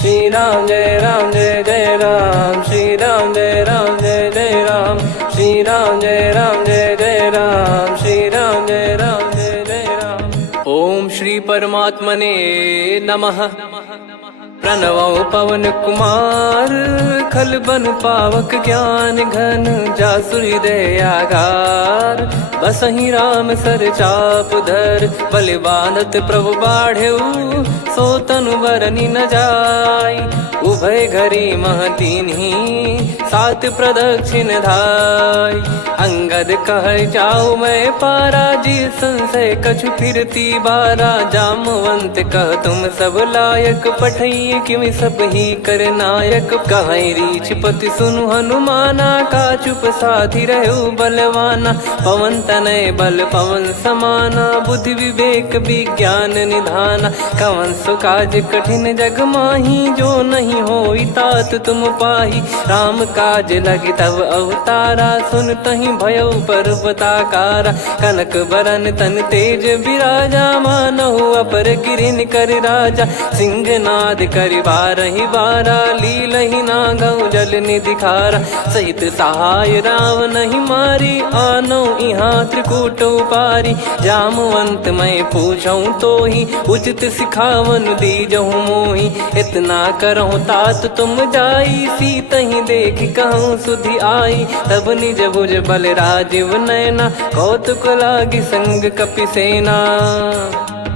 श्री राम जय जय राम, श्री राम जय जय राम, श्री राम जय जय राम, श्री राम जय जय राम। ओम श्री परमात्मने नमः। प्रणवो पवन कुमार, खल बन पावक ज्ञान घन, जासु हृदय आगार। बसहि राम सर चाप धर, बलि बांधत प्रभु बाढ़ेऊ, सो तनु बरनि न जाय। उभय घरी महतीन्ही, सात प्रदक्षिण धाय। अंगद कह जाऊ मैं पारा, जी संशय कछु फिरती बारा। जामवंत कह तुम सब लायक, पठई किमि सब ही कर नायक। कहीं रीछ पति सुनु हनुमाना, का चुप साधि रहु बलवाना। पवन तनय बल पवन समाना, बुद्धि विवेक विज्ञान निधाना। कवन सो काज कठिन जग माही, जो नहीं होई तात तुम पाही। राम काज लगी तब अवतारा, सुन तहि भयउ पर्वताकारा। कनक बरन तन तेज बिराजा, मानहु अपर गिरिन कर राजा। सिंहनाद करि बारहि बारा, लीलहि नागौ जल निधि खारा। सहित सहाय राम नहीं मारी, आनो इहाँ त्रिकूट उपारी। जामवंत मैं पूछऊँ तोहि, उचित सिखावन दीजहु मोहि। इतना करहु तात तुम जाई, सीतहि देख कहूँ सुधि आई। तब निज भुज बल राजीव नयना, कौतुक लागी संग कपिसेना।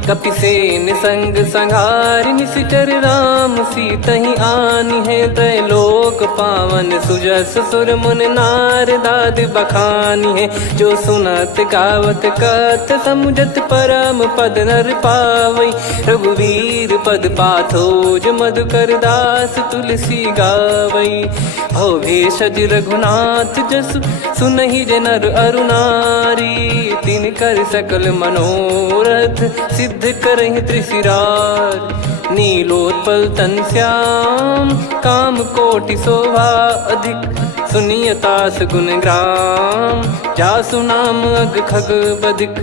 कपिसेन संग संघारि, निशिचर राम सीतहि आनी है। त्रैलोक पावन सुजस सुर मुन नार, दाद बखानी है। जो सुनत गावत कथ, समुझत परम पद नर पावई। रघुवीर पद पाथोज, मधुकर दास तुलसी गावई। भव भेषज रघुनाथ जसु, सुनहि जे नर अरु नारी। तिन कर सकल मनोरथ, सिद्ध करहि त्रिशिरार। नीलोत्पल तन श्याम, काम कोटि शोभा अधिक। सुनियतास गुण ग्राम, जासु नाम अग खग बदिक।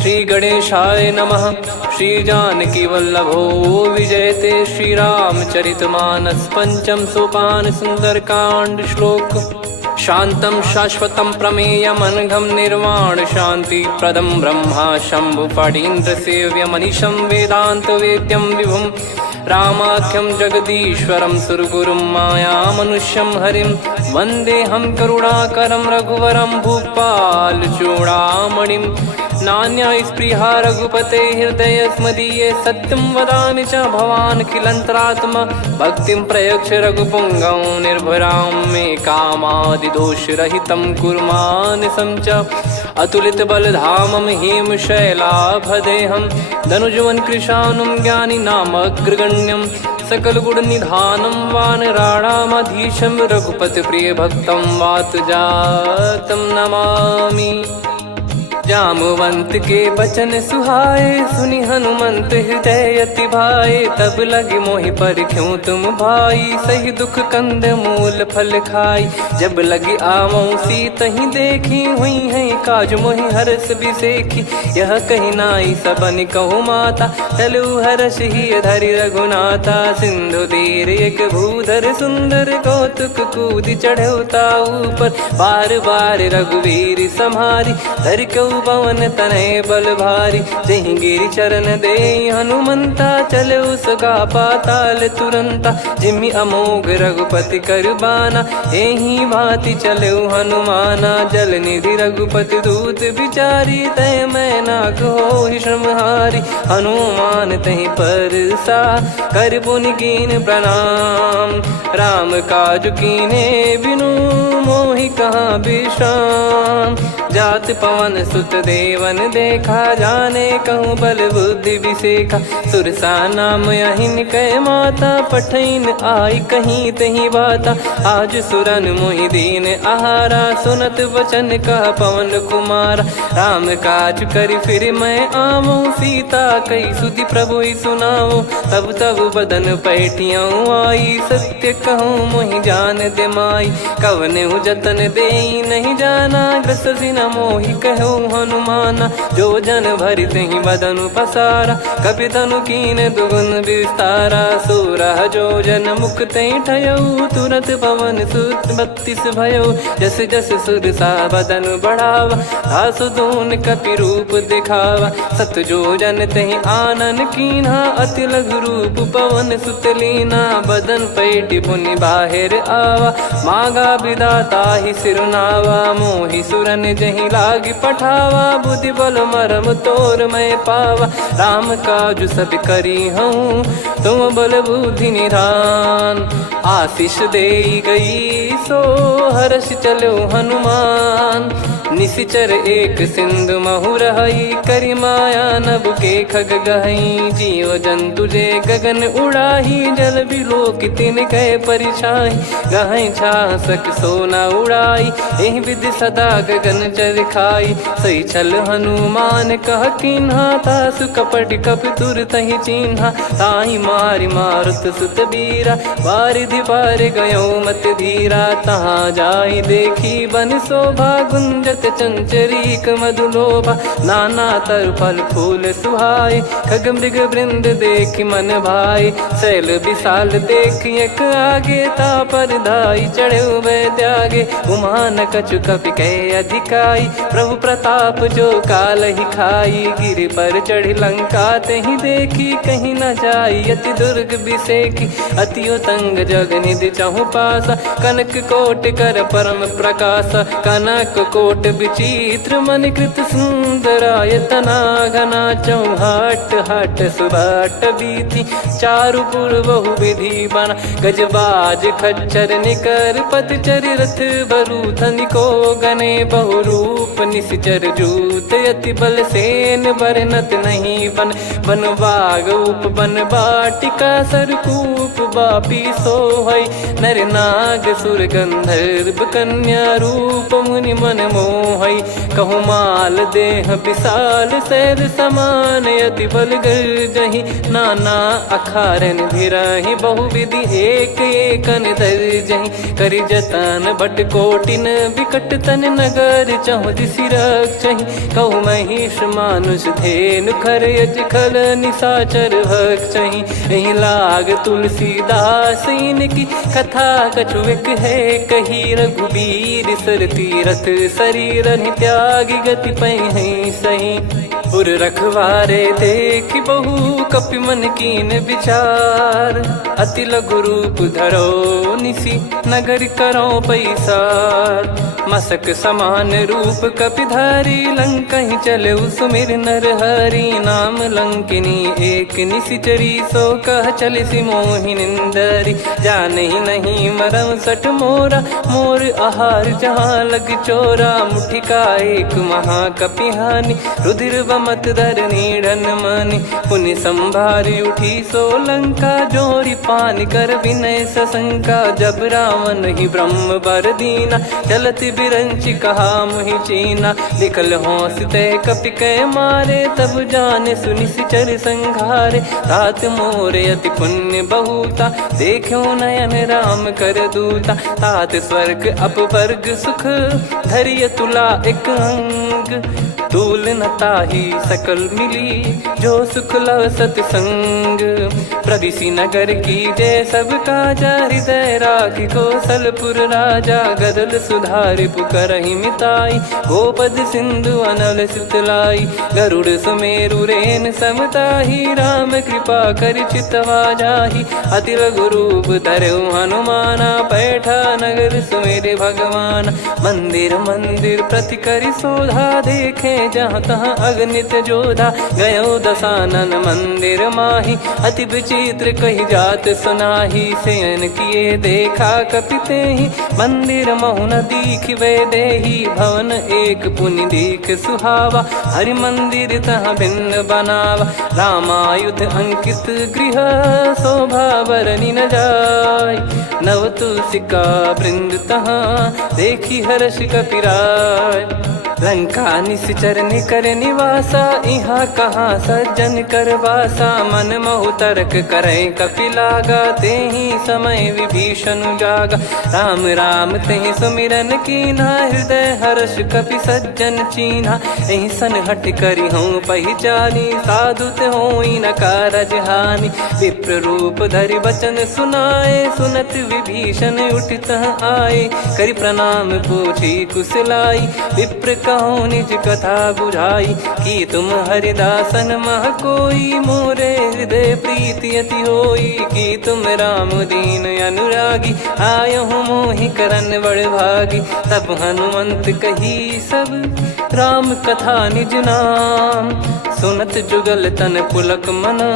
श्री गणेशाय नमः। श्री जानकी वल्लभो विजयते, श्री रामचरित मानस। पंचम सोपान सुंदर कांड श्लोक। शांतं शाश्वतं प्रमेयमनघं, निर्वाण शांति प्रदं ब्रह्मा शंभु फणीन्द्र सेव्यमनिशं। वेदांत वेद्यं विभुं रामाख्यं जगदीश्वरं, सुरगुरुं माया मनुष्यं हरिं। वन्देऽहं करुणाकरं रघुवरं, भूपाल चूडामणिं। नान्या स्पृहा रघुपते हृदय स्मदीये, सत्यं वदामि च भवान् खिलन्तरात्मा। भक्तिं प्रयच्छ रघुपुङ्गं, निर्भरां मे कामादिदोषरहितं कुर्मानिसं च। अतुलित बलधामं हेमशैलाभदेहं, धनुजवन कृशानुं ज्ञानी नामग्रगण्यं। सकल गुण निधानं वानराणामधीशं, रघुपति प्रिय भक्तं वातजातं नमामि। जामवंत के बचन सुहाए, सुनि हनुमंत हृदय अति भाए। तब लगे मोहि पर क्यों तुम भाई, सही दुख कंद मूल फल खाई। जब लगे आवऊं सीतहि देखी, हुई है काज मोहि हरस बिसेखी। यह कही नाई सबन कहु माता, चलु हरष ही धरि रघुनाथा। सिंधु तीर एक भूधर सुंदर, कौतुक कूद चढ़ौता ऊपर। बार बार रघुवीर सम्हारी, धर कऊ पवन तनय बल भारी। जहि गिरि चरण दे हनुमंता, चले उसका पाताल तुरंता। जिमि अमोघ रघुपति कर बाना, एहि भांति चले हनुमाना। जल निधि रघुपति दूत बिचारी, तय मैं नाग होहि श्रमहारी। हनुमान तहि परसा, कर पुनि कीन प्रणाम। राम काज कीने बिनु, मोहि कहाँ विश्राम। जात पवन सुत देवन देखा, जाने कहूँ बल बुद्धि विसेखा। सुरसा नाम अहिन कै माता, पठैन आई कहीं तही बाता। आज सुरन मोहि दीन आहारा, सुनत वचन कह पवन कुमारा। राम काज करि फिर मैं आवऊं, सीता कई सुधि प्रभु ही सुनाओ। तब तब बदन पैठियाँ आई, सत्य कहूँ मोहि जान दे माई। कवने जतन दे नहीं जाना, ग्रसि न मोहि कहो हनुमाना। जो जन भरि तेहि बदनु पसारा, कपि तनु कीन दुगुन विस्तारा। सोरह जो जन मुख तेहि ठयऊ, तुरत पवन सुत 32 भयऊ। जस जस सुरसा बदन बढ़ावा, आसु दून कपि रूप दिखावा। सत जो जन तेहि आनन कीन्हा, अति लघु रूप पवन सुत लीना। बदन पैटि पुनि बाहिर आवा, मागा विधाता ही सिरुनावा। मोहि सुरन जहि लागी पठावा, बुद्धि बल मरम तोर मैं पावा। राम काजु सब करी हूँ, तुम बल बुद्धि निधान। आशीष देई गई सो हर्ष चलो हनुमान। निशिचर एक सिंधु महु रहई, करी माया नभ के खग गहई। जीव जंतु जे गगन उड़ाही, जल बिलोक तिन कह परिछाई। गहई छासक सोना उड़ाई, एहि विधि सदा गगन चर खाई। सही छल हनुमान कह कीन्हा, तासु कपट कप तुर तहि चिन्हा। ताहि मारि मारुत सुत बीरा, वारिधि पार गयो मत धीरा। तहाँ जाई देखी बन शोभा, गुंजत चंचरीक मधुलोभा। नाना तर फल फूल सुहाए, खग मृग वृंद देख मन भाई। शैल विशाल देख एक आगे, तापर धाई चढ़े वै त्यागे। उमान कछु कपि कह अधिकाई, प्रभु प्रताप जो काल ही खाई। गिर पर चढ़ी लंका तेहि देखी, कहीं न जाई अति दुर्ग बिसेकी। अति उतंग जग निधि चहु पासा, कनक कोट कर परम प्रकाश। कनक कोट विचित्र मन कृत सुंदरायतना। घना चौहाट हाट सुबाट बीती, चारु पुर बहु विधि बना। गजबाज खच्चर निकर पतचर, रथ बरु धनिको गने। बहु रूप निशिचर जूत, अति बल सेन बरनत नहीं बन। बन बाग उप बन बाटिका, सरकूप बापी सोहई। नर नाग सुर गंधर्व कन्या, रूप मुनि मन मोहई। कहु माल देह विशाल, शैल समान अति बल गर्जहि। नाना अखारन भिरहि, बहु विधि एक एकन दर्जहि। करि जतन बट कोटिन, बिकट तन नगर चहु दिसि रक्षहि। कहु महिष मानुष धेनु, खर यज खल निशाचर भक्षहि। एहि लाग तुलसीदास इनकी, कथा कछु एक है कही। रघुबीर सर तीरथ शरीर, त्यागी गति पै सही। पुर रखवारे देख बहु, कपि मन कीन विचार। अति लघु रूप धरो निसी, नगर करो पैसार। मसक समान रूप कपि धारी, लंकहि चले सुमिर नर हरि। नाम लंकिनी एक निशिचरी, सो कह चलिसि मोहि निंदरी। जानहि नहीं मरम सठ मोरा, मोर आहार जहाँ लग चोरा। मुठिका एक महाकपिहानि, रुधिर बमत धरनी ढन मानि। पुनि संभारी उठी सो लंका, जोरी पान कर विनय सशंका। जब रावण ही ब्रह्म बर दीना, चलत बिरंचि कहा मुहि चीना। लिखल होंस ते कपि कै मारे, तब जाने सुनि सिचर संघारे। तात मोरे अति पुण्य बहुता, देखो नयन राम कर दूता। तात स्वर्ग अपवर्ग सुख, धरिय तुला एक अंग। तूल न ताहि सकल मिली, जो सुख लव सतसंग। प्रविशि नगर की जय सब काजा, हृदय राखि कौशलपुर राजा। गदल सुधारि पुकरहि मिताई, गोपद सिंधु अनल सितलाई। गरुड़ सुमेरु रेन समताहि, राम कृपा करि चितवा जाहि। अति लघु रूप धरऊ हनुमाना, पैठा नगर सुमेरे भगवान। मंदिर मंदिर प्रति करि शोधा, देखे जहाँ तहाँ अगणित जोधा। गयो दशानन मंदिर माही, अति विचित्र कही जात सुनाही। शयन किए देखा कपि तेहि, मंदिर महु न दीख वे देही। भवन एक पुनि दीख सुहावा, हरि मंदिर तहाँ भिन्न बनावा। रामायुध अंकित गृह, शोभा बरनि न जाय। नव तुलसी का वृंद तहाँ, देखी हर्ष कपिराय। लंका निश्चर निकर निवासा, इहाँ कहाँ सज्जन कर वासा। मन महु तर्क करे कपिलागा, तेहि समय विभीषण जागा। राम राम तेहि सुमिरन कीन्हा, हृदय हर्ष कपि सज्जन चीन्हा। एहि सन हट करि हूँ पहिचानी, साधु ते होई न कारज हानि। विप्र रूप धरि वचन सुनाए, सुनत विभीषण उठित आए। करि प्रणाम पूछी कुशलाई, विप्र कहो निज कथा बुझाई। कि तुम हरिदासन मह कोई, मोरे हृदय प्रीति अति होई। कि तुम राम दीन अनुरागी, आयहु मोहि करन बड़ भागी। तब हनुमंत कही सब राम कथा निज नाम, सुनत जुगल तन पुलक मना,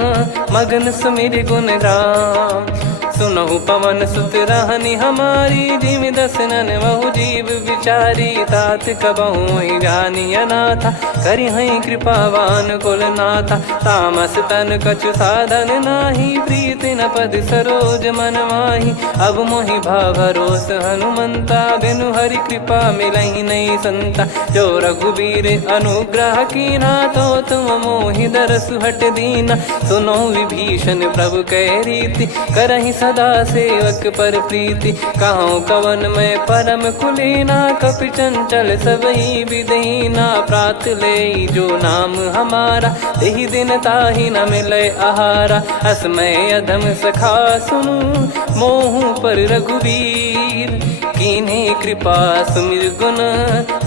मगन सुमिर गुण राम। सुनहु पवन सुत रहनी हमारी, जिमि दसनन महु जीव विचारी। तात कबहु ही जानी अनाथा, करि हई कृपावान कुल नाथा। तामस तन कछु साधन नाही, प्रीति न पद सरोज मन माही। अब मोहि भाव भरोस हनुमंता, बिनु हरि कृपा मिलहि नहीं संता। जो रघुबीर अनुग्रह कीन्हा, तो तुम मोहि दरसु हट दीना। सुनो विभीषण प्रभु कह रीति, करहि सदा सेवक पर प्रीति। कहूँ कवन में परम कुलीना, कपि चंचल सबही विदहीना। प्रात ले जो नाम हमारा, तेहि दिन ताहि न मिले आहारा। असमय अधम सखा सुनु, मोहु पर रघुवीर। कीन्ही कृपा सुमिर गुण,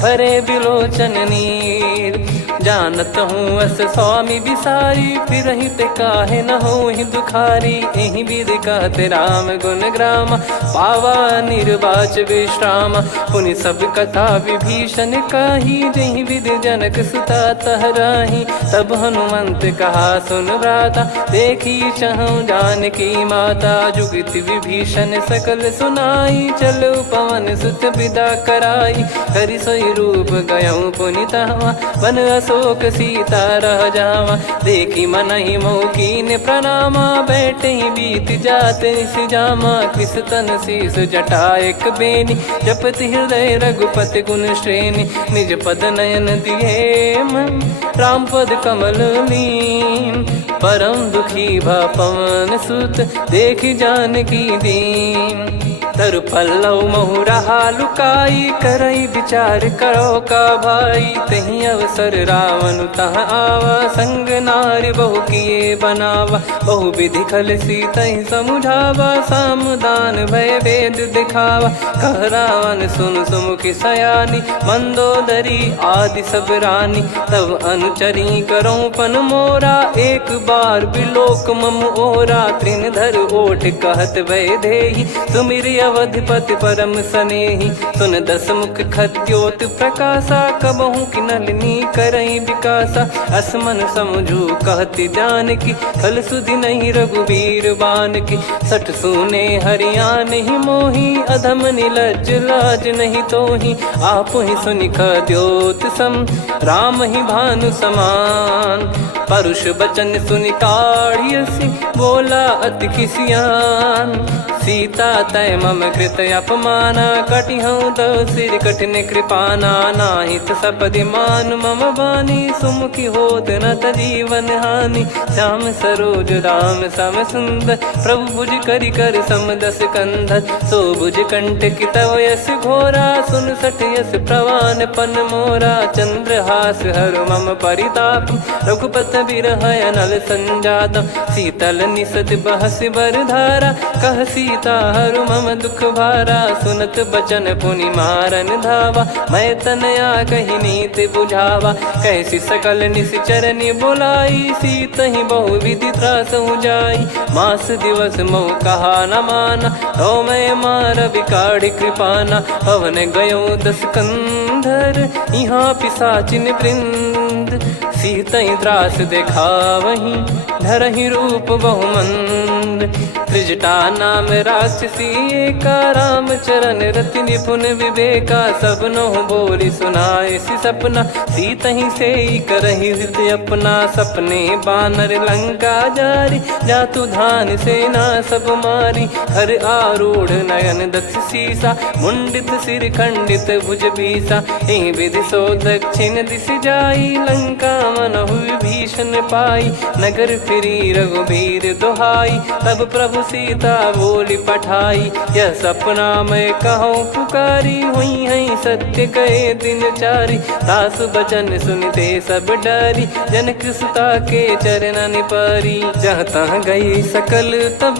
भरे बिलोचन नीर। जानत हूँ अस स्वामी बिसारी, फिरहि ते काहे न होहि दुखारी। एहि विधि कहते राम गुण ग्राम, पावा निर्वाच विश्राम। पुनि सब कथा विभीषण काही, जहि विधि जनक सुता तहराही। तब हनुमंत कहा सुन भ्राता, देखी चहु जानकी माता। जुगति विभीषण सकल सुनाई, चलो पवन सुत विदा कराई। करि सोई रूप गयऊँ पुनि तहवा, वन अशोक सीता रह जावा। देखी मनहि मोह कीन्ह प्रणामा, बैठे ही बीत जात निस जामा। कृस तन शीस जटा एक बेनी, जपति हृदय रघुपति गुण श्रेणी। निज पद नयन दिए मन, राम पद कमल लीन। परम दुखी भा पवन सुत, देखि जानकी दीन। तरु पल्लव महु रहा लुकाई, करई विचार करो का भाई। तहि अवसर रावण तह आवा, संग नारी बहु किए बनावा। बहु विधि खल सीतहि समुझावा, सामदान भय वेद दिखावा। कह रावण सुन सुमुखि सयानी, मंदोदरी आदि सब रानी। तब अनुचरी करो पन मोरा, एक बार बिलोक मम ओरा। तृण धर ओठ कहत भय देहि, सुमिर अवधिपति परम सनेहि। सुन दस मुख खद्योत प्रकाशा, कबहु कि नलिनी करई विकासा। असमन समझू कहति जानकी, खल सुधि नहीं रघुवीर बानकी। सठ सुने हरियाण ही मोही, अधम निलज्ज लाज नहीं तोही। आप ही सुनि खद्योत सम, राम ही भानु समान। परुष बचन सुनि काढ़ियसि, बोला अति किसियान। सीता तय मम कृत अपमाना, कटिहऊँ तव सिर कठिन कृपाना। नाहित सपदि मान मम बानी, सुमुखी होत न जीवन हानि। श्याम सरोज राम सम सुंदर, प्रभु भुज करि कर सम दस कंधर। सो भुज कंठ की तव यस घोरा, सुन सठ यस प्रवान पन मोरा। चंद्रहास हर मम परिताप, रघुपत बिरह अनल संजातम। शीतल निसत बहस बर धारा, कह सीता हरु मम दुख भारा। सुनत बचन पुनि मारन धावा, मैं तनया कहि नीति बुझावा। कैसी सकल निश्चरनि बुलाई, सीतहि बहु विधि त्रासहु जाई। मास दिवस मोह कहा न माना, तो मैं मार बिकाढ़ि कृपाना। पवन गयो दस कंधर, यहाँ पिशाचिन वृंद। मंद, सीतई त्रास देखावहीं धरहि रूप बहुमंद। त्रिजटा नाम राक्षसी एका, राम चरण रति निपुण विवेका। सबनो बोली सुनाए सि सपना, सीतहि से करहि हृद अपना। सपने बानर लंका जारी, जातु धान सेना सब मारी। हर आरूढ़ नयन दक्ष सीसा, मुंडित सिर खंडित भुज बीसा। एहि विधि सो दक्षिण दिश जाई, लंका मनहु विभीषण पाई। नगर फिरी रघुबीर दुहाई, तब प्रभु सीता बोली पठाई। यह सपना मैं कहूँ पुकारी, हुई है सत्य कहे दिन चारी। दास बचन सुनते सब डरी, जनक सुता के चरण परी। जहाँ तहाँ गई सकल तब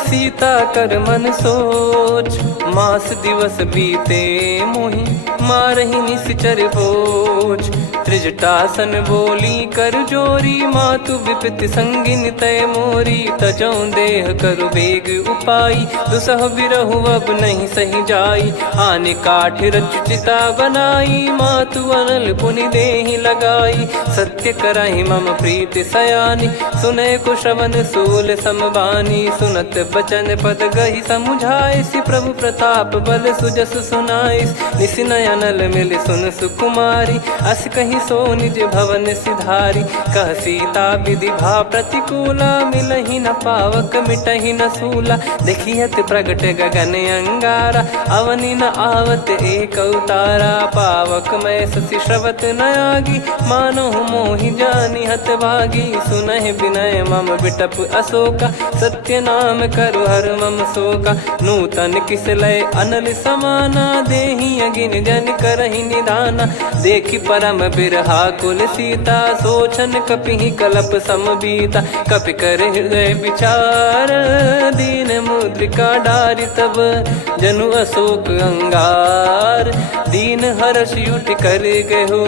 सीता कर मन सोच। मास दिवस बीते मोहि मारहि निश्चर बोझ। त्रिजटासन बोली कर जोरी, मातु विपत्ति संगिन तय मोरी। तजौ देह करु बेग उपाई, दुसह बिरहु अब नहीं सही जाई। आने काठ रचिता बनाई, मातु अनल पुनि देहि लगाई। सत्य करहि मम प्रीति सयानी, सुनय को श्रवण सूल समबानी। सुनत बचन पद गहि समुझाए, सि प्रभु प्रताप बल सुजस सुनाइस। निस नयनल मिल सुन सुकुमारी, अस कहि सो निज भवन सिधारी। कह सीता विधि भा प्रतिकूला, मिलहि न पावक मिटहि न सूला। देखियत प्रगट गगन अंगारा, अवनि न आवत एक अवतारा। पावक मैं शशि श्रवत न आगी, मानो मोहि जानि हत भागी। सुनहि विनय मम बिटप अशोका, सत्य नाम करु हर मम शोका। नूतन किस लय अनल समाना, देहि अगिन जन करहि निदाना। देखि परम बिरहा कुल सीता, सोचन कपिहि कलप समबीता। कपि कर हृदय विचार, दीन मुद्रिका डारि तब जनु अशोक अंगार। दीन हर्ष उठ कर गहु,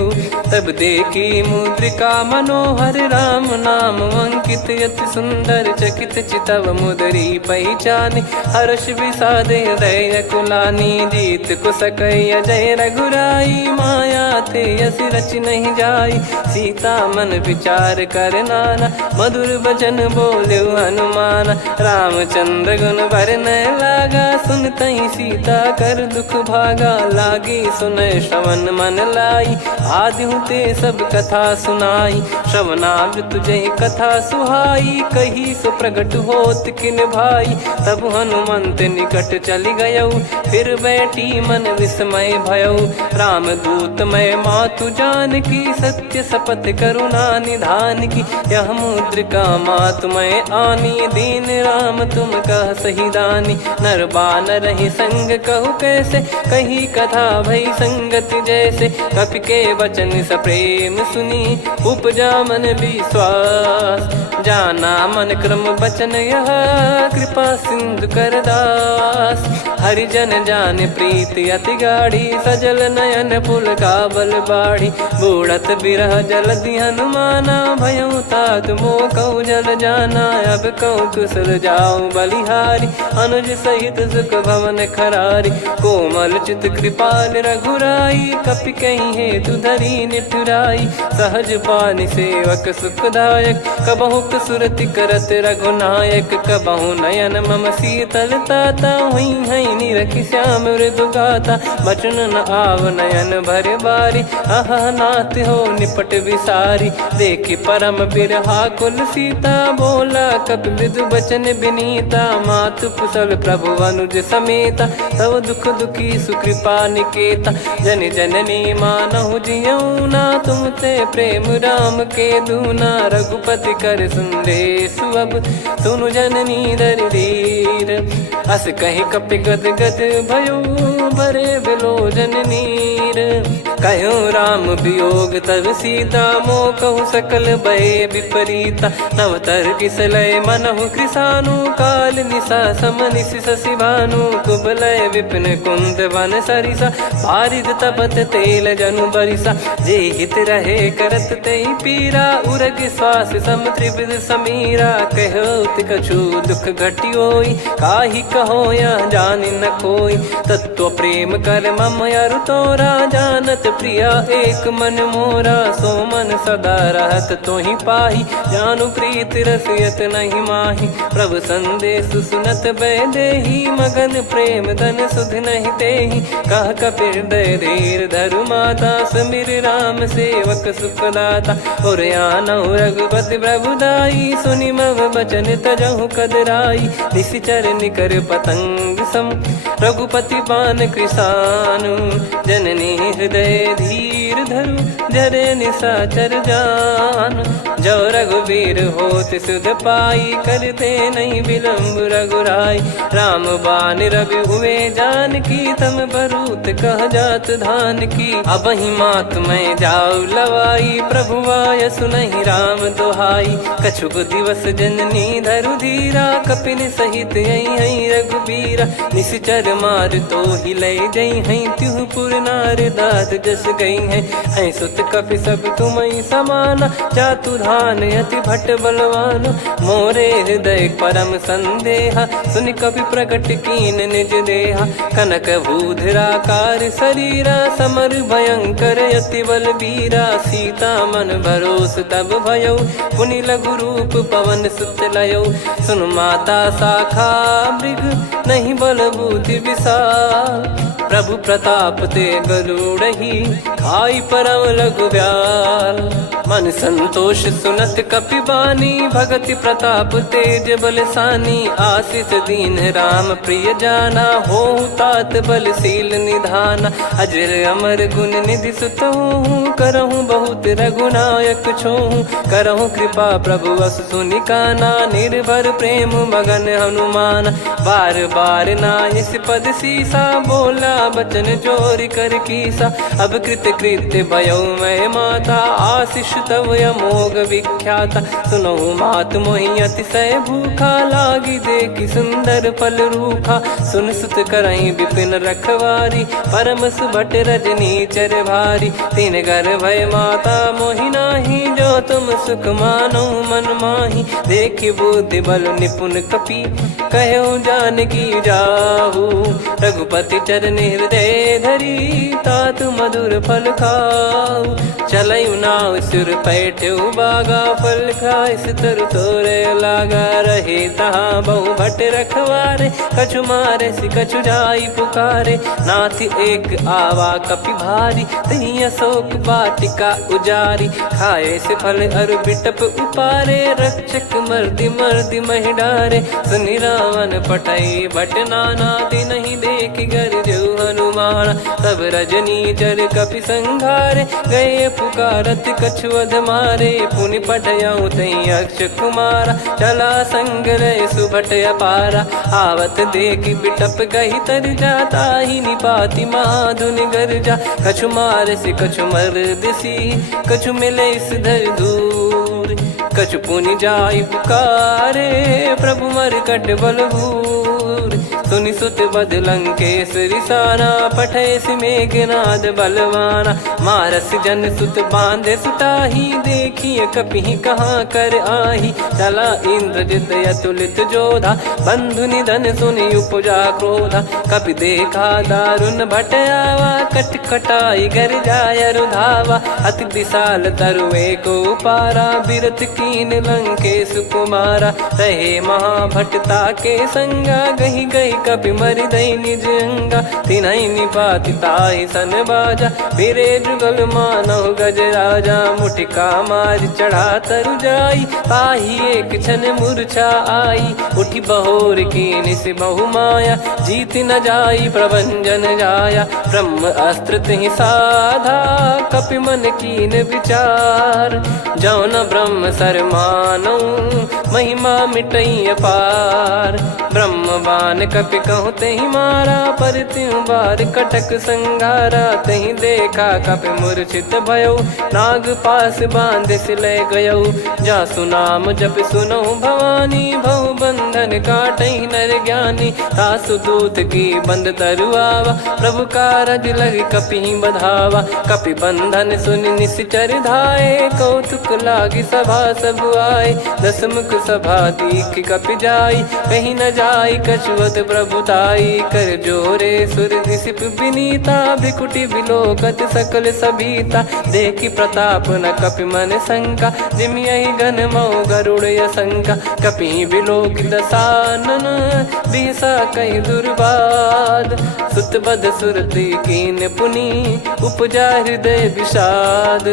तब देखी मुद्रिका मनोहर। राम नाम अंकित अति सुंदर, चकित चितव मुदरी पहचान। हर्ष विषाद हृदय कुलानी, जीत को सकय जय रघुराई। माया थे यस रच नहीं जाई, सीता मन विचार कर नाना। मधुर बचन बोले हनुमान, रामचंद्र गुण बरनै लागा। सुनतहि सीता कर दुख भागा, लागी सुनय श्रवण मन लाई। आदि ते सब कथा सुनाई, श्रवणामृत जय कथा सुहाई। कही सो प्रगट होत किन भाई, तब हनुमंत निकट चली गयौ। फिर बैठी मन विस्मय भयौ, राम दूत मैं मातु जानकी। सत्य शपथ करुणा निधान की, यह मुद्रिका मातु मैं आनी। दीन राम तुम कह सही दानी, नर बानर ही संग कहु कैसे। कही कथा भई संगति जैसे, कपि के वचन सप्रेम सुनी। उपजा मन विश्वास, जाना मन क्रम बचन यह। कृपा सिंधु कर दास, हरिजन जान प्रीति अति गाढ़ी। सजल नयन पुल का बल बाढ़ी, बूढ़त बिरह जल दी हनुमाना। भयउ तात मोह कहु जल जाना, अब कहु कुशल जाऊं बलिहारी। अनुज सहित सुख भवन खरारी, कोमल चित कृपाल रघुराई। कपि कहीं हेतु धरी निठुराई, सहज पानि सेवक सुखदायक। कबहु सुरति करत रघुनायक, कबहु नयन मम शीतल ताता। हुई है निरखि श्याम मृदु गाता, बचन न आव नयन भर बारी। आहा नाथ हो निपट विसारी, देखि परम बिरहा कुल सीता। बोला कपि मृदु बचन बिनीता, मातु कुशल प्रभु अनुज समेता। तव दुख दुखी सुकृपा निकेता, जन जननी मानहु जियऊ ना। तुम ते प्रेम राम के दूना, रघुपति कर संदेश अब सुनु जननी दर धीर। अस कहि कपि गद गद भयो, भरे बिलोचन नीर। कहो राम वियोग तब सीता, मोह कहु सकल भय विपरीता। नवतर किसलय मनहु कृसानु, काल निशा समनिशि शशि भानु। कुबलय विपिन कुंद वन सरिसा, पारिद तपत तेल जनु बरिसा। जे हित रहे करत तेहि पीरा, उरग श्वास सम त्रिविध समीरा। कहो कछु दुख घटियोई, काहि कहो या जान न कोई। तत्व प्रेम कर मम अरु तोरा, जानत प्रिया एक मन मोरा। सो मन सदा रहत तो ही पाही, जानु प्रीत रसियत नहीं माही। प्रभु संदेश सुनत बैदेही, मगन प्रेम धन सुध नहीं तेही। कह कपिर दय धीर धरु माता, समिर राम सेवक सुखदाता। और आनौ रघुपति प्रभुदाई, सुनि मव बचन तजहु कदराई। निशिचर निकर पतंग सम, रघुपति पान कृसानु। जननी हृदय धीर धरु, जरे निशाचर जान। जो रघुवीर होत सुध पाई, करते नहीं विलम्ब रघुराई। राम बान रवि हुए जानकी, तम बरूत कह जात धान की। अब ही मात मैं जाऊ लवाई, प्रभु आय सुनहि राम दोहाई। कछुक दिवस जननी धरु धीरा, कपिन सहित यही रघुबीरा। निशिचर मार तो ही ले जई हैं, त्युह पुर नार दाद जस गई हैं। सुत कपि सब तुमहि समाना, जातु धान अति भट बलवान। मोरे हृदय परम संदेहा, सुनि कपि प्रकट कीन निज देहा। कनक भूधराकार शरीरा, समर भयंकर अति बलबीरा। सीता मन भरोस तब भयउ, पुनि लघु रूप पवन सुत लयउ। सुन माता शाखा मृग, नहीं बल बुद्धि विशाल। प्रभु प्रताप ते गरुड़ही, खाई परम लघु ब्याल। मन संतोष सुनत कपि बानी, भगति प्रताप तेज बलसानी। आशीष दीन राम प्रिय जाना, होहु तात बलशील निधाना। अजर अमर गुण निधि सुतहु, करहु बहुत रघुनायक छोहु। करहु कृपा प्रभु अस सुनि काना, निर्भर प्रेम मगन हनुमान। बार बार नायस पद सीसा, बोला बचन चोरी कर कीसा। अब कृत कृत्य भयउ मैं माता, आशीष तव अमोघ विख्याता। सुनहु मात मोहि अतिशय भूखा, लागी देखि सुंदर फल रूखा। सुन सुत करहि विपिन रखवारी, परम सुभट रजनी चर भारी। तीन घर भय माता मोहि नाही, जो तुम सुख मानो मन माही। देखि बुद्धि बल निपुण कपि, कहु जानकी जाहु। रघुपति चरण हृदय धरी, तात मधुर फल खाऊ। चलयु नाव सुर पैठ्यु बागा, फल खाइस तरु तोरे लागा। रहे तहाँ बहु भट रखवारे, कछु मारे सि कछु जाई पुकारे। नाथ एक आवा कपि भारी, तही अशोक वाटिका उजारी। खाए से फल अरु बिटप उपारे, रक्षक मर्दि मर्दि महि डारे। सुनि रावण पटई भट नाना, तिनहि देखि गरजउ हनुमान। तब रजनी चर कपि संघारे, गए पुकारत कछु अध मारे। पुनि पठयउ तई अक्ष कुमारा, चला संग रहे सुभट अपारा। आवत देखि बिटप गही तर जाता, ही निपाति महाधुनि गर्जा। कछु मार से कछु मर्दिसी, कछु मिले इस धर दूर। कछु पुनि जाई पुकारे, प्रभु मरकट बलभूर। सुनि सुत बद लंकेश्वरी साना, पठय मेघनाद बलवाना। मारस जन सुत बांधे सुताही, देखिए कपि कहाँ कर आही। चला इंद्रजित अतुलित जोधा, बंधु निधन सुनि उपजा क्रोधा। कपि देखा दारुण भट आवा, कट कटाई गर जाय रुधावा। अति विशाल तरुए को पारा, बिरत कीन लंकेश कुमारा। रहे महाभटता के संगा, गही गही कपि मरि दई निज अंगा। तिन्हि निपाति ताहि सन बाजा, फिरे जुगल मानव गज राजा। मुटिका मार चढ़ा तरु जाई, ताहि एक क्षण मूर्छा आई। उठि बहोर कीन से बहु माया, जीत न जाई प्रभंजन जाया। ब्रह्म अस्त्र तिहि साधा, कपि मन कीन विचार। जौ न ब्रह्म सर मानौ, महिमा मिटई अपार। ब्रह्म बान कपि कहु तहि मारा, पर त्यों बार कटक संगारा। तहि देखा कपि मूर्छित भयउ, नाग पास बांध सिले गयउ। जासु नाम जप सुनहु भवानी, भव बंधन काटहि नर ज्ञानी। तासु दूत की बंद तरुआवा, प्रभु कारज लग कपि बधावा। कपि बंधन सुनि निश्चर धाये, कौतुक लागी सभा सब आए। दस मुख सभा दीख कपि जाई, कहीं न जाई कछुवत प्रभुताई। कर जोरे सुर दिसिप विनीता, भ्रिकुटि बिलोकत सकल सबीता। देखि प्रताप न कपि मन शंका, जिमियहि गन मऊ गरुड़ असंका। कपि बिलोक दसानन, बिहसा कहि दुर्वाद। सुत बध सुरति कीन पुनि, उपजा हृदय विषाद।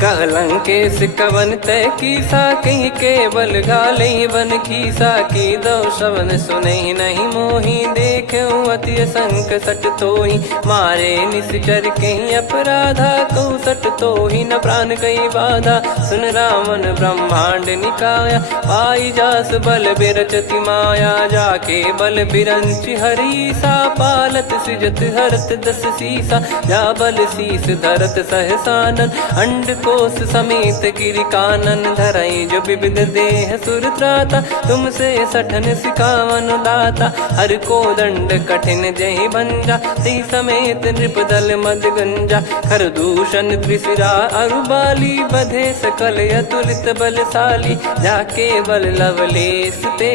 कहलंकेश कवन तय कीसा, कहीं केवल गाले बन खीसा। की दो श्रवण सुने नहीं मोही, देखे अति संक सट तोही। मारे निश्चर कहीं अपराधा, कहूँ सट तोही न प्राण कहीं बाधा। सुन रावण ब्रह्मांड निकाया, पाई जास बल बिरचति माया। जाके बल बिरंच हरीसा, पालत सृजत हरत दस सीसा। जा बल शीस धरत सहसानन, अंड कोश समेत गिरि कानन। धरई जो विविध देह सुर त्राता, तुमसे सठन सिखावन दाता। हर को दंड कठिन जहि भंजा, ती समेत नृप दल मद गंजा। खर दूषण त्रिशिरा अरुबाली, बधे सकल अतुलित बलशाली। जाके बल लवलेश ते,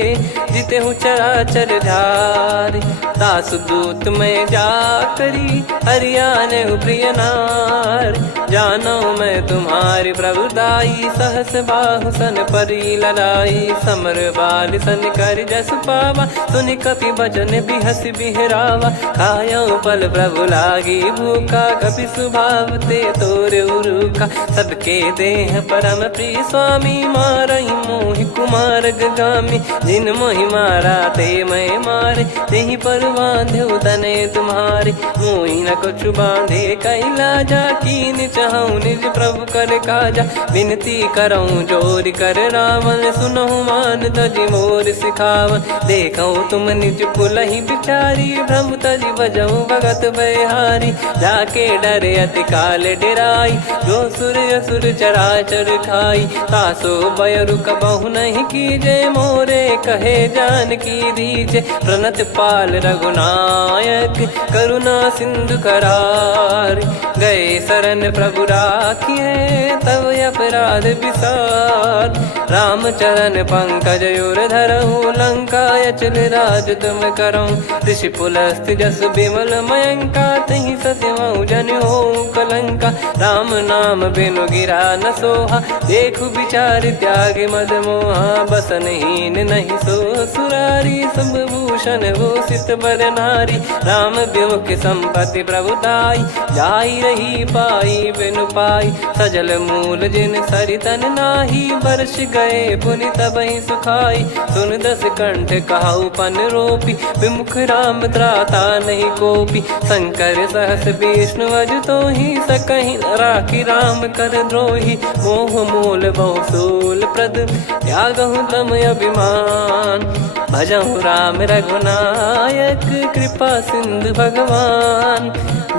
जिते हूँ चराचर धारी। दास दूत में जा करी, हरियाने प्रिय नार। जानो मैं तुम्हारी प्रभुताई, सहस बाहु सन परी लड़ाई। समर बाल सन कर जस पावा, सुनि कपि भजन बिहस बिहरावा। खायो पल प्रभु लागी भूखा, कपि स्वभाव ते तोर उरुखा। सबके देह परम प्रिय स्वामी, मारई मोहि कुमार गगामी। जिन मोहि मारा ते मैं मारे, तेहि पर बांधो तने तुम्हारे। मोहि न कुछ बांधे कैलाजा, कीन चाहूँ निज प्रभु कर काजा। विनती करऊँ जोर कर रावण, सुनहु मान तजि मोर सिखावन। देखऊँ तुम निज पुलहि बिचारी, भ्रम तजि बजऊँ भगत बहारी। जाके डरे अति काल डेराई, जो सुर असुर चराचर खाई। तासो बयरु कबहु नहीं कीजे, मोरे कहे जान की दीजे। प्रणत पाल रघुनायक, करुणा सिंधु करार। गए शरण प्रभु राखिए, तब अपराध विसार। राम चरण पंकज उर धरऊँ, लंका अचल राज तुम करऊँ। ऋषि पुलस्त जस विमल मयंका, तहि सत्यमऊ जन हो कलंका। राम नाम बिनु गिरा न सोहा, देखु विचार त्याग मद मोहा। बसनहीन नहीं सो सुरारी, सब भूषण भूषित बर नारी। राम विमुख संपत्ति प्रभुताई, जाई रही पाई बिनु पाई। सजल मूल जिन सरितन नाही, वर्ष गए पुनि तबहि सुखाई। सुन दस कंठ कहाऊ पन रोपी, विमुख राम त्राता नहीं कोपी। शंकर सहस विष्णु अज तोहि, सकहि न राखी राम कर द्रोही। मोह मूल बहु सूल प्रद, त्यागहु तम अभिमान। भजहु राम रघुनायक, कृपा सिंधु भगवान।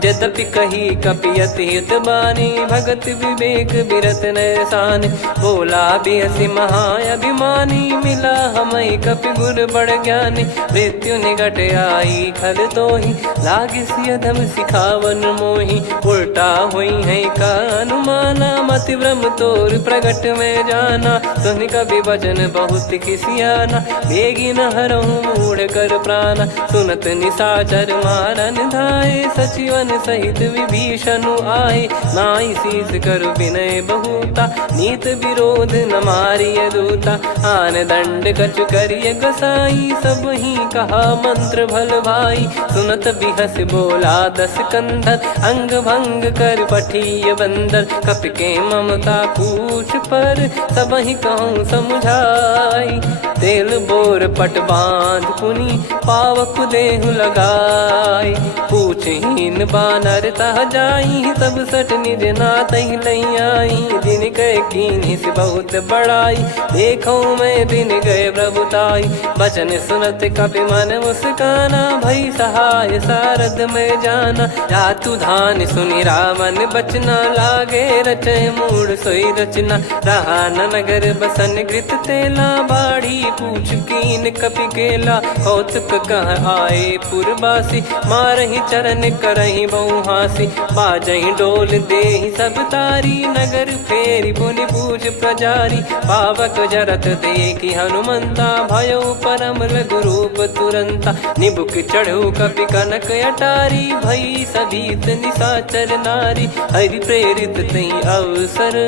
यद्यपि कही कपियति हित बानी, भगत विवेक बिरत नैसान। बोला बिहसि महाअभिमानी, मिला हमई कपि गुर बड़ ज्ञानी। मृत्यु निकट आई खल तोहि, लागिसि अधम सिखावन मोहि। उल्टा हुई है का अनुमाना, मति भ्रम तोर प्रगट में जाना। सुन कवि वचन बहुत खिसियाना, बेगी न हरहु मूढ़ कर प्राणा। सुनत निशाचर मारन धाये, सचिवन सहित विभीषणु आए। नाई शीस कर विनय बहुता, नीत विरोध न मारिय दूता। आन दंड कछु करिय गसाई, सब ही कहा मंत्र भल भाई। सुनत बिहस बोला दस कंधर, अंग भंग कर पठिय बंदर। कपि के ममता पूछ पर, सब ही कहूँ समुझाई। तेल बोर पट बांध पुनि, पावक देहु लगाई। पूछहीन बानर तह जाई, सब सट निज नातहि लई आई। दिन गए कीन्ही से बहुत बड़ाई, देखो मैं दिन गए प्रभुताई। बचन सुनत कपि मन मुस्काना, भई सहाय सारद में जाना। जातु धान सुनि रावण बचना, लागे रचय मूढ़ सोई रचना। रहा न नगर बसन घृत तेला, बाढ़ी पूछ कीन कपि केला कौतुक कह आए पुरबासी मारही चरण करही बहु हासी बाजही डोल देहि सब तारी नगर फेरी पुनि पूज प्रजारी पावक जरत देखी हनुमंता भयो परम लघु रूप तुरंता निबुक चढ़ू कपि कनक अटारी भई सभीत निशाचर नारी हरि प्रेरित तई अवसर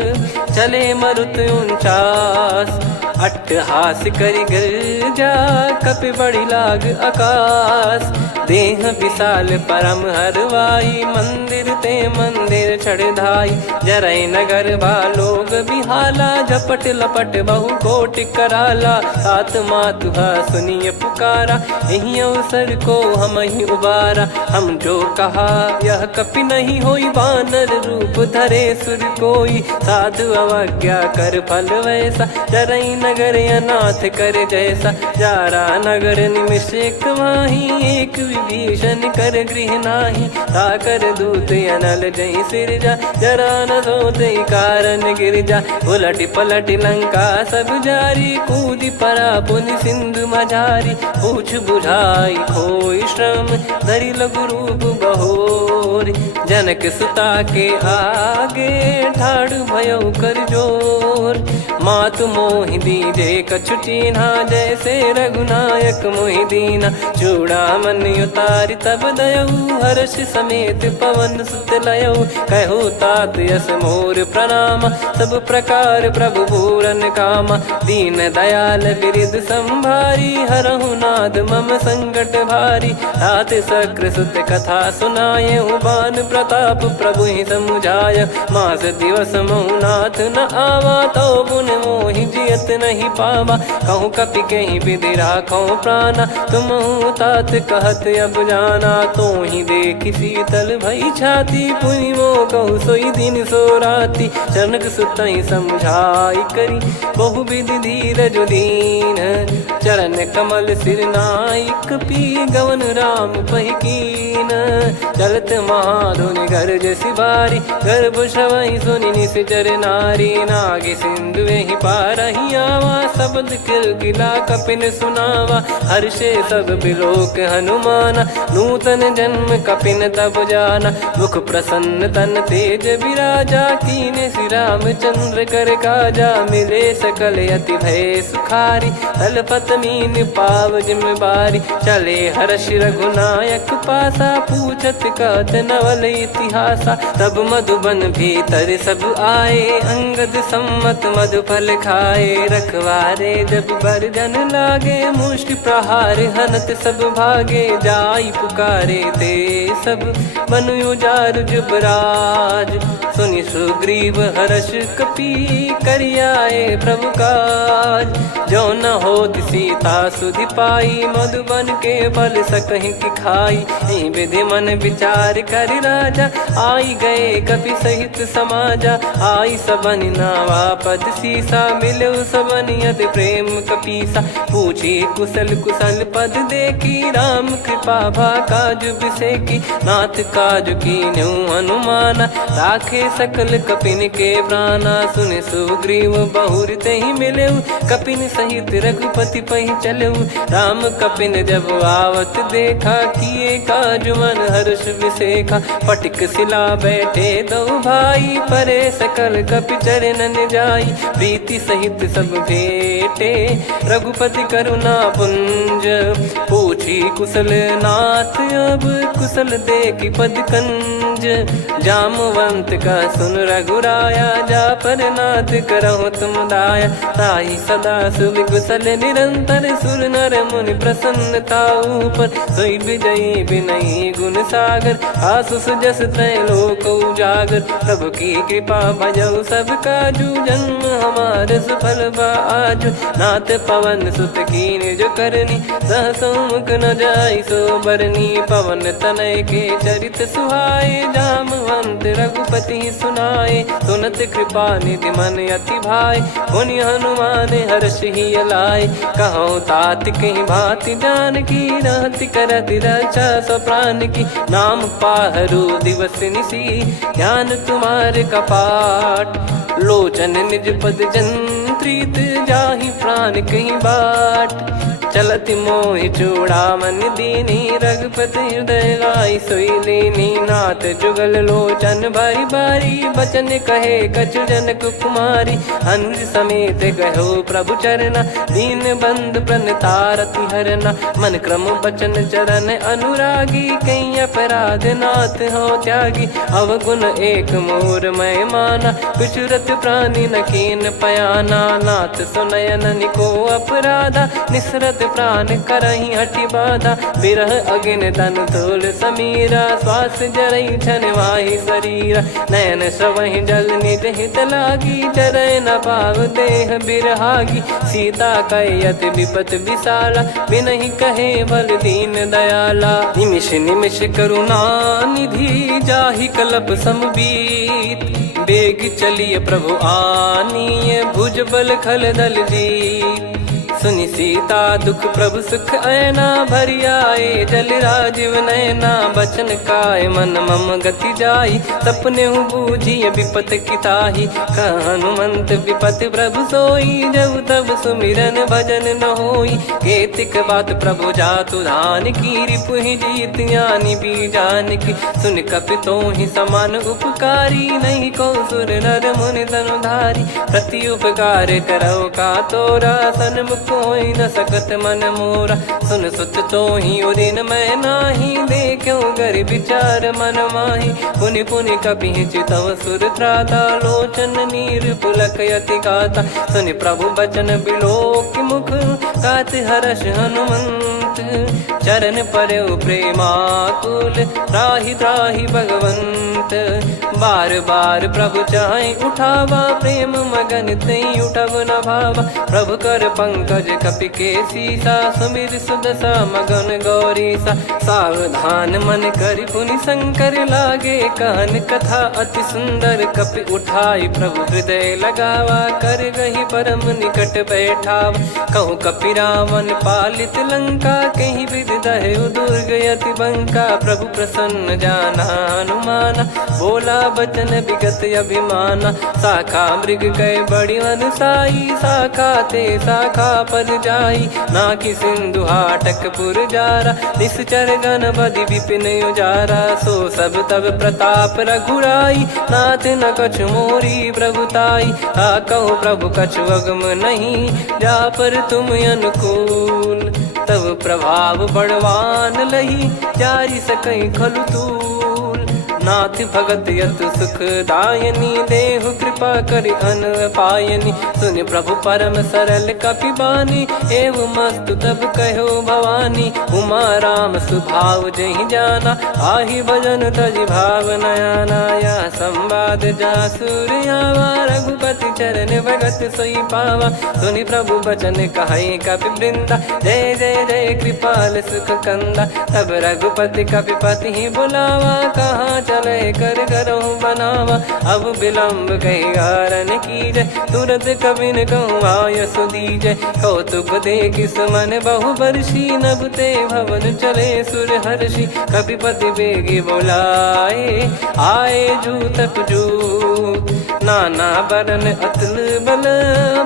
चले मरुत 49 अट्टहास करि गिरजा कपि बड़ी लाग आकाश देह विशाल परम हरवाई मंदिर ते मंदिर चढ़ाई जरई नगर बालोग बिहाला झपट लपट बहु कोट कराला सात मातुहा सुनिय पुकारा यही अवसर को हम ही उबारा हम जो कहा यह कपि नहीं होई बानर रूप धरे सुर कोई साधु अवज्ञा कर फल वैसा जरई नगर अनाथ कर जैसा जारा नगर निमिष एक माही एक विभीषण कर गृह नाही ताकर दूत अनल जय सिरजा जरा न सोते कारण गिरजा उलट पलट लंका सब जारी कूदी परा पुनि सिंधु मझारी पूछ बुझाई खोई श्रम धरि लघु रूप बहोरी जनक सुता के आगे ठाड़ भयो कर जोर मातु मोहि दीजे कछु चीन्हा जैसे रघुनायक मोहि दीना चूड़ामन उतारि तब दयऊ हर्ष समेत पवन सुत लयऊ कहु तात यस मोर प्रणाम सब प्रकार प्रभु पूरन कामा दीन दयाल बिरिद संभारी हरहु नाद मम संकट भारी तात सक्र सुत कथा सुनाये बान प्रताप प्रभु ही समुझाय मास दिवस महु नाथ न आवा तो पुन मोहि जियत नहीं पावा कहूँ कपि कहीं विधि राखो प्राणा तुम तात कहत अब जाना तो ही देख शीतल भई छाती पुनि मो कहु सोई दिन सो राती जनक सुतई समझाई करी बहु विधि धीरज दीन चरण कमल सिर नाइक पी गवन राम पहिकीन चलत महाधुनि गर्ज सिबारी गर्भ श्रवहि सुनि निश्चर नारी नागे सिंधु ही पारही आवा शब्द किलकिला कपिन सुनावा हर्षे सब बिलोक हनुमाना नूतन जन्म कपिन तब जाना मुख प्रसन्न तन तेज विराजा कीने श्री रामचंद्र कर काजा मिले सकल अति भय सुखारी तलपत मीन पाव जिम्मेवारी चले हर्ष रघुनायक पासा पूछत कहत नवल इतिहासा तब मधुबन भीतर सब आए अंगद सम्मत मधुफल खाए रखवारे जब बरजन लागे मुष्टि प्रहार हनत सब भागे जाई पुकारे ते सब मनु उजार जुबराज सुनि सुग्रीव हर्ष कपि करियाए प्रभु काज जो न हो सीता सुधि पाई मधुबन के फल सकहि की खाई विधि मन विचार कर राजा आई गए कपि सहित समाजा आई सबन नावा पद सीसा मिलो सबनियत प्रेम कपीसा पूछी कुशल कुशल पद देखी राम कृपा भा काज बिसेकी नाथ काज की न्यू हनुमाना राखे सकल कपिन के प्राणा सुन सुग्रीव बहुर ते ही मिले कपिन सहित रघुपति पहि चले राम कपिन जब आवत देखा किए काज मन हर्ष विसेखा पटिक सिला बैठे दो भाई परे सकल कपि चरणन जाई प्रीति सहित सब भेटे रघुपति करुणा पुंज पूछी कुशल नाथ अब कुशल देखी पद कंज जामवंत का सुन रघुराया जा पर नाथ करहु तुम दाया ताई सदा सुभि कुशल निरंतर सुर नर मुनि प्रसन्नता ऊपर सोई विजयी विनयी गुण सागर आसु सुजस त्रैलोक उजागर प्रभु की कृपा भजऊ सब काजू जन्म हमार सफल बाजू नाथ पवन सुत कीन जो करनी सहसो मुख न जाई सो बरनी पवन तनय के चरित सुहाए जामवंत रघुपति सुनाए सुनत कृपा निधि मन अति भाई पुनि हनुमान हर्ष ही लाए कहो तात कहीं भांति जान की रहति करति रक्षा सो प्राण की नाम पाहरू दिवस निसी ध्यान तुम्हारे कपाट लोचन निज पद जन प्रीत जाहि प्राण कहीं बाट। चलत मोहि चूड़ामन दीनी रघुपति हृदय लाई सोई लीनी। नाथ जुगल लोचन बारी बारी बचन कहे कछु जनक कुमारी। हंस समेत गहो प्रभु चरना दीन बंद प्रणतारति हरना। मन क्रम बचन चरण अनुरागी कहीं अपराध नाथ हो त्यागी। अवगुण एक मोर मैं माना विचुरत प्राणी न कीन पयाना। नाथ सुनयन निको अपराधा निसरत प्राण करही हटि बाधा। बिरह अगिन तन तोल समीरा श्वास जरई छन वाहि शरीरा। नयन सवहि जल निज हित लागी चरय न पाव देह बिरहागी। सीता कयत विपत विशाला बिनहि कहे बल दीन दयाला। निमिष निमिष करुणा निधि जाहि कलप समबीत। बेग चलिए प्रभु आनीय भुज बल खल दल जीत। सुनि सीता दुख प्रभु सुख ऐना भरि आए जल राजीव नैना। बचन काय मन मम गति जाई सपने बूझी विपत किताही। हनुमंत विपत प्रभु सोई जब तब सुमिरन भजन न होई। केतिक बात प्रभु जातु धान की रिपुहि जीत ज्ञानी बीजान की। सुन कपितो ही समान उपकारी नहीं को सुर नर मुनि तनुधारी। प्रति उपकार करो का तोरा सन्मुख कोई न सकत मन मोरा। सुन सुत तो ही उदिन मैं नाही देखो गर विचार मन माही। पुनि पुनि कपि चितव सुर त्राता लोचन नीर पुलक यति गाता। सुनि प्रभु बचन बिलोक मुख गात हर्ष हनुमंत। चरण परयो प्रेमाकुल त्राहि त्राहि भगवंत। बार बार प्रभु चाहि उठावा प्रेम मगन तई उठब न भावा। प्रभु कर पंकज कपि के सीसा सुमिर सुदशा मगन गौरीसा। सावधान मन करि पुनि शंकर लागे कहन कथा अति सुंदर। कपि उठाई प्रभु हृदय लगावा कर गही परम निकट बैठावा। कहूँ कपि रावण पालित लंका कहीं विधि दहु दुर्ग यति बंका। प्रभु प्रसन्न जाना हनुमाना बोला बचन विगत अभिमाना। शाखा मृग गए बड़ी अनुसाई शाखा ते शाखा पर जाई। ना कि सिंधु हाटक पुर जारा निश्चर गण बदि विपिन उजारा। सो सब तब प्रताप रघुराई नाथ न कछु मोरी प्रभुताई। कहूँ प्रभु कछु अगम नहीं जा पर तुम अनुकूल। तब प्रभाव बड़वान लही जारी सकई खलु तूल। नाथ भगत यत सुख दायनी देहु कृपा करि अन पायनी। सुन प्रभु परम सरल कपि बानी एवं मस्तु तब कहो भवानी। उमा राम सुभाव जहि जाना आहि भजन तजि भाव नयाना। या संवाद जासुर आवा रघुपति चरण भगत सोई पावा। सुनि प्रभु बचन कहै कपि वृंदा जय जय जय कृपाल सुख कंदा। तब रघुपति कपि पति बुलावा कहाँ चले कर करहु बनावा। अब विलम्ब कही कारण कीजय तुरत कबिन कहूँ आयस दीजय। कौतुक देख सुमन बहु बरसी नभ ते भवन चले सुर हर्षि। कपिपति बेगी बोलाए आए जूतक जूत। नाना बरन अतुल बल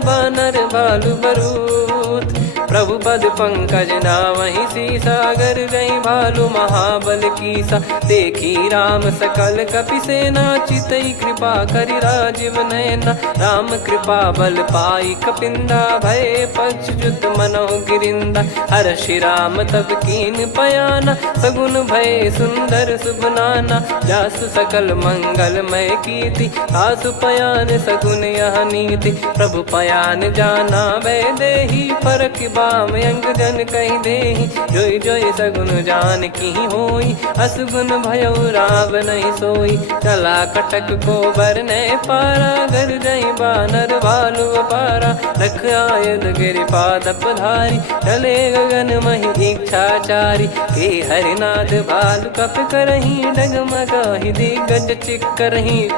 बानर बालु बरूत। प्रभु पद पंकज नावहि सीसागर गई भालु महाबल कीसा। देखी राम सकल कपि सेना चितई कृपा करि राजीव नयना। राम कृपा बल पाई कपिंदा भय पक्ष जुत मनो गिरिंदा। हर्षि राम तब कीन पयाना सगुन भय सुंदर शुभ नाना। जासु सकल मंगलमय कीर्ति आसु पयान सगुन यह नीति। प्रभु पयान जाना वै देहि फरक बाम अंग जन कहीं देहि। जोई जोई सगुन जान की होई असगुन भयो राव नहीं सोई। चला कटक को बरने पारा घर जई बानर भालु पारा। रख आयद गिरि पाद पधारी चले गगन मही इच्छाचारी। के हरिनाथ भालु कप करही डगमगाहि दिग्गज चिक्करही।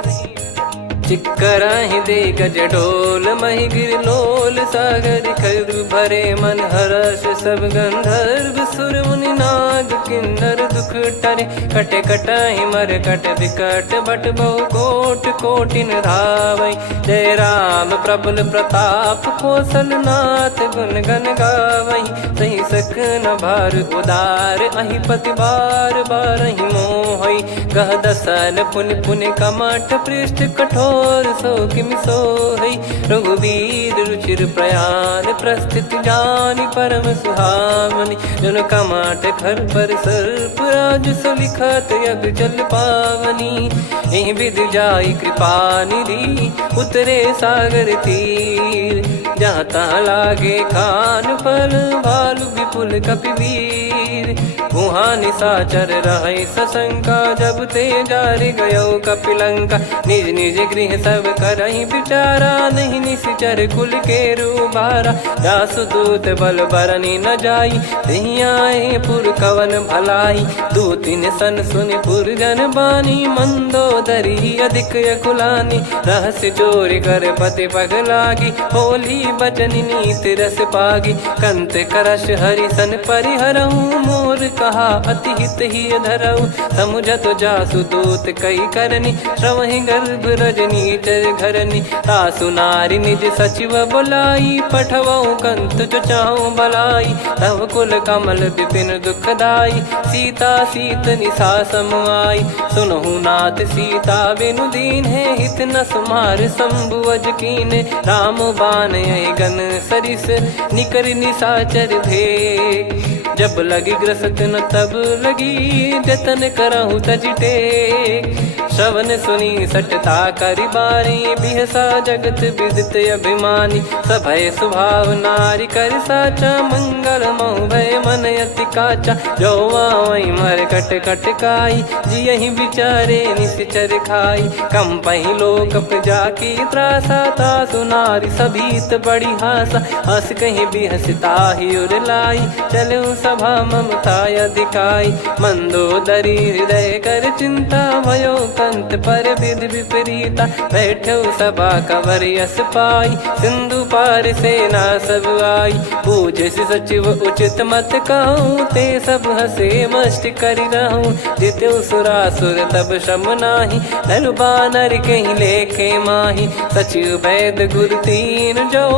चिक्कराहि दे गज डोल महि गिर लोल सागर खर भरे मन हर्ष सब गंधर्व सुर मुनि नार। नाग किन्नर दुख टरे, कटे कटहि मर कट विकट बट बहु कोट कोटिन धावै। जय राम प्रबल प्रताप कौशलनाथ गुण गण गावै। सही सकन भार उदार अहि पति बार बारहि मोहै। गह दसन पुन पुन कमठ पृष्ठ कठोर सो किमि सोहै। रघुवीर रुचिर प्रयाण प्रस्थित जानि परम सुहावनि। जन कमठ खर पर सर्प राज सलिखत यग जल पावनी। एहि विधि जाई कृपा निधि उतरे सागर तीर। जहाँ तहाँ लागे खान फल भालु विपुल कपिवीर। वहाँ निशाचर रहै सशंका जब ते जारि गयो कपिलंका। निज निज गृह सब करहि विचारा नहीं निश्चर कुल के रूबारा। जासु दूत बल बरनि न जाई तेहि आए पुर कवन भलाई। दूतिन सन सुनि पुर जन बानी मंदोदरी अधिक यकुलानी। रहस्य चोरी कर पति पगलागी होली बचन नीति रस पागी। कंत करश हरिसन परिहरहु मोर कहा अति हित ही धरऊ। समुझत जासु दूत कई करनी श्रवहि गर्भ रजनी चर घरनी। तासु नारी निज सचिव बुलाई पठवऊ कंत जो चाहूं बलाई। तव कुल कमल विपिन दुखदाई सीता सीत निशा समाई। सुनहु नाथ सीता बिनु दीन है हित न सुमार शंभु अज कीने। राम बाण गन सरिस निकर निशाचर भेग। जब लगी ग्रसत न तब लगी जतन करहु तज टेक। श्रवण सुनी सटता करि बारी बिहसा जगत विदित अभिमानी। सभय स्वभाव नारी कर साचा मंगल मऊ भय मन अति काचा। जो आवै मर कट कट काई जियहि विचारे निश्चर खाई। कम पहि लोक जाकी त्रासा तासु नारी सभीत बड़ी हासा। हस कहीं बिहसता ही उर लाई चलऊ सभा ममता अधिकाई। मंदोदरी हृदय कर चिंता भयो कंत पर विधि विपरीता। बैठो सभा कवर यस पाई सिंधु पार सेना सब आई। पूज्य सचिव उचित मत कहूँ ते सब हसे मष्ट करि रहूँ। जित्यु सुरासुर तब श्रम नाही नर बानर कहीं लेखे माही। सचिव वैद गुरु तीन जो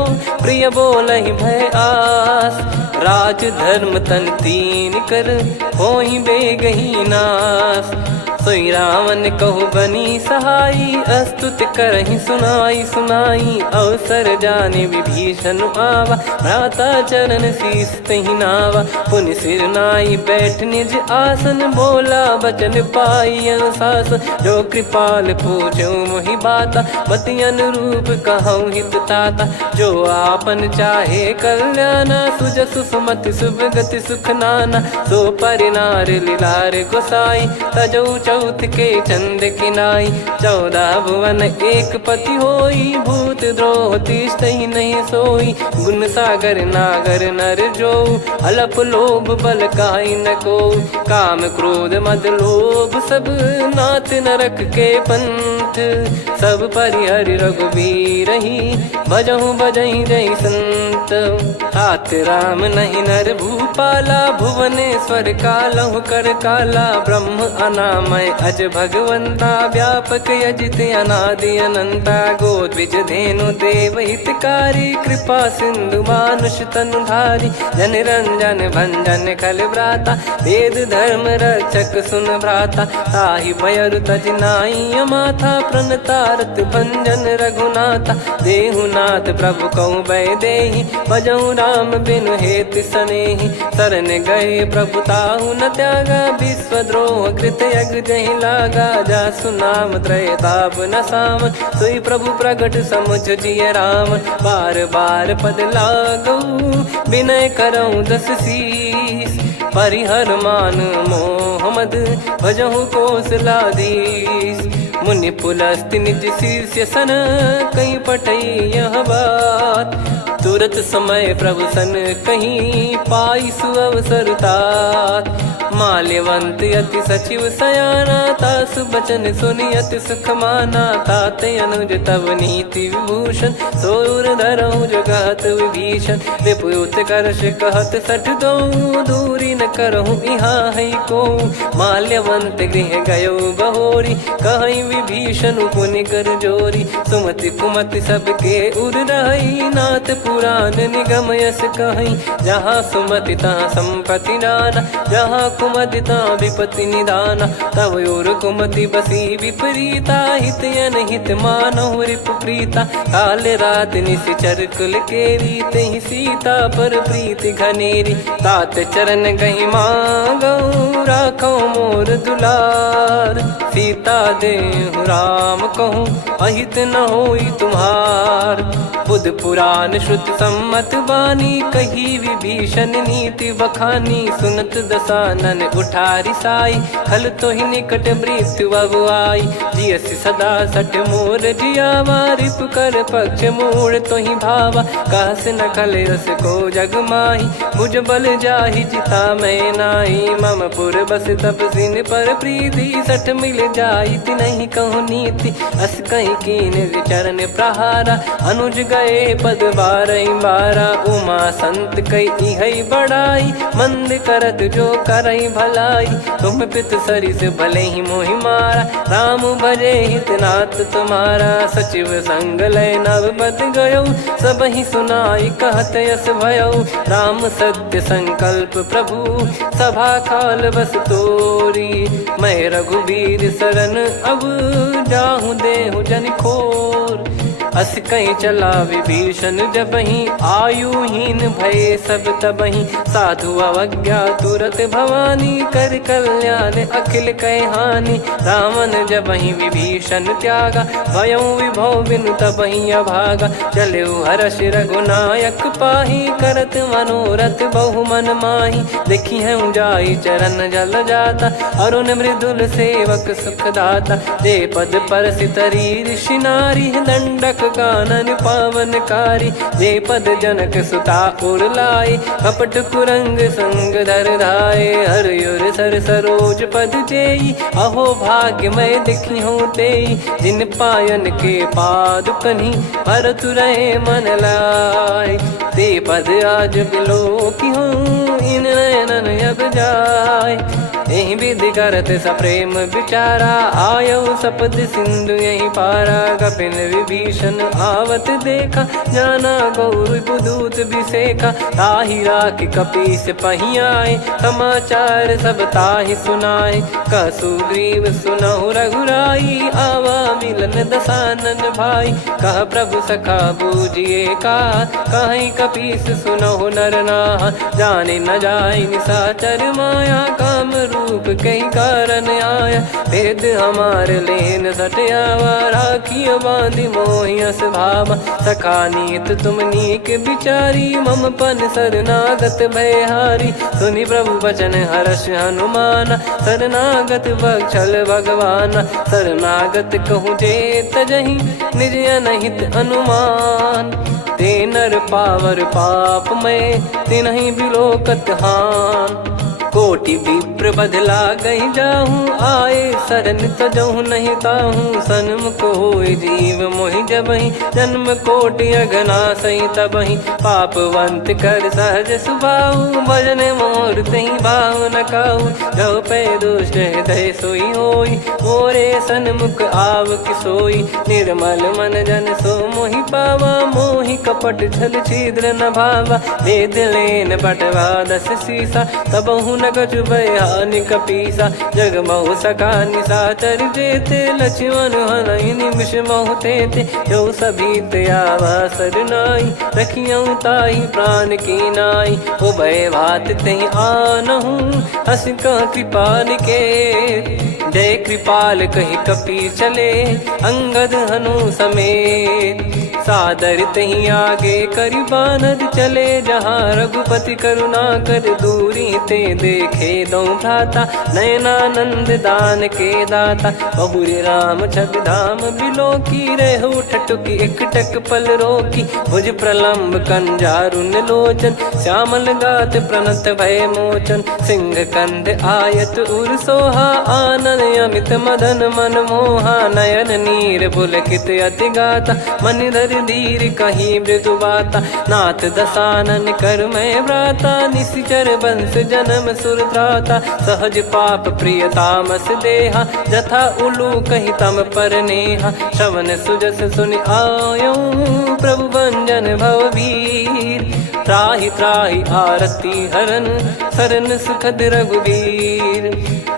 प्रिय बोलहि भय आस। राज धर्म तन तीन कर होई बेगही नास। सोई रावण कहु बनी सहाई अस्तुत करहि सुनाई सुनाई। अवसर जाने विभीषण आवा भ्राता चरण शीस तहि नावा। पुनि सिर नाई बैठ निज आसन बोला बचन पाई अनुशासन। जो कृपाल पूछो मोहि बाता मति अनुरूप कहूँ हित ताता। जो आपन चाहे कल्याणा सुजसु सुमति सुभगति सुख नाना। सो परिनार लीलार गोसाई तजौ चौथ के चंद किनाई। 14 भुवन एक पति होई भूत द्रोह तिष्ठहि नहीं सोई। गुण सागर नागर नर जो अलप लोभ बल काई न को। काम क्रोध मद लोभ सब नाथ नरक के पंथ। सब परिहरि रघुबीर ही भजहु भजहि जय संत। तात राम नहीं नर भूपाला भुवनेश्वर कालहु कर काला। ब्रह्म अनामय अज भगवंता व्यापक यजित अनादि अनंता। गोद्विज धेनु देव हितकारी कृपा सिंधु मानुष तनुधारी। जन रंजन भंजन खल भ्राता वेद धर्म रक्षक सुन भ्राता। ताहि भयरु तज नाई माथा प्रणतारत भंजन रघुनाथा। देहुनाथ प्रभु कहु भय देहि भजहु राम बिनु हेतु सनेहि। शरण गए प्रभु ताहु न त्यागा विश्वद्रोह कृत यज्ञ जहि लागा। जासु नाम त्रय ताप न सावन सोई प्रभु प्रगट समुझ जिय राम। बार बार पद लागऊ विनय करऊँ 10 शीस। परिहर मान मोह मद भजहु कौशलाधीश। मुनि पुलस्त्य निज शिष्य सन कहीं पठई यह बात। तुरत समय प्रभु सन कहीं पाई सुअवसर तात। माल्यवंत अति सचिव सयाना तासु बचन सुनि अति सुख माना। ताते अनुज तव नीति विभूषण सोर धरऊ जगत विभीषण। विपुत करश कहत सठ दो दूरी न करहु यहाँ है को। माल्यवंत गृह गयो बहोरी, कहीं विभीषण पुनि कर जोरी। सुमति कुमति सबके उर रही, नाथ पुराण निगम यस कहीं। जहाँ सुमति तहाँ संपत्ति नाना, जहाँ कुमति तहाँ विपत्ति निदाना। तब और कुमति बसी विपरीता, हित अनहित मानहु रिपु प्रीता। काल रात निश्चर कुल केरी, तहि सीता पर प्रीति घनेरी। तात चरण गही मांगऊ, राखो मोर दुलार। सीता देहु राम कहूँ, अहित न होई तुम्हार। बुध पुराण श्रुत सम्मत बानी, कही विभीषण नीति बखानी। सुनत दसानन उठारी साई, खल तो ही निकट मृत्यु अब आई। जियसि सदा सठ मोर जियावा, रिप कर पक्ष मूड़ तो ही भावा। कहस न खल रस को जग माही, मुझ बल जाहि जिता मैं नाई। मम पुर बस तपसिन पर प्रीति, सठ मिल जाई नहीं कहूँ नीति। अस कहीं कीन चरण प्रहारा, अनुज गए पद बारई बारा। उमा संत कई है बड़ाई, मंद करत जो करई भलाई। तुम पित सरिस भले ही मोहि मारा, राम भजे हित नाथ तुम्हारा। सचिव संग लय नव बद गयो, सब ही सुनाई कहत यस भयो। राम सत्य संकल्प प्रभु, सभा काल बस तोरी। मैं रघुबीर शरण अब, जाहूँ देहु जन खोर। अस कहीं चला विभीषण जबहि, आयुहीन भय सब तबहि। साधु अवज्ञा तुरत भवानी, कर कल्याण अखिल कह हानि। रावण जबहि विभीषण त्यागा, भयउ विभव बिनु तबहि अभागा। चलऊ हर्ष रघुनायक पाही, करत मनोरथ बहु मन माही। देखी है जाई चरण जल जाता, अरुण मृदुल सेवक सुखदाता। जे पद पर सितरी ऋषि नारी, दंडक कानन पावनकारी। जे पद जनक सुता उर लाए, कपट कुरंग संग धर धाये। हरियुर सर सरोज पद जेई, अहो भाग्य मैं दिखी हूँ तेई। जिन पायन के पाद कन्ही, भरत रहे मन लाए। ते पद आज बिलो की हूँ, इन नयनन अब जाय। यही विधि करत सप्रेम विचारा, आयऊ सपद सिंधु यही पारा। कपिन विभीषण आवत देखा, जाना गौर बुदूत बिसेखा। ताहि राख कपीस पही आए, समाचार सब ताहि सुनाए। कह सुग्रीव सुनहु रघुराई, आवा मिलन दसानन भाई। कह प्रभु सखा बूझिए का, कहीं कपीस सुनहु नर नाहा। जाने न जाय निशाचर माया, काम रूप कई कारण आया। भेद हमार लेन सटयावा, राखियो बांधि मोहियस भावा। सखा नीत तुम नीक बिचारी, मम पन शरणागत भयहारी। सुनि प्रभु वचन हर्ष हनुमाना, शरणागत बक्षल भगवाना। शरणागत कहूँ जे तजहि, निज अनहित अनुमान। ते नर पावर पाप में, तिन्हि बिलोकत हान। कोटि विप्र बदला गई जाहूँ, आए शरण तजहु नहीं ताहूँ। सन्मुख होय जीव मोहि जबहि, जन्म कोटि अगना सही तबहि। पापवंत कर सहज सुभाऊ, भजन मोर तहि भाव न काहू। जो पै दुष्ट हृदय सोई होई, मोरे सन्मुख आव किसोई। निर्मल मन जन सो मोहि पावा, मोहि कपट छल छिद्र न भावा। वेद लेन बटवा दस सीसा, तबहु न कछु भयानि कपीसा। जग महु सखा निशाचर जेते, लक्ष्मण हनहि निमिष महु तेते। जो सभी त्यावा सरनाई, रखियऊ ताहि प्राण की नाई। उभय भात तहि आनहु, हस कह कृपाल के। जय कृपाल कहि कपी चले, अंगद हनु समेत। सादर तही आगे करि बानर चले, जहाँ रघुपति करुणा कर दूरी ते देखे दो भ्राता। नयनानंद दान के दाता, बहुरी राम छग धाम बिलो की। रेहु ठटुकी एकटक पल रोकी, भुज प्रलम्ब कंजारुन लोचन। श्यामल गात प्रणत भय मोचन, सिंह कंध आयत उर सोहा। आनन अमित मदन मन मोहा, नयन नीर पुलकित अति गाता। मनिधर कर धीर कहीं मृदु बाता, नाथ दसानन कर मैं व्राता, निशिचर बंस जन्म सुर त्राता, सहज पाप प्रिय तामस देहा, जथा उलू कही तम पर नेहा, श्रवण सुजस सुनि आयो प्रभु भंजन भववीर, त्राहि त्राहि आरती हरन सरन सुखद रघुवीर,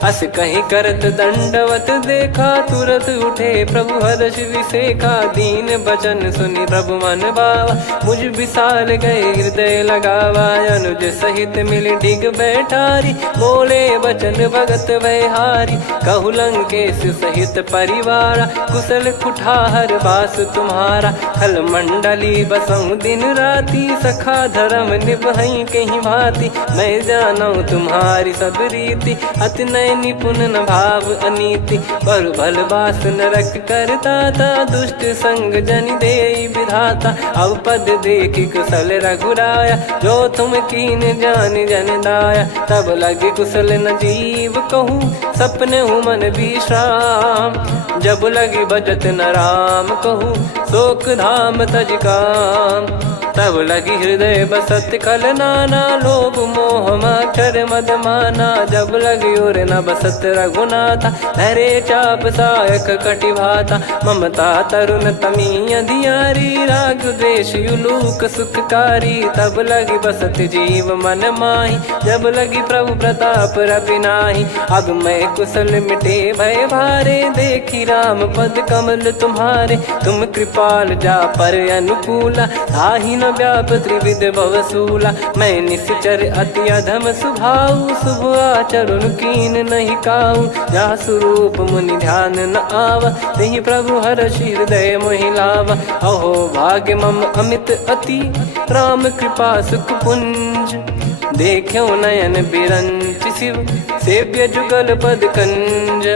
अस कहीं करत दंडवत देखा, तुरत उठे प्रभु हर्ष विसेखा, दीन बचन सुनि प्रभु मन भावा, मुझ विशाल गए हृदय लगावा, अनुज सहित मिल डिग बैठारी, बोले बचन भगत वैहारी, कहु लंकेश सहित परिवारा, कुशल कुठार बास तुम्हारा, खल मंडली बसऊं दिन राती, सखा धर्म निभई कहीं भांति, मैं जानू तुम्हारी सब रीति, अति नय निपुण न भाव अनीति, पर भल बास नरक करता था, दुष्ट संग जन दे विधाता, अब पद देखी कुशल रघुराया, जो तुम कीन जान जन दाया, तब लगे कुशल न जीव कहूँ, सपने हूँ मन विश्राम, जब लगी बजत न राम कहूँ, शोक धाम तज काम, तब लगी हृदय बसत खल नाना, लोभ मोह मक्षर मद माना, जब लगी और न बसत रघुनाथा, धरे चाप सायक कटि भाता, ममता तरुण तमी अधियारी, राग द्वेष युलूक सुखकारी, तब लगी बसत जीव मन माही, जब लगी प्रभु प्रताप रवि नाही, अब मैं कुशल मिटे भय भारे, देखी राम पद कमल तुम्हारे, तुम कृपाल जा पर अनुकूला, ताहि न व्याप त्रिविध भवसूला, मैं निश्चर अति अधम सुभाऊ, शुभ आचरण कीन नहीं काऊ, जा स्वरूप मुनि ध्यान न आवा, तेहि प्रभु हर्ष हृदय मोहि लावा, अहो भाग्य मम अमित अति, राम कृपा सुख पुंज, देखो नयन बिरंच शिव, सेव्य जुगल पद कंज,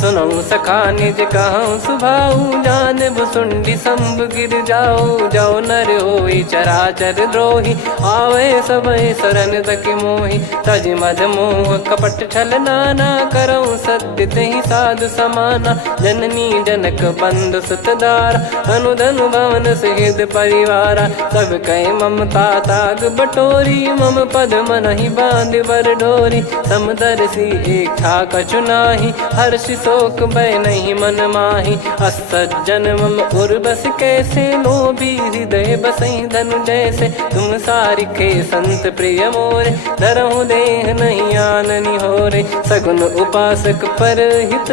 सुनऊ सखा निज कहूँ सुभाऊ, जान भुसुंडी संभ गिर जाओ, जाओ नर होई चराचर द्रोही, आवे सबय शरण तक मोहि, तज मद मोह कपट छल नाना, करऊँ सत्य तेहि साधु समाना, जननी जनक बंधु सुतदारा, अनु धनु भवन सहित परिवारा, सब कहे ममता ताग बटोरी, मम पद मनहि बांध बर डोरी, समदर्शी इच्छा कछु नाही, हर्ष शोक भय नहीं मन माही, असज्जन मम उर्वश कैसे, लोभी हृदय बसई धनु जैसे, तुम सारिखे संत प्रिय मोरे, धरहु देह नहीं आननि होरे, सगुन उपासक पर हित,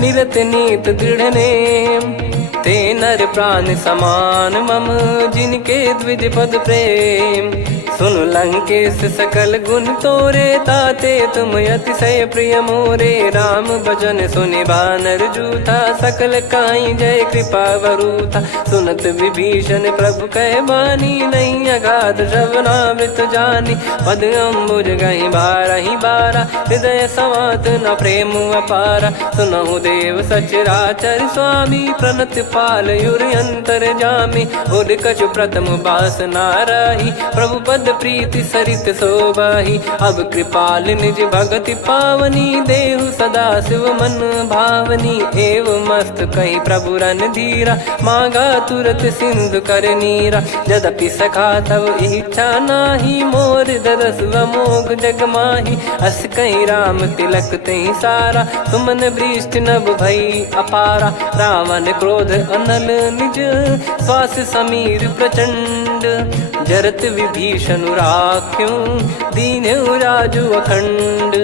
निरत नीत दृढ़ नेम, ते नर प्राण समान मम, जिनके द्विज पद प्रेम, सुन लंकेश सकल गुण तोरे, ताते तुम अतिशय प्रिय मोरे, राम भजन सुनि बानर जूथा, सकल काई जय कृपा वरूथा, सुनत विभीषण प्रभु कह बानी, नहीं अगाध श्रवणामृत जानी, पद अम्बुज गहि बारहि बारा, हृदय समात न प्रेम अपारा, सुनहु देव सचराचर स्वामी, प्रणत पाल युर अंतर जामी, उद कछु प्रथम बास नाराही, प्रभु पद प्रीति सरित शोभाही, अब कृपाल निज भगति पावनी, देहु सदा शिव मन भावनी, एव मस्त कही प्रभु रन धीरा, मांगा तुरत सिंधु कर नीरा, यद्यपि सखा तब इच्छा नाही, मोर दरस अमोघ जग माही, अस कहीं राम तिलक तहि सारा, सुमन वृष्ट नभ भई अपारा, रावण क्रोध अनल निज, श्वास समीर प्रचंड, जरत विभीषण राख्यों, दीन्हु राजु अखंड,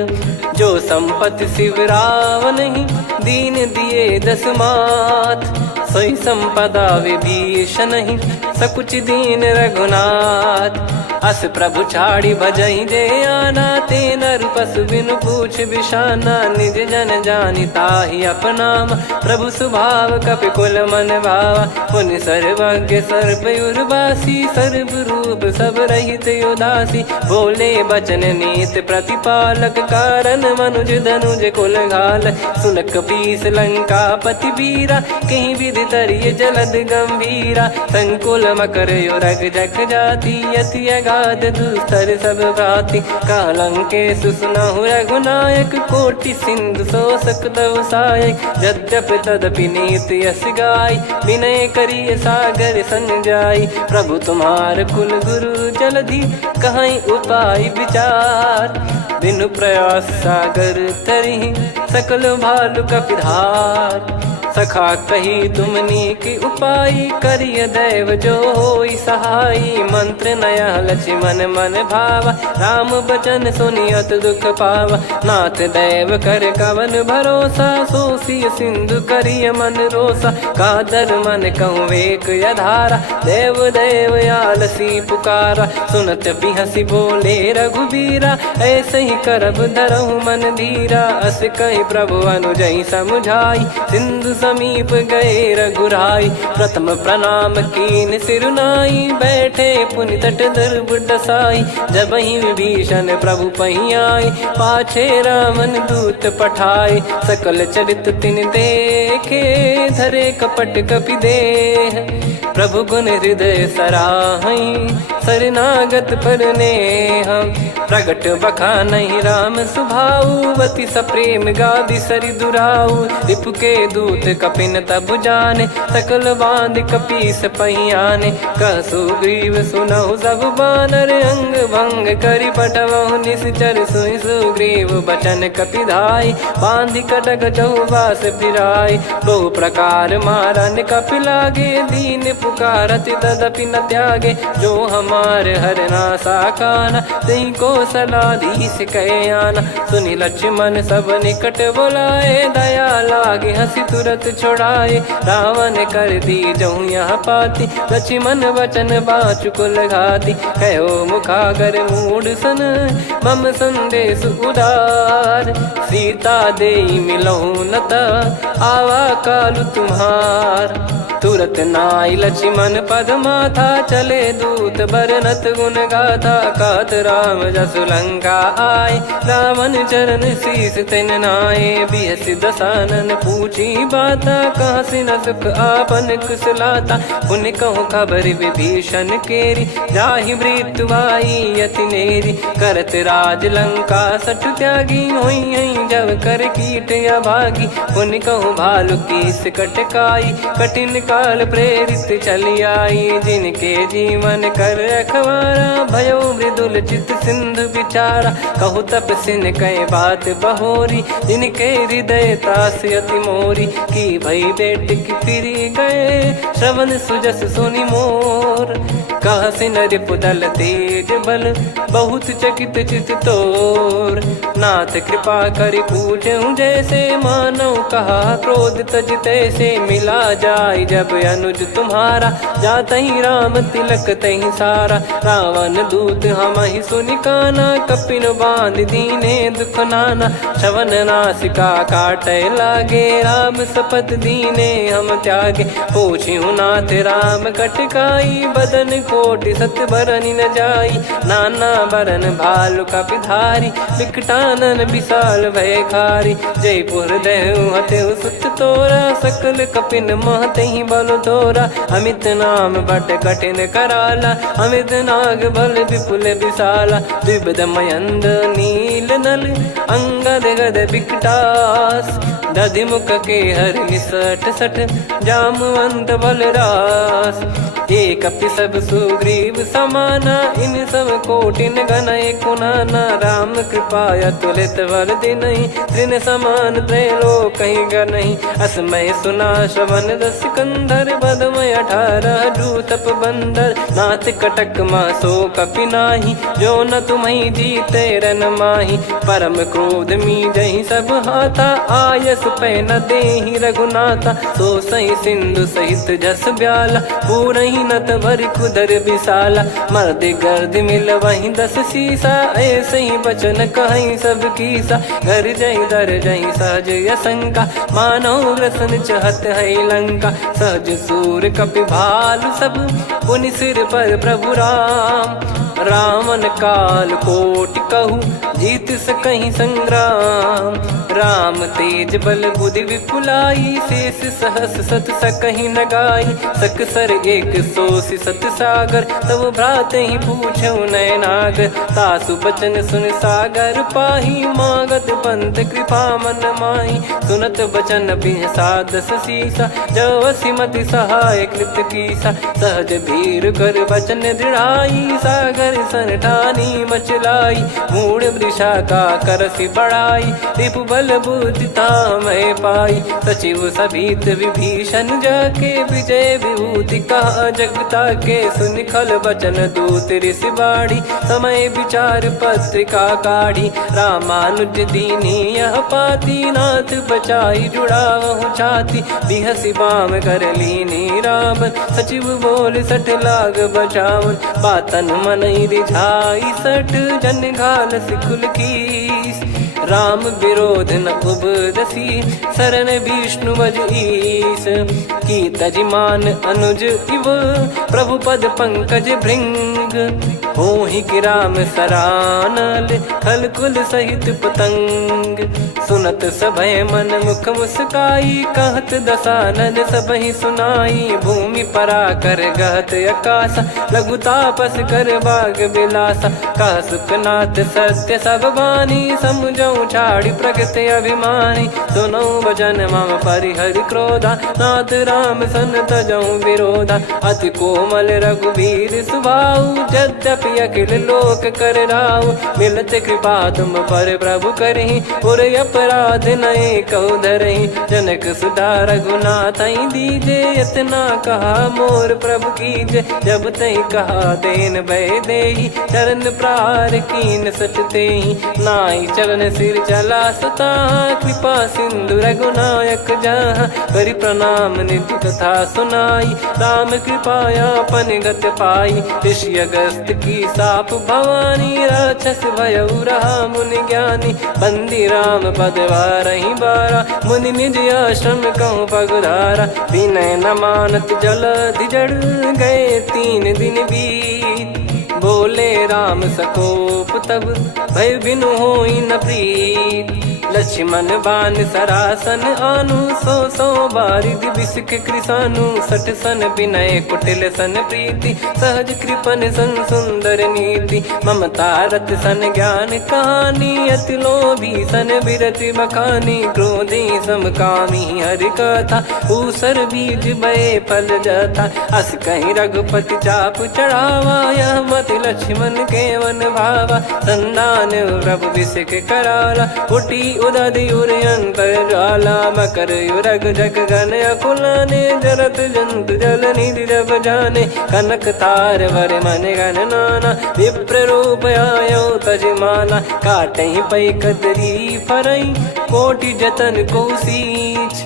जो संपत्ति शिव रावण ही, दीन दिए दस मात, सोई संपदा विभीषण ही, सकुच दीन रघुनाथ, अस प्रभु छाड़ी भजई जे आना, ते नर पशु बिनु पूछ बिशाना, निज जन जानि ताहि अपनाम, प्रभु स्वभाव कपि कुल मन भावा, मुनि सर्वज्ञ सर्वयुर्वासी, सर्व रूप सब रहित उदासी, बोले बचन नीत प्रतिपालक, कारण मनुज धनुज कुल घाल, सुन कपीस लंका पति वीरा, कहीं विधि तरिय जलद गंभीरा, संकुल मकर युरग जख जाति, यति गाद दुस्तर सब भांति कालंके सुसुनाहु रघुनायक कोटि सिंधु शोषक तव सहायक यद्यपि तदपि नीत यस गाय विनय करिय सागर सन जाई प्रभु तुम्हार कुल गुरु जलधि कहीं उपाय विचार बिनु प्रयास सागर तरिहि सकल भालु कपिधार सखा कही तुमनी की उपाय करिय दैव जो होई सहाई मंत्र नया लक्ष्मण मन भावा राम बचन सुनियत दुख पावा नाथ दैव कर कवन भरोसा सोसिय सिंधु करिय मन रोसा कादर मन कहूँ वेक यधारा देव देव आलसी पुकारा सुनत बिहसी बोले रघुबीरा ऐसे ही करब धरहु मन धीरा अस कही प्रभु अनुजई समुझाई सिंधु समीप गए रघुराई प्रथम प्रणाम कीन सिरुनाई बैठे पुनि तट दर्भ डसाई जब ही विभीषण प्रभु पही आए पाछे रामन दूत पठाए सकल चरित तिन देखे धरे कपट कपि देह प्रभु गुण हृदय सराहई शरणागत पर नेह प्रगट बखानहि राम सुभाऊ वति सप्रेम गादि सरि दुराऊ रिपु के दूत कपिन तब जाने सकल बांध कपीस पहियाने कह सुग्रीव सुनहु सब बानर अंग भंग करि पटवहु निश्चर सुनि सुग्रीव बचन कपिधाई बांधि कटक चहुबास फिराई बहु प्रकार मारन कपि लागे दीन पुकारति तदपि न त्यागे जो हमार हरना साकाना तई को सलाधीश कहे आना सुनि लक्ष्मण सब निकट बुलाए दया लागे हंसी तुरत छोड़ाए रावण कर दी जहूँ यहाँ पाती लक्ष्मण वचन बाचु कुल घाती कहो मुखागर मूड सन मम संदेश उदार सीता देई मिलहु नता आवा कालु तुम्हार तुरत नाई लक्ष्मण पद माथा चले दूत बरनत गुण गाथा कात राम जसु लंका आए रावण चरण शीस तिन नाये बिहसि दसानन पूछी बाता कहाँ से न सुख आपन कुशलाता पुन कहूँ खबर विभीषण केरी जाहि मृत्यु आई यति नेरी करत राज लंका सठ त्यागी होई जब कर कीट अभागी पुन कहूँ भालु कीस कटकाई कठिन काल प्रेरित चली आई जिनके जीवन कर रखवारा भयो मृदुल चित सिंधु विचारा कहु तप सिन कई बात बहोरी जिनके हृदय तास अति मोरी की भई बेट की फिरी गए श्रवण सुजस सुनि मोर कह सिन रिपुदल तेज बल बहुत चकित चित तोर नाथ कृपा करि पूछूं जैसे मानव कहा क्रोध तज तैसे मिला जाय जब अनुज तुम्हारा जात ही राम तिलक तही सारा रावण दूत हम ही सुनि काना कपिन बांध दीने दुख नाना श्रवण नासिका काटे लागे राम सपत दीने हम त्यागे पूछ्यू नाथ राम कटकाई बदन कोटि सत बरनि न जाई नाना बरन भालु कपिधारी विकटानन विशाल भय खारी जयपुर देहु हतेउ सुत तोरा सकल कपिन महतहि बल तोरा अमित नाम बट कठिन कराला अमित नाग बल विपुल विशाला द्विपद मयंद नील नल अंगद गद विकटास दधि मुख के हर निसठ सठ जामवंत बलरास एक अपि सब सुग्रीव समाना इन सब कोटिन गनय कुनाना राम कृपा अतुलित बल दिनहि त्रिन समान त्रैलोक कहीं गनहि असमय सुना श्रवण दस कंधर बदमय 18 जूतप बंदर नाथ कटक मासो कपि नाही जो न तुम्हि जीते रन माही परम क्रोध मी जहि सब हाथा आयस पै न देहि रघुनाथा सो सही सिंधु सहित जस ब्याला पूरहि नत भरि कुदर विशाला मर्द गर्द मिल वहीं 10 सीसा ऐसे ही बचन कहीं सब कीसा घर जहि दर जहि सहज यसंका मानव रसन चहत है लंका सहज सूर कपि भालु सब पुनि सिर पर प्रभु राम रावण काल कोटि कहु जीत सकहीं संग्राम। राम तेज बल बुद्धि विपुलाई, शेष सहस सत सकहीं न गाई। सकसर एक सोसी सत सागर, तब भ्रात ही पूछो नयनागर। तासु बचन सुन सागर पाही, मागत पंथ कृपा मन माही। सुनत बचन बिहसादस सीसा, जव सिमति सहाय कृत कीसा। सहज भीर कर बचन दृढ़ाई, सागर सन ठानी मचलाई। मूढ़ वृषा का करसि बढ़ाई, रिपु बल बुद्धि तामय पाई। सचिव सभीत विभीषण जाके, विजय विभूति कहा जगता के। सुनि खल बचन दूत ऋषि बाड़ी, समय विचार पत्रिका काढ़ी। रामानुज दीनी यह पाती, नाथ बचाई जुड़ावहु छाती। बिहसि बाम कर लीनी रावण, सचिव बोल सठ लाग बचावन। बातन मनई रिझाई सठ, जन घाल सिकुल कीस। राम विरोध न उपदसी, शरण विष्णु बज ईस। की तजिमान अनुज इव, प्रभु पद पंकज भृंग। होहि कि राम सरानल, खल कुल सहित पतंग। सुनत सभय मन मुख मुस्काई, कहत दसानन सबहि सुनाई। भूमि परा कर गहत आकाशा, लघु तापस कर बाग बिलासा। कह सुखनाथ सत्य सब बानी, समुझौ छाड़ी प्रगति अभिमानी। सुनो भजन मम परिहरि क्रोधा, नाथ राम सन तजौ विरोधा। अति कोमल रघुवीर सुभाऊ, यद्यपि अखिल लोक कर राऊ। मिलत कृपा तुम पर प्रभु करहि, पुर अपराध नए कौ धरहि। जनक सुधा रघुनाथ दीजे, इतना कहा मोर प्रभु कीजे। जब तई कहा देन भय देहि, चरण प्रार कीन सट तेहि। नाई चरण सिर चला सता, कृपा सिंधु रघुनायक जहाँ। करि प्रणाम निधि कथा सुनाई, राम कृपाया पन गत पाई। ऋषि अगस्त की साप भवानी, राक्षस भयउ रहा मुनि ज्ञानी। बंदी राम पद वारहि बारा, मुनि निज आश्रम कहूँ पगुधारा। विनय न मानत जलधि जड़, गए 3 दिन बीत। बोले राम सकोप तब, भय बिनु होई न प्रीत। लक्ष्मण बान सरासन आनु, 100 बारिधि बिसक कृसानु। 60 सन विनय कुटिल सन प्रीति, सहज कृपन सन सुंदर नीति। ममता रत सन ज्ञान कहानी, अति लोभी सन बिरति बखानी। क्रोधी समकामी हरि कथा, ऊसर बीज बये फल जथा। अस कहीं रघुपति चाप चढ़ावा, यह मत लक्ष्मण के वन भावा। संदान प्रभु बिसक कराला, उठी उदधि उर अंतर ज्वाला। मकर युरग जग गण अकुलाने, जरत जंतु जल निधि जब जाने। कनक तार वर मन गण नाना, विप्र रूप आयो तजमाना। काटहि पै कदरी फरई, कोटि जतन को सींच।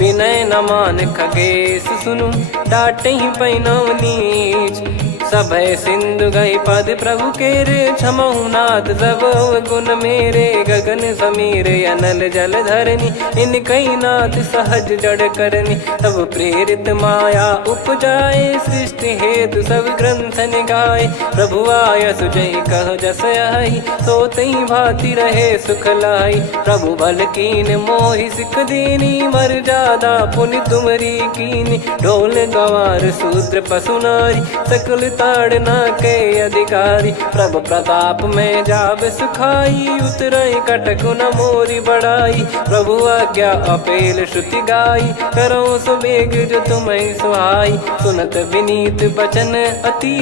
विनय न मान खगेश सुनु, डांटहि पै नव नीच। सभय सिंधु गई पद प्रभु केरे, क्षमहु नाथ सब गुण मेरे। गगन समीरे अनल जल धरनी, इन कई नाथ सहज जड़ करनी। तब प्रेरित माया उपजाए, सृष्टि हेतु सब ग्रंथ निगाए। प्रभु आय सुजई कह जस आई, सोतई भांति रहे सुख लाई। प्रभु बल कीन मोहि सिख दीनी, मर्यादा पुनि तुमरी कीनी। ढोल गवार शूद्र पशु नारी, सकल ताड़ना के अधिकारी। प्रभु प्रताप में जाब सुखाई, उतरई कटक न मोरी बढ़ाई। प्रभु आज्ञा अपेल श्रुति गाई, करो सुबेग जो तुम्हें सुहाई। सुनत विनीत बचन अति,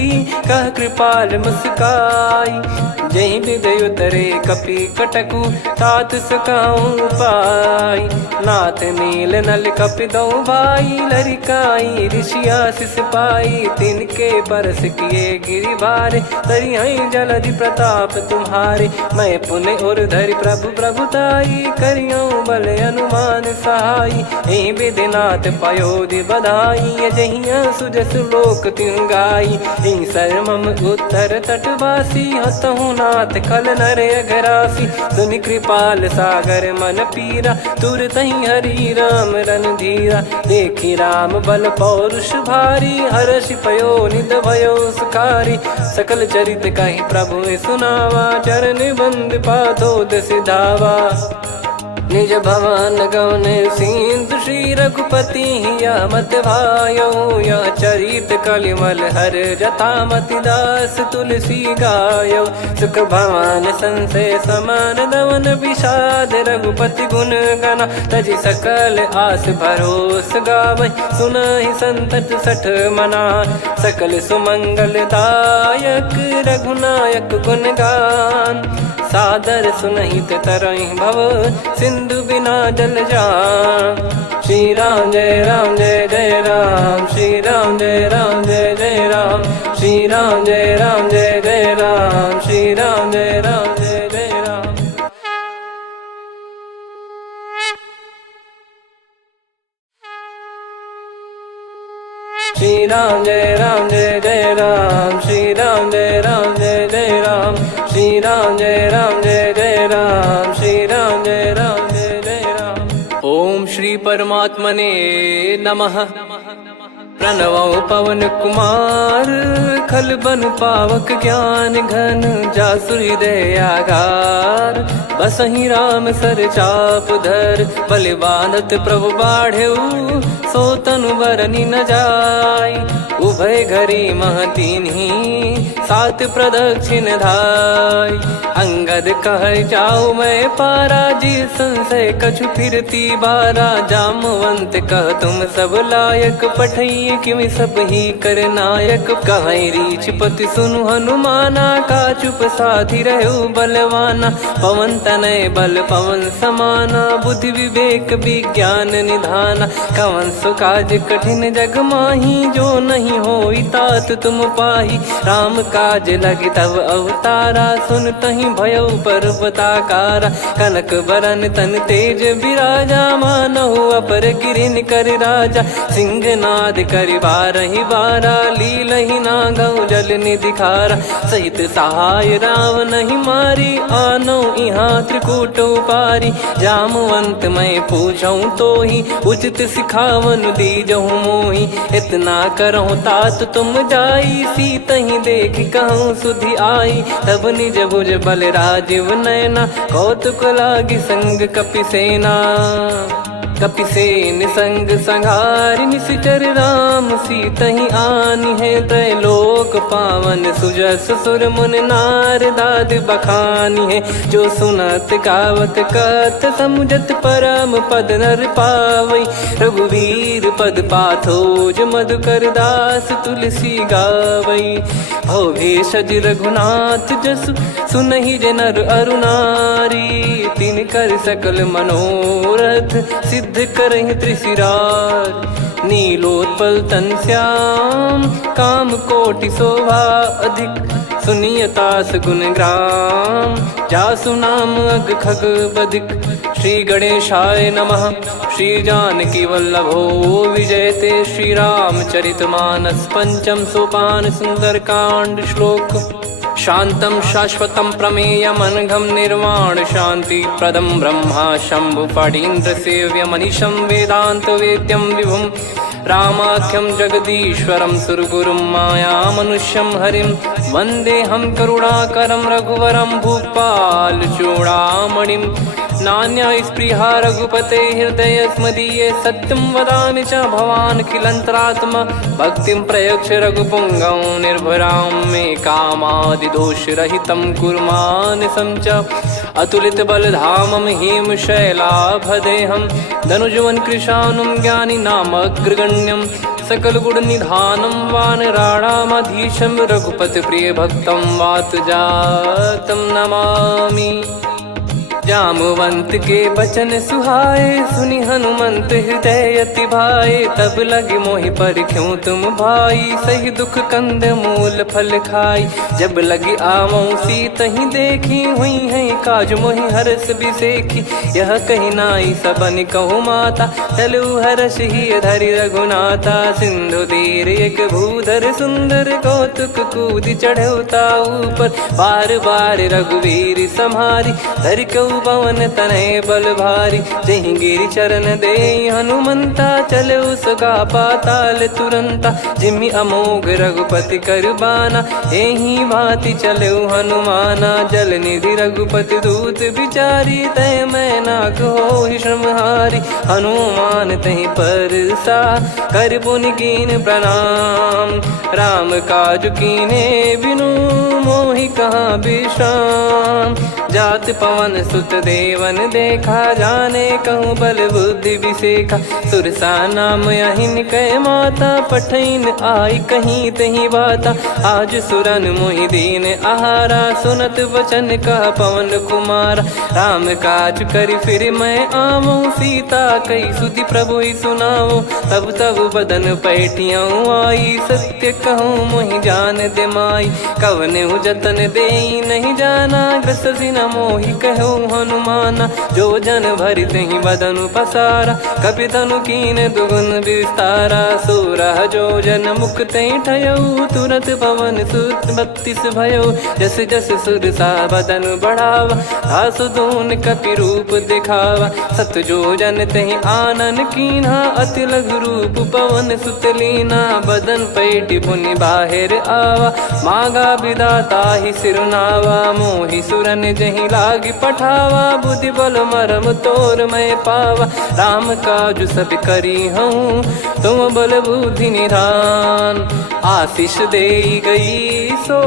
कह कृपाल मुस्काई। जहि हृदय उतरे कपि कटकु, तात सकाऊं पाई। नाथ नील नल कपि दो भाई, लरिकाई ऋषि आशीष पाई। तिनके परस किए गिरि भारे, तरिहै जलधि प्रताप तुम्हारे। मैं पुन और धरि प्रभु प्रभुताई, करियौ बल अनुमान सहाई। एहि विधिनाथ पयोधि बधाई, जहिया सुजस लोक तिहुँ गाई। एहि सरमम उत्तर तटवासी, हतहु रघुनाथ खल नर अघरासी, सुनि कृपाल सागर मन पीरा, तुरतहि हरि राम रणधीरा। देखि राम बल पौरुष भारी, हर्षि पयो निध भयो सुखारी। सकल चरित कहि प्रभु सुनावा, चरण बंद पादोद सिधावा। निज भवन गौन सिंधु श्री रघुपति हिया मत भायो, यह चरित कलिमल हर जथा मति दास तुलसी गायो। सुख भवन संशय समान दवन विषाद, रघुपति गुण गना तजि सकल आस भरोस गावै। सुनहि संतत सठ मना, सकल सुमंगल दायक रघुनायक गुण गान। सादर सुनहित तरहि भव, सिंधु बिना जल जान। श्री राम जय जय राम, श्री राम जय जय राम, श्री राम जय जय राम, श्री राम जय जय राम। श्री राम जय जय राम, श्री राम जय जय राम, श्री राम जय जय राम, श्री राम जय जय राम। ओम श्री परमात्मने नमः। प्रणवो पवन कुमार, खल बन पावक ज्ञान घन, जासु हृदय आगार। बसहि राम सर चाप धर, बलि बांधत प्रभु बाढ़ऊ, सो तनु बरनि न जाय। उभय घरी महतीन्ही, सात प्रदक्षिण धाय। अंगद कह जाऊ मैं पारा, जी संशय कछु फिरती बारा। जामवंत कह तुम सब लायक, पठई किमि सब ही कर नायक। कहै रीछ पति सुनु हनुमाना, का चुप साधि रहु बलवाना। पवन तनय बल पवन समाना, बुद्धि विवेक विज्ञान निधाना। कवन सो काज कठिन जग माही, जो नहीं होई तात तुम पाही। राम काज लगी तब अवतारा, सुन तहि भयउ पर्वताकारा। कनक बरन तन तेज बिराजा, मानहु अपर गिरिन कर राजा। सिंहनाद करि बारहि बारा, लीलहि नागौ जल निधि खारा। सहित सहाय राम नहीं मारी, आनो इहाँ त्रिकूट उपारी। जामवंत मैं पूछऊँ तोहि, उचित सिखावन दीजहु मोहि। इतना करहु तात तुम जाई, सीतहि देख कहूँ सुधि आई। तब निज भुज बल राजीव नयना, कौतुक लागी संग कपिसेना। कपिसेन संग संघारि निशिचर राम, सीतहि आनि है त्रैलोक पावन। सुजस सुर मुन नार दाद बखानी है, जो सुनत गावत कथ समुझत परम पद नर पावै। रघुवीर पद पाथोज मधुकर दास तुलसी गावै। भव भेषज रघुनाथ जसु, सुनहि जे नर अरु नारी। तिन कर सकल मनोरथ, सिद्ध करहि त्रिशिरार। नीलोत्पल तन श्याम, काम कोटि शोभा अधिक। सुनियतास गुण ग्राम, जासु नाम अग खग बधिक। श्री गणेशाय नमः। श्री जानकी वल्लभो विजयते, श्री रामचरित मानस पंचम सोपान सुंदरकांड श्लोक। शांतं शाश्वतं प्रमेयमनघं निर्वाण शांति प्रदं ब्रह्मा शंभु फणीन्द्र सेव्य मनीषं वेदांत वेद्यं विभुं। रामाख्यं जगदीश्वरं सुरगुरुं माया मनुष्यं हरिं। वन्देऽहं करुणाकरं रघुवरं भूपाल चूडामणिं। नान्या स्पृहा रघुपते हृदय स्मदीये, सत्यं वदामि च भवान् खिलन्तरात्मा। भक्तिं प्रयच्छ रघुपुङ्गं निर्भरां मे कामादिदोषरहितं कुर्मानसं च। अतुलित बलधामं हेमशैलाभदेहं, धनुजवन कृशानुं ज्ञानिनामग्रगण्यं। सकल गुण निधानं वानराणामधीशं, रघुपति प्रिय भक्तं वातजातं नमामि। जामवंत के बचन सुहाए, सुनि हनुमंत हृदय अति भाए। तब लगे मोहि पर क्यों तुम भाई, सही दुख कंद मूल फल खाई। जब लगी आवऊं सीत ही देखी, हुई है काज मोहि हरस बिसेखी। यह कही नाई सबन कहु माता, चलू हरष ही धरि रघुनाथा। सिंधु तीर एक भूधर सुंदर, कौतुक कूद चढ़ौता ऊपर। बार बार रघुवीर सम्हारी, धरि कहु पवन तनय बल भारी। जहि गिरि चरण दे हनुमंता, चलो सगा पाताल तुरंता। जिमि अमोघ रघुपति कर बाना, एहि भांति चलो हनुमाना। जल निधि रघुपति दूत बिचारी, तय मैं नाग होहि श्रमहारी। हनुमान तहि परसा, कर पुनि कीन प्रणाम। राम काज कीने बिनु, मोहि कहाँ विश्राम। जात पवन सुत देवन देखा, जाने कहूँ बल बुद्धि विसेखा। सुरसा नाम अहिन कै माता, पठैन आई कहीं तहीं बाता। आज सुरन मोहि दीन आहारा, सुनत वचन कह पवन कुमारा। राम काज करि फिर मैं आवऊं, सीता कई सुधि प्रभु ही सुनाओ। तब तब बदन पैठियाँ आई, सत्य कहूँ मोहि जान दे माई। कवने जतन देई नहीं जाना, ग्रसि न मोहि कहूँ हनुमाना। जो जन भरि तहि बदनु पसारा, कपि तनु कीन दुगुन विस्तारा। सोरह जो जन मुख तहि ठयऊ, तुरत पवन सुत 32 भयऊ। जस जस सुरसा बदन बढ़ावा, आसु दून कपि रूप दिखावा। सत जो जन तहि आनन कीन्हा, अति लघु रूप पवन सुत लीना। बदन पैठि पुनि बाहिर आवा, मांगा विधाता ही सिरुनावा। मोहि सुरन जहि लागी पठावा, बुद्धि बल मरम तोर मैं पावा। राम काज सब करी हूँ, तुम बल बुद्धि निधान। आशीष देई गई सो,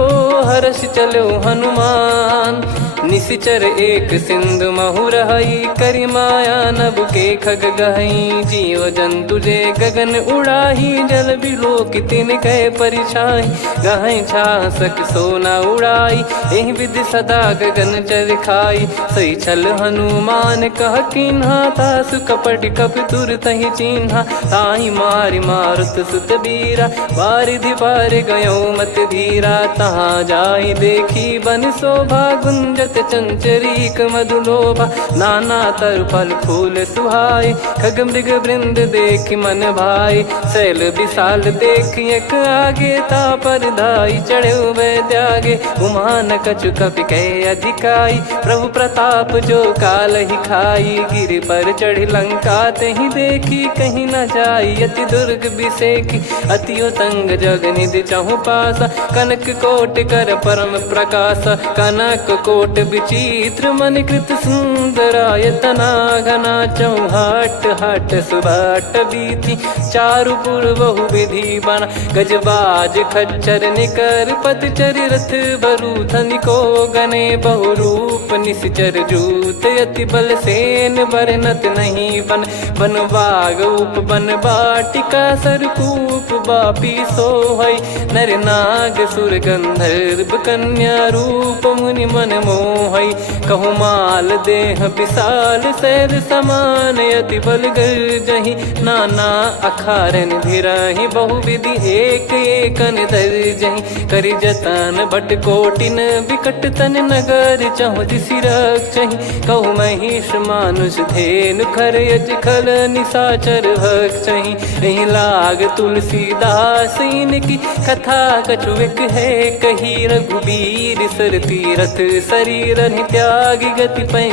हर्ष चलो हनुमान। निशिचर एक सिंधु महु रहई, करि माया नभ के खग गहई। जीव जंतु जे गगन उड़ाही, जल बिलोक तिन कह परिछाई। गहई छासक सोना उड़ाई, एहि विधि सदा गगन चर खाई। सही छल हनुमान कह कीन्हा, तासु कपट कपि तुर तहि चिन्हा। ताहि मारि मारुत सुत बीरा, बारिधि पार गयो मत धीरा। तहाँ जाई देखी बन शोभा, गुंजत चंचरीक मधुलोभा। नाना तरु फल फूल सुहाए, खग मृग वृंद देख मन भाई। शैल विशाल देख एक आगे, तापर धाई चढ़े वै त्यागे। उमान कछु कपि कह अधिकाई, प्रभु प्रताप जो काल ही खाई। गिर पर चढ़ी लंका तहि देखी, कहीं न जाई अति दुर्ग बिसेखी। अति उतंग जग निधि चहु पासा, कनक कोट कर परम प्रकाशा। कनक कोट विचित्र मन कृत सुंदरायतना। घना चौहाट हाट सुबाट बीथी, चारु पुर बहु विधि बना। गजबाज खच्चर निकर पतचर, रथ बरु धनिको गने। बहु रूप निश्चर जूत, अति बल सेन बरनत नहीं बन। बन बाग उप बन बाटिका, सरकूप बापी सोहई। नर नाग सुर गंधर्व कन्या, रूप मुनि मन मोहई। कहु माल देह विशाल, शैल समान अति बल गर्जहि। नाना अखारन भिराहि, बहु विधि एक एकन दर्जहि। करि जतन भट कोटिन, विकट तन नगर चहु दिसि रक्षहि। कहु महिष मानुष धेनु, खर यज खल निशाचर भक्षहि। एहि लाग तुलसीदास इनकी, कथा कछु एक है कही। रघुबीर सर तीरथ शरीर, त्यागी गति पै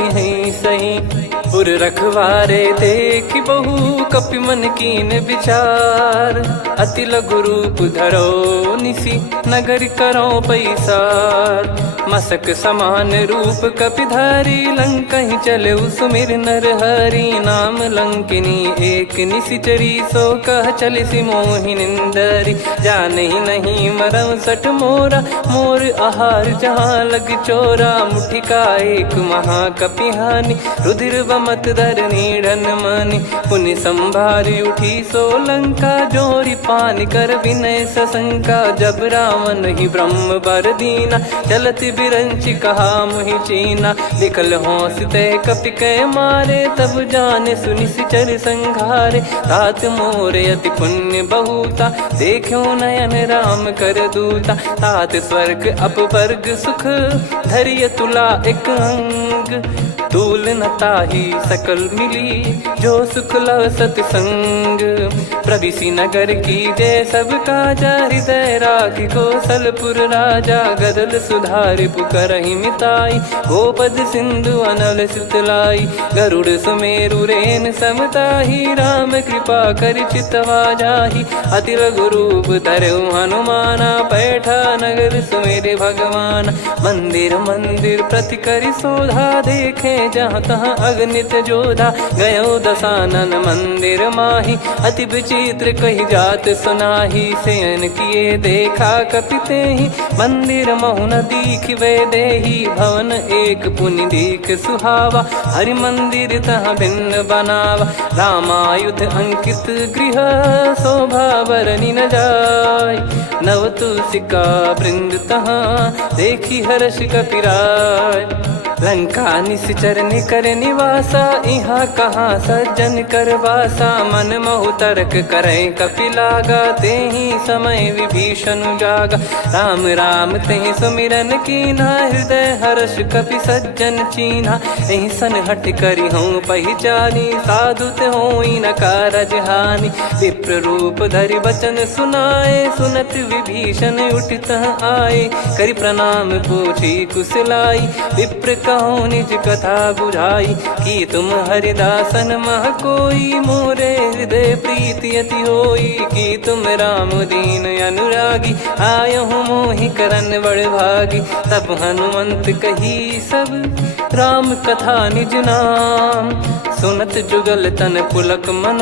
सही। पुर रखवारे देख बहु, कपि मन कीन विचार। अति लघु रूप धरो निसी, नगर करो पैसार। मसक समान रूप कपि धारी, लंकहि चले सुमिर नर हरि। नाम लंकिनी एक निशिचरी, सो कह चलिसि मोहि निंदरी। जानहि नहीं मरम सठ मोरा, मोर आहार जहाँ लग चोरा। मुठिका एक महाकपि हानि, रुधिर बमत धरनी ढन मनि पुनि संभारी उठी सोलंका जोरी पानी कर विनय सशंका जब रावण ही ब्रह्म बर दीना चलत बिरंची कहा मुहि चीना निकल होंस ते कपि कै मारे तब जाने सुनि सिचर संघारे तात मोरे अति पुण्य बहुता देखो नयन राम कर दूता तात स्वर्ग अपवर्ग सुख धरिय तुला एक अंग तूल न ताही सकल मिली जो सुख लव सतसंग प्रविसी नगर की जय सब काजा हृदय राखी कौशलपुर राजा गदल सुधारि पुकरहि मिताई गोपद सिंधु अनल सितलाई गरुड़ सुमेरु रेन समताही राम कृपा कर चितवा जाही अति लघु रूप धरऊ हनुमाना बैठा नगर सुमेरे भगवान मंदिर मंदिर प्रति करि शोधा देखे जहाँ तहाँ अगणित जोधा गयो दशानन मंदिर माही अति विचित्र कही जात सुनाही सेन किए देखा कपिते ही मंदिर महु न दीख वे देही भवन एक पुनि दीख सुहावा हरि मंदिर तहाँ भिन्न बनावा रामायुध अंकित गृह शोभा बरनी न जाय नव तुलसी का वृंद तहाँ देखी हर्ष कपिराय लंका निश्चर निकर निवासा यहाँ कहाँ सज्जन कर वासा मन महु तर्क करे कपिलागा ते ही समय विभीषण जागा राम राम ते सुमिरन कीना हृदय हर्ष कपि सज्जन चीन्हा यही सन हट करी हूँ पहचानी साधु ते होई न कारज हानि विप्र रूप धरि वचन सुनाए सुनत विभीषण उठित आए करि प्रणाम पूछी कुशलाई विप्र कहो निज कथा बुझाई कि तुम हरिदासन मह कोई मोरे हृदय प्रीति अति होई कि तुम राम दीन अनुरागी आयहु मोहि करन बड़ भागी तब हनुमंत कही सब राम कथा निज नाम सुनत जुगल तन पुलक मन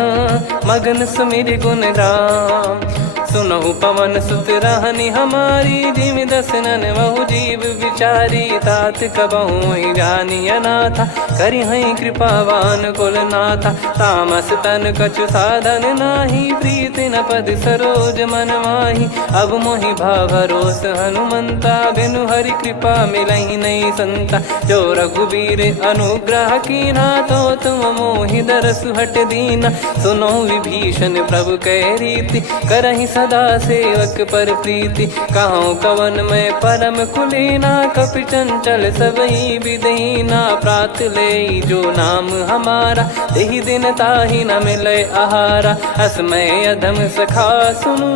मगन सुमिर गुण राम सुनहु पवन सुत रहनी हमारी जिमि दसनन बहु जीव विचारी तात कबहु ही जानी अनाथा करि हई कृपावान कुल नाथा तामस तन कछु साधन नाही प्रीति न पद सरोज मन माही अब मोहि भाव भरोस हनुमंता बिनु हरि कृपा मिलहि नहीं संता जो रघुबीर अनुग्रह कीना तो तुम मोहि दरस हट दीना सुनो विभीषण प्रभु कह रीति करहि सदा सेवक पर प्रीति कहूँ कवन में परम कुलीना कपि चंचल सबही विदहीना प्रात ले जो नाम हमारा तेहि दिन ताहि न मिले आहारा असमय अधम सखा सुनु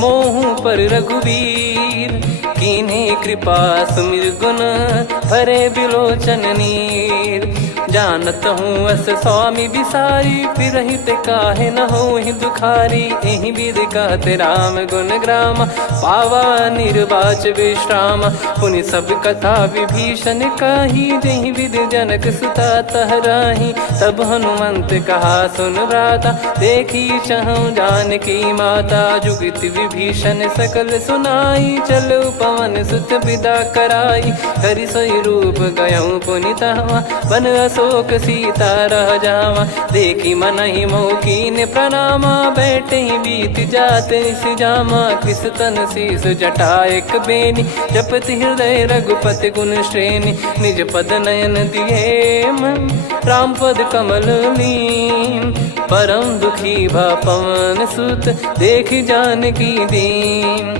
मोहु पर रघुवीर कीन्हे कृपा सुमिर गुण भरे बिलोचन नीर जानत हूँ अस स्वामी बिसारी फिर हित काहे न हो ही दुखारी एहि विध कहते राम गुण ग्राम पावा निर्वाच विश्राम पुनि सब कथा विभीषण काही जहि विध जनक सुता तहराही तब हनुमंत कहा सुन भ्राता देखी चहु जानकी माता जुगित विभीषण सकल सुनाई चलो पवन सुत विदा कराई करि सोई रूप गयऊँ पुनि तहवा बन अशोक सीता रह जावा देखी मन ही मौकीन प्रणामा बैठे ही बीत जाते जामा कृष तन शीस जटा एक बेनी जपति हृदय रघुपति गुण श्रेणी निज पद नयन दिए मन राम पद कमल लीन परम दुखी भा पवन सुत देखी जानकी दीन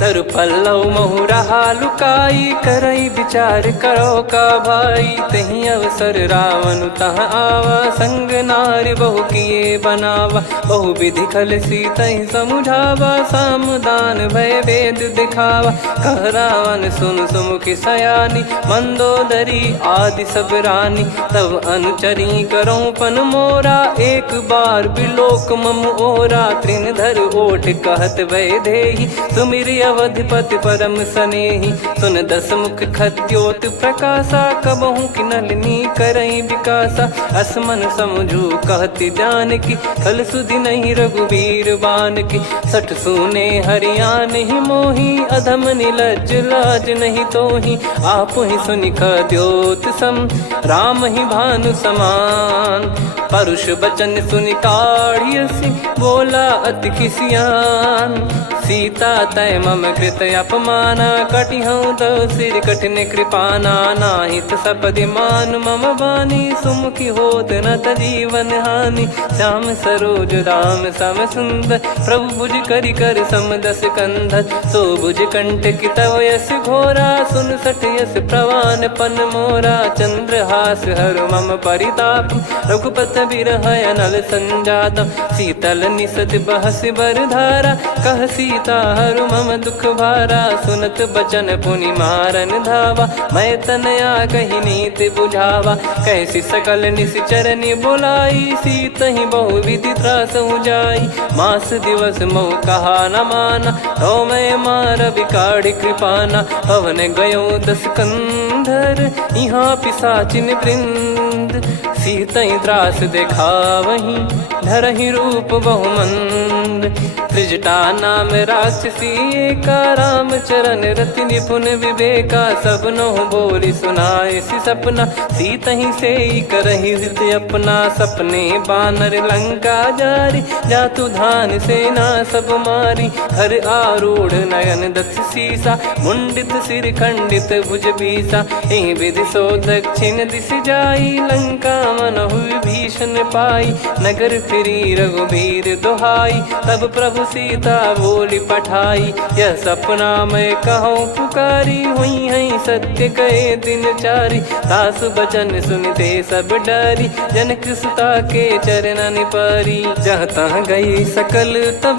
तरु पल्लव महु रहा लुकाई करई विचार करो का भाई तही अवसर रावण तह आवा संग नारी बहु किए बनावा बहु विधि खल सीतहि समुझावा सामदान भय वेद दिखावा कह रावण सुन सुमुखी सयानी मंदोदरी आदि सब रानी तब अनुचरी करो पन मोरा एक बार बिलोक मम ओरा तृण धर ओट कहत वै देहि सुमिर अवधिपति परम सनेही। सुन दस मुख खद्योत प्रकाशा, कबहू की नलिनी करई विकासा। असमन समझू कहती जान की, फल सुधि नहीं रघुबीर बान की। सठ सुने हरियाण ही मोही, अधम निलज लाज नहीं तोही। आप ही सुनि खद्योत सम, राम ही भानु समान। परुष बचन सुनि काढ़ियसि, बोला अति किसियान। सीता तय मम कृत अपमाना, कटिहऊँ तो सिर कठिन कृपाना। नाहित सपदि मान मम बानी, सुमुखी होत न जीवन हानि। श्याम सरोज राम सम सुंदर, प्रभु भुज करि कर सम दस कंधर। सो भुज कंठ की तव यस घोरा, सुन सठ यस प्रवान पन मोरा। चंद्रहास हर मम परिताप, रघुपत बिरह अनल संजात। शीतल निसत बहस बर धारा, कह सीता हरु मम दुख भारा। सुनत बचन पुनि मारन धावा, मैं तनया कही नीति बुझावा। कैसी सकल निश्चरनि बुलाई, सीत ही बहु विधि त्रास जाई। मास दिवस मोह कहा न माना, तो मैं मार बिकाढ़ी कृपाना। पवन गयो दस कंधर, यहाँ पिशाचिन वृंद। सीतहि त्रास देखावहीं, धरहि रूप बहुमंद। त्रिजटा नाम राक्षसी एका, राम चरण रति निपुण विवेका। सबनो बोली सुनाए सि सपना, सीतहि सेई करहि हृद अपना। सपने बानर लंका जारी, जातु धान सेना सब मारी। हर आरूढ़ नयन दस सीसा, मुंडित सिर खंडित भुज बीसा। एहि विधि सो दक्षिण दिश जाई, लंका मनहु भीषण पाई। नगर फिरी रघुबीर दुहाई, तब प्रभु सीता बोली पठाई। यह सपना मैं कहूँ पुकारी, हुई है सत्य कहे दिन चारी। सासु बचन सुनते सब डरी, जनक सुता के चरण परी। जहाँ तहाँ गई सकल तब,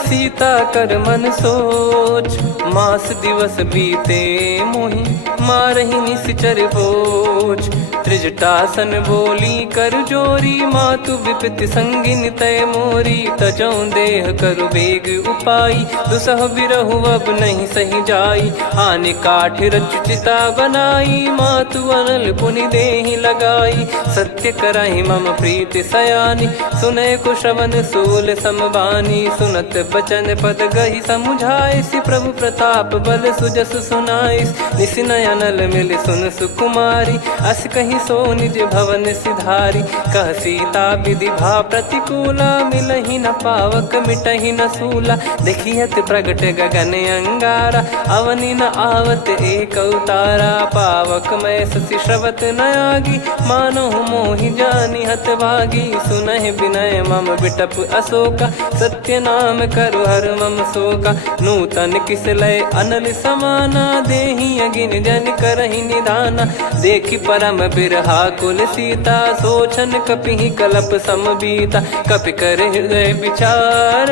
सीता कर मन सोच। मास दिवस बीते मोहि, मारहि निश्चर बोझ। त्रिजटासन बोली कर जोरी, मातु विपति संगिन तय मोरी। तजौ देह करु बेग उपाई, दुसह बिरहु अब नहीं सही जाई। आने काठ रचु चिता बनाई, मातु अनल पुनि देहि लगाई। सत्य करहि मम प्रीति सयानी, सुनय को श्रवण सूल समबानी। सुनत बचन पद गहि समुझाइसि, प्रभु प्रताप बल सुजस सुनाइस। निसिनय अनल मिल सुन सुकुमारी, अस कहि सो निज भवन सिधारी। कह सीता विधि भा प्रतिकूला, मिलहि न पावक मिटहि न सूला। देखियत प्रगट गगन अंगारा, अवनि न आवत एक अवतारा। पावक मैं ससि श्रवत न आगी, मानो मोहि जानि हत भागी। सुनहि विनय मम बिटप अशोका, सत्य नाम करु हर मम शोका। नूतन किस लय अनल समाना, देहि अगिन जन करहि निधाना। देखि परम बिरहा कुल सीता, सोचन कपिहि कलप समबीता। कपि कर हृदय विचार,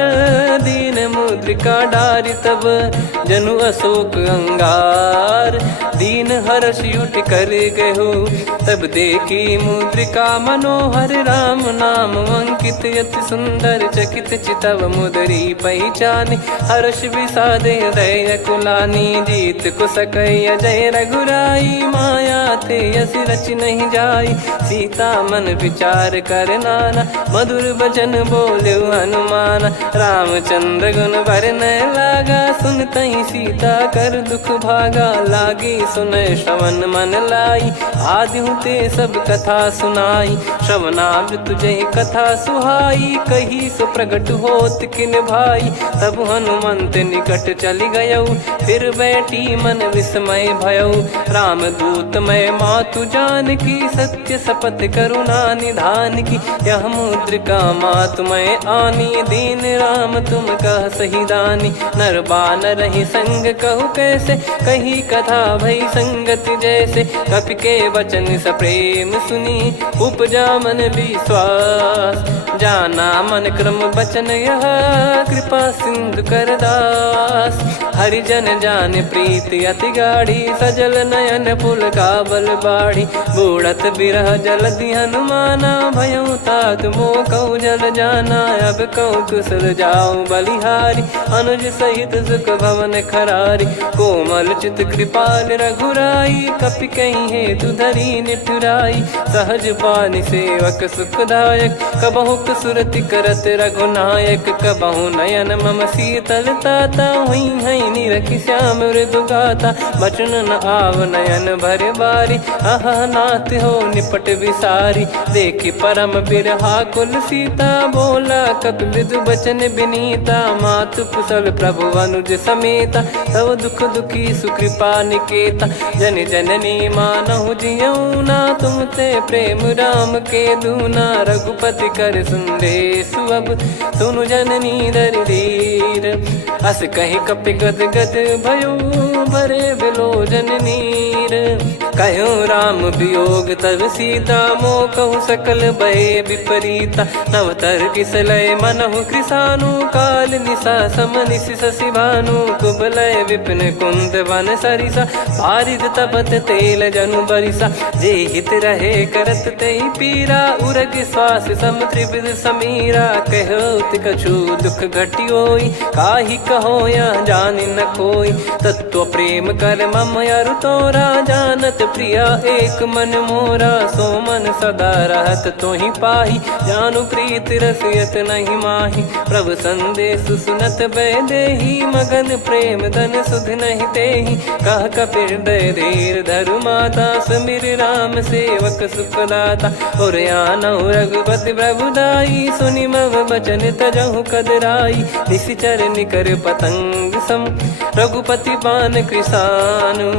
दीन मुद्रिका डारि तब। जनु अशोक अंगार, दीन हर्ष उठ कर गहो। तब देखी मुद्रिका मनोहर, राम नाम अंकित अति सुंदर। चकित चितव मुदरी पहचानी, हर्ष विषाद हृदय कुलानी। जीत को सकय जय रघुराई, माया थे यस रच नहीं जाई। सीता मन विचार कर नाना, मधुर बचन बोले हनुमान। रामचंद्र गुण बरनय लागा, सुनतहि सीता कर दुख भागा। लागी सुनय श्रवण मन लाई, आदिहु ते सब कथा सुनाई। श्रवणाब तुझे कथा सुहाई, कही सो प्रगट होत किन भाई। तब हनुमंत निकट चली गयऊ, फिर बैठी मन विस्मय भयऊ। राम दूत मैं मातु जान की, सत्य शपथ करुणा निधान की। यह मुद्रिका मातु मैं आनी, दीन राम तुम कह सही दानी। नर बानर ही संग कहु कैसे, कही कथा भई संगति जैसे। कपि के वचन सप्रेम सुनी, उपजा मन विश्वास। जाना मन क्रम बचन यह, कृपा सिंधु कर दास। हरिजन जान प्रीति अति गाढ़ी, सजल नयन पुल काबल बाढ़ी। बूढ़त बिरह जलधि हनुमाना, भयउ तात मोह कहु जल जाना। अब कहु कुशल जाऊं बलिहारी, अनुज सहित सुख भवन खरारी। कोमल चित कृपाल रघुराई, कपि कहीं हेतु धरी निठुराई। सहज पानि सेवक सुखदायक, कबहु सुरति करत रघुनायक। कबहु नयन मम शीतलता, हुई हई निरखि श्याम मृदु गाता। बचन न आव नयन भर बारी, आहा नाथ हो निपट विसारी। देखि परम बिरहा कुल सीता, बोला कपि मृदु बचन बिनीता। मातु कुशल प्रभु अनुज समेता, तव दुख दुखी सुकृपा निकेता। जन जननी मानहु जियऊ ना, तुम ते प्रेम राम के दूना। रघुपति कर संदेशु अब, सुनु जननी दर धीर। अस कहि कपि गद गद भयो, भरे बिलोचन नीर। कहूँ राम वियोग तब सीता, मोह कहूँ सकल भय विपरीता। नवतर किसलय मनहु कृसानु, काल निशा समनिशि शशि भानु। कुबलय विपिन कुंद वन सरिसा, पारिद तपत तेल जनु बरिसा। जे हित रहे करत तेहि पीरा, उरग श्वास सम त्रिविध समीरा। कहत कछु दुख घटियोई, काहि कहो या जानि न कोई। तत्व प्रेम कर मम अरु तोरा, जानत प्रिया एक मन मोरा। सो मन सदा रहत तोहि पाही, जानु प्रीत रसियत नहीं माही। प्रभु संदेश सुनत बैदेही, मगन प्रेम धन सुध नहीं तेहि। कह कपिर दय धीर धरु माता, सुमिर राम सेवक सुखदाता। और आनहु रघुपति प्रभु दाई, सुनि मव बचन तजहु कदराई। निशिचर निकर पतंग सम, रघुपति पान कृसानु।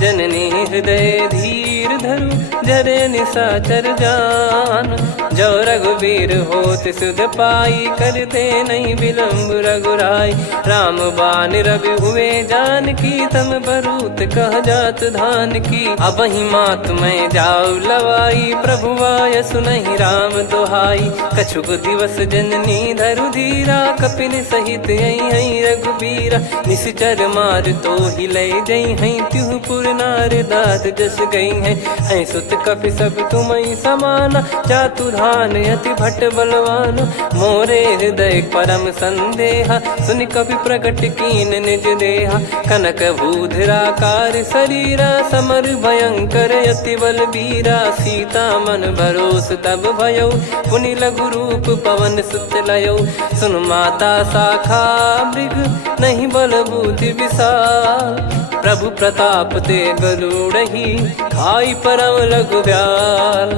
जननी हृदय धीर धरु, जरे निशाचर जान। जो रघुवीर होत सुध पाई, कर दे नहीं विलम्ब रघुराई। राम बान रवि हुए जानकी, तम बरूत कह जात धान की। अब ही मात मैं जाऊ लवाई, प्रभु आय सुनहि राम दोहाई। कछुक दिवस जननी धरु धीरा, कपिन सहित यही रघुबीरा। निशिचर मार तो ही ले जई हैं, त्यों पुर नार दाद जस गई हैं। सुत कपि सब तुमहि समाना, चातुधान अति भट्ट बलवान। मोरे हृदय परम संदेहा, सुन कपि प्रकट कीन निज देहा। कनक भूधराकार शरीरा, समर भयंकर अति बलबीरा। सीता मन भरोस तब भयउ, पुनि लघु रूप पवन सुत लयउ। सुन माता शाखा मृग, नहीं बल बुद्धि विशाल। प्रभु प्रताप ते गरुड़हि, खाई परम लघु ब्याल।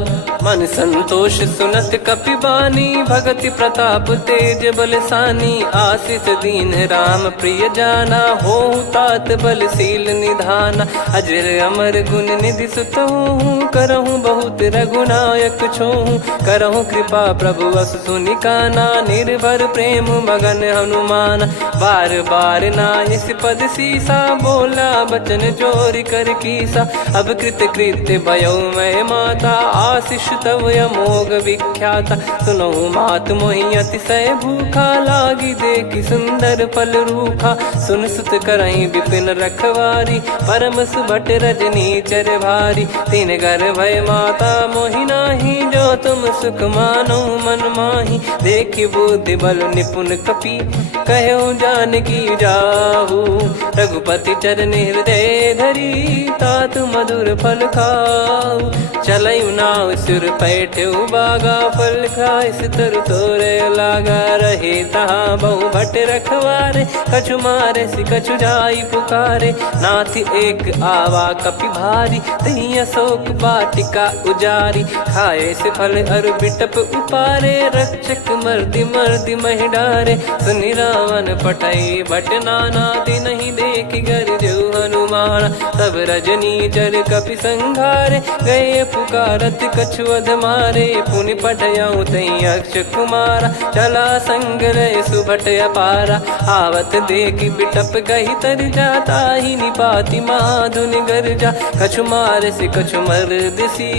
मन संतोष सुनत कपि बानी, भगति प्रताप तेज बलसानी। आशीष दीन राम प्रिय जाना, होहु तात बलशील निधाना। अजर अमर गुण निधि सुतहु, करहु बहुत रघुनायक छोहु। करहु कृपा प्रभु अस सुनि काना, निर्भर प्रेम मगन हनुमान। बार बार नायस पद सीसा, बोला बचन चोरी कर कीसा। अब कृत कृत्य भयो मैं माता, आशीष तव अमोघ विख्याता। सुनहु मात मोहि अतिशय भूखा, लागी देखि सुंदर फल रूखा। सुन सुत करहि विपिन रखवारी, परम सुभट रजनी चर भारी। तीन घर भय माता मोहि नाही, जो तुम सुख मानो मन माही। देखि बुद्धि बल निपुण कपि, कहु जानकी जाहु। रघुपति चरण हृदय धरी, तात मधुर फल खाऊ। चलऊ नाव सुर पैठऊ बागा, फल खाइस तरु तोरे लागा। रहे तहाँ बहु भट रखवारे, कछु मारे सि कछु जाई पुकारे। नाथ एक आवा कपि भारी, तही अशोक वाटिका उजारी। खाए से फल अरु बिटप उपारे, रक्षक मर्दि मर्दि महि डारे। सुनि रावण पटई भट नाना, तिनहि देखि गरजऊ हनुमान। तब रजनी चर कपि संघारे, गए पुकारत कछु अध मारे। पुनि पटयऊ तई अक्ष कुमारा, चला संग रहे सुभट अपारा। आवत देखि बिटप गही तर जाता, ही निपाति माधुन गर्जा। कछु मार से कछु मर्द सी,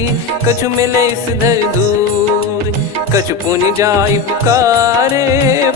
कछु मिले इस धर दूर। कछु पुनि जाई पुकारे,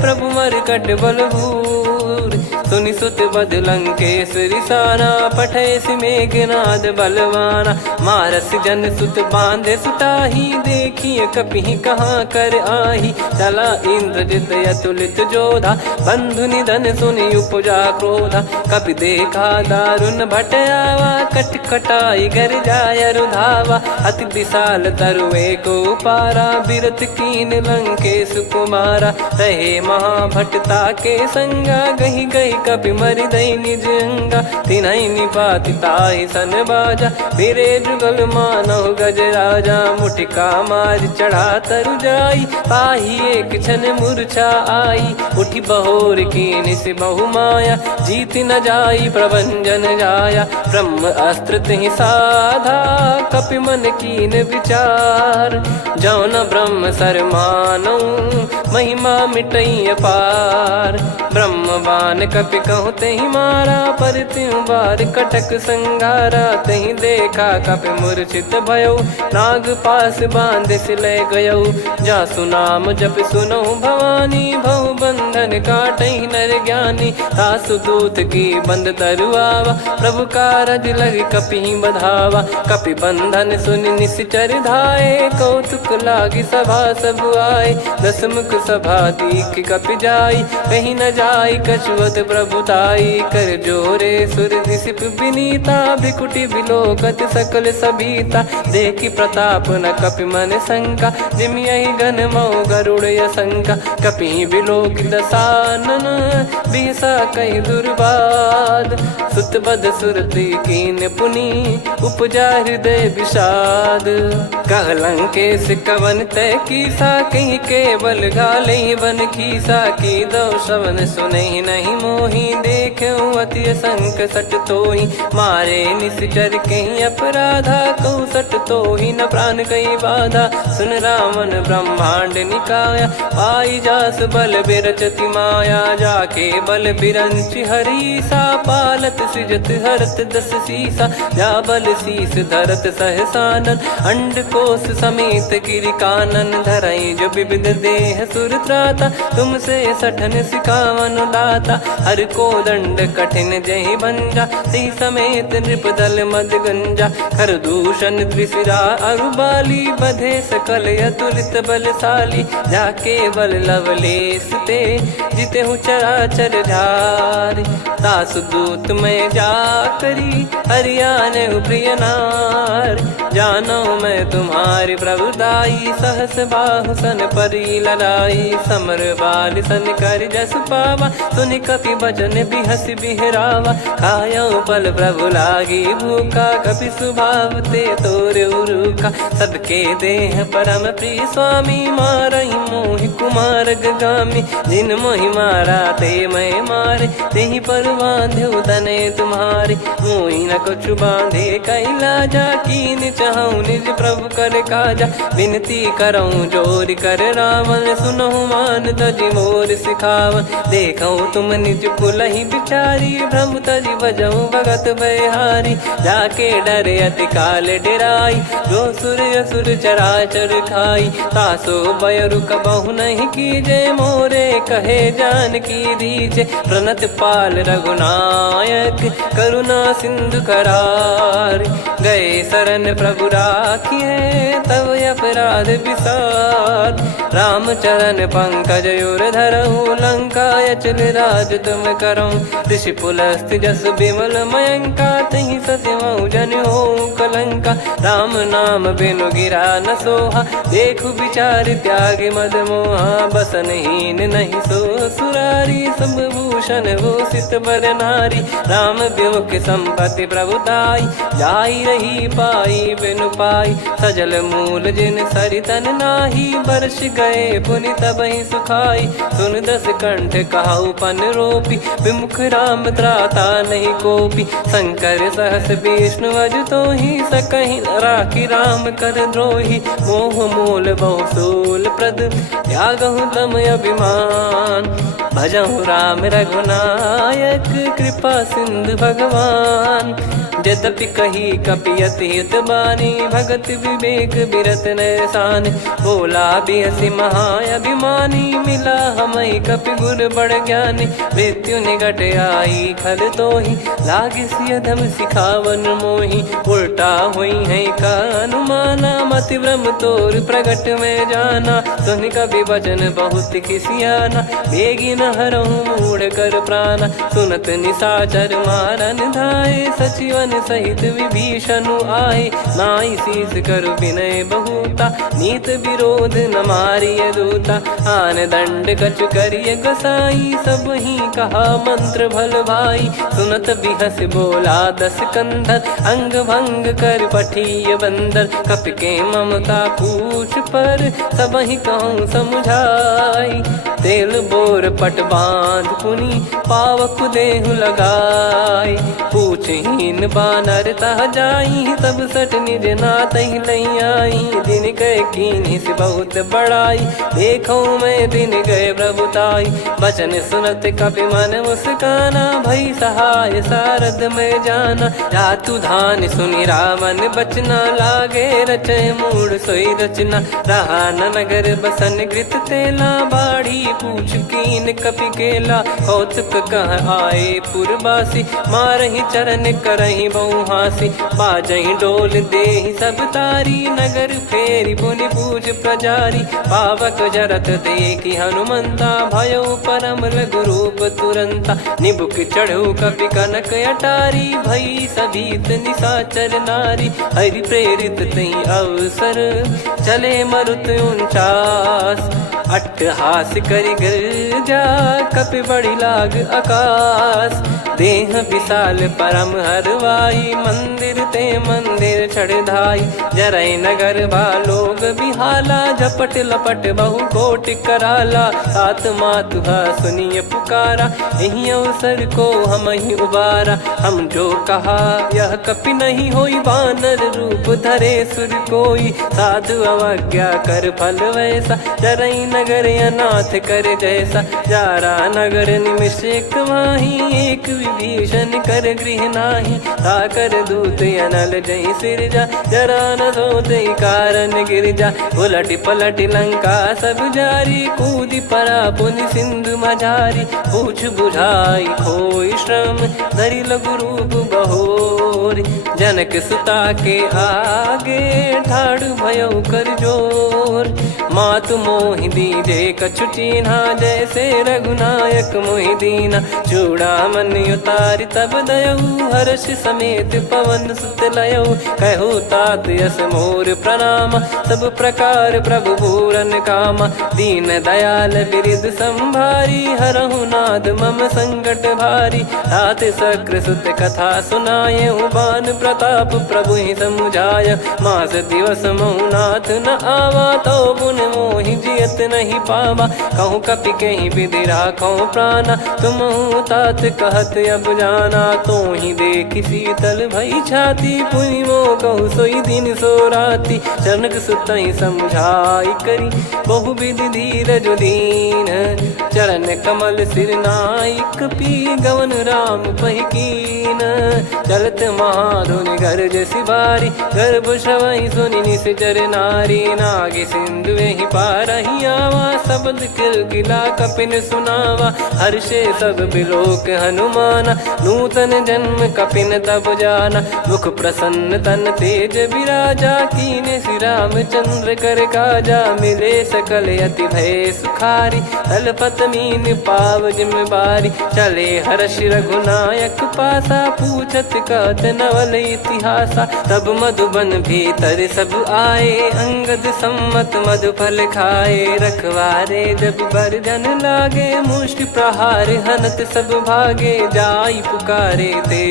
प्रभु मर कट बलभूर। सुनि सुत बद लंकेश्वरी साना, पठैसि मेघनाद बलवाना। मारस जन सुत बांधे सुताही, देखिए कपिहि कहाँ कर आही। चला इंद्रजित अतुलित जोधा, बंधु निधन सुनि उपजा क्रोधा। कपि देखा दारुण भट आवा, कट कटाई घर जाय रुधावा। अति विशाल तरुए को पारा, बिरत कीन लंकेश कुमारा। रहे महाभटता के संगा, गही गही कपि मरि दई निज अंगा। तिन्है निपाति ताहि सन बाजा, बिरे जुगल मानव गज राजा। मुटिका मार चढ़ा तरु जाई, पाही एक क्षण मूर्छा आई। उठी बहोर कीन से बहु माया, जीत न जाई प्रभंजन जाया। ब्रह्म अस्त्र तिहि साधा, कपि मन कीन विचार। जौ न ब्रह्म सर मानौ, महिमा मिटई अपार। ब्रह्म बान कपि कहु तेहि मारा, पर त्यों बार कटक संगारा। तेहि देखा कपि मूर्छित भयौ, नाग पास बांध सिले गयौ। जासु नाम जप सुनौ भवानी, भव बंधन काटहि नर ज्ञानी। तासु दूत की बंद तरुआवा, प्रभु कारज लग कपि बधावा। कपि बंधन सुनि निश्चर धाये, कौतुक लागी सभा सब आए। दसमुख सभा दीख कपि जाई, कहीं न जाई कछुवत प्रभुताई। कर जोरे सुर दिसिप विनीता, भ्रिकुटि बिलोकत सकल सबीता। देखि प्रताप न कपि मन शंका, जिमियहि घन मऊ गरुड़ असंका। कपि बिलोक दसानन, बिहसा कहि दुर्बाद। सुत बद सुरति कीन पुनि, उपजा हृदय विषाद। कह लंकेश कवन तय कीसा, कहीं केवल घाले बन खीसा। की दो श्रवण सुनहि नहीं मोही, देखऊं अति संक सट तोहि। मारे निश्चर कहीं अपराधा, कहूँ सट तोहि न प्राण कहीं बाधा। सुन रावण ब्रह्मांड निकाया, पाई जास बल बिरचति माया। जाके बल बिरंच हरीसा, पालत सृजत हरत दस सीसा। जा बल शीस धरत सहसानन, अंड कोश समेत गिरि कानन। धरई जो विविध देह सुर त्राता, तुमसे सठन सिखावन दाता। हर को दंड कठिन जहि भंजा, ती समेत नृप दल मद गंजा। कर दूषण त्रिशिरा अरुबाली, बधे सकल अतुलित बलशाली। जाके बल लवलेस ते, जिते हूँ चराचर झारी। दास दूत में जा करी, हरियाने प्रिय नार। जानो मैं तुम्हारी प्रभुताई, सहस बाहु सन परी लड़ाई। समर बाल सन कर जस पावा, सुनि कपि बचन बिहस बिहरावा। खायो पल प्रभु लागी भूखा, कपि स्वभाव ते तोर उरुखा। सबके देह परम प्रिय स्वामी, मारहि मोहि कुमार गगामी। जिन मोहि मारा ते मैं मारे, तेहि पर बांधो तने तुम्हारे। मोहि न कछु बांधे कैलाजा, कीन चाहूं निज प्रभु कर काजा। विनती करऊं जोरि कर रावण, सुनहु मान तजि मोर सिखावन। देखऊं तुम निज कुलहि बिचारी, भ्रम तजि बजऊं भगत बयहारी। जाके डरे अति काल डेराई, जो सुर असुर चराचर खाई। तासो बयरु कबहु नहीं कीजे, मोरे कहे जान की दीजे। प्रणत पाल रघुनायक, करुणा सिंधु करार। गए शरण प्रभु राखिए, तब अपराध विसार। राम चरण पंकज उर धरऊं, लंका अचल राज तुम करऊं। ऋषि पुलस्त्य जस विमल मयंका, तहि ससिमऊ जन होऊं कलंका। राम नाम बिनु गिरा न सोहा, देखु विचार त्याग मद मोहा। बसनहीन नहीं सो सुरारी, सब भूषण भूषित बर नारी। राम विमुख संपत्ति प्रभुताई, जाई रही पाई बिनु पाई। सजल मूल जिन सरितन नाही, बरस गए पुनि तबहि सुखाई। सुन दस कंठ कहाऊ पन रोपी, विमुख राम त्राता नहीं कोपी। शंकर सहस विष्णु अज तोहि, सकहि न राखी राम कर द्रोही। मोह मूल बहु सूल प्रद, त्यागहु तम अभिमान। भजहु राम रघुनायक, कृपा सिंधु भगवान। यद्यपि कही कपियत हित बानी भगत विवेक बिरत नैसान बोला बियसि महाअभिमानी मिला हमई कपि गुर बड़ ज्ञानी मृत्यु निकट आई खल तो ही लागिस अधम सिखावन मोही उल्टा हुई है का अनुमाना मति भ्रम तोर प्रगट में जाना सुन कवि वचन बहुत खिसियाना बेगी न हरहु मूढ़ कर प्राण सुनत निशाचर मारन धाये सचिवन सहित विभीषण आए नाई शीस कर विनय बहुता नीत विरोध न मारिय दूता आन दंड कछु करिय गोसाई सब ही कहा मंत्र भल भाई सुनत बिहस बोला दस कंधर अंग भंग कर पठिय बंदर कपि के ममता पूछ पर सब ही कहूँ समझाई तेल बोर पट बांध पुनी पावक देहु लगाई पूछहीन बानर तह जाई तब सट निज नाथ लई आई दिन गए कीनी से बहुत बड़ाई देखो मैं दिन गए प्रभुताई बचन सुनत कपि मन मुस्काना भई सहाय सारद में जाना जातु धान सुनि रामन बचना लागे रचय मूड सोई रचना रहा न नगर बसन कृत तेला बाड़ी पूछ कीन कपि केला कौतुक कह आए पुरबासी मारहि चरण करहि बहुहासी बाजहि डोल देहि सब तारी नगर फेरी पुनि पूज प्रजारी पावक जरत देखि हनुमंता भयो परम लघु रूप तुरंता निबुक चढ़ऊ कपि कनक अटारी भई सभीत निशाचर नारी हरि प्रेरित तई अवसर चले मरुत 49 अट्टहास करि गिरजा कपि बड़ी लाग आकाश देह विशाल परम हरवाई मंदिर ते मंदिर चढ़ाई जरई नगर लोग बिहाला झपट लपट बहु कोट कराला सात मातुहा सुनिय पुकारा यही अवसर को हम ही उबारा हम जो कहा यह कपि नहीं होई बानर रूप धरे सुर कोई साधु अवज्ञा कर फल वैसा जरई नगर अनाथ कर जैसा जारा नगर निमिष एक माही एक विभीषण कर गृह नाही ताकर दूत अनल जय सिरजा जरा न सोते कारण गिरजा उलट पलट लंका सब जारी कूदी परा पुनि सिंधु मझारी पूछ बुझाई खोई श्रम धरि लघु रूप बहोरी जनक सुता के आगे ठाड़ भयो कर जोर मातु मोहि दीजे कछु चिन्हा जैसे रघुनायक मोहि दीना चूड़ामन उतारि तब दयऊ हर्ष समेत पवन सुत लयऊ कहु तात यस मोर प्रणाम सब प्रकार प्रभु पूरन कामा दीन दयाल बिरिद संभारी हरहु नाद मम संकट भारी तात सक्र सुत कथा सुनाये बान प्रताप प्रभु ही समुझाय मास दिवस मौनाथ न आवा तो पुन मोहि जियत नहीं पावा कहूँ कपि कहीं विधि राखो प्राणा तुम तात कहत अब जाना तो ही देख शीतल भई छाती पुनि मो कहु सोई दिन सो राती जनक सुतई समझाई करी बहु विधि धीरज दीन चरण कमल सिर नाइक पी गवन राम पहिकीन चलत महाधुनि गर्ज सिबारी गर्भ श्रवई सुनि निश्चर नारी नागे सिंधु ही पारही आवा शब्द किलकिला कपिन सुनावा हर्षे सब बिलोक हनुमाना नूतन जन्म कपिन तब जाना मुख प्रसन्न तन तेज विराजा कीने श्री रामचंद्र कर काजा मिले सकल अति भय सुखारी तलपत मीन पाव जिम्मेवारी चले हर्ष रघुनायक पासा पूछत कहत नवल इतिहासा तब मधुबन भीतर सब आए अंगद सम्मत मधुफल खाए रखवारे जब बरजन लागे मुष्टि प्रहार हनत सब भागे जाई पुकारे ते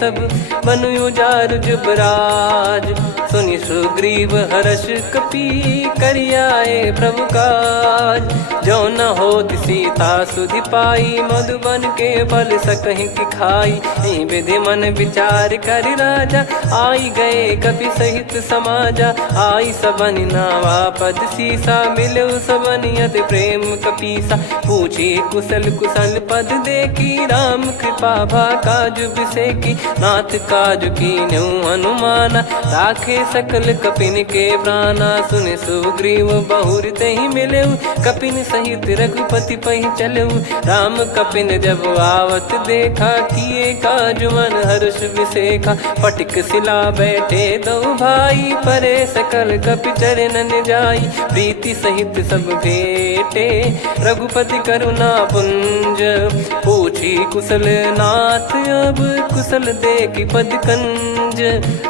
सब बनु उजार जुबराज सुनि सुग्रीव हर्ष कपि करियाए प्रभु काज जो न होत सीता सुधि पाई मधुबन के फल सकहि की खाई विधि मन विचार कर राजा आई गए कपि सहित समाजा आई सबन नावा पद सीसा मिलो सबन करत प्रेम कपीसा। पूछी कुशल कुशल पद देखी राम कृपा भा काज बिसेकी। नाथ काज कीन्हु हनुमाना राखे सकल कपिन के प्राणा। सुन सुग्रीव बहुर तेहि मिलेउ कपिन सहित रघुपति पहि चलेउ। राम कपिन जब आवत देखा किए काज मन हर्ष विसेखा। फटिक सिला बैठे दो भाई परे सकल कपि चरणन जाई। प्रीति सहित सब भेटे रघुपति करुणा पुंज। पूछी कुशल नाथ अब कुशल देखी पद कंज।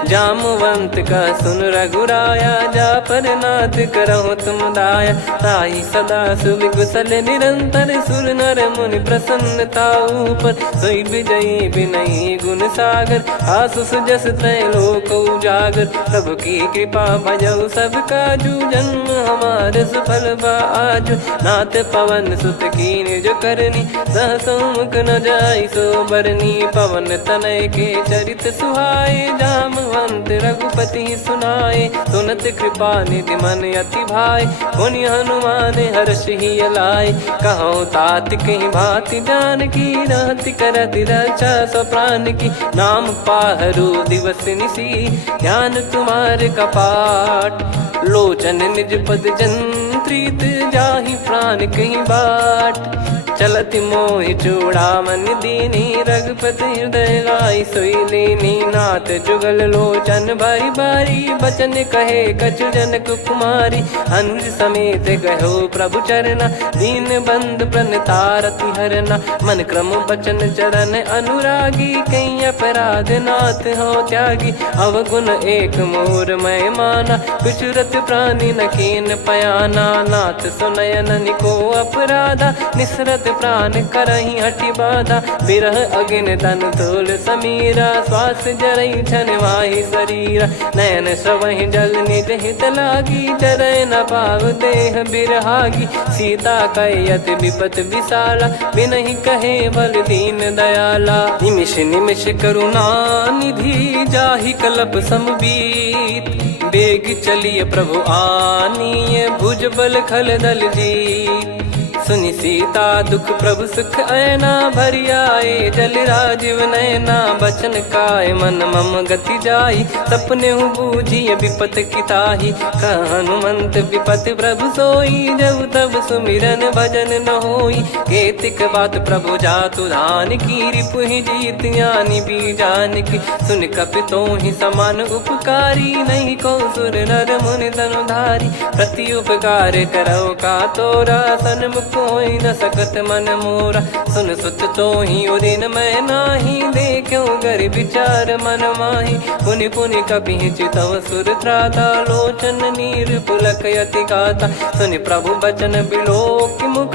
जामवंत का सुन रघुराया जा पर नाथ करहु तुम दाया। ताई सदा सुविकुशल निरंतर सुर नर मुनि प्रसन्नता ऊपर। सोई विजयी विनयी गुण सागर आसु सुजस त्रैलोक उजागर। प्रभु की कृपा भजऊ सब काजू जन्म हमारे सफल बा आजु। नाथ पवन सुत कीन्ह जो करनी सहसो मुख न जाई सो बरनी। पवन तनय के चरित सुहाए जामवंत रघुपति सुनाए। सुनत कृपा निधि मन अति भाई पुनि हनुमान हर्ष ही लाए। कहो तात कहीं भांति जान की रहति करति रक्षा सो प्राण की। नाम पाहरु दिवस निसी ध्यान तुम्हारे कपाट। लोचन निज पद जंत्रित जाहि प्राण कहीं बाट। चलति मोहि चूड़ामन दीनी रघुपति हृदय लाई सोई लीनी। नाथ जुगल लोचन बारी बारी बचन कहे कछु जनक कुमारी। अनुज समेत गहो प्रभु चरना दीन बंद प्रणतारति हरना। मन क्रम बचन चरण अनुरागी कहीं अपराध नाथ हो त्यागी। अवगुण एक मोर मैं माना कुछुरत प्राणी न कीन पयाना। नाथ सुनयन निको अपराधा निसरत प्राण करही हटि बाधा। बिरह अगिन तन तोल समीरा श्वास जरई छन वाहि शरीरा। नयन श्रवहि जल निज हित लागी चरय न पाव देह बिरहागी। सीता कयत विपत विशाला बिनहि कहे बल दीन दयाला। निमिष निमिष करुणा निधि जाहि कलप समबीत। बेग चलिए प्रभु आनीय भुज बल खल दल जीत। सुनि सीता दुख प्रभु सुख ऐना भरि आए। जल राजीव नयना बचन काय मन मम गति जाई। सपने हूँ बूझिए विपत किताही हनुमंत विपत प्रभु सोई। जब तब सुमिरन भजन न होई केतिक बात प्रभु जातु धान की। रिपु ही जीत ज्ञानी बीजान की सुन कपि तो ही समान उपकारी। नहीं को सुर नर मुनि धनुधारी प्रति उपकार करो का तोरा। सन्मुख कोई न सकत मन मोरा सुन सुत तो ही उदिन मैं नाही। देखो गर विचार मन माही पुनि पुनि कपि चितव सुर त्राता। लोचन नीर पुलक यति गाता सुनि प्रभु बचन बिलोक मुख।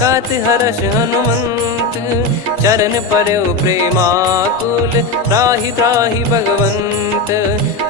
गात हर्ष हनुमंत चरण परउ प्रेमाकुल। त्राहि त्राहि भगवंत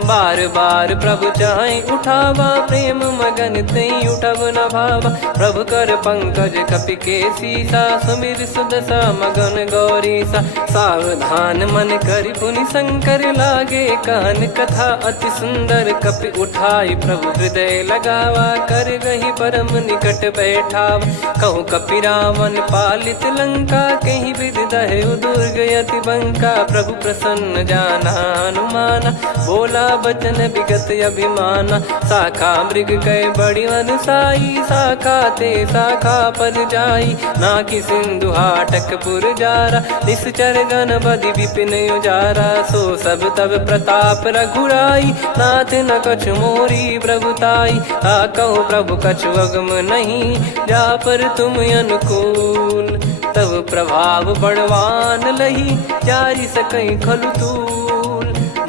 बार बार प्रभु चाहि उठावा। प्रेम मगन तई उठब न भावा। प्रभु कर पंकज कपि के सीसा सुमिर सुदशा मगन गौरीसा। सावधान मन करि पुनि शंकर लागे कहन कथा अति सुंदर। कपि उठाई प्रभु हृदय लगावा कर गही परम निकट बैठावा। कहु कपि रावण पालित लंका कहीं विधि दहु दुर्ग यति बंका। प्रभु प्रसन्न जाना हनुमाना बोला बचन विगत अभिमाना। शाखा मृग कय बड़ी अनुसाई शाखा ते शाखा पर जाई। नाकि सिंधु हाटक पुर जारा निश्चर गण बदि विपिन उजारा। सो सब तब प्रताप रघुराई नाथ न कछु मोरी प्रभुताई। कहो प्रभु कछु अगम नहीं जा पर तुम अनुकूल। तब प्रभाव बड़वान लही जारी सकई खलु तूल।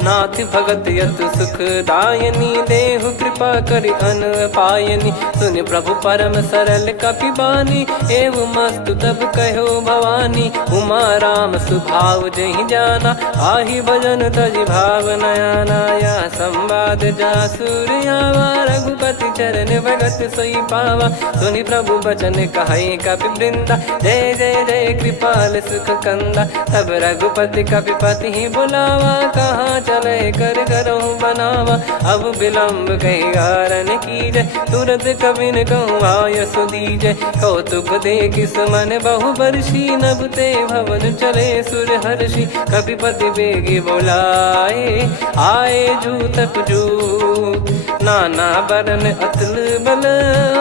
नाथ भगत यतु सुख दायनी देहु कृपा करि अन पायनी। सुन प्रभु परम सरल कपि बानी एवं मस्तु तब कहो भवानी। उमा राम सुभाव जहि जाना आहि भजन तजि भाव नयाना। या संवाद जासुर आवा रघुपति चरण भगत सोई पावा। सुनि प्रभु बचन कहै कपि वृंदा जय जय जय कृपाल सुख कंदा। तब रघुपति कपिपति बुलावा कहाँ चले कर करहु बनावा। अब विलम्ब कही कारण कीजय, तुरत कबिन कहूँ आयस दीजय। कौतुक देखिस मन बहु बरसी, नभ ते भवन चले सुर हर्षि। कपिपति बेगी बोलाए, आए जूतक जूत। नाना बरन अतुल बल,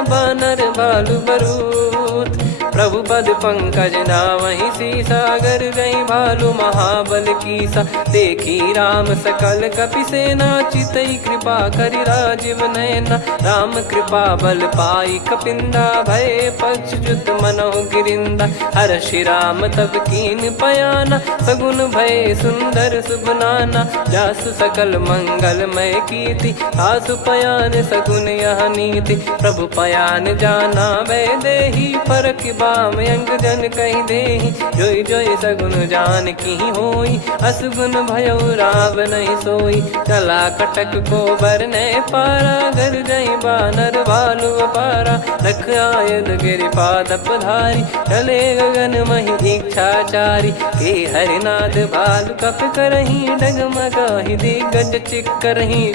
बानर भालु बरूत। प्रभु पद पंकज नावहि सीसा, गर गई भालु महाबल कीसा। देखी राम सकल कपि सेना, चितई कृपा करि राजीव नयना। राम कृपा बल पाई कपिंदा, भय पक्ष जुत मनोह गिरिंदा। हर्षि राम तब कीन पयाना, सगुन भय सुंदर शुभ नाना। जासु सकल मंगलमय कीर्ति, आसु पयान सगुन यह नीति। प्रभु पयान जाना वै देहि, फरक बाम अंग जन कहि देहि। जोई जोई सगुन जान की होई, असगुन भयो राव नहीं सोई। चला कटक को बरने पारा, घर जई बानर भालु अपारा। रख आयद गिरिपाद पधारी, चले गगन महि इच्छाचारी। के हरिनाथ भालु कप करही, डगमगाहि दिग्गज चिक्करही।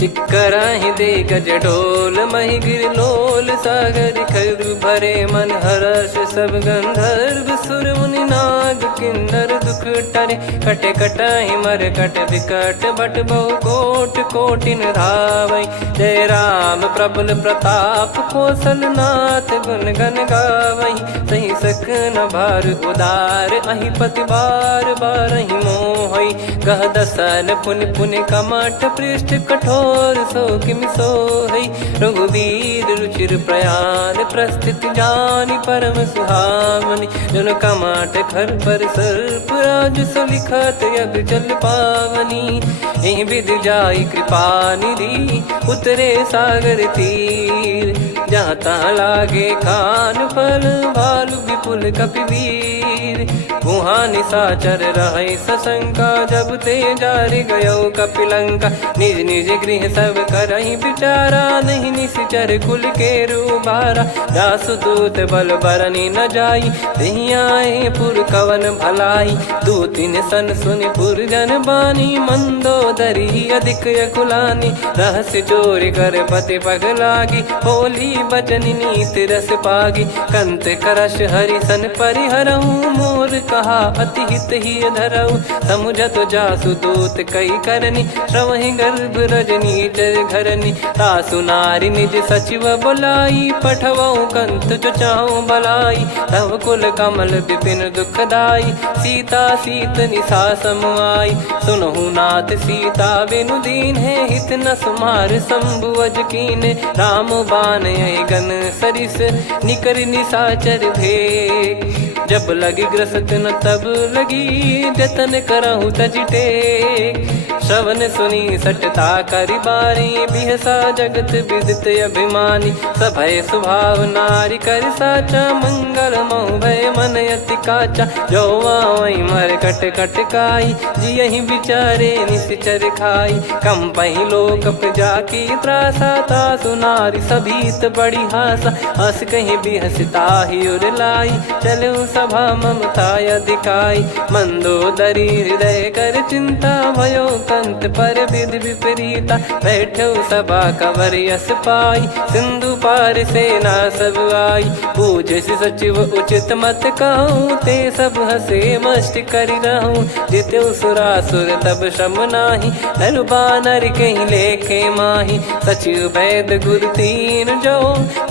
चिक्कराहि दे गज ढोल, महि गिर लोल। सागर खर भरे मन हर्ष, सब गंधर्व सुर मुनि नाग किन्नर दुख टरे। कटे कटाहि मर कट विकट, बट बहु कोट कोटिन धावै। जय राम प्रबल प्रताप, कौशल नाथ गुण गन गावै। सही सकन भार उदार, अहि पति बार बारहि मोहै। गह दसन पुन पुन कमठ, पृष्ठ कठोर सो किमि सोहै। रघुवीर रुचिर प्रयाण, प्रस्थित जानि परम सुहावनि। जन कमाट खर पर सर्प, राज सलिखत यग जल पावनी। एहि विधि जाई कृपा निधि, उतरे सागर तीर। जहाँ तहाँ लागे खान फल, भालु विपुल कपिवीर। गुहा निशाचर रहै सशंका, जब ते जारि गयो कपिलंका। निज निज गृह सब करहि विचारा, नहीं निश्चर कुल के रूबारा। जासुदूत बल बरनि न जाई, तेहि आए पुर कवन भलाई। दूतिन सन सुनि पुर जन बानी, मंदोदरी अधिक यकुलानी। रहस्य चोरी कर पति पग लागी, होली बचन नीत रस पागी। कंत करश हरिसन परिहरहु, मोर कहा अति हित ही धरऊ। समुझत जासुदूत कई करनी, श्रवहि गर्भ रजनी चर घरनी। तासु नारी निज सचिव बोलाई, पठवऊ कंत जो चाहूं बलाई। तव कुल कमल विपिन दुखदाई, सीता सीत निशा समाई। सुनहु नाथ सीता बिनु दीन है, हित न सुमार शंभु अज कीने। राम बान गन सरिस, निकर निशाचर भेग। जब लगी ग्रसत न तब लगी, जतन करहु तज टेक। श्रवण सुनी सटता करि बारी, बिहसा जगत विदित अभिमानी। सभय स्वभाव नारी कर साचा, मंगल महु भय मन अति काचा। जो आवै मर कट कट काई, जियहि विचारे निश्चर खाई। कम पहि लोक जाकी त्रासा, तासु नारी सभीत बड़ी हासा। हस कहीं बिहसता ही उर लाई, चलऊ सभा ममता अधिकाई। मंदोदरी हृदय कर चिंता, भयो कंत पर विधि विपरीता। बैठो सभा कवर यस पाई, सिंधु पार सेना सब आई। पूज्य सचिव उचित मत कहूँ, ते सब हसे मस्त करि रहूं। जित्यु सुरासुर तब श्रम नाही, नर बानर कहीं लेखे माही। सचिव वैद गुरु तीन जो,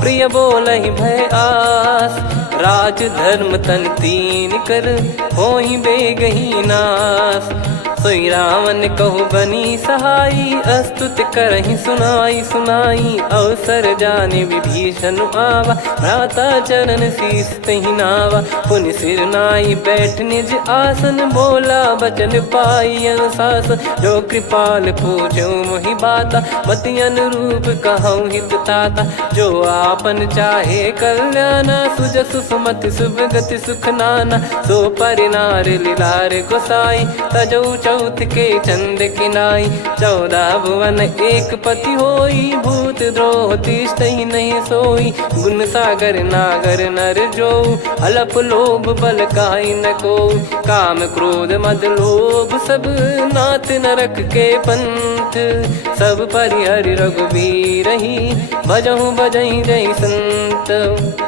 प्रिय बोलहि भय आस। राज धर्म तन तीन कर, होहि बेगहि नास। सोई रावण कहु बनी सहाई, अस्तुत करहि सुनाई सुनाई। अवसर जाने विभीषण आवा, भ्राता चरण शीस तहि नावा। पुनि सिर नाई बैठ निज आसन, बोला बचन पाई अनुशासन। जो कृपाल पूछो मोहि बाता, मति अनुरूप कहूँ हित ताता। जो आपन चाहे कल्याणा, सुजसु सुमति शुभ गति सुख नाना। सो परिनार लीलार गोसाई, तजौ चौथ के चंद किनाई 14 भुवन एक पति होई भूत द्रोह तिष्ठ ही नहीं सोई गुण सागर नागर नर जो अलप लोभ बल काई न को काम क्रोध मद लोभ सब नाथ नरक के पंथ सब परिहरि रघुबीर ही भजहु भजहि जय संत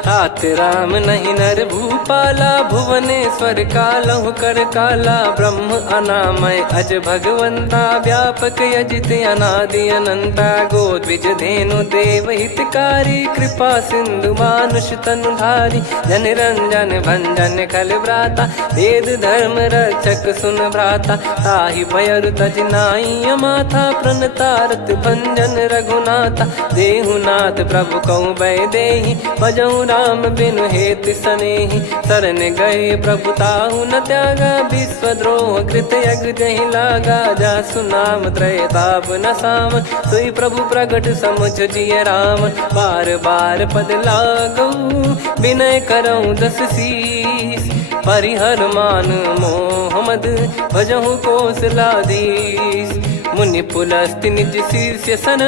तात राम नहीं नर भूपाला भुवनेश्वर कालहु कर काला ब्रह्म अनामय अज भगवंता व्यापक यजित अनादि अनंता गोद्विज धेनु देव हितकारी कृपा सिंधु मानुष तनुधारी जन रंजन भंजन खल भ्राता वेद धर्म रक्षक सुन भ्राता ताहि भयर तज नाई माथा प्रणतारत भंजन रघुनाथा देहुनाथ प्रभु कहु बै देहि भजहु राम बिनु हेत सनेहि शरण गए प्रभु ताहु न त्यागा विश्वद्रोह कृत यज्ञ जहि लागा जासु नाम त्रय ताप न साम सोई प्रभु प्रगट समुझ जिय राम बार बार पद लागऊ विनय करऊँ दस शीस परिहर मान मोह मद भजहु कौशलाधीश मुनि पुलस्ति निज शीर्ष सन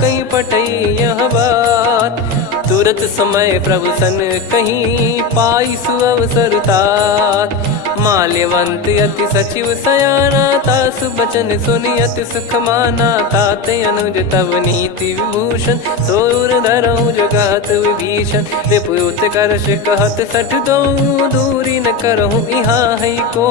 कहीं पटई यह बात तुरत समय प्रभु सन कहीं पाई सुअवसर तात माल्यवंत अति सचिव सयाना तासु बचन सुनि अति सुख माना ताते अनुज तव नीति विभूषण सोर धरहु जगत विभीषण रिपुत करश कहत सठ दो दूरी न करहु इहाँ है को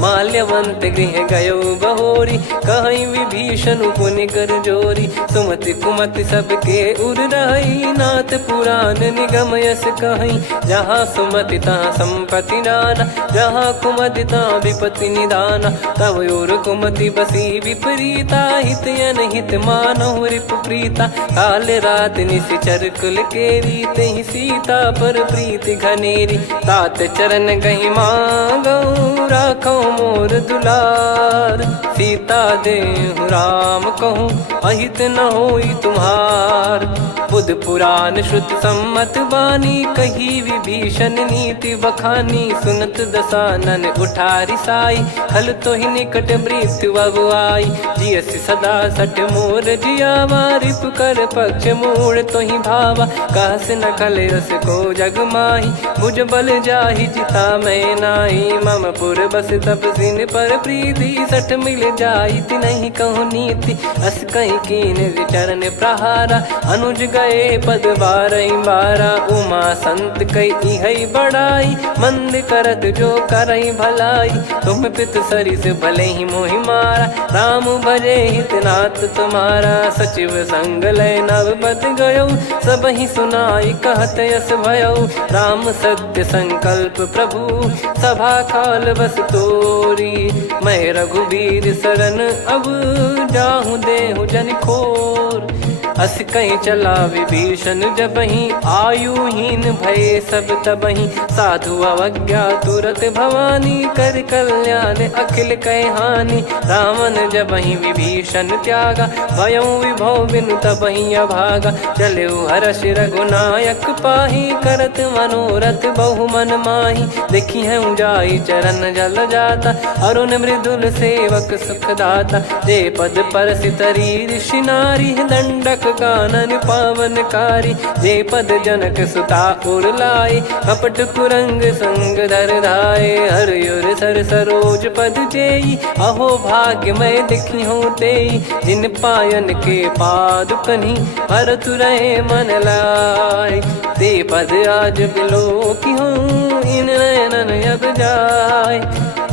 माल्यवंत गृह गयो बहोरी कहीं विभीषण पुनि कर जोरी सुमति कुमति सबके उर रही नाथ पुराण निगम यस कहीं जहाँ सुमति तहाँ संपत्ति नाना जहाँ कुमति तहाँ विपत्ति निदाना तव और कुमति बसी विपरीता हित अनहित मानहु रिप प्रीता काल रात निशिचर कुल केरी तेहि सीता पर प्रीति घनेरी तात चरण गहि मांगऊ राखो मोर दुलार सीता देहु राम कहूँ अहित न होई तुम्हार बुध पुराण श्रुत सम्मत वाणी कही विभीषण नीति बखानी सुनत दसानन उठारी साई खल तो ही निकट मृत्यु अब आई जियसि सदा सट मोर जियावा रिप कर पक्ष मूड़ तो ही भावा कहस न खल रस को जग माही मुझ बल जाहि जिता मैं नाही मम पुर बस तपसिन पर प्रीति सठ मिल जाई नहीं कहूँ नीति अस कहीं कीन विचरण प्रहारा अनुज गए पद बारा उमा संत कई है बड़ाई मंद करत जो करई भलाई तुम पित सरिस भले ही मोहि मारा राम भजे हितनाथ तुम्हारा सचिव संग लय नवपत गयो सब ही सुनाई कहत यस भयो राम सत्य संकल्प प्रभु सभा काल बस तोरी मैं रघुबीर शरण अब जाहूँ देहु जन खोर अस कहीं चला विभीषण जबहि आयुहीन भय सब तबहि साधु अवज्ञा तुरत भवानी कर कल्याण अखिल कह हानि रावण जबहि विभीषण त्यागा भयउ विभव बिनु तबहि अभागा चलऊ हर्ष रघुनायक पाही करत मनोरथ बहु मन माही देखी है जाई चरण जल जाता अरुण मृदुल सेवक सुख दाता जे पद पर सितरी ऋषि नारी दंडक कानन पावनकारी जे पद जनक सुता उर लाई कपट कुरंग संग धर धाये हरियुर सर सरोज पद जेई अहो भाग्य मैं दिखी हूँ तेई जिन पायन के पाद कन्ही भरत रहे मन लाय ते पद आज बिलो की हूँ इन नयनन अब जाय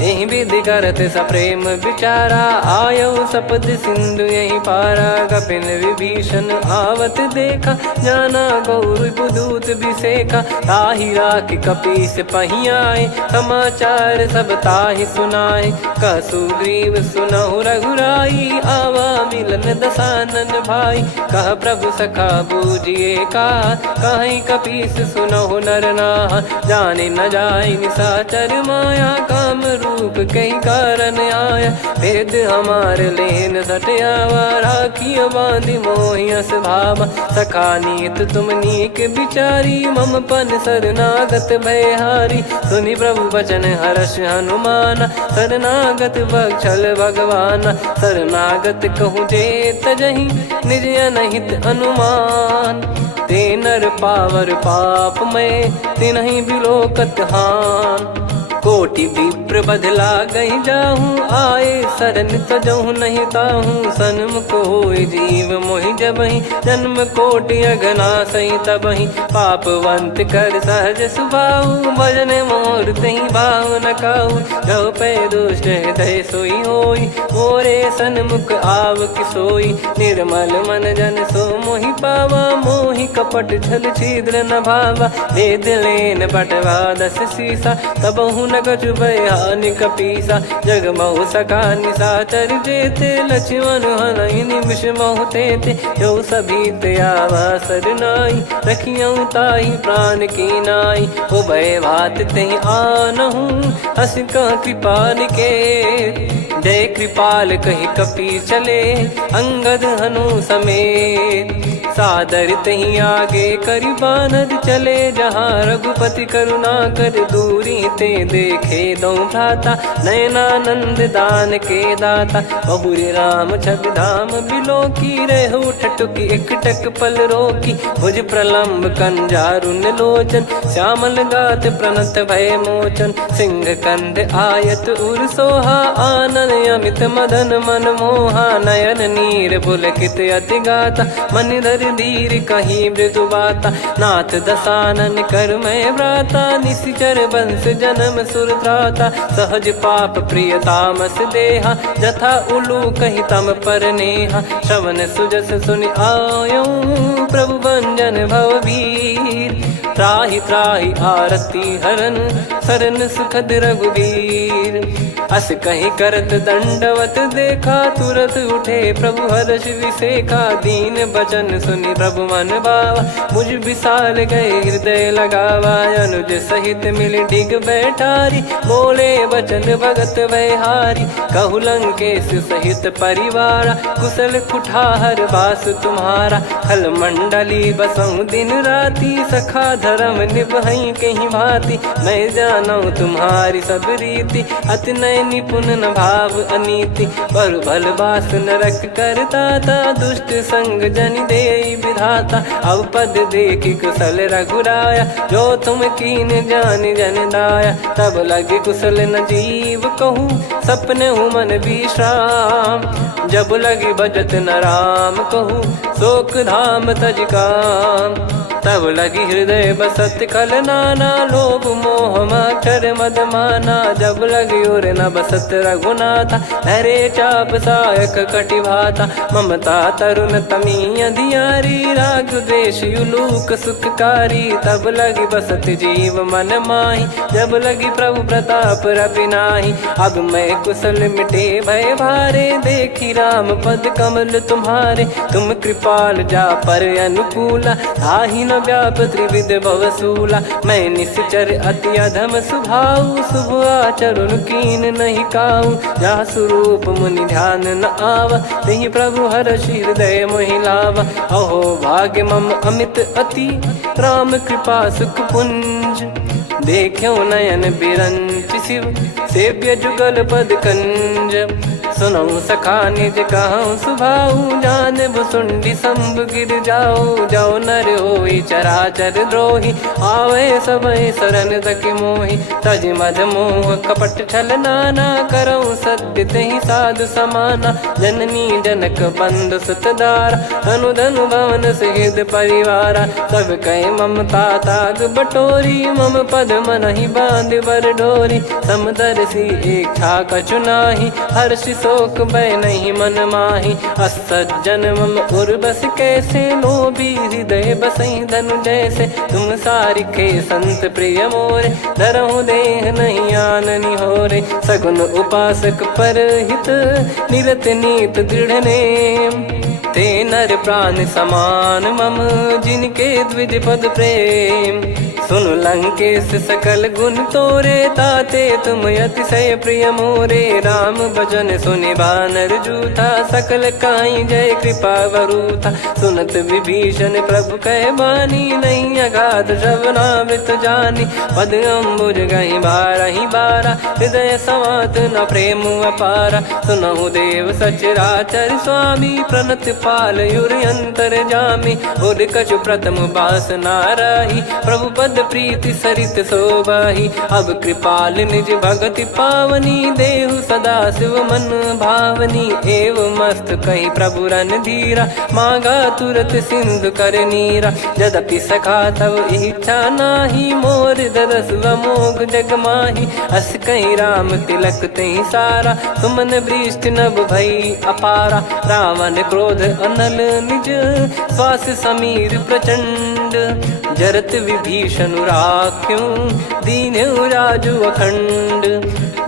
यही विधि करत सप्रेम विचारा आयो सपद सिंधु यही पारा कपिन विभीषण आवत देखा जाना गौर बुदूत बिसेखा ताहि राख कपीस पहियाए समाचार सब ताहि सुनाए कसु ग्रीव सुनहु रघुराई आवा मिलन दसानन भाई कह प्रभु सखा बूझिए का कहीं कपीस सुनहु नर नाह जाने न जाय निशाचर माया काम रूप कई कारण आया, भेद हमारे लेन सटयावा, राखिया बांधी मोहियस भावा, सखा नीत तुम नीक बिचारी, मम पन शरणागत भयहारी, सुनि प्रभु वचन हर्ष हनुमाना, शरणागत बक्षल भगवाना, शरणागत कहूँ जे तजहि निज अनहित अनुमान, ते नर पावर पाप में तिन्हि बिलोकत हान, कोटि विप्र बदला गई जाहूँ, आए शरण तजहु नहीं ताहूँ, सन्मुख होय जीव मोहि जबहि, जन्म कोटि अगना सही तबहि, पापवंत कर सहज सुभाऊ, भजन मोर तहि भाव न काहू, जो पै दुष्ट हृदय सोई होई, मोरे सन्मुख आव किसोई, निर्मल मन जन सो मोहि पावा, मोहि कपट छल छिद्र न भावा, वेद लेन बटवा दस सीसा, तबहु न कछु बयान कपीसा, जग महु सका निशाचर जेते, लक्ष्मण हनहि निमिष महु तेते, जो सभी त्यावा सरनाई, रखियऊ ताहि प्राण की नाई, उभय भात तेहि आनहु, हस कह कृपाल के, जय कृपाल कहि कपि चले, अंगद हनु समेत, सादर तही आगे करि बानर चले, जहाँ रघुपति करुणा कर दूरी ते देखे दो भ्राता, नयनानंद दान के दाता, बहुरी राम छवि धाम बिलो की, रेहु ठटुकी एकटक पल रोकी, भुज प्रलम्ब कंजारुन लोचन, श्यामल गात प्रणत भय मोचन, सिंह कंद आयत उर सोहा, आनन अमित मदन मन मोहा, नयन नीर पुलकित अति गाता, मन धर धीर कहीं मृदु बाता, नाथ दसानन कर मैं भ्राता, निशिचर वंश जन्म सुर त्राता, सहज पाप प्रिय तामस देहा, जथा उलू कहि तम पर नेहा, श्रवण सुजस सुनि आयो, प्रभु भंजन भवभीर, त्राहि त्राहि आरती हरन, शरण सुखद रघुबीर, अस कहीं करत दंडवत देखा, तुरत उठे प्रभु हर्ष विसेखा, दीन बचन सुनि प्रभु मन भावा, मुझ विशाल गए हृदय लगावा, अनुज सहित मिल डिग बैठारी, बोले बचन भगत वैहारी, कहु लंकेश सहित परिवारा, कुशल कुठार बास तुम्हारा, खल मंडली बसऊं दिन राती, सखा धर्म निभई कहीं भांति, मैं जानू तुम्हारी सब रीति, अति नय निपुण न भाव अनीति, पर भल बास नरक करता था, दुष्ट संग जन दे विधाता, अब पद देखी कुशल रघुराया, जो तुम कीन जान जन दाया, तब लगे कुशल न जीव कहूँ, सपने हूँ मन विश्राम, जब लगी बजत न राम कहूँ, शोक धाम तज काम, तब लगी हृदय बसत खल नाना, लोभ मोह मक्षर मद माना, जब लगी उर न बसत रघुनाथा, हरे चाप सायक कटि भाता, ममता तरुण तमी अधियारी, राग द्वेष युलूक सुखकारी, तब लगी बसत जीव मन माही, जब लगी प्रभु प्रताप रवि नाही, अब मैं कुशल मिटे भय भारे, देखी राम पद कमल तुम्हारे, तुम कृपाल जा पर अनुकूला, आही न व्याप त्रिविध भवसूला, मैं निश्चर अति अधम सुभाऊ, शुभ आचरण कीन नहीं काऊ, जहाँ स्वरूप मुनि ध्यान न आवा, तहि प्रभु हर्ष हृदय मोहि लावा, अहो भाग्य मम अमित अति, राम कृपा सुख पुंज, देखो नयन बिरंच शिव, सेव्य जुगल पद कंज, सुनऊ सखा निज कहूँ सुभाऊ, जान भुसुंडी शंभ गिर जाओ, जाओ नर होई चराचर द्रोही, आवे सबय शरण तक मोहि, तज मद मोह कपट छल नाना, करऊँ सत्य तहि साधु समाना, जननी जनक बंधु सुतदारा, धनु धनु भवन सहित परिवारा, सब कहे ममता ताग बटोरी, मम पद मनहि बांध बर डोरी, समदर्शी इच्छा कछु नाही, हर्ष शोक भय नहीं मन माही, असज्जन मम उर्वश कैसे, लोभी हृदय बसई धनु जैसे, तुम सारिखे संत प्रिय मोरे, धरहु देह नहीं आननि होरे, सगुन उपासक पर हित, निरत नीत दृढ़ नेम, ते नर प्राण समान मम, जिनके द्विज पद प्रेम, सुन लंकेश सकल गुण तोरे, ताते तुम अतिशय प्रिय मोरे। राम भजन सुनि बानर जूथा, सकल काई जय कृपा वरूथा। सुनत विभीषण प्रभु कह बानी, नहीं अगाध श्रवणामृत जानी। पद अम्बुज गहि बारहि बारा, हृदय समात न प्रेम अपारा। सुनहु देव सचराचर स्वामी, प्रणत पाल युर अंतर जामी। उर कछु प्रथम बास नाराही, प्रभु पद प्रीति सरित शोभाही। अब कृपाल निज भगति पावनी, देहु सदा शिव मन भावनी। एव मस्त कही प्रभु रन धीरा, मांगा तुरत सिंधु कर नीरा। यद्यपि सखा तब इच्छा नाही, मोर दरस मोग जग माही। अस कहीं राम तिलक तही सारा, सुमन वृष्टि नभ भई अपारा। रावण क्रोध अनल निज, श्वास समीर प्रचंड। जरत विभीषण राख्यों, दीन्हु राजु अखंड।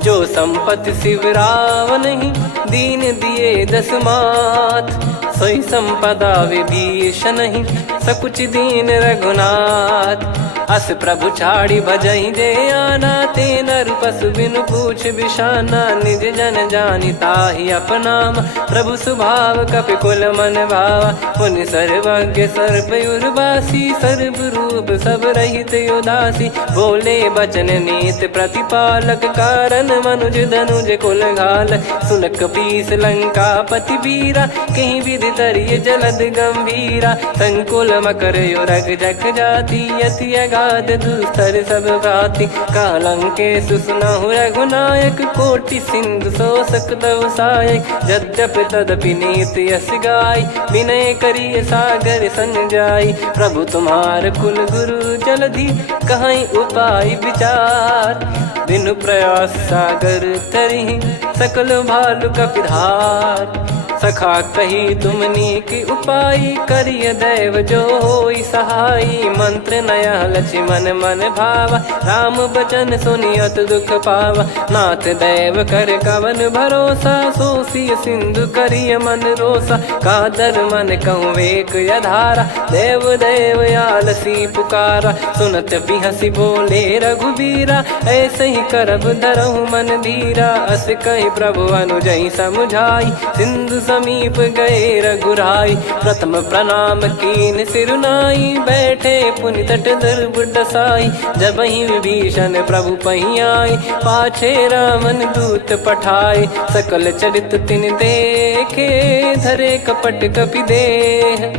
जो संपत्ति शिव रावण ही, दीन दिए दस मात। सोई संपदा विभीषण ही, सकुच दीन रघुनाथ। अस प्रभु छाड़ी भजई जे आना, ते नर पशु बिनु पूछ बिशाना। निज जन जानि ताहि अपनाम, प्रभु स्वभाव कपि कुल मन भावा। मुनि सर्वज्ञ सर्वयुर्वासी, सर्व रूप सब रहित उदासी। बोले बचन नीत प्रतिपालक, कारण मनुज धनुज कुल घाल। सुन कपीस लंका पति वीरा, कहीं विधि तरिय जलद गंभीरा। संकुल मकर युरग जख जाति, यति अगाध दुस्तर सब भाति। कालंकेश सुनहु रघुनायक, कोटि सिंधु शोषक तव सहायक। यद्यपि तदपि नीति यस गाय, विनय करिय सागर सन जाई। प्रभु तुम्हार कुल गुरु जलधि, कहीं उपाय विचार। बिनु प्रयास सागर तरिहि, सकल भालु कपिधार। सखा कही तुमनी की उपाय, करिय दैव जो होई सहाई। मंत्र नया लक्ष्मण मन भावा, राम बचन सुनियत दुख पावा। नाथ दैव कर कवन भरोसा, सोसिय सिंधु करिय मन रोसा। कादर मन कहूँ वेक यधारा, देव देव आलसी पुकारा। सुनत बिहसी बोले रघुबीरा, ऐसे ही करब धरहु मन धीरा। अस कही प्रभु अनुजई समुझाई, सिंधु समीप गए रघुराई। प्रथम प्रणाम कीन सिरुनाई, बैठे पुनि तट दर्भ डसाई। जब ही विभीषण प्रभु पही आई, पाछे रावण दूत पठाए। सकल चरित तिन देखे, धरे कपट कपि देह।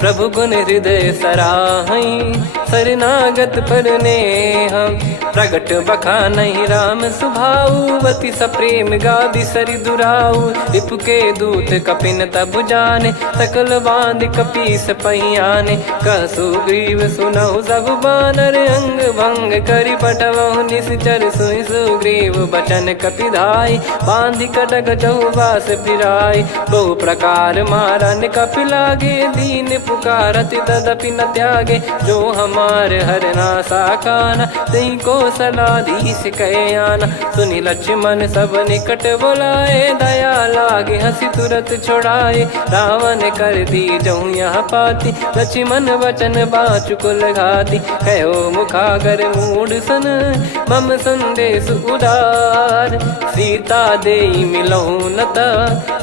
प्रभु गुण हृदय सराहई, शरणागत पर नेह। प्रगट बखानहि राम सुभाऊ, अति सप्रेम गादि सरि दुराऊ। रिपु के दूत कपिन तब जाने, सकल बांध कपीस पहियाने। कह सुग्रीव सुनहु सब बानर, अंग भंग करि पठवहु निश्चर। सुनि सुग्रीव बचन कपिधाई, बांधि कटक चहुबास फिराई। बहु प्रकार मारन कपि लागे, दीन पुकारत तदपि न त्यागे। जो हमार हरना साकाना, तई को सलाधीश कहे आना। सुनि लक्ष्मण सब निकट बुलाए, दया लागे हंसी तुरत छुड़ाए। रावण कर दी जऊँ यहाँ पाती, लक्ष्मण वचन बाचु कुल घाती। कहो मुखागर मूढ़ सन, मम संदेश उदार। सीता देई मिलहु नता,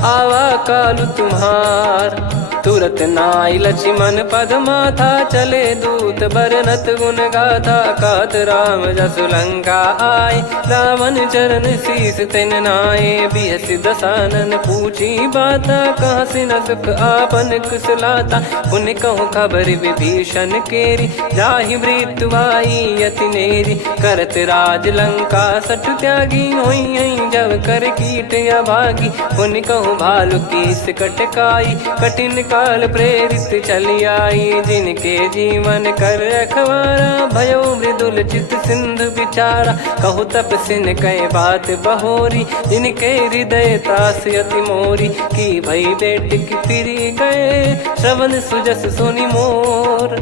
आवा कालु तुम्हार। तुरत नाई लक्ष्मण पद माथा, चले दूत बरनत गुण गाथा। कात राम जसु लंका आए, रावण चरण शीस तिन नाये। बिहसि दसानन पूछी बाता, कहाँ से न सुख आपन कुशलाता। पुन कहूँ खबर विभीषण केरी, जाहि मृत्यु आई अति नेरी। करत राज लंका सठ त्यागी, होई जब कर कीट अभागी। पुन कहूँ भालु कीस कटकाई, कठिन काल प्रेरित चली आई। जिनके जीवन कर रखवारा, भयो मृदुल चित सिंधु विचारा। कहु तपसिन कई बात बहोरी, जिनके हृदय तास अति मोरी। की भई बेट की फिरी गए, श्रवण सुजस सुनि मोर।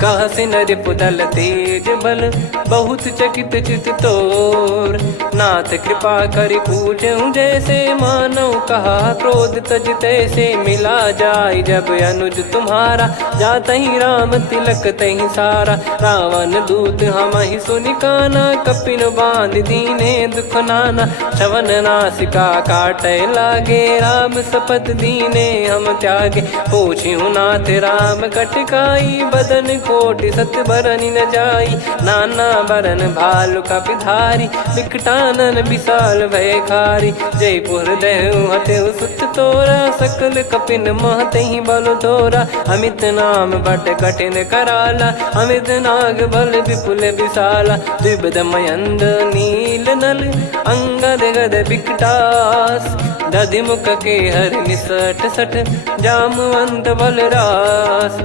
कह से नर पुदल तेज बल बहुत चकित चित तोर। नाथ कृपा कर पूछूं जैसे मानव कहा क्रोध तज तैसे मिला जाय जब अनुज तुम्हारा जात ही राम तिलक तही सारा। रावण दूत हम ही सुनि काना कपिन बांध दीने दुख नाना। श्रवण नासिका काटे लागे राम शपथ दीने हम त्यागे। पूछ्यू नाथ राम कटकाई बदन कोटि सत बरनि न जाई। नाना बरन भालु कपिधारी विकटानन विशाल भयखारी। जयपुर देहु हतेउ सुत तोरा सकल कपिन महतहि बल तोरा। अमित नाम बट कठिन कराला अमित नाग बल विपुल विशाला। द्विबद मयंद नील नल अंगद गद विकटास। दधि मुख के हर निसठ सठ जामवंत बलरास।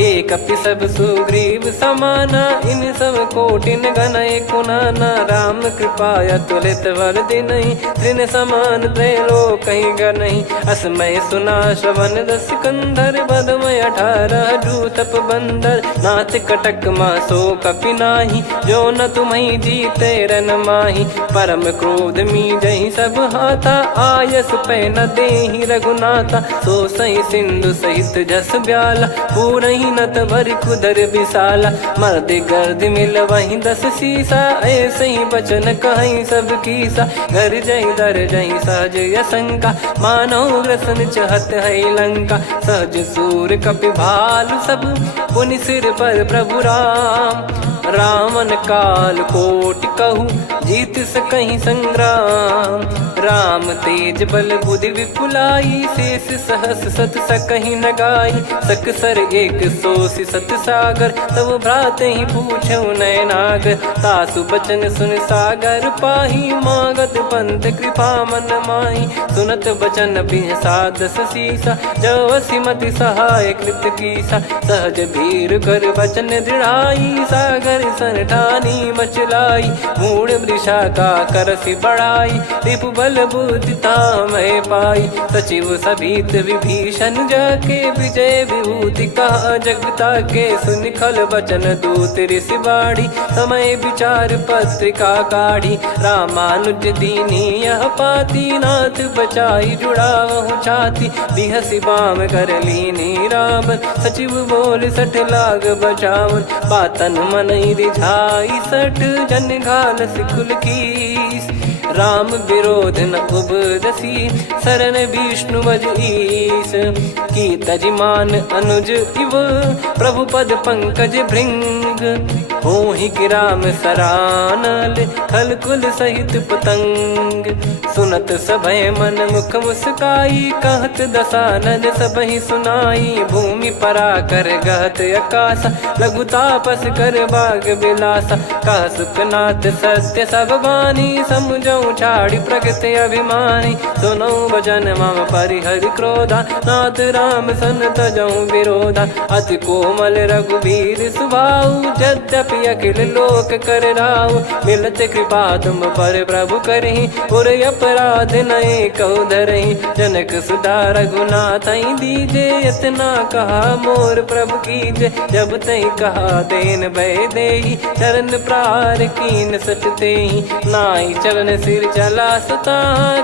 एक कपि सब सुग्रीव समाना इन सब कोटिन गनय कुनाना। राम कृपा अतुलित बल दिनहि तृण समान त्रैलोक गनहि। असमय सुना श्रवण दस कंधर बदमय 18 जूतप बंदर। नाथ कटक मासो कपि नाही जो न तुम्हि जीते रन माही। परम क्रोध मी जहि सब हाथा आयस पै न देहि रघुनाथा। सो सही सिंधु सहित जस ब्याला पूरहि नत भर कुदर विशाला। मर्द गर्द मिल वहीं 10 सीसा ऐसे ही बचन कहीं सब कीसा। घर जय दर जय सहज यसंका मानव ग्रसन चहत है लंका। सहज सूर कपि भालु सब पुनि सिर पर प्रभु राम। रामन काल कोटि कहु जीत सकहि संग्राम। राम तेज बल बुद्धि विपुलाई शेष सहस सत सकहि न गाई। सकसर एक सोसि सत सागर तब भ्रात ही पूछौ नयनागर। तासु बचन सुन सागर पाही मागत पंथ कृपा मन माही। सुनत बचन बिहसा 10 सीसा जवसि मति सहाय कृत कीसा। सहज भीर कर बचन दृढ़ाई सागर सन ठानी मचलाई। मूढ़ वृषा का करसि बढ़ाई रिपु बल बुद्धि तामय पाई। सचिव सभीत विभीषण जाके विजय विभूति कहा जगता के। सुनि खल बचन दूत ऋषि बाड़ी समय विचार पत्रिका काढ़ी। रामानुज दीनी यह पाती नाथ बचाई जुड़ावहु छाती। बिहसि बाम कर लीनी राम सचिव बोल 60 लाग बचावन। बातन मन रिझाई 60 जन घाल सिकुल कीस। राम विरोध न उपदसी शरण विष्णु बज ईस। की तजिमान अनुज इव प्रभु पद पंकज भृंग। होहि कि राम सरानल खल कुल सहित पतंग। सुनत सभय मन मुख मुस्काई कहत दसानन सबहि सुनाई। भूमि परा कर गहत आकाशा लघु तापस कर बाग बिलासा। कह सुखनाथ सत्य सब बानी समुझौ छाड़ी प्रकृति अभिमानी। सुनो भजन मम परिहरि क्रोधा नाथ राम सन तजौ विरोधा। अति कोमल रघुवीर सुभाऊ यद्यपि अखिल लोक कर राऊ। मिलत कृपा तुम पर प्रभु करहि पुर अपराध नए कहु धरहि। जनक सुधा रघुनाथ दीजे इतना कहा मोर प्रभु कीजे। जब तई कहा देन भय देहि चरण प्रार कीन सटतेहि। नाई चरण सिर चला सता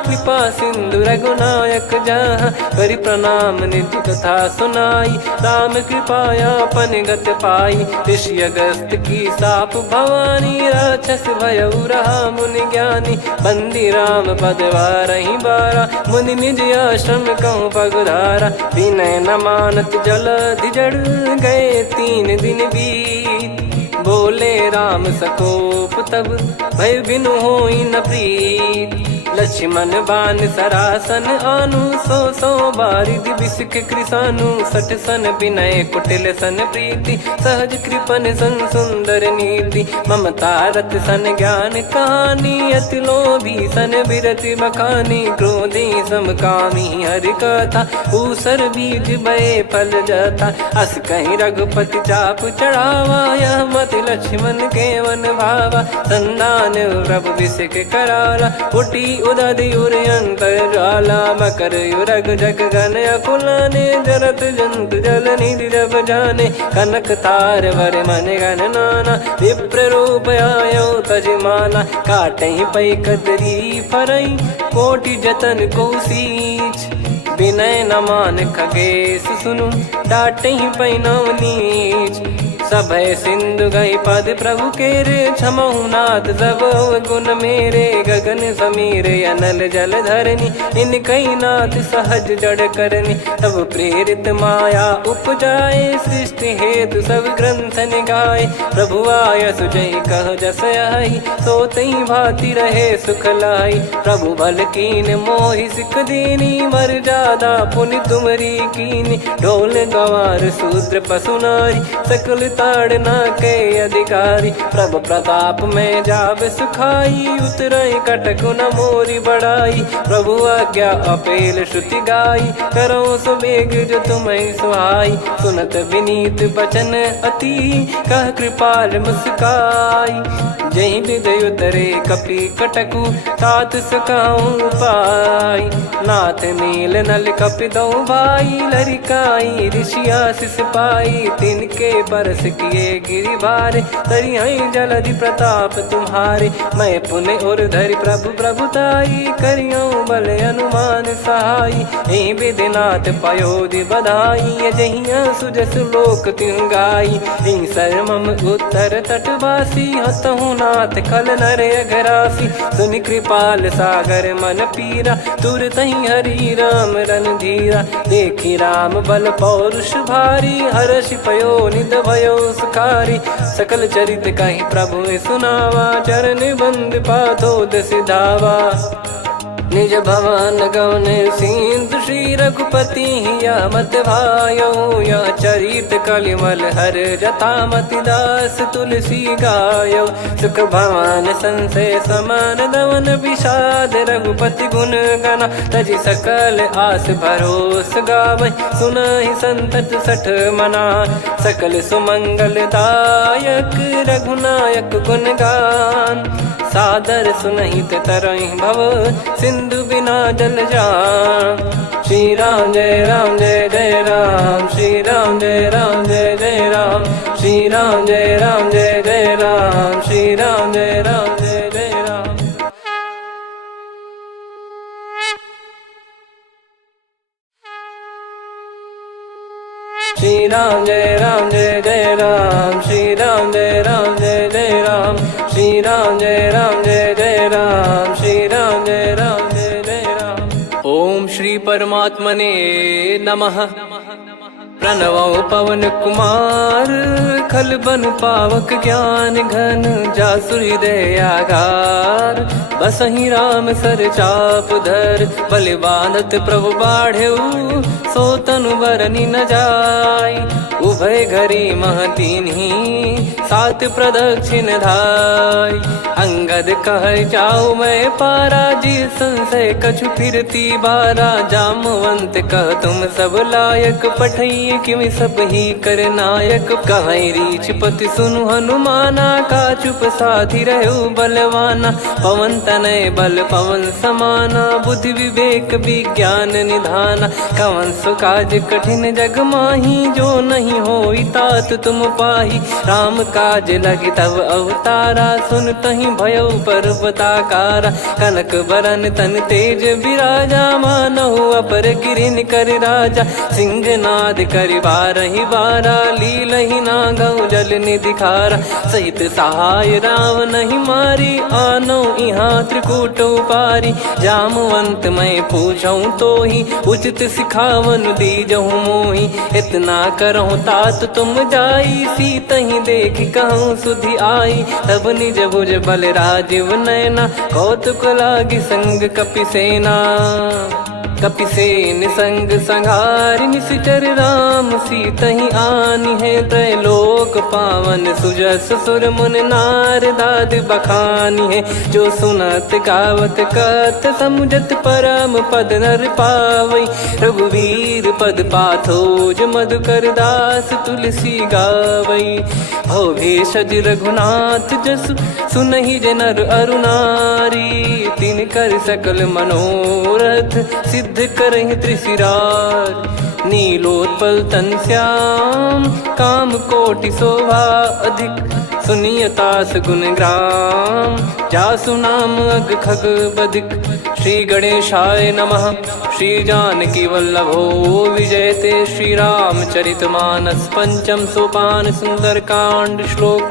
कृपा सिंधु रघुनायक जहाँ। करि प्रणाम नित्य कथा सुनाई राम कृपाया पन गत पाई। ऋषि अगस्त की साप भवानी राक्षस भयउ रहा मुनि ज्ञानी। बंदी राम पद वारहि बारा मुनि निज आश्रम कहूँ पगुधारा। विनय न मानत जल जड़ गए 3 दिन बीत। बोले राम सकोप तब भय बिनु होई न प्रीत। लक्ष्मण बान सरासन आनु 100 बारिधि बिसिख कृसानु। 60 सन विनय कुटिल सन प्रीति सहज कृपन सन सुंदर नीति। ममता रत सन ज्ञान कहानी अति लोभी सन बिरति बखानी। क्रोधी समकामी हरि कथा ऊसर बीज भय फल जाता। अस कहीं रघुपति चाप चढ़ावा यह मत लक्ष्मण के वन भावा। संदान प्रभु बिसिख कराला उठी उदधियुर अंतर्ज्वाला मकर युरग जग गण अकुलाने जरत जंत जल निधि जब जाने कनक तार वर मन गण नाना विप्र रूप आयो तजमाना काटहि पै कदरी फरई कोटि जतन को सींच विनय न मान खगेश सुनु डाटहि पै नव नीच सभय सिंधु गई पद प्रभु केरे क्षमहु नाथ सब गुण मेरे गगन समीरे अनल जल धरनी इन कई नाथ सहज जड़ करनी तब प्रेरित माया उपजाए सृष्टि हेतु सब ग्रंथ निगाए प्रभु आय सुजय कह जस आई सो तई भांति रहे सुख लाई प्रभु बल कीन मोहि सिख दीनी मर जादा पुनि तुमरी कीनी ढोल गवार शूद्र पशु नारी सकल ताड़ना के अधिकारी प्रभु प्रताप में जाब सुखाई उतरई कटक न मोरी बढ़ाई प्रभु आज्ञा अपेल श्रुति गाई करो सुबेग जो तुम्हें सुहाई सुनत विनीत बचन अति कह कृपाल मुस्काई जही विदय उतरे कपि कटकु तात सकाऊं पाई नाथ नील नल कपि दो भाई लरिकाई ऋषिया शिष पाई तिनके परस किए गिरि भारे तरियाई जलधि प्रताप तुम्हारे मैं पुण्य और धरि प्रभु प्रभुताई करियो बल अनुमान सहाई यही विधिनाथ पयोधि बधाई जहिया सुजस लोक तिहु गाई यही सरमम उत्तर तटवासी हतहु नाथ खल नर अघरासी सुनि कृपाल सागर मन पीरा तुरत ही हरि राम रणधीरा देखी राम बल पौरुष भारी हर्षि पयो निध भयो सुखारी सकल चरित कहीं प्रभु सुनावा चरण बंद पाथोद सिधावा निज भवन गौन सिंधु श्री रघुपति या मत भायो या चरित कलिमल हर जता मति दास तुलसी गायो सुख भवन संशय समान दवन विषाद रघुपति गुण गना तजि सकल आस भरोस गावै सुनहि संतत सठ मना सकल सुमंगल दायक रघुनायक गुण गान सादर सुनहित तरहि भव सिंधु बिना जल जान श्री राम जय जय राम श्री राम जय जय राम श्री राम जय जय राम श्री राम जय जय राम श्री राम जय जय राम श्री राम जय जय राम श्री राम जय जय राम श्री राम जय जय राम। ओम श्री परमात्मने नमः। प्रणवो पवन कुमार खल बन पावक ज्ञान घन जासु हृदय आगार बसहि राम सर चाप धर बलि बांधत प्रभु बाढ़ेऊ सो तनु बरनि न जाय उभय घरी महतीन्ही सात प्रदक्षिण धाय अंगद कह जाऊ मैं पारा जी संशय कछु फिरती बारा जामवंत कह तुम सब लायक पठई किमि सब ही कर नायक कहीं रीछ पति सुनु हनुमाना का चुप साधि रहो बलवाना पवन तनय बल पवन समाना बुद्धि विवेक विज्ञान निधाना कवन सो काज कठिन जग माही जो नहीं होई तात तुम पाही राम काज लगी तब अवतारा सुन तहि भयो पर्वताकारा कनक बरन तन तेज विराजा मानहु अपर गिरिन कर राजा सिंहनाद कर बारहि बारा लीलहि नागौ जल निधि खारा सहित सहाय राम नहीं मारी आनो इहाँ त्रिकूट पारी जामवंत मैं पूछऊं तो ही उचित सिखावन दीजहु मोही इतना करहु तात तुम जाई सीत ही देख कहूँ सुधि आई तब निज भुज बल राजीव नैना कौतुक लागी संग कपिसेना कपिसेन संग संहारि निशिचर राम सीतहि आनि है त्रैलोक पावन सुजस सुर मुन नार दाद बखानी है जो सुनत गावत कत समुझत परम पद नर पावई रघुवीर पद पाथोज मधुकर दास तुलसी गावई हो भेषज रघुनाथ जसु सुनहि जे नर अरु नारी। तिन कर सकल मनोरथ सिद्ध करहि त्रिशिरार। नीलोत्पल तन श्याम काम कोटि शोभा अधिक। सुनियतास गुण ग्राम जासु नाम अग खग बधिक। श्री गणेशाय नमः। श्री जानकी वल्लभो विजयते। श्री रामचरितमानस पंचम सोपान सुंदरकांड श्लोक।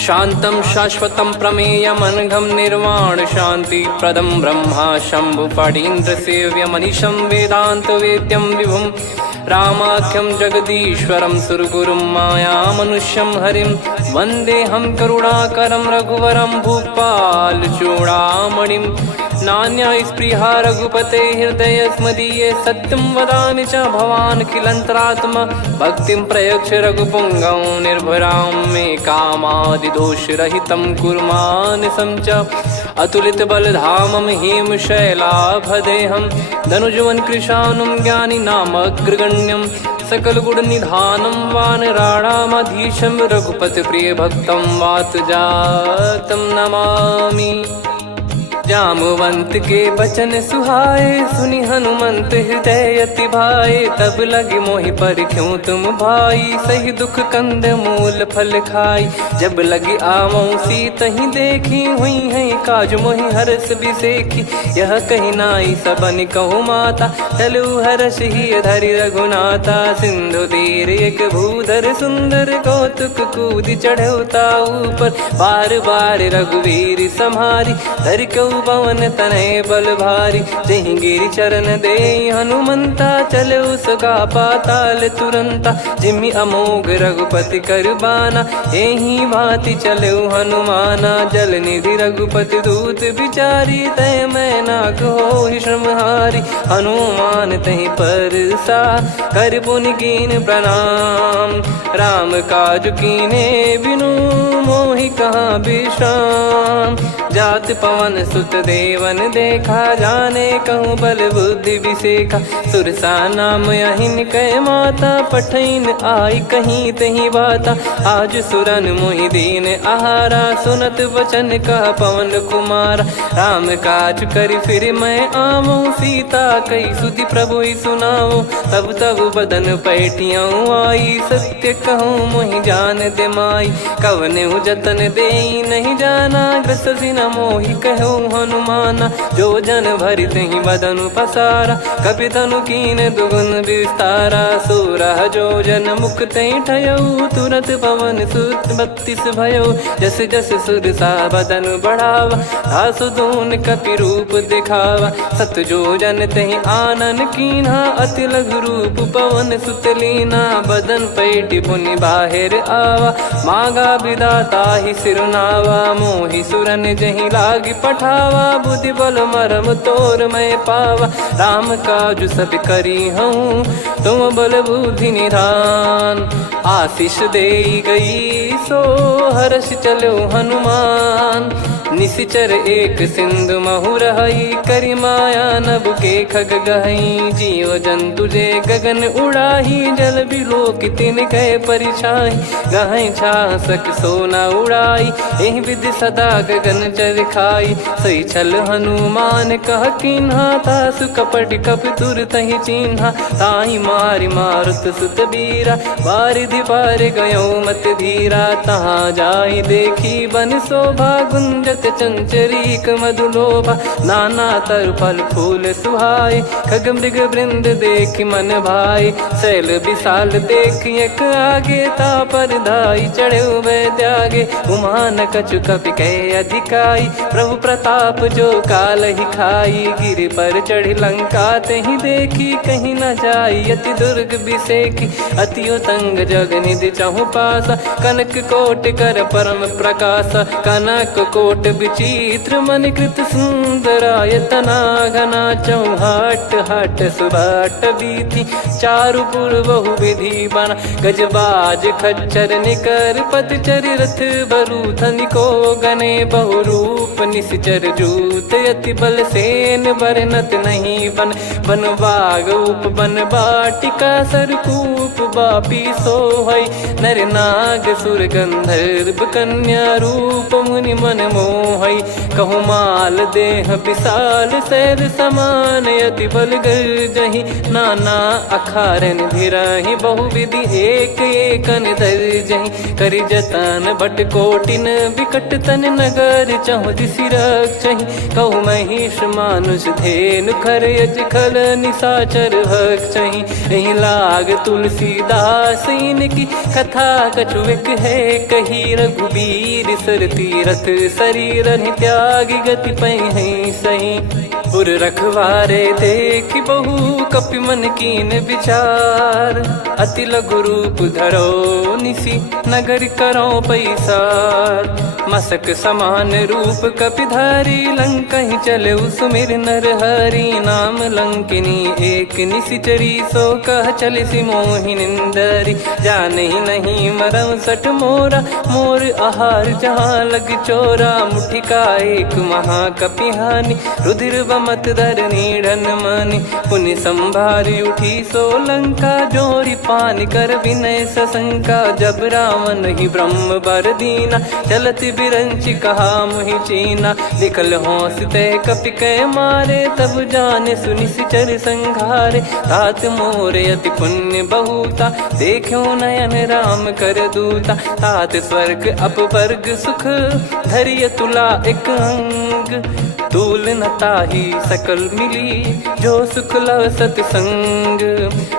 शांतं शाश्वतं प्रमेयम् अनघं निर्वाण शांति प्रदं ब्रह्मा शंभु फणीन्द्र सेव्य मनीषं वेदांत वेद्यं विभुं। रामाख्यं जगदीश्वरं सुरगुरुं माया मनुष्यं हरिं। वन्देऽहं करुणाकरं रघुवरं भूपाल चूडामणिं। नान्या स्पृहा रघुपते हृदय स्मदीये। सत्यं वदामि च भवान् खिलन्तरात्मा। भक्तिं प्रयच्छ रघुपुङ्गं निर्भरां मे कामादिदोषरहितं कुर्मानसं च। अतुलित बलधामं हेमशैलाभदेहं। धनुजवन कृशानुं ज्ञानी नामग्रगण्यं। सकल गुण निधानं वानराणामधीशं। रघुपति प्रिय भक्तं वात जातं नमामि। जामवंत के बचन सुहाए सुनि हनुमंत हृदय अति भाए। तब लगे मोहि पर क्यों तुम भाई सही दुख कंद मूल फल खाई। जब लगी आवों सीत ही देखी हुई है काज मोहि हरस बिसेखी। यह कही नाई सबन कहु माता चलु हरष ही धरि रघुनाथा। सिंधु तीर एक भूधर सुंदर कौतुक कूद चढ़ौता ऊपर। बार बार रघुवीर सम्हारी धरि कऊ पवन तनय बल भारी। जहि गिरि चरण दे हनुमंता चले उसका पाताल तुरंता। जिमि अमोघ रघुपति कर बाना एहि भांति चले हनुमाना। जल निधि रघुपति दूत बिचारी तय मैं नाक होहि श्रमहारी। हनुमान तहि परसा कर पुनि कीन प्रणाम। राम काज कीने बिनु मोहि कहाँ विश्राम। जात पवन सुत देवन देखा जाने कहूँ बल बुद्धि विसेखा। सुरसा नाम यहिन कै माता पठैन आई कहीं तही बाता। आज सुरन मोहि दीन आहारा सुनत वचन कह पवन कुमारा। राम काज करि फिर मैं आवूं सीता कई सुधि प्रभु ही सुनाऊं। तब तब बदन पैठियाँ आई सत्य कहूँ मोहि जान दे माई। कवने जतन दे नहीं जाना ग्रसिन मोहि कहूँ हनुमाना। जो जन भरि तहि बदनु पसारा कपि तनु कीन दुगुन विस्तारा। सोरह जो जन मुख तहि ठयऊ तुरत पवन सुत 32 भयऊ। जस जस सुरसा बदनु बढ़ावा आसु दून कपि रूप दिखावा। सत जो जन तहि आनन कीन्हा अति लघु रूप पवन सुत लीना। बदन पैठि पुनि बाहिर आवा मांगा विधाता ही सिरुनावा। मोहि सुरन जहि लागी पठावा बुद्धि बल मरम तोर मैं पावा। राम काज सब करी हूँ तुम बल बुद्धि निधान। आशीष दे गई सो हर्ष चलो हनुमान। निशिचर एक सिंधु महु रहई करी माया नभ के खग गहई। जीव जंतु जे गगन उड़ाही जल बिलो कितिन गए परिछाई। गहई छासक सोना उड़ाई एहि विधि सदा गगन चर खाई। सही छल हनुमान कह कीन्हा तासु कपट कप तुर तहि चिन्हा। ताहि मारि मारुत सुत बीरा बारिधि पार गयो मत धीरा। तहाँ जाई देखी बन शोभा गुंजत चंचरीक मधुलोभा। नाना तरु फल फूल सुहाई खग मृग वृंद देख मन भाई। शैल विशाल देख एक आगे तापर धाई चढ़े वै त्यागे। उमा न कछु कपि कह अधिकाई प्रभु प्रताप जो काल ही खाई। गिर पर चढ़ी लंका तहि देखी कहीं न जाई अति दुर्ग बिसेखी। अति उतंग जग निधि चहु पासा कनक कोट कर परम प्रकाशा। कनक कोट विचित्र मन कृत सुंदरायतना घना चौहाट हाट सुबाट बीथी चारु पुर बहु विधि बना गजबाज खच्चर निकर पतचर रथ बरु धनिको गने बहु रूप निश्चर जूत अति बल सेन बरनत नहीं बन बन बाग उप बन बाटिका सरकूप बापी सोहई नर नाग सुर गंधर्व कन्या रूप मुनि मन मोहई कहु माल देह विशाल शैल समान अति बल गर्जहि नाना अखारन भिराहि बहुविधि एक एकन दर्जहि करि जतन बट कोटिन विकट तन नगर चहु दिसि रक्षहि कहु महिष मानुष धेनु खर यज खल निशाचर भक्षहि एहि लाग तुलसीदास इनकी कथा कछुक है कही रघुबीर सर तीरथ शरीर त्यागी गति पै सही पुर रखवारे देख बहु कपि मन कीन विचार अति लघु रूप धरो निसी नगर करो पैसार मसक समान रूप कपिधारी लंकहि चले सुमिर नर हरि नाम लंकिनी एक निशिचरी सो कह चले सि मोहि निंदरी जानहि नहीं मरम सठ मोरा मोर आहार जहाँ लग चोरा मुठिका एक महाकपिहानि रुधिर बमत धरनी ढन मानि पुनि संभारी उठी सो लंका जोरी पान कर विनय सशंका जब रावण ही ब्रह्म बर दीना चलति बिरंचि कहा मुहि चीना निकल हौसते कपि कै मारे तब जाने सुनि सिचर संघारे तात मोरे अति पुण्य बहुता देखो नयन राम कर दूता तात स्वर्ग अपवर्ग सुख धरिय तुला एक अंग तूल न ताही सकल मिली जो सुख लव सतसंग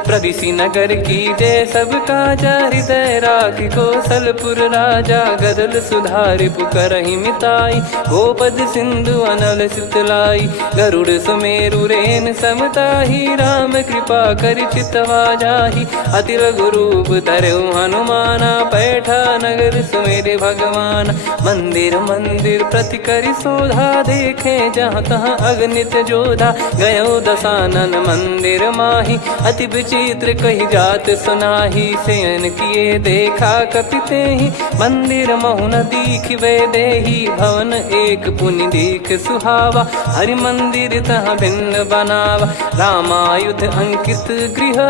प्रदिशि नगर की जय सब काजा हृदय राख कौशलपुर राजा गदल सुधारि पुकरहि मिताई गोपद सिंधु अनल सितलाई गरुड़ सुमेरु रेन समताही राम कृपा कर चितवा जाहि अति लघु रूप धरऊ हनुमाना बैठा नगर सुमेरे भगवान मंदिर मंदिर प्रति करि शोधा देखे जहाँ तहाँ अगणित जोधा गयो दशानन मंदिर माही अति विचित्र कही जात सुनाही सेन किए देखा कपिते ही मंदिर महु न दीख वे देही भवन एक पुनि दीख सुहावा हरि मंदिर तहाँ भिन्न बनावा रामायुध अंकित गृह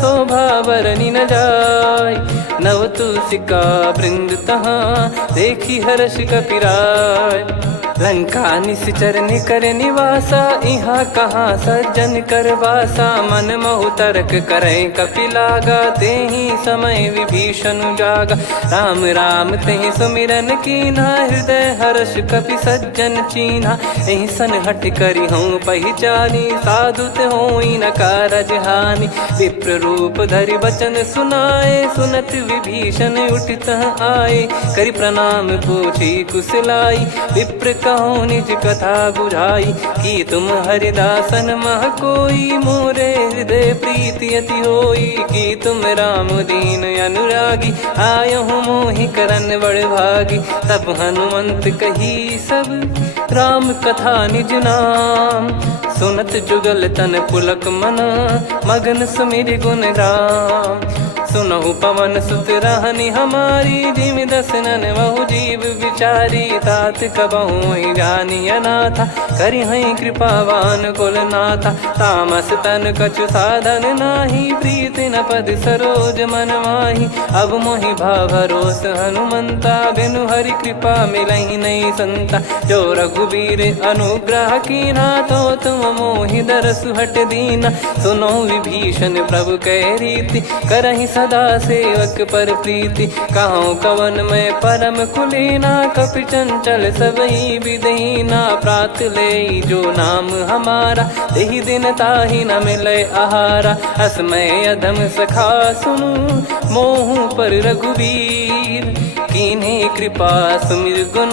शोभा बरनी न जाय नव तुलसिका वृंद तहाँ देखी हर्ष कपिराय लंका निश्चर निकर निवासा इहाँ कहाँ सज्जन कर वासा मन महु तर्क करे कपिलागा तेहि समय विभीषण जागा राम राम तेहि सुमिरन कीना हृदय हर्ष कपि सज्जन चीन्हा एहि सन हट करी हूँ पहचानी साधु ते होई न कारज हानि विप्र रूप धरि वचन सुनाए सुनत विभीषण उठित आए करि प्रणाम पूछी कुशलाई विप्र कहो निज कथा बुझाई कि तुम हरिदासन मह कोई मोरे हृदय प्रीति अति होई कि तुम राम दीन अनुरागी आयहु मोहि करन बड़ भागी तब हनुमंत कही सब राम कथा निज नाम सुनत जुगल तन पुलक मन मगन सुमिर गुण राम सुनहु पवन सुत रहनी हमारी जिमि दसनन बहु जीव विचारी तात कबहु जानी अनाथा करि हई कृपावान कुल नाथा तामस तन कछु साधन नाही प्रीति न पद सरोज मन माही अब मोहि भाव भरोस हनुमंता बिनु हरि कृपा मिलहि नहीं संता जो रघुबीर अनुग्रह कीना तो तुम मोहि दरसु हट दीना सुनो विभीषण प्रभु कह रीति करहि सदा सेवक पर प्रीति कहूँ कवन में परम कुलीना कपि चंचल सबई विदहीना प्रात ले जो नाम हमारा तेहि दिन ताहि न मिले आहारा असमय अधम सखा सुनु मोहु पर रघुवीर कीन्हे कृपा सुमिर गुण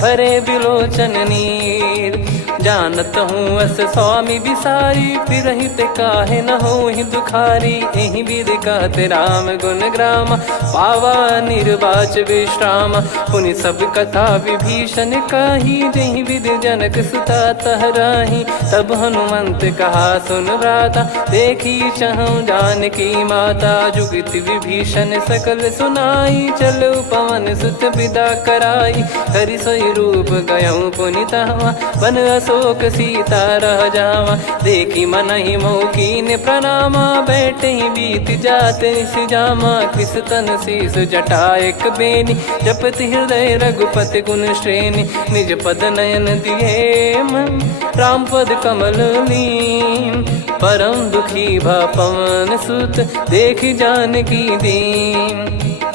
भरे बिलोचन नीर जानत हूँ अस स्वामी बिसारी, फिर ही ते काहे न हो ही दुखारी। यही विधि कहते राम गुण ग्राम, पावा निर्वाच विश्राम। पुनि सब कथा विभीषण काही, जही विधि जनक सुता तहराही। तब हनुमंत कहा सुन भ्राता, देखी चहु जानकी माता। जुगित विभीषण सकल सुनाई, चलो पवन सुत विदा कराई। हरि सोई रूप गयऊँ पुनि तहवा, बन अशोक सीता रह जावा। देखी मनहि मौकीन प्रणामा, बैठे ही बीत जात निस जामा। कृस तन शीस जटा एक बेनी, जपति हृदय रघुपति गुण श्रेणी। निज पद नयन दिए मन, राम पद कमल लीन। परम दुखी भा पवन सुत, देखी जानकी दीन।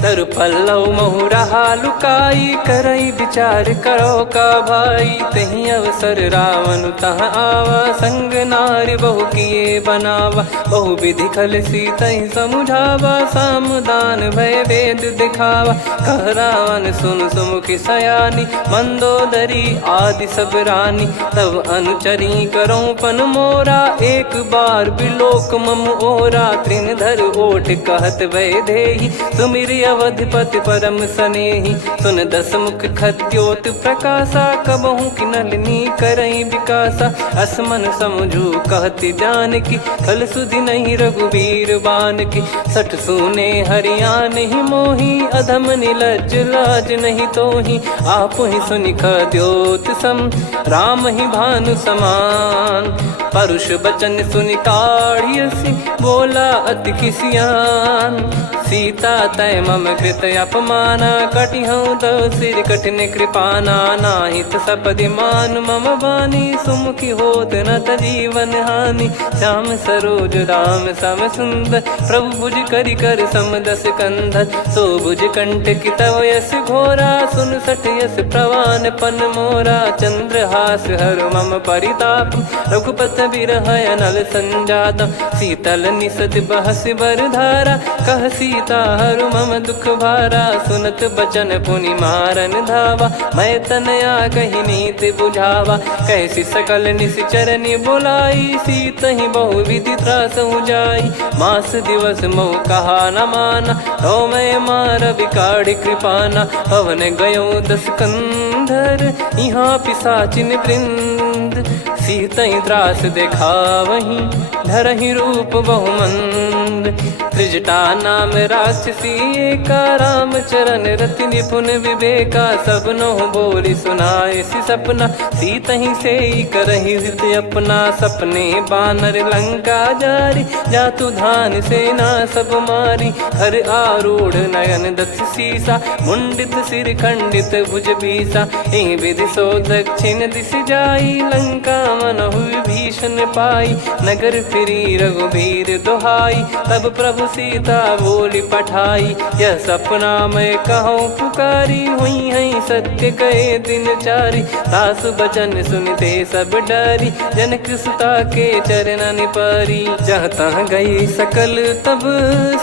तरु पल्लव महु रहा लुकाई, करई विचार करो का भाई। तही अवसर रावण तहाँ आवा, संग नारी बहु किए बनावा। बहु विधि खल सीतहि समुझावा, सामदान भय वेद दिखावा। कह रावण सुन सुमुखी सयानी, मंदोदरी आदि सब रानी। तब अनुचरी करो पन मोरा, एक बार बिलोक मम ओरा। तृण धर ओठ कहत भय देहि, सुमिर अवधिपति परम सनेहि। सुन दस मुख खद्योत प्रकाशा, कबहु की नलिनी करई विकासा। असमन समझू कहति जानकी, खल सुधि नहीं रघुवीर बान की। सठ सुने हरियाण ही मोही, अधम निलज लाज नहीं तोही। आप ही सुनि खद्योत सम, राम ही भानु समान। परुष बचन सुनि काढ़ियसि, बोला अति किसियान। सीता तय मम कृत अपमाना, कटिहऊँ तो सिर कठिन कृपाना। नाहित सपदि मान मम बानी, सुमुखी होत न जीवन हानि। श्याम सरोज राम सम सुंदर, प्रभु भुज करि कर सम दस कंधर। सो भुज कंठ की तव यस घोरा, सुन सठ यस प्रवान पन मोरा। चंद्रहास हर मम परिताप, रघुपत बिरह अनल संजात। शीतल निसत बहस बर धारा, कह सीता हरु मम दुख भारा। सुनत बचन पुनि मारन धावा, मैं तनया कही नीति बुझावा। कैसी सकल निश्चरनि बुलाई, सीत ही बहु विधि त्रास जाई। मास दिवस मोह कहा न माना, तो मैं मार बिकाढ़ी कृपाना। पवन गयो दस कंधर, यहाँ पिशाचिन वृंद। सीतहि त्रास देखावहीं, धरहि रूप बहुमंद। त्रिजटा नाम राक्षसी एका, राम चरण रति निपुण विवेका। सबनो बोली सुनाए सि सपना, सीतहि से करहि हृद अपना। सपने बानर लंका जारी, जातु धान सेना सब मारी। हर आरूढ़ नयन दस सीसा, मुंडित सिर खंडित भुज बीसा। एहि विधि सो दक्षिण दिश जाई, लंका मनहु विभीषण पाई। नगर फिरी रघुबीर दुहाई, तब प्रभु सीता बोली पठाई। यह सपना मैं कहूँ पुकारी, हुई है सत्य कहे दिन चारी। सासु बचन सुनते सब डरी, जनक सुता के चरण परी। जहाँ तहाँ गई सकल तब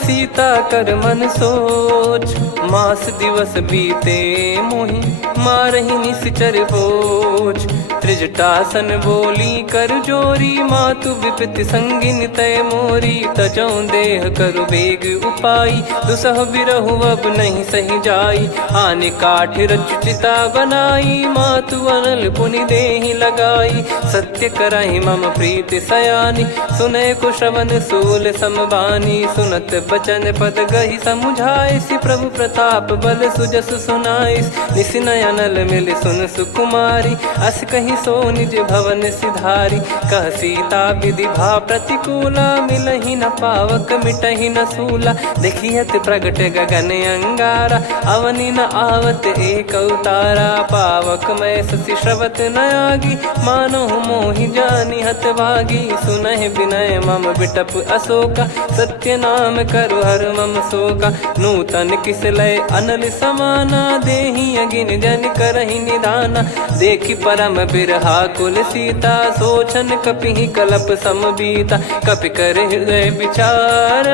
सीता कर मन सोच। मास दिवस बीते मोहि, मारहि निश्चर बोझ। त्रिजटासन बोली कर जोरी, मातु विपति संगिन तय मोरी। तजौ देह करु बेग उपाई, दुसह बिरहु अब नहीं सही जाई। आने काठ रचिता बनाई, मातु अनल पुनि देहि लगाई। सत्य करहि मम प्रीति सयानी, सुनय को श्रवण सूल समबानी। सुनत बचन पद गहि समुझाए, सि प्रभु प्रताप बल सुजस सुनाइस। निस नयनल मिल सुन सुकुमारी, अस कहि सो निज भवन सिधारी। कह सीता विधि भा प्रतिकूला, मिलहि न पावक मिटहि न सूला। देखियत प्रगट गगन अंगारा, अवनि न आवत एक अवतारा। पावक मैं ससि श्रवत न आगी, मानो मोहि जानि हत भागी। सुनहि विनय मम बिटप अशोका, सत्य नाम करु हर मम शोका। नूतन किस लय अनल समाना, देहि अगिन जन करहि निधाना। देखि परम बिरहा कुल सीता, सोचन कपि कलप सम बीता। कपि कर हृदय विचार,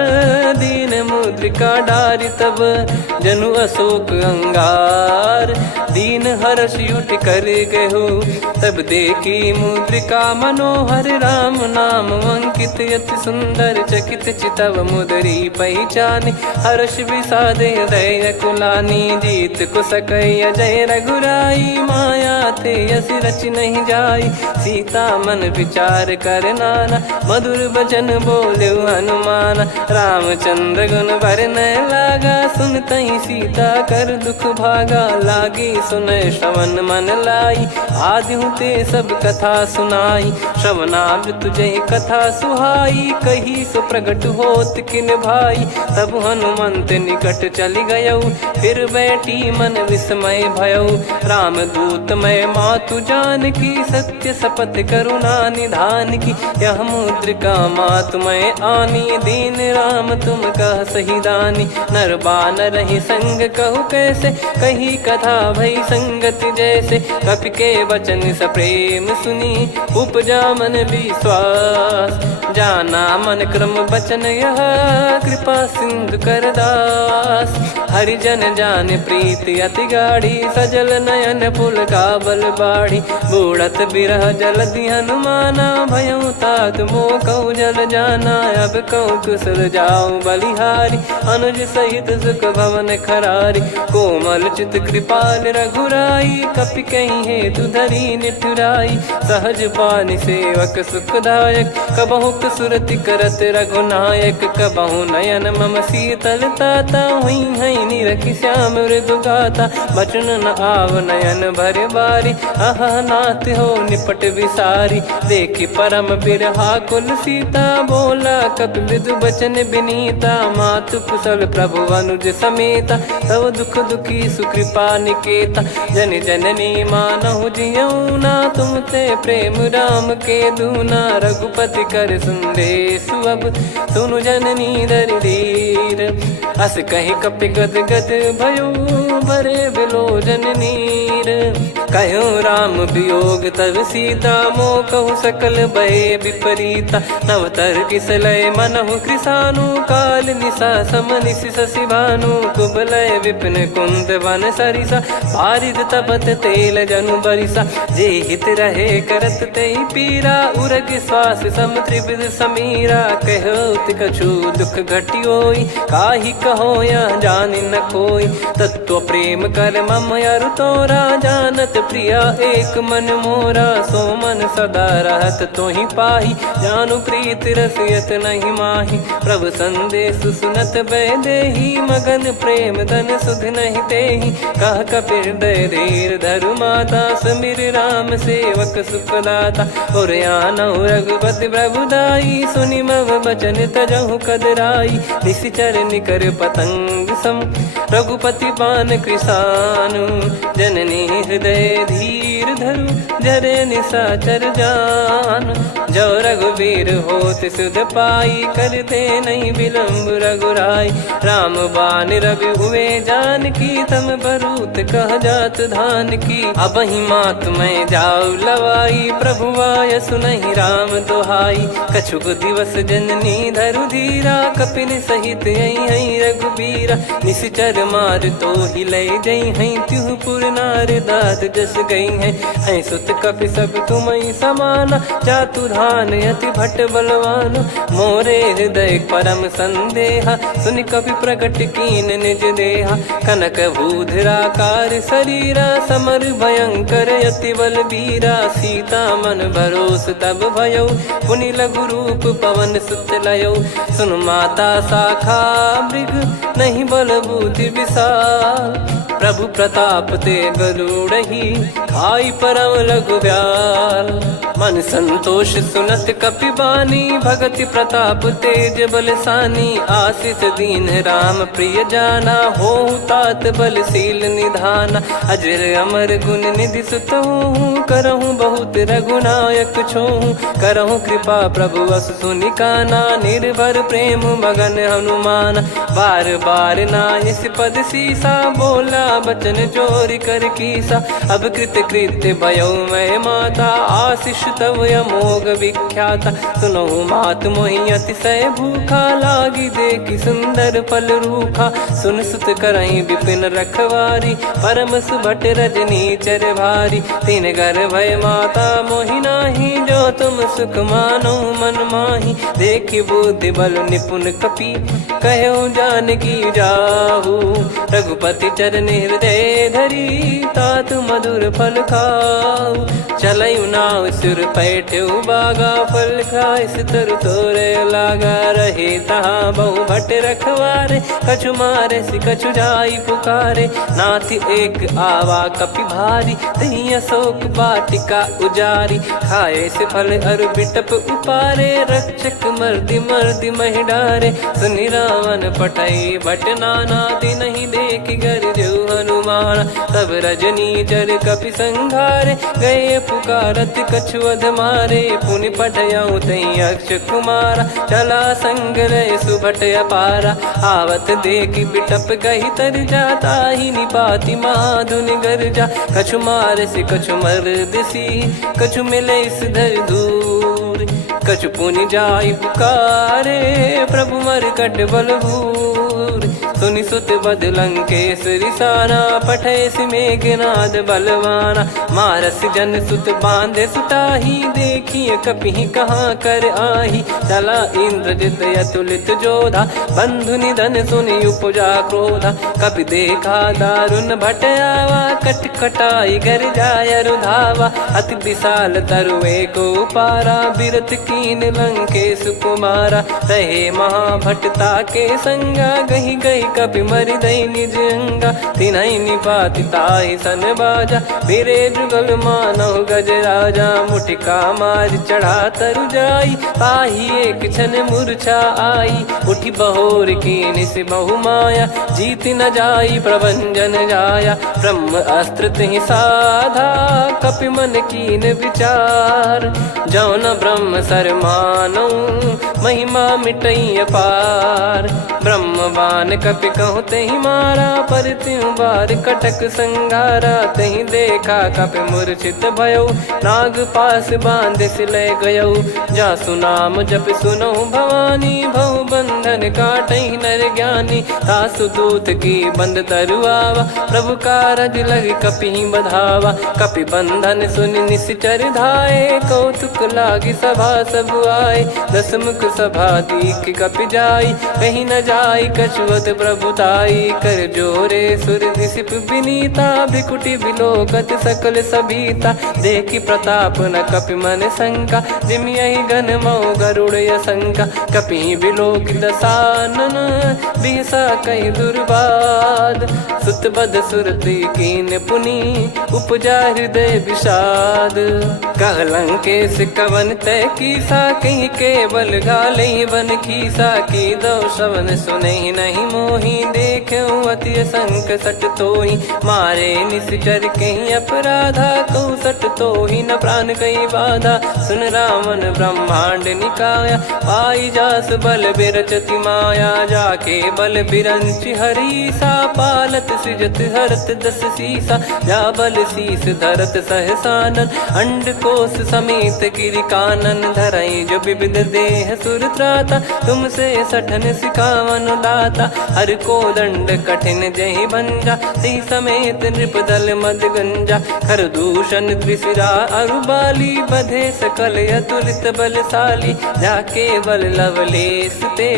दीन मुद्रिका डारि तब जनु अशोक अंगार। दीन हर्ष युट कर गहु, तब देखी मुद्रिका मनोहर। राम नाम अंकित अति सुंदर, चकित चितव मुदरी पहचानी। हर्ष विषाद हृदय कुलानी, जीत को सकय जय रघुराई। माया थे यस रच नहीं जाई, सीता मन विचार कर नाना। मधुर बचन बोले हनुमान, रामचंद्र गुण बरनय लागा। सुनतहि सीता कर दुख भागा, लागी सुनय श्रवण मन लाई। आदिहु ते सब कथा सुनाई, श्रवणाब तुझे कथा सुहाई। कही सो प्रगट होत किन भाई, तब हनुमंत निकट चली गयऊ। फिर बैठी मन विस्मय भयऊ, राम दूत मैं मातु जानकी। सत्य शपथ करुणा निधान की, यह मुद्रिका मातु मैं आनी। दीन राम तुम कह सही दानी, नर बानर ही संग कहु कैसे। कही कथा भई संगति जैसे, कपि के वचन सप्रेम सुनी। उपजा मन विश्वास, जाना मन क्रम बचन यह। कृपा सिंधु कर दास, हरिजन जान प्रीति अति गाढ़ी। सजल नयन पुल काबल बाढ़ी, बूढ़त बिरह जलधि हनुमाना। भयउ तात मोह कहु जल जाना, अब कहु कुशल जाऊं बलिहारी। अनुज सहित सुख भवन खरारी, कोमल चित कृपाल रघुराई। कपि कहीं हेतु धरी निठुराई, सहज पानि सेवक सुखदायक। कबहु सुरति करत रघुनायक, कबहु नयन मम शीतल ताता। हुई हई निरखि श्याम मृदु गाता, बचन न आव नयन भर बारी। अह नाथ हो निपट विसारी, देखि परम बिरहा कुल सीता। बोला कपि मृदु बचन बिनीता, मातु कुशल प्रभु अनुज समेता। तव दुख दुखी सुकृपा निकेता, जन जननी मानहु जियऊ ना। तुम ते प्रेम राम के दूना, रघुपति कर संदेशु अब सुनु जननी दरि धीर। अस कहि कपि गद गद भयो, भरे बिलोचन नीर। कहूँ राम वियोग तब सीता, मोह कहु सकल भय विपरीता। नव तर किसलय मनहु कृसानु, काल निशा सम निशि शशि भानु। कुबलय विपिन कुंद वन सरिसा, पारिद तपत तेल जनु बरिसा। जे हित रहे करत ते पीरा, उरग श्वास सम त्रिविध समीरा। कहो कछु दुख घटियोई, काहि कहो या जानि न कोई। तत्व प्रेम कर मम अरु तोरा, जानत प्रिया एक मन मोरा। सो मन सदा रहत तोहि पाही, जानु प्रीत रसियत नहीं माही। प्रभु संदेश सुनत भय देहि, मगन प्रेम धन सुध नहीं तेहि। कह कपिर दय धीर धरु माता, समीर राम सेवक सुखदाता। और आनहु रघुपति प्रभु दाई, सुनि मव बचन तजहु कदराई। निशिचर निकर पतंग सम, रघुपति पान कृसानु। जननी हृदय धीर धरु, जरे निशाचर जान। जो रघुवीर होत सुध पाई, करते नहीं विलंब रघुराई। राम बान रवि हुए जानकी, तम बरूत कह जात धान की। अब ही मात मैं जाऊ लवाई, प्रभु आय सुनहि राम दोहाई। कछुक दिवस जननी धरु धीरा, कपिन सहित हई रघुबीरा। निश्चर मार तो ही लय जई हई, त्युह पुर नार दाद जस गई है। सुत कपि सब तुम समाना, जातु धान अति भट बलवान। मोरे हृदय परम संदेहा, सुनि कपि प्रकट कीन निज देहा। कनक भूधराकार शरीरा, समर भयंकर अति बलबीरा। सीता मन भरोस तब भयऊ, पुनि लघु रूप पवन सुत लयऊ। सुन माता शाखा मृग, नहीं बल बुद्धि विशाल। प्रभु प्रताप ते गरुड़हि, खाई परम लघु ब्याल। मन संतोष सुनत कपि बानी, भगति प्रताप तेज बलसानी। आशीष दीन राम प्रिय जाना, होहु तात बलशील निधाना। अजर अमर गुण निधि सुतहु, करहु बहुत रघुनायक छोहु। करहु कृपा प्रभु अस सुनि काना, निर्भर प्रेम मगन हनुमान। बार बार नायस पद सीसा, बोला बचन चोरी कर कीसा। अब कृत कृत्य भयो मैं माता, आशीष तव अमोघ विख्याता। सुनो मात मोहि अतिशय भूखा, लागी देखी सुंदर फल रूखा। सुन सुत करई विपिन रखवारी, परम सुभट रजनी चर भारी। तीन घर भय माता मोहि नाही, जो तुम सुख मानो मन माही। देखी बुद्धि बल निपुण कपि, कहो जानकी जाहू। रघुपति चरण हृदय धरी, तात मधुर फल खाऊ। चलऊ नाव सुर पैठऊ बागा, फल खाइस तरु तोरे लागा। रहे तहाँ बहु भट रखवारे, कछु मारे सि कछु जाई पुकारे। नाथ एक आवा कपि भारी, तही अशोक वाटिका उजारी। खाए से फल अरु बिटप उपारे, रक्षक मर्दि मर्दि महि डारे। सुनि रावण पटई भट नाना, नहीं देखि गरजु हनुमान। तब रजनी चर कपि संघारे, गए पुकारत कछु अध मारे। पुनि पटयऊ तई अक्ष कुमारा, चला संग रहे सुभट अपारा। आवत देखि बिटप कही तर जाता, ही निपाति माधुन गर्जा। कछु मार से कछु मर्द सी, कछु मिले इस धर दूर। कछु पुनि जाई पुकारे, प्रभु मरकट बलभूर। सुनि सुत बद लंकेश्वरी साना, पठे सि मेघनाद बलवाना। मारस जन सुत बांधे सुताही, देखिए कपि कहाँ कर आही। चला इंद्रजित अतुलित जोधा, बंधु निधन सुनि उपजा क्रोधा। कपि देखा दारुण भट आवा, कट कटाई गर जाय रुधावा। अति विशाल तरुए को पारा, बिरत कीन लंकेश कुमारा। रहे महाभटता के संगा, गही गही कपि मरि दई निज अंगा। तिन्हि निपाति ताहि सन बाजा, फिरे जुगल मानव गज राजा। मुटिका मार चढ़ा तरु जाई, ताहि एक क्षण मूर्छा आई। उठी बहोर कीन से बहु माया, जीत न जाई प्रभंजन जाया। ब्रह्म अस्त्र तिहि साधा, कपि मन कीन विचार। जौ न ब्रह्म सर मानौ, महिमा मिटई अपार। ब्रह्मवान कपि कहु तहि मारा, पर त्यों बार कटक संगारा। तहि देखा कपि मूर्छित भयउ, नाग पास बांध सिले गयउ। जासु नाम जप सुनौ भवानी, भव बंधन काटहि नर ज्ञानी। तासु दूत की बंद तरुआवा, प्रभु कारज लग कपि बधावा। कपि बंधन सुनि निश्चर धाये, कौतुक लागी सभा सब आए। दस मुख सभा दीख कपि जाई, कहीं न जाई कछुअत प्रभुताई। कर जोरे सुर दिसिप विनीता, भ्रिकुटि बिलोकत सकल सबीता। देखि प्रताप न कपि मन शंका, जिमियहि घन मऊ गरुड़ असंका। कपि बिलोक दसानन, बिहसा कहि दुर्बाद। सुत बद सुरति कीन पुनि, उपजा हृदय विषाद। कह लंकेश कवन तय कीसा, कहीं केवल गाले बन खीसा। की दो श्रवण सुनहि नहीं मोही, देखऊं अति संक सट तोहि। मारे निश्चर कहीं अपराधा, कहूँ सट तोहि न प्राण कहीं बाधा। सुन रावण ब्रह्मांड निकाया, पाई जास बल बिरचति माया। जाके बल बिरंच हरीसा, पालत सृजत हरत दस सीसा। जा बल शीस धरत सहसानन, अंड कोश समेत गिरि कानन। धरई जो विविध देह सुर त्राता, तुमसे सठन सिखावन दाता। हर को दंड कठिन जहि भंजा, ती समेत नृप दल मद गंजा। खर दूषण त्रिशिरा अरुबाली, बधे सकल अतुलित बलशाली। जाके बल लवलेस ते,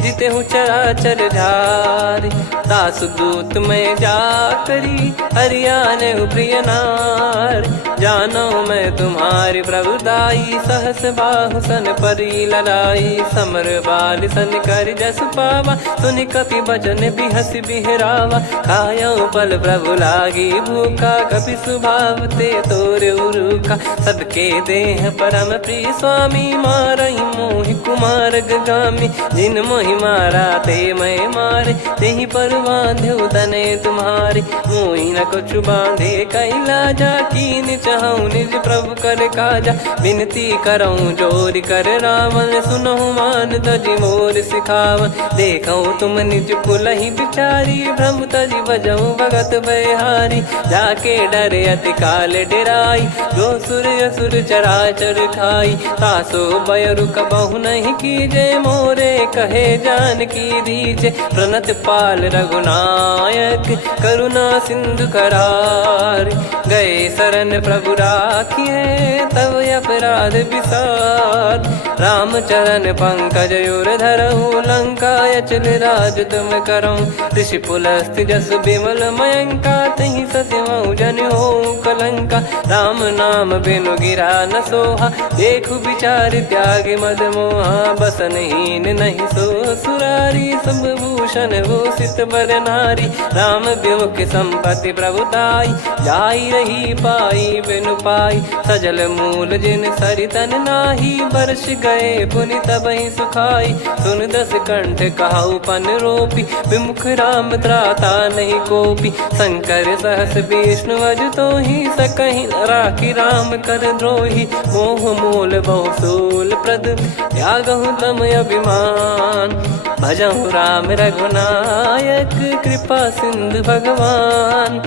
जिते हूँ चराचर झारी। दास दूत में जा करी, हरियाने प्रिय नार। जानो मैं तुम्हारी प्रभुदाई, सहस बाहु सन परी लड़ाई। समर बाल सन कर जस पावा, सुनि कपि बचन बिहस बिहरावा। खायऊ पल प्रभु लागी भूखा, कपि स्वभाव ते तोर उरुखा। सबके देह परम प्रिय स्वामी, मारई मोहि कुमार गगामी। जिन मोहि मारा ते मैं मारे, तेहि पर बांधे तने तुम्हारे। मोहि न कुछ बांधे कैला, जा कीन चहूँ निज प्रभु कर काजा। विनती करऊँ जोर कर रावण, सुनहु मान तजी मोर सिखावन। देखऊँ तुम निज कुलहि बिचारी, भ्रम तजी बजऊँ भगत बहारी। जाके डरे अति काल डेराई, जो सुर असुर चराचर खाई। तासो बयरु कबहु नहीं कीजे, मोरे कहे जान की दीजे। प्रणत पाल रघुनायक, करुणा सिंधु करार। गए शरण प्रभु राखिए, तब अपराध विसार। राम चरण पंकज उर धरहु, लंका अचल राज तुम करऊँ। ऋषि पुलस्त्य जस विमल मयंका, तहि सत्यमऊ जन हो कलंका। राम नाम बिनु गिरा न सोहा, देखु विचार त्याग मद मोहा। बसनहीन नहीं सो सुरारी, सब भूषण भूषित बर नारी। राम विमुख संपत्ति प्रभुताई, जाई रही पाई बिनु पाई। सजल मूल जिन सरितन नाही, बरस गए पुनि तबहि सुखाई। सुन दस कंठ कहाऊ पन रोपी, विमुख राम त्राता नहीं कोपी। शंकर सहस विष्णु अज तोहि, सकहि न राखी राम कर द्रोही। मोह मूल बहु सूल प्रद, त्यागहु तम अभिमान। भजहु राम रघुनायक, कृपा सिंधु भगवान।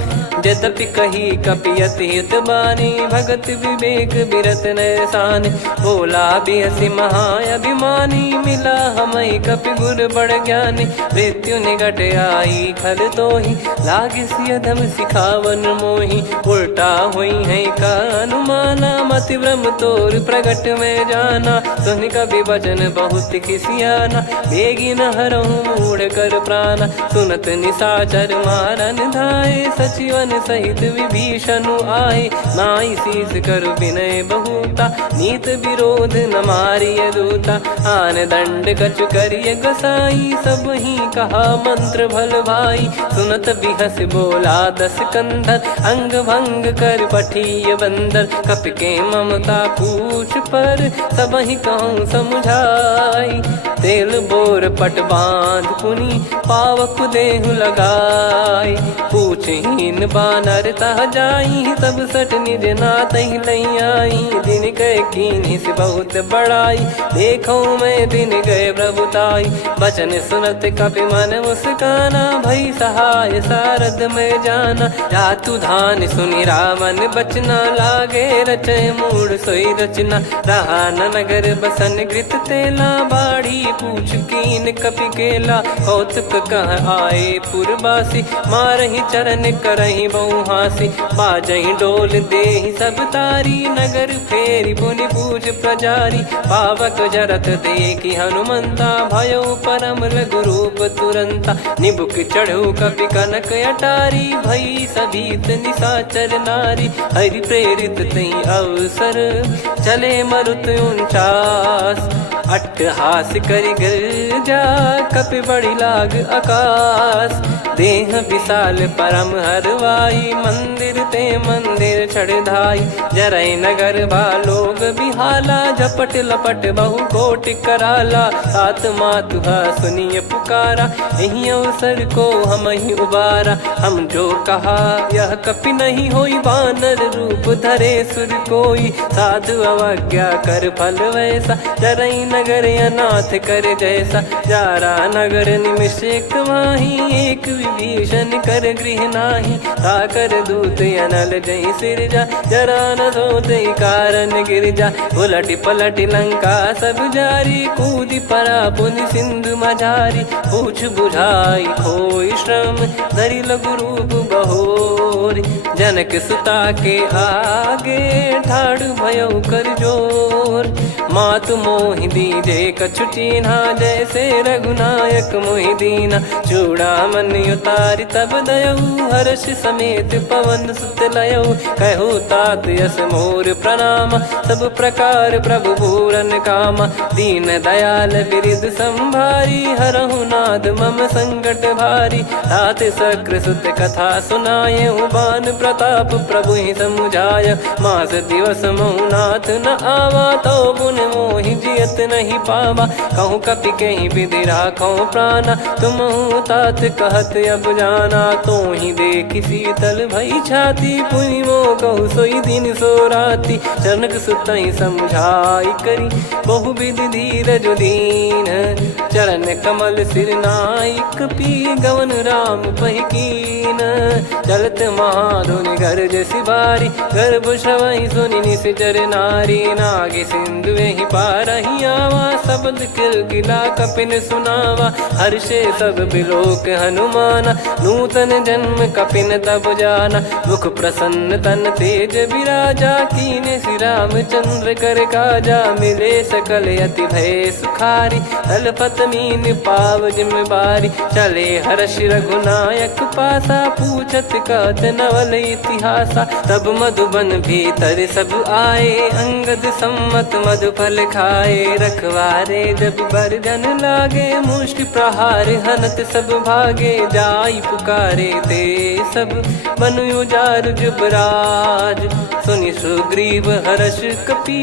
यद्यपि कही कपियति हित बानी, भगत विवेक बिरत नैसान। बोला बिहसि महाअभिमानी, मिला हमई कपि गुर बड़ ज्ञानी। मृत्यु निकट आई खल तोहि, लागिसि अधम सिखावन मोहि। उल्टा हुई है का अनुमाना, मति भ्रम तोर प्रगट में जाना। सुनि कपि वचन बहुत खिसियाना, बेगी न हरहु मूढ़ कर प्राणा। सुनत निशाचर मारन धाये, सचिवन सहित विभीषण आए। नाई शीस कर विनय बहुता, नीत विरोध न मारिय दूता। आन दंड कछु करिय गसाई, सब ही कहा मंत्र भल भाई। सुनत बिहस बोला दस कंधर, अंग भंग कर पठिय बंदर। कपि के ममता पूछ पर, सब ही कहूँ समझाई। तेल बोर पट बांध पुनि, पावक देहु लगाई। पूछहीन बानर तह जाई, तब सट निज नाथ ही लई आई। दिन गए कीन्ही से बहुत बड़ाई, देखो मैं दिन गए प्रभुताई। बचन सुनत कपि मन मुस्काना, भई सहाय सारद में जाना। जातु धान सुनि रावण बचना, लागे रचय मूढ़ सोई रचना। रहा न नगर बसन घृत तेला, बाढ़ी पूछ कीन कपि केला। कौतुक कह आए पुरबासी, मारहि चरण करहि बहु हासी। बाजहि डोल देहि सब तारी, नगर फेरी पुनि पूज प्रजारी। पावक जरत देखि हनुमंता, भयो परम लघु रूप तुरंता। निबुक चढ़ऊ कपि कनक अटारी, भई सभीत निशाचर नारी। हरि प्रेरित तई अवसर, चले मरुत 49। अट्टहास करि गिरजा, कपि बड़ी लाग आकाश। देह विशाल परम हरवाई, मंदिर ते मंदिर चढ़धाई। जरई नगर बालोग बिहाला, झपट लपट बहु कोटि कराला। सात मातुहा सुनिय पुकारा, यही अवसर को हम ही उबारा। हम जो कहा यह कपि नहीं होई, वानर रूप धरे सुर कोई। साधु अवज्ञा कर फल वैसा, जरई नगर अनाथ कर जैसा। जारा नगर निमिष एक माही, एक विभीषण कर गृह नाही। ताकर दूत अनल जय सिरजा, जरा न सोते कारण गिरजा। उलटि पलटि लंका सब जारी, कूदि परा पुनि सिंधु मझारी। पूछ बुझाई खोई श्रम, धरि लघु रूप बहोरी। जनक सुता के आगे, ठाड़ भयउ कर जोर। मातु मोहि दीजे कछु चीन्हा, जैसे रघुनायक मोहि दीना। चूड़ामणि उतारि तब दयऊ, हर्ष समेत पवन सुत लयऊ। कहु तात यस मोर प्रणाम, सब प्रकार प्रभु पूरन कामा। दीन दयाल बिरिद संभारी, हरहु नाद मम संकट भारी। तात सक्र सुत कथा सुनाये, बान प्रताप प्रभु ही समुझाय। मास दिवस महु नाथ न आवा, तो पुन मोहि जियत नहीं पावा। कहूँ कपि कहीं विधि राखो प्राणा, तुम तात कहत अब जाना। तो ही देखी शीतल भई छाती, पुनि मो कहु सोई दिन सो राती। जनक सुतहि समझाई करी, बहु विधि धीरज दीन। चरण कमल सिर नायक, पी गवन राम पहिकीन। चलत महाधुनि गरज सिबारी, गर्भ श्रवहि सुनि निश्चर नारी। नागे सिंधु ही पारहि आवा, शब्द किलकिला कपिन सुनावा। हर्षे सब बिलोक हनुमाना, नूतन जन्म कपिन तब जाना। मुख प्रसन्न तन तेज विराजा, कीने श्री रामचंद्र कर काजा। मिले सकल अति भय सुखारी, तलपत मीन पाव जिम्मेवारी। चले हर्ष रघुनायक पासा, पूछत कहत नवल इतिहासा। तब मधुबन भीतर सब आए, अंगद सम्मत मधुफल खाए। रखवारे जब बरजन लागे, मुष्टि प्रहार हनत सब भागे। जाई पुकारे ते सब, बन उजार जुबराज। सुनि सुग्रीव हर्ष कपि,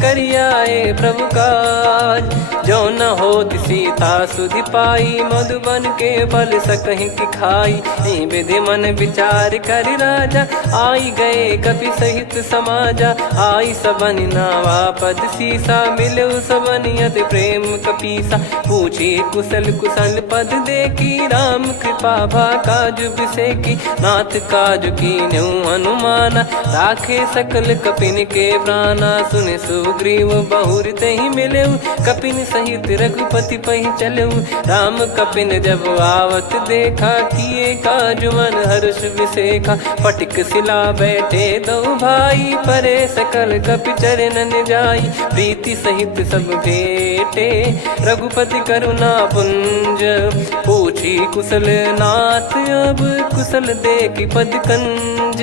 करियाए प्रभु काज। जो न होत सीता सुधि पाई, मधुबन के बल सकहि की खाई। विधि मन विचार कर राजा, आई गए कपि सहित समाजा। आई सबनि नावा पद सीसा, मिलु सबनि अति प्रेम कपीसा। पूछी कुशल कुशल पद देखी, राम कृपा भा काज बिसेकी। नाथ काज कीन्हु हनुमाना, राखे सकल कपिन के प्राणा। सुनि सुग्रीव बहुर तेहि मिलेउ, कपिन सहित रघुपति पहि चलेउ। राम कपिन जब आवत देखा, किए काज मन हर्ष विसेखा। पटिक सिला बैठे दो भाई, परे सकल कपि चरणन जाई। प्रीति सहित सब भेटे, रघुपति करुणा पुंज। पूछी कुशल नाथ अब, कुशल देखि पद कंज।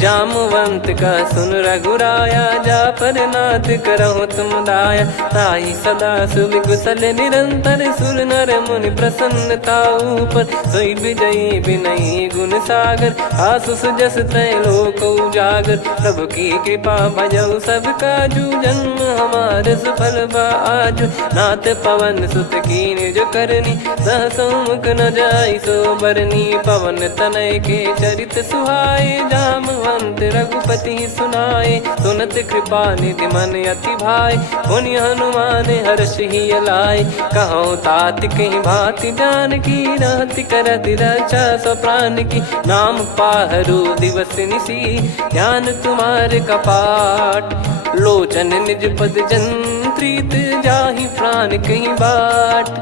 जामवंत का सुन रघुराया, जा पर नाथ करहु तुम दाया। ताहि सदा सुभि कुशल निरंतर, सुर नर मुनि प्रसन्नता ऊपर। सोई विजयी विनयी गुण सागर, आसु सुजस त्रैलोक उजागर। प्रभु की कृपा भजऊ सब काजू, जन्म हमार सफल बा आजु। नाथ पवन सुत कीन्ह जो करनी, सहसो मुख न जाई सो बरनी। पवन तनय के चरित सुहाए, जामवंत रघुपति सुनाए। सुनत कृपा निधि मन अति भाई, पुनि हनुमान हर्ष ही लाए। कहो तात कहीं भांति जान की, रहति करति रक्षा सो प्राण की। नाम पाहरु दिवस निसी, ध्यान तुम्हारे कपाट। लोचन निज पद जंत्रित, जाहि प्राण कहीं बाट।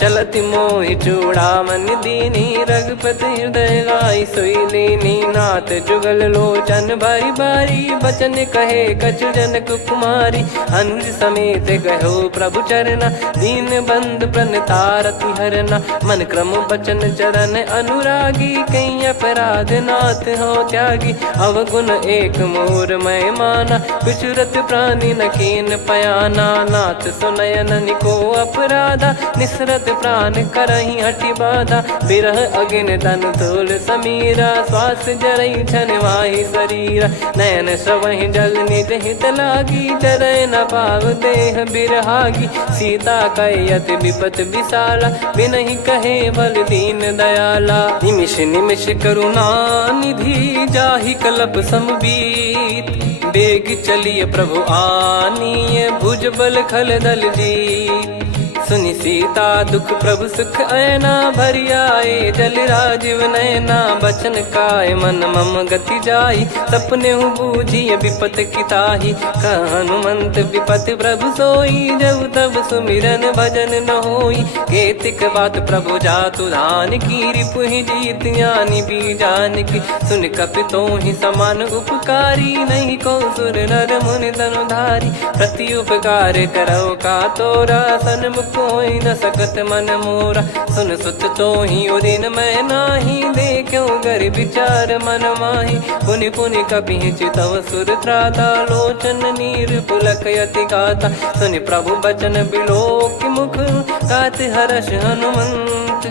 चलति मोहि चूड़ामन दीनी, रघुपति हृदय लाई सोई लीनी। नाथ जुगल लोचन बारी बारी, बचन कहे कछु जनक कुमारी। अनुज समेत गयो प्रभु चरना, दीन बंधु प्रणतारति हरना। मन क्रम बचन चरण अनुरागी, कहीं अपराध नाथ हो त्यागी। अवगुण एक मोर मैं माना, बिचुरत प्राणी न कीन पयाना। नाथ सुनयन को अपराधा, निसरत प्राण करहि हटि बाधा। बिरह अगिन तन तोल समीरा, श्वास जरई छन वाहि शरीरा। नयन श्रवहि जल निज हित लागी, चरय न पाव देह बिरहागी। सीता कयत विपत विशाला, बिनहि कहे बल दीन दयाला। निमिष निमिष करुणा निधि, जाहि कल्प समबीत। बेग चलिए प्रभु आनीय, भुज बल खल दल जीत। सुनि सीता दुख प्रभु सुख ऐना, भरि आए जल राजीव नैना। बचन काय मन मम गति जाई, सपने बूझी विपत किताही। हनुमंत विपत प्रभु सोई, जब तब सुमिरन भजन न होई। केतिक बात प्रभु जातु धान की, रिपुहि जीत ज्ञानी बीजान की। सुन कपि तोहि समान उपकारी, नहीं को सुर नर मुनि तनुधारी। प्रति उपकार करो का तोरा, सन्मुख कोई न सकत मन मोरा। सुन सुत तो ही उदिन मैं नाही, देखो गर विचार मन माही। पुनि पुनि कपि चितव सुर त्राता, लोचन नीर पुलक यति गाता। सुनि प्रभु बचन बिलोक मुख, गात हर्ष हनुमंत।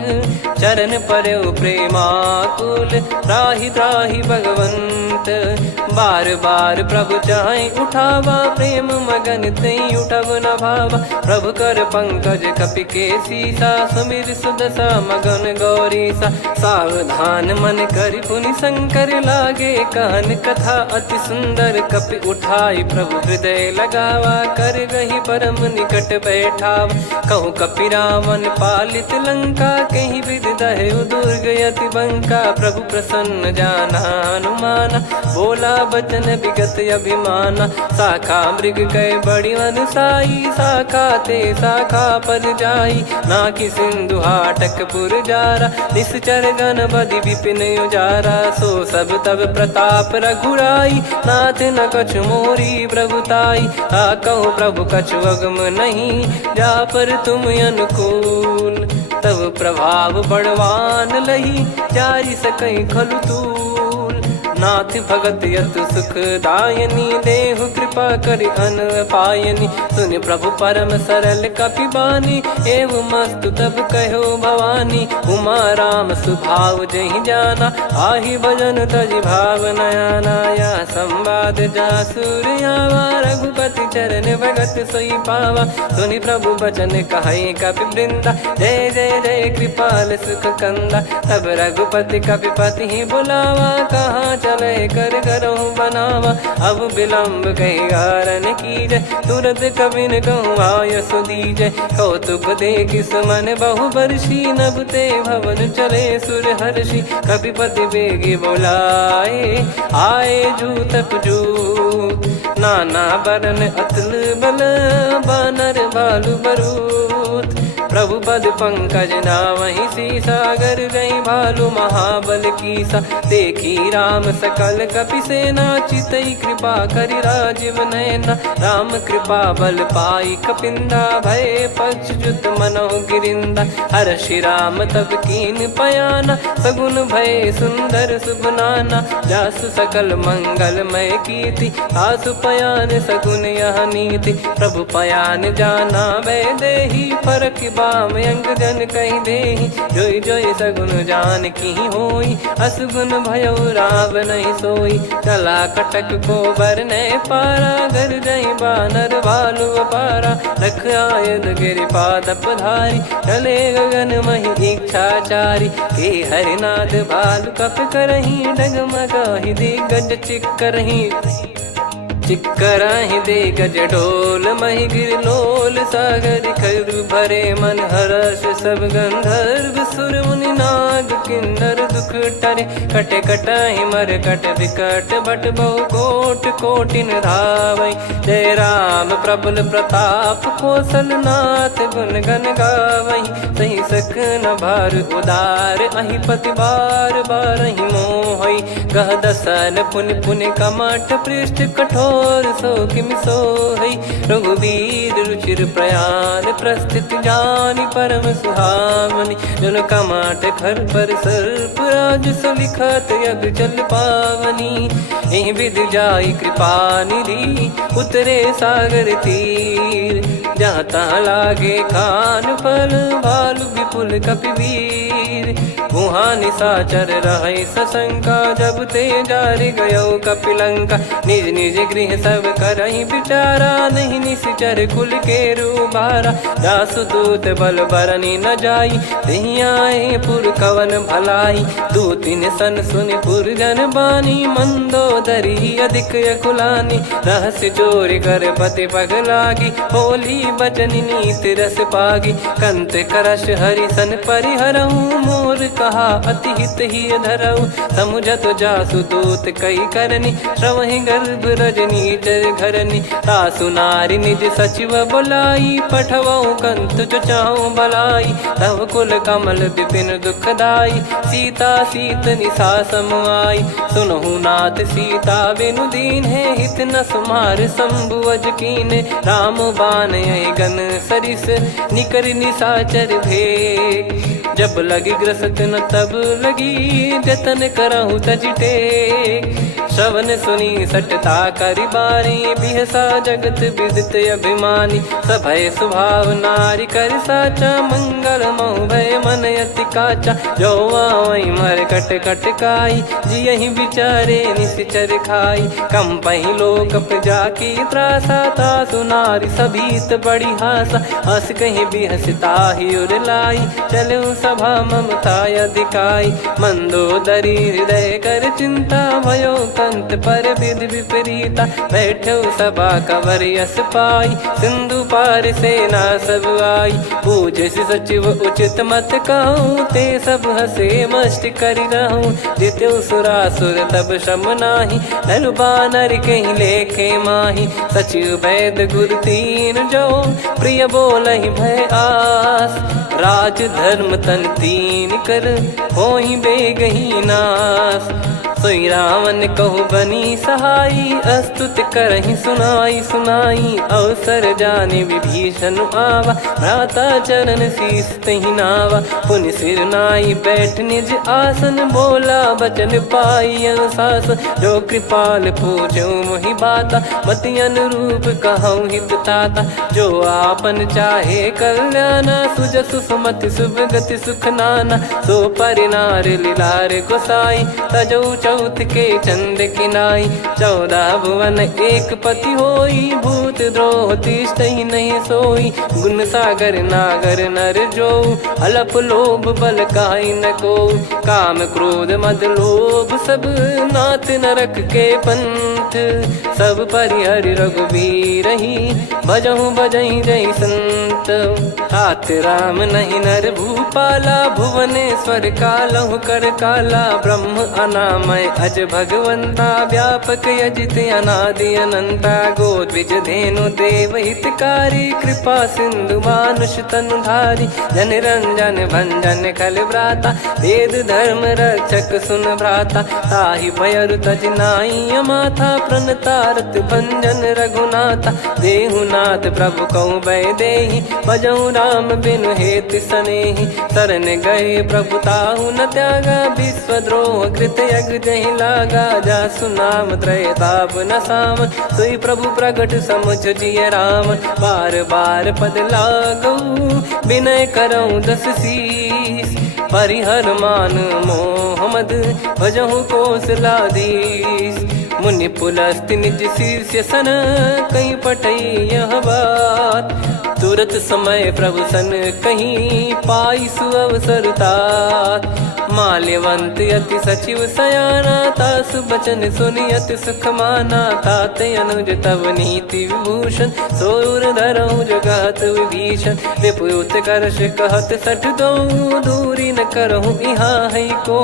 चरण परउ प्रेमाकुल, त्राहि त्राहि भगवंत। बार बार प्रभु चाहे उठावा, प्रेम मगन तई उठब न भावा। प्रभु कर पंकज कपि के सीसा, सुमिर सुदशा मगन गौरीसा। सावधान मन कर पुनि शंकर लागे, कहन कथा अति सुंदर कपि उठाई। प्रभु हृदय लगावा, कर गही परम निकट बैठावा। कहूँ कपि रावण पालित लंका, कहीं विधि दहु दुर्ग अति बंका। प्रभु प्रसन्न जाना हनुमाना, बोला बचन विगत अभिमाना। शाखा मृग कह बड़ी अनुसाई, शाखा ते शाखा पर जाई। ना कि सिंधु हाटक पुर जारा, निश्चर गण बधि विपिन उजारा। सो सब तब प्रताप रघुराई, नाथ न कछु मोरी प्रभुताई। कहूँ प्रभु कछु अगम नहीं, जा पर तुम अनुकूल। तब प्रभाव बड़वान लही, जारी सकई खलु तूल। नाथ भगत यतु सुख दायनी, देहु कृपा करि अन पायनी। सुन प्रभु परम सरल कपि बानी, एवं मस्तु तब कहो भवानी। उमा राम सुभाव जहि जाना, आहि भजन तजि भाव नया नाया। संवाद जासुर आवा, रघुपति चरण भगत सोई पावा। सुनि प्रभु बचन कहै कपि वृंदा, जय जय जय कृपाल सुख कंदा। तब रघुपति कपिपति ही बुलावा, कहाँ चले कर करहु बनावा। अब विलम्ब कही कारण कीजय, तुरत कबिन कहूँ आयस दीजय। कौतुक देख सुमन बहु बरसी, नभ ते भवन चले सुर हर्षि। कपिपति बेगी बोलाए, आए जूतक जूत। नाना बरन अतुल बल, बानर भालु बरूत। प्रभु पद पंकज नामहि सीसा, गर गई भालु महाबल कीसा। देखी राम सकल कपि सेना, चितई कृपा करि राजीव नयना। राम कृपा बल पाई कपिंदा, भय पक्षजुत मनोह गिरिंदा। हर्षि राम तब कीन पयाना, सगुन भय सुंदर सुबनाना। जासु सकल मंगलमय कीर्ति, आसु पयान सगुन यह नीति। प्रभु पयान जाना वै देहि, फरक बाम अंग जन कहि देहि। जोई जोई सगुन जान की होई, असगुन भयो राव नहीं सोई। कला कटक को बरने पारा, घर जई बानर भालु अपारा। लख आयद गिरिपाद पधारी, चले गगन महि इच्छाचारी। के हरिनाथ भालु कप करही, डगमगाहि दिग्गज चिक्करही। चिक्कराहि दे गज ढोल, महि गिर लोल। सागर खर भरे मन हर्ष, सब गंधर्व सुर मुनि नाग किन्नर दुख टरे। कटे कटाहि मर कट विकट, भट बहु कोट कोटिन धावै। जय राम प्रबल प्रताप, कौशल नाथ गुण गन गावै। सही सख न भार उदार, अहि पति बार बारहि मोहै। गह दसन पुन पुन कमठ, पृष्ठ कठोर सो किमि सोहै। रघुवीर रुचिर प्रयाण, प्रस्थित जानि परम सुहावनी। जन कमाट खर पर सर्प, राज सलिखत यग जल पावनी। एहि विधि जाई कृपा निधि, उतरे सागर तीर। जहाँ तहाँ लागे खान फल, भालु विपुल कपिवीर। वहाँ निशाचर रहै सशंका, जब ते जारि गयो कपिलंका। निज निज गृह सब करहि विचारा, नहीं निश्चर कुल के रूबारा। दासु दूत बल बरनी न जाई, तेहि आए पुर कवन भलाई। दूतिन सन सुनि पुर जन बानी, मंदोदरी अधिक अकुलानी। रहस्य चोरी कर पति पग लागी, होली बचन नीत रस पागी। कंत करश हरि सन परिहरहु, मोर कहा अति हित ही धरऊ। समुझत जासु दूत कई करनी, श्रवहि गर्भ रजनी चर घरनी। तासु नारी निज सचिव बुलाई, पठवऊ कंत जो चाहूं भलाई। तव कुल कमल विपिन दुखदाई, सीता सीत निशा समाई। सुनहु नाथ सीता बिनु दीन है, हित न सुमार शंभु अज कीने। राम बान गन सरिस, निकर निशाचर भेग। जब लगी ग्रसत न तब लगी, जतन करहु तज टेक। श्रवण सुनी सटता करि बारी, बिहसा जगत विदित अभिमानी। सभय स्वभाव नारी कर साचा, मंगल मोह भय मन अति काचा। जो आवई मर कट कट काई, जियहि विचारे निश्चर खाई। कम पही लोक जाकी त्रासा, तासु नारी सभीत बड़ी हासा। हस कहीं भी हंसता ही उर लाई, चलूं सभा ममता अधिकाई। मंदोदरी हृदय कर चिंता, भयो कंत पर विधि विपरीता। बैठो सभा कवर यस पाई, सिंधु पार सेना सब आई। पूजे सचिव उचित मत कहूँ, ते सब हसे मस्त करि रहूं। जित्यु सुरासुर तब श्रम नाही, नर बानर कहीं लेखे माही। सचिव वैद गुरु तीन जो, प्रिय बोलहि भय आस। राज धर्म तन तीन कर, होहि बेगहि नास। सोई रावण कहु बनी सहाई, अस्तुत करहि सुनाई सुनाई। अवसर जाने विभीषण आवा, भ्राता चरण शीस तहि नावा। पुनि सिर नाई बैठ निज आसन, बोला बचन पाई अनुशासन। जो कृपाल पूछो मोहि बाता, मति अनुरूप कहूँ हित ताता। जो आपन चाहे कल्याणा, सुजसु सुमति शुभ गति सुख नाना। सो परिनार लीलार गोसाई, तजौ चौथ के चंद किनाई। 14 भुवन एक पति होई, भूत द्रोह तिष्ठहि नहीं सोई। गुण सागर नागर नर जो, अलप लोभ बल काई न को। काम क्रोध मद लोभ सब, नाथ नरक के पंथ। सब परिहरि रघुवीर ही, भजहु भजहि जय संत। तात राम नहीं नर भूपाला, भुवनेश्वर कालहु कर काला। ब्रह्म अनामय अज भगवंता, व्यापक यजित अनादि अनंता। गोद्विज धेनु देव हितकारी, कृपा सिंधु मानुष तनुधारी। जन रंजन भंजन खल भ्राता, वेद धर्म रक्षक सुन भ्राता। ताहि भयरु तज नाई माथा, प्रणतारत भंजन रघुनाथा। देहुनाथ प्रभु कहु भय देहि, भजहु राम बिनु हेतु सनेहि। शरण गए प्रभु ताहु न त्यागा, विश्वद्रोह कृत यज्ञ जहि लागा। जासु नाम त्रय ताप न साम, सोई प्रभु प्रगट समुझ जिय राम। बार बार पद लागऊ, विनय करऊँ दस शीस। परिहर मान मोह मद, भजहु कौशलाधीश। मुनि पुलस्त्य निज शीर्ष सन, कहीं पटई यह बात। तुरत समय प्रभु सन कहीं, पाई सुअवसर तात। माल्यवंत अति सचिव सयाना, तासु बचन सुनि अति सुख माना। तात अनुज तव नीति विभूषण, सोर धरहु जगत विभीषण। विपुत करश कहत सठ दो, दूरी न करहु यहाँ है को।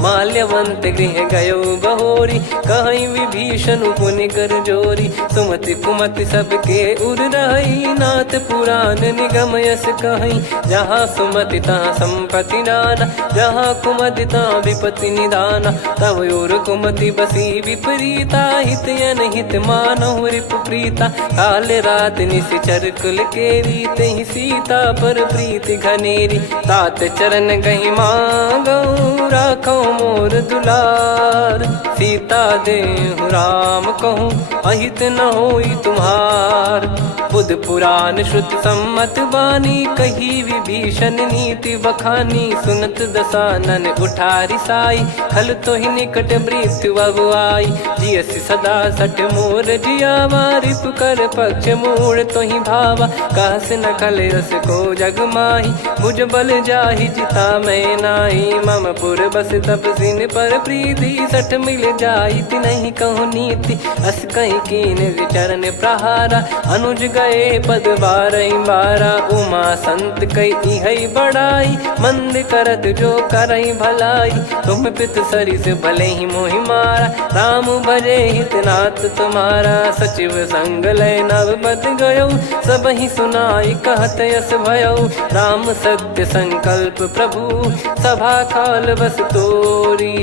माल्यवंत गृह गयो बहोरी, कहीं विभीषण पुनि कर जोरी। सुमति कुमति सबके उर रही, नाथ पुराण निगम यस कहीं। जहाँ सुमति तहाँ संपत्ति नाना, जहाँ कुमति तहाँ विपत्ति निदाना। तव और कुमति बसी विपरीता, हित अनहित मानहु रिप प्रीता। काल रात निशिचर कुल केरी, तहि सीता पर प्रीति घनेरी। तात चरण गहि मांगऊ, राखो मोर दुलार। सीता देहु राम कहूँ, अहित न होई तुम्हार। बुध पुराण श्रुति सम्मत बानी, कही विभीषण नीति बखानी। सुनत दसानन उठारी साई, खल तो ही निकट मृत्यु अब आई। जियसि सदा सठ मोर जियावा, रिप कर पक्ष मूड़ तो ही भावा। कहस न खल रस को जग माही, भुज बल जाहि जिता मैं नाही। मम पुर बस तपसिन पर प्रीति, सठ मिल जाई तिनहि कहूँ नीति। अस कहीं कीन विचरण प्रहारा, अनुज गए पद बारहि बारा। उमा संत कई इहै बड़ाई, मंद करत जो करई भलाई। तुम पित सरिस भले ही मोहि मारा, राम भजे हितनाथ तुम्हारा। सचिव संग लय नवबत गयो, सब ही सुनाई कहत यस भयो। राम सत्य संकल्प प्रभु, सभा काल बस तोरी।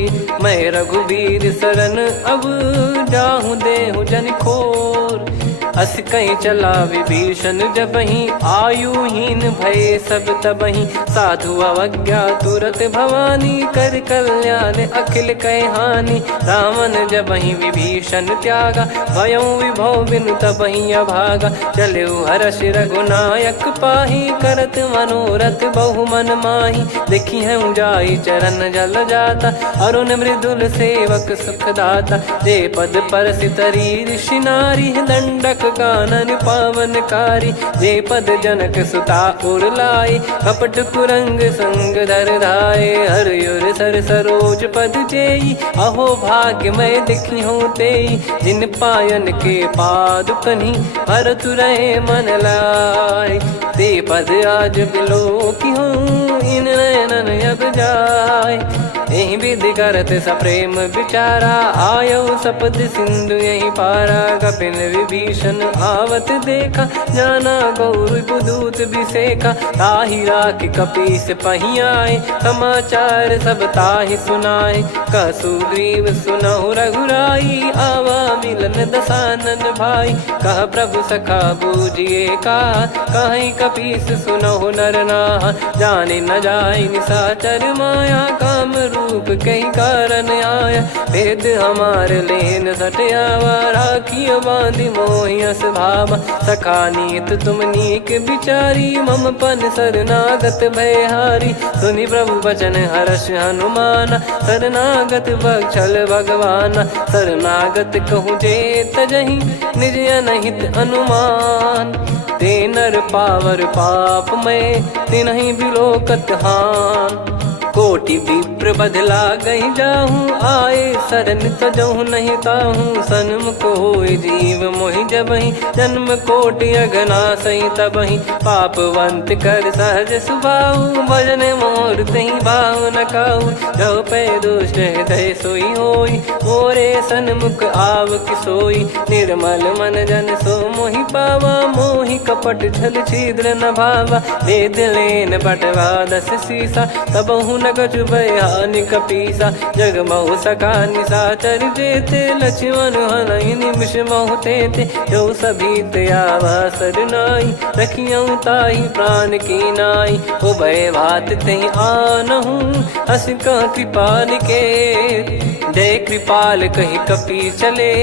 मैं रघुबीर शरण अब, जाहु देहु जन खोर। अस कहीं चला विभीषण जबहि, आयुहीन भये सब तबहि। साधु अवज्ञा तुरत भवानी, कर कल्याण अखिल कह हानि। रावण जबहि विभीषण त्यागा, भयउ विभव बिनु तबहि अभागा। चलऊ हर्ष रघुनायक पाहि, करत मनोरथ बहु मन माहि। देखी हूँ जाई चरण जल जाता, अरुण मृदुल सेवक सुखदाता। जे पद परसि तरी ऋषि नारी, दंडक कानन पावनकारी। जे पद जनक सुता उर लाई, कपट कुरंग संग धर धाये। हरियुर सर सरोज पद जेई, अहो भाग्य मैं दिखी हूँ तेई। जिन पायन के पाद कन्ही, भरत रहे मन लाय। ते पद आज बिलो की हूँ, इन नयनन अब जाय। यही विधि करत सप्रेम विचारा, आयो सपद सिंधु यही पारा। कपिन विभीषण आवत देखा, जाना गौर बुदूत बिसेखा। ताहि राख कपीस पही आए, समाचार सब ताहि सुनाए। कह सुग्रीव सुनहु रघुराई, आवा मिलन दसानन भाई। कह प्रभु सखा बूझिए का, कहीं कपीस सुनहु नर नाहा। जाने न जाय निशाचर माया, काम रूप कई कारण आया। भेद हमार लेन सटयावा, राखिय बांधि मोहियस भावा। सखा नीत तुम नीक बिचारी, मम पन शरणागत भयहारी। सुनि प्रभु बचन हर्ष हनुमाना, शरणागत बक्षल भगवाना। शरणागत कहूँ जे तजहि, निज अनहित अनुमान। ते नर पावर पाप में, तिन्हि बिलोकत हान। कोटि विप्र बदला गई जाहूँ, आए शरण तजहु नहीं ताहूँ। सन्मुख होय जीव मोहि जबहि, जन्म कोटि अगना सही तबहि। पापवंत कर सहज सुभाऊ, भजन मोर तहि भाव न काऊ। जो पै दुष्ट हृदय सोई होई, मोरे सन्मुख आव किसोई। निर्मल मन जन सो मोहि पावा, मोहि कपट छल छिद्र न भावा। वेद लेन बटवा दस सीसा, तबहु न कछु बयानि कपीसा। जग महु सका निशाचर जेते, लक्ष्मण हनहि निमिष महु तेते। जो सभी त्यावा सरनाई, रखियऊँ ताहि प्राण की नाई। उभय भात तहि आनहूँ, अस कह कृपाल के। जय कृपाल कहि कपी चले,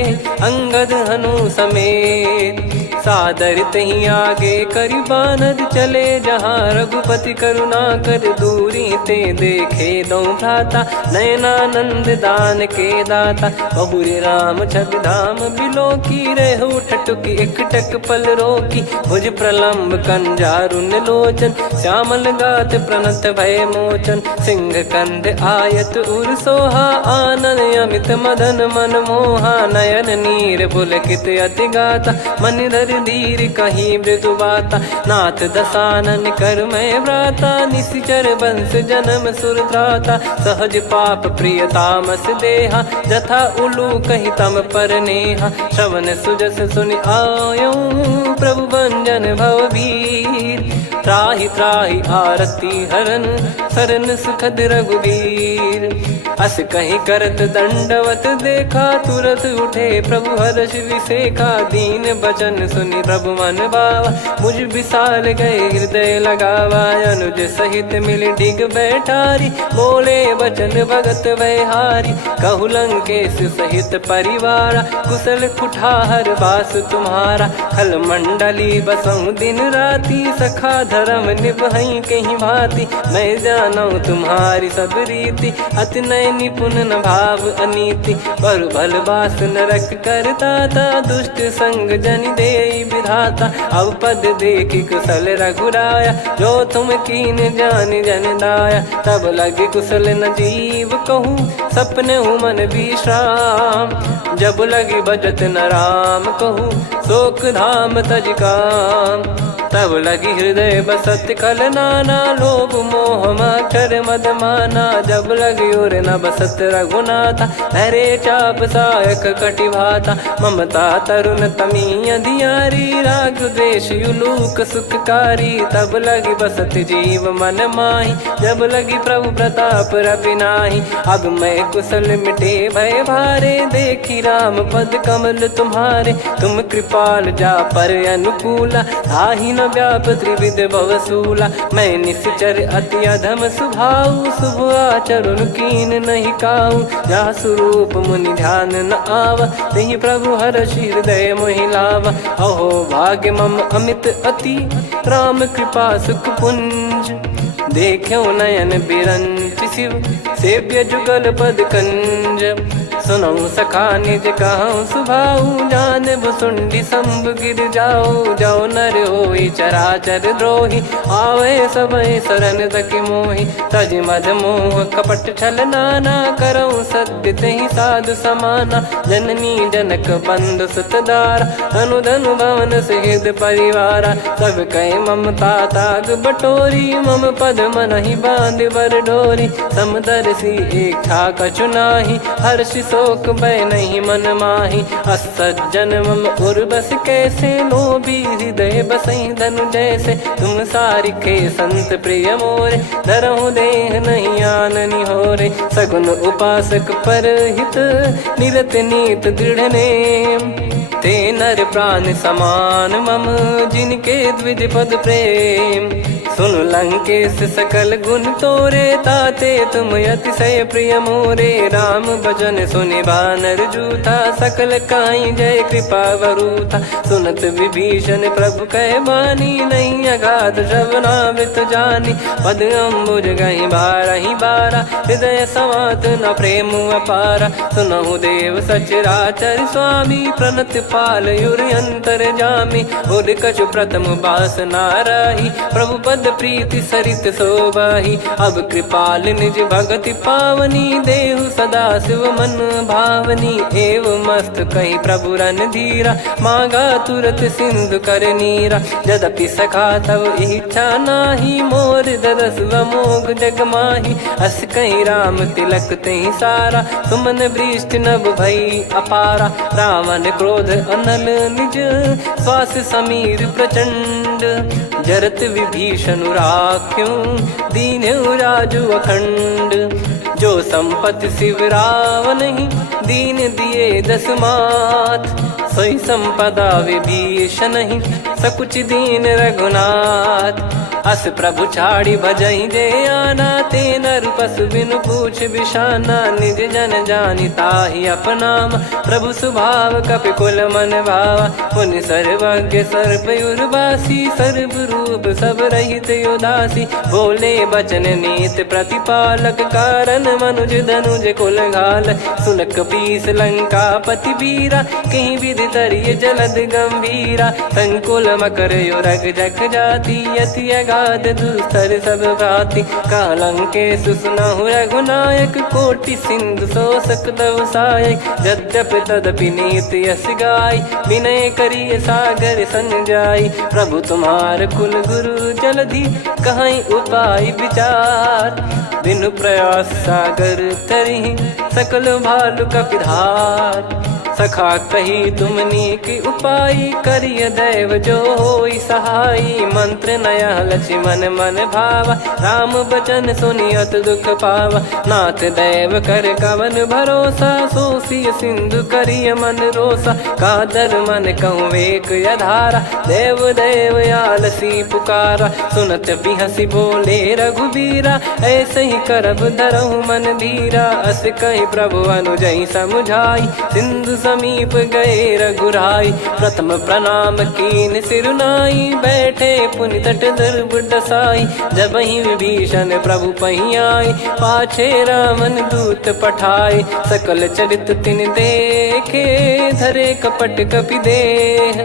अंगद हनु समेत। सादर तही आगे करि बानर चले, जहाँ रघुपति करुणा कर दूरी ते देखे दो भ्राता। नयनानंद दान के दाता, बहुरे राम छवि धाम बिलो की। रहु ठटुकी एकटक पल रोकी, भुज प्रलम्ब कंजारुन लोचन। श्यामल गात प्रणत भय मोचन, सिंह कंध आयत उर सोहा। आनन अमित मदन मन मोहा, नयन नीर पुलकित अति गाता। मन धर धीर कहीं मृदु बाता, नाथ दसानन कर मैं व्राता। निशिचर वंश जन्म सुरत्राता, सहज पाप प्रिय तामस देहा। जथा उलू कही तम पर नेहा, श्रवण सुजस सुनि आयो। प्रभु भंजन भवभीर, त्राहि त्राहि आरती हरन। शरण सुखद रघुबीर, अस कहीं करत दंडवत देखा। तुरत उठे प्रभु हर्ष विसेखा, दीन बचन सुनि प्रभु मन भावा। मुझ विशाल गए हृदय लगावा, अनुज सहित मिल डिग बैठारी। बोले बचन भगत भयहारी, कहु लंकेश सहित परिवारा। कुशल कुठार बास तुम्हारा, खल मंडली बसऊं दिन राती। सखा धर्म निभई कहीं भांति, मैं जानू तुम्हारी सब रीति। अति नय निपुण न भाव अनीति, पर भल बास नरक करता था। दुष्ट संग जन दे विधाता, अब पद देखी कुशल रघुराया। जो तुम कीन जान जन दाया, तब लगे कुशल न जीव कहूँ। सपने मन विश्राम, जब लगी बजत न राम कहूँ। शोक धाम तज काम, तब लगी हृदय बसत कल नाना। लोभ मोह मक्षर मद माना, जब लगी उर न बसत रघुनाथा। हरे चाप सायक कटि भाता, ममता तरुण तमी अधियारी। राग द्वेष युलूक सुखकारी, तब लगी बसत जीव मन माही। जब लगी प्रभु प्रताप रवि नाही, अब मैं कुशल मिटे भय भारे। देखी राम पद कमल तुम्हारे। तुम कृपाल जा पर अनुकूला, ताहि न व्याप त्रिविध भवसूला। मैं निश्चर अति अधम सुभाऊ, शुभ आचरण कीन नहीं काऊ। जा स्वरूप मुनि ध्यान न आवा, तेहि प्रभु हर्षि हृदय मोहि लावा। अहो भाग्य मम अमित अति, राम कृपा सुख पुंज। देखो नयन बिरंच शिव, सेव्य जुगल पद कंज। सुनऊ सखा निज कहूँ सुभाऊ, जान भुसुंडी शंभ गिर जाओ। जाओ नर होई चराचर द्रोही, आवे सबय शरण तकी मोहि। तज मद मोह कपट छल नाना, करऊँ सत्य तेहि साधु समाना। जननी जनक बंधु सुतदारा, धनु धनु भवन सहित परिवारा। सब कहे ममता ताग बटोरी, मम पद मनहि बांध बर डोरी। समदर्शी इच्छा कछु नाही, हर्ष शोक भय नहीं मन माही। असज्जन मम उर्वश कैसे, लोभी हृदय बसई धनु जैसे। तुम सारिखे संत प्रिय मोरे, धरहु देह नहीं आननि होरे। सगुन उपासक परहित, निरत नीत दृढ़ नेम। ते नर प्राण समान मम, जिनके द्विज पद प्रेम। सुन लंकेश सकल गुण तोरे, ताते तुम अतिशय प्रिय मोरे। राम भजन सुनि बानर जूथा, सकल काई जय कृपा वरूथा। सुनत विभीषण प्रभु कह बानी, नहीं अगाध श्रवणामृत जानी। पद अम्बुज गहि बारहि बारा, हृदय समात न प्रेम अपारा। सुनहु देव सचराचर स्वामी, प्रणत पाल युर अंतर जामी। उर कछु प्रथम बास नाराही, प्रभु पद प्रीति सरित शोभाही। अब कृपाल निज भगति पावनी, देहु सदा शिव मन भावनी। एव मस्त कही प्रभु रन धीरा, मांगा तुरत सिंधु कर नीरा। यद्यपि सखा तब इच्छा नाही, मोर दरस मोग जग माही। अस कहीं राम तिलक तेहि सारा, सुमन वृष्टि नभ भई अपारा। रावण क्रोध अनल निज, श्वास समीर प्रचंड। जरत विभीषण राख्यों, दीन्हु राजु अखंड। जो संपत्ति शिव रावण ही, दीन दिए दस मात। सोई संपदा विभीषण ही, सकुच दीन रघुनाथ। अस प्रभु छाड़ी भजई जे आना, ते नर पशु बिनु पूछ बिशाना। निज जन जानि ताहि अपनाम, प्रभु स्वभाव कपि कुल मन भावा। मुनि सर्वज्ञ सर्वयुर्वासी, सर्व रूप सब रहित उदासी। बोले बचन नीत प्रतिपालक, कारण मनुज धनुज कुल घाल। सुन कपीस लंका पति वीरा, कहीं विधि तरिय जलद गंभीरा। संकुल मकर युरग जग जाति, यति अगाध दुस्तर सब घाति। कालंकेश सुनहु रघुनायक, कोटि सिंधु शोषक तव सहायक। यद्यपि तदपि नीति यस गाय, विनय करिय सागर सन जाई। प्रभु तुम्हार कुल गुरु जलधि, कहीं उपाय विचार। बिनु प्रयास सागर तरिहि, सकल भालु कपिधार। सखा कही तुमनी की उपाय, करिय दैव जो होई सहाई। मंत्र नया लक्ष्मण मन भावा, राम बचन सुनियत दुख पावा। नाथ दैव कर कवन भरोसा, सोसिय सिंधु करिय मन रोसा। कादर मन कहूँ एक यधारा, देव देव आलसी पुकारा। सुनत बिहसी बोले रघुबीरा, ऐसे ही करब धरहु मन धीरा। अस कही प्रभु अनुजई समुझाई, सिंधु समीप गए रघुराई। प्रथम प्रणाम कीन सिरुनाई, बैठे पुनि तट दर्भ डसाई। जब ही विभीषण प्रभु पही आई, पाछे रामन दूत पठाए। सकल चरित तिन देखे, धरे कपट कपि देह।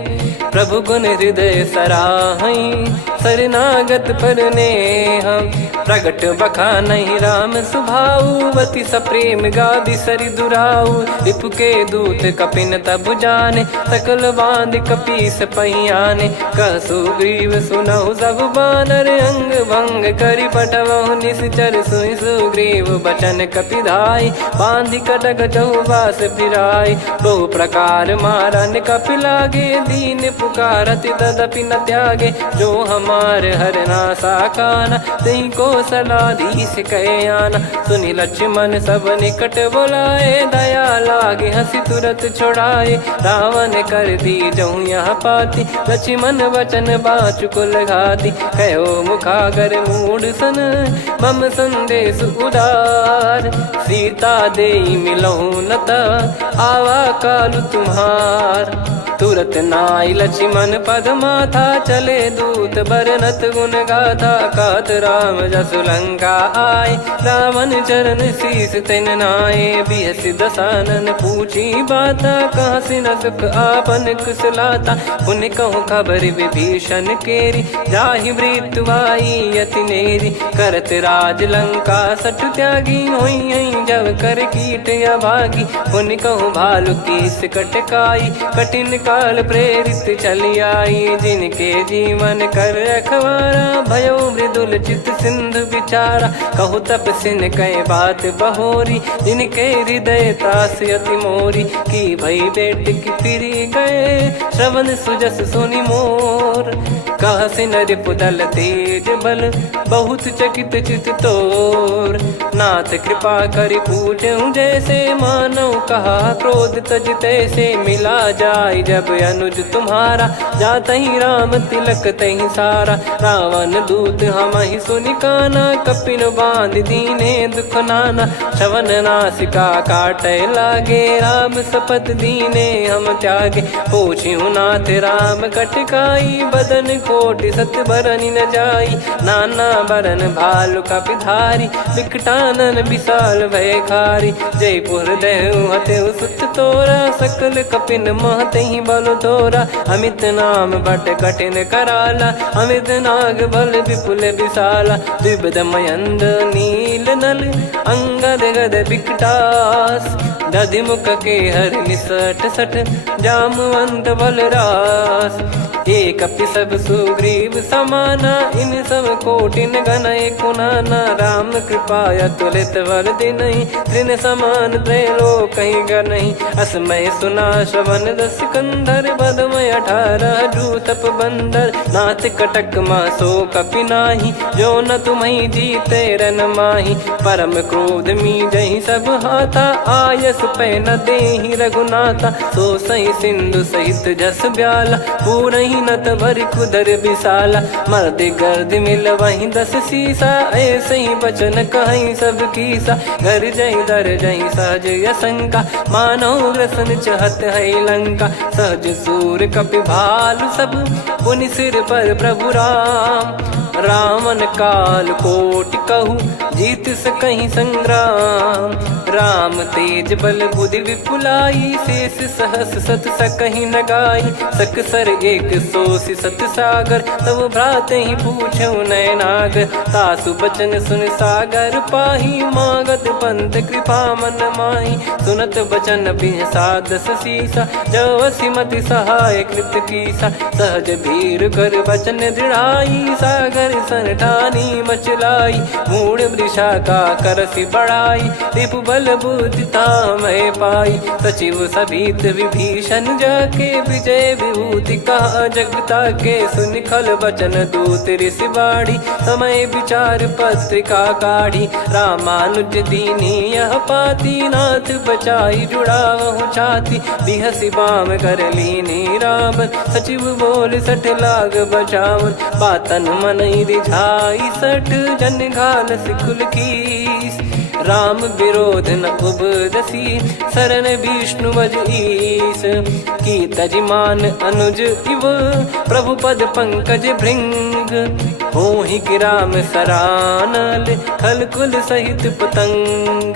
प्रभु गुण हृदय सराहई, शरणागत पर नेह। प्रगट बखानहि राम सुभाऊ, बति सप्रेम गादि सरि दुराऊ। रिपु के दूत कपिन तब जाने, सकल बांध कपीस पहियाने। कह सुग्रीव सुनहु सब बानर, अंग भंग करि पठवहु निश्चर। सुनि सुग्रीव बचन कपिधाई, बांधि कटक चहुबास फिराई। बहु प्रकार मारन कपि लागे, दीन पुकारति तदपि न त्यागे। जो हम कुमार हरना साकाना, तई को सलाधीश कहे आना। सुनि लक्ष्मण सब निकट बुलाए, दया लागे हंसी तुरत छुड़ाए। रावण कर दी जऊँ यहाँ पाती, लक्ष्मण वचन बाचु कुल घाती। कहो मुखागर मूड सन, मम संदेश उदार। सीता देई मिलहु नता, आवा कालु तुम्हार। तुरत नाई लक्ष्मण पद माथा, चले दूत बरनत गुण गाथा। कहत राम जसु लंका आए, रावण चरण शीस तिन नाये। बिहसि दसानन पूछी बाता, कहाँ से न सुख आपन कुशलाता। पुन कहूँ खबर विभीषण केरी, जाहि मृत्यु आई अति नेरी। करत राज लंका सठ त्यागी, होई जब कर कीट अभागी। पुन कहूँ भालु कीस कटकाई, कठिन काल प्रेरित चली आई। जिनके जीवन कर रखवारा, भयो मृदुल चित सिंधु विचारा। कहु तपसिन कई बात बहोरी, जिनके हृदय तास अति मोरी। की भई बेट की फिरी गए, श्रवण सुजस सुनि मोर। कह सिन रिपुदल तेज बल, बहुत चकित चित तोर। नाथ कृपा करि पूछऊँ जैसे, मानव कहा क्रोध तज तैसे। मिला जाय जब अनुज तुम्हारा, जातहि राम तिलक तहि सारा। रावण दूत हमहि सुनि काना, कपिन बांध दीने दुख नाना। श्रवण नासिका काटै लागे, राम शपथ दीने हम त्यागे। पूछिहु नाथ राम कटकाई, बदन कोटि सत बरनि न जाई। नाना बरन भालु कपिधारी, विकटानन विशाल भयखारी। जयपुर देहु हतेउ सुत तोरा, सकल कपिन महतहि बल तोरा। अमित नाम बट कठिन कराला, अमित नाग बल विपुल विशाला। द्विविध मयंद नील नल, अंगद गद विकटास। दधिमुख के हर निसठ सठ, जामवंत बलरास। एक कपि सब सुग्रीव समाना, इन सब कोटिन गनय कुनाना। राम कृपा अतुलित बल दिनहि, तृण समान त्रैलोकहि गनहि। असमय सुना श्रवण दस कंधर, बदमय 18 जूतप बंदर। नाथ कटक मासो कपि नाही, जो न तुम्हि जीते रन माही। परम क्रोध मीजहि सब हाथा, आयस पै न देहि रघुनाथा। सो सही सिंधु सहित जस ब्याला, पूरहि नत भर कुदर विशाला। मर्द गर्द मिल वहीं 10 सीसा, ऐसे ही बचन कहीं सब कीसा। घर जय दर जय सहज यसंका, मानो ग्रसन चहत है लंका। सहज सूर कपि भालु सब, पुनि सिर पर प्रभु राम। रामन काल कोटि कहु, जीत सकहि संग्राम। राम तेज बल बुद्धि विपुलाई, शेष सहस सत सकहि न गाई। सकसर एक सोसि सत सागर, तब भ्राते ही पूछौ नयनागर। तासु बचन सुन सागर पाही, मागत पंथ कृपा मन माही। सुनत बचन बिहसा 10 सीसा, जवसि मति सहाय कृत कीसा। सहज भीर कर बचन दृढ़ाई, सागर सन ठानी मचलाई। मूढ़ वृषा का करसि बढ़ाई, रिपु बल बुद्धि तामय पाई। सचिव सभीत विभीषण जाके, विजय विभूति कहा जगता के। सुनि खल बचन दूत ऋषि बाढ़ी, समय विचार पत्रिका काढ़ी। रामानुज दीनी यह पाती, नाथ बचाई जुड़ावहु छाती। बिहसि बाम कर लीनी राम, सचिव बोल सठ लाग बचावन। बातन मन रिझाई सठ, जन घाल सिकुल कीस। राम विरोध न उपदसी, शरण विष्णु बज ईस। की तजिमान अनुज इव, प्रभु पद पंकज भृंग। होहि कि राम सरानल, खल कुल सहित पतंग।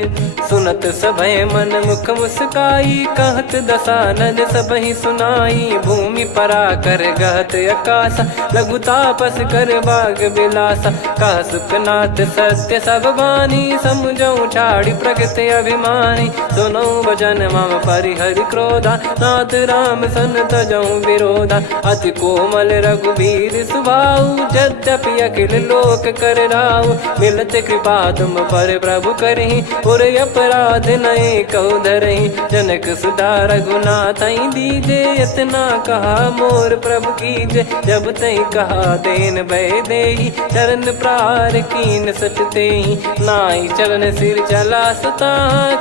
सुनत सभय मन मुख मुस्काई, कहत दसानन सबहि सुनाई। भूमि परा कर गहत आकाशा, लघु तापस कर बाग बिलासा। कह सुखनाथ सत्य सब बानी, समुझौ छाड़ी प्रकृति अभिमानी। सुनो भजन मम परिहरि क्रोधा, नाथ राम सन तजौ विरोधा। अति कोमल रघुवीर सुभाऊ, यद्यपि की अखिल लोक कर राव। मिलत कृपा तुम पर प्रभु करही, और अपराध नए कौ धरही। जनक सुधा रघुनाथ दीजे, इतना कहा मोर प्रभु कीजे। जब तई कहा देन भय देही, चरण प्रार कीन सटते ही। नाई चरण सिर चला सता,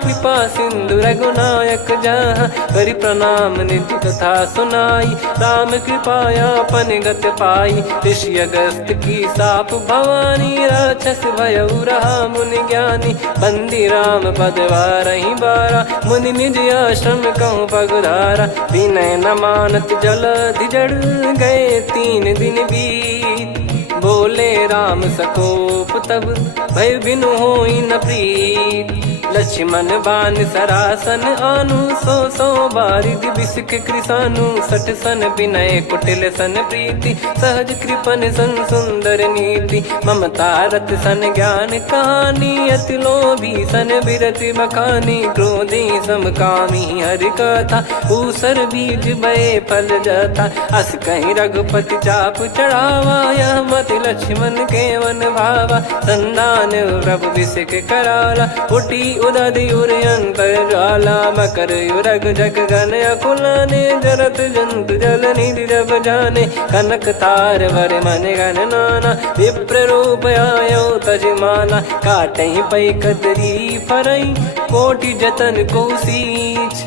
कृपा सिंधु रघुनायक जहाँ। करि प्रणाम निज कथा सुनाई, राम कृपाया पन गत पाई। ऋषि अगस्त की साप भवानी, राक्षस भयउ रहा मुनि ज्ञानी। बंदी राम पद वारहि बारा, मुनि निज आश्रम कहूँ पगुधारा। विनय न मानत जलधि जड़, गए 3 दिन बीत। बोले राम सकोप तब, भय बिनु होई न प्रीत। लक्ष्मण बान सरासन आनु, 100 बारिद बिसिख कृसानु। 60 सन विनय कुटिल सन प्रीति, सहज कृपन सन सुंदर नीति। ममता रत सन ज्ञान कहानी, अति लोभी सन बिरति बखानी। क्रोधी समकामी हरि कथा, ऊसर बीज बये फल जथा। अस कहीं रघुपति चाप चढ़ावा, यह मत लक्ष्मण के मन भावा। संदान प्रभु बिसिख कराला, उठी उदधि उर अंतर ज्वाला। मकर युरग जग गण अकुलाने, जरत जंतु जल निधि जब जाने। कनक तार वर मन गण नाना, विप्र रूप आयो तजमाना। काटहि पै कदरी फरई, कोटि जतन को सींच।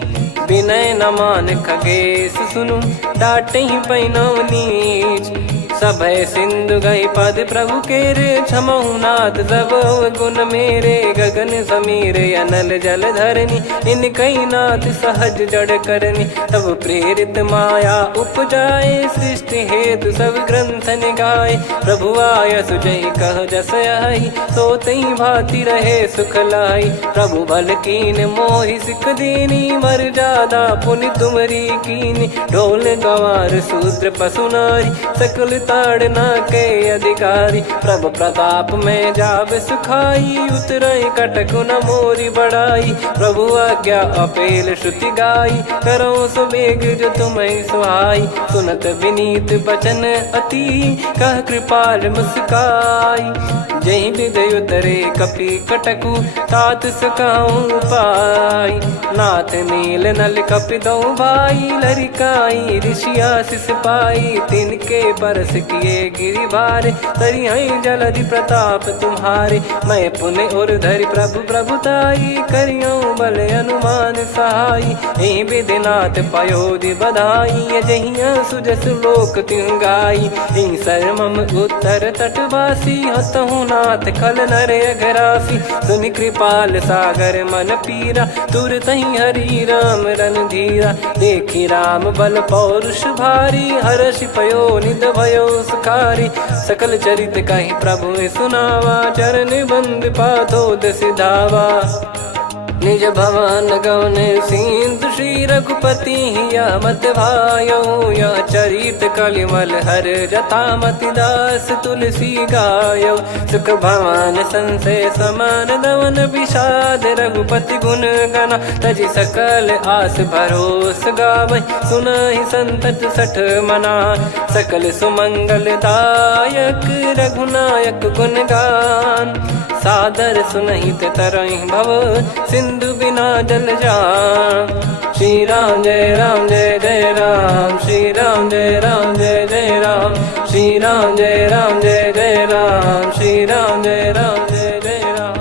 विनय न मान खगेश सुनु, डांटहि पै नव नीच। सभय सिंधु गई पद प्रभु केरे, क्षमहु नाथ सब गुण मेरे। गगन समीरे अनल जल धरनी, इन कई नाथ सहज जड़ करनी। तब प्रेरित माया उपजाए, सृष्टि हेतु सब ग्रंथ निगाए। प्रभु आय सुजई कह जस आई, सोतई भांति रहे सुख लाई। प्रभु बल कीन मोहि सिख दीनी, मर्यादा पुनि तुमरी कीनी। ढोल गवार शूद्र पशु नारी, सकल ताड़ना के अधिकारी। प्रभु प्रताप में जाब सुखाई, उतरई कटक न मोरी बढ़ाई। प्रभु आज्ञा अपेल श्रुति गाई, करो सुबेग जो तुम्हें सुहाई। सुनत विनीत बचन अति, कह कृपाल मुस्काई। जही विदय उतरे कपि कटकु, तात सकाऊं पाई। नाथ नील नल कपि दो भाई, लरिकाई ऋषि आशीष पाई। तिनके परस किए गिरि भारे, तरिहै जलधि प्रताप तुम्हारे। मैं पुण्य और धरि प्रभु प्रभुताई, करियऊं बल अनुमान सहाई। एहि विधिनाथ पयोधि बधाई, जहिया सुजस लोक तिहुँ गाई। एहि सरमम उत्तर तटवासी, हतहु नाथ खल नर अघरासी। सुनि कृपाल सागर मन पीरा, तुरतहि हरि राम रणधीरा। देखि राम बल पौरुष भारी, हर्षि पयो निध भयो सुखारी। सकल चरित कहि प्रभु सुनावा, चरण बंद पादोद सिधावा। निज भवन गौन सिंधु, श्री रघुपति हिया मत भायो। यह चरित कलिमल हर जथा, मति दास तुलसी गायो। सुख भवन संशय समान दवन, विषाद रघुपति गुण गना। तजि सकल आस भरोस गावै, सुनहि संतत सठ मना। सकल सुमंगल दायक, रघुनायक गुण गान। सादर सुनहित तरहि भव, सिंधु बिना जल जान। श्री राम जय राम जय जय राम, श्री राम जय राम जय जय राम। श्री राम जय राम जय जय राम, श्री राम जय राम जय जय राम।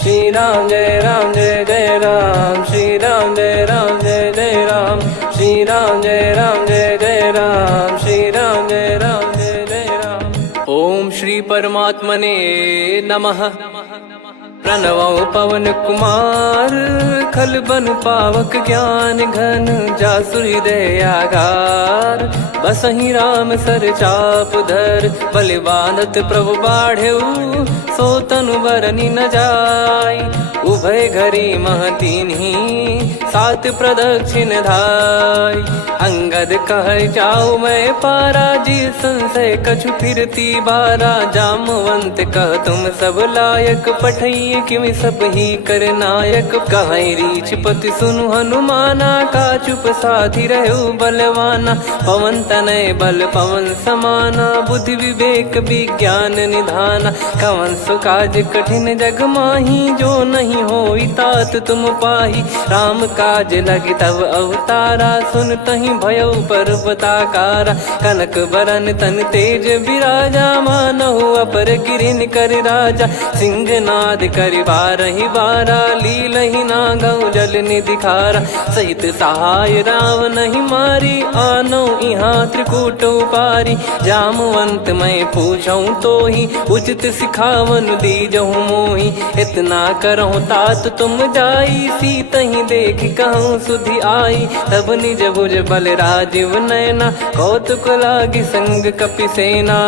श्री राम जय राम जय जय राम, श्री राम जय राम जय जय राम। श्री राम जय राम जय जय राम, श्री राम जय राम जय जय राम। ओम श्री परमात्मने नमः। प्रणवौ पवन कुमार, खल बन पावक ज्ञान घन। जासु हृदय आगार, बसहि राम सर चाप धर। बलि बांधत प्रभु बाढ़ेउ, सो तनु बरनि न जाय। उभय घरी मह दीन्ही, सात प्रदक्षिण धाय। अंगद कह जाऊ मैं पारा, जी संशय कछु फिरती बारा। जामवंत कह तुम सब लायक, पठई किमि सब ही कर नायक। कहीं रीछ पति सुनु हनुमाना, का चुप साधि रहु बलवाना। पवन तनय बल पवन समाना, बुद्धि विवेक विज्ञान निधाना। कवन सो काज कठिन जग माही, जो नहीं होई तात तुम पाही। राम काज लगी तब अवतारा, सुन तहि भयउ पर्वताकारा। कनक बरन तन तेज बिराजा, मानहु अपर गिरिन कर राजा। सिंहनाद करि बारहि बारा, लीलहि नागौ जल निधि खारा। सहित सहाय रावणहि मारी, आनौ इहाँ त्रिकूट उपारी। जामवंत मैं पूछऊँ तोहि, उचित सिखावन दीजहु मोहि। इतना करहु तात तुम जाई, सीतहि देख कहूँ सुधि आई। तब निज भुज बल राजीव नयना, कौतुक लागी संग कपिसेना।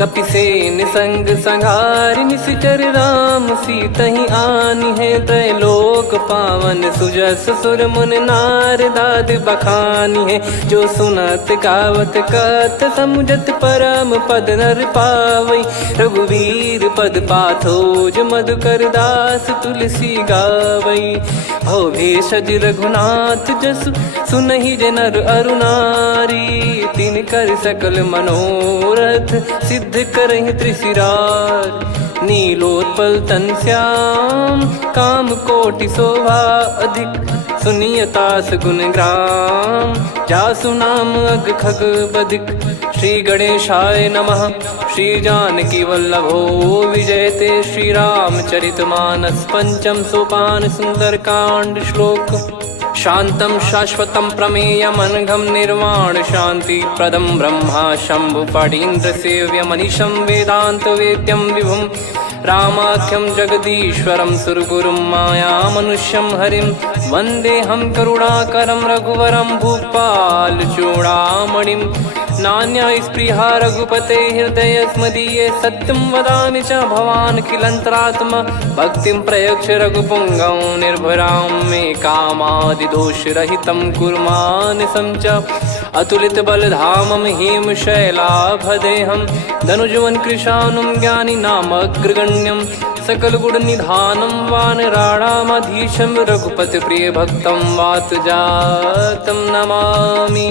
कपिसेन संग संहारि निशिचर राम, सीतहि आनि है त्रैलोक पावन। सुजस सुर मुन नार दाद बखानी है, जो सुनत गावत कथ समुझत परम पद नर पावई। रघुवीर पद पाथोज मधुकर दास तुलसी गावई। भव भेषज रघुनाथ जसु, सुनहि जे नर अरु नारी। तिन कर सकल मनोरथ, सिद्ध करहि त्रिशिरार। नीलोत्पल तन श्याम, काम कोटि शोभा अधिक। सुनियतास गुण ग्राम, जासु नाम अग खग बदिक। श्री गणेशाय नमः। श्री जानकी वल्लभो विजयते, श्री रामचरित मानस। पंचम सोपान सुंदर कांड श्लोक। शांतं शाश्वतं प्रमेयमनघं निर्वाण शांति प्रदं ब्रह्मा शंभु फणीन्द्र सेव्य मनीषं वेदांत वेद्यं विभुं। रामाख्यं जगदीश्वरं सुरगुरुं माया मनुष्यं हरिं। वन्देऽहं करुणाकरं रघुवरं भूपाल चूडामणिं। नान्या स्पृहा रघुपते हृदय स्मदीये, सत्यं वदामि च भवान् खिलन्तरात्मा। भक्तिं प्रयच्छ रघुपुङ्गं निर्भरां मे कामादिदोषरहितं कुर्मानसं च। अतुलित बलधामं हेमशैलाभदेहं, धनुजवन कृशानुं ज्ञानिनामग्रगण्यं। सकल गुण निधानं वानराणामधीशं, रघुपति प्रिय भक्तं वात जातं नमामि।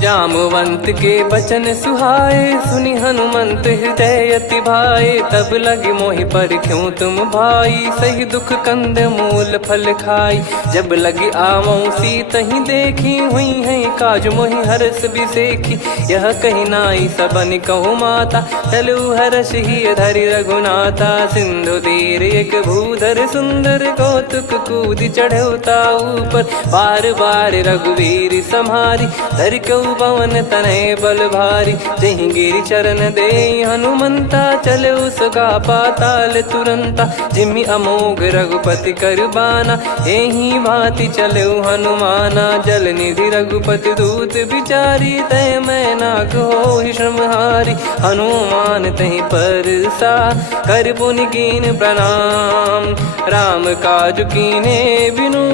जामवंत के बचन सुहाए, सुनि हनुमंत हृदय अति भाए। तब लगे मोहि पर क्यों तुम भाई, सही दुख कंद मूल फल खाई। जब लगी आवऊँ सीतहि देखी, हुई है काज मोहि हरस बिसेखी। यह कही नाई सबन कहु माता, चलु हरष ही धरि रघुनाथा। सिंधु तीर एक भूधर सुंदर, कौतुक कूद चढ़ौता ऊपर। बार बार रघुवीर सम्हारी, धरि कहु पवन तनय बल भारी। जहि गिरि चरण दे हनुमंता, चले उसका पाताल तुरंता। जिमि अमोघ रघुपति कर बाना, एहि भांति चले हनुमाना। जल निधि रघुपति दूत बिचारी, तय मैं नाक होहि श्रमहारी। हनुमान तहि परसा, कर पुनि कीन प्रणाम। राम काज कीने बिनु,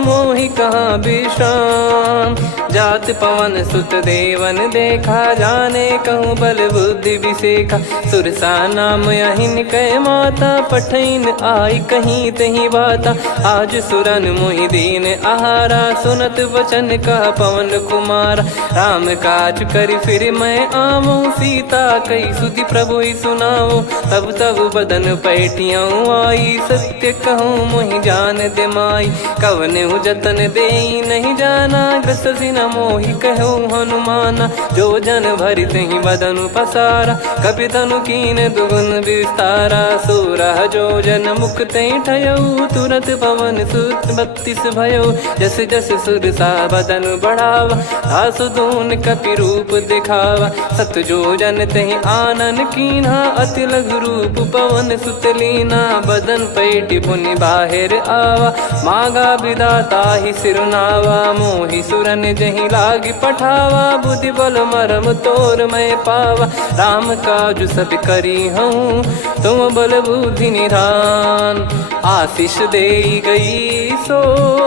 मोहि कहाँ विश्राम। जात पवन सुत देवन देखा, जाने कहूँ बल बुद्धि विसेखा। सुरसा नाम अहिन कै माता, पठैन आई कहीं तही बाता। आज सुरन मोहि दीन आहारा, सुनत वचन कह पवन कुमारा। राम काज करि फिर मैं आवऊँ, सीता कई सुधि प्रभु ही सुनाओ। तब तब बदन पैठियाँ आई, सत्य कहूँ मोहि जान दे माई। कवने जतन देई नहीं जाना, ग्रसि न मोहि कहूँ हनुमाना। जो जन भरि तहि बदनु पसारा, कपितनु कीन दुगुन विस्तारा। सोरह जो जन मुख तहि ठयऊ, तुरत पवन सुत 32 भयऊ। जस जस सुरसा बदनु बढ़ावा, आसु दून कपि रूप दिखावा। सत जो जन तहि आनन कीन्हा, अति लघु रूप पवन सुत लीना। बदन पैठि पुनि बाहिर आवा, मागा विधाता ही सिरुनावा। मोहि सुरन जहि नहीं लागी पठावा, बुद्धि बल मरम तोर मैं पावा। राम काज सब करी हूँ तुम बल बुद्धि निधान, आशीष दे गई सो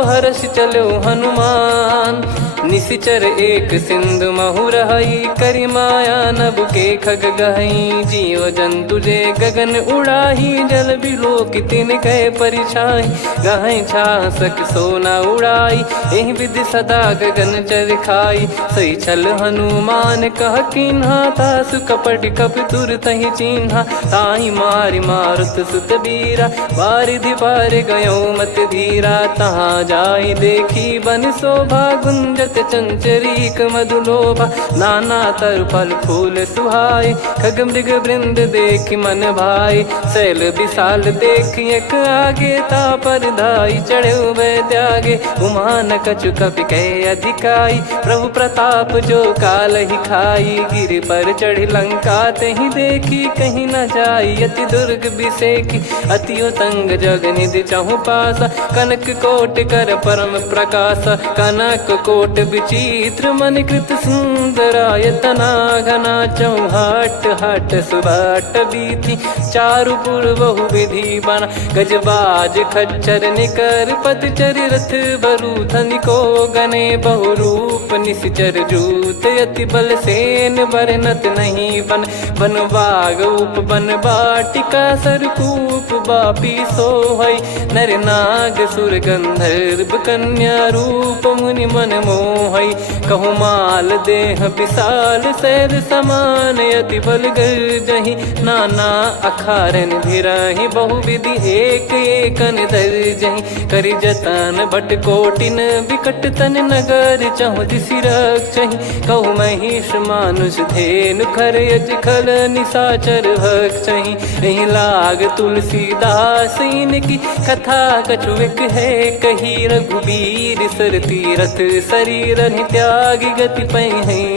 हर्ष चलो हनुमान। निशिचर एक सिंधु महु रहई, करी माया नभ के खग गहई। जीव जंतु जे गगन उड़ाही, जल बिलो कि तिन गए परिछाई। गहई छासक सोना उड़ाई, एहि विधि सदा गगन चर खाई। सही छल हनुमान कह किन्हा, तासु कपट कप तुर तहि चिन्हा। ताहि मारि मारुत सुत बीरा, बारिधि पार गयो मत धीरा। तहाँ जाई देखी बन शोभा, गुंजत चंचरीक मधुलोभा। नाना तर फल फूल सुहाए, खग मृग वृंद देखि मन भाई। शैल विशाल देखि एक आगे, तापर धाई चढ़े वै त्यागे। उमा न कछु कपि कहे अधिकाई, प्रभु प्रताप जो काल ही खाई। गिर पर चढ़ी लंका तहि देखी, कहीं न जाई अति दुर्ग बिसेकी। अति उतंग जग निधि चहु पासा, कनक कोट कर परम प्रकाशा। कनक कोट विचित्र मन कृत सुंदरायतना घना। चौहाट हाट सुबाट बीथी, चारु पुर बहु विधि बना। गजबाज खच्चर निकर पतचर, रथ बरु धनिको गने। बहु रूप निशिचर जूत, अति बल सेन बरनत नहीं बन। बन बाग उप बन बाटिका, सरकूप बापी सोहई। नर नाग सुर गंधर्व कन्या, रूप मुनि मन मोहई। कहु माल देह विशाल, शैल समान अति बल गर्जहि। नाना अखारन भिराहि, बहु विधि एक एकन दर्जहि। करि जतन भट कोटिन, विकट तन नगर चहु दिसि रक्षहि। कहु महिष मानुष धेनु, खर यज खल निशाचर भक्षहि। एहि लाग तुलसीदास इनकी, कथा कछुक है कही। रघुबीर सर तीरथ शरीर, त्यागी गति पै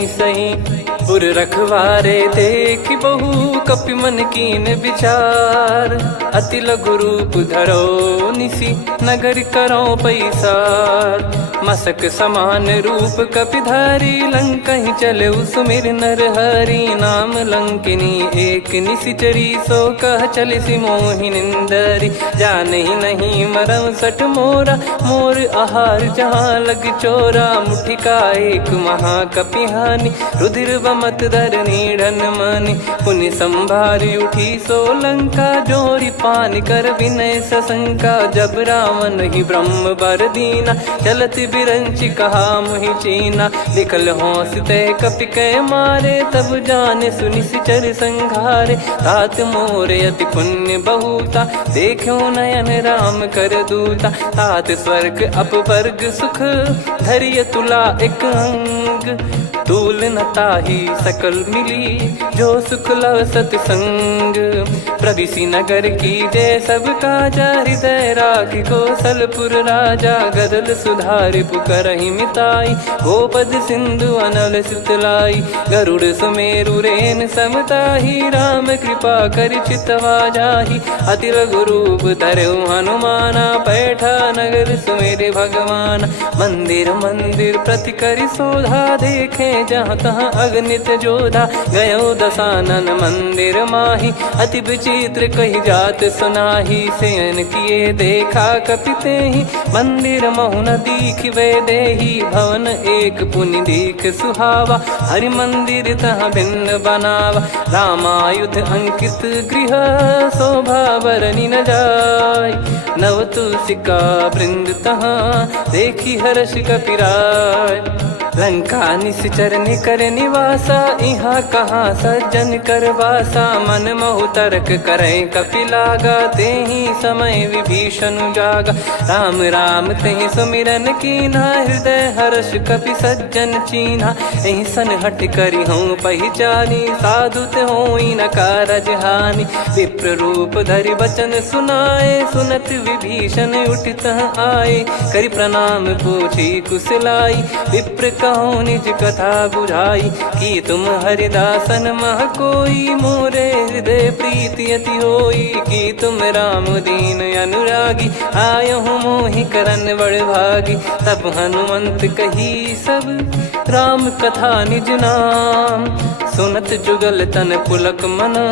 सही। पुर रखवारे देख बहु, कपि मन कीन विचार। अति लघु रूप धरो निसी, नगर करो पैसार। मसक समान रूप कपिधारी, लंकहि चले सुमिर नर हरि। नाम लंकिनी एक निशिचरी, सो कह चलिसि मोहि निंदरी। जानहि नहीं मरम सठ मोरा, मोर आहार जहाँ लग चोरा। मुठिका एक महाकपिहानि, रुधिर बमत धरनी ढन मानि। पुनि संभारी उठी सो लंका, जोरी पान कर विनय सशंका। जब रावण ही ब्रह्म बर दीना, चलत बिरंचि कहा मुहि चीना। लिखल होंस ते कपि कै मारे, तब जाने सुनि सिचर संघारे। तात मोरे अति पुण्य बहुता, देखो नयन राम कर दूता। तात स्वर्ग अपवर्ग सुख, धरिय तुला एक अंग। तूल न ताहि सकल मिली, जो सुख लव सतसंग। प्रदिशि नगर की जय सब काजा, हृदय राखि कौशलपुर राजा। गदल सुधारि पुकारहि मिताई, गोपद सिंधु अनल सितलाई। गरुड़ सुमेरु रेन समताहि, राम कृपा करि चितवा जाहि। अति लघु रूप धरऊ हनुमाना, पैठा नगर सुमेरे भगवान। मंदिर मंदिर प्रति करि शोधा, देखे जहाँ तहाँ अगणित जोधा। गयो दशानन मंदिर माही, अति विचित्र कही जात सुनाही। शयन किए देखा कपितेहि, मंदिर महु न दीखिबे देहि। भवन एक पुनि दीख सुहावा, हरि मंदिर तहाँ भिन्न बनावा। रामायुध अंकित गृह, शोभा बरनि न जाय। नव तुलसिका वृंद तहाँ, देखी हर्ष कपिराय। लंका निश्चर निकर निवासा, इहाँ कहाँ सज्जन कर वासा। मन महु तर्क करै कपिलागा, तेहि समय विभीषण जागा। राम राम तेहि सुमिरन कीन्हा, हृदय हर्ष कपि सज्जन चीन्हा। एहि सन हट करि हूँ पहिचानी, साधु ते होई न कारज हानि। विप्र रूप धरि वचन सुनाए, सुनत विभीषण उठित आए, करि प्रणाम पूछी कुशलाई। विप्र कहो निज कथा बुझाई, कि तुम हरिदासन मह कोई। मोरे हृदय प्रीति अति होई, कि तुम राम दीन अनुरागी। आयहु मोहि करन बड़ भागी, तब हनुमंत कही सब राम कथा निज नाम। सुनत जुगल तन पुलक मना,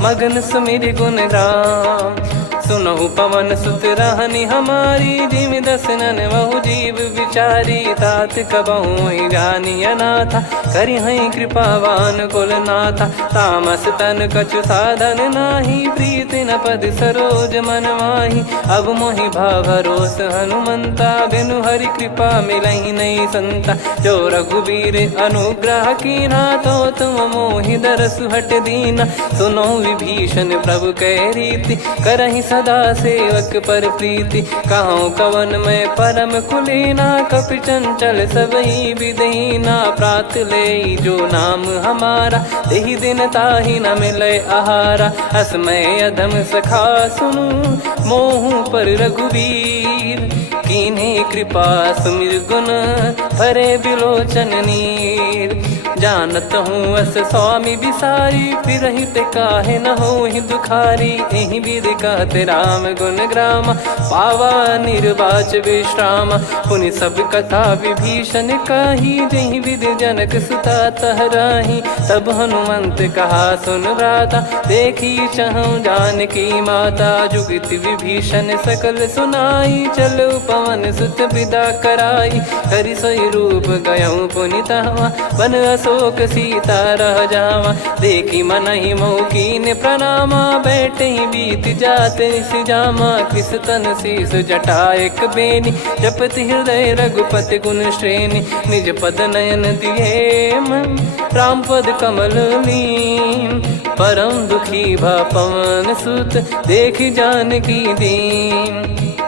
मगन सुमिर गुण राम। सुनहु पवन सुत रहनि हमारी, जिमि दसनन बहु जीव विचारी। तात कबहु ही जानिय नाथा, करिहै कृपावान कुल नाथा। तामस तन कछु साधन नाही, प्रीति न पद सरोज मन माही। अब मोहि भाव भरोस हनुमंता, बिनु हरि कृपा मिलहि नहीं संता। जो रघुबीर अनुग्रह कीना, तो तुम मोहि दरसु हट दीना। सुनो विभीषण प्रभु कह रीति, करहि सदा सेवक पर प्रीति। कहूँ कवन में परम कुलीना, कपि चंचल सबही विदहीना। प्रात ले जो नाम हमारा, तेहि दिन ताहि न मिले आहारा। असमय अधम सखा सुनु, मोहु पर रघुवीर। कीन्हे कृपा सुमिर गुण, भरे बिलोचन नीर। जानत हूँ अस स्वामी बिसारी, फिरहि ते काहे न होहि दुखारी। एहि विधि कहते राम गुण ग्राम, पावा निर्वाच विश्राम। पुनि सब कथा विभीषण काही, जहि विधि जनक सुता तहराही। तब हनुमंत कहा सुन भ्राता, देखी चहु जानकी माता। जुगित विभीषण सकल सुनाई, चलो पवन सुत विदा कराई। हरि सोई रूप गयऊँ पुनि तहवा, बन अशोक सीता रह जावा। देखी मनहि मौकीन प्रणामा, बैठे ही बीत जात निस जामा। कृस तन शीस जटा एक बेनी, जपति हृदय रघुपति गुण श्रेणी। निज पद नयन दिए मन, राम पद कमल लीन। परम दुखी भा पवन सुत, देखी जानकी दीन।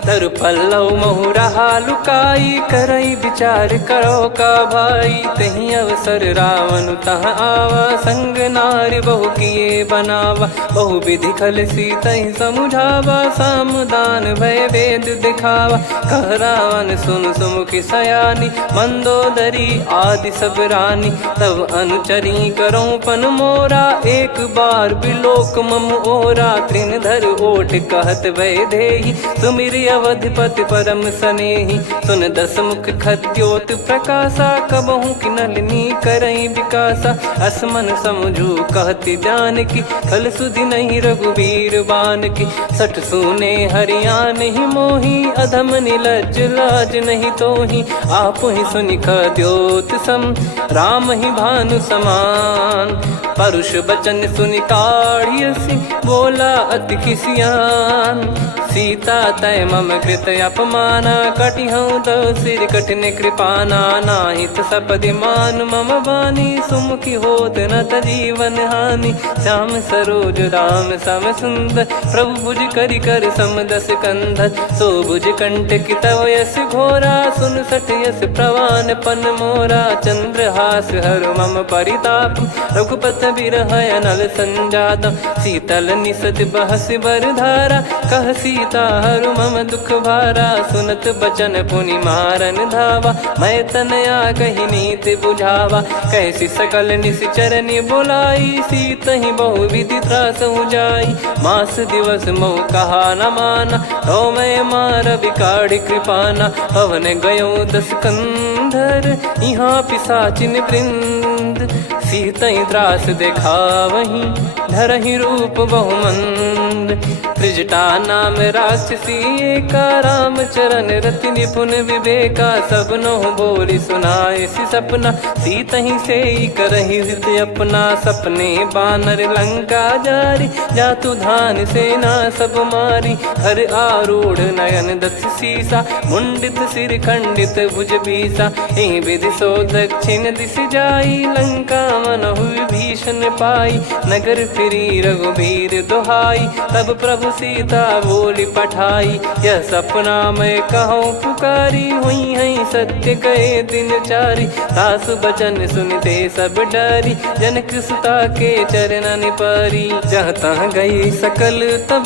तरु पल्लव महु रहा लुकाई, करई विचार करो का भाई। तही अवसर रावण तह आवा, संग नारी बहु किए बनावा। बहु विधि खल सीतहि समुझावा, सामदान भय वेद दिखावा। कह रावण सुन सुमुखी सयानी, मंदोदरी आदि सब रानी। तब अनुचरी करो पन मोरा, एक बार बिलोक मम ओरा। तृण धर ओट कहत भय देहि, सुमिर अवधिपति परम सनेहि। सुन दस मुख खद्योत प्रकाशा, कबहु कि नलिनी करई विकासा। असमन समझू कहति जानकी, खल सुधि नहीं रघुबीर बान की। सठ सुने हरियाण ही मोही, अधम निलज लाज नहीं तोही। आपु ही सुनि खद्योत सम, राम ही भानु समान। परुष बचन सुनि काढ़ियसि, बोला अति किसियान। सीता तय मम कृत अपमाना, कटिहऊँ तो सिर कठिन कृपाना। नाहित सपदि मान मम बानी, सुमुखी होत न तजीवन हानि। श्याम सरोज राम सम सुंदर, प्रभु भुज करि कर सम दस कंधर। सो भुज कंटक तव यस घोरा, सुन सठ यस प्रवान पन मोरा। चंद्रहास हर मम परिताप, रघुपत बिरह अनल संजात। शीतल निसत बहस बर धारा, कह सीता हरु मम दुख भारा। सुनत बचन पुनि मारन धावा, मैं तनया कही नीति बुझावा। कैसी सकल निश्चरनि बुलाई, सीतहि बहु विधि त्रास जाई। मास दिवस मोह कहा न माना, तो मैं मार बिकाढ़ कृपाना। पवन गयो दस कंधर, यहाँ पिशाचिन वृंद। सीतहि त्रास देखावहीं, धरहि रूप बहुमंद। त्रिजटा नाम राक्षसी एका, राम चरण रति निपुण विवेका। सब नोह बोली सुनाए सि सपना, सीतहि से करहि हित अपना। सपने बानर लंका जारी, जातु धान सेना सब मारी। हर आरूढ़ नयन दस सीसा, मुंडित सिर खंडित भुज बीसा। एहि विधि सो दक्षिण दिश जाई, लंका मनहु विभीषण पाई। नगर फिरी रघुबीर दुहाई, तब प्रभु सीता बोली पठाई, यह सपना मैं कहूँ पुकारी, हुई है सत्य कहे दिन चारी। सासु बचन सुनते सब डरी, जनक सुता के चरण परी। जहाँ तहाँ गई सकल तब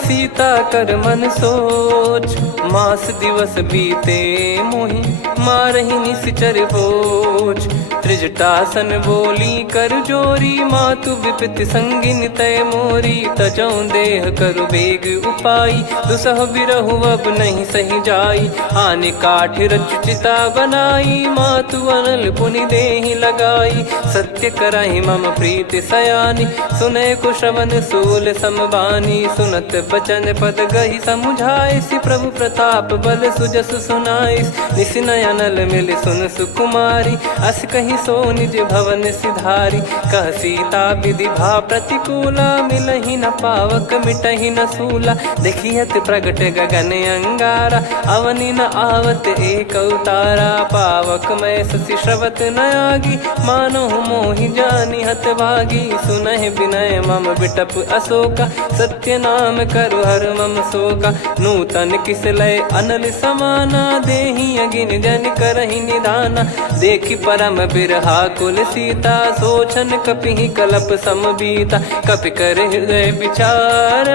सीता कर मन सोच, मास दिवस बीते मोहि मारहि निश्चर बोझ। त्रिजटासन बोली कर जोरी, मातु विपत्ति संगिन तय मोरी। तजौ देह करु बेग उपाई, दुसह बिरहु अब नहीं सही जाई। आने काठ रच चिता बनाई, मातु अनल पुनि देहि लगाई। सत्य कराहि मम प्रीत सयानी, सुने को श्रवण सूल समबानी। सुनत बचन पद गही समुझाइसि, प्रभु प्रताप बल सुजस सुनाइस। निस नयनल मिल सुन सुकुमारी, अस कही सो निज भवन सिधारी। कह सीता विधि भा प्रतिकूला, मिलहि न पावक मिटहि न सूला। देखियत प्रगट गगन अंगारा, अवनि न आवत एक उतारा। पावक मैं ससि श्रवत न आगी, मानो मोहि जानि हत भागी। सुनहि विनय मम बिटप अशोका, सत्य नाम करु हर मम शोका। नूतन किस लय अनल समाना, देहि अगिन जन करहि निदाना। देखि परम बिरहा कुल सीता, सोचन कपिहि कलप समबीता। कपि कर हृदय विचार,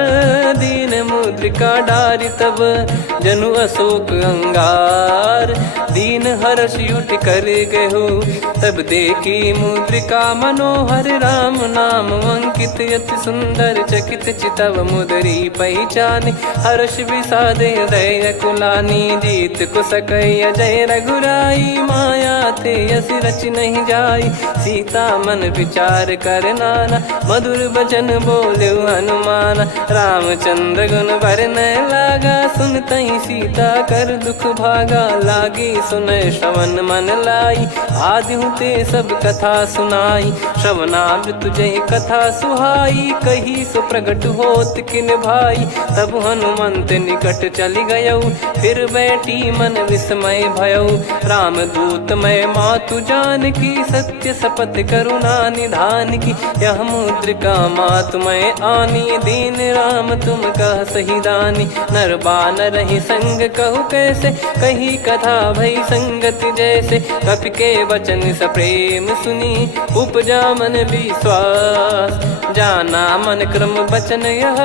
दीन मुद्रिका डारि तब जनु अशोक अंगार। दीन हर्ष युट कर गहु, तब देखी मुद्रिका मनोहर। राम नाम अंकित यति सुंदर, चकित चितव मुदरी पहचान। हर्ष विषाद हृदय कुलानी, जीत को सकई अजय रघुराई। माया थे यस रच नहीं जाई, सीता मन विचार कर नाना। मधुर बचन बोले हनुमान, रामचंद्र गुण वरनय लागा। सुनतहि सीता कर दुख भागा, लागी सुनय श्रवण मन लाई। आदि ते सब कथा सुनाई, श्रवणामृत जय कथा सुहाई। कही सो प्रगट होत किन भाई, तब हनुमंत निकट चली गयौ। फिर बैठी मन विस्मय भयौ, राम दूत मैं मातु जान की। सत्य शपथ करुणा निधान की, यह मुद्रिका मातु मैं आनी। दीन राम तुम कह सही दानी, नर बानर ही संग कहु कैसे। कही कथा भई संगति जैसे, कपि के वचन सप्रेम सुनी। उपजा मन विश्वास, जाना मन क्रम बचन यह।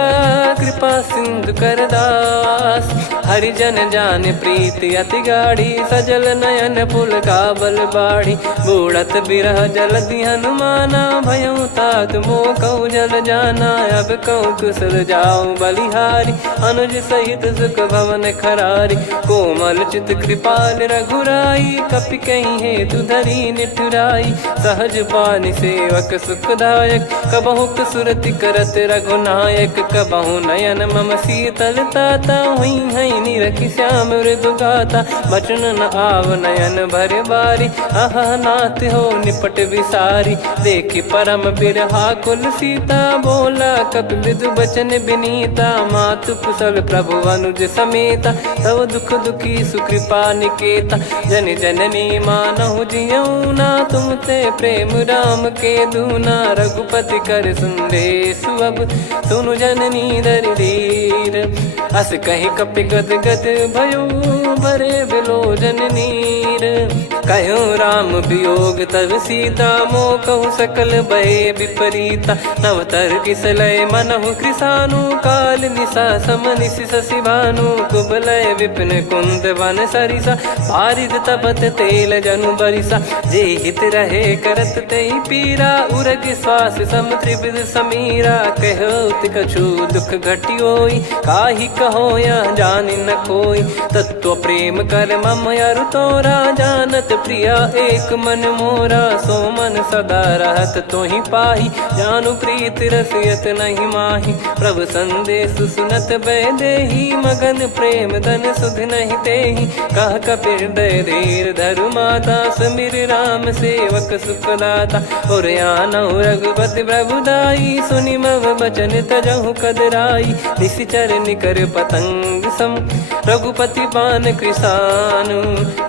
कृपा सिंधु कर दास, हरिजन जान प्रीति अति गाढ़ी। सजल नयन पुल काबल बाढ़ी, बूढ़त बिरह जलधि हनुमाना। भयउ तात मोह कहु जल जाना, अब कहु कुशल जाऊं बलिहारी। अनुज सहित सुख भवन खरारी, कोमल चित कृपाल रघुराई। कपि कहीं हेतु धरी निठुराई, सहज पानि सेवक सुखदायक। कबहु सुरति करत रघुनायक, कबहु नयन मम शीतल ताता। हुई है निरखि श्याम मृदु गाता, बचन न आव नयन भर बारी। अह नाथ हो निपट विसारी, देखि परम बिरहा कुल सीता। बोला कपि मृदु बचन बिनीता, मातु कुशल प्रभु अनुज समेता। तव दुख दुखी सुकृपा निकेता, जन जननी मानहु जियऊ ना। तुम ते प्रेम राम के दूना, रघुपति कर सुंदेशु अब सुनु जननी दरि धीर। अस कहि कपि गद गद भयो, भरे बिलोचन नीर। कहूँ राम वियोग तब सीता, मोह कहूँ सकल भय विपरीता। नवतर किसलय मनहु कृसानु, काल निशा सम निशि शशि भानु। कुबलय विपिन कुंद वन सरिसा, पारिद तपत तेल जनु बरिसा। जे हित रहे करत तेहि पीरा, उरग श्वास सम त्रिविध समीरा। कहत कछु दुख घटियोई, काहि कहो यह जानि न कोई। तत्व प्रेम कर मम अरु तोरा, जानत प्रिया एक मन मोरा। सो मन सदा रहत तोहि पाही, जानु प्रीत रसियत नहीं माही। प्रभु संदेश सुनत बैदेही, मगन प्रेम धन सुध नहीं तेहि। कह कपि हृदय धीर धरु माता, समीर राम सेवक सुखदाता। और आनहु रघुपति प्रभु दाई, सुनि मम बचन तजहु कदराई। निशिचर निकर पतंग सम रघुपति बान कृसानु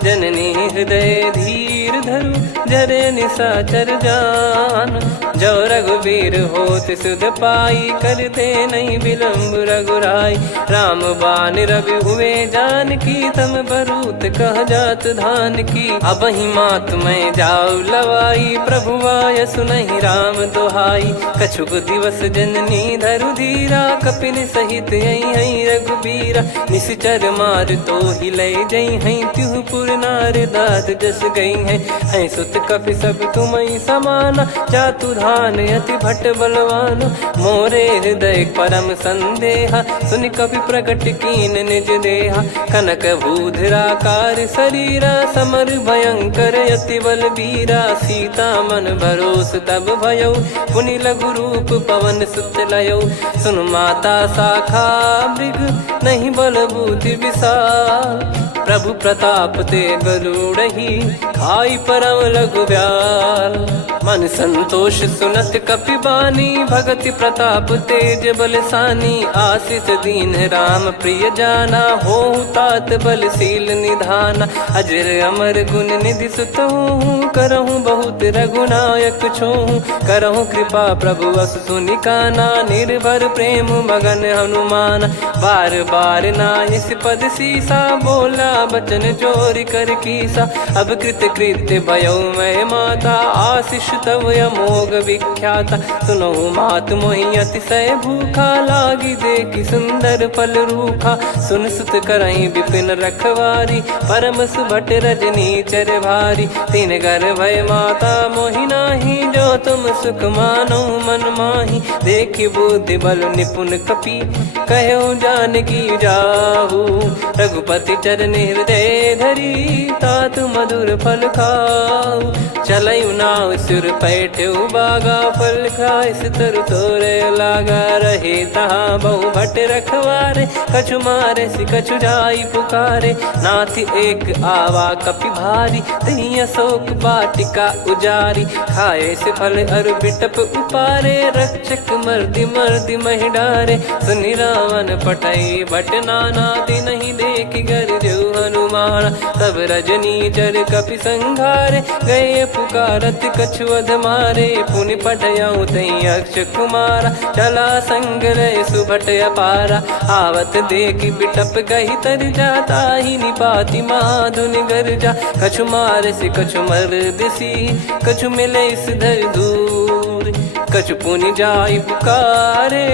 जननी हृदय धीर धरु जरे निशाचर जान जो रघुबीर होत सुध पाई करते नहीं विलंब रघुराई राम बान रवि हुए जान की तम बरूत कह जात धान की अब ही मात मैं जाऊ लवाई प्रभु आय सुनहि राम दोहाई कछुक दिवस जननी धरु धीरा कपिन सहित यही रघुबीरा निश्चर मार तो ही ले जई हैं त्यों पुर नार दाद जस गई हैं सुत कपि सब तुमई समाना जातु धान अति भट बलवान मोरे हृदय परम संदेहा सुन कपि प्रकट कीन निज देहा कनक भूधराकार शरीरा समर भयंकर अति बल बीरा सीता मन भरोस तब भयो पुनि लघु रूप पवन सुत लयो सुन माता शाखा मृग नहीं बल बुद्धि विशाल प्रभु प्रताप ते गरुड़हि खाई परम लघु ब्याल मन संतोष सुनत कपि बानी भगति प्रताप तेज बलसानी आशीष दीन राम प्रिय जाना हो तात बलशील निधाना अजर अमर गुण निधि सुतहूँ करहूँ बहुत रघुनायक छोहूँ करहूँ कृपा प्रभु अस सुनिकाना निर्भर प्रेम मगन हनुमान बार बार नायस पद सीसा बोला बचन चोरी कर कीसा अब कृत कृत्य भयो मैं माता आशीष तव अमोघ विख्याता सुनो मात मोहि अतिशय भूखा लागी देखी सुंदर फल रूखा सुन सुत करई विपिन रखवारी परम सुभट रजनी चर भारी तीन घर भय माता मोहि नाही जो तुम सुख मानो मन माही देखी बुद्धि बल निपुण कपि कहो जानकी जाहू रघुपति चरण हृदय धरी तात मधुर फल खाऊ चलऊ नाव सुर पैठ्यू बागा फल खाइस तरु तोरे लागा रहे तहाँ बहु भट रखवारे कछु मारे सि कछु जाई पुकारे नाथी एक आवा कपि भारी तही अशोक बाटिका उजारी खाए से फल अरु बिटप उपारे रक्षक मर्दि मर्दि महि डारे सुनि रावण पटई भट नाना दिन नहीं देख गर जो हनुमान तब रजनी चर कपि संघारे गए पुकारत कछुअध मारे पुनि पटयाऊं तई अक्ष कुमारा चला संग रहे सुभट अपारा आवत देखी बिटप कही तर जाता ही निपाति माधुन गर्जा कछु मारे से कछु मर दिसी कछु मिले इस धर दूर कछु पुनि जाई पुकारे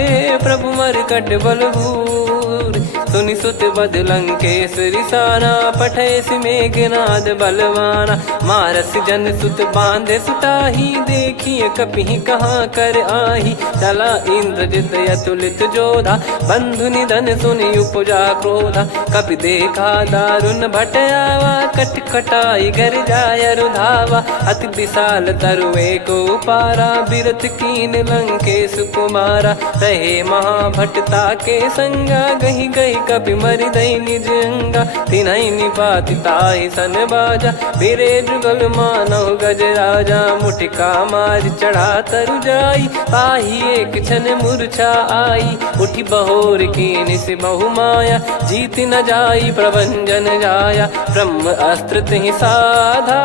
प्रभु मर कट बलभूर सुनि सुत बद लंकेश्वरी साना पठेस मेघनाद बलवाना मारस जन सुत बांधे सुताही देखिए कपि कहाँ कर आही चला इंद्रजित अतुलित जोधा बंधु निधन सुनि उपजा क्रोधा कपि देखा दारुण भट आवा कट कटाई घर जाय रुधावा अति विशाल तरुए को पारा बिरत कीन लंकेश कुमारा रहे महाभटता के संगा गही गही कपि मरि दई निज अंगा तिन्है निपाति ताहि सन बाजा बिरे जुगल मानव गज राजा मुटिका मार चढ़ा तरु जाई ताहि एक क्षण मूर्छा आई उठी बहोर कीन से बहु माया जीत न जाई प्रभंजन जाया ब्रह्म अस्त्र तिहि साधा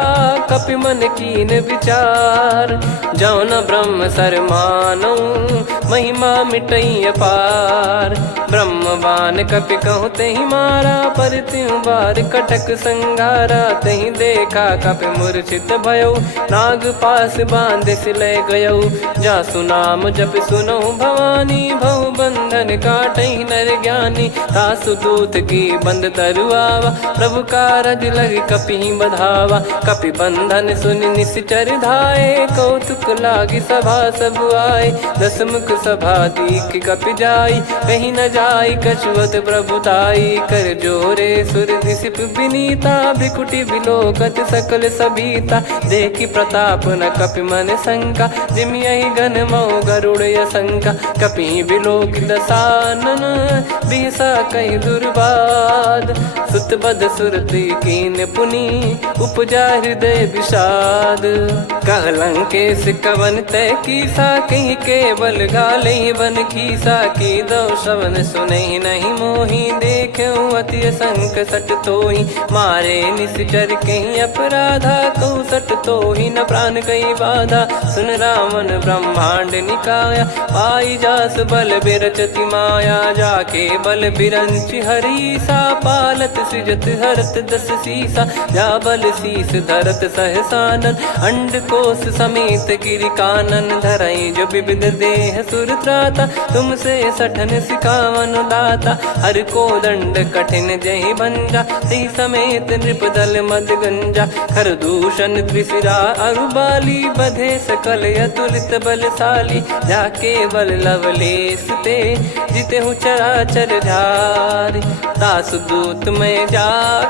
कपि मन कीन विचार जौन ब्रह्म सर मानौ महिमा मिटई अपार ब्रह्म बान कपि कहूँ तही मारा पर त्यों बार कटक संगारा तही देखा कपि मूर्छित भयो नाग पास बांध सिले गयो जा सुनाम जप सुनो भवानी भव बंधन काटई नर ज्ञानी तासु दूत की बंद तरुआवा प्रभु कारज लग कपि बधावा कपि बंधन सुनि निश्चर धाये कौतुक लागी सभा सब आए दसमुख सभा दीख कपि जाई कहीं न जाई कछुअत प्रभुताई कर जोरे सुर दिसिप विनीता भ्रिकुटी बिलोकत सकल सबीता देखी प्रताप न कपि मन शंका जिमियहि गन मऊ गरुड़ शंका कपि बिलोक दसानन बिहसा कहीं दुर्बाद सुत बद सुरति कीन पुनी उपजा हृदय विषाद। कहलंकेश कवन तय कीसा कहीं केवल गाले बन खीसा की दो श्रवण सुने नहीं मोही देखे अति संक सट तोही मारे निश्चर कहीं अपराधा कहूँ सट तोही न प्राण कहीं बाधा। सुन रावण ब्रह्मांड निकाया पाई जास बल बिरचति माया जाके बल बिरंच हरीसा पालत सृजत हरत दस सीसा जा बल शीस धरत सहसानन अंड कोश समेत गिरि कानन धरई जो विविध देह सुर त्राता तुमसे सठन सिखावन दाता हर को दंड कठिन जहि भंजा सी समेत नृप दल मद गंजा खर दूषण त्रिशिरा अरुबाली बधे सकल अतुलित बलशाली जाके बल लवलेस ते जिते हूँ चराचर झारी दास दूत में जा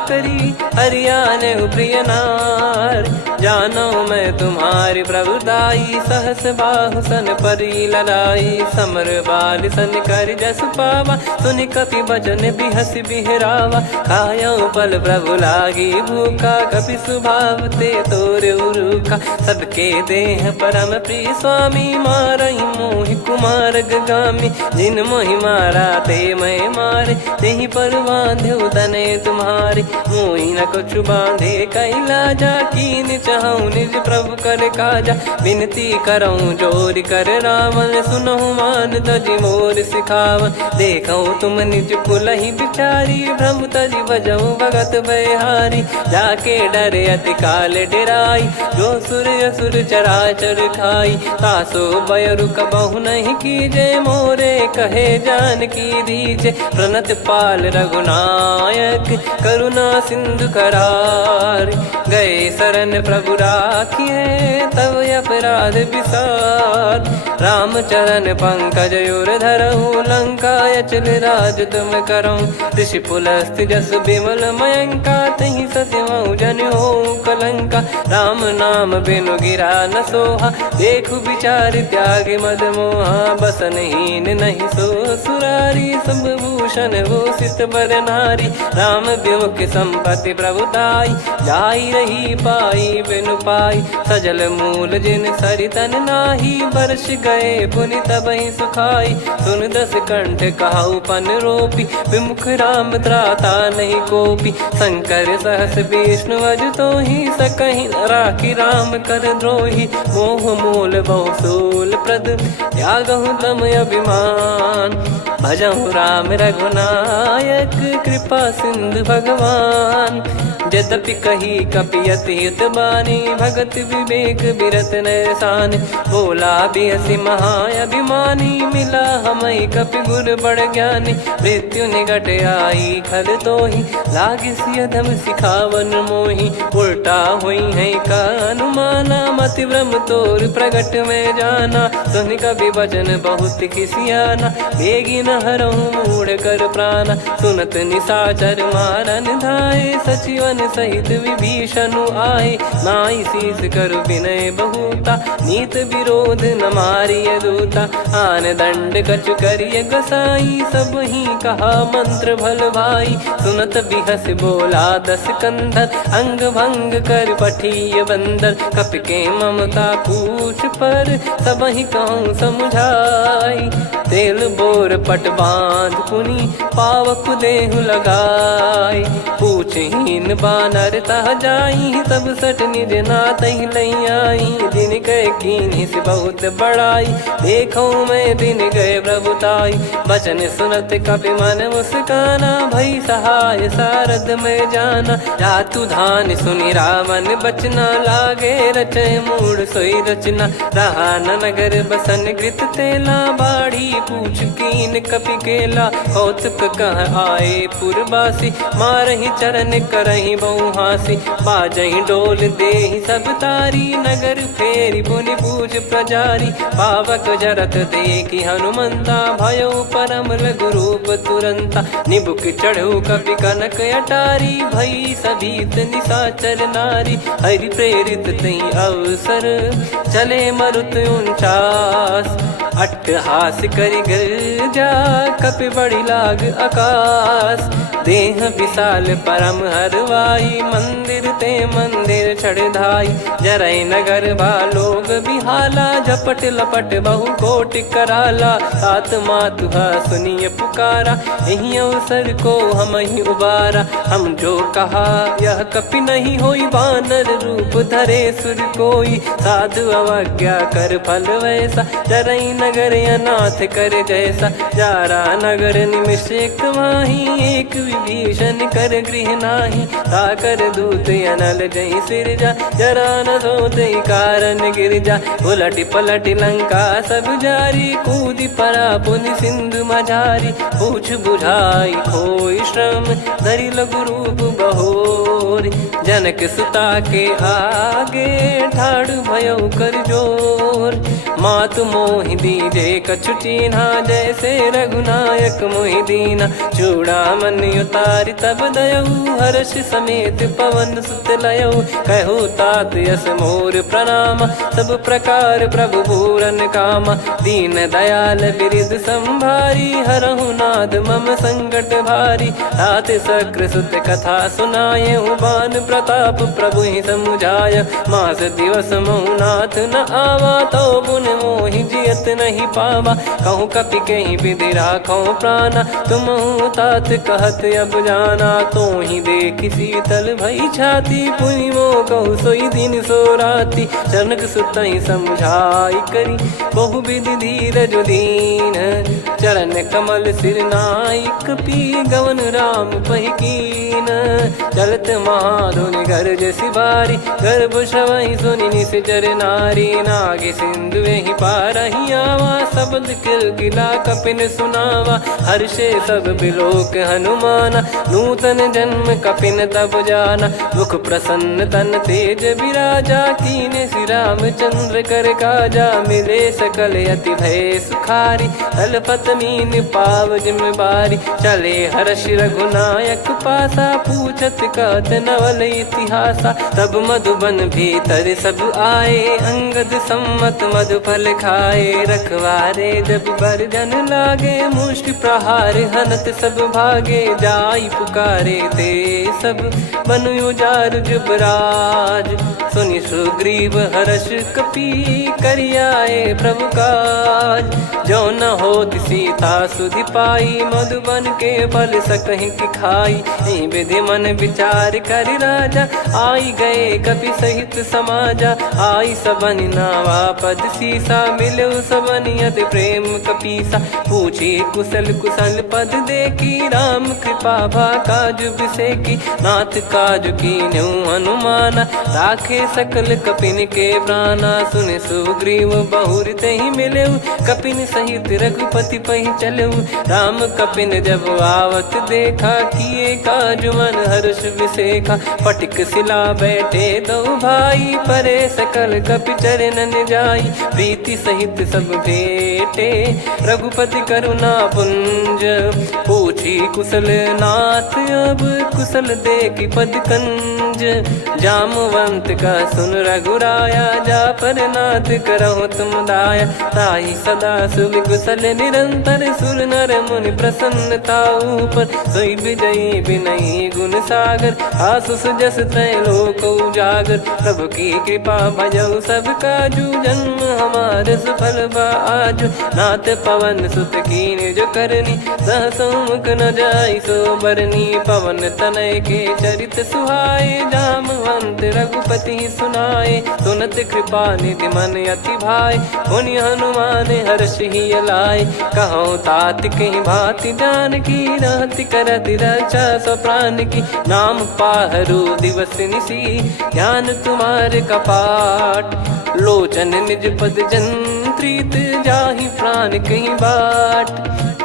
करी हरियाणे प्रिय नार जानो मैं तुम्हारी प्रभुदाई सहस बाहु सन परी लड़ाई समर बाल सन कर जस पावा सुनि कपि भजन बिहस बिहरावा खायो बल प्रभु लागी भूखा कपि स्वभाव ते तोर उरुखा सबके देह परम प्रिय स्वामी मारई मोहि कुमार गामी जिन मोहि मारा ते मैं मारे तेहि पर बांधे उदने तुम्हारे मोहि न कुछ बांधे कैलाजा कीन चाहूं निज प्रभु कर काजा विनती करऊं जोर कर रावण सुनहु मान तजि मोर सिखावन देखऊं तुम निज कुलहि बिचारी भ्रम तजि बजऊं भगत बहारी जाके डरे अति काल डेराई जो सुर असुर चराचर खाई तासो बयरु कबहु नहीं कीजे मोरे कहे जान की दीजे प्रणत पाल रघुनायक करुणा सिंधु करार गए शरण प्रभु राखिए तब अपराध विसार राम चरण पंकज उर धरहु लंका अचल राज तुम करऊं ऋषि पुलस्त जस विमल मयंका तहि ससिमऊ जन हो कलंका राम नाम बिनु गिरा न सोहा देखु विचार त्याग मद मोहा बसनहीन नहीं सो सुरारी सब भूषण वो सित बर नारी राम विमुख संपत्ति प्रभुताई जाई रही पाई बिनु पाई सजल मूल जिन सरितन नाही वर्ष गए पुनि तबहि सुखाई सुन दस कंठ कहाऊ पन रोपी विमुख राम त्राता नहीं कोपी शंकर सहस विष्णु अज तो ही सकहि राखी राम कर द्रोही मोह मूल बहु सूल प्रद त्यागहु तम अभिमान भजहु राम रघुनायक कृपा सिंधु भगवान यद्यपि कही कपियति हित बानी भगत विवेक बिरत नैसान बोला बिहसी महाअभिमानी मिला हमई कपि गुर बड़ ज्ञानी मृत्यु निकट आई खल तो ही लागे सियधम सिखावन मोही उल्टा हुई है का अनुमाना मति ब्रह्म तोर प्रगट में जाना सुन कभी वचन बहुत किसियाना बेगी न हरहु मूढ़ कर प्राणा सुनत निशाचर मारन धाये सचिवन सहित विभीषण आए नाई शीस कर विनय बहुता नीत विरोध न मारिय दूता आन दंड कछ करिय गसाई सब ही कहा मंत्र भल भाई सुनत बिहस बोला दस कंधर अंग भंग कर पठिय बंदर कप के ममता पूछ पर सब ही कहूँ समझाई तेल बोर पट बांध पुनी पावक देहु लगाई पूछहीन बानर तह जाई सब सट निज नाथ ही लई आई दिन गए कीन्ही से बहुत बड़ाई देखो मैं दिन गए प्रभुताई बचन सुनत कपि मन मुस्काना भई सहाय सारद में जाना जातु धान सुनि रावण बचना लागे रचे मूड सोई रचना रहा न नगर बसन कृत तेला बाढ़ी पूछ कीन कपि केला कौतुक कह आए पुरबासी मारहि चरण करहि बहु हासी बाजहि डोल देहि सब तारी नगर फेरी पुनि पूज प्रजारी पावक जरत देखि हनुमंता भयो परम लघु रूप तुरंता निबुक चढ़ऊ कपि कनक अटारी भई सभीत निशाचर नारी हरि प्रेरित तई अवसर चले मरुत 49 अट्टहास करि गर्जा कपि बड़ी लाग आकाश देह विशाल परम हरवाई, मंदिर ते मंदिर चढ़धाई। जरई नगर बा लोग बिहाला, झपट लपट बहु कोट कराला। तात मातुहा सुनिए पुकारा, यही अवसर को हम ही उबारा। हम जो कहा यह कपि नहीं होई, बानर रूप धरे सुर कोई। साधु अवज्ञा कर फल वैसा, जरई नगर अनाथ कर जैसा। जारा नगर निमिष एक माही, एक विभीषण कर गृह नाही। ताकर दूत अनल जई सिरजा, जरा न सोते कारण गिरजा। उलट पलट लंका सब जारी, कूदी परा पुनि सिंधु मझारी। पूछ बुझाई खोई श्रम, धरि लघु रूप बहोरी। जनक सुता के आगे, ठाड़ भयो कर जोर। मातु मोहि दीजे कछु चीन्हा, जैसे रघुनायक मोहि दीना। चूड़ामणि उतारि तब दयऊ, हर्ष समेत पवन सुत लयऊ। कहु तात यस मोर प्रणाम, सब प्रकार प्रभु पूरन कामा। दीन दयाल बिरिद संभारी, हरहु नाद मम संकट भारी। तात सक्र सुत कथा सुनाये, बान प्रताप प्रभु ही समुझाय। मास दिवस महु नाथ न आवा, तो पुन मोहि जियत नहीं पावा। कहूँ कपि कहीं विधि राखो प्राणा, तुम तात कहत अब जाना। तो ही देख शीतल भई छाती, पुनि मो कहु सोई दिन सो राती। जनक सुतहि समझाई करी, बहु विधि धीरज दीन। चरण कमल सिर नाई, कपि गवन राम पहिकीन। चलत महाधुनि गरज सिबारी, गर्भ श्रवहि सुनि निश्चर नारी। नागे सिंधु ही पारहि आवा, शब्द किलकिला कपिन सुनावा। हर्षे सब बिलोक हनुमाना, नूतन जन्म कपिन तब जाना। मुख प्रसन्न तन तेज विराजा, कीने श्री रामचंद्र कर काजा। मिले सकल अति भय सुखारी, तलपत मीन पाव जिम्मेवारी। चले हर्ष रघुनायक पासा, पूछत कहत नवल इतिहासा। तब मधुबन भीतर सब आए, अंगद सम्मत मधुफल खाए। रखवारे जब बरजन लागे, मुष्टि प्रहार हनत सब भागे। जाई पुकारे ते सब, बन उजार जुबराज। सुनि सुग्रीव हर्ष कपि, करियाए प्रभु काज। जो न होत सीता सुधि पाई, मधुबन के फल सकहि की खाई। विधि मन विचार करि राजा, आई गए कपि सहित समाजा। आई सबनि नावा पद सीसा, मिलो सबनि अति प्रेम कपीसा। पूछी कुशल कुशल पद देखी, राम कृपा भा काज बिसेकी। नाथ काज कीन्हु हनुमाना, राखे सकल कपिन के प्राणा। सुनि सुग्रीव बहुर तेहि मिलेउ, कपिन सहित रघुपति पहि चलेउ। राम कपिन जब आवत देखा, किए काज मन हर्ष विसेखा। पटिक सिला बैठे दो भाई, परे सकल कपि चरणन जाई। प्रीति सहित सब भेटे, रघुपति करुणा पुंज। पूछी कुशल नाथ अब, कुशल देखि पद कंज। जामवंत का सुन रघुराया, जा पर नाथ करहु तुम दाया। ताहि सदा सुभि कुशल निरंतर, सुर नर मुनि प्रसन्नता ऊपर। सोई विजयी विनयी गुण सागर, आसु सुजस तय लोक उजागर। प्रभु की कृपा भजऊ सब काजू, जन्म हमार सफल बा आजु। नाथ पवन सुत कीन्ह जो करनी, सहसो मुख न जाई सो बरनी। पवन तनय के चरित सुहाए, जामवंत रघुपति सुनाए। सुनत कृपा निधि मन अति भाई, पुनि हनुमान हर्ष ही लाए। कहो तात कहीं भांति जानकी, रहति करति रक्षा सो प्राण की। नाम पाहरु दिवस निसी, ज्ञान तुम्हारे कपाट। लोचन निज पद जंत्रित, जाहि प्राण कहीं बाट।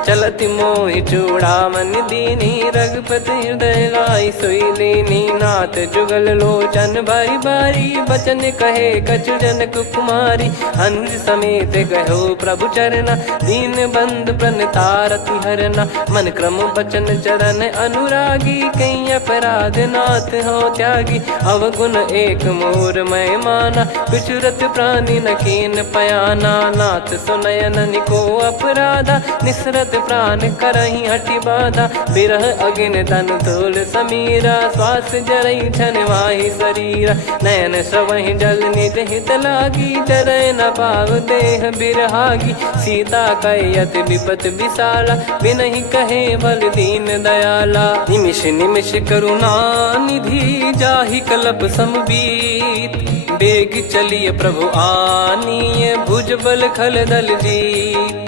चलति मोहि चूड़ामणि दीनी, रघुपति हृदय लाई सोई लीनी। नाथ जुगल लोचन बारी बारी, बचन कहे कछु जनक कुमारी। हंस समेत गयो प्रभु चरना, दीन बंधु प्रणतारति हरना। मन क्रम बचन चरण अनुरागी, कहीं अपराध नाथ हो त्यागी। अवगुण एक मोर मैं माना, बिचुरत प्राणी न कीन पयाना। दीनानाथ सुनयन को अपराधा, निसरत प्राण करही हटि बाधा, बिरह अगिन तन तोल समीरा, श्वास जरई छन वाहि शरीरा, नयन श्रवहि जल निज हित लागी, चरय न पाव देह बिरहागी, सीता कैयत विपत विशाला, बिनहि कहे बल दीन दयाला, निमिष निमिष करुणा निधि, जाहि कल्प समबीत, बेग चलिए प्रभु आनीय, भुज बल खल दल जीत,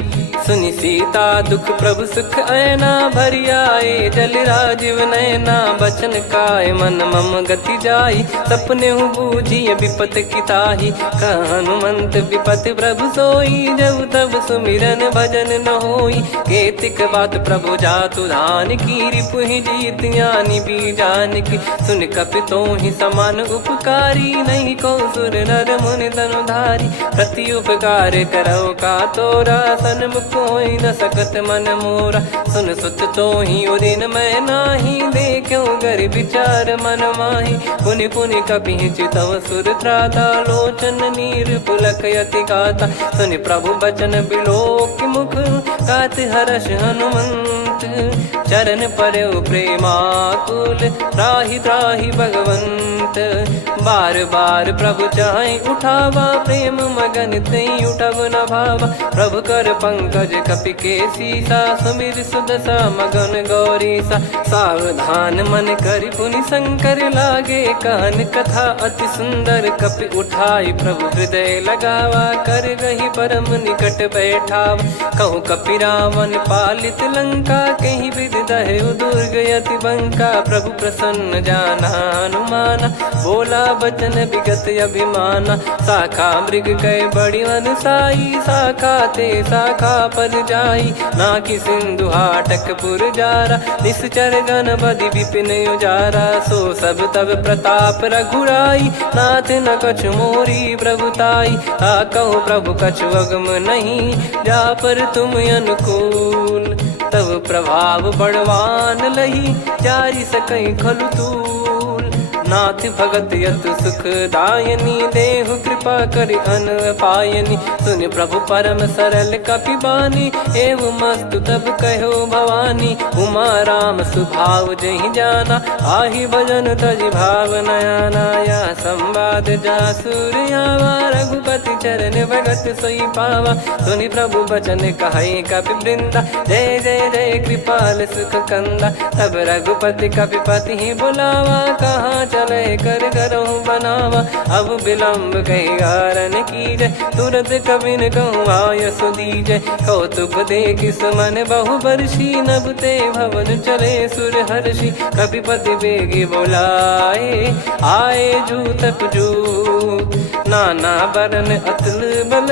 सुनि सीता दुख प्रभु सुख ऐना, भरि आए जल राजीव नैना, बचन काय मन मम गति जाई, सपने बूझी विपत किताही, हनुमंत विपत प्रभु सोई, जब तब सुमिरन भजन न होई, केतिक बात प्रभु जातु धान की, रिपुहि जीत ज्ञानी बीजान की, सुन कपितो ही समान उपकारी, नहीं को सुर नर मुनि तनुधारी, प्रति उपकार करो का तोरा, सन्मुख कोई न सकत मन मोरा, सुन सुत तो ही उदिन मैं नाही, देखो गर विचार मन माही, पुनि पुनि कपि चितव सुर त्राता, लोचन नीर पुलक यति गाता, सुनि प्रभु बचन बिलोक मुख, गात हर्ष हनुमंत, चरण परयो प्रेमाकुल, त्राहि त्राहि भगवंत, बार बार प्रभु चाहि उठावा, प्रेम मगन तई उठब न भावा, प्रभु कर पंकज कपि के सीसा, सुमिर सुदशा मगन गौरीसा, सावधान मन करि पुनि शंकर लागे, कहन कथा अति सुंदर, कपि उठाई प्रभु हृदय लगावा, कर गही परम निकट बैठावा, कहूँ कपि रावण पालित लंका, कहीं विद दहु दुर्ग यति बंका, प्रभु प्रसन्न जाना हनुमाना, बोला बचन विगत अभिमाना, शाखा मृग कह बड़ी मनसाई, शाखा ते शाखा पर जाई, नाकि सिंधु हाटक पुर जारा, निश्चर गण बधि विपिन उजारा, सो सब तब प्रताप रघुराई, नाथ न कछु मोरी प्रभुताई, कहो प्रभु कछु अगम नहीं, जा पर तुम अनुकूल, तब प्रभाव बड़वान लही, जारी सकई खलु तूल, नाथ भगत यत सुख दायनी, देहु कृपा करि अन पायनी, सुन प्रभु परम सरल कपि बानी, एव मस्तु तब कहो भवानी, उमा राम सुभाव जहि जाना, आहि भजन तजि भाव नयाना, या संवाद जासुर आवा, रघुपति चरण भगत सोई पावा, सुनि प्रभु बचन कहै कपि वृंदा, जय जय जय कृपाल सुख कंदा, तब रघुपति कपिपति ही बुलावा, कहाँ चले कर करहु बनावा, अब विलम्ब कही कारण कीजय, तुरत कबिन कहूँ आय सुदीजय, कौतुक देख सुमन बहु बरसी, नभ ते भवन चले सुर हर्षि, कपिपति बेगी बोलाए, आए जूतक जूत, नाना बरन अतुल बल,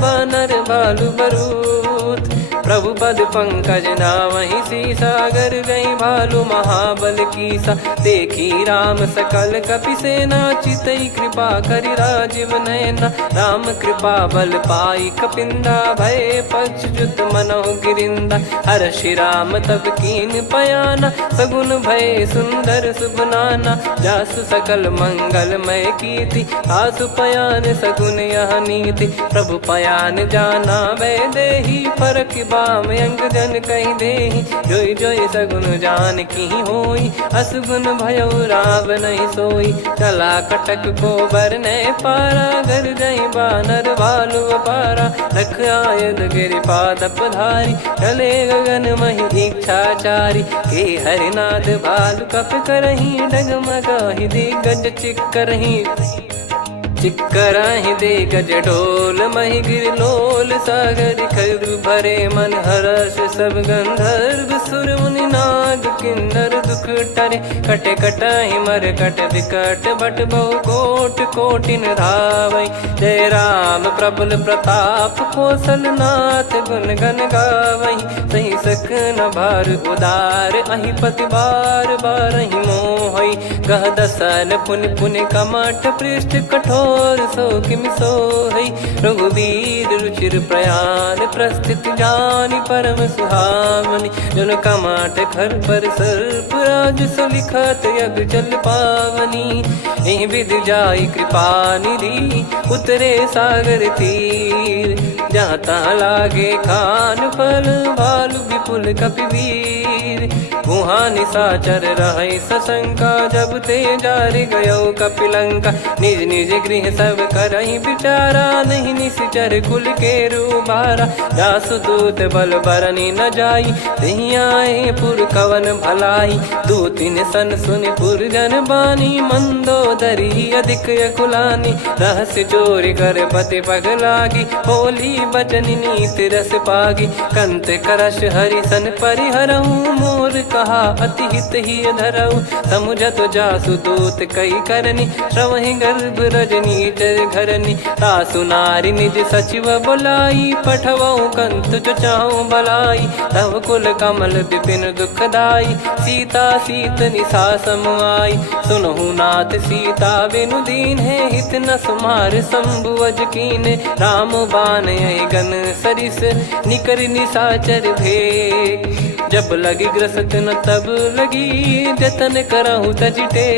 बानर भालु बरूत, प्रभु पद पंकज नामहि सीसा, गर गई भालु महाबल कीसा, देखी राम सकल कपि सेना, चितई कृपा करि राजीव नैना, राम कृपा बल पाई कपिंदा, भय पक्षजुत मनोह गिरिंदा, हर्षि राम तब कीन पयाना, सगुन भय सुंदर शुभ नाना, जासु सकल मंगलमय कीर्ति, आसु पयान सगुन यह नीति, प्रभु पयान जाना वै देहि, फरक बाम अंग जन कहि देहि, जोई जोई सगुन जान की होई, असगुन भयो राव नहीं सोई, चला कटक को बरने पारा, घर जई बानर भालु अपारा, रख आयद गिरिपाद पधारी, चले गगन महि इच्छाचारी, के हरिनाथ भालु कप करही, डगमगाहि दिग्गज चिक्करही, चिक्कराहि दे गज ढोल, महि गिर लोल, सागर खर भरे मन हर्ष, सब गंधर्व सुर मुनि नाग किन्नर दुख टरे, कटे कटाहि मर कट विकट, बट बहु कोट कोटिन धावै, जय राम प्रबल प्रताप कौशल नाथ, गुण गन गावै, सही सख न भार उदार, अहि पति बार बार ही मोहै, गह दसन पुन पुन कमठ पृष्ठ कठोर सो किम सोहई रघुवीर रुचिर प्रयाण प्रस्थित जानि परम सुहावनी जन कमठ खर पर सर्प राज सो लिखत यग चल पावनी एहि विधि जाई कृपा निधि उतरे सागर तीर जहाँ तहाँ लागे खान फल भालु विपुल कपिवीर वहाँ निशाचर रहे सशंका जब ते जारि गयो कपिलंका निज निज गृह सब करहि विचारा नहीं निश्चर कुल के रूबारा जासु दूत बल बरनी न जाई तेहि आए पुर कवन भलाई दू तीन सन सुन पुर जन बानी मंदोदरी अधिक अकुलानी रहस्य चोरी कर पति पग लागी होली बचन नीत रस पागी कंत करश हरि सन परिहरऊ मोर कहा अति हित ही धरऊ समुझत जासु दूत कई करनी श्रवहि गर्भ रजनी चर घरनी तासु नारी निज सचिव बुलाई पठवऊ कंत जो चाहूं बलाई तव कुल कमल विपिन दुखदाई सीता सीत निशा समाई सुनहु नाथ सीता बिनु दीन है हित न सुमार शंभुवज कीने राम बान गन सरिस निकर निशाचर भेग जब लगी ग्रसत न तब लगी जतन करहु तजटे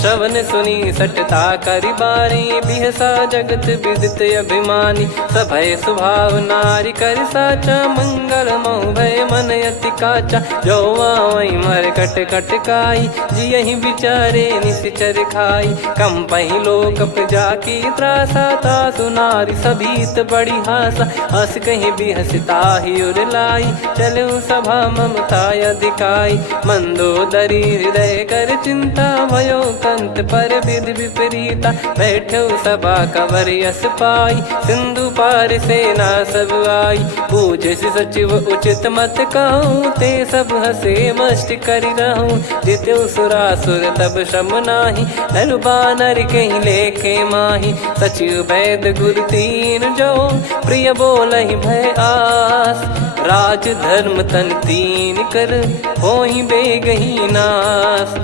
श्रवण सुनी सटता करि बारी बिहसा जगत विदित अभिमानी सभय स्वभाव नारी कर साचा मंगल मऊ भय मन अति काचा जो आवई मर कट कट काई जियहि विचारे निश्चर खाई कम पही लोक प्रजा की त्रासा तासु नारी सभीत बड़ी हासा हस कहीं बिहसता ही उर लाई चलऊ सभा ममता अधिकाई मंदोदरी हृदय कर चिंता भयो कंत पर विधि विपरीता बैठो सभा कवर यस पाई सिंधु पार सेना सब आई पूज सचिव उचित मत कहूँ ते सब हसे मष्ट करि रहूं जित्यु सुरासुर तब श्रम नाही नर बानर कहीं लेखे माही सचिव वैद गुरु तीन जो प्रिय बोलहि भय आस राज धर्म तन तीन कर होहि बेगही नास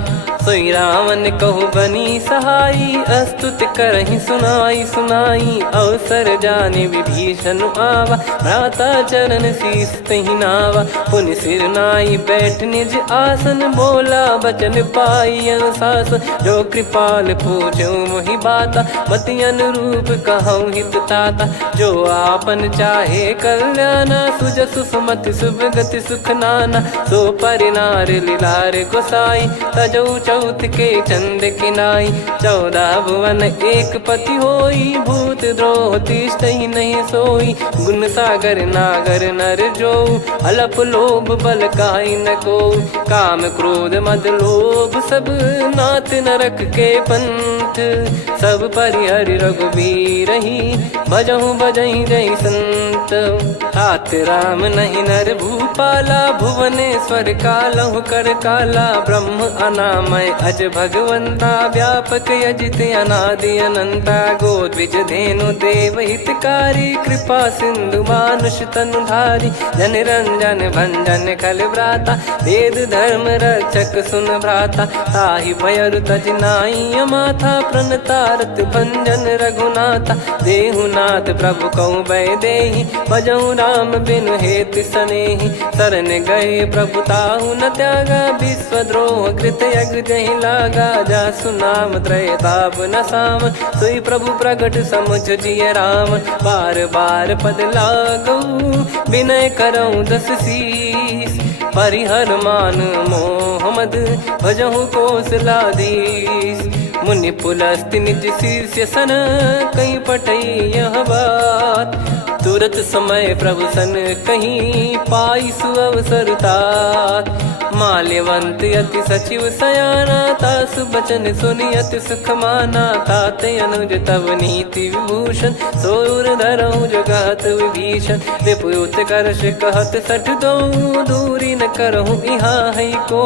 सोई रावण कहु बनी सहाई अस्तुत करहि सुनाई सुनाई अवसर जाने विभीषण आवा भ्राता चरण शीस तहि नावा पुनि सिर नाई बैठ निज आसन बोला बचन पाई अनुशासन जो कृपाल पूछो मोहि बाता मति अनुरूप कहूँ हित ताता जो आपन चाहे कल्याणा सुजसु सुमति शुभ गति सुख नाना सो परिनार लीलार गोसाई तजौ चौथ के चंद किनाई 14 भुवन एक पति होई भूत द्रोह तिष्ठ ही नहीं सोई गुण सागर नागर नर जो अलप लोभ बल काई न को काम क्रोध मद लोभ सब नाथ नरक के पंथ सब परिहरि रघुबीर ही भजहु भजहि जय संत तात राम नहीं नर भूपाला भुवनेश्वर कालहु कर काला ब्रह्म अनामय अज भगवंता व्यापक यजित अनादि अनंता गोद्विज धेनु देव हितकारी कृपा सिंधु मानुष तनुधारी जन रंजन भंजन खल भ्राता वेद धर्म रक्षक सुन भ्राता ताहि भयरु तज नाई माथा प्रणतारत भंजन रघुनाथा देहुनाथ प्रभु कहु भय देहि भजहु राम बिनु हेत सनेहि शरण गए प्रभु ताहु न त्यागा विश्वद्रोह कृत यज्ञ जहि लागा जासु नाम त्रय ताप न साम सोई प्रभु प्रगट समुझ जिय राम बार बार पद लागऊ विनय करऊँ दस शीस परिहर मान मोह मद भजहु कौशलाधीश मुनि पुलस्ति निज शीर्ष सन कहीं पटई यह बात तुरत समय प्रभु सन कहीं पाई सुअवसर तात माल्यवंत अति सचिव सयाना तासु बचन सुनि अति सुख माना तात अनुज तव नीति विभूषण सोर धरऊ जगत विभीषण विपुत करश कहत सठ दो दूरी न करहु इहा है को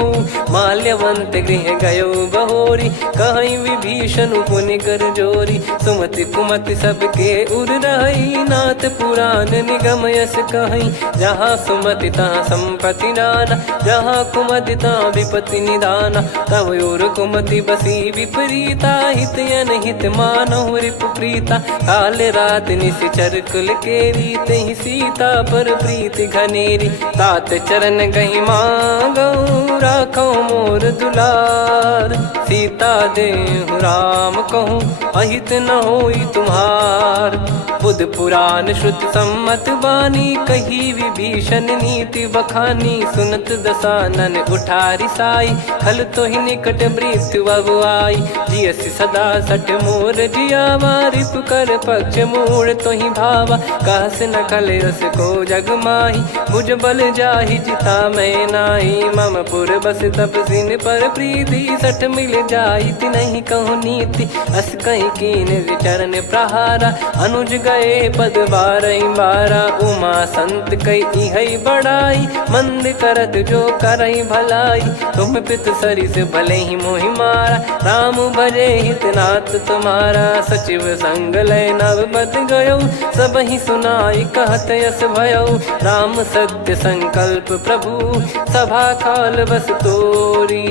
माल्यवंत गृह गयो बहोरी कहीं विभीषण पुनि कर जोरी सुमति कुमति सबके उर रही नाथ पुराण निगम यस कहीं जहाँ सुमति तहाँ संपत्ति नाना जहाँ कुमदिता विपत्ति निदाना। तव योर कुमति बसी विपरीता, हित अनहित मानव रिपु प्रीता। काल रात निशिचर कुल केरी, तहि सीता पर प्रीति घनेरी। तात चरण गही मांगऊ, राखो मोर दुलार। सीता देहु राम कहूँ, अहित न होई तुम्हार। बुध पुराण श्रुति सम्मत बानी, कही विभीषण नीति बखानी। सुनत दसानन उठारी साई, खल तो ही निकट मृत्यु अब आई। जियसि सदा सठ मोर जियावा, रिप कर पक्ष मूड़ तो ही भावा। कहस न खल रस को जग माही, भुज बल जाहि जिता मैं नाही। मम पुर बस तप सिन पर प्रीति, सठ मिल जाई तिनहि कहूँ नीति। अस कहीं कीन चरण प्रहारा, अनुज गए पद बारही बारा। उमा संत कई इहै बड़ाई, मंद करत जो करई भलाई। तुम पित सरिस भले ही मोहि मारा, राम भजे हित नाथ तुम्हारा। सचिव संग लय नव बत गयो, सब ही सुनाई कहत यस भयो। राम सत्य संकल्प प्रभु, सभा काल बस तोरी।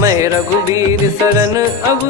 मैं रघुबीर शरण अब,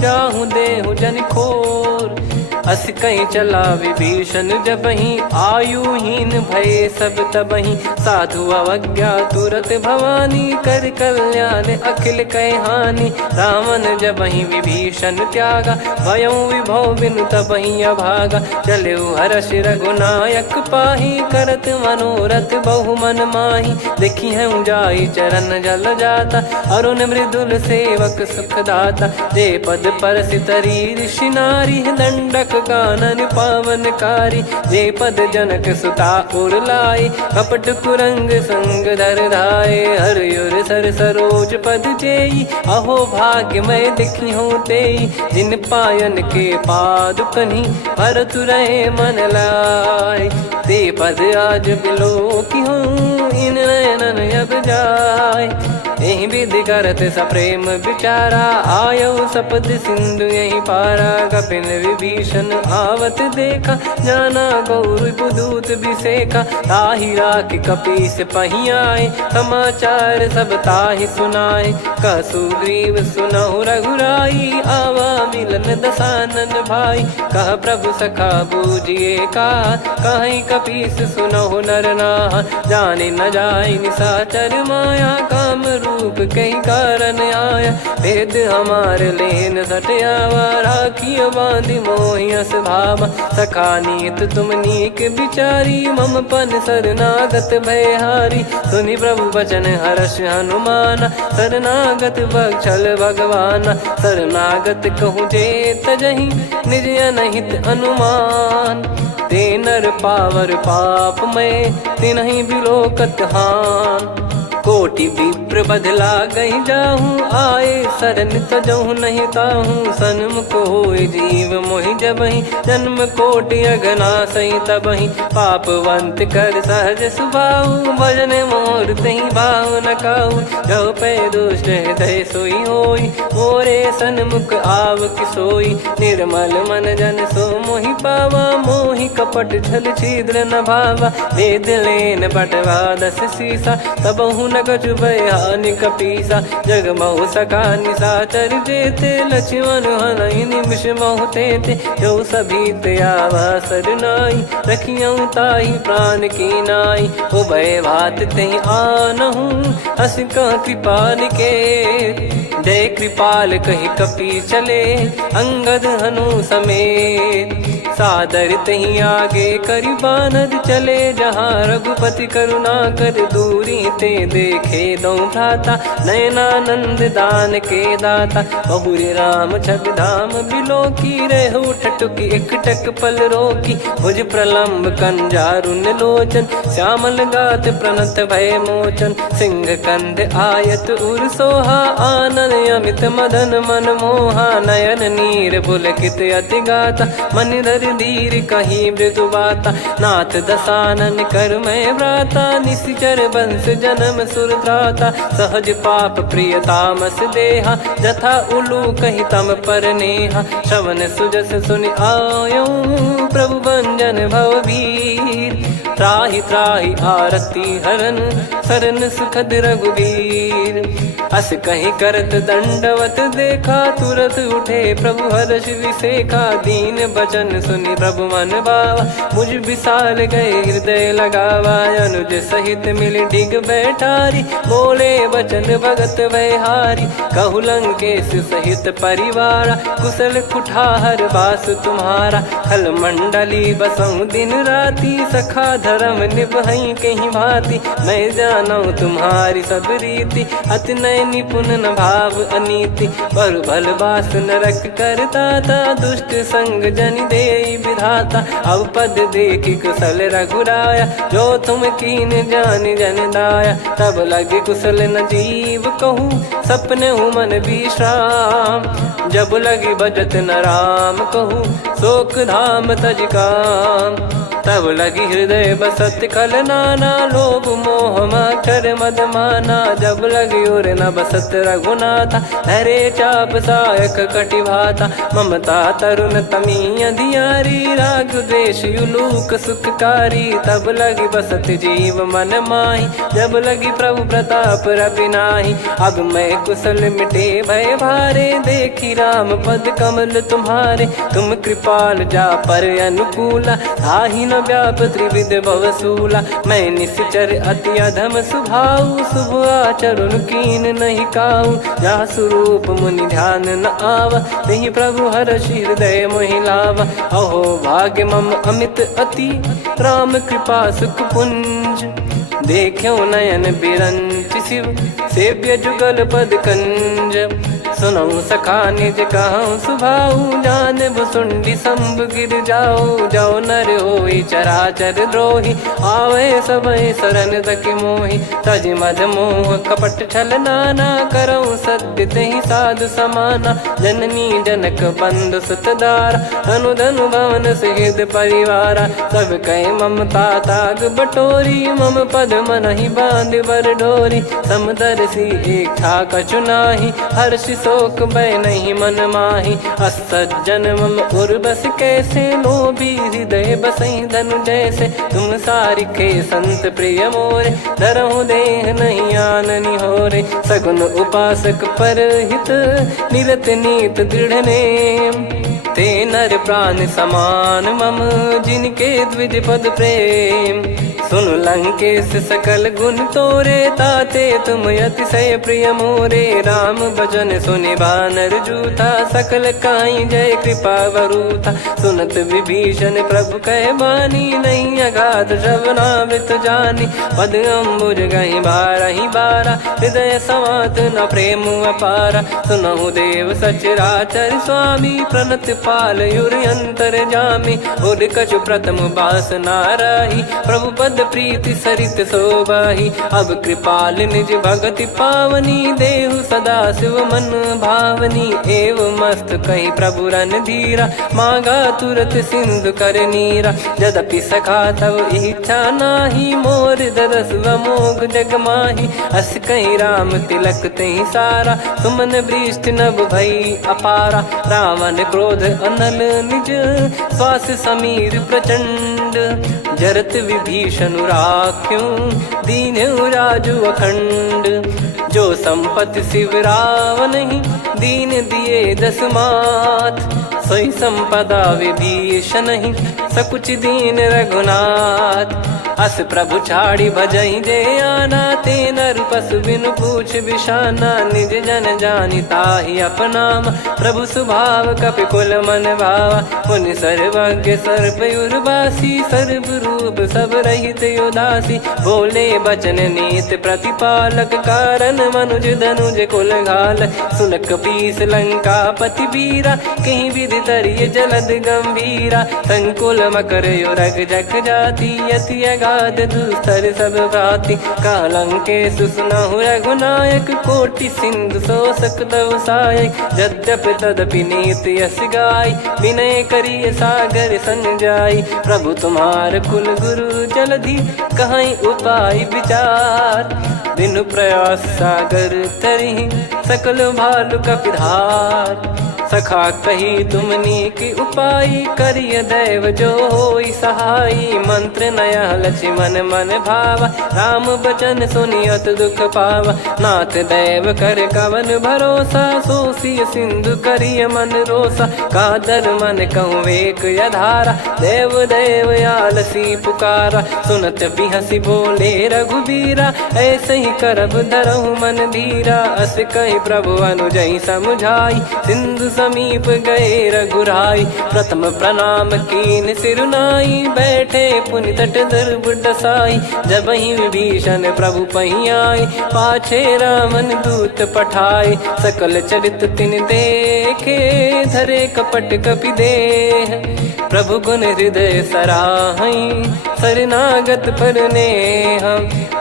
जाहूँ देहु जन खोर। अस कहीं चला विभीषण जबहि, आयुहीन भये सब तबहि। साधु अवज्ञा तुरत भवानी, कर कल्याण अखिल कह हानि। रावण जबहि विभीषण त्यागा, भयउ विभव बिनु तबहि अभागा। चलऊ हर्ष रघुनायक पाहि, करत मनोरथ बहु मन माहि। देखी है जाई चरण जल जाता, अरुण मृदुल सेवक सुखदाता। जे पद परसि तरी ऋषि नारी, दंडक कानन पावनकारी। जे पद जनक सुता उर लाए, कपट कुरंग संग धर धाये। हरियुर सर सरोज पद जेई, अहो भाग्य मैं दिखी हूँ तेई। जिन पायन के पादुकनि, भरतु रहे मन लाय। ते पद आज बिलो की हूँ, इन नयनन अब जाय। यही विधि करत सप्रेम विचारा, आयो सपद सिंधु यही पारा। कपिन विभीषण आवत देखा, जाना गौर बुदूत बिसेखा। ताहि राख कपीस पही आए, समाचार सब ताहि सुनाए। कह सुग्रीव सुनहु रघुराई, आवा मिलन दसानन भाई। कह प्रभु सखा बूझिए का, कहीं कपीस सुनहु नर नाहा। जाने न जाय निशाचर माया, काम रूप कई कारण आया। भेद हमार लेन सटयावा, राखिय बांधि मोहियस भावा। सखा नीत तुम नीक बिचारी, मम पन शरणागत भयहारी। सुनि प्रभु बचन हर्ष हनुमाना, शरणागत बक्षल भगवाना। शरणागत कहूँ जे तजहि, निज अनहित अनुमान। ते नर पावर पाप में, तिन्हि बिलोकत हान। कोटि विप्र बदला गई जाहूँ, आए शरण तजहु नहीं ताहूँ। सन्मुख होय जीव मोहि जबहि, जन्म कोटि अगना सही तबहि। पापवंत कर सहज सुभाऊ, भजन मोर तहि भाव न काऊ। जो पै दुष्ट हृदय सोई होई, मोरे सन्मुख आव किसोई। निर्मल मन जन सो मोहि पावा, मोहि कपट छल छिद्र न भावा। वेद लेन बटवा दस सीसा, तबहु न कछु भयानि कपीसा। जग महु सका निशाचर जेते, लक्ष्मण हनहि निमिष महु तेते। जो सभी त्यावा सरनाई, रखियऊ ताहि प्राण की नाई। उभय भात तेहि आनहु, हस कह कृपाल के। जय कृपाल कहि कपी चले, अंगद हनु समेत। सादर तही आगे करि बानर चले, जहाँ रघुपति करुणा कर दूरी ते देखे दो भ्राता। नयनानंद दान के दाता, बहुरे राम छग धाम बिलो की। रहु ठटुकी एकटक पल रोकी, भुज प्रलम्ब कंजारुन लोचन। श्यामल गात प्रणत भय मोचन, सिंह कंध आयत उर सोहा। आनन अमित मदन मन मोहा, नयन नीर पुलकित अति गाता। मन धर धीर कहीं मृदु बाता, नाथ दसानन कर मैं व्राता। निशिचर वंश जन्म सुरत्राता, सहज पाप प्रिय तामस देहा। जथा उलू कही तम पर नेहा, श्रवण सुजस सुनि आयो। प्रभु भंजन भववीर, त्राहि त्राहि आरती हरन सरन सुखद रघुवीर। अस कहीं करत दंडवत देखा तुरत उठे प्रभु हर्ष विसेखा। दीन बचन सुनि प्रभु मन भावा मुझ विशाल गए हृदय लगावा। अनुज सहित मिल डिग बैठारी बोले वचन भगत वैहारी। कहु लंकेश सहित परिवारा कुशल कुठार बास तुम्हारा। खल मंडली बसऊं दिन राती सखा धर्म निभई कहीं भांति। मैं जानू तुम्हारी सब रीति अति नय निपुण न भाव अनीति। पर भल बास नरक करता था दुष्ट संग जन दे विधाता। अब पद देखी कुशल रघुराया जो तुम कीन जान जन दाया। तब लगे कुशल न जीव कहूँ सपने मन विश्राम। जब लगी बजत न राम कहूँ शोक धाम तज काम। तब लगी हृदय बसत खल नाना लोभ मोह मकर मद माना। जब लगी और न बसत रघुनाथा हरे चाप सायक कटि भाता। ममता तरुण तमी अधियारी राग द्वेष युलूक सुखकारी। तब लगी बसत जीव मन माही जब लगी प्रभु प्रताप रविनाही। अब मैं कुशल मिटे भय भारे देखी राम पद कमल तुम्हारे। तुम कृपाल जा पर अनुकूला ताहि न व्याप त्रिविध भवसूला। मैं निश्चर अति अधम सुभाऊ शुभ आचरण कीन नहीं काऊ। जा स्वरूप मुनि ध्यान न आवा नहीं प्रभु हर्ष हृदय मोहि लावा। अहो भाग्य मम अमित अति राम कृपा सुख पुंज। देखो नयन बिरंच शिव सेव्य जुगल पद कंज। सुनऊ सखा निज कहूँ सुभाऊ जान भुसुंडी संभ गिर जाओ। जाओ नर होई चराचर द्रोही आवे सबय शरण तक मोहि। तज मद मोह कपट छल नाना करऊँ सत्य तेहि साधु समाना। जननी जनक बंधु सुतदारा धनु धनु भवन सहित परिवारा। सब कहे ममता ताग बटोरी मम पद मन ही बांध बर डोरी। समदर्शी इच्छा कछु नाही हर्ष शोक भय नहीं मन माही। असज्जन मम उर्वश कैसे लोभी हृदय बसई धनु जैसे। तुम सारिखे संत प्रिय मोरे धरहु देह नहीं आननि होरे। सगुन उपासक पर हित निरत नीत दृढ़ नेम। ते नर प्राण समान मम जिनके द्विज पद प्रेम। सुन लंकेश सकल गुण तोरे ताते तुम अतिशय प्रिय मोरे। राम भजन सुनि बानर जूथा सकल काई जय कृपा वरूथा। सुनत विभीषण प्रभु कह बानी नहीं अगाध श्रवणामृत जानी। पद अम्बुज गहि बारहि बारा हृदय समात न प्रेम अपारा। सुनहु देव सचराचर स्वामी प्रणत पाल युर अंतर जामी। उर कछु प्रथम बास नाराही प्रभु पद प्रीति सरित शोभाही। अब कृपाल निज भगति पावनी देहु सदा शिव मन भावनी। एव मस्त कही प्रभु रन धीरा मांगा तुरत सिंधु कर नीरा। यद्यपि सखा तब इच्छा नाही मोर दरस मोग जग माही। अस कहीं राम तिलक तही सारा सुमन वृष्टि नभ भई अपारा। रावण क्रोध अनल निज श्वास समीर प्रचंड। जरत विभीषण राख्यों दीन राजु अखंड। जो संपत्ति शिव रावण ही दीन दिए दस मात। सोई संपदा विभीषण ही सकुच दीन रघुनाथ। अस प्रभु छाड़ी भजई जे आना ते नर पशु बिनु पूछ बिशाना। निज जन जानि ताहि अपनाम प्रभु स्वभाव कपि कुल मन भावा। मुनि सर्वज्ञ सर्वयुर्वासी सर्व रूप सब रहित उदासी। बोले बचन नीत प्रतिपालक कारण मनुज धनुज कुल घाल। सुन कपीस लंका पति वीरा कहीं विधि तरिय जलद गंभीरा। संकुल मकर युरग जग जाति यति अगाध दुस्तर सब भाति। कालंकेश सुनहु रघुनायक कोटि सिंधु शोषक तव सहायक। यद्यपि तदपि नीत यस गाय विनय करिय सागर सन जाई। प्रभु तुम्हार कुल गुरु जलधि कहीं उपाय विचार। बिनु प्रयास सागर तरिहि सकल भालु कपिधार। सखा कही तुमनी की उपाई, करिय दैव जो होई सहाई। मंत्र नया लक्ष्मण मन भावा, राम बचन सुनियत दुख पावा। नाथ दैव कर कवन भरोसा, सोसिय सिंधु करिय मन रोसा। कादर मन कहूँ एक यधारा, देव देव आलसी पुकारा। सुनत बिहसी बोले रघुबीरा, ऐसे ही करब धरहु मन धीरा। अस कही प्रभु अनुजई समुझाई, सिंधु समीप गए रघुराई। प्रथम प्रणाम कीन सिरुनाई, बैठे पुनि तट दर्भ डसाई। जब ही विभीषण प्रभु पही आए, पाछे रामन दूत पठाए। सकल चरित तिन देखे, धरे कपट कपि देह। प्रभु गुण हृदय सराहई, शरणागत पर नेह।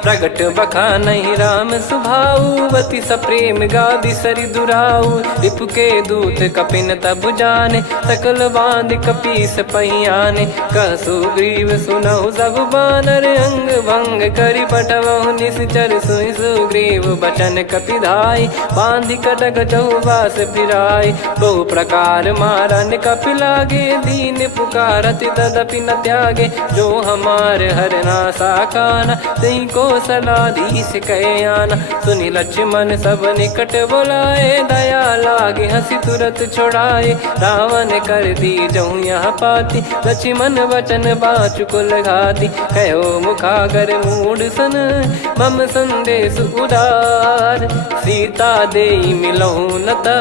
प्रगट बखानहि राम सुभाऊ, बति सप्रेम गादि सरि दुराऊ। रिपु के दूत कपिन तब जाने, सकल बांध कपीस पहियाने। कह सुग्रीव सुनहु सब बानर, अंग भंग करि पठवहु निश्चर। सुनि सुग्रीव बचन कपिधाई, बांधि कटक चौबास फिराई। बहु प्रकार मारन कपि लागे, दीन पुकारति तदपि न त्यागे। जो हमारे हरना साकाना, तई को सलाधीश कहे आना। सुनि लक्ष्मण सब निकट बोलाए, दया लागे हंसी तुरत छोड़ाए। रावण कर दी जऊँ यहाँ पाती, लक्ष्मण वचन बाचु कुल घाती। कहो मुखागर मूढ़ सन, मम संदेश उदार। सीता देई मिलहु नता,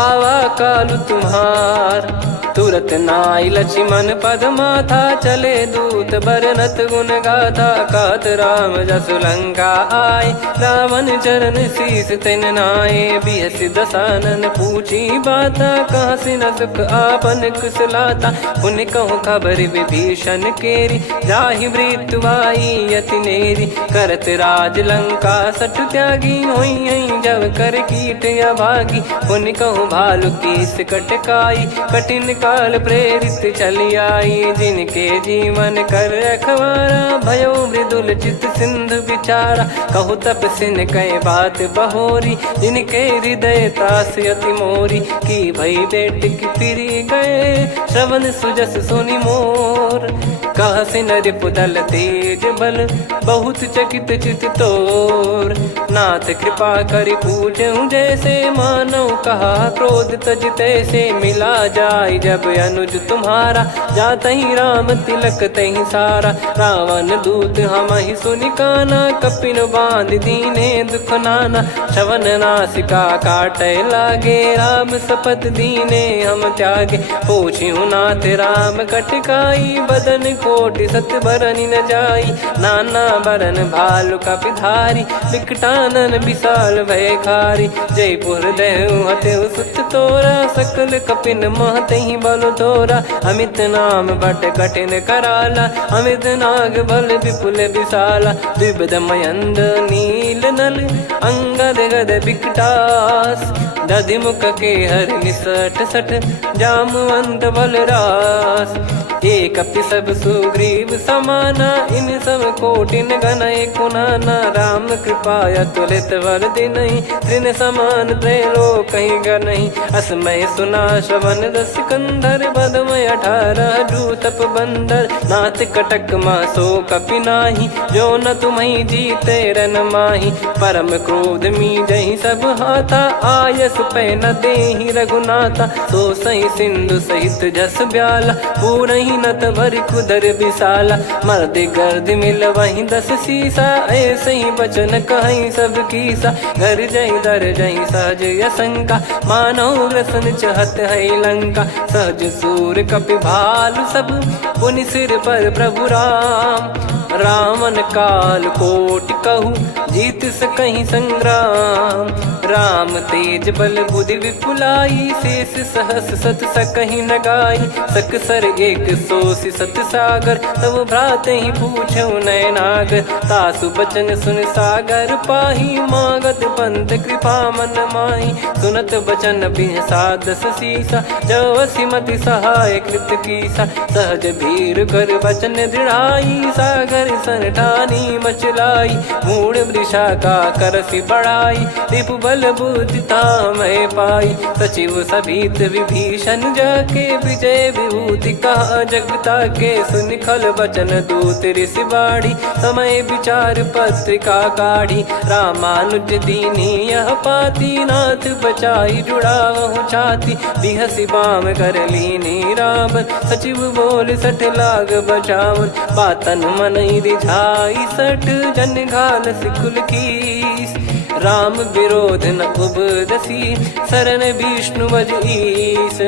आवा कालु तुम्हार। तुरत नाई लक्ष्मण पद माथा, चले दूत बरनत गुण गाथा। कहत राम जसु लंका आए, रावण चरण शीस तिन नाये। बिहसि दसानन पूछी बाता, कहसि न सुख आपन कुशलाता। पुनि कहूँ खबर विभीषण केरी, जाहि मृत्यु आई अति नेरी। करत राज लंका सठ त्यागी, होई जब कर कीट अभागी। पुनि कहूँ भालु कीस कटकाई, कठिन काल प्रेरित चली आई। जिनके जीवन कर रखवारा, भयो मृदुल चित सिंधु विचारा। कहु तपसिन कई बात बहोरी, जिनके हृदय तास अति मोरी। की भई बेट की फिरी गए, श्रवण सुजस सुनि मोर। कहसिन रिपु दल तेज बल, बहुत चकित चित तोर। नाथ कृपा करि पूछऊँ जैसे, मानव कहा क्रोध तज तैसे। मिला जाय जब अनुज तुम्हारा, जातहि राम तिलक तहि सारा। रावण दूत हमहि सुनि काना, कपिन बांध दीने दुख नाना। श्रवण नासिका काटय लागे, राम शपथ दीने हम त्यागे। पूछिहु नाथ राम कटकाई, बदन कोटि सत बरनि न जाई। नाना बरन भालु कपिधारी, विकटानन विशाल भयखारी। जयपुर देहु हतेउ सुत तोरा, सकल कपिन महतहि बल तोरा। अमित नाम बट कठिन कराला, अमित नाग बल विपुल विशाला। द्विविध मयंद नील नल, अंगद गद विकटास। दधिमुख के हर निसठ सठ, जामवंत बलरास। एक अपि सब सुग्रीव समाना, इन सब कोटिन गनय कुनाना। राम कृपा अतुलित बल दिनहि, त्रिन समान त्रैलोकहि गनहि। असमय सुना श्रवण रस कंधर, बदमय 18 जूतप बंदर। नाथ कटक मासो कपि नाही, जो न तुम्हि जीते रन माही। परम क्रोध मीजहि सब हाथा, आयस पै न देहि रघुनाथा। सो सही सिंधु सहित जस ब्याला, पूरहि नत भरि कुदर विशाला। मर्द गर्द मिल वहीं 10 सीसा, ऐसे ही बचन कहीं सब कीसा। घर जहि दर जहि सहज यसंका, मानव ग्रसन चहत है लंका। सहज सूर कपि भालु सब, पुनि सिर पर प्रभु राम। रामन काल कोटि कहु, जीत सकहि संग्राम। राम तेज बल बुद्धि विपुलाई, शेष सहस सत सकहि न गाई। सकसर 100 सत सागर, तब भ्राते ही पूछऊ नयनागर। तासु बचन सुन सागर पाही, मागत पंत कृपा मन माही। सुनत बचन बिहसा 10 सीसा, जवसि मति सहाय कृत कीसा। सहज भी वीर कर वचन दृढ़ाई, सागर सन ठानी मचलाई, मूड वृषा का करसी बढ़ाई, रिपु बल बुद्धिता मैं पाई, सचिव सभीत विभीषण जाके, विजय विभूति कहा जगता के, सुन खल वचन दूत ऋषि बाड़ी, समय विचार पत्रिका काढ़ी, रामानुज दीनी यह पाती, नाथ बचाई जुड़ावहु छाती, बिहसी बाम कर लीनी रावण, सचिव बोल सठ लाग बचावन, बातन मन रिझाई सठ, जन घाल सिकुल कीस, राम विरोध न उपदसी, शरण विष्णु बज ईस,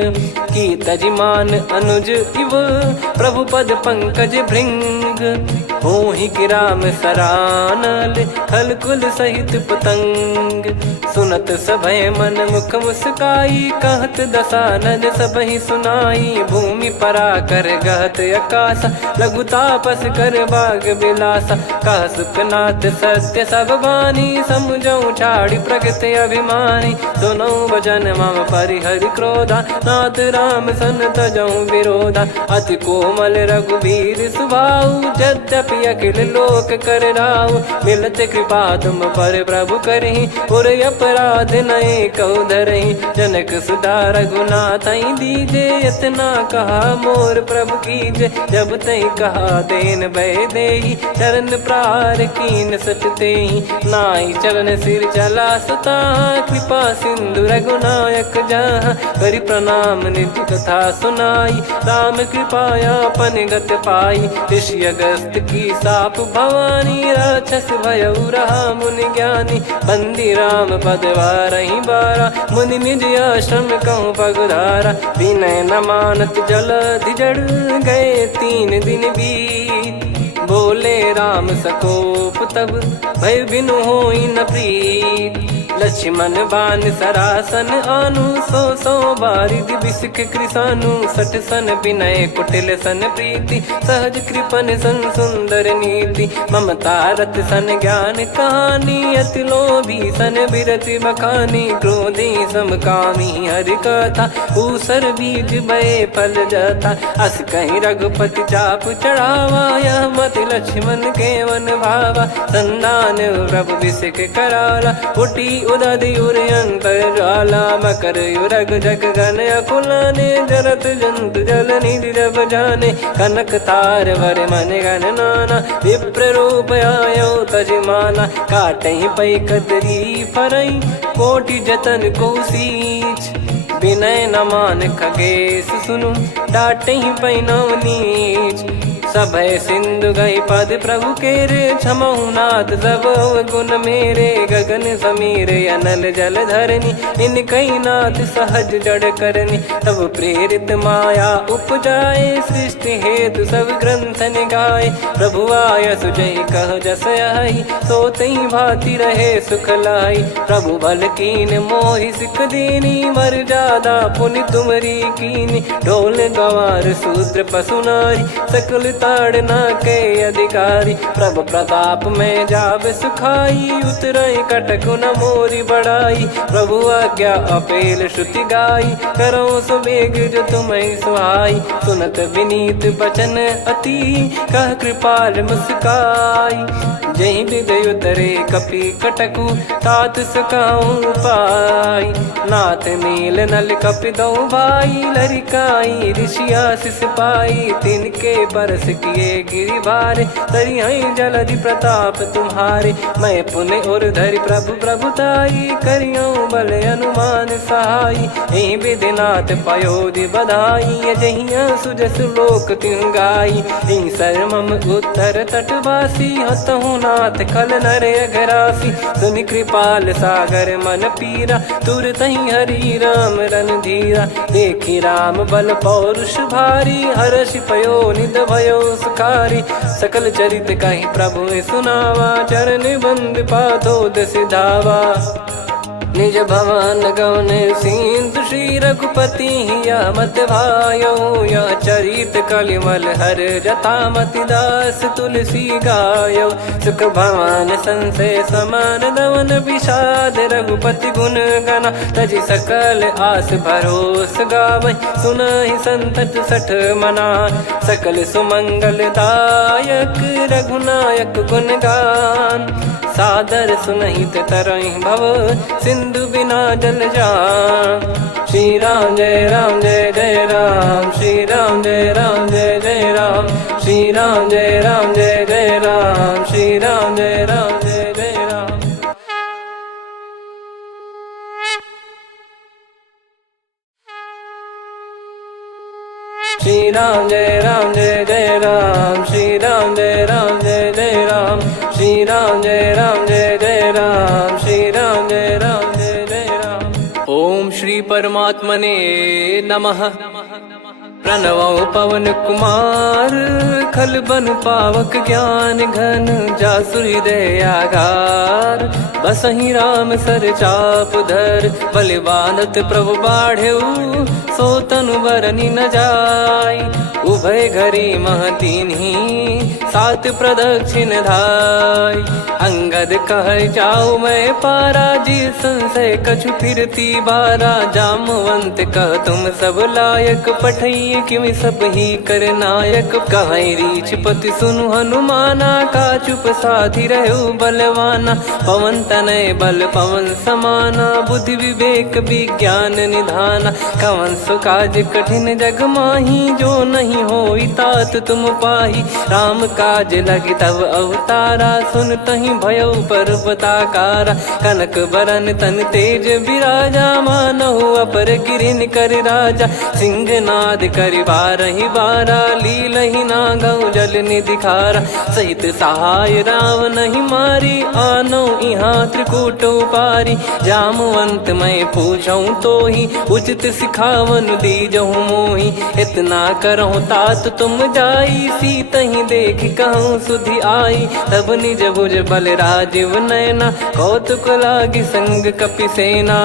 की तजिमान अनुज इव, प्रभु पद पंकज भृंग, होहि कि राम सरानल, खल कुल सहित पतंग, सुनत सभय मन मुख मुस्काई, कहत दसानन सबहि सुनाई, भूमि परा कर गहत आकाशा, लघु तापस कर बाग बिलासा, कह सुखनाथ सत्य सब बानी, समुझऊ छाड़ी प्रगति अभिमानी, सुनो भजन मम परिहरि क्रोधा, नाथ राम सन तजऊ विरोधा, अति कोमल रघुवीर सुभाऊ, यद्यपि अखिल लोक कर राऊ, मिलत कृपा तुम पर प्रभु करहि, और अपराध नये कौ धरहि, जनक सुधा रघुनाथ दीजे, इतना कहा मोर प्रभु कीजे, जब तई कहा देन भय देहि, चरण प्रार कीन सटतेहि, नाई चरण सिर चला सता, कृपा सिंधु रघुनायक जहाँ, करि प्रणाम निधि कथा सुनाई, राम कृपाया पन गत पाई, ऋषि अगस्त की साप भवानी, राक्षस भयउ रहा मुनि ज्ञानी, बंदी राम पद वारहि बारा, मुनि निज आश्रम कहूँ पगधारा, विनय न मानत जलधि जड़, गए 3 दिन बीत, बोले राम सकोप तब, भय बिनु होई न प्रीत, लक्ष्मण बान सरासन आनु, सो बारिद बिसिख कृसानु, सठ सन विनय कुटिल सन प्रीति, सहज कृपन सन सुंदर नीति, ममता रत सन ज्ञान कहानी, अति लोभी सन बिरति बखानी, क्रोधी समकामी हरि कथा, ऊसर बीज भय फल जाता, अस कहीं रघुपति चाप चढ़ावा, यह मत लक्ष्मण के वन भावा, संदान प्रभु बिसिख कराला, उठी उदधि उर अंतर ज्वाला, मकर युरग जग गण अकुलाने, जरत जंतु जल निधि जब जाने, कनक तार वर मन गण नाना, विप्र रूप आयो तजमाना, काटहि पै कतरी फरई, कोटि जतन को सींच, विनय न मान खगेश सुनु, डांटहि पै नव नीच, सभय सिंधु गई पद प्रभु केरे, क्षमहु नाथ सब गुण मेरे, गगन समीरे अनल जल धरनी, इन कई नाथ सहज जड़ करनी, तब प्रेरित माया उपजाए, सृष्टि हेतु सब ग्रंथ निगाए, प्रभु आय सुजय कह जस आई, सोतई भांति रहे सुख लाई, प्रभु बल कीन मोहि सिख दीनी, वर जादा पुनि तुमरी कीनी, ढोल गवार शूद्र पशु नारी, सकल ताड़ना के अधिकारी, प्रभु प्रताप में जाब सुखाई, उतरई कटक न मोरी बढ़ाई, प्रभु आज्ञा अपेल श्रुति गाई, करो सुबेग जो तुम्हें सुहाई, सुनत विनीत बचन अति, कह कृपाल मुस्काई, जहि हृदय उतरे कपि कटकु, तात सकाऊं पाई, नाथ नील नल कपि दो भाई, लरिकाई ऋषि आशीष पाई, तिनके परस किए गिरि भारे, तरिहै जलधि प्रताप तुम्हारे, मैं पुण्य और धरि प्रभु प्रभुताई, करियऊँ बल अनुमान सहाई, एहि विधिनाथ पयोधि बधाई, जहिया सुजस लोक तिहुँ गाई, एहि सरमम उत्तर तटवासी, हतहु नाथ खल नर अघरासी, सुनि कृपाल सागर मन पीरा, तुरतहि हरि राम रणधीरा, देखि राम बल पौरुष भारी, हर्षि पयो निध भयो सुखारी, सकल चरित कहि प्रभु सुनावा, चरण बंद पादोद सिधावा, निज भवन गवन सिंधु श्री रघुपति या मत भायो, या चरित कलिमल हर जथा मति दास तुलसी गायो। सुख भवन संशय समान दमन विषाद, रघुपति गुण गना तजि सकल आस भरोस गावै। सुनहि संतत सठ मना सकल सुमंगल दायक, रघुनायक गुण गान सादर सुनहित तरहि भव सिंधु बिना जल जान। श्री राम जय राम जय जय राम, श्री राम जय राम जय जय राम, श्री राम जय राम जय जय राम, श्री राम जय राम जय जय राम। श्री राम जय राम जय जय राम, श्री राम जय राम जय जय राम, श्री राम जय राम जय जय राम, श्री राम जय राम जय जय राम। ओम श्री परमात्मने नमः। प्रणवो पवन कुमार, खल बन पावक ज्ञान घन, जासु हृदय आगार। बसहि राम सर चाप धर, बल बांधत प्रभु बाढ़ेऊ, सो तनु बरनि न जाय। उभय घरी मह दीन्ही, सात प्रदक्षिण धाय। अंगद कह जाऊ मैं पारा, जी संशय कछु फिरती बारा। जामवंत कह तुम सब लायक, पठइये किमि सब ही कर नायक। कहीं रीछ पति सुनु हनुमाना, का चुप साधि रहु बलवाना। पवन तनय बल पवन समाना, बुद्धि विवेक विज्ञान निधाना। कवन सो काज कठिन जग माही, जो नहीं होई तात तुम पाही। राम काज लगी तब अवतारा, सुन तहि भयउ पर्वताकारा। कनक बरन तन तेज बिराजा, मानहु अपर गिरिन कर राजा। सिंहनाद करि बारहि बारा, लीलहि नागौ जल निधि खारा। सहित सहाय रावणहि मारी, आनो इहाँ त्रिकूट उपारी। जामवंत मैं पूछऊँ तोहि, उचित सिखावन दीजहु मोहि। इतना करहु तात तुम जाई, सीतहि देखि कहूँ सुधि आई। तब निज भुज बल राजीव नयना, कौतुक लागी संग कपिसेना।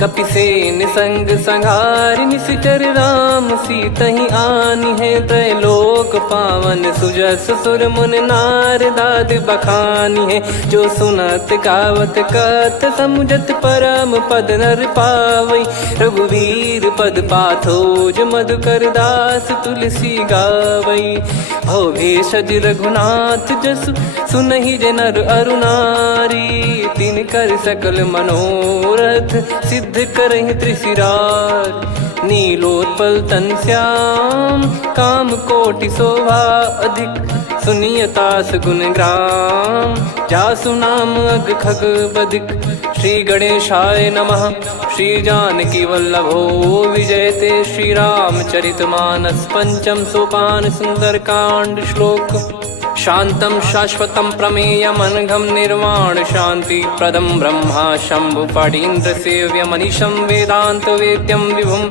कपिसेन संग संहारि निशिचर राम, सीतहि आनि है त्रैलोक पावन। सुजस सुर मुन नार दाद बखानी है, जो सुनत गावत कथ समुझत परम पद नर पावै। रघुवीर पद पाथोज मधुकर दास तुलसी गावै। भव भेषज रघुनाथ जसु, सुनहि जे नर अरु नारी। तिन कर सकल मनोरथ, सिद्ध करहि त्रिशिरार। नीलोत्पल तन श्याम, काम कोटि शोभा अधिक। सुनियतास गुण ग्राम, जासु नाम अग खग बदिक। श्री गणेशाय नमः। श्री जानकी वल्लभो विजयते, श्री रामचरित मानस पंचम सोपान सुंदरकांड श्लोक। शांतं शाश्वतं प्रमेयमनघं निर्वाण शांति प्रदं ब्रह्मा शंभु फणीन्द्र सेव्य मनीषं वेदांत वेद्यं विभुं।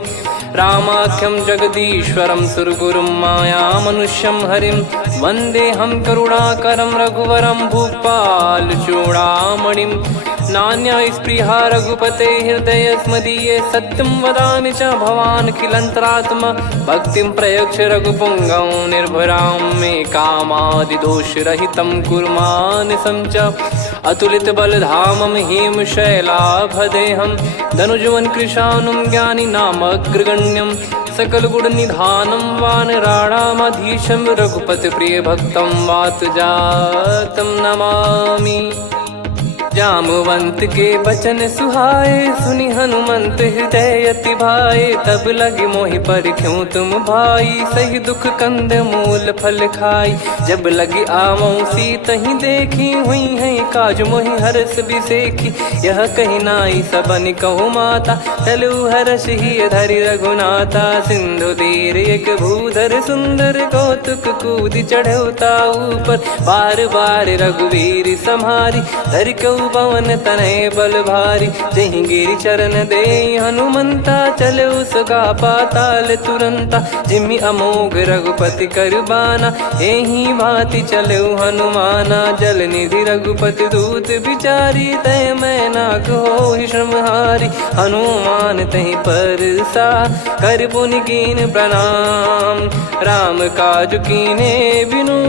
रामाख्यं जगदीश्वरं सुरगुरुं माया मनुष्यं हरिं। वन्देऽहं करुणाकरं रघुवरं भूपाल चूडामणिं। नान्या स्पृहा रघुपते हृदय स्मदीये, सत्यं वदामि च भवान् खिलन्तरात्मा। भक्तिं प्रयच्छ रघुपुङ्गं निर्भरां मे कामादिदोषरहितं कुर्मानसं च। अतुलित बलधामं हेमशैलाभदेहं, धनुजवन कृशानुं ज्ञानी नामग्रगण्यं। सकल गुण निधानं वानराणामधीशं, रघुपति प्रिय भक्तं वात जातं नमामि। जामवंत के बचन सुहाए, सुनि हनुमंत हृदय अति भाए। तब लगे मोहि परख्यूं तुम भाई, सही दुख कंद मूल फल खाई। जब लगे आवऊं सीतहि देखी, हुई है काज मोहि हरस बिसेखी। यह कही नाई सबन कहु माता, चलु हरष ही धरि रघुनाथा। सिंधु तीर एक भूधर सुंदर, कौतुक कूद चढ़ौता ऊपर। बार बार रघुवीर सम्हारी, धरि कौ चलऊ पवन तनय बल भारी, जहि गिरि चरण दे हनुमंता, चलऊ सगा पाताल तुरंता, जिमि अमोघ रघुपति कर बाना, एहि भांति चलऊ हनुमाना। जल निधि रघुपति दूत बिचारी, तय मैं नाक होहि श्रमहारी, हनुमान तहि परसा कर पुनि कीन प्रणाम, राम काज कीने बिनु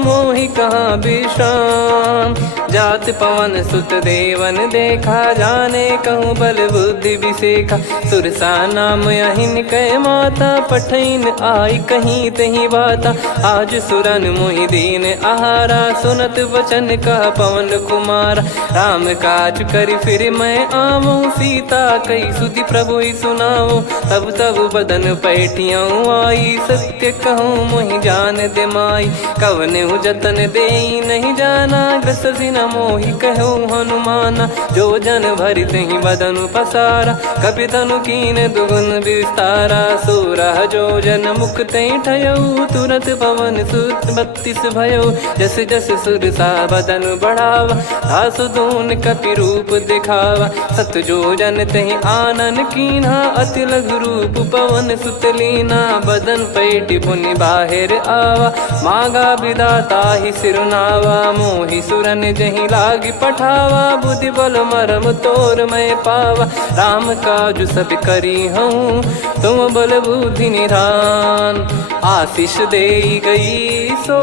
मोहि कहाँ विश्राम। जात पवन सुत देवन देखा, जाने कहूँ बल बुद्धि विसेखा, सुरसा नाम अहिन कै माता, पठैन आई कहीं तहीं बाता। आज सुरन मोहि दीन आहारा, सुनत वचन कह पवन कुमारा, राम काज करि फिर मैं आवूँ, सीता कई सुधि प्रभु ही सुनाओ। तब तब बदन पैठियाँ आई, सत्य कहूँ मोहि जान दे माई, कवने जतन दे नहीं जाना, ग्रसिन मोहि कहूँ हनुमाना। जो जन भरि तहि बदन पसारा, कपि तनु कीन दुगुन विस्तारा, सोरह जो जन मुख तहि ठयऊ, तुरत पवन सुत 32 भयऊ। जस जस सुरसा बदन बढ़ावा, दासु दून कपि रूप दिखावा, सत जो जन तहि आनन कीन्हा, अति लघु रूप पवन सुत लीना। बदन पैटि पुनि बाहिर आवा, मांगा विधाता ही सिरुनावा, मोहि सुरन जहि लागी पठावा, बुद्धि बल मरम तोर मैं पावा। राम काज सब करी हूँ, तुम बल बुद्धि निधान, आशीष देई गई सो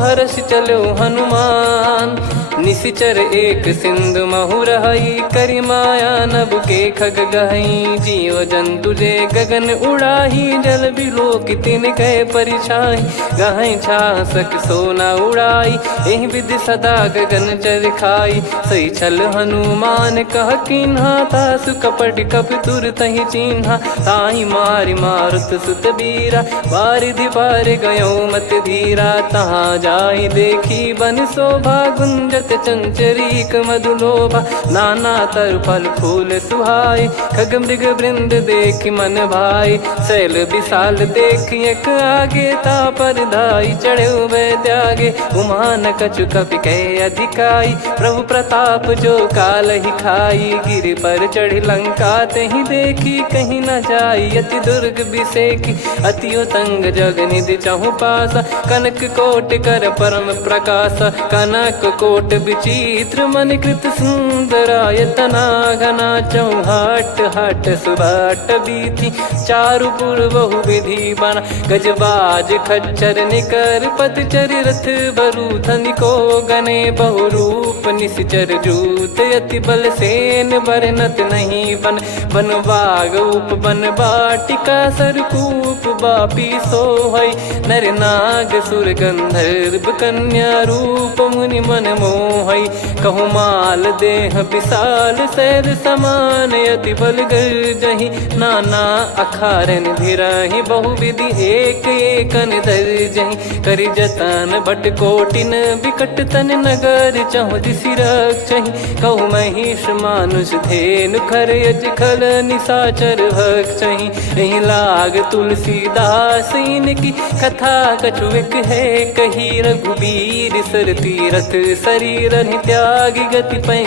हर्ष चलो हनुमान। निशिचर एक सिंधु महु रहई, करि माया नभ के खग गहई, जीव जंतु जे गगन उड़ाही, जल बिलो कि तिन गए परिछाई, गहई छासक सोना उड़ाई, एहि विधि सदा गगन चर खाई। सही छल हनुमान कह कीन्हा, तासु कपट कपि तुर तहि चिन्हा, ताहि मारि मारुत सुत बीरा, बारिधि पार गयो मत धीरा। तहाँ जाई देखी बन शोभा, गुंजत चंचरीक मधुलोभा, नाना तर फल फूल सुहाए, खग मृग वृंद देख मन भाई, शैल विशाल देख एक आगे, तापर धाई चढ़े वै त्यागे, उमा न कछु कपि कहे अधिकाई, प्रभु प्रताप जो काल ही खाई। गिरि पर चढ़ी लंका तहि देखी, कहीं न जाई अति दुर्ग बिसेकी, अति उतंग जग निधि चहु पासा, कनक कोट कर परम प्रकाशा, कनक कोट विचित्र मन कृत सुंदरायतना, घना चौहाट हाट सुबाट बीथी, चारु पुर बहु विधि बना, गजबाज खच्चर निकर पतचर रथ बरु धनिको गने, बहु रूप निश्चर जूत अति बल सेन, बरनत नहीं बन बन बाग उप बन बाटिका, सरकूप बापी सोहई, नर नाग सुर गंधर्व कन्या, रूप मुनि मन मोहई, कहु माल देह विशाल शैल समान, अति बल गर्जहि, नाना अखारन भिराहि, बहु विधि एक एकन दर्जहि, करि जतन भट कोटिन विकट तन नगर, चहु दिसि रक्षहि, कहु महिष मानुष धेनु खर यज खल निशाचर भक्षहि, एहि लाग तुलसीदास इनकी कथा कछु एक है कही, रघुबीर सर तीरथ शरीर त्यागी गति पै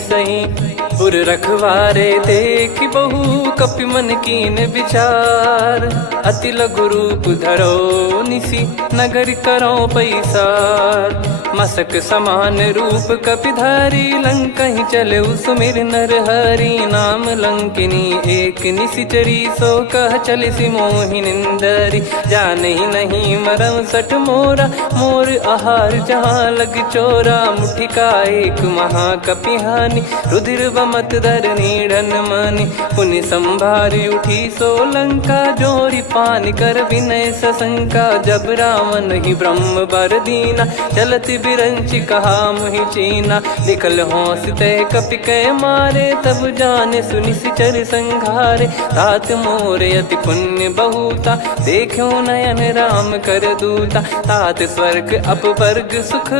सही, पुर रखवारे देख बहु कपि मन कीन विचार, अति लघु रूप धरो निसी नगर करो पैसार, मसक समान रूप कपि धारी, लंकहि चले सुमिर नर हरि, नाम लंकिनी एक निशिचरी, सो कह चल सि मोहि निंदरी, जानहि नहीं मरम सठ मोरा, मोर आहार जहाँ लग चोरा, मुठिका एक महाकपि हानि, रुधिर बमत धरनी ढन मानि, पुनि संभारी उठी सो लंका, जोरी पान कर विनय सशंका, जब रावण ही ब्रह्म बर दीना, चलत बिरंच कहा मुहि चीना, निकल होंस तय कपि कै मारे, तब जाने सुनि सिचर संघारे, तात मोर अति पुण्य बहुता, देखो नयन राम कर दूता, तात स्वर्ग अपवर्ग सुख,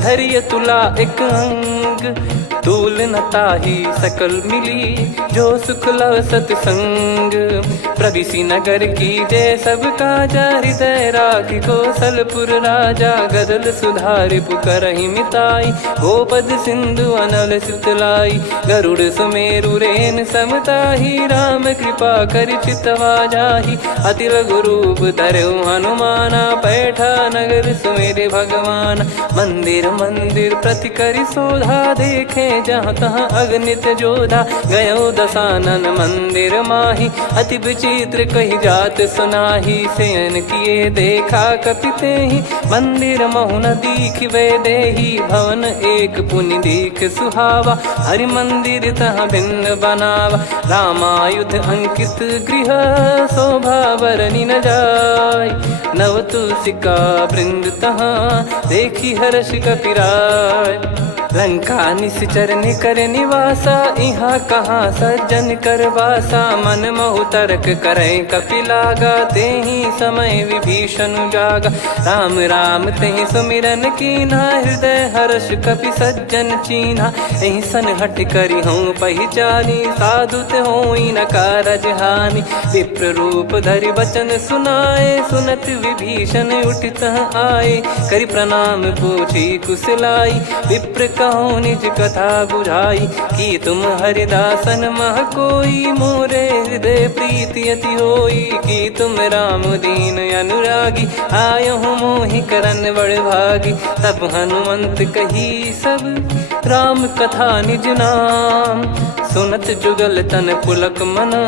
धैर्य तुला एक अंग, तूल न ताहि सकल मिली, जो सुख लव सतसंग, प्रविसी नगर की जय सब काजा, हृदय राखी कौशलपुर राजा। गदल सुधारि पुकरहि मिताई, गोपद सिंधु अनल सितलाई। गरुड़ सुमेरु रेन समताही, राम कृपा करि चितवा जाहि। अति लघु रूप धरऊ हनुमाना, पैठा नगर सुमेरे भगवान। मंदिर मंदिर प्रति करि शोधा, देखे जहाँ तहाँ अगणित जोधा। गयो दशानन मंदिर माही, अति विचित्र कही जात सुनाही। शयन किए देखा कपिते ही, मंदिर महु न दीखिबे देही। भवन एक पुनि दीख सुहावा, हरि मंदिर तहाँ भिन्न बनावा। रामायुध अंकित गृह, शोभा बरनि न जाय। नव तुलसी का वृंद तहाँ, देखी हर्ष कपिराय। लंका निश्चर निकर निवासा, यहाँ कहाँ सज्जन कर वासा। मन महु तर्क करे कपिलागा, तेहि समय विभीषण जागा। राम राम तेहि सुमिरन कीन्हा, हृदय हर्ष कपि सज्जन चीन्हा। एहि सन हट करि हूँ पहिचानी, साधु ते होई न कारज हानि। विप्र रूप धरि वचन सुनाए, सुनत विभीषण उठित आए। करि प्रणाम पूछी कुशलाई, विप्र कहो निज कथा बुझाई। कि तुम हरिदासन मह कोई, मोरे हृदय प्रीति अति होई। कि तुम राम दीन अनुरागी, आयहु मोहि करन बड़ भागी। तब हनुमंत कही सब राम कथा निज नाम। सुनत जुगल तन पुलक मना,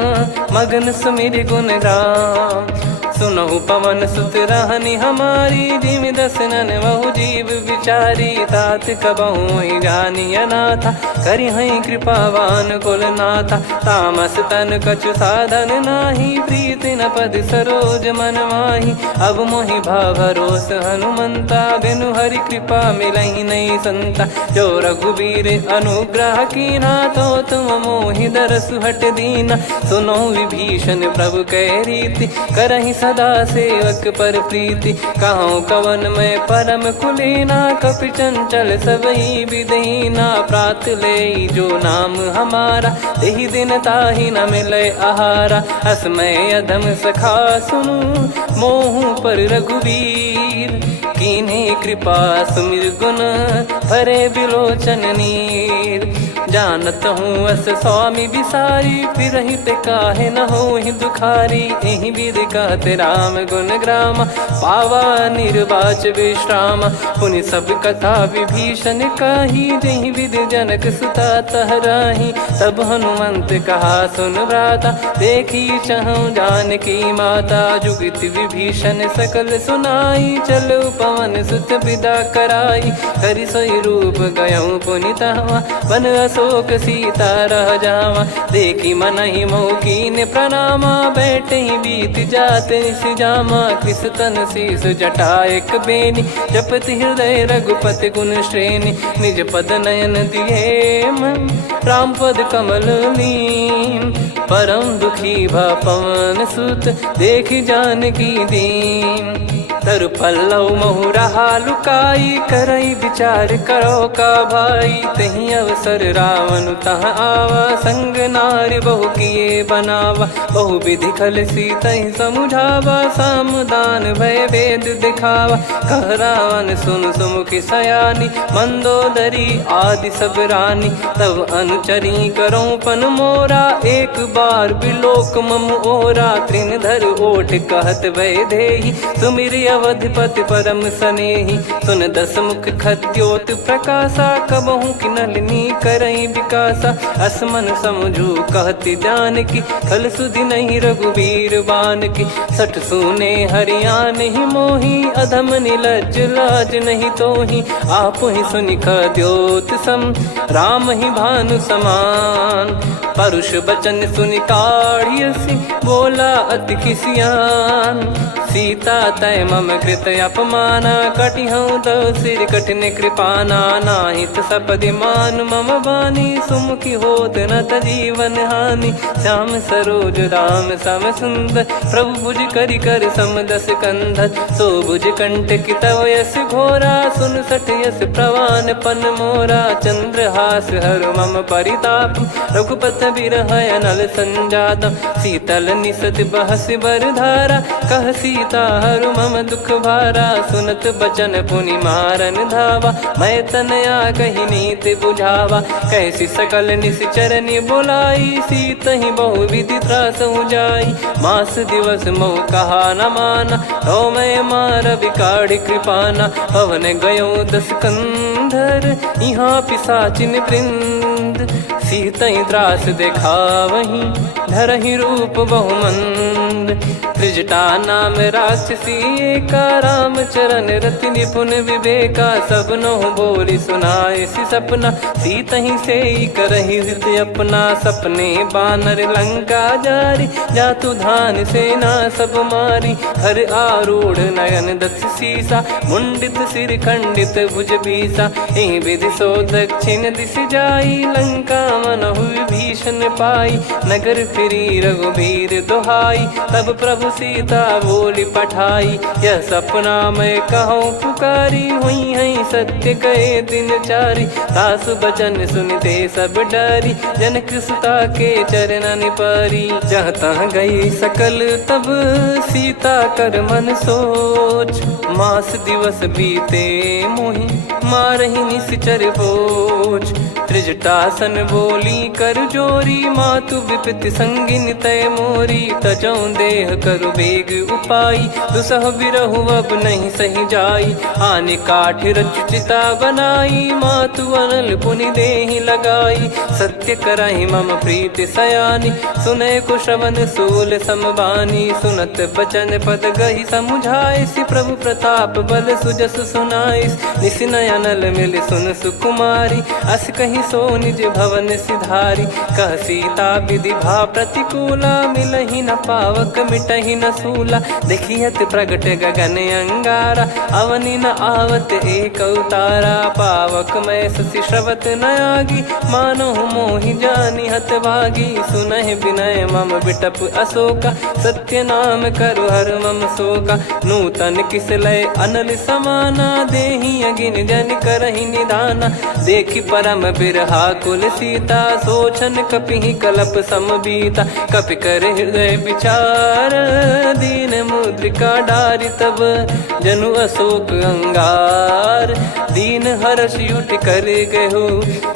मगन सुमिर गुण राम। सुनहु पवन सुत रहनि हमारी, जिमि दसनन बहु जीव विचारी। तात कबहु ही जानिय नाथा, करि हई कृपावान कुल नाथा। तामस तन कछु साधन नाही, प्रीति न पद सरोज मन माही। अब मोहि भाव भरोस हनुमंता, बिनु हरि कृपा मिलहि नहीं संता। जो रघुबीर अनुग्रह कीन्हा, तो तुम मोहि दरसु हट दीना। सुनो विभीषण प्रभु कह रीति, करहि सदा सेवक पर प्रीति। कहूँ कवन में परम कुलीना, कपि चंचल सबही विदहीना। प्रात ले जो नाम हमारा, तेहि दिन ताहि न मिले आहारा। असमय अधम सखा सुनु, मोहु पर रघुवीर। कीन्ही कृपा सुमिर गुण, भरे बिलोचन नीर। जानत हूँ अस स्वामी बिसारी, फिरहि ते काहे न होहि दुखारी। एहि विधि कहते राम गुण ग्राम, पावा निर्वाच विश्राम। पुनि सब कथा विभीषण काही, जेहि विधि जनक सुता तहराही। तब हनुमंत कहा सुन भ्राता, देखी चहु जानकी माता। जुगित विभीषण सकल सुनाई, चलो पवन सुत विदा कराई। करि सोई रूप गयऊँ पुनि तहवा, बन अशोक सीता रह जावा। देखी मनहि मोकीन प्रणामा, बैठे ही बीत जात निस जामा। कृस तन शीस जटा एक बेनी, जपति हृदय रघुपति गुण श्रेणी। निज पद नयन दिए मन, राम पद कमल लीन। परम दुखी भा पवन सुत, देखि जानकी दीन। तरु पल्लव महु रहा लुकाई, करई विचार करो का भाई। तही अवसर रावण तहाँ आवा, संग नारी बहु किए बनावा। बहु विधि खल सीतहि समुझावा, सामदान भय वेद दिखावा। कह रावण सुन सुमुखि सयानी, मंदोदरी आदि सब रानी। तब अनुचरी करो पन मोरा, एक बार बिलोक मम ओरा। तृण धर ओठ कहत भय देहि, सुमिर अवधिपति परम सनेहि। सुन दस मुख खद्योत प्रकाशा, कबहु कि नलिनी करई विकासा। असमन समझू कहति जानकी, खल सुधि नहीं रघुवीर बान की। सठ सुने हरियाण ही मोही, अधम निलज लाज नहीं तोही। आपु ही सुनि खद्योत सम, राम ही भानु समान। परुष बचन सुनि काढ़ियसि, बोला अति किसियान। सीता तय मम कृत अपमाना, कटिहऊँ तव सिर कठिन कृपाना। नाहित सपदि मान मम बानी, सुमुखि होत न तजीवन हानि। श्याम सरोज राम सम सुंदर, प्रभु भुज करि कर सम दस कंधर। सो भुज कंठ की तव यस घोरा, सुन सठ यस प्रवान पन मोरा। चंद्रहास हर मम परिताप, रघुपत बिरह अनल संजाता शीतल निसत बहस बरधारा कह सीता हरु मम दुख भारा सुनत बचन पुनि मारन धावा मैं तनया कही नीति बुझावा कैसी सकल निश्चरनि बोलाई सीत ही बहु विधि त्रास जाई मास दिवस मोह कहा न माना तो मैं मार विकाढ़ कृपाना पवन गयो दस कंधर यहाँ पिशाचिन वृंद सीतई त्रास देखा वहीं धरहि रूप बहुमंद त्रिजटा नाम राक्षसी का राम चरण रति निपुण विवेका सब नोह बोली सुनाए सी सपना सीतहि से करहि हित अपना सपने बानर लंका जारी जातु धान सेना सब मारी हर आरूढ़ नयन दस सीसा मुंडित सिर खंडित भुज बीसा एहि विधि सो दक्षिण दिश जाई लंका मनहु भीषण पाई नगर फिरी रघुबीर दोहाई तब प्रभु सीता बोली पठाई यह सपना मैं कहूँ पुकारी हुई है सत्य गए दिन चारी सासु बचन सुनते सब डरी जनक सुता के चरण परी जहाँ तहाँ गई सकल तब सीता कर मन सोच मास दिवस बीते मोहि मारहि निश्चर बोझ त्रिजटासन बोली कर जोरी मातु विपति संगिन तय मोरी तजौ देह करु बेग उपाई दुसह बिरहु अब नहीं सही जाई आने काठ रचिता बनाई मातु अनल पुनि देहि लगाई सत्य कराई मम प्रीति सयानी सुने को श्रवण सूल समबानी सुनत बचन पद गही समुझाए सि प्रभु प्रताप बल सुजस सुनाइस निसिनय अनल मिल सुन सुकुमारी अस कही सो निज भवन सिधारी कह सीता विधि भा प्रतिकूला मिलहि न पावक मिटहि न सूला देखियत प्रगट गगन अंगारा अवनि न आवत एक उतारा पावक मैं ससी श्रवत न आगी मानो मोहि जानि हत भागी सुनहि विनय मम बिटप अशोका सत्य नाम करु हर मम शोका नूतन किस लय अनल समाना देहि अगिन जन करहि निदाना देखि परम बिरहा कुल सीता सोचन कपि कलप समबीता कपि कर हृदय विचार दीन मुद्रिका डारि तब जनु अशोक अंगार दीन हर्ष उठ कर गहु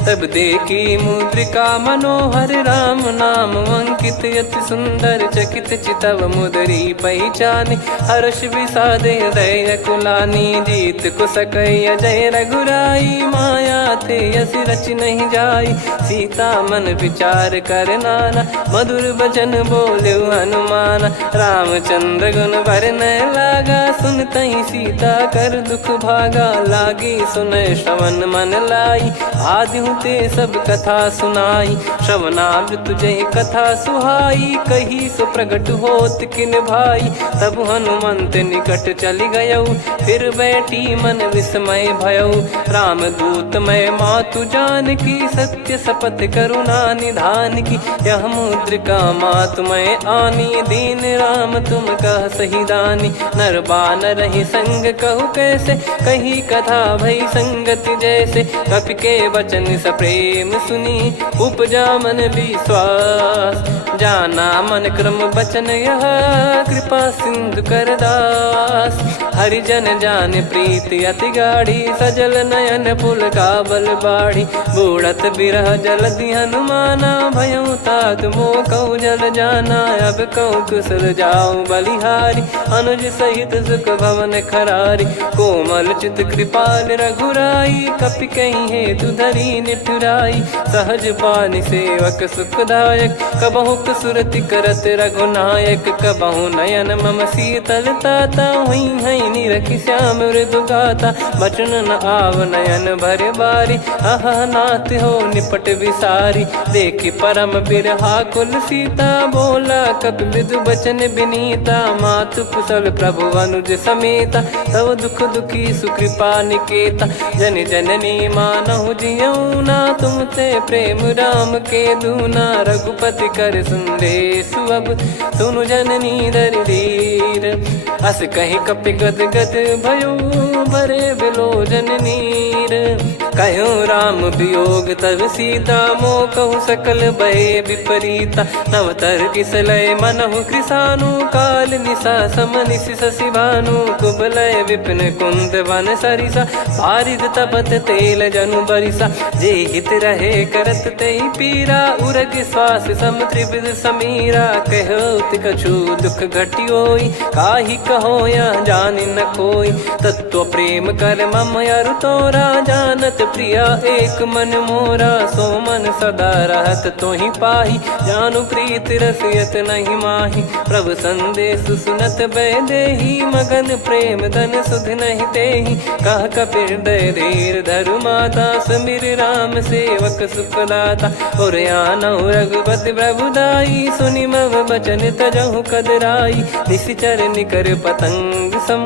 तब देखी मुद्रिका मनोहर राम नाम अंकित यति सुंदर चकित चितव मुदरी पहचान हर्ष विषाद हृदय कुलानी जीत को सकय जय रघुराई माया थे यस रच नहीं जाई सीता मन विचार कर नाना मधुर बचन बोले हनुमान रामचंद्र गुण वरन लागा सुनतहि सीता कर दुख भागा लागी सुन श्रवण मन लाई आदि ते सब कथा सुनाई श्रवणाब तुझे कथा सुहाई कही सो प्रगट होत किन भाई तब हनुमंत निकट चली गयौ फिर बैठी मन विस्मय भयौ राम दूत मैं मातु जान की सत्य शपथ करुणा निधान की यह मुद्रिका मातु मैं आनी दीन राम तुम कह सही दानी नर बानर ही संग कहु कैसे कही कथा भई संगति जैसे कपि के वचन सप्रेम सुनी उपजा मन विश्वास जाना मन क्रम बचन यह कृपा सिंधु कर दास हरिजन जान प्रीति अति गाढ़ी सजल नयन पुल का बल बाढ़ी बूढ़त बिरह जलधि हनुमाना भयउ तात मोह कहु जल जाना अब कहु कुशल जाऊं बलिहारी अनुज सहित सुख भवन खरारी कोमल चित कृपाल रघुराई कपि कहीं हेतु धरी निठुराई सहज पानि सेवक सुखदायक कबहु सुरति करत रघुनायक कबहु नयन मम शीतल ताता हुई है निरखि श्याम मृदु गाता बचन न आव नयन भर बारी अह नाथ हो निपट विसारी देखि परम बिरहा कुल सीता बोला कपि मृदु बचन विनीता मातु कुशल प्रभु अनुज समेता तव दुख दुखी सुकृपा निकेता जन जननी मानहु जियऊ ना तुम ते प्रेम राम के दूना रघुपति कर संदेश अब सुनु जननी दर धीर अस कहीं कपि गद गद भयो भरे बिलोचन नीर कहो राम वियोग तब सीता मोह कहु सकल भय विपरीता नवतर किसलय मनहु कृसानु काल निशा समनिश शशि भानु कुबलय विपिन कुंद वन सरिसा पारिद तपत तेल जनु बरिसा जे हित रहे करत ते पीरा उरग श्वास सम त्रिविध समीरा कहत कछु दुख घटियोई काहि कहो या जानि न कोई तत्व प्रेम कर मम अरु तोरा जानत प्रिया एक मन मोरा सो मन सदा रहत तोहि पाही जानु प्रीत रसियत नहीं माही प्रभु संदेश सुनत बैदेही मगन प्रेम धन सुध नहीं तेहि कह कपिर दय धीर धरु माता समीर राम सेवक सुखदाता और आनौ रघुपति प्रभुदाई सुनि मव बचन तजहु कदराई निशिचर निकर पतंग सम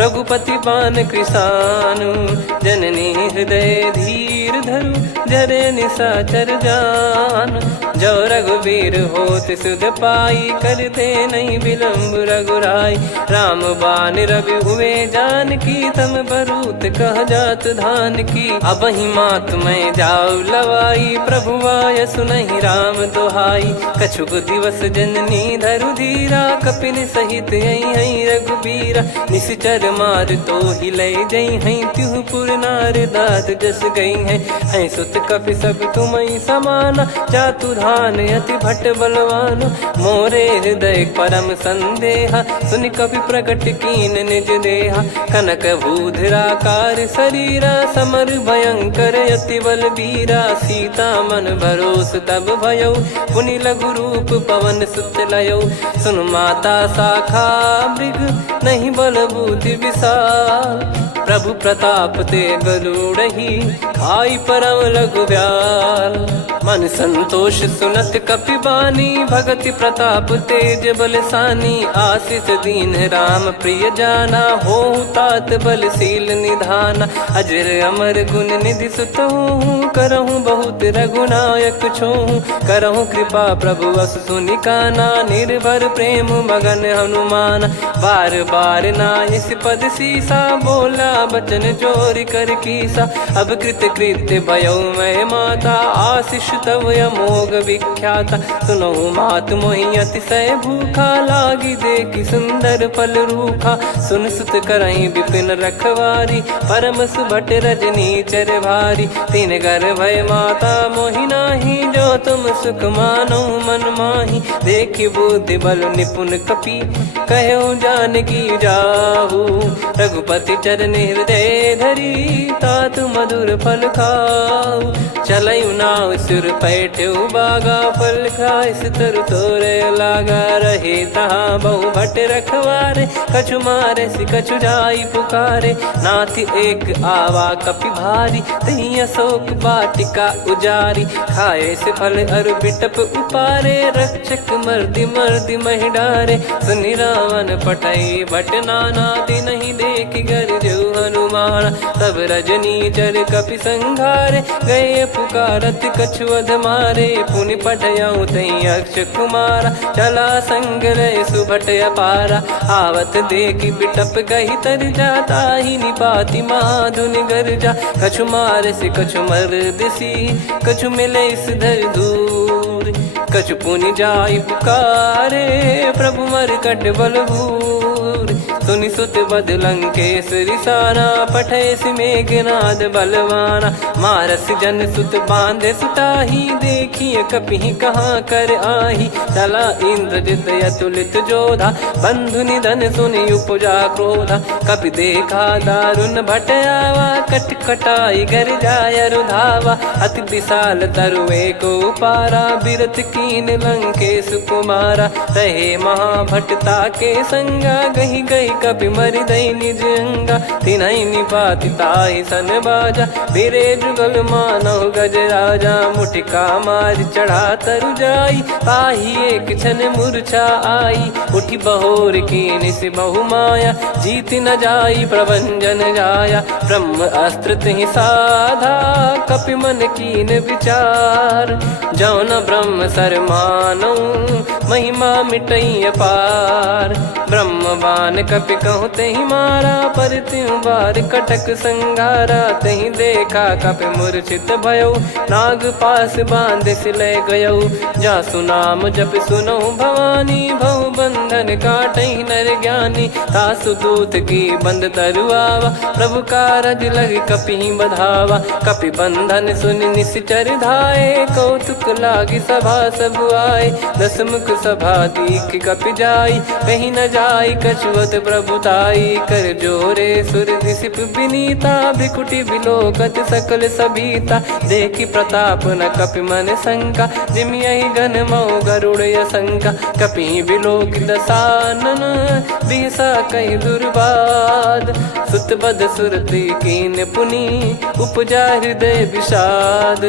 रघुपति पान कृसानु जननी हृदय धीर धरु जरे निशाचर जान जो रघुवीर होत सुध पाई करते नहीं विलम्ब रघुराई राम बान रवि हुए जान की तम बरूत कह जात धान की अब ही मात में जाऊ लवाई प्रभु आय सुनहि राम दोहाई कछुक दिवस जननी धरु धीरा कपिन सहित यही रघुबीरा निश्चर मार तो ही ले जई हैं त्युह पुर नार दाद जस गई हैं सुत कपि सब तुमई समाना जातु धान अति भट बलवान मोरे हृदय परम संदेहा सुनि कपि प्रकट कीन निज देहा कनक भूधराकार शरीरा समर भयंकर अति बल बीरा सीता मन भरोस तब भयो पुनि लघु रूप पवन सुत लयो सुन माता शाखा मृग नहीं बल बुद्धि विशाल प्रभु प्रताप ते गरुड़हि खाई परम लघु ब्याल मन संतोष सुनत कपि बानी भगति प्रताप तेज बलसानी आशीष दीन राम प्रिय जाना हो तात बलशील निधाना अजर अमर गुण निधि सुतहु करहु बहुत रघुनायक छोहु करहु कृपा प्रभु अस सुनि काना निर्भर प्रेम मगन हनुमान बार बार नायस पद सीसा बोला बचन चोरी कर कीसा अब कृत कृत्य भयो मैं माता आशीष तव अमोघ विख्याता सुनहु मात मोहि अतिशय भूखा लागी देखी सुंदर फल रूखा सुन सुत करई विपिन रखवारी परम सुभट रजनी चर भारी तीन घर भय माता मोहि नाही जो तुम सुख मानो मन माही देखी बुद्धि बल निपुण कपि कहो जानकी जाहू रघुपति चरण हृदय धरी तात मधुर फल खाऊ चलऊ नाव सुर पैठ्यू बागा फल खाइस तरु तोरे लागा रहे तहाँ बहु भट रखवारे कछु मारे सि कछु जाई पुकारे नाथ एक आवा कपि भारी तही अशोक बाटिका उजारी खाए से फल अरु बिटप उपारे रक्षक मर्दि मर्दि महि डारे सुनि रावण पटई भट नाना नहीं देख गर जो हनुमान तब रजनी चर कपि संघारे गए पुकारत कछु अध मारे पुनि पटयऊ तई अक्ष कुमारा चला संग रहे सुभट अपारा आवत देखी बिटप कही तर जाता ही निपाति माधुनि गर्जा कछु मार से कछु मर दिसी कछु मिले इस धर दूर कछु पुनि जाई पुकारे प्रभु मर कट बलभूर सुनि सुत बद लंकेश रिसाना पठेस मेघनाद बलवाना मारस जन सुत बांधे सुताही देखिए कपि कहाँ कर आही चला इंद्रजित अतुलित जोधा बंधु निधन सुनि उपजा क्रोधा कपि देखा दारुण भट आवा कट कटाई घर जाय रुधावा अति विशाल तरुए को पारा बिरत कीन लंकेश कुमारा रहे महाभटता के संगा गही गही कपि मरि दई निज अंगा तिन्है निपाति ताहि सन बाजा बिरे जुगल मानव गज राजा मुटिका मार चढ़ा तरु जाई ताहि एक क्षण मूर्छा आई उठी बहोर कीन से बहु माया जीत न जाई प्रभंजन जाया ब्रह्म अस्त्र तिहि साधा कपि मन कीन विचार जौन ब्रह्म सर मानऊ महिमा मिटई अपार। ब्रह्मवान कपि कहूँ तेहि मारा, पर त्यों बार कटक संघारा। तही देखा कपि मूर्छित भयो, नाग पास बांध सिले गयो। जासु नाम जप सुनो भवानी, भव बंधन काटई नर ज्ञानी। तासु दूत की बंद तरुआवा, प्रभु कारज लग कपि बधावा। कपि बंधन सुन निश्चर धाये, कौतुक लागी सभा सब आए। दस मुख सभा दीख कपि जाई, कहीं न जाई कछुअत प्रभुताई। कर जोरे सुर दिसिप विनीता, भ्रिकुटि बिलोकत सकल सबीता। देखी प्रताप न कपि मन शंका, जिमि यही घन मऊ गरुड़ असंका। कपि बिलोक दसानन, बिहसा कहि दुर्बाद। सुत बद सुरति कीन पुनि, उपजा हृदय विषाद।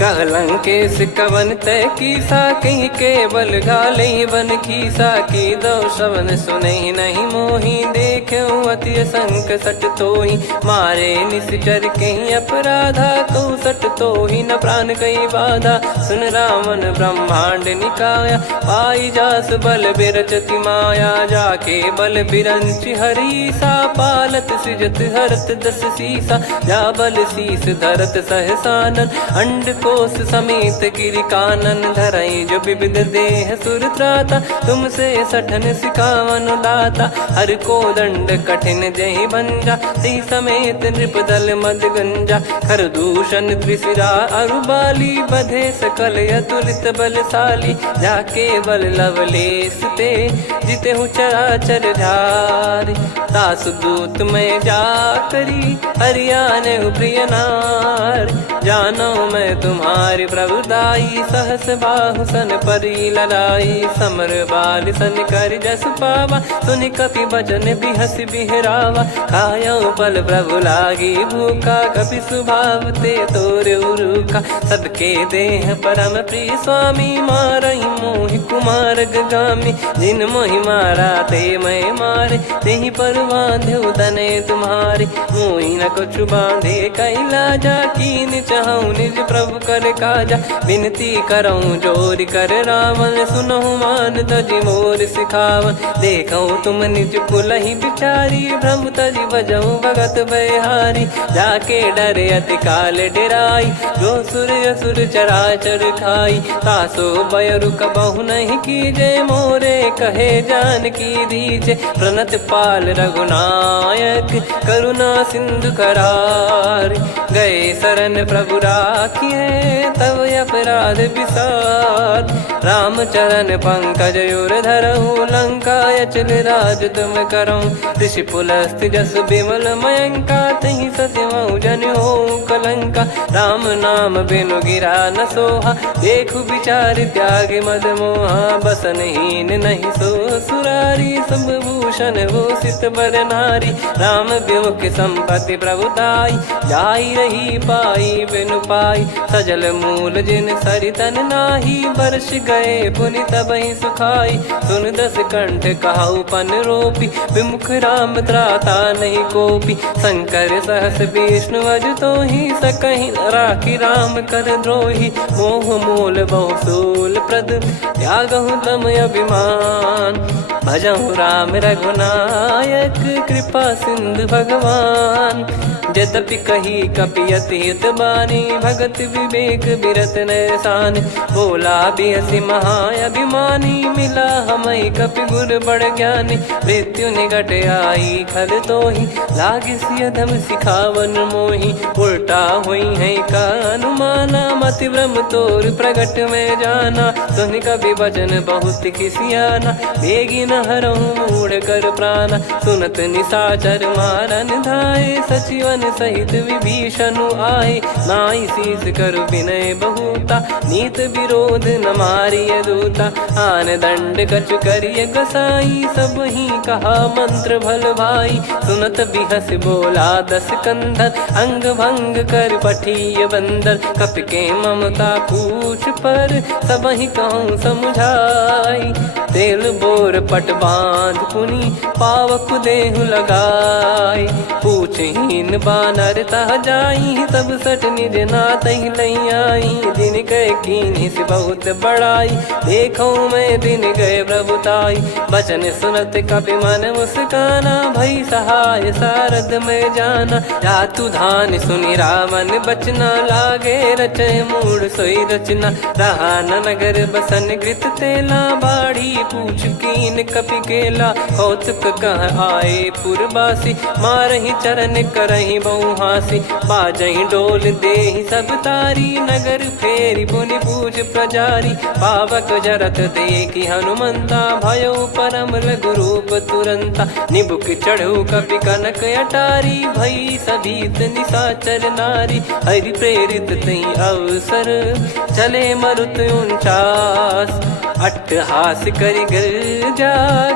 कहलंकेश कवन तय कीसा, कहीं केवल घाले बन खीसा। की दो श्रवण सुनहि नहीं मोही, देखऊं अति संक सट तोहि। मारे निश्चर कहीं अपराधा, कहूँ सट तोहि न प्राण कहीं बाधा। सुन रावण ब्रह्मांड निकाया, पाई जास बल बिरचति माया। जाके बल बिरंच हरीसा, पालत सृजत हरत दस सीसा। जा बल शीस धरत सहसानन, अंड कोश समेत गिरि कानन। धरई जो विविध देह सुर त्राता, तुमसे सठन सिखावन दाता। हर को दंड कठिन जहि भंजा, ती समेत नृप दल मद गंजा। खर दूषण त्रिशिरा अरुबाली, बधे सकल अतुलित बलशाली। जाके बल लवलेस ते, जिते हूँ चराचर झारी। तासु दूत में जा करी, हरियाने प्रिय नार। जानो मैं तुम्हारी प्रभुदाई, सहस बाहु सन परी लड़ाई। समर बाल सन कर जस पावा, सुनि कपि बचन बिहस बिहरावा। खायो बल प्रभु लागी भूखा, कपि स्वभाव ते तोर उरुखा। सबके देह परम प्रिय स्वामी, मारई मोहि कुमार गामी। जिन मोहि मारा ते मैं मारे, तेहि पर बांधे तने तुम्हारे। मोहि न कुछ बांधे कैलाजा, कीन चाहूं निज प्रभु कर काजा। विनती करऊं जोर कर रावण, सुनहु मान तजि मोर सिखावन। देखऊं तुम निज कुलहि बिचारी, भ्रम तजि बजऊं भगत बहारी। जाके डरे अति काल डेराई, जो सुर असुर चराचर खाई। तासो बयरु कबहु नहीं कीजे, मोरे कहे जान की दीजे। प्रणत पाल रघुनायक, करुणा सिंधु करार। गए शरण प्रभु राखिए, तब अपराध विसार। राम चरण पंकज उर धरहु, लंका अचल राज तुम करऊं। ऋषि पुलस्त जस विमल मयंका, तहि ससिमऊ जन हो कलंका। राम नाम बिनु गिरा न सोहा, देखु विचार त्याग मद मोहा। बसनहीन नहीं सो सुरारी, सब भूषण वो सित बर नारी। राम विमुख संपत्ति प्रभुताई, जाई रही पाई बिनु पाई। सजल मूल जिन सरितन नाही, वर्ष गए पुनि तबहि सुखाई। सुन दस कंठ कहाऊ पन रोपी, विमुख राम त्राता नहीं कोपी। शंकर सहस विष्णु अज तोहि, सकहि राखी राम कर द्रोही। मोह मूल बहु सूल प्रद, त्यागहु तम अभिमान। भजहु राम रघुनायक, कृपा सिंधु भगवान। यद्यपि कही कपि अति हित बानी, भगत विवेक बिरत नैसान। बोला बिहसि महाअभिमानी, मिला हमई कपि गुर बड़ ज्ञानी। मृत्यु निकट आई खल तोहि, लागे सियधम सिखावन मोहि। उल्टा हुई है का अनुमाना, मति भ्रम तोर प्रगट में जाना। सुनि कपि वचन बहुत खिसियाना, बेगी न हरहु मूढ़ कर प्राणा। सुनत निशाचर मारन धाये, सचिवन सहित विभीषणु आए। नाई शीस करु विनय बहुता, नीत विरोध न मारिय दूता। आन दंड कछु करिय गसाई, सब ही कहा मंत्र भल भाई। सुनत बिहस बोला दस कंधर, अंग भंग कर पठिय बंदर। कपि के ममता पूछ पर, सब ही कहूँ समुझाई। तेल बोर पट बांध पुनि पावक देहु लगाई। पूछहीन बानर तह जाई तब सट निज नाथ लई आई। दिन गए कीन्ही से बहुत बड़ाई देखो मैं दिन गए प्रभुताई। बचन सुनत कपि मन मुस्काना भई सहाय सारद में जाना। जातु धान सुनि रावण बचना लागे रचे मूड सोई रचना। रहा न नगर बसन कृत तेला बाढ़ी पूछ कीन कपि केला। कौतुक कह आए पुरबासी मारहि चरण करहि बहु हासी। बाजहि डोल देहि सब तारी नगर फेरी पुनि पूछ प्रजारी। पावक जरत देखि हनुमंता भयो परम लघु रूप तुरंता। निबुक चढ़ऊ कपि कनक अटारी भई सभीत निशाचर नारी। हरि प्रेरित तई अवसर चले मरुत 49। अट्टहास करि गिरजा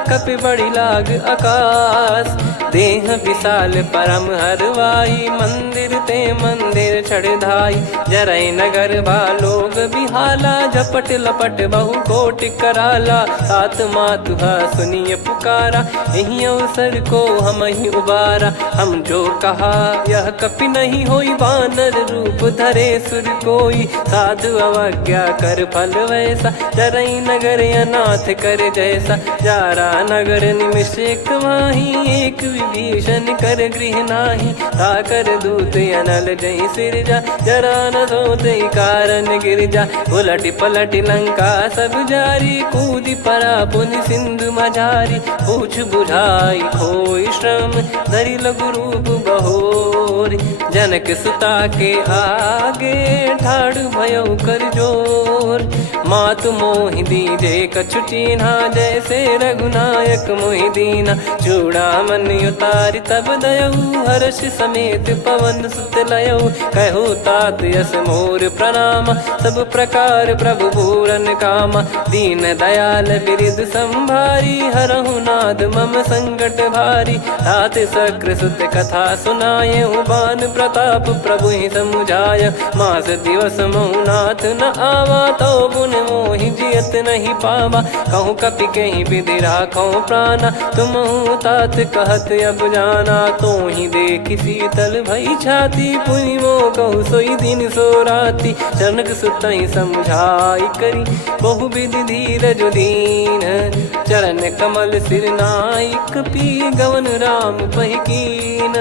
कपि बड़ी लाग आकाश। देह विशाल परम हरवाई मंदिर ते मंदिर चढ़धाई। जरई नगर बालोग बिहाला झपट लपट बहु कोटि कराला। सात मातुहा सुनिय पुकारा यही अवसर को हम ही उबारा। हम जो कहा यह कपि नहीं होई वानर रूप धरे सुर कोई। साधु अवज्ञा कर फल वैसा जरई नगर अनाथ कर जैसा। जारा नगर निमिष एक माही एक विभीषण कर गृह नाही। ताकर दूत अनल जय सिरजा जरा न सोते कारण गिरजा। उलट पलट लंका सब जारी कूदी परा पुनि सिंधु मझारी। पूछ बुझाई खोई श्रम धरि लघु रूप बहोर। जनक सुता के आगे ठाड़ भयो कर जोर। मातु मोहि दीजे कछु चिन्हा जैसे रघुनायक मोहि दीना। चूड़ामन उतारि तब दयऊ हर्ष समेत पवन सुत लयऊ। कहु तात यस मोर प्रणाम सब प्रकार प्रभु पूरन कामा। दीन दयाल बिरिद संभारी हरहु नाद मम संकट भारी। तात सक्र सुत कथा सुनाये बान प्रताप प्रभु ही समुझाय। मास दिवस महु नाथ न आवा तो पुन मोहि जियत नहीं पावा। कहूँ कपि कहीं विधि राखो प्राणा तुम तात कहत अब जाना। तो ही देखी शीतल भई छाती पुनि मो कहु सोई दिन सो राती। जनक सुतहि समझाई करी बहु विधि धीरज दीन। चरण कमल सिर नाई कपि गवन राम पहिकीन।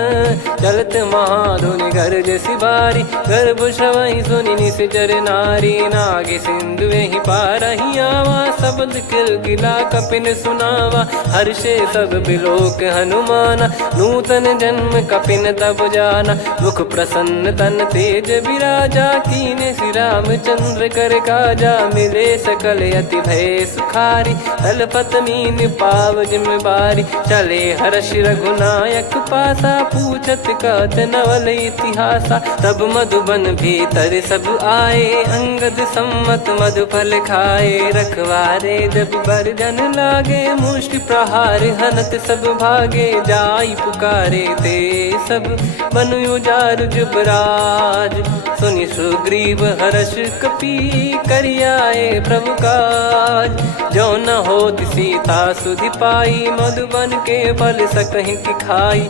चलत महाधुनि गर्ज सिबारी गर्भ श्रवहि सुनि निश्चर नारी। नागे सिंधु ही पारहि आवा शब्द किलकिला कपिन सुनावा। हर्षे सब बिलोक हनुमाना नूतन जन्म कपिन तब जाना। मुख प्रसन्न तन तेज विराजा कीने श्री रामचंद्र कर काजा। मिले सकल अति भय सुखारी तलपत मीन पाव जिम बारी। चले हर्ष रघुनायक पासा पूछत कहत नवल इतिहासा। तब मधुबन भीतर सब आए अंगद सम्मत मधुफल खाए। रखवारे जब बरजन लागे मुष्टि प्रहार हनत सब भागे। जाई पुकारे ते सब बन उजार जुबराज। सुनि सुग्रीव हर्ष कपि करियाए प्रभु काज। जो न होत सीता सुधि पाई मधुबन के फल सकहि की खाई।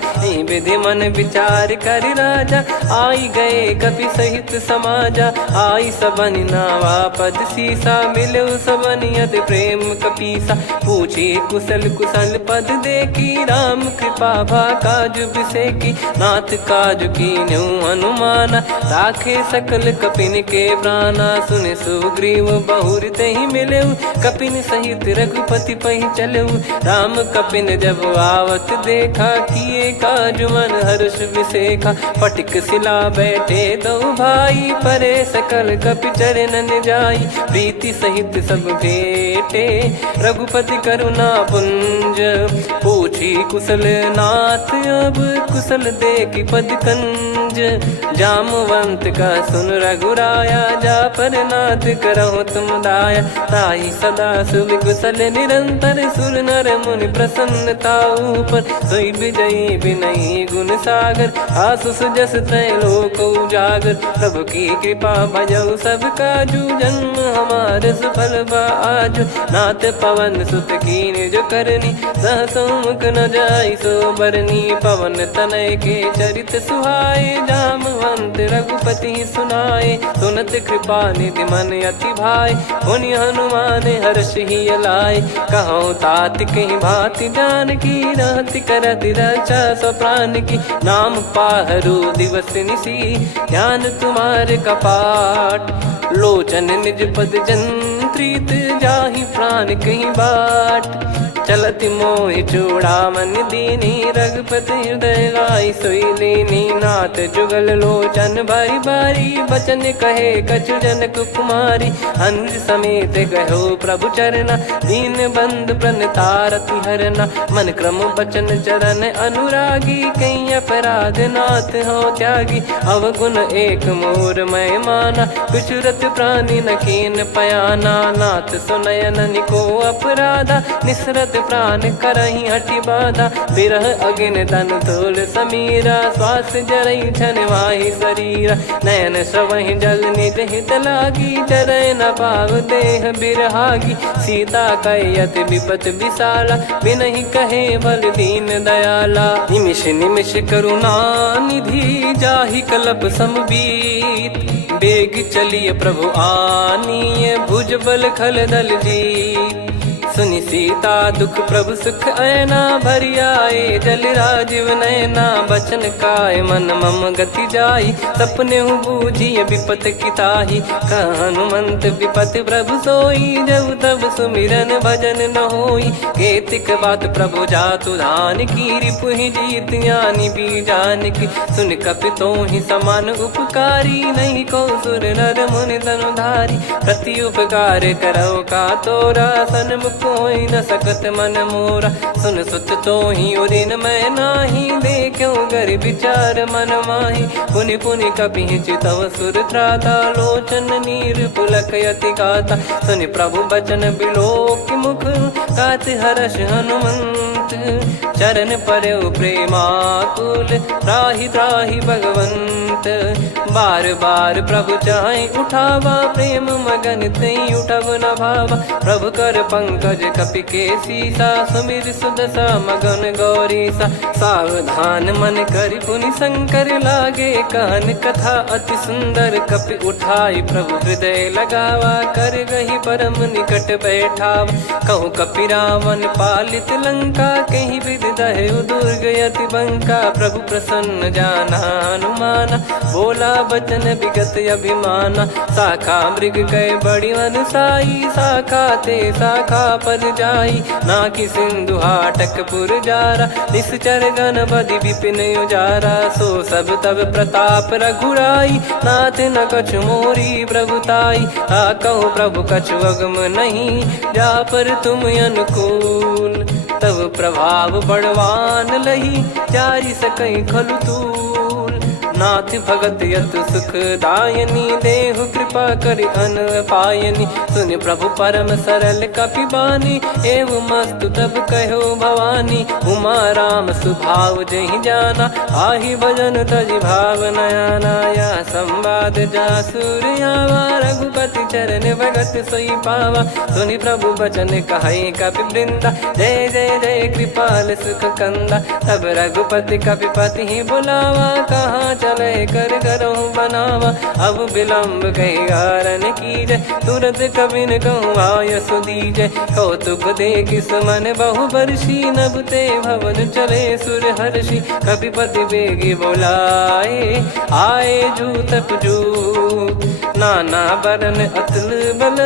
विधि मन विचार कर राजा आई गए कपि सहित समाजा। आई सबन नावा पद सीसा मिलो सबन यद प्रेम कपीसा। पूछी कुशल कुशल पद देखी राम कृपा भा काज बिसेकी। नाथ काज कीन्हु हनुमाना राखे सकल कपिन के प्राणा। सुने सुग्रीव बहुर तहि मिलेऊ कपिन सहित रघुपति पहि चलेऊ। राम कपिन जब आवत देखा किए काज मन हर्ष विसेखा। फटिक सिला बैठे दो भाई परे सकल कपि चरणन जाई। प्रीति सहित सब भेटे रघुपति करुणा पुंज। पूछ पूछी कुशल नाथ अब कुशल देखी पद कंज। जामवंत का सुन रघुराया जा पर नाथ करहु तुम दाया। ताहि सदा सुभि कुशल निरंतर सुर नर मुनि प्रसन्नता ऊपर। सोई विजयी विनयी गुण सागर आसु सुजस त्रैलोक उजागर। प्रभु की कृपा भजऊ सब काजू जन्म हमारे सफल बा आजु। नाथ पवन सुत की निज करनी सहसो मुख न जाई सो बरनी। पवन तनय के चरित सुहाए जामवंत रघुपति सुनाए। सुनत कृपा निधि मन अति भाई पुनि हनुमान हर्ष ही लाए। कहो तात कहीं भांति जान की रहति करति रक्षा सो प्राण की। नाम पाहरु दिवस निसी ध्यान तुम्हारे कपाट। लोचन निज पद जंत्रित जाहि प्राण कहीं बाट। चलति मोहि चूड़ामन दीनी रघुपति हृदय लाई सोई लीनी। नाथ जुगल लोचन बारी बारी बचन कहे कछु जनक कुमारी। अनुज समेत गयो प्रभु चरना दीन बंद प्रणतारति हरना। मन क्रम बचन चरण अनुरागी कहीं अपराध नाथ हो त्यागी। अवगुण एक मोर मैं माना कुछुरत प्राणी न कीन पयाना। नाथ सुनयन को अपराधा निसरत प्राण करही हटि बाधा। बिरह अगिन तन तोल समीरा श्वास जरई छन वाहि शरीरा। नयन श्रवहि जल निज हित लागी चरय न पाव देह बिरहागी। सीता कयत विपत विशाला बिनहि कहे बल दीन दयाला। निमिष निमिष करुणा निधि जाहि कल्प समबीत। बेग चलिए प्रभु आनीय भुज बल खल दल जीत। सुनि सीता दुख प्रभु सुख ऐना भरि आए। जल राजीव नैना बचन काय मन मम गति जाई। सपने हूँ बूझी विपत किताही हनुमंत विपत प्रभु सोई। जब तब सुमिरन भजन न होई। केतिक बात प्रभु जातु धान की रिपु ही जीत यानी बीजान की। सुन कपितो ही समान उपकारी नहीं को सुर नर मुनि धनुधारी। प्रति उपकार करो का तोरा सन्मुख कोई न सकत मन मोरा। सुन सुत तो ही उदिन मैं नाही देखो गर विचार मन माही। पुनि पुनि कपि चितव सुर त्राता लोचन नीर पुलक यति गाता। सुनि प्रभु बचन बिलोक मुख कात हर्ष हनुमंत। चरण परयो प्रेमाकुल त्राहि त्राहि भगवंत। बार बार प्रभु चाहि उठावा प्रेम मगन तई उठब न भावा। प्रभु कर पंकज कपि के सीसा सुमिर सुदशा मगन गौरीसा। सावधान मन करि पुनि शंकर लागे कहन कथा अति सुंदर। कपि उठाई प्रभु हृदय लगावा कर गही परम निकट बैठावा। कहु कपि रावण पालित लंका कहीं विद दहु दुर्ग यति बंका। प्रभु प्रसन्न जाना हनुमाना बोला बचन विगत अभिमाना। शाखा मृग गए बड़ी अनुसाई शाखा ते शाखा पर जाई। ना कि सिंधु हाटक पुर जारा निश्चर गण बदि विपिन उजारा। सो सब तब प्रताप रघुराई नाथ न कछु मोरी प्रभुताई। कहु प्रभु कछु अगम नहीं जा पर तुम अनुकूल। तब प्रभाव बड़वान लही जारी सकई खलु तूल। नाथ भगत यत सुख दायनी देहु कृपा करि अन पायनी। सुन प्रभु परम सरल कपि बानी एवं मस्तु तब कहो भवानी। उमा राम सुभाव जहि जाना आहि भजन तजि भाव नयाना। या संवाद जासुर आवा रघुपति चरण भगत सोई पावा। सुनि प्रभु बचन कहै कपि वृंदा जय जय जय कृपाल सुख कंदा। तब रघुपति कपिपति ही बुलावा कहाँ चले कर करो बनावा। अब विलम्ब कही कारण कीजय तुरंत कबिन कहूँ आय सुदीजय। कौतुक देख सुमन बहु बरसी नभते भवन चले सुर हर्षि। कपिपति बेगी बोलाए आए जूतप जूत। नाना बरन अतुल बल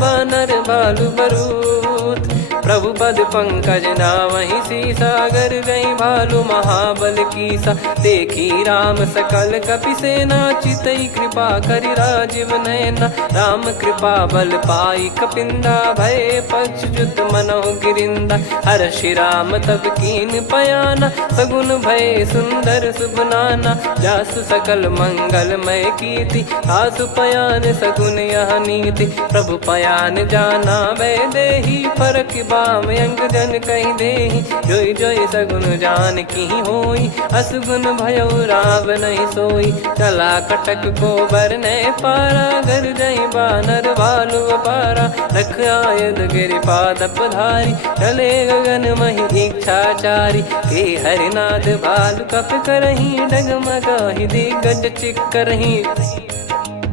बानर बालु बरूत। प्रभु पद पंकज नावहि सीसा, गर गई भालु महाबल कीसा। देखी राम सकल कपि सेना, चितई कृपा करि राजीव नयना। राम कृपा बल पाई कपिंदा, भय पक्षजुत मनहु गिरिंदा। हर्षि राम तब कीन पयाना, सगुन भय सुंदर शुभ नाना। जासु सकल मंगलमय कीर्ति, आसु पयान सगुन यह नीति। प्रभु पयान जाना वै देहि, फरक बाम अंग जन कहि देहि। जोई जोई सगुन जान की होई, असुगुन भयो राव नहीं सोई। चला कटक को बरने पारा, घर जई बानर भालु अपारा। रख आयद गिरिपाद पधारी, चले गगन महि इच्छाचारी। के हरिनाथ भालु कप करही, डगमगाहि दिग्गज चिक्करही।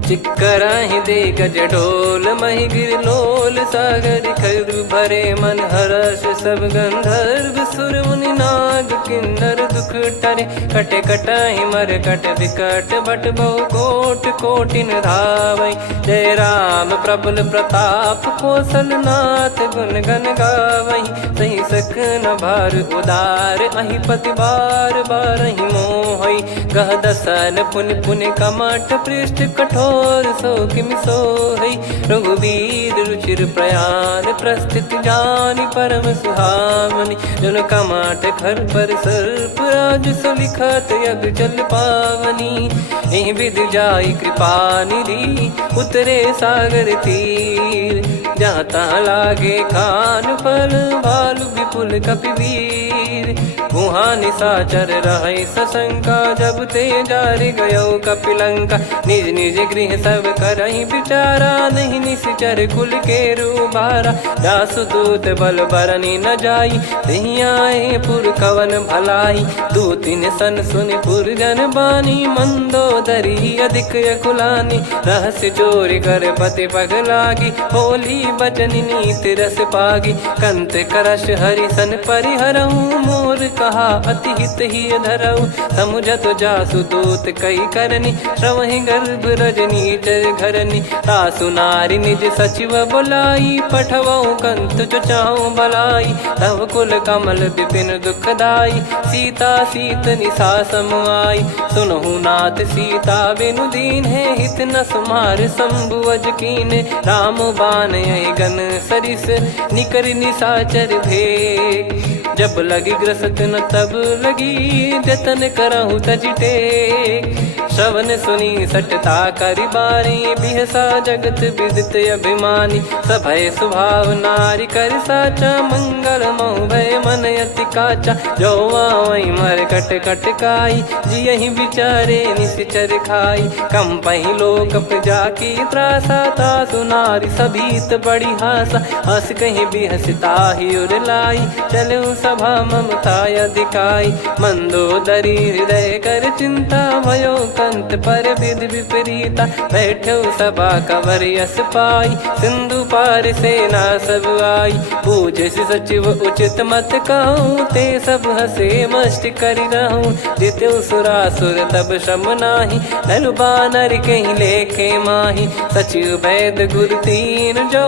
चिक्कराहि दिग्गज ढोल, महि गिर लोल। सागर खर भरे मन हर्ष, सब गंधर्व सुर मुनि नाग किन्नर दुख टरे। कट कटाहि मर कट विकट, बट बहु कोट कोटिन धावै। जय राम प्रबल प्रताप, कौशल नाथ गुण गन गावै। सही सखन भार उदार, अहि पति बार बारहि मोहै। गह दसन पुन पुन कमठ, पृष्ठ कठोर सो किमि सोहै। रघुवीर रुचिर प्रयाण, प्रस्थित जानि परम सुहावनी। जन कमाट खर पर सर्प, राज सलिखत यग जल पावनी। एहि विधि जाई कृपा निधि, उतरे सागर तीर। जाता लागे खान फल, भालु विपुल कपिवीर। वहाँ निशाचर रहै सशंका, जब ते जारि गयो कपिलंका। निज निज गृह सब करहि विचारा, नहीं निश्चर कुल के रूबारा। जासु दूत बल बरनी न जाई, तेहि आए पुर कवन भलाई। दूतिन सन सुनि पुर जन बानी, मंदोदरी अधिक अकुलानी। रहस्य चोरी कर पति पग लागी, होली बचन नीत रस पागी। कंत करश हरि सन परिहरऊ, मोर कहा अति हित ही धरऊ। समुझत जासु दूत कई करनी, श्रवहि गर्भ रजनी चर घरनी। तासु नारी निज सचिव बुलाई, पठवऊ कंत जो चाहू बलाई। तव कुल कमल विपिन दुखदाई, सीता सीत निशा समुआई। सुनहु नाथ सीता बिनु दीन है, हित न सुमार शंभुअज कीने। राम बान यही गन सरिस, निकर निशाचर भेग। जब लगी ग्रसत न तब लगी, जतन करहु तज टेक। श्रवण सुनी सटता करि बारी, बिहसा जगत विदित अभिमानी। सभय स्वभाव नारी कर साचा, मंगल महु भय मन अति काचा। जो आवै मर कट कट काई, जियहि विचारे निश्चर खाई। कंपहि लोक प्रजा की त्रासा, तासु नारी सभीत बड़ी हासा। हस कहीं बिहसता ही उर लाई, चलऊ सभा ममता अधिकाई। मंदोदरी हृदय कर चिंता, भयो कंत पर विधि विपरीता। बैठो सभा कवर यस पाई, सिंधु पार सेना सब आई। पूजे सचिव उचित मत कहूँ, ते सब हसे मस्त करि रहूँ। जित्यु सुरासुर तब श्रम नाही, नल बानर कहीं लेखे माही। सचिव वैद गुरु तीन जो,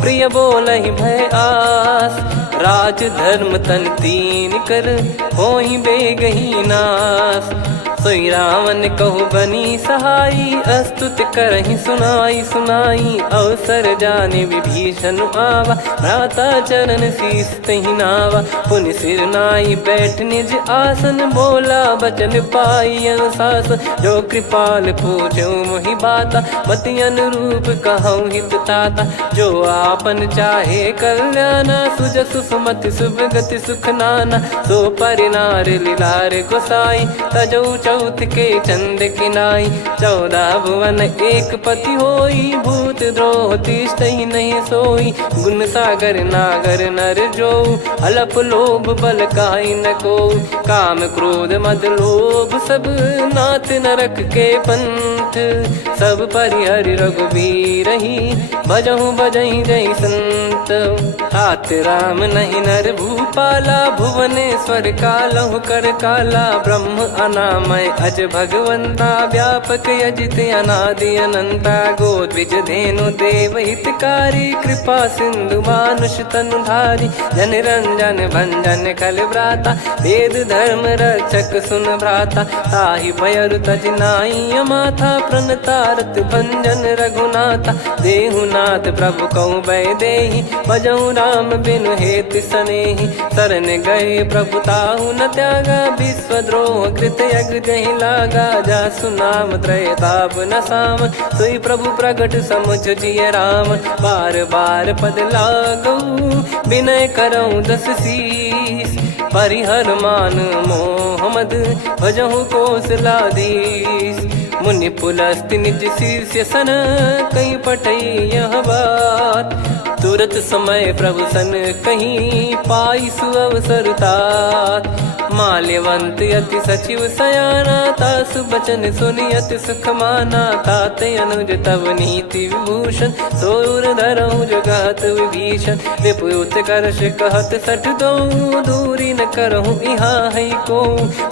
प्रिय बोलहि भय आस। राज धर्म तन तीन कर, होहि बेगहि नास। सोई रावण कहु बनी सहाई, अस्तुत करहि सुनाई सुनाई। अवसर जाने विभीषण आवा, भ्राता चरण शीस तहि नावा। पुनि सिर नाई बैठ निज आसन, बोला बचन पाई अनुशासन। जो कृपाल पूछो मोहि बाता, मति अनुरूप कहूँ हित ताता। जो आपन चाहे कल्याणा, सुजसु सुमति शुभ गति सुख नाना। सो परिनार लीलार गोसाई, तजौ चौथ के चंद किनाई। 14 भुवन एक पति होई, भूत द्रोह तिष्ठहि नहीं सोई। गुण सागर नागर नर जो, अलप लोभ बल काई न को। काम क्रोध मद लोभ सब, नाथ नरक के पंथ। दुख सब परिहरि रघुबीर ही, भजहु भजहि जय संत। तात राम नहीं नर भूपाला, भुवनेश्वर कालहु कर काला। ब्रह्म अनामय अज भगवंता, व्यापक यजित अनादि अनंता। गोद्विज धेनु देव हितकारी, कृपा सिंधु मानुष तनुधारी। जन रंजन भंजन खल भ्राता, वेद धर्म रक्षक सुन भ्राता। ताहि भयरु तज नाई माथा, प्रणतारत भंजन रघुनाथा। देहुनाथ प्रभु कहु बै देहि, भजहु राम बिनु हेत सनेहि। शरण गए प्रभु ताहु न त्यागा, विश्वद्रोह कृत यज्ञ जहि लागा। जासु नाम त्रय ताप न साम, सोई प्रभु प्रगट समुझ जिय राम। बार बार पद लागऊ, विनय करऊँ दस शीस। परिहर मान मोह मद, भजहु कौशलाधीश। मुनि पुलस्त्य निज शिष्य सन, कहीं पठई यह बात। तुरत समय प्रभु सन कहीं, पाई सुअवसर तात। माल्यवंत अति सचिव सयाना, तासु बचन सुनि अति सुख माना। तात अनुज तव नीति विभूषण, सोर धरऊ जगत विभीषण। विपुत करश कहत सठ दो, दूरी न करहु इहाँ है को।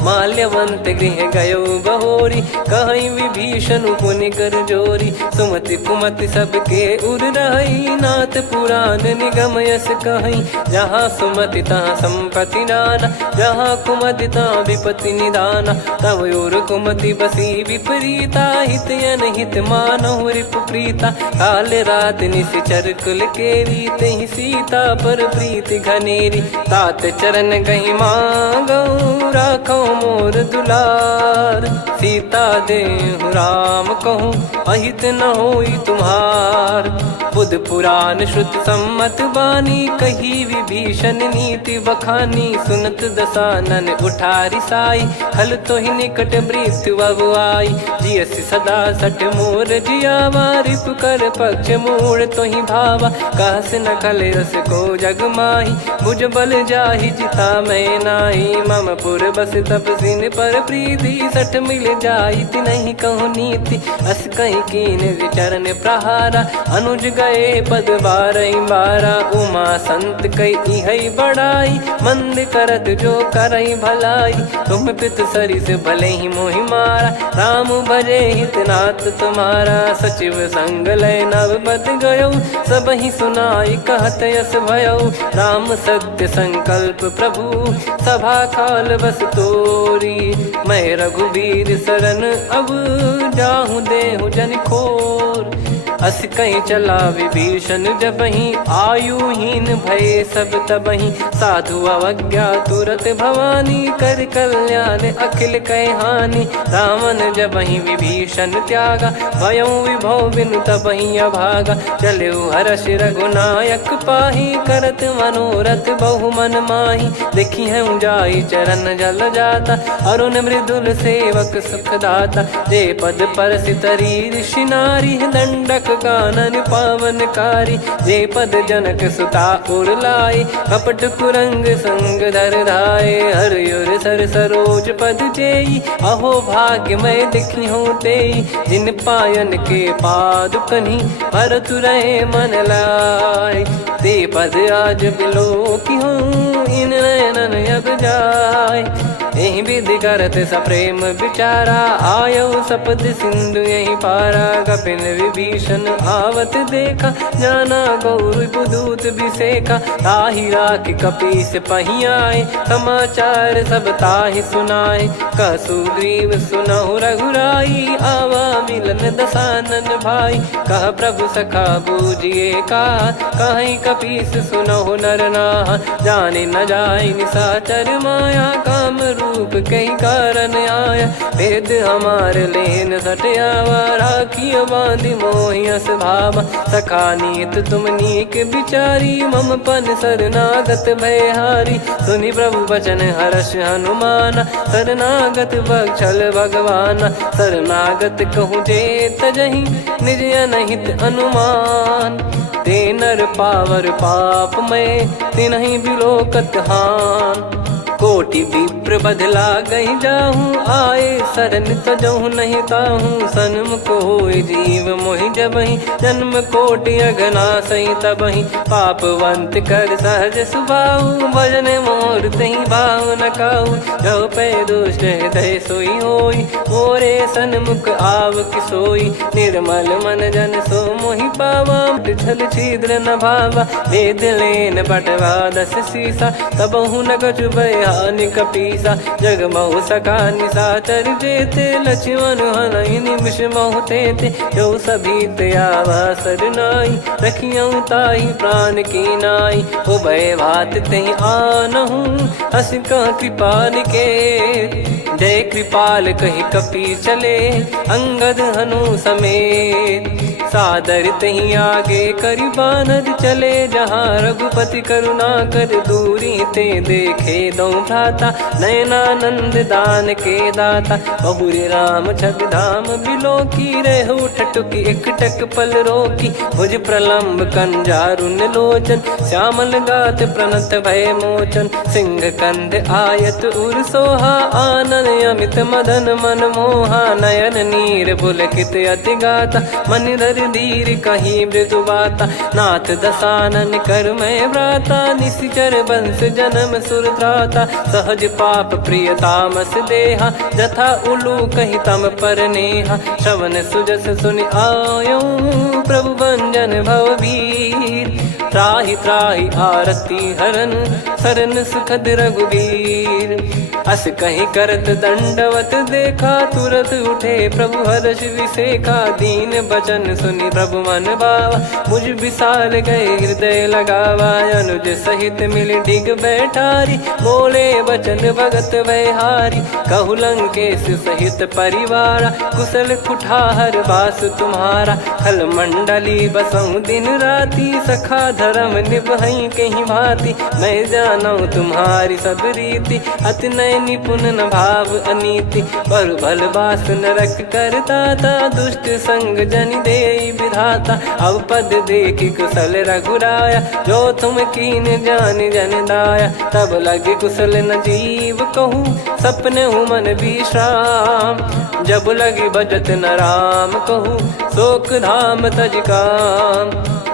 माल्यवंत गृह गयो बहोरी, कहीं विभीषण पुनि कर जोरी। सुमति कुमति सबके उर रही, नाथ पुराण निगम यस कहीं। जहाँ सुमति तहाँ संपत्ति नाना, जहाँ कुमति तहाँ विपत्ति निदाना। तव और कुमति बसी विपरीता, हित अनहित मानहु रिपु प्रीता। काल रात निश्चर कुल केरी, तहि सीता पर प्रीति घनेरी। तात चरण गहि मांगऊ, राखो मोर दुलार। सीता देहु राम कहूँ, अहित न होई तुम्हार। बुध पुराण श्रुत सम्मत बानी, कही विभीषण नीति बखानी। सुनत दसानन उठारी साई, खल तो ही निकट मृत्यु अब आई। जियसि सदा सठ मोर जियावा, रिप कर पक्ष मूड़ तो ही भावा। कहस न खल रस को जग माही, भुज बल जाहि जिता मैं नाही। मम पुर बस तपसिन पर प्रीति, सठ मिल जाई तिनहि कहु नीति। अस कहीं कीन विचरण प्रहारा, अनुज गए पद बारहि बारा। उमा संत कई इहै बड़ाई, मंद करत जो करई भलाई। तुम पित सरिस भले ही मोहि मारा, राम भजे हितनाथ तुम्हारा। सचिव संग लय नव बद गयो, सब ही सुनाई कहत यस भयो। राम सत्य संकल्प प्रभु, सभा काल बस तोरी। मैं रघुबीर शरण अब, जाहूँ देहु जन खोर। अस कहीं चला विभीषण जबहि, आयुहीन भये सब तबहि। साधु अवज्ञा तुरत भवानी, कर कल्याण अखिल कह हानि। रावण जबहि विभीषण त्यागा, भयउ विभव बिनु तबहि अभागा। चलऊ हर्ष रघुनायक पाहि, करत मनोरथ बहु मन माहि। देखी है जाई चरण जल जाता, अरुण मृदुल सेवक सुखदाता। जे पद परसि तरी ऋषि नारी, दंडक कानन पावनकारी। जे पद जनक सुता उर लाए, कपट कुरंग संग धर धाये। हरियर सर सरोज पद जेई, अहो भाग्य मैं देखी हूँ तेई। जिन पायन के पाद कन्ही, भरतु रहे मन लाय। ते पद आज बिलो की हूँ, इन नयनन अब जाय। यही विधि करत सप्रेम विचारा, आयो सपद सिंधु यही पारा। कपिन विभीषण आवत देखा, जाना गौर बुदूत बिसेखा। ताहि राख कपीस पही आए, समाचार सब ताहि सुनाए। कह सुग्रीव सुनहु रघुराई, आवा मिलन दसानन भाई। कह प्रभु सखा बूझिए का, कहीं कपीस सुनहु नर नाहा। जाने न जाय निशाचर माया, काम रूप कई कारण आया। वेद हमार लेन सटयावा, राखिय बांधि मोहियस भावा। सखा नीत तुम नीक विचारी, मम पन शरणागत भयहारी। सुनि प्रभु वचन हर्ष हनुमाना, शरणागत बक्षल भगवाना। शरणागत कहूँ जे तजहि, निज अनहित अनुमान। ते नर पावर पाप में, तिनहि बिलोकत हान। कोटि विप्र विप्र बदला गई जाहूँ, आए शरण तजहु नहीं ताहूँ। सन्मुख होय जीव मोहि जबहि, जन्म कोटि अगना सही तबहि। पापवंत कर सहज सुभाऊ, भजन मोर तहि भाव न काऊ। जो पै दुष्ट हृदय सोई होई, मोरे सन्मुख आव किसोई। निर्मल मन जन सो मोहि पावा, छल छिद्र न भावा। वेद लेन बटवा दस सीसा, तबहु न कछु बयानि कपीसा। जग महु सका निशाचर जेते, लक्ष्मण हनहि निमिष महु तेते। जो सभी त्यावा सरनाई, रखियऊ ताहि प्राण की नाई। उभय भात तेहि आनहु, हस कह कृपाल के। जय कृपाल कहि कपि चले, अंगद हनु समेत। सादर तही आगे करि बानर चले, जहाँ रघुपति करुणा कर दूरी ते देखे दो भ्राता। नयनानंद दान के दाता, बहुरे राम छवि धाम बिलो की। रहु ठटुकी एकटक पल रोकी, भुज प्रलम्ब कंजारुन लोचन। श्यामल गात प्रणत भय मोचन, सिंह कंध आयत उर सोहा। आनन अमित मदन मन मोहा, नयन नीर पुलकित अति गाता। मन धर धीर कहीं मृदु बाता, नाथ दसानन कर मैं व्राता। निशिचर बंस जन्म सुरत्राता, सहज पाप प्रिय तामस देहा। जथा उलू कहीं तम पर नेहा, श्रवण सुजस सुनि आयो। प्रभु भंजन भववीर, त्राहि त्राहि आरती हरन। शरण सुखद रघुवीर, अस कहीं करत दंडवत देखा। तुरत उठे प्रभु हर्ष विसेखा, दीन बचन सुनि प्रभु मन भावा। मुझ विशाल गए हृदय लगावा, अनुज सहित मिल डिग बैठारी। बोले बचन भगत वैहारी, कहु लंकेश सहित परिवारा। कुशल कुठार बास तुम्हारा, खल मंडली बसऊं दिन राती। सखा धर्म निभई कहीं भांति, मैं जानू तुम्हारी सब रीति। अति नय निपुण न भाव अनीति, पर भल बास नरक करताता। दुष्ट संग जन देई विधाता, अब पद देखि कुशल रघुराया। जो तुम कीन जान जन दाया, तब लगे कुशल न जीव कहूँ। सपने हूँ मन विश्राम, जब लगी भजत न राम कहूँ। शोक धाम तज काम,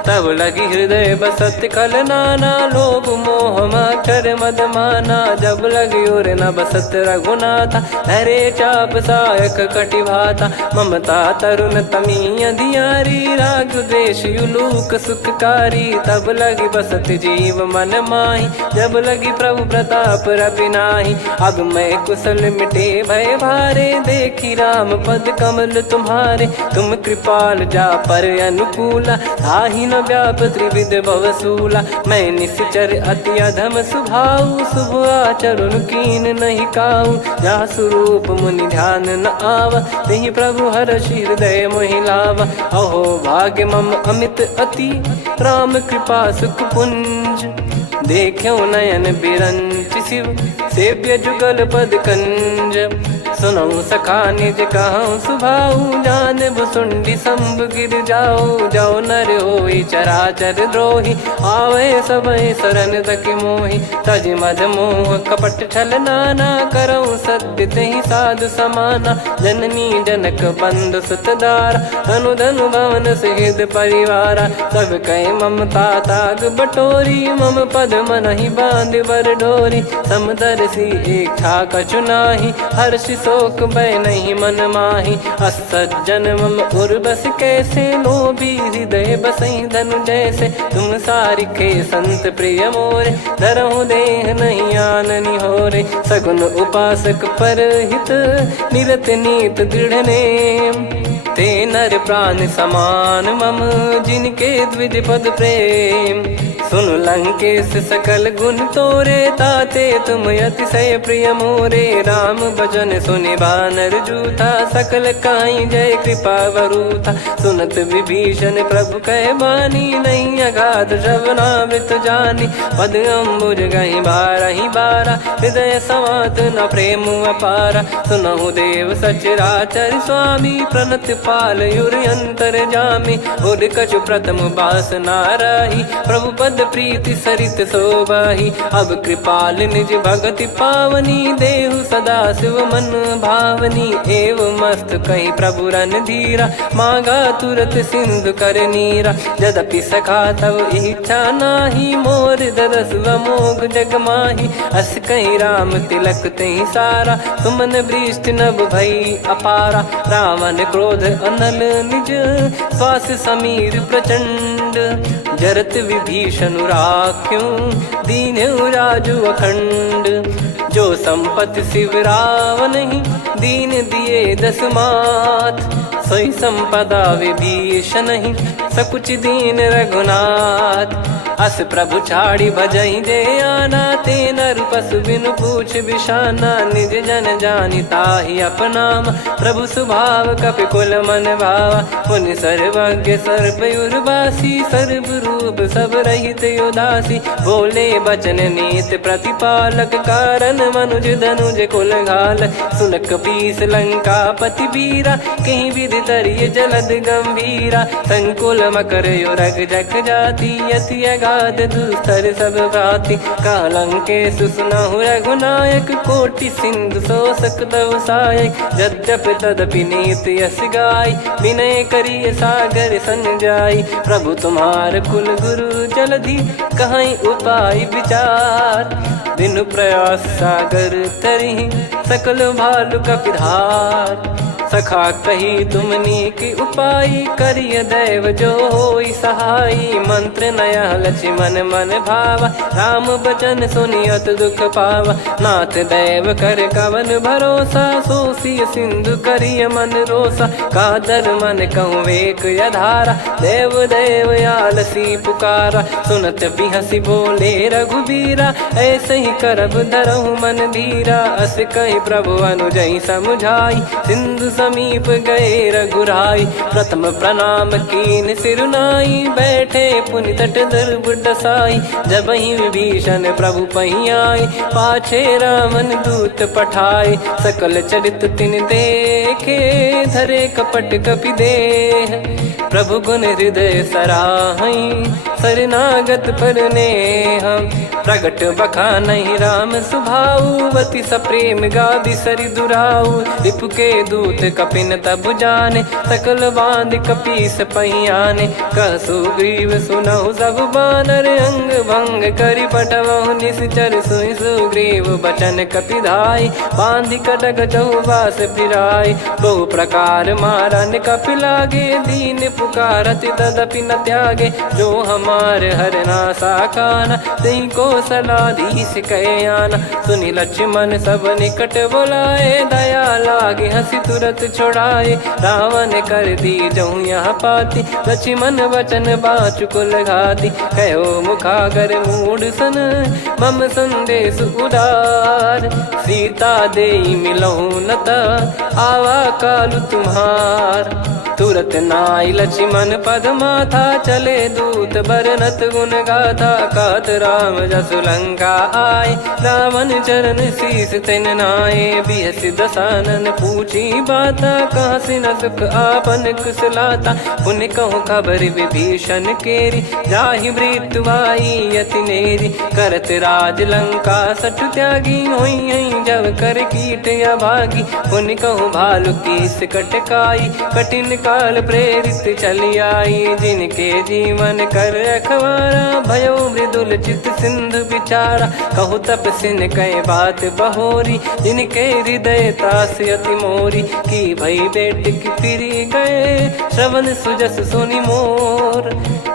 तब लगी हृदय बसत खल नाना। लोभ मोह मच्छर मद माना, जब लगी उर न बसत रघुनाथा। हरे चाप सायक कटि भाता, ममता तरुण तमी अधियारी। राग द्वेष युलूक सुखकारी, तब लगी बसत जीव मन माही। जब लगी प्रभु प्रताप रवि नाही, अब मैं कुशल मिटे भय भारे। देखी राम पद कमल तुम्हारे, तुम कृपाल जा पर अनुकूला। ताहि न व्याप त्रिविध भवसूला, मैं निश्चर अति अधम स्वभाव। शुभ आचरण कीन नहीं काऊ, जा स्वरूप मुनि ध्यान न आवा। तेहि प्रभु हर्ष हृदय मोहि लावा। अहो भाग्य मम अमित अति, राम कृपा सुख पुंज। देख्यो नयन बिरंच शिव, सेव्य जुगल पद कंज। सुनऊ सखा निज कहूँ सुभाऊ, जान भुसुंडी संभ गिर जाऊ। जाओ नर होई चराचर द्रोही, आवे सबय शरण तक मोहि। तज मद मोह कपट छल नाना, करऊँ सत्य तेहि साधु समाना। जननी जनक बंधु सुत दारा, धनु धनु भवन सहित परिवारा। सब कहे ममता ताग बटोरी, मम पद मनहि बांध बर डोरी। समदर्शी इच्छा कछु नाही, हर्ष शोक भय नहीं मन माही। असज्जन मम उर्वश कैसे, लोभी हृदय बसई धनु जैसे। तुम सारिखे संत प्रिय मोरे, धरहु देह नहीं आननि होरे। सगुन उपासक पर हित, निरत नीत दृढ़ नेम। ते नर प्राण समान मम, जिनके द्विज पद प्रेम। सुन लंकेश सकल गुण तोरे, ताते तुम अतिशय प्रिय मोरे। राम भजन सुनि बानर जूथा, सकल काई जय कृपा वरूथा। सुनत विभीषण प्रभु कह बानी, नहीं अगाध श्रवणामृत जानी। पद अम्बुज गहि बारहि बारा, हृदय समात न प्रेम अपारा। सुनहु देव सचराचर स्वामी, प्रणत पाल युर अंतर जामी। उर कछु प्रथम बास नाराही, प्रभु पद पद प्रीति सरित शोभाही। अब कृपाल निज भगति पावनी, देहु सदा शिव मन भावनी। एव मस्त कही प्रभु रन धीरा, मांगा तुरत सिंधु कर नीरा। यद्यपि सखा तब इच्छा नाही, मोर दरस मोग जग माही। अस कहीं राम तिलक तही सारा, सुमन वृष्टि नभ भई अपारा। रावण क्रोध अनल निज, श्वास समीर प्रचंड। जरत विभीषण राख्यों, दीन्हु राजु अखंड। जो संपत्ति शिव रावण ही, दीन दिए दस मात। सोई संपदा विभीषण ही, सकुच दीन रघुनाथ। अस प्रभु छाड़ी भजई जे आना, ते नर पशु बिनु पूछ बिशाना। निज जन जानि ताहि अपनाम, प्रभु स्वभाव कपि कुल मन भावा। मुनि सर्वज्ञ सर्वयुर्वासी, सर्व रूप सब रहित उदासी। बोले बचन नीत प्रतिपालक, कारण मनुज धनुज कुल घाल। सुन कपीस लंका पति वीरा, कहीं विधि तरिय जलद गंभीरा। संकुल मकर युरग जग जाति, यति अगाध दुस्तर सब भांति। कालंकेश सुनहु रघुनायक, कोटि सिंधु शोषक तव सहायक। यद्यपि तदपि नीति यस गाय, विनय करिय सागर सन जाई। प्रभु तुम्हार कुल गुरु जलधि, कहीं उपाय विचार। बिनु प्रयास सागर तरिहि, सकल भालु कपिधार। सखा कही तुमनी की उपाय, करिय दैव जो होई सहाई। मंत्र नया लक्ष्मण मन भावा, राम बचन सुनियत दुख पावा। नाथ दैव कर कवन भरोसा, सोसिय सिंधु करिय मन रोसा। कादर मन कहूँ एक यधारा, देव देव आलसी पुकारा। सुनत बिहसी बोले रघुबीरा, ऐसे ही करब धरहु मन धीरा। अस कही प्रभु अनुजई समुझाई, सिंधु समीप गए रघुराई। प्रथम प्रणाम कीन सिरुनाई, बैठे पुनि तट दर्भ डसाई। जब ही विभीषण प्रभु पही आए, पाछे रामन दूत पठाए। सकल चरित तिन देखे, धरे कपट कपि देह। प्रभु गुण हृदय सराहई, शरणागत पर नेह। प्रगट बखानहि राम सुभाऊ, बति सप्रेम गादि सरि दुराऊ। रिपु के दूत कपिन तब जाने, सकल बांध कपीस पहियाने। कह सुग्रीव सुनहु सब बानर, अंग भंग करि पटवहु निश्चर। सुनि सुग्रीव बचन कपिधाई, बांधि कटक चौबास फिराई। बहु प्रकार मारन कपि लागे, दीन पुकारत तदपि न त्यागे। जो हमार हरना साखाना, तही को सलाधीश कहे आना। सुनि लक्ष्मण सब निकट बुलाए, दया लागे हंसी तुरत छोड़ाए। रावण कर दी जहूँ यहाँ पाती, लक्ष्मण वचन बाचु कुल घाती। कहो मुखागर मूढ़ सन, मम संदेश उदार। सीता देई मिलहु नता, आवा कालु तुम्हार। तुरत नाई लक्ष्मण पद माथा, चले दूत बरनत गुण गाथा। कहत राम जसु लंका आए, रावण चरण शीस तिन नाये। बिहस दसानन पूछी बाता, कहाँ से न सुख आपन कुशलाता। पुन कहूँ खबर विभीषण केरी, जाहि मृत्यु आई यति नेरी। करत राज लंका सठ त्यागी, होई जब कर कीट अभागी। पुन कहूँ भालु कीस कटकाई, कठिन काल प्रेरित चली आई। जिनके जीवन कर रखवारा, भयो मृदुल चित सिंधु विचारा। कहु तपसिन कई बात बहोरी, जिनके हृदय तास अति मोरी। की भई बेट की फिरी गए, श्रवण सुजस सुनि मोर।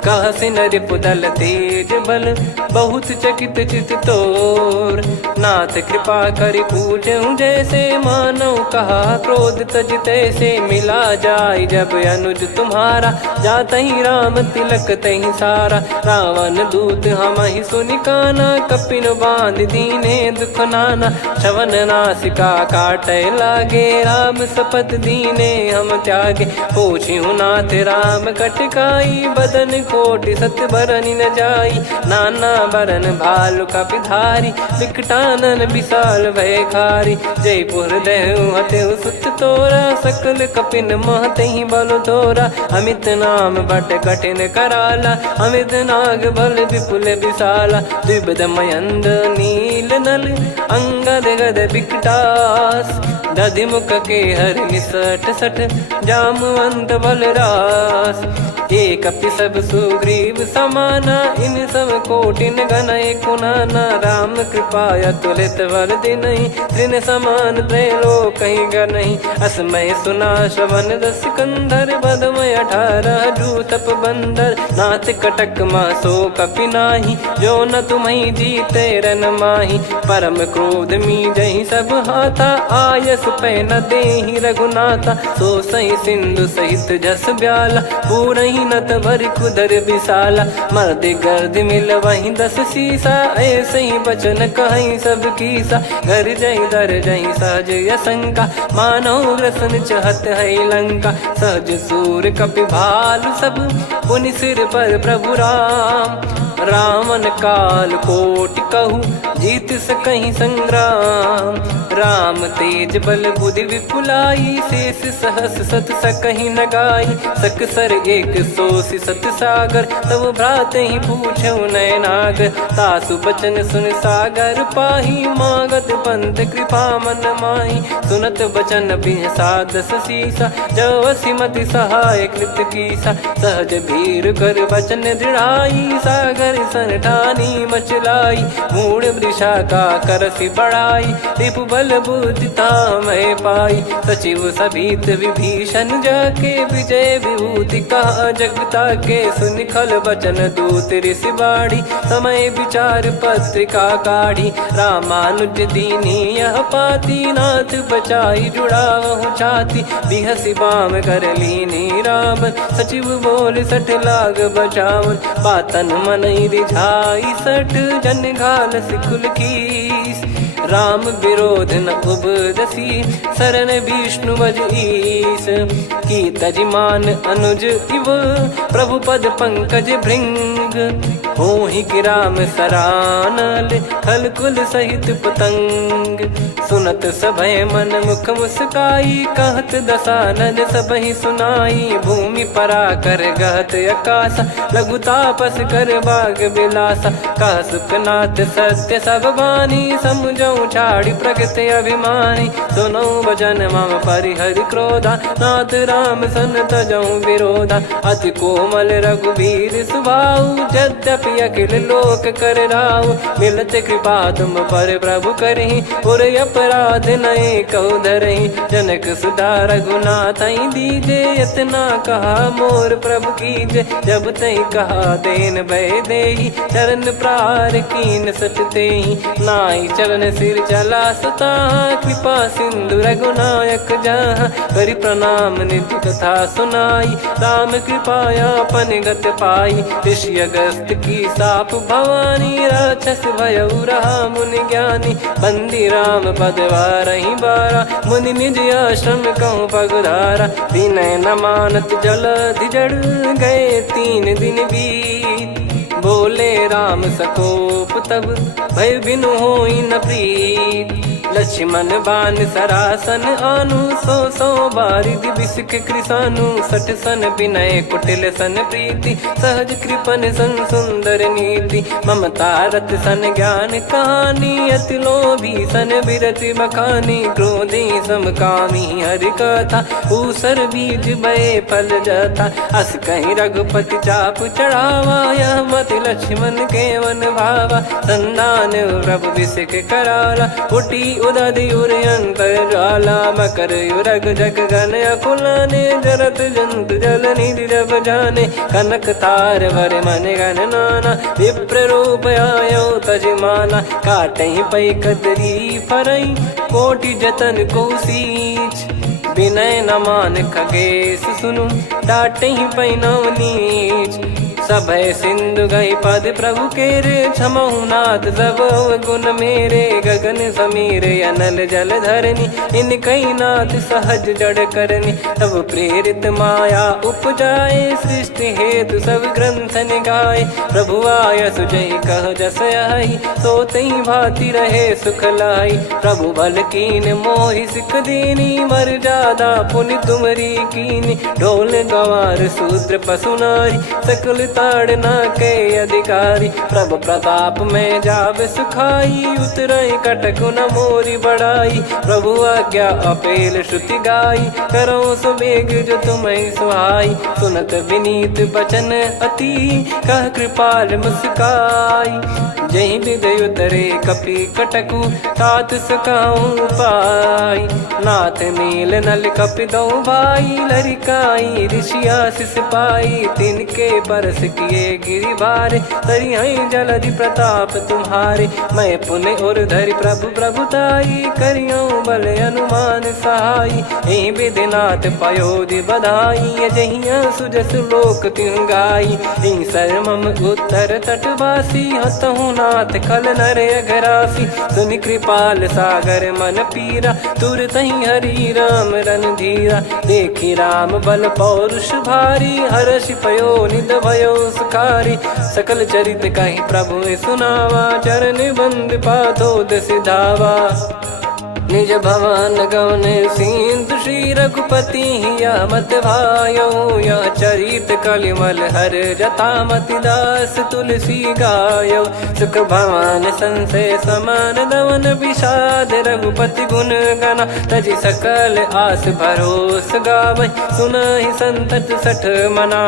कहसिन रिपुदल तेज बल, बहुत चकित चित तोर। नाथ कृपा करि पूजऊं जैसे, मानव कहा क्रोध तज तैसे। मिला जाय जब अनुज तुम्हारा, जातहि राम तिलक तहि सारा। रावण दूत हमहि सुनि काना, कपिन बांध दीने दुख नाना। श्रवण नासिका काटय लागे, राम सपथ दीने हम त्यागे। पूछिहु नाथ राम कटकाई, बदन कोटि सत बरनि न जाई। नाना बरन भालु कपिधारी विकटानन विशाल भयखारी। जयपुर देहु हतेउ सुत तोरा सकल कपिन महतेहि बल तोरा। अमित नाम बट कठिन कराला अमित नाग बल विपुल विशाला। द्विपद मयंद नील नल अंगद गद विकटास। दधिमुख के हरि सठ सठ जामवंत बलरास। एक अपि सब सुग्रीव समाना इन सब कोटिन गणय कुनाना। राम कृपाया तुलित बल दिनहि त्रिन समान त्रैलोक कहीं गनहि। असमय सुना श्रवण दस कंधर बदमय 18 जूतप बंदर। नाथ कटक मासो कपि नाही जो न तुम्हि जीते रन माही। परम क्रोध मी जहि सब हाथा आयस पै न देहि रघुनाथा। सो सही सिंधु सहित जस ब्याला पूरहि नत भर कुदर विशाला। मर्द गर्द मिल वहीं 10 सीसा ऐसे ही बचन कहीं सब कीसा। घर जहि दर जहि सहज यसंका मानो ग्रसन चहत है लंका। सहज सूर कपि भालु सब पुनि सिर पर प्रभु राम। रामन काल कोटि कहु जीत सकहि संग्राम। राम तेज बल बुद्धि विपुलाई शेष सहस सत सकहि न गाई। सकसर एक सोसी सत सागर तब भ्राते ही पूछौ नयनागर। तासु बचन सुन सागर पाही मागत पंथ कृपा मन माही। सुनत बचन बिहसादस सीसा जो सिमति सहाय कृत कीसा। सहज भीर कर बचन दृढ़ाई सागर सन ठानी मचलाई। मूढ़ वृषा का करसि बढ़ाई रिपु बल बुद्धि तामय पाई। सचिव सभीत विभीषण जाके विजय विभूति कहा जगता के। सुनि खल बचन दूत ऋषि बाढ़ी समय विचार पत्रिका काढ़ी। रामानुज दीनी यह पाती नाथ बचाई जुड़ावहु छाती। बिहसि बाम कर लीनी राम सचिव बोल सठ लाग बचावन। बातन मनहि रिझाई सठ जन घाल सिकुल कीस। राम विरोध न उपदसी शरण विष्णु बज ईस। की तजिमान अनुज इव प्रभु पद पंकज भृंग। होहि कि राम सरानल खल कुल सहित पतंग। सुनत सभय मन मुख मुस्काई कहत दसानन सबहि सुनाई। भूमि परा कर गहत आकाशा लघु तापस कर बाग बिलासा। कह सुखनाथ सत्य सब बानी समझौ छाड़ी प्रकृति अभिमानी। सुनो वचन मम परिहरि क्रोधा नाथ राम सन तजौ विरोधा। अति कोमल रघुवीर सुभाऊ यद्यपि अखिल लोक कर राऊ। मिलत कृपा तुम पर प्रभु करहि और अपराध नये कौ धरहि। जनक सुता रघुनाथ दीजे इतना कहा मोर प्रभु कीजे। जब तई कहा देन भय देहि चरण प्रार कीन सटतेहि। नाई चरण सिर चला सता कृपा सिंधु रघुनायक जहाँ। करि प्रणाम निधि कथा सुनाई राम कृपाया पन गत पाई। ऋषि अगस्त की साप भवानी राक्षस भयउ रहा मुनि ज्ञानी। बंदी राम पद वारहि बारा मुनि निज आश्रम कहूँ पगधारा। विनय न मानत जलधि जड़ गए 3 दिन बीत। बोले राम सकोप तब भय बिनु होई न प्रीत। लक्ष्मण बान सरासन आनु सो बारिधि बिसिक कृसानु। सठ सन विनय कुटिल सन प्रीति सहज कृपन सन सुंदर नीति। ममता रत सन ज्ञान कहानी अति लोभी सन बिरति बखानी। क्रोधी समकामी हरि कथा ऊसर बीज भय फल जथा। अस कहीं रघुपति चाप चढ़ावा यह मति लक्ष्मण के वन भावा। संधान प्रभु बिसिक कराला उठी उदधि उर अंतर ज्वाला। मकर युरग जग गन अकुलाने जरत जंतु जल निधि जब जाने। कनक तार वर मन गण नाना विप्र रूप आयो तजमाना। काटहि पै कदरी फरई कोटि जतन को सींच। विनय न मान खगेश सुनु डांटहि पै नव नीच। सभय सिंधु गई पद प्रभु केरे, क्षमहु नाथ सब गुण मेरे। गगन समीरे अनल जल धरनी, इन कई नाथ सहज जड़ करनी। तब प्रेरित माया उपजाए, सृष्टि हेतु सब ग्रंथन गाए। प्रभु आय सुजय कह जस आई, सो तई भांति रहे सुख लाई। प्रभु भल कीन मोहि सिख दीनी, मर्यादा पुनि तुमरी कीनी। ढोल गवार शूद्र पशु नारी, सकल ताड़ना के अधिकारी। प्रभु प्रताप में जाब सुखाई, उतरई कटक न मोरी बढ़ाई। प्रभु आज्ञा अपेल श्रुति गाई, करो सुबेग जो तुम्हें सुहाई। सुनत विनीत बचन अति, कह कृपाल मुस्काई। जही हृदय उतरे कपि कटकु, तात सकाऊं पाई। नाथ नील नल कपि दो भाई, लरिकाई ऋषि आशीष पाई। तिनके परस किए गिरि भारे, तरिहै जलधि प्रताप तुम्हारे। मैं पुण्य और धरि प्रभु प्रभुताई, करियो बल अनुमान सहाई। यही विधिनाथ पयोधि बधाई, जहिया सुजस लोक तिहुँ गाई। यही सरमम उत्तर तटवासी, हतहु नाथ खल नर अघरासी। सुनि कृपाल सागर मन पीरा, तुरत ही हरि राम रन धीरा। देखी राम बल पौरुष भारी, हर्षि पयो निद भयो सुखारी। सकल चरित कहि प्रभु सुनावा, चरण बंद पादोद सिधावा। निज भवन गवन सिंधु, श्री रघुपति या मत भायो। या चरित कलिमल हर जतामति दास, तुलसी गायो। सुख भवन संशय समान दवन, विषाद रघुपति गुण गना। तजि सकल आस भरोस गावै, सुनहि संतत सठ मना।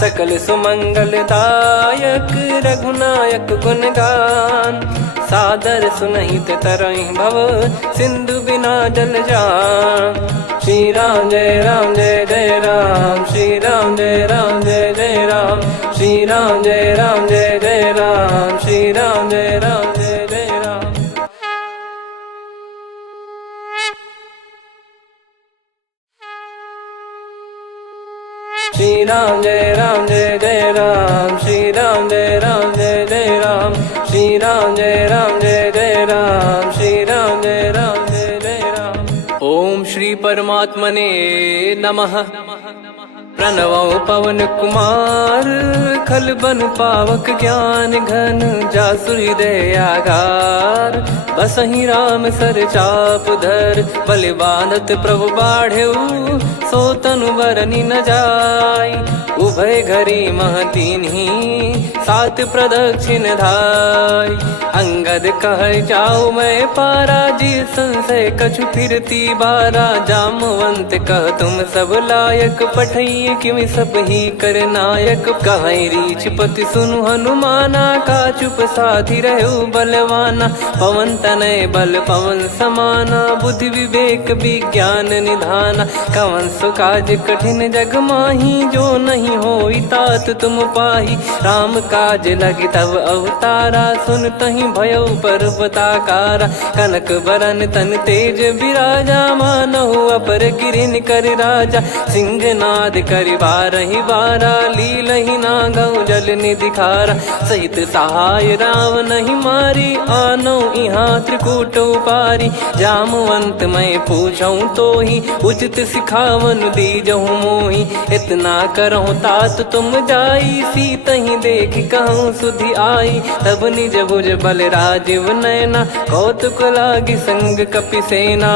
सकल सुमंगल दायक, रघुनायक गुण गान। सादर सुनहित तरहि भव, सिंधु बिना जल जान। श्री राम जय राम जय जय राम, श्री राम जय राम जय जय राम। श्री राम जय राम जय जय राम, श्री राम जय राम जय जय राम। श्री राम जय राम जय जय राम, श्री राम जय राम जय जय राम। श्री राम जय राम जय जय राम, श्री राम जय राम जय जय राम। ओम श्री परमात्मने नमः। प्रणवो पवन कुमार, खल बन पावक ज्ञान घन। जासु हृदय आगार, बसहि राम सर चाप धर। बलि बांधत प्रभु बाढ़ेउ, सो तनु बरनि न जाय। उभय घरी मह दीन्ही, सात प्रदक्षिण धाय। अंगद कह जाऊ मैं पारा, जी संशय कछु फिरती बारा। जामवंत कह तुम सब लायक, पठइये किमि सब ही कर नायक। कहै रीछ पति सुनु हनुमाना, का चुप साधि रहु बलवाना। पवन तनय बल पवन समाना, बुद्धि विवेक विज्ञान निधाना। कवन सो काज कठिन जग माही, जो नहीं होई तात तुम पाही। राम काज लगी तब अवतारा, सुन तहि भयो पर्वताकारा। कनक बरन तन तेज बिराजा, मानहु अपर गिरिन कर राजा। सिंहनाद करि बारहि बारा, लीलहि नागौ जल निधि खारा। सहित सहाय रावण ही मारी, आनो इहाँ त्रिकूट उपारी। जामवंत मैं पूछऊँ तो ही, उचित सिखावन दीजहु मोहि। इतना करहु तात तुम जाई, सीतहि देखि कहूँ सुधि आई। तब निज भुज बल राजीव नयना, कौतुक लागी संग कपिसेना।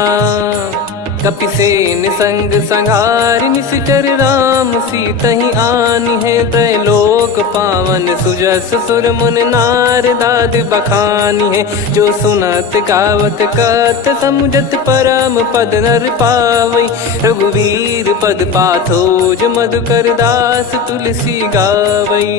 कपिसेन संग संहारि निशिचर राम, सीतहि आनि है त्रैलोक पावन। सुजस सुर मुन नार दाद बखानी है, जो सुनत गावत कत समुझत परम पद नर पावै। रघुवीर पद पाथोज मधुकर दास, तुलसी गावै।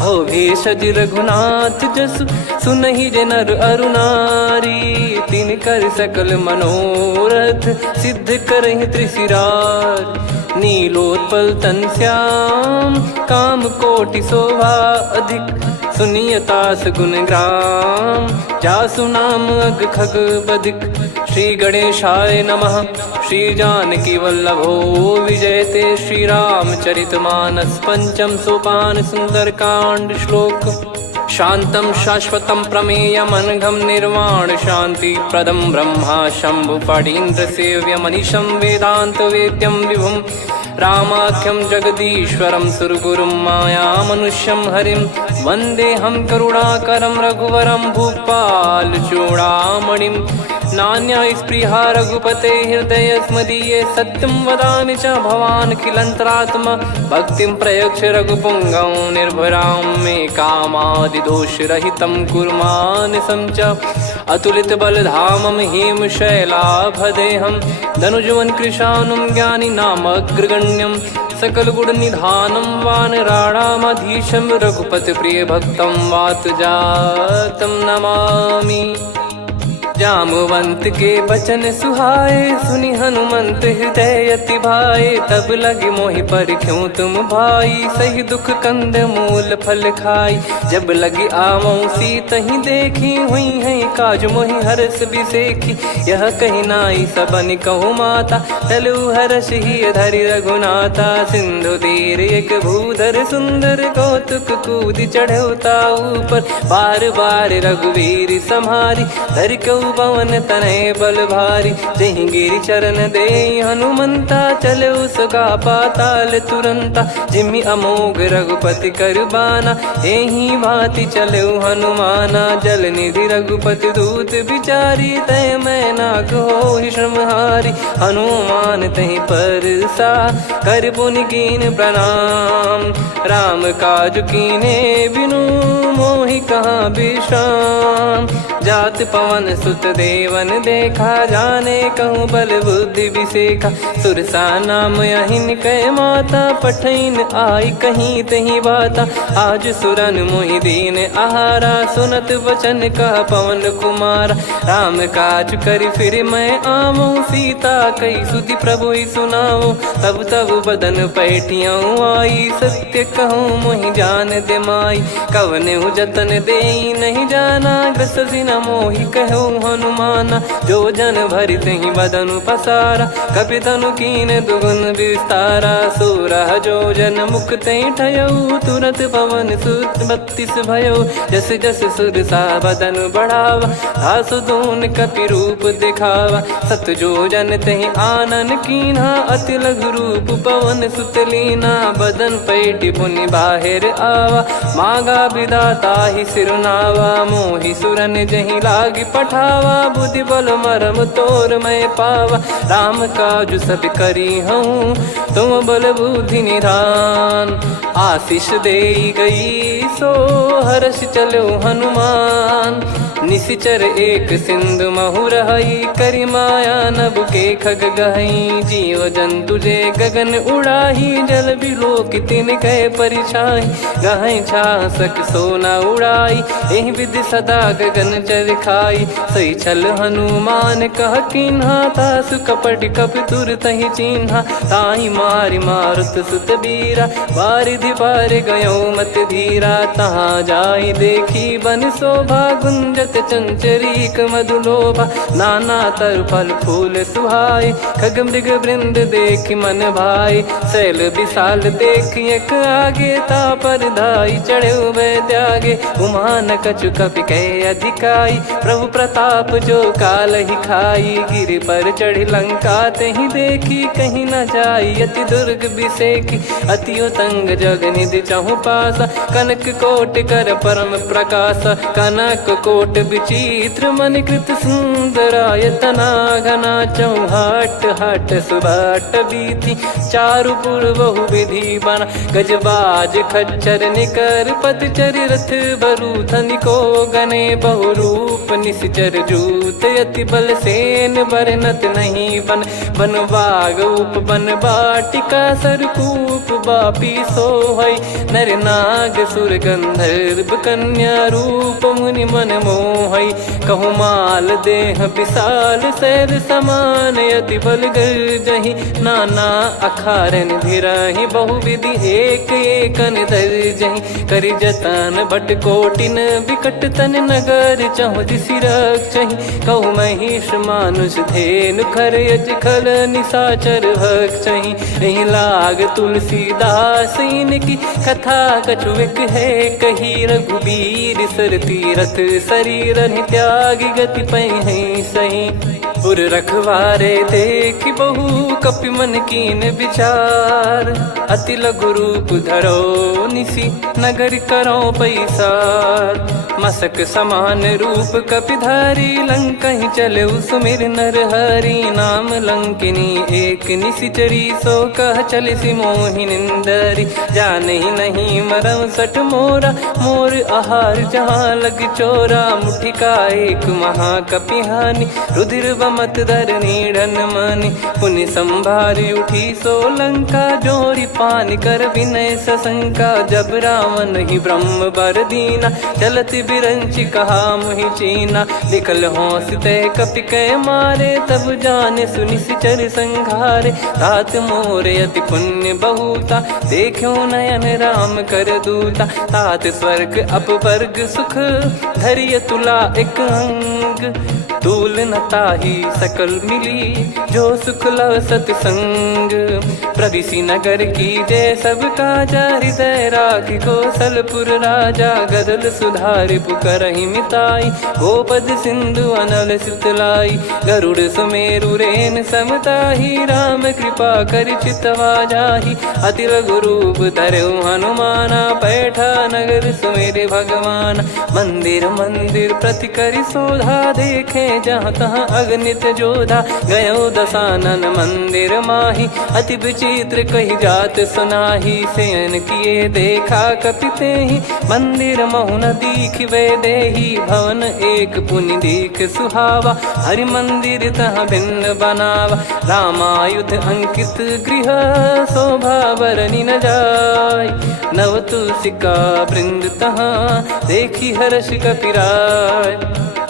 हो भेषज रघुनाथ जसु, सुनहि जे नर अरु नारी। तिन कर सकल मनोरथ, सिद्ध करहि त्रिशिरार। नीलोत्पल तन श्याम, काम कोटि शोभा अधिक। सुनियतास गुण ग्राम, जासु नाम अग खग बदिक। श्री गणेशाय नमः। श्री जानकी वल्लभो विजयते श्री रामचरितमानस पंचम सोपान सुंदरकांड श्लोक। शांतं शाश्वतं प्रमेयमनघं निर्वाण शांति प्रदं ब्रह्मा शंभु फणीन्द्र सेव्य मनीषं वेदांत वेद्यं विभुं रामाख्यं जगदीश्वरं सुरगुरुं माया मनुष्यं हरिं वन्देऽहं करुणाकरं रघुवरं भूपाल चूडामणिं। नान्या स्पृहा रघुपते हृदय स्मदीये सत्यं वदामि च भवान् किलन्तरात्मा भक्तिं प्रयच्छ रघुपुङ्गं निर्भरां मे कामादिदोषरहितं कुर्मानसं च अतुलितबलधामं हेमशैलाभदेहं धनुजवन् कृशानुं ज्ञानिनामग्रगण्यं सकलगुणनिधानं वानराणामधीशं रघुपतिप्रियभक्तं वातजातं नमामि। जामवंत के बचन सुहाए सुनि हनुमंत हृदय अति भाए तब लगे मोहि पर क्यों तुम भाई सही दुख कंद मूल फल खाई। जब लगी आमों सीतहि देखी हुई है काज मोहि हरस बिसेखी यह कही नाई सबन कहु माता चलु हरष ही धरि रघुनाथा। सिंधु तीर एक भूधर सुंदर कौतुक कूद चढ़ौता ऊपर बार बार रघुवीर सम्हारी धरि कौ पवन तनय बल भारी। जहि गिरि चरण दे हनुमंता चले उसका पाताल तुरंता जिमि अमोघ रघुपति कर बाना एहि भांति चले हनुमाना। जल निधि रघुपति दूत बिचारी तय मैं नाक होहि श्रमहारी हनुमान तहि परसा कर पुनि कीन प्रणाम। राम काज कीने बिनु मोहि कहाँ विश्राम जात पवन सुत देवन देखा जाने कहूँ बल बुद्धि विसेखा। सुरसा नाम अहिन कै माता पठैन आई कहीं तही बाता आज सुरन मोहि दीन आहारा सुनत वचन कह पवन कुमारा। राम काज करि फिर मैं आमो सीता कई सुधि प्रभु ही सुनाओ तब तब बदन पैठियाँ आई सत्य कहूँ मोहि जान दे माई। कवने जतन दे नहीं जाना ग्रसि न मोहि कहूँ हनुमाना। जो जन भरि तहि बदनु पसारा कपि तनु कीन दुगुन विस्तारा। सोरह जो जन मुख तहि ठयऊ तुरत पवन सुत 32 भयो जस जस सुरसा बदन बढ़ावा आसु दून कपि रूप दिखावा। सत जो जन तहि आनन कीन्हा अति लघु रूप पवन सुत लीना बदन पैटि पुनि बाहिर आवा मांगा विधाता ही सिरुनावा। मोहि सुरन जहि लागी पठावा बुद्धि बल मरम तोर मैं पावा। राम काज सब करी हूँ तुम बल बुद्धि निधान आशीष दे गई सो हर्ष चलो हनुमान। निशिचर एक सिंधु महु रही करि माया नभ के खग गहई जीव जंतु जे गगन उड़ाही जल बिलोक तिन कह परिछाई गहई छासक सोना उड़ाई एहि विधि सदा गगन चर खाई। सही छल हनुमान कह किन्हा तासु कपट कपि तुर तहि चिन्हा ताहि मारि मारुत सुत बीरा बारिधि पार गयो मत धीरा। तहाँ जाई देखी बन शोभा गुंजत चंचरीक मधुलोभा नाना तर फल फूल सुहाए खग मृग वृंद देख मन भाई। शैल विशाल देख एक आगे ता पर धाई चढ़े वै त्यागे उमा न कछु कपि कह अधिकाई। प्रभु प्रताप जो काल ही खाई गिर पर चढ़ी लंका तहि देखी कहीं न जाई अति दुर्ग बिसेखी। अति उतंग जग निधि चहु पासा कनक कोट कर परम प्रकाश कनक कोट विचित्र मन कृत सुंदरायतना घना चौहाट हाट सुबाट बीती चारु पुर बहु विधि बना। गजबाज खच्चर निकर पतचर रथ बरु धनिको गने बहु रूप निश्चर जूत अति बल सेन बरनत नहीं बन बन बाग उप बन बाटिका सरकूप बापी सोहई नर नाग सुर गंधर्व कन्या रूप मुनि मन मोह मोहई। कहूँ माल देह विशाल सैर समान यति बल गर्जहि। नाना अखारन भिरहि बहुविधि एक एकन दर्जहि। करि जतन भट कोटिन विकट तन नगर चहु दिसि रक्षहि। कहु महिष मानुष धेनु खर यज खल निशाचर भक्षहि। एहि लाग तुलसीदास इनकी कथा कछुविक है कही। रघुबीर सर तीरथ शरीर त्यागी गति पै सही। उर रखवारे देख बहु कपि मन कीन विचार। अति लघु रूप धरो निसी नगर करो पैसार। मसक समान रूप कपिधारी लंकहि चले सुमिर नर हरि। नाम लंकिनी एक निशिचरी सो कह चल सि मोहि निंदरी। जानहि नहीं मरम सठ मोरा मोर आहार जहाँ लग चोरा। मुठिका एक महाकपिहानि रुधिर बमत धरनी ढन मनि। पुनि संभारी उठी सो लंका जोरी पानी कर विनय सशंका। जब रावण ही ब्रह्म बर दीना चलति बिरंचि कहा मुहि चीना। लिखल होंस ते कपि कै मारे तब जाने सुनि सिचर संघारे। तात मोर अति पुण्य बहुता देखो नयन राम कर दूता। तात स्वर्ग अपवर्ग सुख धरिय तुला एक अंग। दूल न ताहि सकल मिली जो सुख लव सतसंग। प्रविशि नगर की जय सब काजा हृदय राखि कौशलपुर राजा। गदल सुधारि पुकरहि मिताई गोपद सिंधु अनल सितलाई। गरुड़ सुमेरु रेन समताहि राम कृपा करि चितवा जाहि। अति लघु रूप धरऊ हनुमाना पैठा नगर सुमेर भगवान। मंदिर मंदिर प्रति करि शोधा देखे जहाँ तहाँ अगणित जोधा। गयो दशानन मंदिर माही अति विचित्र कही जात सुनाही। शयन किए देखा कपिते ही मंदिर महु न दीख वे देही। भवन एक पुनि दीख सुहावा हरि मंदिर तहाँ भिन्न बनावा। रामायुध अंकित गृह शोभा बरनी न जाय। नव तुलसिका वृंद तहाँ देखी हर्ष कपिराय।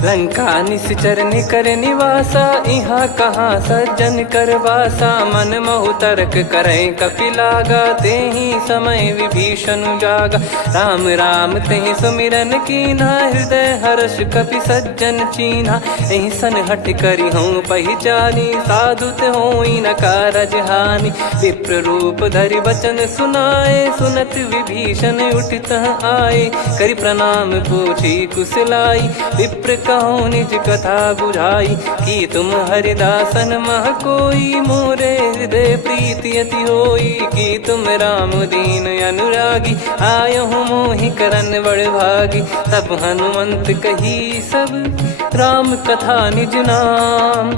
लंका निश्चर निकर निवासा यहाँ कहाँ सज्जन कर वासा। मन महु तर्क करें कपिलागा तेहि समय विभीषण जागा। राम राम तेहि सुमिरन कीन्हा हृदय हर्ष कपि सज्जन चीन्हा। एहि सन हट करि हूँ पहिचानी साधु होई न कारज हानि। विप्र रूप धरि वचन सुनाए सुनत विभीषण उठित आए। करि प्रणाम पूछी कुशलाई विप्र कहो निज कथा बुझाई। कि तुम हरिदासन मह कोई मोरे हृदय प्रीति अति होई। कि तुम राम दीन अनुरागी आयहु मोहि करन बड़ भागी। तब हनुमंत कही सब राम कथा निज नाम।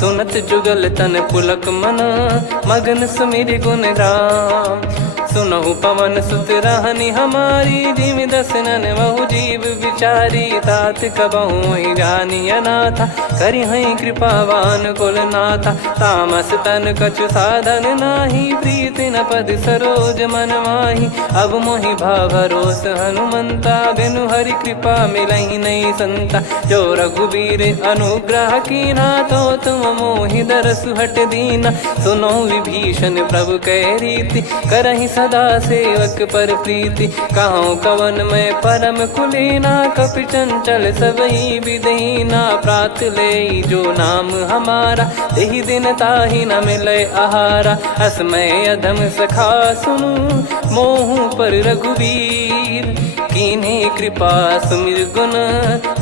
सुनत जुगल तन पुलक मना मगन सुमिर गुण राम। सुनहु पवन सुत रहनी हमारी जिमि दसनन महु जीव विचारी। तात कबहु ही जानी अनाथा करि हई कृपावान कुल नाथा। तामस तन कछु साधन नाही प्रीति न पद सरोज मन माही। अब मोहि भाभरोस हनुमंता बिनु हरि कृपा मिलहि नहीं संता। जो रघुबीर अनुग्रह कीना तो तुम मोहि दरसु हट दीना। सुनो विभीषण प्रभु कह रीति करहि सदा सेवक पर प्रीति। कहूँ कवन में परम कुलीना कपि चंचल सबई विदहीना। प्रात ले जो नाम हमारा तेहि दिन ताहि न मिले आहारा। असमय अधम सखा सुनु मोहु पर रघुवीर। कीन्हे कृपा सुमिर गुण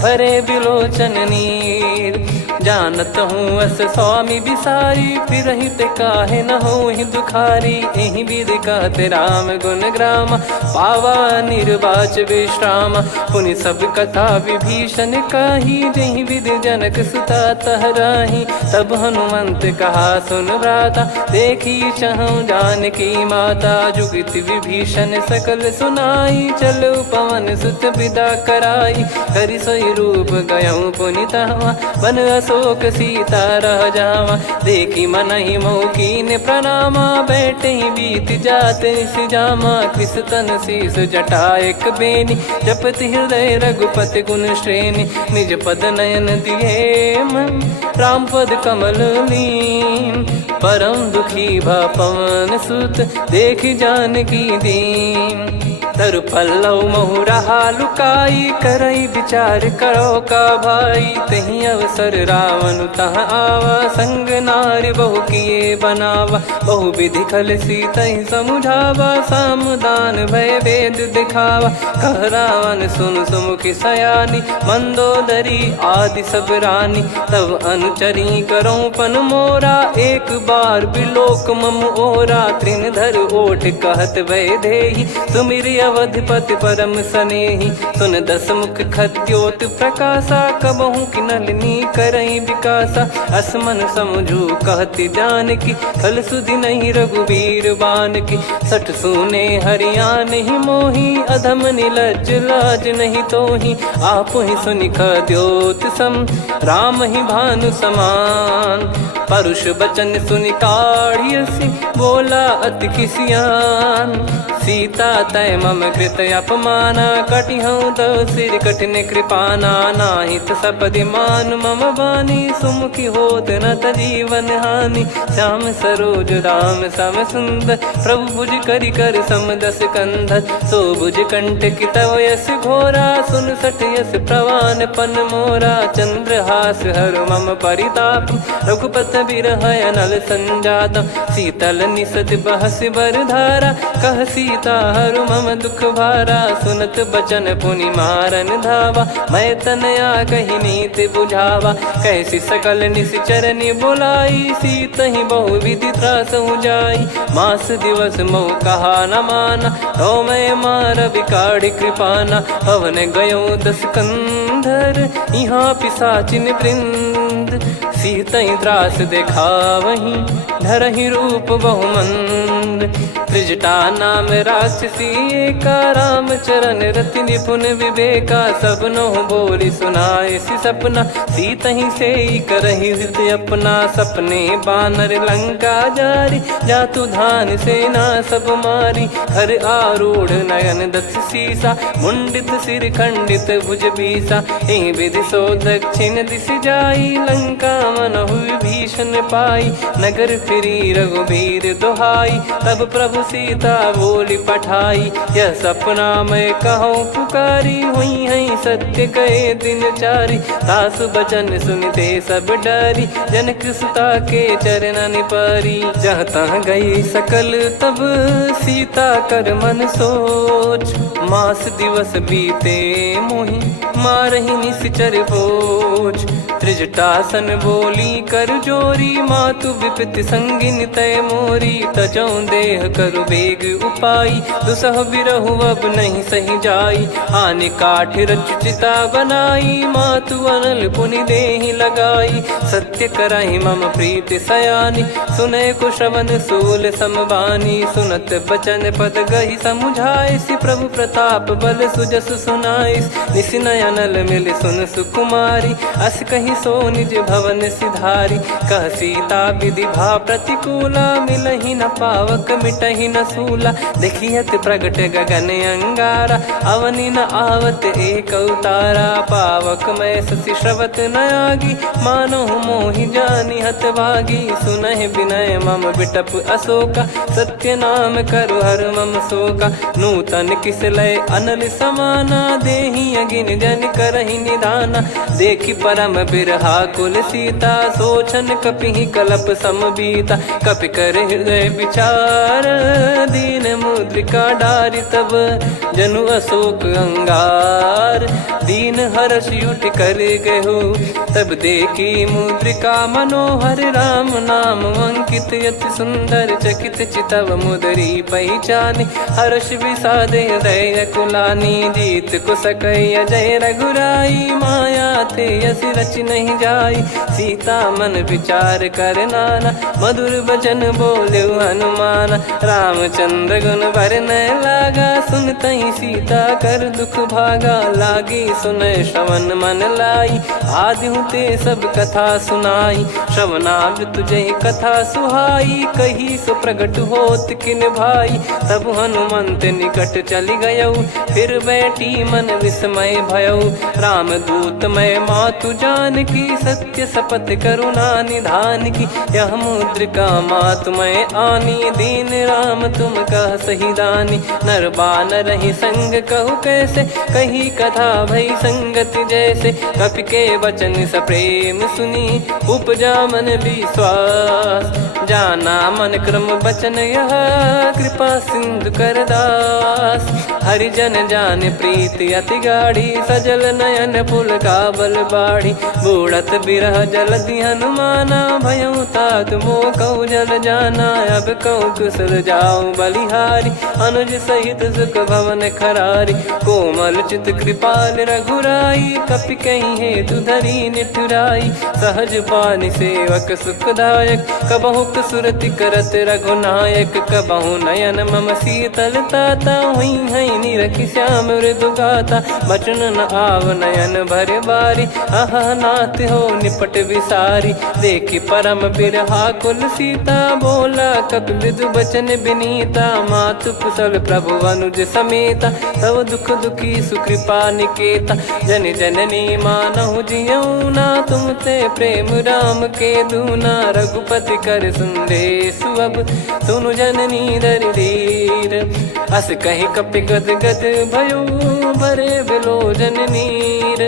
भरे बिलोचन नीर। जानत हूँ अस स्वामी बिसारी फिर हित काहे न हो ही दुखारी। एहि विधि कहते राम गुण ग्राम पावा निर्वाच विश्राम। पुनि सब कथा विभीषण काही जहि विधि जनक सुता तहराही। तब हनुमंत कहा सुन भ्राता देखी चहु जानकी माता। जुगित विभीषण सकल सुनाई चलो पवन सुत विदा कराई। हरि सोई रूप गयऊँ पुनि तहवा बन अस शोक सीता रह जावा। देखी मन ही मौकीन प्रणामा, बैठे ही बीत जाते निस जामा। किस तन शीस जटा एक बेनी, जपति हृदय रघुपति गुण श्रेणी। निज पद नयन दिए मन, राम पद कमल लीन। परम दुखी भा पवन सुत, देखी जानकी दीन। तरु पल्लव महु रहा लुकाई, करई विचार करो का भाई। तही अवसर रावण तहाँ आवा, संग नारी बहु किए बनावा। बहु विधि खल सीतहि समुझावा, सामदान भय वेद दिखावा। कह रावण सुन सुमुखी सयानी, मंदोदरी आदि सब रानी। तब अनुचरी करो पन मोरा, एक बार बिलोक मम ओरा। तृण धर ओठ कहत भय देहि, सुमिरि अवधिपति परम सनेहि। सुन दस मुख खद्योत प्रकाशा, कबहु की नलिनी करई विकासा। असमन समझू कहति जानकी, खल सुधि नहीं रघुबीर बान की। सठ सुने हरियान ही मोही, अधम निलज लाज नहीं तोही। आप ही सुनि खद्योत सम, राम ही भानु समान। परुष बचन सुनि काढ़ियसि, बोला अति किसियान। सीता तय मम कृत अपमाना, कटिहऊँ तो सिर कठिन कृपाना। नाहित सपदि मान मम बानी, सुमुखी होत न तजीवन हानि। श्याम सरोज राम सम सुंदर, प्रभु भुज करि कर समदस कंधर। सो भुज कंठ की तव यस घोरा, सुन सठ यस प्रवान पन मोरा। चंद्रहास हर मम परिताप, रघुपत बिरह अनल संजातम। शीतल निसत बहस बर धारा, कह सीता हरु मम दुख भारा। सुनत बचन पुनि मारन धावा, मैं तनया कही नीति बुझावा। कैसी सकल निश्चरनि बुलाई, सीतहि बहु विधि त्रासहु जाई। मास दिवस मोह कहा न माना, तो मैं मार बिकाढ़ि कृपाना। हवन गयो दस कंधर, यहाँ पिशाचिन वृंद। सीतहि त्रास देखावहीं, धरहि रूप बहुमंद। त्रिजटा नाम राक्षसी एका, राम चरण रति निपुण विवेका। सब नोह बोली सुनाए सि सपना, सीतहि से करहि हृदय अपना। सपने बानर लंका जारी, जातु धान सेना सब मारी। हर आरूढ़ नयन दस सीसा, मुंडित सिर खंडित भुज बीसा। एहि विधि सो दक्षिण दिस जाई, लंका मनहु विभीषण पाई। नगर फिरी रघुबीर दोहाई, तब प्रभु सीता बोली पठाई। यह सपना मैं कहूँ पुकारी, हुई है सत्य कहे दिन चारी। सासु बचन सुनते सब डरी, जनक सुता के चरण परी। जहाँ तहाँ गई सकल तब, सीता कर मन सोच। मास दिवस बीते मोहि, मारहि निश्चर बोझ। त्रिजटासन बोली कर जोरी, मातु विपति संगिन तय मोरी। तजौ देह करु बेग उपाई, दुसह बिरहु अब नहीं सही जाई। आने काठ रचिता बनाई, मातु अनल पुनि देहि लगाई। सत्य कराई मम प्रीति सयानी, सुनय को श्रवण सूल समबानी। सुनत बचन पद गही समुझाए, सि प्रभु प्रताप बल सुजस सुनाइस। निस नयनल मिल सुन सुकुमारी, अस कही सो निज भवन सिधारी। कह सीता विधि भा प्रतिकूला, मिलहि न पावक मिटहि न सूला। देखियत प्रगट गगन अंगारा, अवनि न आवत एक अवतारा। पावक मैं ससि श्रवत न आगी, मानो मोहि जानि हत भागी। सुनहि विनय मम बिटप अशोका, सत्य नाम करु हर मम शोका। नूतन किस लय अनल समाना, देहि अगिन जन करहि निधाना। देखि परम बिरहा कुल सीता, सोचन कपिहि कलप समबीता। कपि कर हृदय विचार, दीन मुद्रिका डारि तब। जनु अशोक अंगार, दीन हर्ष उठ कर गहु। तब देखी मुद्रिका मनोहर, राम नाम अंकित अति सुंदर। चकित चितव मुदरी पहचानी, हर्ष विषाद हृदय कुलानी। जीत को सकई अजय रघुराई, माया थे यस रच नहीं जाई। सीता मन विचार कर नाना, मधुर वचन बोले हनुमान। रामचंद्र गुण भरन लागा, सुनतहि सीता कर दुख भागा। लागी सुने श्रवण मन लाई। आदि हूँ ते सब कथा सुनाई, श्रवणाब तुझे कथा सुहाई। कही सो प्रगट होत किन भाई, तब हनुमंत निकट चली गयऊ। फिर बैठी मन विस्मय भयऊ, राम दूत मैं मातु जान की। सत्य शपथ करुणा निधान की, यह मुद्रिका मातु मैं आनी। दीन राम तुम कह सही दानी, नर बानर ही संग कहु कैसे। कही कथा भई संगति जैसे, कपि के वचन सप्रेम सुनी। उपजा मन विश्वास, जाना मन क्रम बचन यह। कृपा सिंधु कर दास, हरिजन जान प्रीति अति गाढ़ी। सजल नयन पुल काबल बाढ़ी, बूढ़त बिरह जलधि हनुमाना। भयउ तात मोह कहु जल जाना, अब कहु कुशल जाऊं बलिहारी। अनुज सहित सुख भवन खरारी, कोमल चित कृपाल रघुराई। कपि कहीं हेतु धरी निठुराई, सहज पानि सेवक सुखदायक। कबहु सुरति करत रघुनायक, कबहु नयन मम शीतल ताता। हुई है निरखि श्याम मृदु गाता, बचन न आव नयन भर बारी। अह नाथ हो निपट विसारी, देखि परम बिरहा कुल सीता। बोला कपि मृदु बचन विनीता, मातु कुशल प्रभु अनुज समेता। तव दुख दुखी सुकृपा निकेता, जन जननी मानहु जियऊ ना। तुम ते प्रेम राम के दूना, रघुपति कर संदेश अब सुनु जननी दर धीर। अस कहि कपि गद गद भयो, भरे बिलोचन नीर।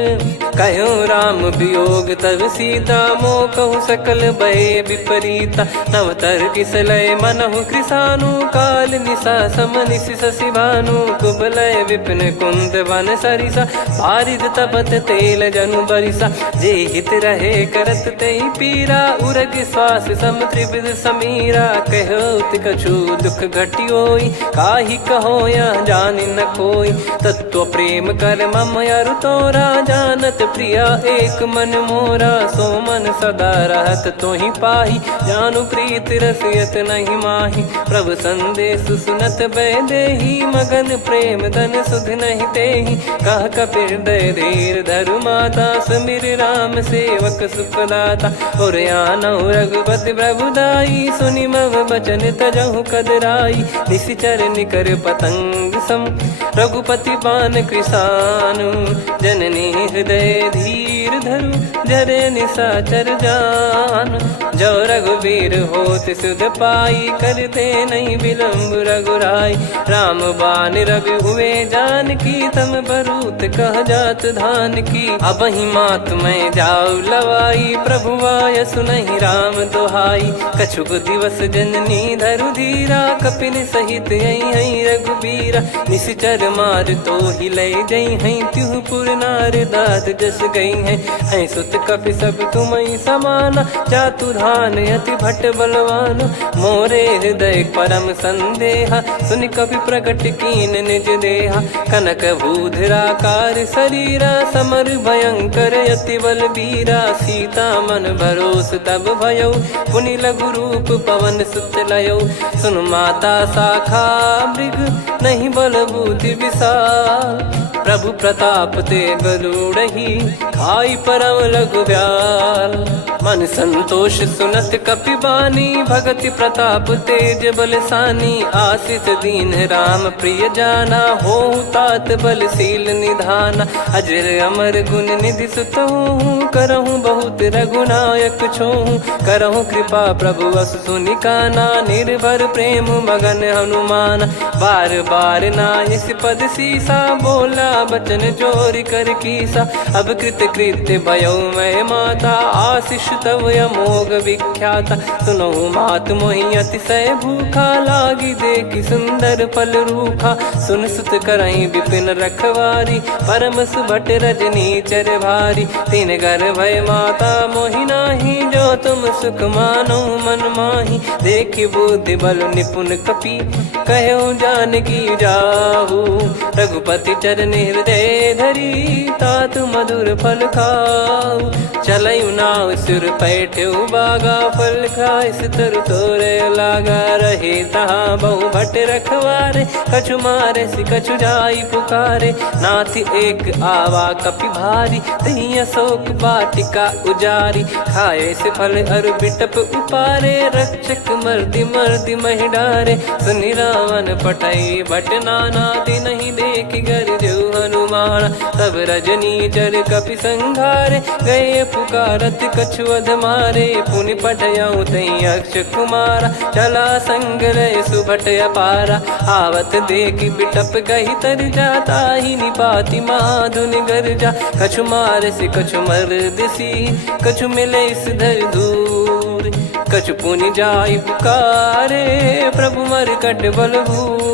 कहूँ राम वियोग तब सीता, मोह कहूँ सकल भय विपरीता। नव तर किसलय मनहु कृसानु, काल निशा सम निशि शशि भानु। कुबलय विपिन कुंद वन सरिसा, पारिद तपत तेल जनु बरिसा। जे हित रहे करत ते पीरा, उरग श्वास सम त्रिविध समीरा। कहो कछु दुख घटियोई, काहि कहो या जानि न कोई। तत्व प्रेम कर मम अरु तोरा, जानत प्रिया एक मन मोरा। सो मन सदा रहत तोहि पाही, जानु प्रीत रसियत नहीं माही। प्रभु संदेश सुनत बैदेही, मगन प्रेम धन सुध नहीं तेहि। कह कपि हृदय धीर धरु माता, सुमिर राम सेवक सुखदाता। और आनहु रघुपति प्रभुदाई, सुनि मम बचन तजहु कदराई। निशिचर निकर पतंग सम, रघुपति पान कृसानु। जननी हृदय धीर धरु, जरे निशाचर जान। जो रघुवीर होत सुध पाई, करते नहीं विलम्ब रघुराई। राम बान रवि हुए जानकी, तम बरूत कह जात धान की। अब ही मात मैं जाऊ लवाई, प्रभु आय सुनहि राम दुहाई। कछुक दिवस जननी धरु धीरा, कपिन सहित यही रघुबीरा। निशिचर मार तो ही लय जई हैं, त्यों पुर नार दाद जस गई हैं। सुत कपि सब तुमहि समाना, चातु धान अति भट बलवान। मोरे हृदय परम संदेहा, सुनि कपि प्रकट कीन निज देहा। कनक भूधराकार शरीरा, समर भयंकर अति बल बीरा। सीता मन भरोस तब भयऊ, पुनि लघु रूप पवन सुत लयऊ। सुन माता शाखा मृग, नहीं बल बुद्धि विशाल। प्रभु प्रताप ते गरुड़हि, खाई परम लघु ब्याल। मन संतोष सुनत कपि बानी, भगति प्रताप तेज बलसानी। आशीष दीन राम प्रिय जाना, होहु तात बलशील निधाना। अजर अमर गुण निधि सुतहु, करहु बहुत रघुनायक छोहु। करहु कृपा प्रभु अस सुनि काना, निर्भर प्रेम मगन हनुमान। बार बार नायस पद सीसा, बोला बचन चोरी कर कीसा। अब कृत कृत्य भयो मैं माता, आशीष तव अमोघ विख्याता। सुनहु मात मोहि अतिशय भूखा, लागी देखि सुंदर फल रूखा। सुन सुत करहि विपिन रखवारी, परम सुभट रजनी चर भारी। तीन घर भय माता मोहि नाही, जो तुम सुख मानो मन माही। देखि बुद्धि बल निपुण कपि, कहो जानकी जाहू। रघुपति चरणे हृदय धरी तात मधुर फल खाऊ। चलयु नाव सिर पैठ्यु बागा फल खाए सितर तोरे लागा। रहे तहाँ बहु भट रखवारे कछु मारे सि कछु जाई पुकारे। नाथ एक आवा कपि भारी तही अशोक वाटिका उजारी। खाए से फल अर बिटप उपारे रक्षक मर्दि मर्दि महि डारे। सुनि रावण पटई भट नाना दिन नहीं देख गर जो हनुमान। तब रजनी चर कपि संघारे गए पुकारत कछु अध मारे। पुनि पटयऊ तई अक्ष कुमारा चला संग रहे सुभट अपारा। आवत देखि बिटप गही तर जाता ही निपाति महाधुनि गर्जा। कछु मार से कछु मर्दिसी कछु मिले इस धर दूर। कछु पुनि जाई पुकारे प्रभु मरकट बलभूर।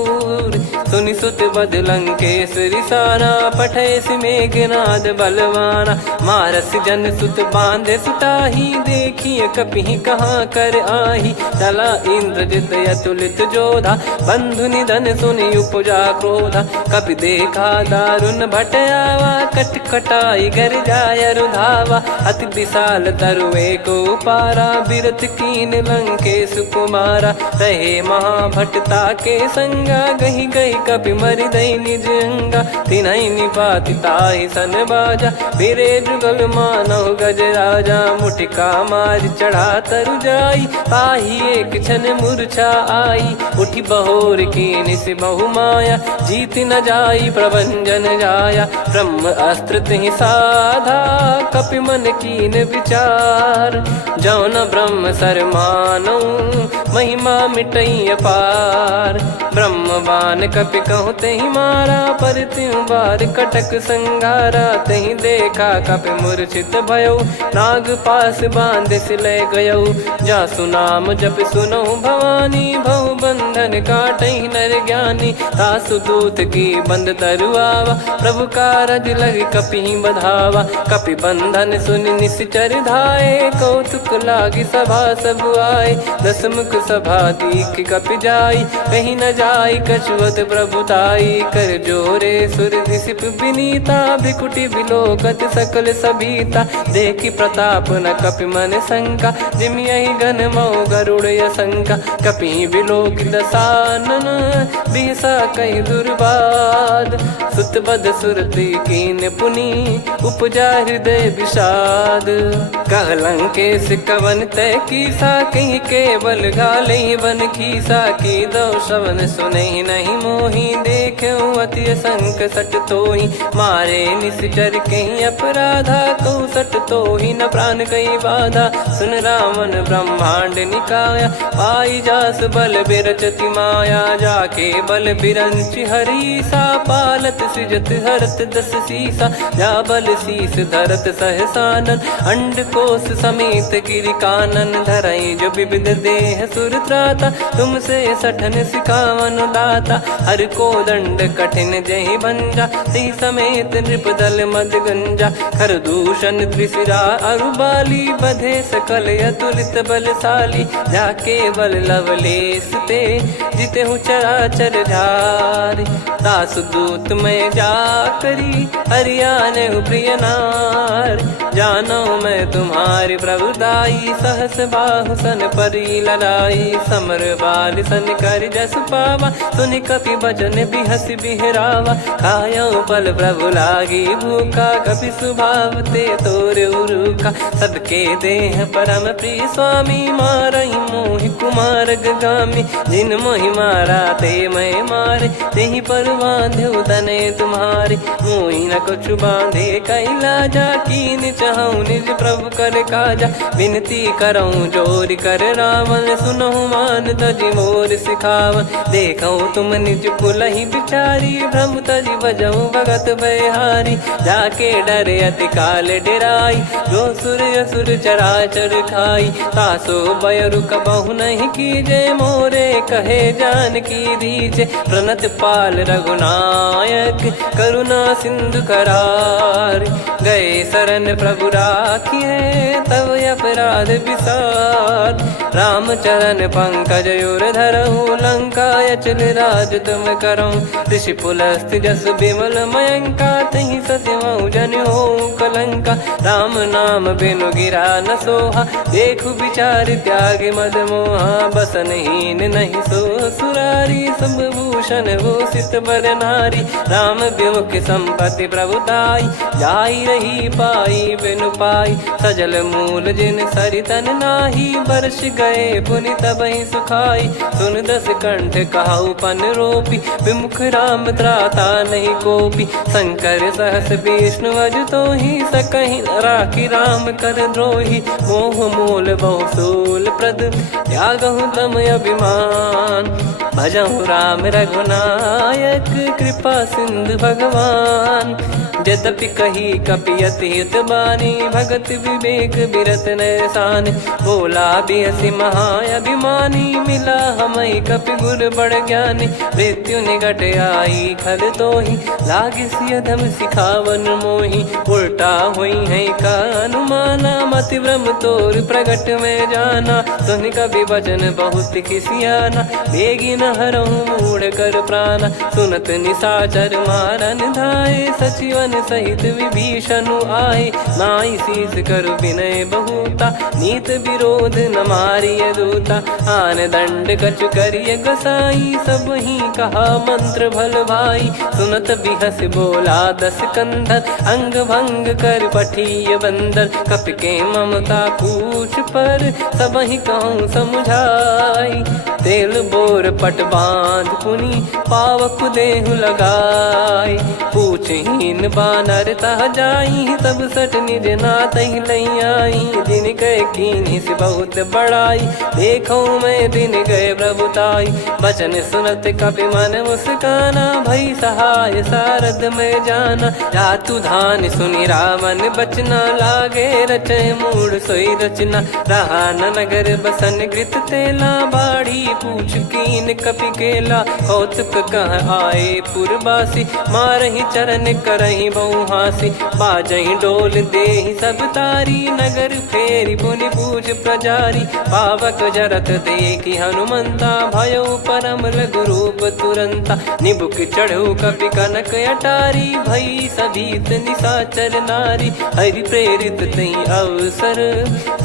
सुनि सुत बद लंकेश्वरी साना पठय सि मेघनाद बलवाना। मारस जन सुत बांधे सुताही देखिए कपि कहाँ कर आही। चला इंद्रजित अतुलित जोधा बंधु निधन सुनि उपजा क्रोधा। कपि देखा दारुण भट आवा कटकटाई गर जाय रुधावा। अति विशाल तरुए को पारा बिरथ कीन लंकेश कुमारा। रहे महाभटता के संगा गही गही कपि मरि दई निज अंगा। तिन्हि निपाति ताहि सन बाजा बिरे जुगल मानव गज राजा। मुटिका मार चढ़ा तरु जाई ताहि एक क्षण मूर्छा आई। उठी बहोर कीन से बहु माया जीत न जाई प्रभंजन जाया। ब्रह्म अस्त्र तिहि साधा कपि मन कीन विचार। जौन ब्रह्म सर मानौ महिमा मिटई अपार। ब्रह्म बान कपि कहूँ तही मारा पर त्यों बार कटक संगारा। तही देखा कपि मूर्छित भयऊ नाग पास बांध सिलय गयऊ। जासु नाम जप सुनौ भवानी भव बंधन काटई नर ज्ञानी। तासु दूत की बंद तरुआवा प्रभु कारज लग कपि बधावा। कपि बंधन सुनि निश्चर धाये कौतुक लागी सभा सब आए। दस मुख सभा दीख कपि जाई कहीं न जाई कछुअत प्रभुताई। कर जोरे सुर दिसिप विनीता भिकुटी बिलोकत सकल सबीता। देखी प्रताप न कपि मन शंका जिम यही घन मऊ गरुड़ असंका। कपि बिलोक दसानन बिहसा कहीं दुर्बाद। सुत बद सुरति कीन पुनि उपजा हृदय विषाद। कह लंकेश कवन तय कीसा कहीं केवल घाले वन खीसा। की दो श्रवण सुनहि नहीं मोही देखऊँ अति संक सट तोहि। मारे निश्चर कहीं अपराधा कहूँ सट तोहि न प्राण कहीं बाधा। सुन रावण ब्रह्मांड निकाया पाई जास बल बिरचति माया। जाके बल बिरंच हरीसा पालत सृजत हरत दस सीसा। जा बल शीस धरत सहसानन अंड कोश समेत गिरि कानन। धरई जो विविध देह सुर त्राता तुमसे सठन सिखावन दाता। हर को दंड कठिन जहि भंजा ती समेत नृपदल मद गंजा। खर दूषण त्रिशिरा अरुबाली बधे सकल अतुलित बलशाली। जाके बल लवलेस ते जिते हूँ चराचर झारी। दास दूत में जा करी हरियाने प्रिय नार। जानो मैं तुम्हारी प्रभुदाई सहस बाहु सन परी लड़ाई। समर बाल सन कर जस पावा सुनि कपि भजन बिहस बिहरावा। खायो बल प्रभु लागी भूखा कपि स्वभाव ते तोर उरुका। सबके देह परम प्रिय स्वामी मारई मोहि कुमार गामी। जिन मोहि मारा ते मैं मारे तेहि पर बांधो तनय तुम्हारे। मोहि न कुछ बांधे कैला जा कीन चाहूँ निज प्रभु कर काजा। विनती करऊँ जोर कर रावण सुनहु मान तजि मोर सिखावन। देखऊँ तुम निज कुलहि बिचारी भ्रम तजि बजऊँ भगत बहारी। जाके डरे अति काल डेराई जो सुर असुर चराचर खाई। तासो बयरु कबहु नहीं कीजे मोरे कहे जान की दीजे। प्रणत पाल रघुनायक करुणा सिंधु करार। गए शरण प्रभु राखिए तब अपराध विसार। राम चरण पंकज उर धरहु लंका अचल राज तुम करहु ऋषि पुलस्त जस विमल मयंका तहि सस्यमहु जन हो कलंका राम नाम बिनु गिरा न सोहा देखु विचार त्याग मद मोहा बसनहीन नहीं सो सुरारी सब भूषण भूषित बर नारी राम विमुख संपत्ति प्रभुताई जाई रही पाई बिनु पाई सजल मूल जिन सरितन नाही बरस गए पुनि तबहि सुखाई सुन दस कंठ कहाउ पन रोपी विमुख राम त्राता नहीं कोपी शंकर सहस विष्णु अज तो ही सकहि राखी राम कर द्रोही मोह मूल बहुसूल प्रद त्यागहु तम अभिमान भजहु राम रघुनायक कृपा सिंधु भगवान यद्यपि कही कपियति हित बानी भगत विवेक बिरत नैसान बोला बिहसी महाअभिमानी मिला हमई कपि गुर बड़ ज्ञानी मृत्यु निकट आई खल तो ही लागे सियधम सिखावन मोही उल्टा हुई है का अनुमाना मति ब्रह्म तोर प्रगट में जाना सुन कवि वचन बहुत किसियाना बेगी न हरहु मूढ़ कर प्राण सुनत निशाचर मारन धाये सचिवन सहित विभीषण आए नाई शीस कर विनय बहुता नीत विरोध न मारिय दूता आन दंड कछु करिय गसाई सब ही कहा मंत्र भल भाई सुनत बिहस बोला दस कंधर अंग भंग कर पठिय बंदर कपि के ममता पूछ पर सब ही कहूँ समझाई तेल बोर पट बांध पुनि पावक देहु लगाई पूछहीन बानर तह जाई तब सट निज नाथ ही लई आई दिन गए कीनी से बहुत बड़ाई देखो मैं दिन गए प्रभुताई बचन सुनत कपि मन मुस्काना भई सहाय सारद में जाना जातु धान सुनि रावण बचना लागे रचे मूड सोई रचना रहा न नगर बसन कृत तेला बाड़ी पूछ कीन कपि केला कौतुक कह आए पुरबासी मारहि चरण करहि बहु हासी बाजहि डोल देहि सब तारी नगर फेरी पुनि पूज प्रजारी पावक जरत देखि हनुमंता भयो परम लघु रूप तुरंता निबुक चढ़ऊ कपि कनक अटारी भई सभीत निशाचर नारी हरि प्रेरित तई अवसर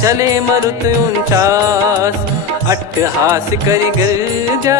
चले मरुत 49 अट्टहास करि गिरजा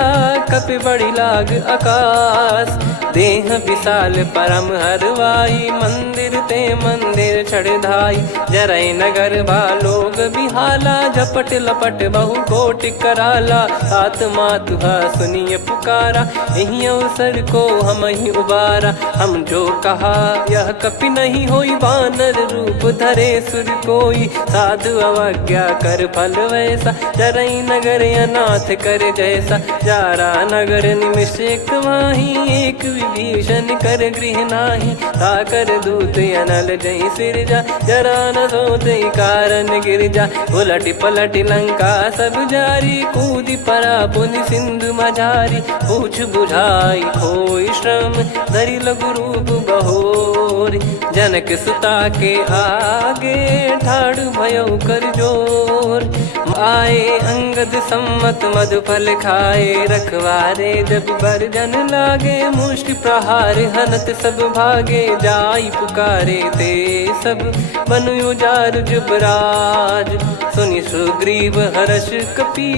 कपि बड़ी लाग आकाश देह विशाल परम हरवाई मंदिर ते मंदिर चढ़धाई जरई नगर बालोग बिहाला झपट लपट बहु कोटि कराला सात मातुहा सुनिय पुकारा यही अवसर को हम ही उबारा हम जो कहा यह कपि नहीं होई वानर रूप धरे सुर कोई साधु अवज्ञा कर फल वैसा जरई नगर अनाथ कर जैसा जारा नगर निमिष एक माही एक विभीषण कर गृह नाही ताकर दूत अनल जय सिरजा जरा न सोते कारण गिरजा उलट पलट लंका सब जारी कूदी परा पुनि सिंधु मझारी पूछ बुझाई खोई श्रम धरि लघु रूप बहोरी जनक सुता के आगे ठाड़ भयो कर जोर आए अंगद सम्मत मधुफल खाए रखवारे जब बरजन लागे मुष्टि प्रहार हनत सब भागे जाई पुकारे ते सब बनु उजार जुबराज सुनि सुग्रीव हर्ष कपि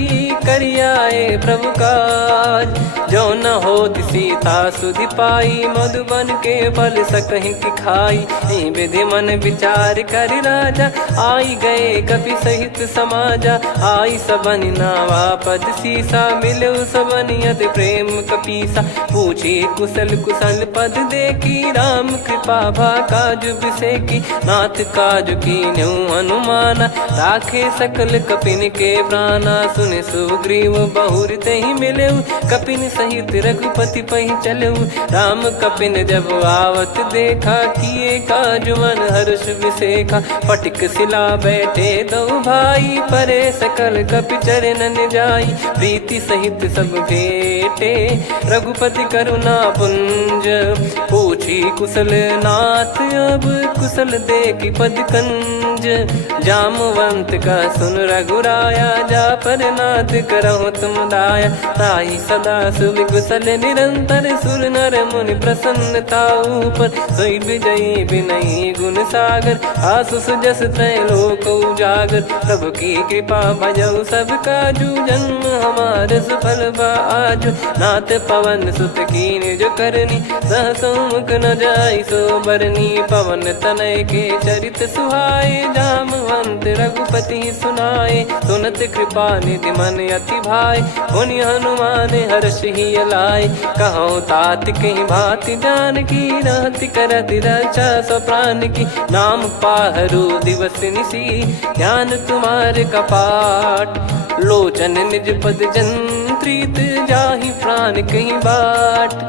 करियाए प्रभु काज जो न होत सीता सुधि पाई मधुबन के फल सकहि की खाई विधि मन विचार कर राजा आई गए कपि सहित समाजा आई सबनि नावा पद सीसा मिलो सबनि यदि प्रेम कपीसा पूछी कुशल कुशल पद देखी राम कृपा भा काज बिसेकी नाथ काज कीन्हु हनुमाना राखे सकल कपिन के प्राणा सुने सुग्रीव बहुर तेहि मिलेउ कपिन सहित रघुपति पहि चलेउ राम कपिन जब आवत देखा किए काज मन हर्ष विसेखा पटिक सिला बैठे दो भाई परे सकल कपि चरणन जाई प्रीति सहित सब भेटे रघुपति करुणा पुंज पूछी कुशल नाथ अब कुशल देखि पद कंज निज जामवंत का सुन रघुराया, जा पर नाथ करहु तुम दाया। ताहि सदा सुविकुशल निरंतर, सुर नर मुनि प्रसन्नता ऊपर। सोई विजयी विनयी गुण सागर, आसु सुजस त्रैलोक उजागर। प्रभु की कृपा भजऊ सब काजू, जन्म हमार सफल बा आजु। नाथ पवन सुत की निज करनी, सहसो मुख न जाई सो बरनी। पवन तनय के चरित सुहाए, जामवंत रघुपति सुनाए। सुनत कृपा निधि मन अति भाई, पुनि हनुमान हर्ष ही लाए। कहूँ तात कहीं भांति जानकी, रहति करति रक्षा सो प्राण की। नाम पाहरु दिवस निसी, ज्ञान तुम्हारे कपाट। लोचन निज पद जंत्रित, जाहि प्राण कहीं बाट।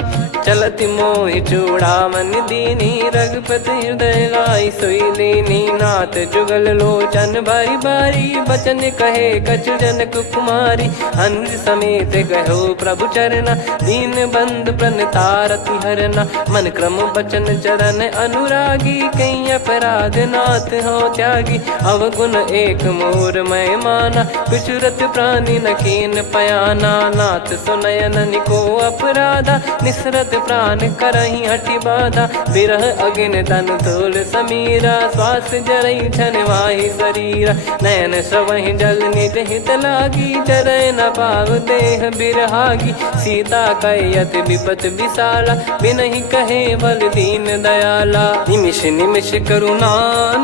चलति मोहि चूड़ामन दीनी, रघुपति हृदय लाई सोई लीनी। नाथ जुगल लोचन बारी बारी, बचन कहे कछु जनक कुमारी। हंस समेत गयो प्रभु चरना, दीन बंधु प्रणतारति हरना। मन क्रम बचन चरण अनुरागी, कहीं अपराध नाथ हो त्यागी। अवगुण एक मोर मैं माना, कुछुरत प्राणी न कीन पयाना। नाथ सुनयन निको अपराधा, निसरत प्राण करही हटि बाधा। बिरह अगिन तन तोल समीरा, श्वास जरई छन वाहि शरीरा। नयन श्रवहि जल निज हित लागी, चरय न पाव देह बिरहागी। सीता कयत विपत विशाला, बिनहि कहे बल दीन दयाला। निमिष निमिष करुणा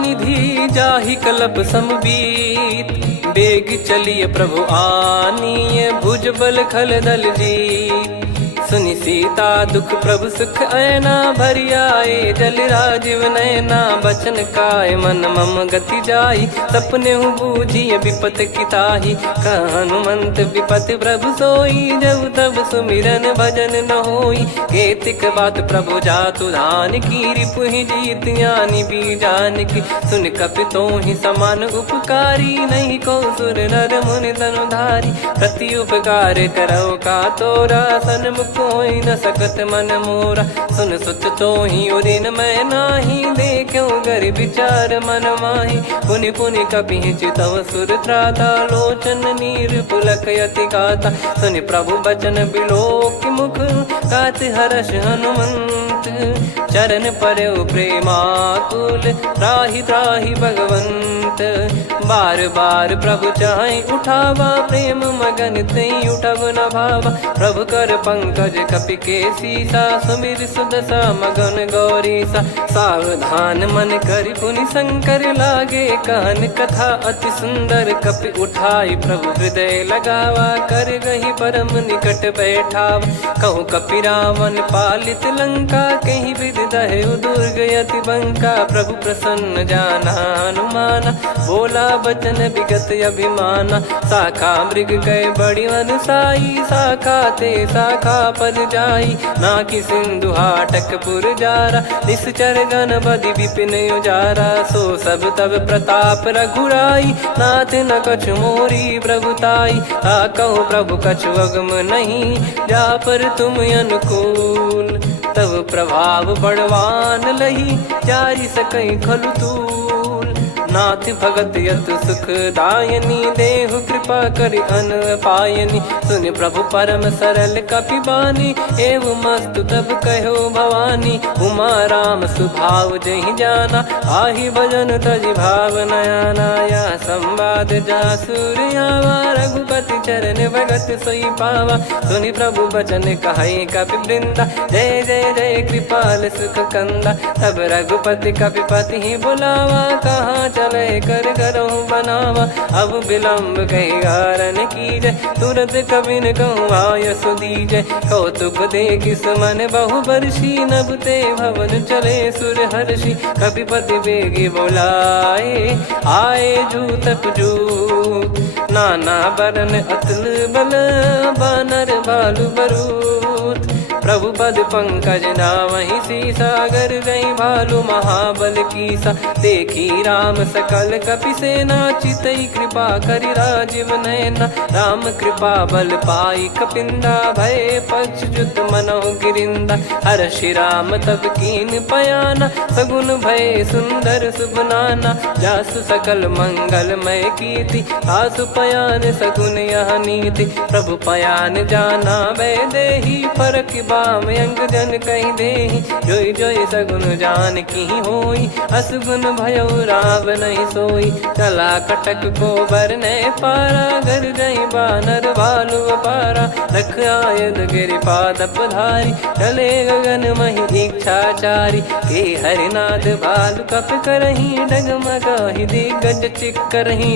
निधि, जाहि कलप समबीत। बेग चलिए प्रभु आनीय, भुज बल खल दल जीत। सुनि सीता दुख प्रभु सुख ऐना, भरि आए जल राजीव नैना। बचन काय मन मम गति जाई, सपने बूझी विपत किताही। हनुमंत विपत प्रभु सोई, जब तब सुमिरन भजन न होई। केतिक बात प्रभु जातु धान की, रिपुहि जीत ज्ञानी बीजान की। सुन कपितो ही समान उपकारी, नहीं को सुर नर मुनि तनुधारी। प्रति उपकार करो का तोरा, सन्मुख होई न सकत मन मोरा। सुन सुत तो ही उदिन मैं नाही, देखो गर विचार मन माही। पुनि पुनि कपि चितव सुर त्राता, लोचन नीर पुलक यति गाता। सुनि प्रभु बचन बिलोक मुख, कात हर्ष हनुमंत। चरण परयो प्रेमाकुल, त्राहि त्राहि भगवंत। बार बार प्रभु चाहि उठावा, प्रेम मगन तई उठब न भावा। प्रभु कर पंकज कपि के सीसा, सुमिर सुदशा मगन गौरीसा। सावधान मन करि पुनि शंकर, लागे कहन कथा अति सुंदर। कपि उठाई प्रभु हृदय लगावा, कर गही परम निकट बैठावा। कहूँ कपि रावण पालित लंका, कहीं विधि दहु दुर्ग यति बंका। प्रभु प्रसन्न जाना हनुमाना, बोला बचन विगत अभिमाना। शाखा मृग गए बड़ी अनुसाई, शाखा ते शाखा पर जाई। ना कि सिंधु हाटक पुर जारा, निश्चर गण बदि विपिन उजारा। सो सब तब प्रताप रघुराई, नाथ न कछु मोरी प्रभुताई। कहो प्रभु कछु अगम नहीं, जा पर तुम अनुकूल। तब प्रभाव बड़वान लही, जारी सकई खलु तूल। नाथ भगत यत सुख दायनी, देहु कृपा करि अन पायनी। सुन प्रभु परम सरल कपिबानी, एव मस्तु तब कहो भवानी। उमा राम सुभाव जहि जाना, आहि भजन तजि भाव नयाना। या संवाद जासुर आवा, रघुपति चरण भगत सोई पावा। सुनि प्रभु बचन कहै कपि वृंदा, जय जय जय कृपाल सुख कंदा। तब रघुपति कपिपति ही बुलावा, कहाँ चले कर करो बनावा। अब विलम्ब कही कारण कीजय, तुरंत कबिन कहूँ आय सुदीजय। कौतुक देख सुमन बहु बरसी, नभते भवन चले सुर हर्षि। कपिपति बेगी बोलाए, आए जूतक जूत। नाना बरन अतुल बल, बानर बालु बरूत। प्रभु पद पंकज नावहि सीसा, अगर रही भालु महाबल कीसा। देखी राम सकल कपि सेना, चितई कृपा करि राजीव नयना। राम कृपा बल पाई कपिंदा, भय पक्ष जुत मनोह गिरिंदा। हर्षि राम तब कीन पयाना, सगुन भय सुंदर शुभ नाना। जासु सकल मंगलमय कीर्ति, आसु पयान सगुन यह नीति। प्रभु पयान जाना बै देहि, फरक बाम अंग जन कहि देहि। जोई जोई सगुन जान की होई, असगुन भयो राव नहीं सोई। चला कटक को बरने पारा, घर जई बानर भालु अपारा। रख आयद गिरिपाद पधारी, चले गगन महि इच्छाचारी। के हरिनाथ भालु कप करही, डगमगाहि दिग्गज चिक्करही।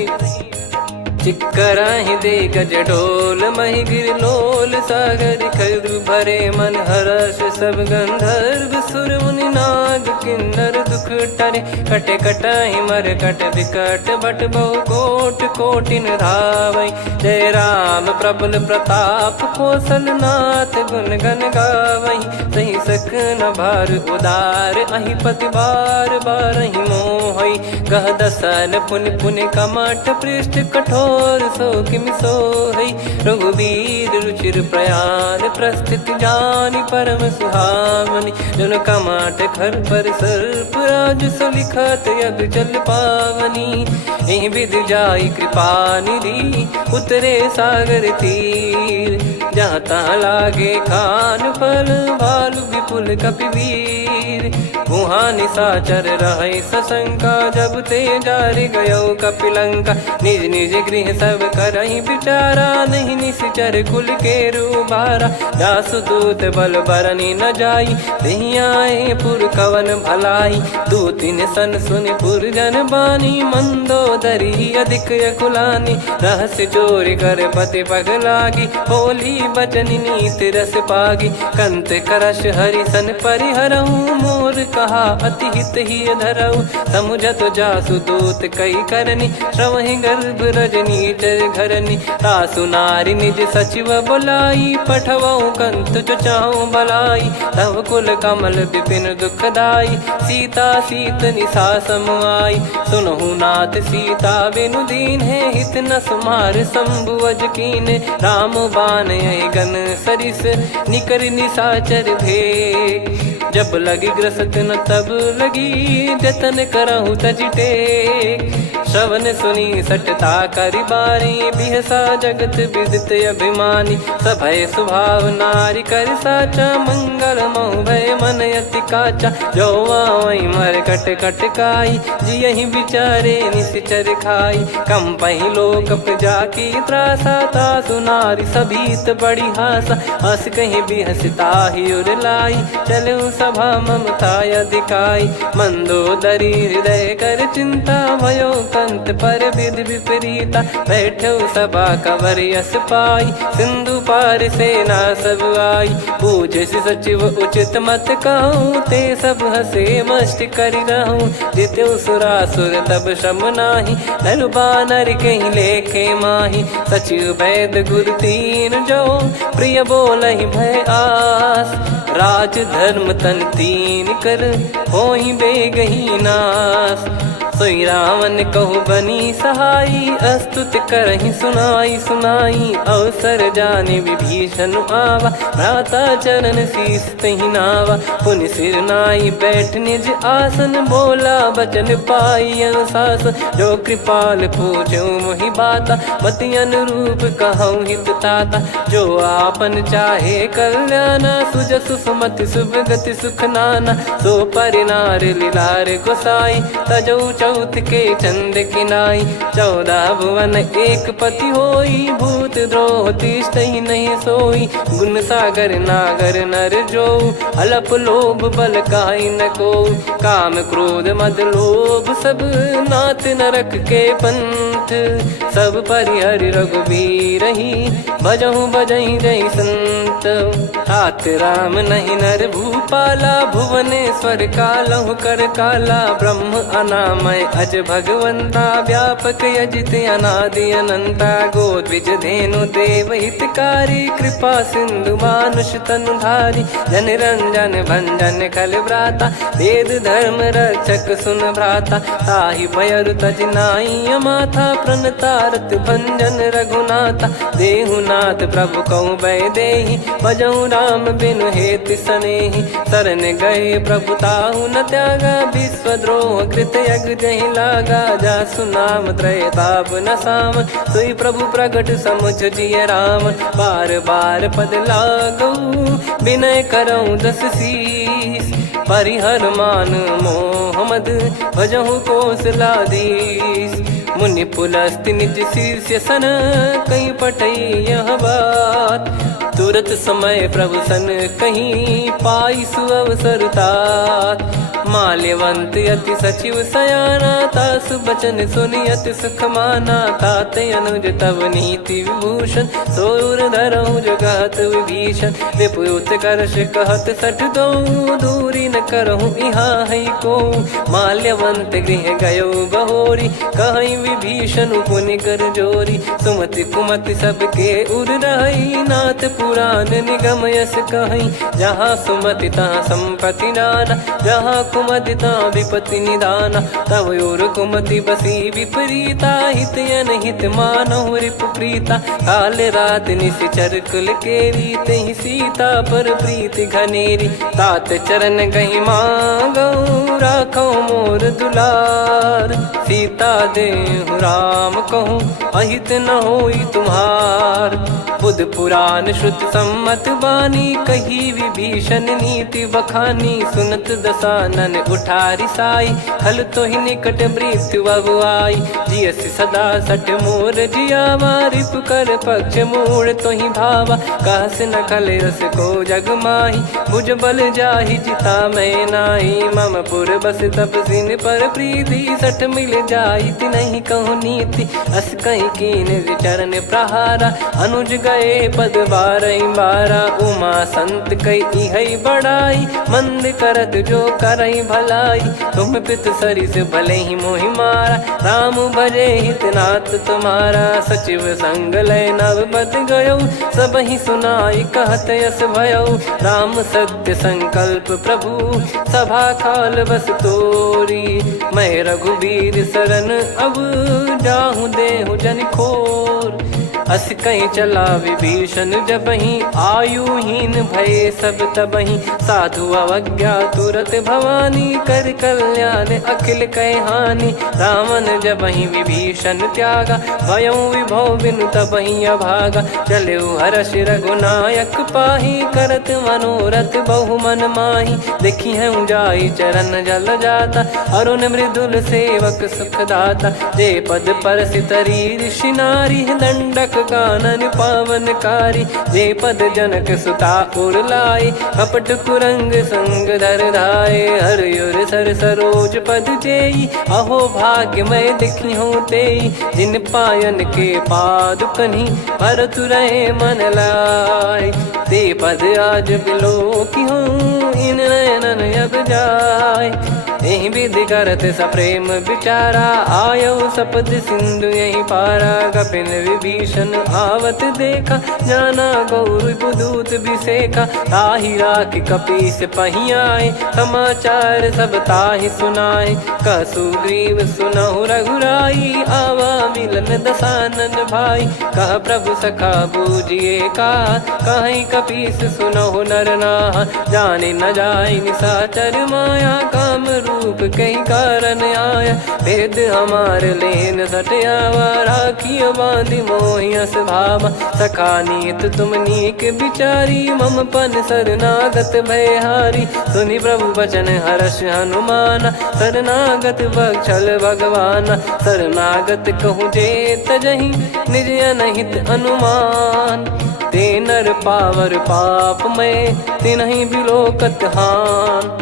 चिक्कराहि दिग्गज ढोल, महि गिर लोल। सागर खर भरे मन हर्ष, सब गंधर्व सुर मुनि नाग किन्नर दुख टरे। कट कटाहि मर कट विकट, बट बहु कोट कोटिन धावै। जय राम प्रबल प्रताप, कौशल नाथ गुण गण गावै। सही सकन भार उदार, अहि पति बार बारहि मोहै। गह दसन पुन पुन कमठ, पृष्ठ कठोर सो किमि सोहै। रघुवीर रुचिर प्रयाण, प्रस्थित जानि परम सुहावनी। जन कमाट खर पर सर्प, राज सलिखत अब जल पावनी। एहि विधि जाई कृपा निधि, उतरे सागर तीर। जहाँ तहाँ लागे खान फल, भालु विपुल कपिवीर। वहाँ निशाचर रहै सशंका, जब ते जारि गयो कपिलंका। निज निज गृह सब करहि विचारा, नहीं निश्चर कुल के रूबारा। दासु दूत बल बरनी न जाई, तेहि आए पुर कवन भलाई। दूतिन सन सुनि पुर जन बानी, मंदोदरी अधिक अकुलानी। रहस्य चोरी कर पति पग लागी, होली बचन नीत रस पागी। कंत करश हरि सन परिहरहु, मोर कहा अति हित ही धरऊ। समुझत जासु दूत कई करनी, श्रवहि गर्भ रजनी चर घरनी। तासु नारी निज सचिव बुलाई, पठवऊ कंत जो चाहूं भलाई। तव कुल कमल विपिन दुखदाई, सीता सीत निशा समुआई। सुनहु नाथ सीता बिनु दीन है, हित न सुमार शंभु अज कीन। राम बान गन सरिस, निकर निशाचर भेग। जब लगी ग्रसत न तब लगी, जतन करहु तज टेक। श्रवण सुनी सटता करि बारी, बिहसा जगत विदित अभिमानी। सभय स्वभाव नारी कर साचा, मंगल महु भय मन अति काचा। जो आवै मर कट कट काई, जियहि विचारे निश्चर खाई। कंपहि लोक प्रजा की त्रासा, तासु नारी सभीत बड़ी हासा। हस कहीं बिहसता ही उर लाई, चलऊ सभा ममता अधिकाई। मंदोदरी हृदय कर चिंता, भयो कंत पर विधि विपरीता। बैठो सभा कवर यस पाई, सिंधु पार सेना सब आई। पूज सचिव उचित मत कहूँ, ते सब हसे मस्त करि रहूं। जित्यु सुरासुर तब श्रम नाही, नर बानर कहीं लेखे माही। सचिव वैद गुरु तीन जो, प्रिय बोलहि भय आस। राज धर्म तन तीन कर, होहि बेगहि नास। सोई रावण कहु बनी सहाई, अस्तुत करहि सुनाई सुनाई। अवसर जाने विभीषण आवा, भ्राता चरण शीस तहि नावा। पुनि सिर नाई बैठ निज आसन, बोला बचन पाई अनुशासन। जो कृपाल पूछो मोहि बाता, मति अनुरूप कहूँ हित ताता। जो आपन चाहे कल्याणा, सुजसु सुमति शुभ गति सुख नाना। सो परिनार लीलार गोसाई, तजौ चौथ के चंद किनाई। 14 भुवन एक पति होई, भूत द्रोह तिष्ठहि नहीं सोई। गुण सागर नागर नर जो, अलप लोभ बल काई न को। काम क्रोध मद लोभ सब, नाथ नरक के पंथ। दुख सब परिहरि रघुबीर ही, भजहु भजहि जय संत। तात राम नहीं नर भूपाला, भुवनेश्वर कालहु कर काला। ब्रह्म अनामय अज भगवंता, व्यापक यजित अनादि अनंता। गोद्विज धेनु देव हितकारी, कृपा सिंधु मानुष तनुधारी। जन रंजन भंजन खल भ्राता, वेद धर्म रक्षक सुन भ्राता। ताहि भयरु तज नाई माथा, प्रणतारत भंजन रघुनाथा। देहुनाथ प्रभु कहु भय देहि, भजहु राम बिनु हेति सनेहि। शरण गए प्रभु ताहु न त्यागा, विश्वद्रोह कृत यज्ञ जहि लागा। जासु नाम त्रय ताप न साम, सोई प्रभु प्रगट समुझ जिय राम। बार बार पद लागऊ, विनय करऊँ दस शीस। परिहर मान मोह मद, भजहु कौशलाधीश। मुनि पुलस्त्य निज शीर्ष सन, कहीं पठई यह बात। तुरत समय प्रभु सन कहीं, पाई सुअवसर तात। माल्यवंत अति सचिव सयाना, तासु बचन सुनि अति सुख माना। तात अनुज तव नीति विभूषण, सोर धरहु जगत विभीषण। विपुत करश कहत सठ दो, दूरी न करहु इहाँ है को। माल्यवंत गृह गयो बहोरी, कहीं विभीषण पुनि कर जोरी। सुमति कुमति सबके उर रही, नाथ पुराण निगम यस कहीं। जहाँ सुमति तहाँ संपत्ति नाना, जहाँ कुमति तहाँ विपत्ति निदाना। तव और कुमति बसी विपरीता, हित अनहित मानहु रिपु प्रीता। काल रात निशिचर कुल केरी, तहि सीता पर प्रीति घनेरी। तात चरण गहि मांगऊ, राखो मोर दुलार। सीता देहु राम कहूँ, अहित न होई तुम्हार। बुध पुराण श्रुत सम्मत बानी, कही विभीषण नीति बखानी। सुनत दसानन उठारी साई, खल तो ही निकट मृत्यु अब आई। जियस सदा सठ मोर जियावा, रिप कर पक्ष मूड़ तो ही भावा। कहस न खल रस को जग माही, भुज बल जाहि जिता मैं नाही। मम पुर बस तपसिन पर प्रीति, सठ मिल जाई तिनहि कहूँ नीति। अस कहीं कीन चरण प्रहारा, अनुज गए पद बारहि बारा। उमा संत कई इहै बड़ाई, मंद करत जो करई भलाई। तुम पित सरिस भले ही मोहि मारा, राम भजे हितनाथ तुम्हारा। सचिव संग लय नव बद गयो, सब ही सुनाई कहत यस भयो। राम सत्य संकल्प प्रभु, सभा खाल बस तोरी। मैं रघुबीर शरण अब, जाहूँ देहु जन खोर। अस कहीं चला विभीषण जबहि, आयुहीन भये सब तबहि। साधु अवज्ञा तुरत भवानी, कर कल्याण अखिल कह हानि। रावण जबहि विभीषण त्यागा, भयउ विभव बिनु तबहि अभागा। चलऊ हर्ष रघुनायक पाहि, करत मनोरथ बहु मन माहि। देखी है जाई चरण जल जाता, अरुण मृदुल सेवक सुखदाता। जे पद परसि तरी ऋषि नारी, दंडक कानन पावनकारी। जे पद जनक सुता उर लाए, कपट कुरंग संग धर धाये। हरियुर सर सरोज पद जेई, अहो भाग्य मैं दिखी हूँ तेई। जिन पायन के पादुकनि, भरतु रहे मन लाय। ते पद आज बिलो की हूँ, इन नयनन अब जाय। यही विधि करत सप्रेम विचारा, आयो सपद सिंधु यही पारा। कपिन विभीषण आवत देखा, जाना गौर बुदूत बिसेखा। ताहि राख कपीस पही आए, समाचार सब ताहि सुनाए। कह सुग्रीव सुनहु रघुराई, आवा मिलन दसानन भाई। कह प्रभु सखा बूझिए का, कहीं कपीस सुनहु नर नाहा। जाने न जाय निशाचर माया, काम रूप कई कारण आया। भेद हमार लेन सटयावा, राखियो बांधि मोहियस भावा। सखा नीत तुम नीक बिचारी, मम पन शरणागत भयहारी। सुनि प्रभु बचन हर्ष हनुमाना, शरणागत बक्षल भगवाना। शरणागत कहूँ जे तजहि, निज अनहित अनुमान। ते नर पावर पाप में, तिन्हि बिलोकत हान।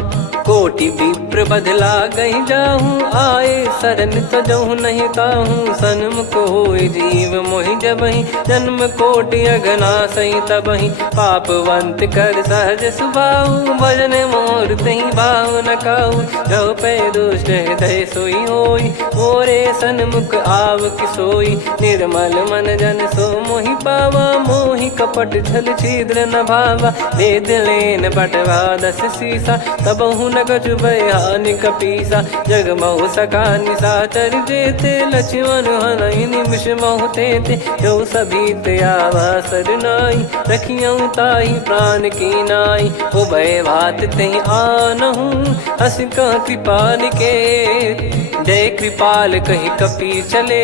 कोटि विप्र बदला गई जाहूँ, आए शरण तजहु नहीं ताहूँ। सन्मुख होय जीव मोहि जबहि, जन्म कोटि अगना सही तबहि। पापवंत कर सहज सुभाऊ, भजन मोर तहि भाव न काऊ। जो पै दुष्ट हृदय सोई होई, मोरे सन्मुख आव किसोई। निर्मल मन जन सो मोहि पावा, मोहि कपट छल छिद्र न भावा। वेद लेन बटवा 10 सीसा, तबहु न कछु भय हानि कपीसा। जग महु सका निशाचर जेते, लक्ष्मण हनहि निमिष महु तेते। जो सभी आवा सरनाई, रखियऊ ताहि प्राण की नाई। हो भय भात तेहि आनहु, हस कह कृपाल के। जय कृपाल कहि कपी चले,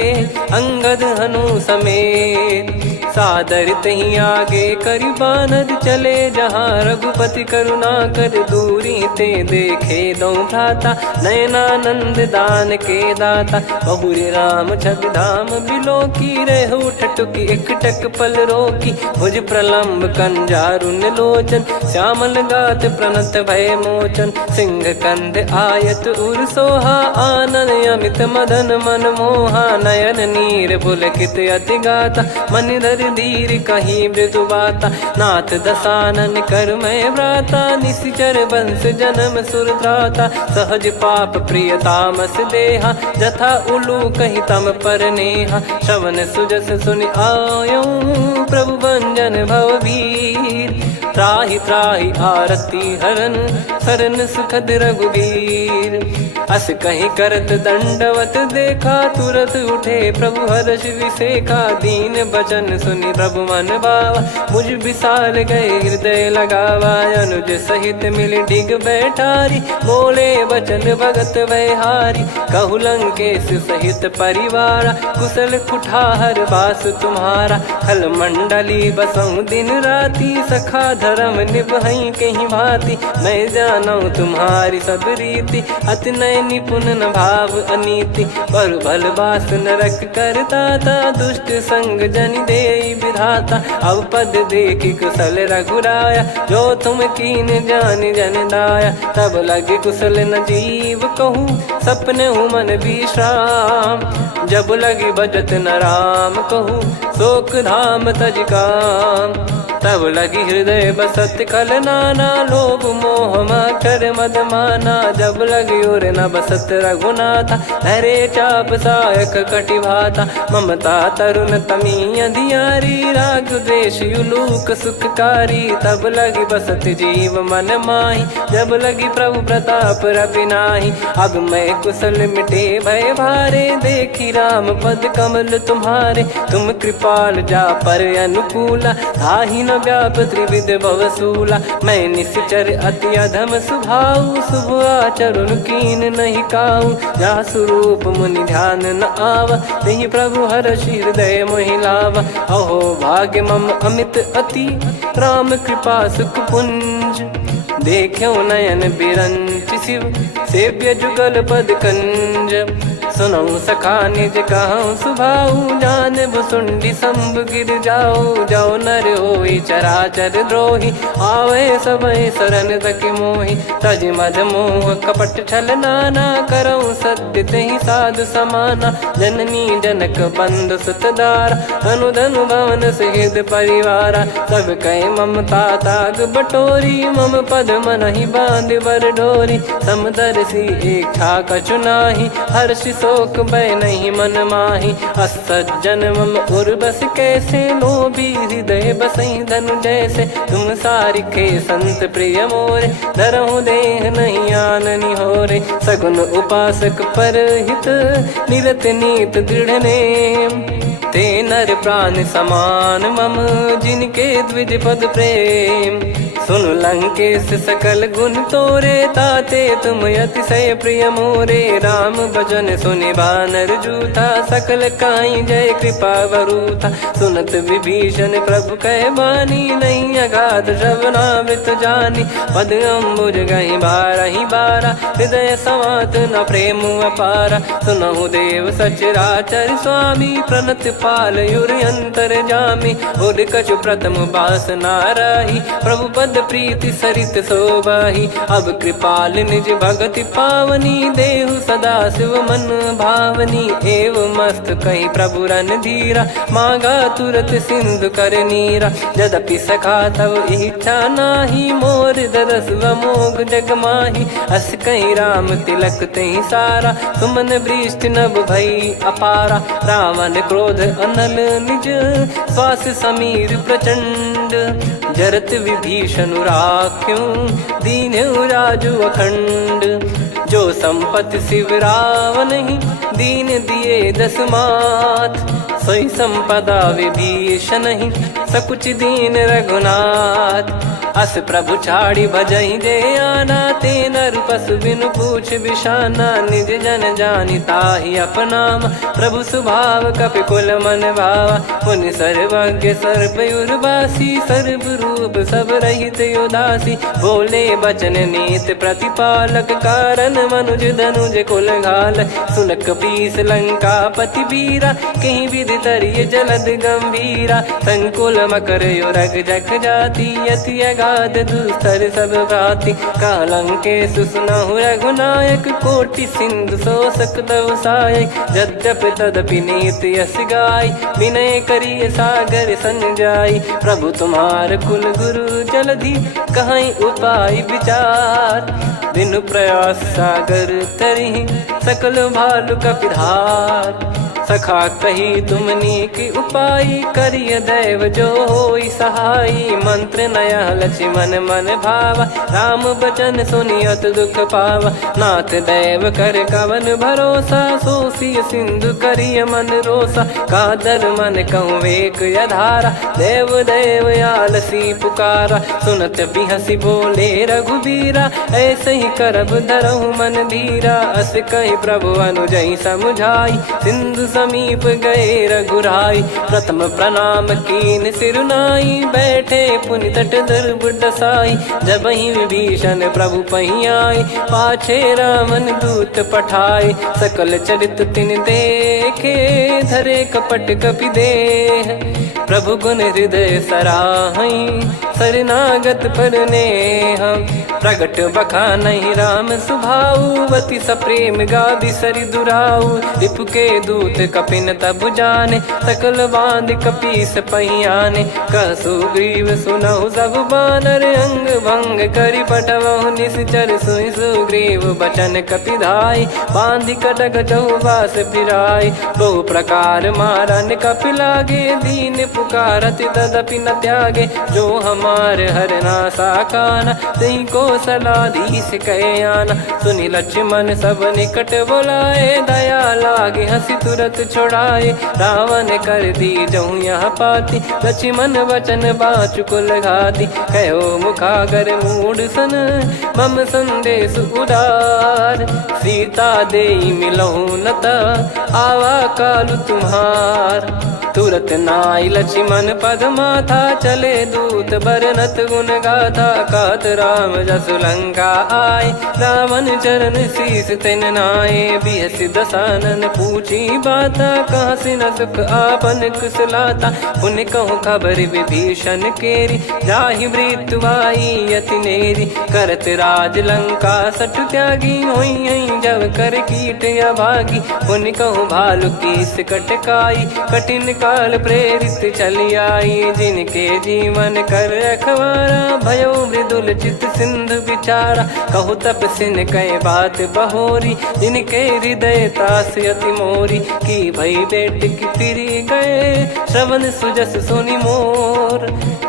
अंगद हनु समेत। सादर तही आगे करि बानर चले, जहाँ रघुपति करुणा कर दूरी ते देखे दो भ्राता। नयनानंद दान के दाता, बहुरी राम छवि धाम बिलो की। रहु ठटुकी एकटक पल रोकी, भुज प्रलम्ब कंजारुन लोचन। श्यामल गात प्रणत भय मोचन, सिंह कंध आयत उर सोहा। आनन अमित मदन मन मोहा, नयन नीर पुलकित अति गाता। मन धर धीर कहीं मृदु बाता, नाथ दसानन कर मैं व्राता। निशिचर बंस जन्म सुरत्राता, सहज पाप प्रिय तामस देहा। जथा उलू कहीं तम पर नेहा, श्रवण सुजस सुनि आयो। प्रभु भंजन भवभीर, त्राहि त्राहि आरती हरन। शरण सुखद रघुबीर, अस कहीं करत दंडवत देखा। तुरत उठे प्रभु हर्ष विसेखा, दीन बचन सुनि प्रभु मन भावा। मुझ विशाल गए हृदय लगावा, अनुज सहित मिल डिग बैठारी। बोले बचन भगत वैहारी, कहु लंकेश सहित परिवारा। कुशल कुठार बास तुम्हारा, खल मंडली बसऊं दिन राती। सखा धर्म निभई कहीं भांति, मैं जानू तुम्हारी सब रीति। अति नय निपुण न भाव अनीति, पर भल बास नरक करता था। दुष्ट संग जन दे विधाता, अब पद देखी कुशल रघुराया। जो तुम कीन जान जन दाया, तब लगे कुशल न जीव कहूँ। सपने हूँ मन विश्राम, जब लगी बजत न राम कहूँ। शोक धाम तज काम, तब लगी हृदय बसत खल नाना। लोभ मोह मकर मद माना, जब लगी उर न बसत रघुनाथा। धरे चाप सायक कटि भाता, ममता तरुण तमी अधियारी। राग द्वेष युलूक सुखकारी, तब लगी बसत जीव मन माही। जब लगी प्रभु प्रताप रवि नाही, अब मैं कुशल मिटे भय भारे। देखी राम पद कमल तुम्हारे, तुम कृपाल जा पर अनुकूला। ताहि न व्याप त्रिविध भवसूला, मैं निश्चर अति अधम सुभाऊ। शुभ आचरण कीन नहीं काऊ, जा स्वरूप मुनि ध्यान न आवा। तेहि प्रभु हर्ष हृदय मोहि लावा। अहो भाग्य मम अमित अति, राम कृपा सुख पुंज। देख्यो नयन बिरंच शिव, सेव्य जुगल पद कंज। सुनऊ सखा निज कहूँ सुभाऊ, जान भुसुंडी शंभ गिर जाओ। जाओ नर होई चराचर द्रोही, आवे सबय शरण तक मोहि। तज मद मोह कपट छल नाना, करऊँ सत्य तेहि साधु समाना। जननी जनक बंधु सुतदारा, धनु धनु भवन सहित परिवारा। सब कहे ममता ताग बटोरी, मम पद मनहि बांध बर डोरी। समदर्शी इच्छा कछु नाही, हर्ष शोक भय नहीं मन माही। असज्जन मम उर्वश कैसे, लोभी हृदय बसई धनु जैसे। तुम सारिखे संत प्रिय मोरे, धरहु देह नहीं आननि होरे। सगुन उपासक पर हित, निरत नीत दृढ़ नेम। ते नर प्राण समान मम, जिनके द्विज पद प्रेम। सुन लंकेश सकल गुण तोरे, ताते तुम अतिशय प्रिय मोरे। राम भजन सुनि बानर जूथा, सकल काई जय कृपा वरूथा। सुनत विभीषण प्रभु कह बानी, नहीं अगाध श्रवणामृत जानी। पद अम्बुज गहि बारहि बारा, हृदय समात न प्रेम अपारा। सुनहु देव सचराचर स्वामी, प्रणत पाल युर अंतर जामी। उर कछु प्रथम बास नाराही, प्रभु पद प्रीति सरित सोबाही। अब कृपाल निज भगति पावनी, देहु सदा शिव मन भावनी। एव मस्त कहीं प्रभु रन धीरा, मांगा तुरत सिंधु कर नीरा। यद्यपि सखा तब इच्छा नाही, मोर दरस मोग जग माही। अस कहीं राम तिलक तहीं सारा, सुमन वृष्टि नभ भई अपारा। रावण क्रोध अनल निज, श्वास समीर प्रचंड। जरत विभीषण राख्यों, दीन्यु राजु अखंड। जो संपत्ति शिव रावण ही, दीन दिए दस मात। सोई संपदा विभीषण ही, सकुच दीन रघुनाथ। अस प्रभु छाड़ी भजई जे आना, ते नर पशु बिनु पूछ बिशाना। निज जन जानि ताहि अपनाम, प्रभु स्वभाव कपि कुल मन भावा। मुनि सर्वज्ञ सर्वयुर्वासी, सर्व रूप सब रहित उदासी। बोले बचन नीत प्रतिपालक, कारण मनुज धनुज कुल घाल। सुनक पीस लंका पति वीरा, कहीं विधि तरिय जलद गंभीरा। संकुल मकर युरग जग जाति, यति अगाध दुस्तर सब भांति। कालंकेश सुनहु रघुनायक, कोटि सिंधु शोषक तव सहायक। यद्यप तदपि नीति यस गाय, विनय करिय सागर सन जाई। प्रभु तुम्हार कुल गुरु जलधि, कहीं उपाय विचार। बिनु प्रयास सागर तरिहि, सकल भालु कपिधार। सखा कही तुमनी की उपाय, करिय दैव जो होई सहाई। मंत्र नया लक्ष्मण मन भावा, राम बचन सुनियत दुख पावा। नाथ दैव कर कवन भरोसा, सोसिय सिंधु करिय मन रोसा। कादर मन कहूँ एक यधारा, देव देव आलसी पुकारा। सुनत बिहसी बोले रघुबीरा, ऐसे ही करब धरहु मन धीरा। अस कही प्रभु अनुजई समुझाई, सिंधु समीप गए रघुराई। प्रथम प्रणाम कीन सिरुनाई, बैठे पुनि तट दर्भ दसाई। जब ही विभीषण प्रभु पही आए, पाछे रामन दूत पठाए। सकल चरित तिन देखे, धरे कपट कपि देह। प्रभु गुण हृदय सराहई, शरणागत पर नेह। प्रगट बखानहि राम सुभाऊ, बति सप्रेम गादि सरि दुराऊ। रिपु के दूत कपिन तब जाने, सकल बांध कपीस पहियाने। कह सुग्रीव सुनहु सब बानर, अंग भंग करि पठवहु निश्चर। सुनि सुग्रीव बचन कपिधाई, बांधि कटक चौबास फिराई। बहु प्रकार मारन कपि लागे, दीन पुकारत तदपि न त्यागे। जो हमार हरना साकाना, तई को सलाधीश कहे आना। सुनि लक्ष्मण सब निकट बुलाए, दया लागे हंसी तुरत छुड़ाए। रावण कर दी जहूँ यहाँ पाती, लक्ष्मण वचन बाचु कुल घाती। कहो मुखागर मूढ़ सन, मम संदेश उदार। सीता देई मिलहु नता, आवा कालु तुम्हार। तुरत नाई लक्ष्मण पद माथा, चले दूत बरनत गुण गाथा। कहत राम जसु लंका आए, रावण चरण शीस तिन नाये। बिहसि दसानन पूछी बाता, कहाँ से न सुख आपन कुशलाता। पुन कहूँ खबर विभीषण केरी, जाहि मृत्यु आई अति नेरी। करत राज लंका सठ त्यागी, होई जब कर कीट अभागी। पुन कहूँ भालु कीस कटकाई, कठिन काल प्रेरित चली आई। जिनके जीवन कर रखवारा, भयो मृदुल चित सिंधु विचारा। कहु तपसिन कई बात बहोरी, जिनके हृदय तास अति मोरी। की भई बेट की फिरी गए, श्रवण सुजस सुनि मोर।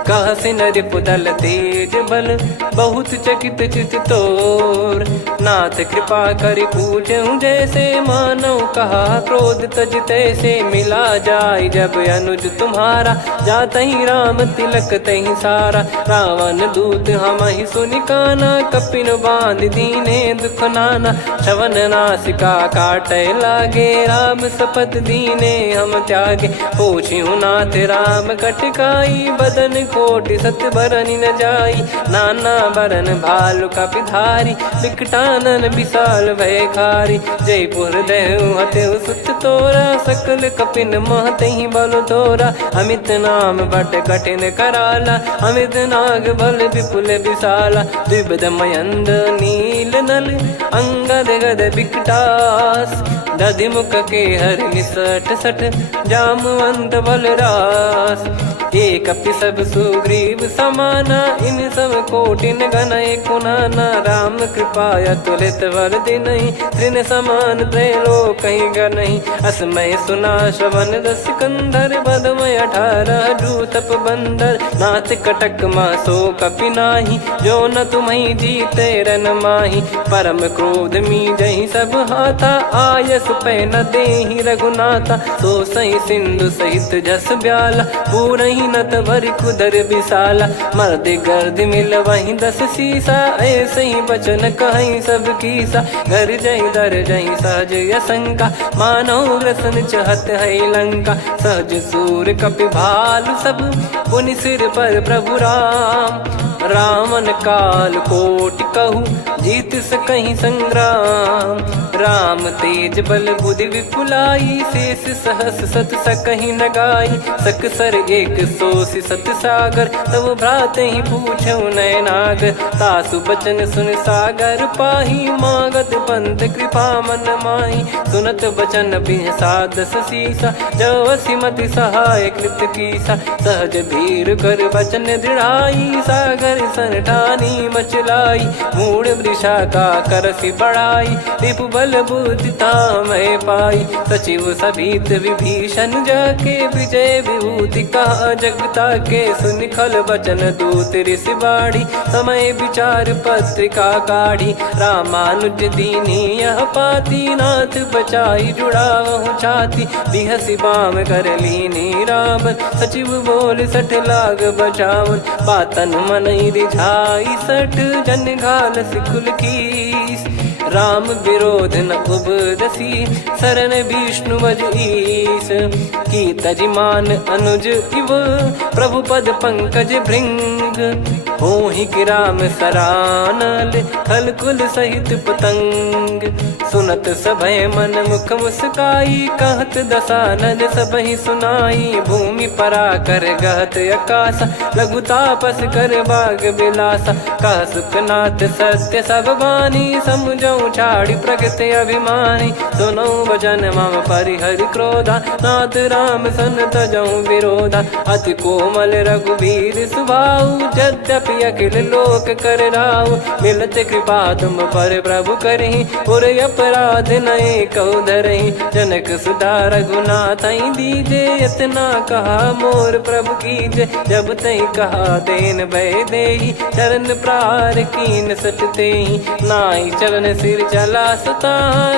कह सिन रिपुदल तेज बल, बहुत चकित चित तोर। नाथ कृपा करि पूछऊं जैसे, मानव कहा क्रोध तज तैसे। मिला जाय जब अनुज तुम्हारा, जातहि राम तिलक तहि सारा। रावण दूत हमहि सुनि काना, कपिन बांध दीने दुख नाना। श्रवण नासिका काटय लागे, राम शपथ दीने हम त्यागे। पूछिहु नाथ राम कटकाई, बदन को कोटि सत बरनि न जाई। नाना बरन भालु कपिधारी, बिकटानन विशाल भयखारी। जयपुर देहु हतेउ सुत तोरा, सकल कपिन महतहि बल तोरा। अमित नाम बट कठिन कराला, अमित नाग बल विपुल विशाला। द्विबद मयंद नील नल, अंगद गद विकटास। दधिमुख के हर निसठ सठ, जामवंत बलरास। एक कपि सब सुग्रीव समाना, इन सब कोटिन गण कुनाना। राम कृपाया तुलित बल दिनहि, तृण समान त्रैलोक कहीं गनहि। असमय सुना श्रवण रस कंधर, बदमय 18 जूतप बंदर। नाथ कटक मासो कपि नाही, जो न तुम्हि जीते रन माही। परम क्रोध मी जहि सब हाथा, आयस पै न देहि रघुनाथा। सो सही सिंधु सहित जस ब्याला, पूरहि नत भरि कुदर विशाला। मर्द गर्द मिल वहीं 10 सीसा, ऐसे ही बचन कहीं सब कीसा। घर जहि दर जहि सहज यसंका, मानव ग्रसन चहत है लंका। सहज सूर कपि भालु सब, पुनि सिर पर प्रभु राम। रामन काल कोटि कहु, जीत सकहि संग्राम। राम तेज बल बुद्धि विपुलाई, शेष सहस सत सकहि न गाई। सकसर 180 सत सागर, तब भ्राते ही पूछौ नयनागर। तासु बचन सुन सागर पाही, मागत पंथ कृपा मन माही। सुनत बचन बिहसादस सीसा, जवसि मति सहाय कृत कीसा। सहज भीर कर बचन दृढ़ाई, सागर सन ठानी मचलाई। मूढ़ वृषा का करसि बढ़ाई, विपु बल बुद्धि तामय पाई। सचिव सभीत विभीषण जाके, विजय विभूति कहा जगता के। सुनि खल बचन दूत ऋषि बाढ़ी, समय विचार पत्रिका काढ़ी। रामानुज दीनी यह पाती, नाथ बचाई जुड़ावहु छाती। बिहसि बाम कर लीनी रावण, सचिव बोल सठ लाग बचावन। बातन मन रिझाई सठ, जन घाल सिकुल कीस। राम विरोध न उपदसी, शरण विष्णु बज ईस। की तजिमान अनुज इव, प्रभु पद पंकज भृंग। होहि कि राम सरानल, खल कुल सहित पतंग। सुनत सभय मन मुख मुस्काई, कहत दसानन सबहि सुनाई। भूमि परा कर गहत आकाशा, लघु तापस कर बाग बिलासा। कह सुखनाथ सत्य सब बानी, समझौ छाड़ी प्रकृति अभिमानी। सुनो भजन मम परिहरि क्रोधा, नाथ राम सन तजौ विरोधा। अति कोमल रघुवीर सुभाऊ, यद्यपि अखिल लोक कर राऊ। मिलत कृपा तुम पर प्रभु करहि, और अपराध नये कौ धरहि। जनक सुधा रघुनाथ दीजे, इतना कहा मोर प्रभु कीजे। जब तई कहा देन भय देहि, चरण प्रार कीन सट तेहि। नाई चरण सिर चला सता,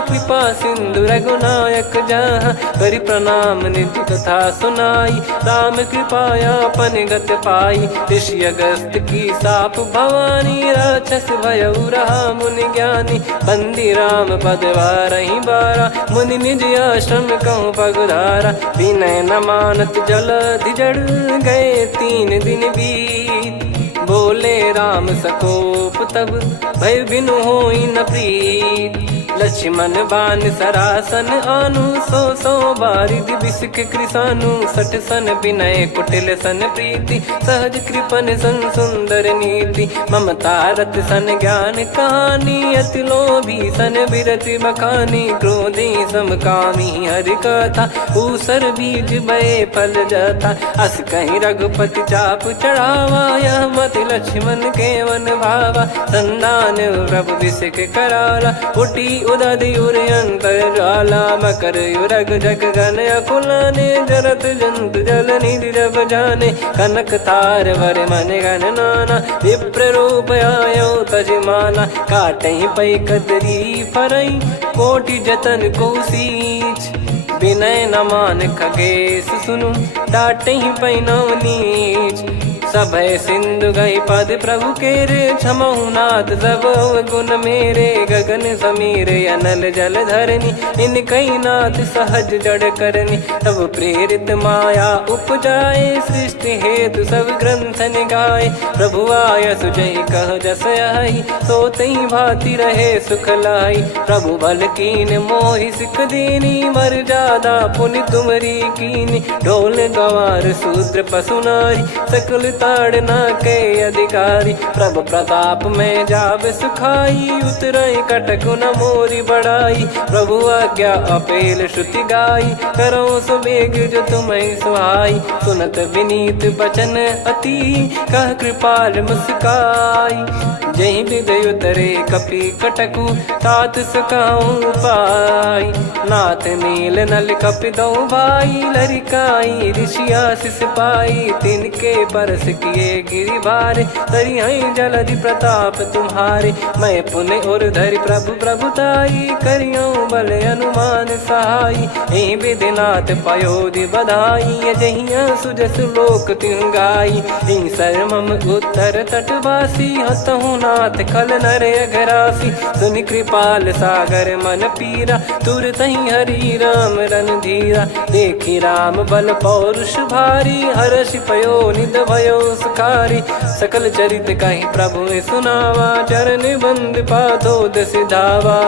कृपा सिंधु रघुनायक जहाँ। करि प्रणाम निज कथा सुनाई, राम कृपाया अपन गत पाई। ऋषि अगस्त की साप भवानी, राक्षस भयउ रहा मुनि ज्ञानी। बंदी राम पद वारहि बारा, मुनि निज आश्रम कहूँ पगुधारा। विनय न मानत जलधि जड़, गए 3 दिन बीत। बोले राम सकोप तब, भय बिनु होई न प्रीत। लक्ष्मण बान सरासन आनु, 100 बारिद बिसिक कृसानु। 60 सन विनय कुटिल सन प्रीति, सहज कृपन सन सुंदर नीति। ममता रत सन ज्ञान कहानी, अति लोभी सन बिरति बखानी। क्रोधी समकामी हरि कथा, ऊसर बीज बये फल जथा। अस कहीं रघुपति चाप चढ़ावा, यह मति लक्ष्मण के वन भावा। संदान प्रभु बिसिक कराला, उठी उदधि उर अंतर ज्वाला। मकर युरग जग गन अकुलाने, जरत जंतु जल निधि जब जाने। कनक तार वर मन गण नाना, विप्र रूप आयो तजमाना। काटहि पै कदरी फरई, कोटि जतन को सींच। विनय न मान खगेश सुनु, डांटहि पै नव नीच। सभय सिंधु गई पद प्रभु केरे, क्षमहु नाथ सब गुण मेरे। गगन समीरे अनल जल धरनी, इन कई नाथ सहज जड़ करनी। तब प्रेरित माया उपजाए, सृष्टि हेतु सब ग्रंथन गाए। प्रभु आय सुजय कह जस आई, सो तई भांति रहे सुख लाई। प्रभु बल कीन मोहि सिख दीनी, मर्यादा पुनि तुमरी कीनी। ढोल गवार शूद्र पशु नारी, सकल ताड़ना के अधिकारी। प्रभु प्रताप में जाब सुखाई, उतरई कटक न मोरी बढ़ाई। प्रभु आज्ञा अपेल श्रुति गाई, करो सुबेग जो तुम्हें सुहाई। सुनत विनीत बचन अति, कह कृपाल मुस्काई। जय विदय उतरे कपि कटकु, तात सकाऊं पाई। नाथ नील नल कपि दो भाई, लरिकाई ऋषि आशीष पाई। तिनके परस किए गिरि भारे, तरी जलधि प्रताप तुम्हारे। मैं पुण्य और धरि प्रभु प्रभुताई, करियो बल अनुमान सहाई। हे विधिनाथ पयोधि बधाई, जहिया सुजस लोक तिहु गाई। सरमम उत्तर तटवासी, हतहु नाथ खल नर अघरासी। सुनि कृपाल सागर मन पीरा, तुरत ही हरि राम रणधीरा। देखी राम बल पौरुष भारी, हर्षि पयो निध भयो सुखारी। सकल चरित कहि प्रभु सुनावा, चरण बंद पादोद सिधावा।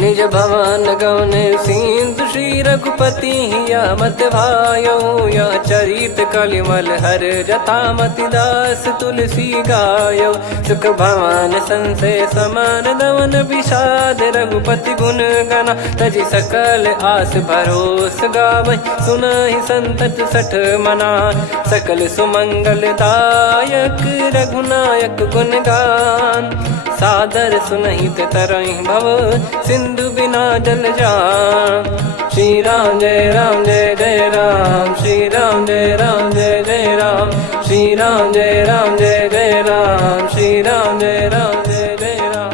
निज भवन गौन सिंधु, श्री रघुपति या मत भायो। यह चरित कलिमल हर जथा, मति दास तुलसी गायो। सुख भवन संशय समान, दमन विषाद रघुपति गुण गना। तजि सकल आस भरोस गावै, सुनहि संतत सठ मना। सकल सुमंगल दायक, रघुनायक गुण गान। सादर सुनहित तरहि भव, सिंधु बिना जल जान। श्री राम जय राम जय जय राम, श्री राम जय राम जय जय राम। श्री राम जय राम जय जय राम, श्री राम जय राम जय जय राम।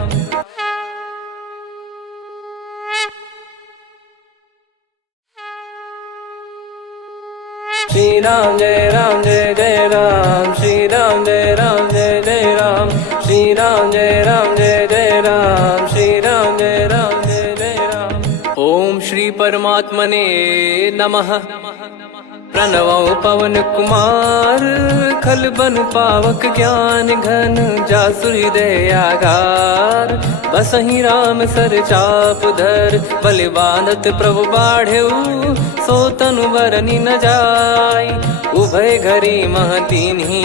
श्री राम जय राम जय जय राम, श्री राम जय राम जय जय राम। श्री राम जय राम जय जय राम, श्री राम जय राम जय जय राम। ओम श्री परमात्मने नमः। प्रणवो पवन कुमार, खल बन पावक ज्ञान घन। जासु हृदय आगार, बसहि राम सर चाप धर। बलि बांधत प्रभु बाढ़ेऊ, सो तनु बरनि न जाय। उभय घरी मह दीन्ही,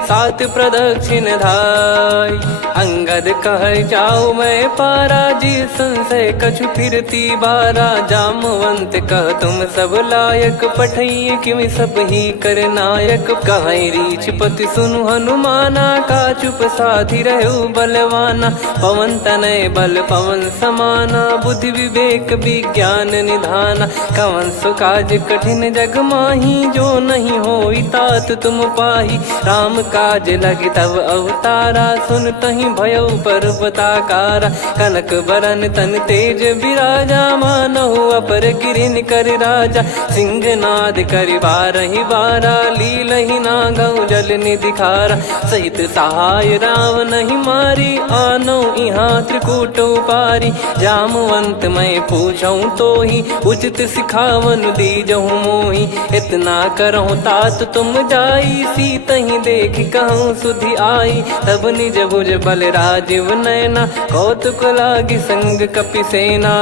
सात प्रदक्षिण धाय। अंगद कह जाऊ मैं पारा, जी संशय कछु फिरती बारा। जामवंत कह तुम सब लायक, पठई किमि सब ही कर नायक। कहीं रीछ पति सुनु हनुमाना, का चुप साधि रहु बलवाना। पवन तनय बल पवन समाना, बुद्धि विवेक विज्ञान निधाना। कवन सो काज कठिन जग माही, जो नहीं होई तात तुम पाही। राम काज लगी तब अवतारा, सुन तहि भयो पर्वताकारा। कनक बरन तन तेज विराजा, मानहु अपर गिरिन कर राजा। सिंहनाद करि बारहि बारा, लीलहि नागौ जल निधि खारा। सहित सहाय रावण नहीं मारी, आनो इहाँ त्रिकूट उपारी। जामवंत मैं पूछऊँ तो ही, उचित सिखावन दीजहु मोहि। इतना करहु तात तुम जाई, सीतहि देख कहूँ सुधि आई। तब निज भुज बल राजीव नैना, कौतुक लागी संग कपिसेना।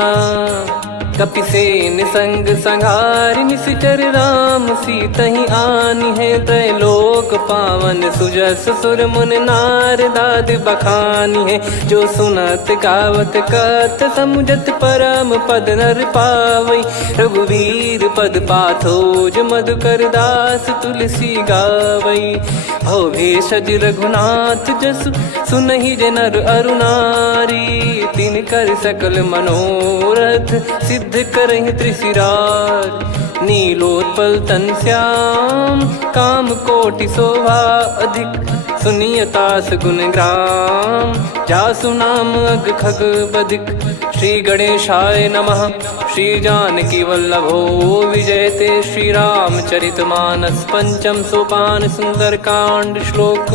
कपिसेन संग संहारि निशिचर राम, सीतहि आनि है त्रैलोक पावन। सुजस सुर मुन नार दाद बखानी है, जो सुनत गावत कथ समुझत परम पद नर पावै। रघुवीर पद पाथोज मधुकर दास तुलसी गावै। भव भेषज रघुनाथ जसु, सुनहि जे नर अरु नारी। तिनकर सकल मनोरथ, सिद्ध करहि त्रिशिरार। नीलोत्पल तन श्याम, काम कोटि शोभा अधिक, सुनियतास गुण ग्राम, जासु नाम अग खग बधिक। श्री गणेशाय नमः। श्री जानकी वल्लभो विजयते, श्री रामचरितमानस पंचम सोपान सुंदरकांड श्लोक।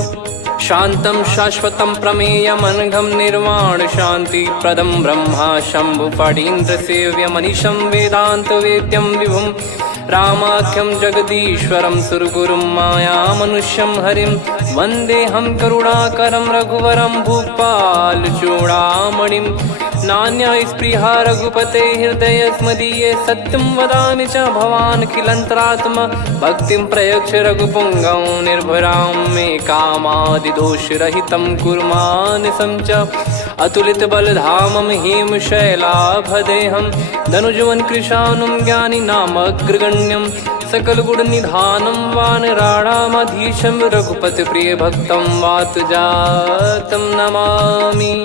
शांतं शाश्वतं प्रमेयमनघं निर्वाण शांति प्रदं ब्रह्मा शंभु फणीन्द्र सेव्य मनीषं वेदांत वेद्यं विभुं, रामाख्यं जगदीश्वरं सुरगुरुं माया मनुष्यं हरिं, वन्देऽहं करुणाकरं रघुवरं भूपाल चूडामणिं। नान्या स्पृहा रघुपते हृदय स्मदीये, सत्यं वदामि च भवान् खिलन्तरात्मा, भक्तिं प्रयच्छ रघुपुङ्गं निर्भरां मे कामादिदोषरहितं कुर्मानसं च। अतुलित बलधामं हेमशैलाभदेहं, धनुजवन कृशानुं ज्ञानी नामग्रगण्यं, सकल गुण निधानं वानराणामधीशं, रघुपति प्रिय भक्तं वात जातं नमामि।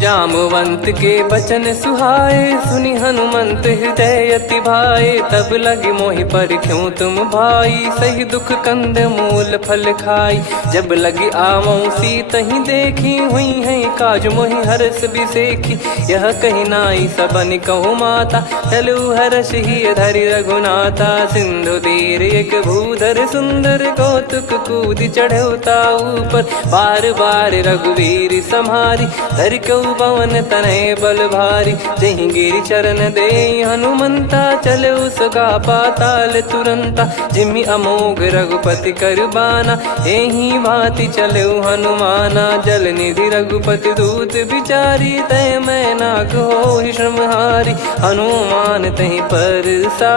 जामवंत के बचन सुहाए, सुनि हनुमंत हृदय अति भाए, तब लगे मोहि परख्यूं तुम भाई, सही दुख कंद मूल फल खाई। जब लगी आवऊं सीतहि देखी, हुई है काज मोहि हरस बिसेखी, यह कही नाई सबन कहु माता, चलु हरष ही धरि रघुनाथा। सिंधु तीर एक भूधर सुंदर, कौतुक कूद चढ़ौता ऊपर, बार बार रघुवीर सम्हारी, धरि कऊ पवन तनय बल भारी। जहि गिरि चरण दे हनुमंता, चले उसका पाताल तुरंता, जिमि अमोघ रघुपति कर बाना, एहि भांति चले हनुमाना। जल निधि रघुपति दूत बिचारी, तय मैं नाक होहि श्रमहारी, हनुमान तहि परसा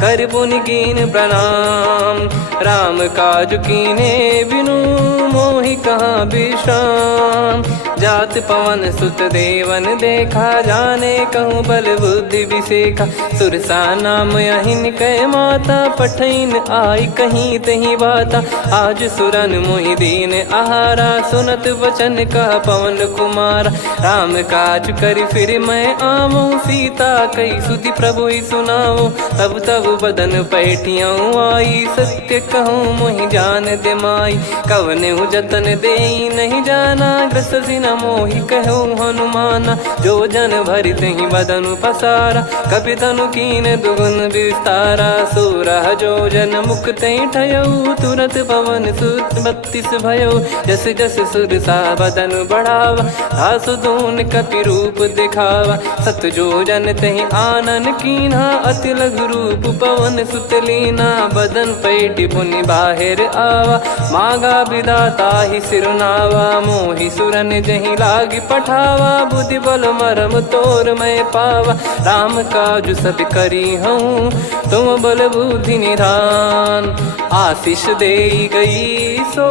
कर पुनि कीन प्रणाम, राम काज कीने बिनु मोहि कहाँ विश्राम। जात पवन सुत देवन देखा, जाने कहूँ बल बुद्धि विसेखा, सुरसा नाम अहिन कै माता, पठैन आई कहीं तहीं बाता। आज सुरन मोहि दीन आहारा, सुनत वचन कह पवन कुमारा, राम काज करि फिर मैं आवऊं, सीता कई सुधि प्रभु ही सुनाओ। तब तब बदन पैठियाँ आई, सत्य कहूँ मोहि जान दे माई, कवने जतन देई नहीं जाना, ग्रसिन मोहि कहूँ हनुमाना। जो जन भरि तहि बदनु पसारा, कपि तनु कीन दुगुन विस्तारा, सोरह जो जन मुख तहि ठयऊ, तुरत पवन सुत 32 भयऊ। जस जस सुरसा बदनु बढ़ावा, आसु दून कपि रूप दिखावा, सत जो जन तहि आनन कीन्हा, अति लघु रूप पवन सुत लीना। बदन पैटि पुनि बाहिर आवा, मांगा विधाता ही सिरुनावा, मोहि सुरन जहि लागी पठावा, बुद्धि बल मरम तोर मैं पावा। राम काज सब करी हूँ, तुम बल बुद्धि निधान, आशीष दे गई सो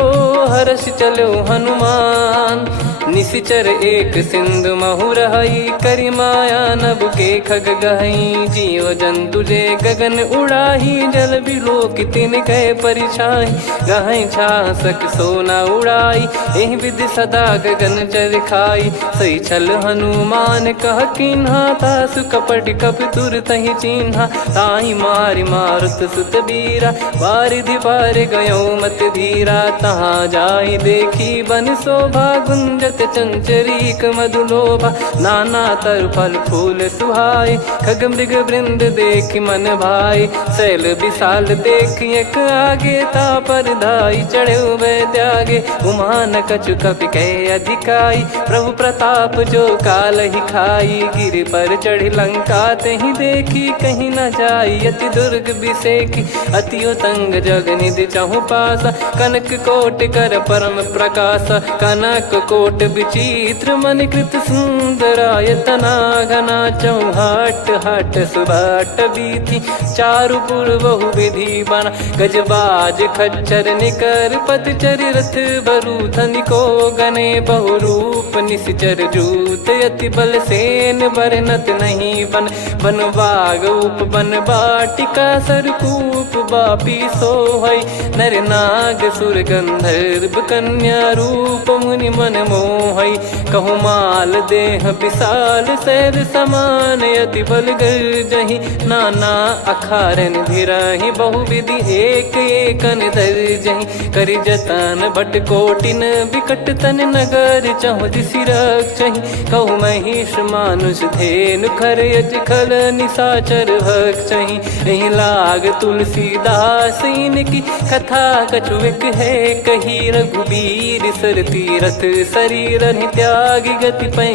हर्ष चलो हनुमान। निशिचर एक सिंधु महु रहई, करि माया नभ के खग गहई, जीव जंतु जे गगन उड़ाही, जल बिलोक तिन कह परिछाई, गहई छासक सोना उड़ाई, एहि विधि सदा गगन चर खाई। सही छल हनुमान कह किन्हा, तासु कपट कप तुर तहि चिन्हा, ताहि मारि मारुत सुत बीरा, वारिधि पार गयो मत धीरा। तहाँ जाई देखी बन शोभा, गुंजत चंचरीक मधुलोभा, नाना तर फल फूल सुहाए, खग मृग वृंद देख मन भाई। शैल विशाल देख एक आगे, तापर धाई चढ़े वै त्यागे, उमान कछु कपि कह अधिकाई, प्रभु प्रताप जो काल ही खाई। गिर पर चढ़ी लंका तहि देखी, कहीं न जाई अति दुर्ग बिसेकी, अति उतंग जग निधि चहु पासा, कनक कोट कर परम प्रकाशा। कनक कोट विचित्र मन कृत सुंदरायतना, घना चौहाट हाट सुभाट बीथी, चारु पुर बहु विधि बना। गजबाज खच्चर निकर पतचर, रथ बरूथन को गने बहु रूप, निशिचर जूत अति बल सेन, बरनत नहीं बन बन बाग उप बन बाटिका, सरकूप बापी सोहई। नर नाग सुर गंधर्व कन्या रूप मुनि मन मोहई। कहु माल देह विशाल सैर समान अति बल गर्जहि। नाना अखारन भिराहि बहुविधि एक एकन दर्जहि। करि जतन बट कोटिन विकट तन नगर चहु दिसि रक्षहि। कहु महिष मानुष धेनु खर यज खल निशाचर भक्षहि। एहि लाग तुलसीदास इनकी कथा कछुक है कही। रघुबीर सर तीरथ शरीर त्यागी गति पै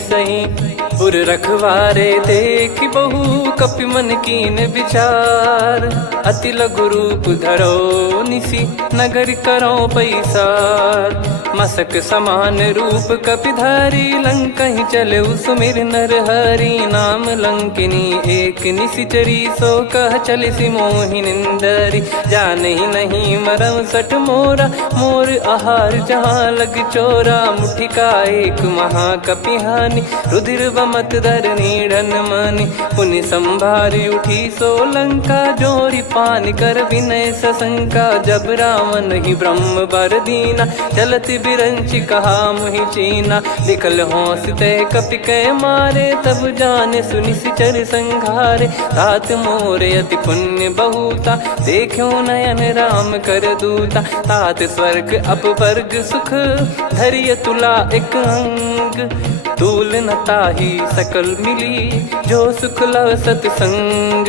सही। उर रखवारे देख बहु कपि मन कीन विचार। अति लघु रूप धरो निसी नगर करो पैसार। मसक समान रूप कपिधारी लंकहि चले सुमिर नर हरि। नाम लंकिनी एक निशिचरी सो कह चले सि मोहि निंदरी। जानहि नहीं मरम सट मोरा मोर आहार जहाँ लग चोरा। मुठिका एक महाकपिहानि रुधिर बमत धरनी ढन मनि। पुनि संभारी उठी सो लंका जोरी पान कर विनय सशंका। जब रावण ही ब्रह्म बर दीना चलत बिरंच कहा मुहि चीना। निकल होंस ते कपि कै मारे तब जाने सुनि सिचर संघारे। तात मोरे अति पुण्य बहुता देखो नयन राम कर दूता। तात स्वर्ग अपवर्ग सुख धरिय तुला एक अंग। तूल न ताहि सकल मिली जो सुख लव सतसंग।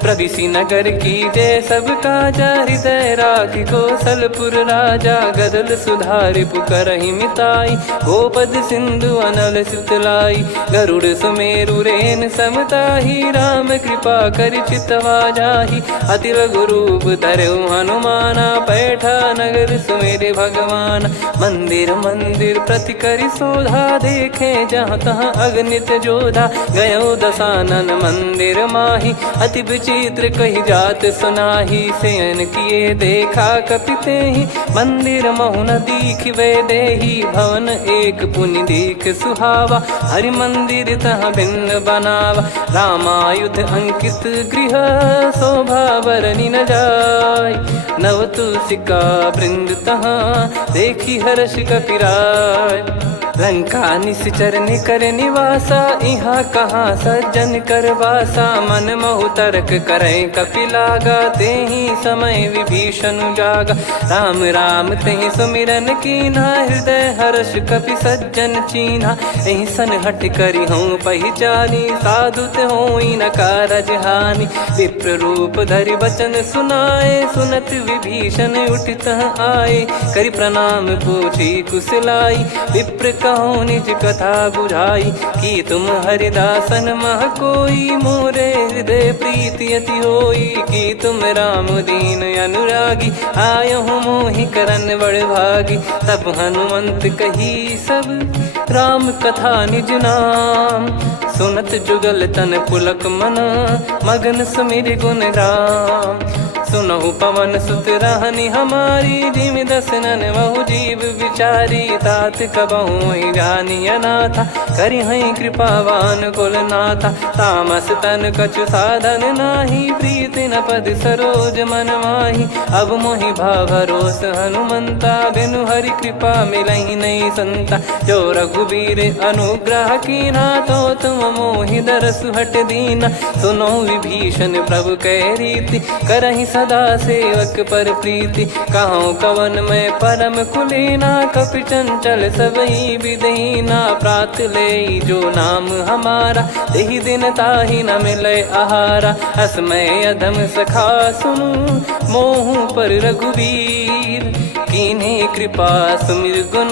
प्रविशि नगर की जय सब काजा हृदय राखि कौशलपुर राजा। गदल सुधारि पुकारहि मिताई गोपद सिंधु अनल सितलाई। गरुड़ सुमेरु रेन समताहि राम कृपा करि चितवा जाहि। अति लघु रूप धरऊ हनुमाना पैठा नगर सुमेरे भगवान। मंदिर मंदिर प्रति करि शोधा देखे जहाँ तहाँ अगणित जोधा। गयो दशानन मंदिर माही अति विचित्र कही जात सुनाही। शयन किए देखा कपिते ही मंदिर महु न दीखिबे देही। भवन एक पुनि दीख सुहावा हरि मंदिर तहाँ भिन्न बनावा। रामायुध अंकित गृह शोभा बरनि न जाय। नव तुलसिका वृंद तहाँ देखी हर्ष कपिराय। लंका निश्चर निकर निवासा यहाँ कहाँ सज्जन कर वासा। मन महु तर्क करे कपिलागा तेहि समय विभीषण जागा। राम राम तेहि सुमिरन कीन्हा हृदय हर्ष कपि सज्जन चीन्हा। एहि सन हट करि हूँ पहिचानी साधु होई न कारज हानि। विप्र रूप धरि वचन सुनाए सुनत विभीषण उठित आए। करि प्रणाम पूछी कुशलाई विप्र कहो निज कथा बुझाई। कि तुम हरिदासन मह कोई मोरे हृदय प्रीति अति होई। कि तुम राम दीन अनुरागी आयहु मोहि करन बड़ भागी। तब हनुमंत कही सब राम कथा निज नाम। सुनत जुगल तन पुलक मन मगन सुमिर गुण राम। सुनहु पवन सुत रहनि हमारी जिमि दसनन बहु जीव विचारी। तात कबहु जानी अनाथा करि हई कृपावान कुल नाथा। तामस तन कछु साधन नाही प्रीति न पद सरोज मन माही। अब मोहि भाव भरोस हनुमंता बिनु हरि कृपा मिलहि नहीं संता। जो रघुबीर अनुग्रह कीना तो तुम मोहि दरसु हट दीना। सुनो विभीषण प्रभु कह रीति करहि सदा सेवक पर प्रीति। कहूँ कवन में परम कुलीना कपि चंचल सबई विदहीना। प्रात ले जो नाम हमारा तेहि दिन ताहि न मिले आहारा। असमय अधम सखा सुनु मोहु पर रघुवीर। कीन्ही कृपा सुमिर गुण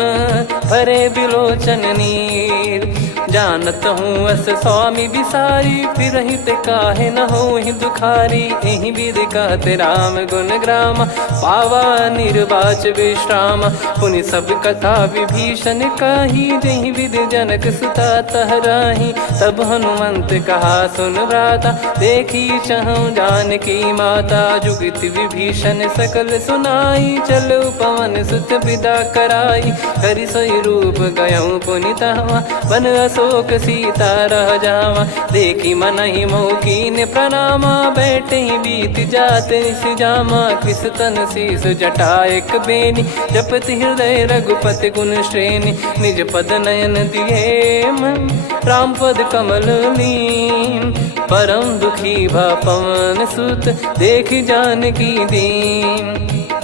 भरे बिलोचन नीर। जानत हूँ अस स्वामी बिसारी फिर हित काहे न हो ही दुखारी। एहि विधि कहते राम गुण ग्राम पावा निर्वाच विश्राम। पुनि सब कथा विभीषण काही जहि विधि जनक सुता तहराही। तब हनुमंत कहा सुन भ्राता देखी चहु जानकी माता। जुगित विभीषण सकल सुनाई चलो पवन पवन सुत विदा कराई। करि सोई रूप गयऊँ पुनितवा बन अशोक सीता रह जावा। देखी मनहि मौकीन प्रणामा बैठे बीत जात निस जामा। कृष तन शीस जटा एक बेनी जपति हृदय रघुपति गुण श्रेणी। निज पद नयन दिए मन राम पद कमल लीन। परम दुखी भा पवन सुत देखि जानकी दीन।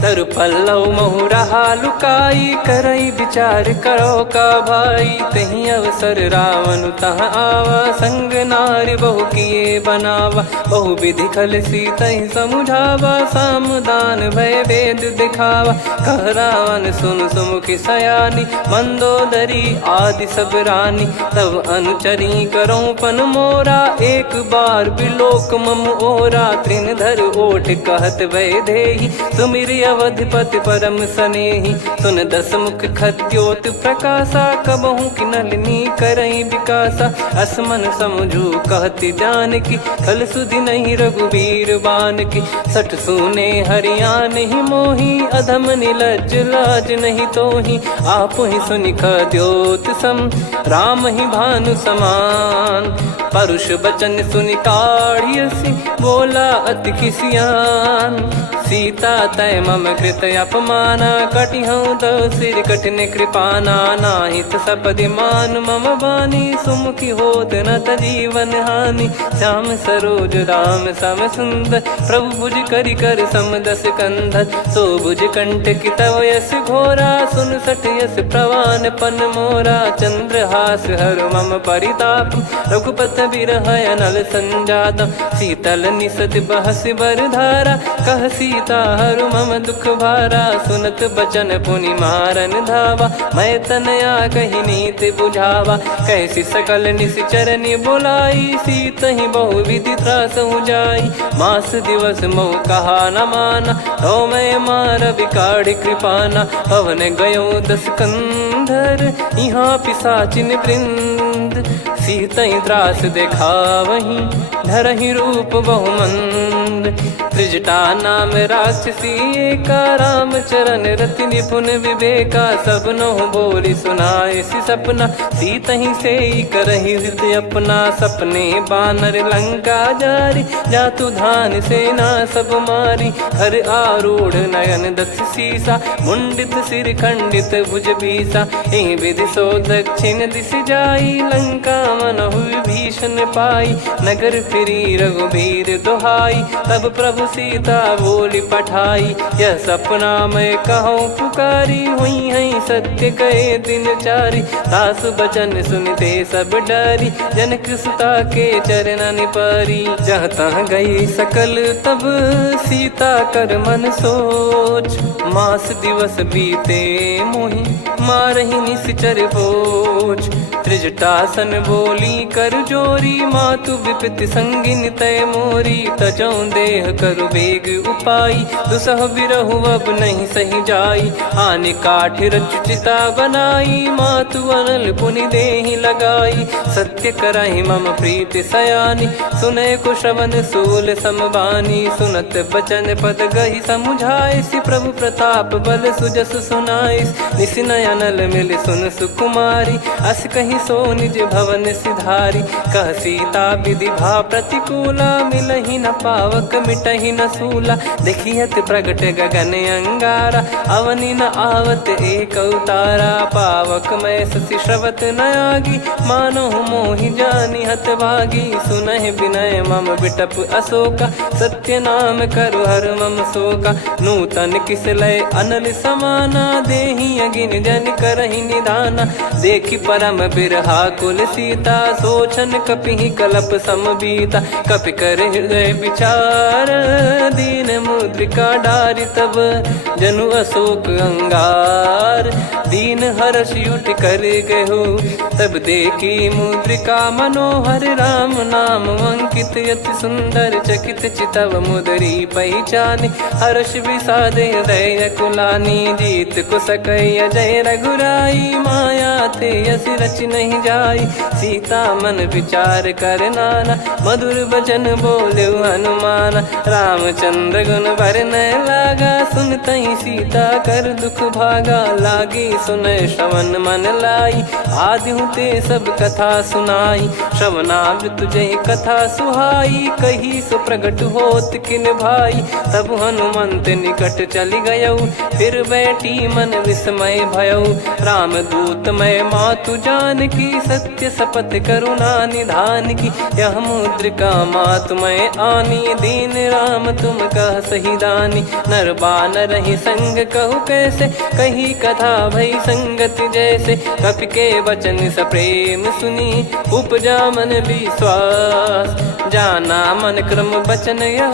तरु पल्लव महु रहा लुकाई करई विचार करो का भाई। तही अवसर रावण तहाँ आवा संग नारी बहु किए बनावा। बहु विधि खल सीतहि समुझावा सामदान भय वेद दिखावा। कह रावण सुन सुमुखी सयानी मंदोदरी आदि सब रानी। तब अनुचरी करो पन मोरा एक बार बिलोक मम ओरा। तृण धर ओठ कहत भय देहि सुमिर अवधिपति परम सनेहि। सुन दस मुख खद्योत प्रकाशा कबहु कि नलिनी करई विकासा। असमन समझू कहति जानकी कल सुधि नहीं रघुबीर बान की। सठ सुने हरियाण ही मोही अधम निलज लाज नहीं तोही। आप ही सुनि खद्योत सम राम ही भानु समान। परुष बचन सुनि काढ़ियसि बोला अति किसियान। सीता तय मम कृत अपमाना कटिहऊँ तो सिर कठिन कृपाना। नाहित सपदि मान मम बानी सुमुखी होत न जीवन हानि। श्याम सरोज राम सम सुंदर प्रभु भुज करि कर सम दस कंधर। सो भुज कंठ की तव यस घोरा सुन सठ यस प्रवान पन मोरा। चंद्रहास हर मम परिताप रघुपत बिरह अनल संजात। शीतल निसत बहस बर धारा कह सीता हरु मम दुख भारा। सुनत बचन पुनि मारन धावा मैं तनया कही नीति बुझावा। कैसी सकल निश्चरनि बोलाई सीतहि बहु विधि त्रासहु जाई। मास दिवस मोह कहा न माना तो मैं मार बिकाढ़ी कृपाना। पवन गयो दस कंधर यहाँ पिशाचिन वृंद। सीतहि त्रास देखावहीं धरहि रूप बहुमंद। त्रिजटा नाम राक्षसी एका राम चरण रति निपुण विवेका। सब नहुँ बोली सुनाए सि सपना सीतहि से करहि हृद अपना। सपने बानर लंका जारी जातु धान सेना सब मारी। हर आरूढ़ नयन दस सीसा मुंडित सिर खंडित भुज बीसा। एहि विधि सो दक्षिण दिश जाई लंका मनहु भीषण पाई। नगर फिरी रघुबीर दोहाई तब प्रभु सीता बोली पठाई। यह सपना मैं कहूँ पुकारी हुई है सत्य कहे दिन चारी। दास बचन सुनते सब डरी जनक सुता के चरण परी। जहाँ तहाँ गई सकल तब सीता कर मन सोच। मास दिवस बीते मोहि मारहि निश्चर बोझ। त्रिजटासन बोली कर जोरी मातु विपति संगिन तय मोरी। तजौं देह करु बेग उपाई दुसह बिरहु अब नहीं सही जाई। हानि काठ रचिता बनाई मातु अनल पुनि देहि लगाई। सत्य करहि मम प्रीति सयानी सुनय को श्रवण सूल समबानी। सुनत बचन पद गहि समुझाए सि प्रभु प्रताप बल सुजस सुनाइस। निस नयनल मिल सुन सुकुमारी अस कहि सो निज भवन सिधारी। कह सीता विधि भा प्रतिकूला मिलहि न पावक मिटहि न सूला। देखियत प्रगट गगन अंगारा अवनि न आवत एक अवतारा। पावक मैं ससि श्रवत न आगी मानो मोहि जानि हत भागी। सुनहि विनय मम बिटप अशोका सत्य नाम करु हर मम शोका। नूतन किस लय अनल समाना देहि अगिन जन करहि निदाना। देखि परम बिरहा कुल सीता सोचन कपिहि कलप समबीता। कपि कर हृदय विचार दीन मुद्रिका डारि तब जनु अशोक अंगार। द्वार। दीन हर्ष उठ कर गयो तब देखी मुद्रिका मनोहर, राम नाम अंकित अति सुंदर, चकित चितव मुदरी पहचानी। हर्ष विषाद हृदय कुलानी, जीत को सकय जय रघुराई। माया थे यस रच नहीं जाई, सीता मन विचार कर नाना। मधुर वचन बोले हनुमान, रामचंद्र गुण वरनय लागा। सुनतहि सीता कर दुख भागा, लागी सुनय श्रवण मन लाई। आदिहु ते सब कथा सुनाई, श्रवणामृत जय कथा सुहाई। कही सो प्रगट होत किन भाई, तब हनुमंत निकट चली गयौ। फिर बैठी मन विस्मय भयौ, राम दूत मैं मातु जानकी। सत्य शपथ करुणा निधान की, यह मुद्रिका मातु मैं आनी। दीन राम तुम कह सही दानी, नर बानर ही संग कहु कैसे। कही कथा भई संगति जैसे, कपि के वचन सप्रेम सुनी। उपजा मन विश्वास, जाना मन क्रम बचन यह।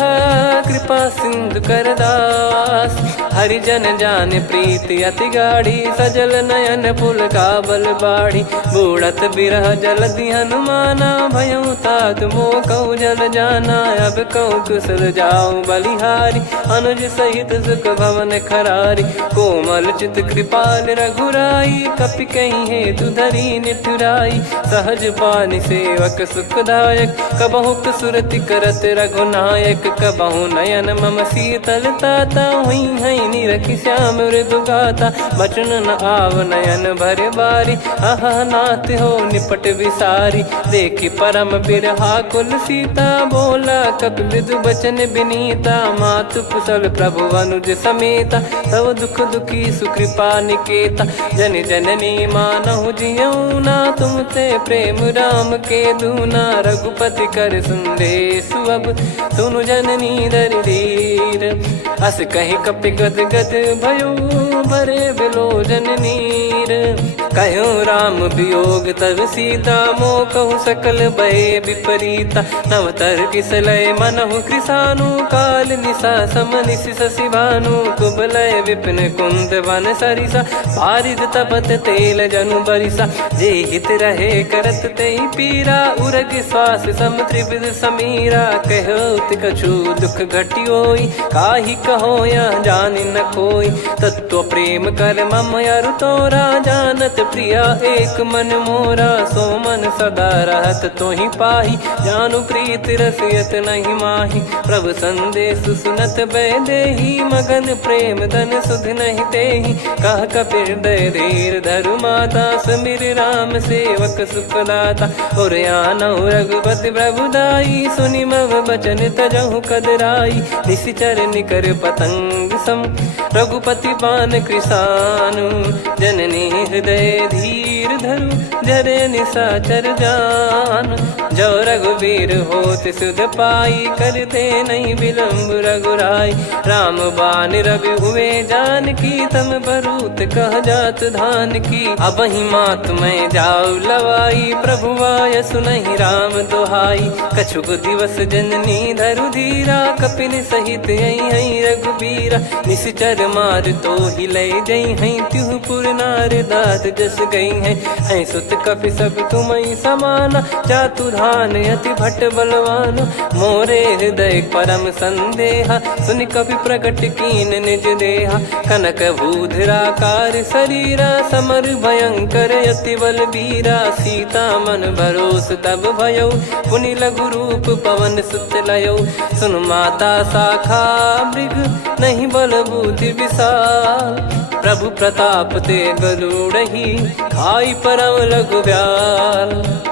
कृपा सिंधु कर दास, हरिजन जान प्रीति अति गाढ़ी। सजल नयन पुल काबल बाढ़ी, बूढ़त बिरह जलधि हनुमाना। भयउ तात मोह कहु जल जाना, अब कहु कुशल जाऊं बलिहारी। अनुज सहित सुख भवन खरारी, कोमल चित कृपाल रघुराई। कपि कहीं हेतु धरी निठुराई, सहज पानि सेवक सुखदायक। कबहु सुरति करत रघुनायक, कबहु नयन मम शीतल ताता। हुई हई निरखि श्याम मृदु गाता, बचन न आव नयन भर बारी। अह नाथ हो निपट विसारी, देखि परम बिरहा कुल सीता। बोला कपि मृदु बचन बिनीता, मातु कुशल प्रभु अनुज समेता। तव दुख दुखी सुकृपा निकेता, जन जननी मानहु जियऊ ना। तुम ते प्रेम राम के दूना, रघुपति कर संदेश अब सुनु जननी दर धीर। अस कहि कपि गद गद भयो, भरे विलोचन नीर। कहो राम वियोग तब सीता, मोह कहु सकल भय विपरीता। नवतर किसलय मनहु कृसानु, काल निशा सम निशि शशि भानु। कुबलय विपिन कुंद वन सरिसा, पारिद तपत तेल जनु बरिसा। जे हित रहे करत ते पीरा, उरग श्वास सम त्रिविध समीरा। कहो कछु दुख घटी होई, काहि कहो या जानि न कोई। तत्व प्रेम कर मम अरु तोरा, जानत प्रिया एक मन मोरा। सो मन सदा रहत तोहि पाही, जानु प्रीत रसियत नहीं माही। प्रभु संदेश सुनत भय देहि, मगन प्रेम धन सुध नहीं तेहि। कह कपि हृदय धीर धरु माता, समीर राम सेवक सुखदाता। और आनहु रघुपति प्रभु दाई, सुनि मम बचन तजहु कदराई। निशिचर निकर पतंग सम, रघुपति पान कृसानु। जननी हृदय धीर धरु, जरे निशाचर जान। जो रघुवीर होत सुध पाई, करते नहीं विलम्ब रघुराई। राम बान रवि हुए जानकी, तम बरूत कह जात धान की। अब ही मात मैं जाऊ लवाई, प्रभु आय सुनहि राम दुहाई। कछुक दिवस जननी धरु धीरा, कपिन सहित यही रघुबीरा। निश्चर मार तो ही लय जई हैं, त्यों पुर नार दात जस गई हैं। सुत कपि सब तुमहि समाना, जातु धान अति भट बलवान। मोरे हृदय परम संदेहा, सुनि कपि प्रकट कीन निज देहा। कनक भूधराकार शरीरा, समर भयंकर अति बल बीरा। सीता मन भरोस तब भयौ, पुनि लघु रूप पवन सुत लयौ। सुन माता शाखा मृग, नहीं बल बुद्धि विशाल। प्रभु प्रताप ते गरुड़हि, खाई परम लघु ब्याल।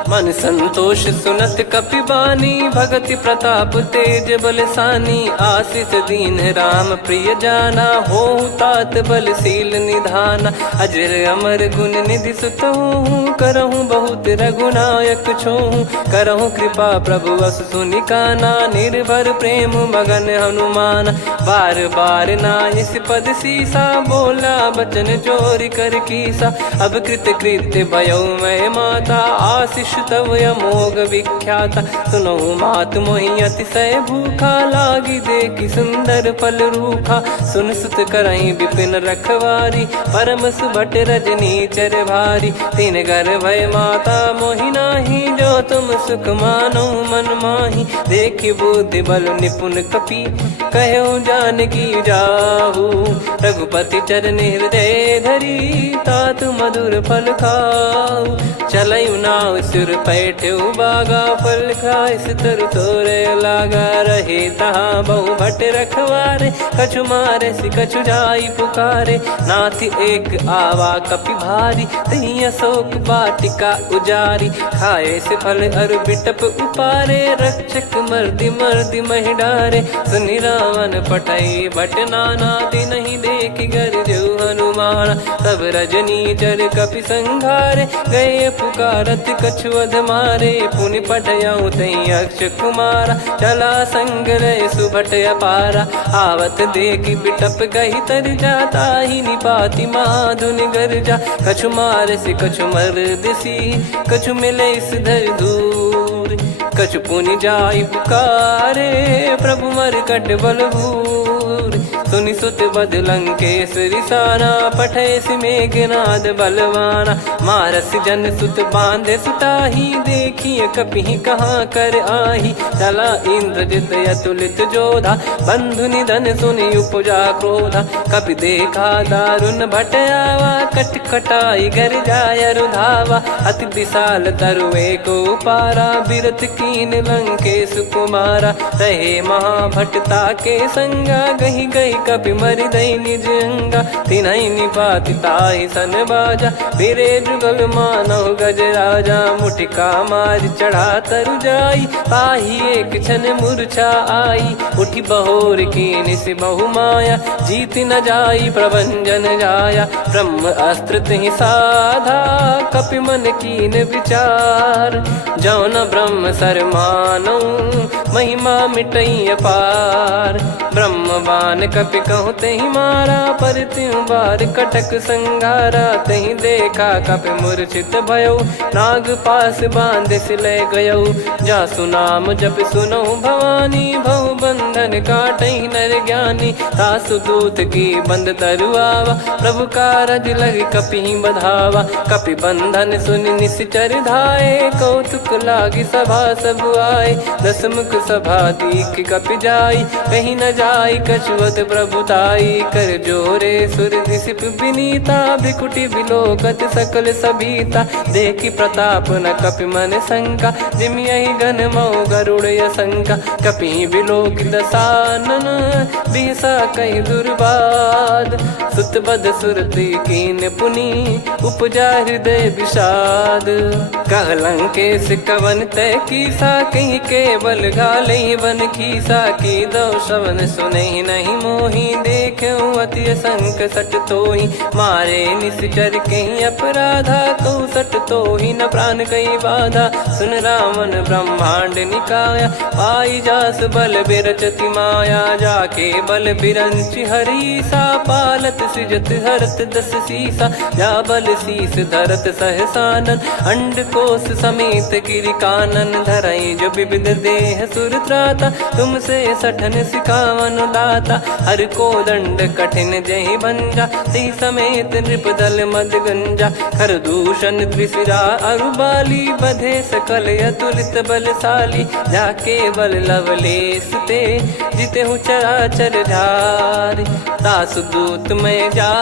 मन संतोष सुनत कपि बानी, भगति प्रताप तेज बलसानी। आशीष दीन राम प्रिय जाना, होहु तात बलशील निधाना। अजर अमर गुण निधि सुतहु, करहु बहुत रघुनायक छोहु। करहु कृपा प्रभु अस सुनि काना, निर्भर प्रेम मगन हनुमान। बार बार नायस पद सीसा, बोला बचन चोरी कर की सा। अब कृत कृत्य भयो मैं माता, आशीष तव अमोघ विख्याता। सुनहु मात मोहि अतिशय भूखा, लागी देखी सुंदर फल रूखा। सुन सुत करई विपिन रखवारी, परम सुभट रजनी चर भारी। तीन घर भय माता मोहि नाही, जो तुम सुख मानो मन माही। देखी बुद्धि बल निपुण कपि, कहो जानकी जाहू। रघुपति चरण हृदय धरी, तात मधुर फल खाऊ। चलऊ नाव सिर पैठ्यू बागा, फल खाइस तरु तोरे लागा। रहे तहाँ बहु भट रखवारे, कछु मारे सि कछु जाई पुकारे। नाथ एक आवा कपि भारी, तही अशोक वाटिका उजारी। खाए से फल अरु बिटप उपारे, रक्षक मर्दि मर्दि महि डारे। सुनि रावण पटई भट नाना, तिनहि देखि गरजु हनुमाना। तब रजनी चर कपि संघारे, गए पुकारत कछु अध मारे। पुनि पटयऊ तई अक्ष कुमारा, चला संग रहे सुभट अपारा। आवत देखि बिटप गही तर जाता, ही निपाति माधुन गर्जा। कछु मार से कछु मर्दिसी, कछु मिले इस धर दूर। कछु पुनि जाई पुकारे, प्रभु मरकट बलभूर। सुनि सुत बद लंकेश रिसाना, पठैसि मेघनाद बलवाना। मारस जन सुत बांधे सुताही, देखिए कपि कहाँ कर आही। चला इंद्रजित अतुलित जोधा, बंधु निधन सुनि उपजा क्रोधा। कपि देखा दारुण भट आवा, कट कटाई घर जाय रुधावा। अति विशाल तरु एको पारा, बिरथ कीन लंकेश कुमारा। रहे महाभटता के संगा, गही गही कपि मरि दई निज अंगा। तिन्हि निपाति ताहि सन बाजा, बिरे जुगल मानव गज राजा। मुटिका मार चढ़ा तरु जाई, ताहि एक क्षण मूर्छा आई। उठी बहोर कीन से बहु माया, जीत न जाई प्रभंजन जाया। ब्रह्म अस्त्र तिहि साधा, कपि मन कीन विचार। जौ न ब्रह्म सर मानौ, महिमा मिटई अपार। ब्रह्म बान कपि कहूँ तहि मारा, पर त्यों बार कटक संगारा। तहि देखा कपि मूर्छित भयो, नाग पास बांध सिले गयौ। जासु नाम जप सुनौ भवानी, भव बंधन काटहि नर ज्ञानी। तासु दूत की बंद तरुआवा, प्रभु कारज लग कपि बधावा। कपि बंधन सुनि निश्चर धाये, कौतुक लागी सभा सब आए। दस मुख सभा दीख कपि जाई, कहीं न जाई कछुअत प्रभुताई। कर जोरे सुर दिसिप विनीता, भ्रिकुटि बिलोकत सकल सबीता। देखी प्रताप न कपि मन शंका, जिमियहि गन मऊ गरुड़ असंका। कपि बिलोक दसानन, बिहसा कहि दुर्बाद। सुत बद सुरति कीन पुनि, उपजा हृदय विषाद। कह लंकेश कवन तय कीसा, कहीं केवल घालई बन खीसा। की दो श्रवण सुनहि नहीं मोहि, देखऊँ अति संक सट तोहि। मारे निश्चर कहीं अपराधा, कहूँ सट तोहि न प्राण कई बाधा। सुन रावण ब्रह्मांड निकाया, पाई जास बल बिरचति माया। जाके बल बिरंचि हरीसा, पालत सृजत हरत दस सीसा। जा बल शीस धरत सहसानन, अंड कोश समेत गिरि कानन। धरई जो विविध देह सुर त्राता, तुमसे सठन सिखावन दाता। हर को दंड कठिन जहि भंजा, ती समेत नृप दल मद गंजा। खर दूषण त्रिशिरा अरुबाली, बधे सकल अतुलित बलशाली। जाके बल लवलेस ते, जिते हूँ चराचर झार। दास दूत में जा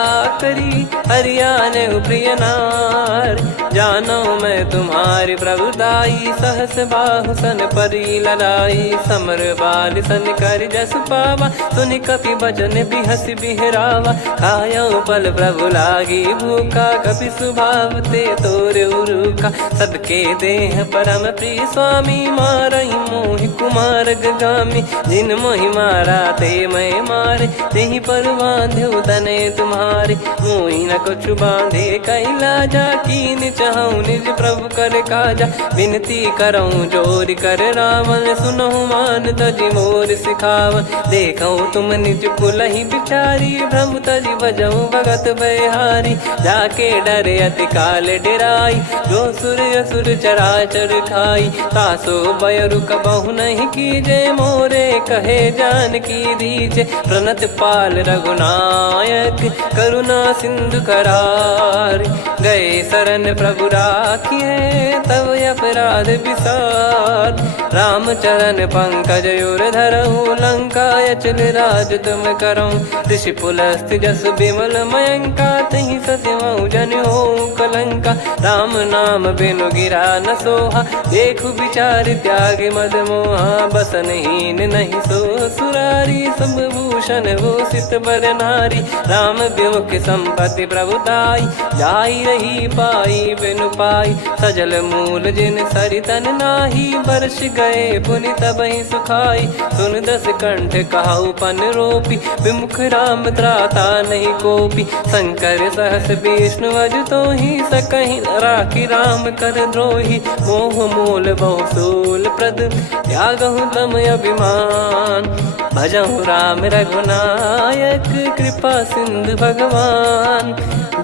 करी, हरियाने प्रिय नार। जानो मैं तुम्हारी प्रभुताई, सहस बाहु सन परी लड़ाई। समर बाल सन कर जस पावा, सुनि कपि भजन बिहस बिहरावा। खायऊ पल प्रभु लागी भूखा, कपि स्वभाव ते तोर उरुखा। सबके देह परम प्रिय स्वामी, मारहि मोहि कुमार गामी। जिन मोहि मारा ते मैं मारे, तेहि पर बांधु तने तुम्हारे। मोहि न कछु बांधे कैलाजा, कीन चाहूँ निज प्रभु कर काजा। विनती करऊँ जोर कर रावण, सुन सुनहु मान तजी मोर सिखावन। देखो तुम निज कुलहि बिचारी भ्रम तजी बजऊ भगत बहारी। जाके डरे अति काल डेराई जो सुर असुर चराचर खाई। तासो बयरु कबहु नहीं कीजे मोरे कहे जानकी दीजे। प्रणत पाल रघुनायक करुणा सिंधु करार। गए शरण प्रभु राखिए तब अपराध विसार। राम चरण पंकज उर धरहु लंका अचल राज तुम करऊं। ऋषि पुलस्त जस विमल मयंका तहि ससिमऊ जन हो कलंका। राम नाम बिनु गिरा न सोहा देखु विचार त्याग मद मोहा। बसनहीन नहीं सो सुरारी सब भूषण वो सित बर नारी। राम विमुख संपत्ति प्रभुताई जाई रही पाई बिनु पाई। सजल मूल जिन सरितन नाही वर्ष गए पुनि तबहि सुखाई। सुन दस कंठ कहाउ पन रोपी विमुख राम त्राता नहीं कोपी। शंकर सहस विष्णु अज तो ही सकहि राखी राम कर द्रोही। मोह मूल बहु सूल प्रद त्यागहु तम अभिमान। भजहु राम रघुनायक कृपा सिंधु भगवान।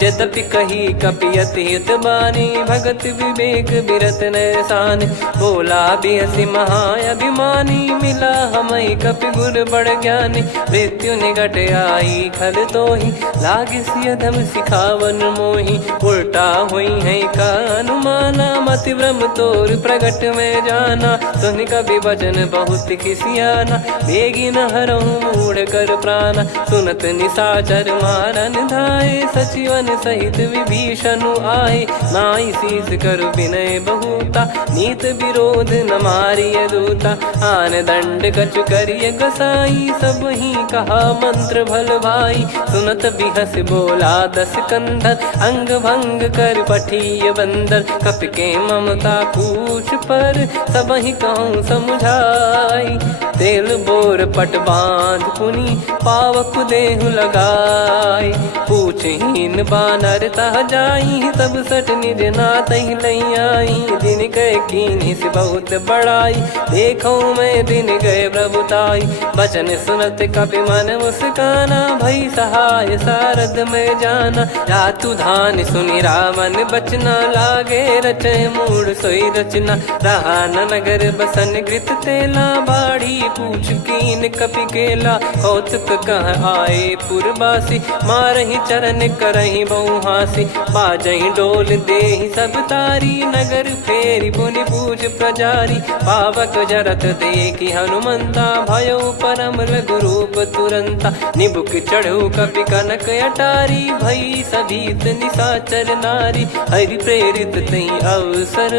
यद्यपि कही कपियति हित बानी भगत विवेक बिरत नैसान। बोला बिहसी महाअभिमानी मिला हमई कपि गुर बड़ ज्ञानी। मृत्यु निकट आई खल तोहि लागे सियधम सिखावन मोहि। उल्टा हुई है का अनुमाना मति भ्रम तोर प्रगट में जाना। सुन कवि वचन बहुत किसियाना बेगी न हरहु मूढ़ कर प्राणा। सुनत निशाचर मारन धाये सचिवन सहित विभीषण आए। नाई शीस कर विनय बहुता नीत विरोध न मारिय दूता। आन दंड कछु करिय गसाई सब ही कहा मंत्र भल भाई। सुनत बिहस बोला दस कंधर अंग भंग कर पठिय बंदर। कपि के ममता पूछ पर सब ही कहूँ समझाई। तेल बोर पट बांध पुनि पावक देहु लगाई। पूछहीन बानर तह जाई तब सट निज नातहि लई आई। दिन गए कीन्ही से बहुत बड़ाई देखो मैं दिन गए प्रभुताई। बचन सुनत कपि मन मुस्काना भई सहाय सारद में जाना। जातु धान सुनि रावण बचना लागे रचे मूड सोई रचना। रहा न नगर बसन कृत तेला बाड़ी पूछ कीन कपि केला। कौतुक कह आए पुरबासी मारहि चरण करहि बहु हासी। बाजहि डोल देहि सब तारी नगर फेरी पुनि पूछ प्रजारी। पावक जरत देखि हनुमंता भयो परम रघुरूप तुरंता। निबुक चढ़ऊ कपि कनक अटारी भई सभीत निशाचर नारी। हरि प्रेरित तहि अवसर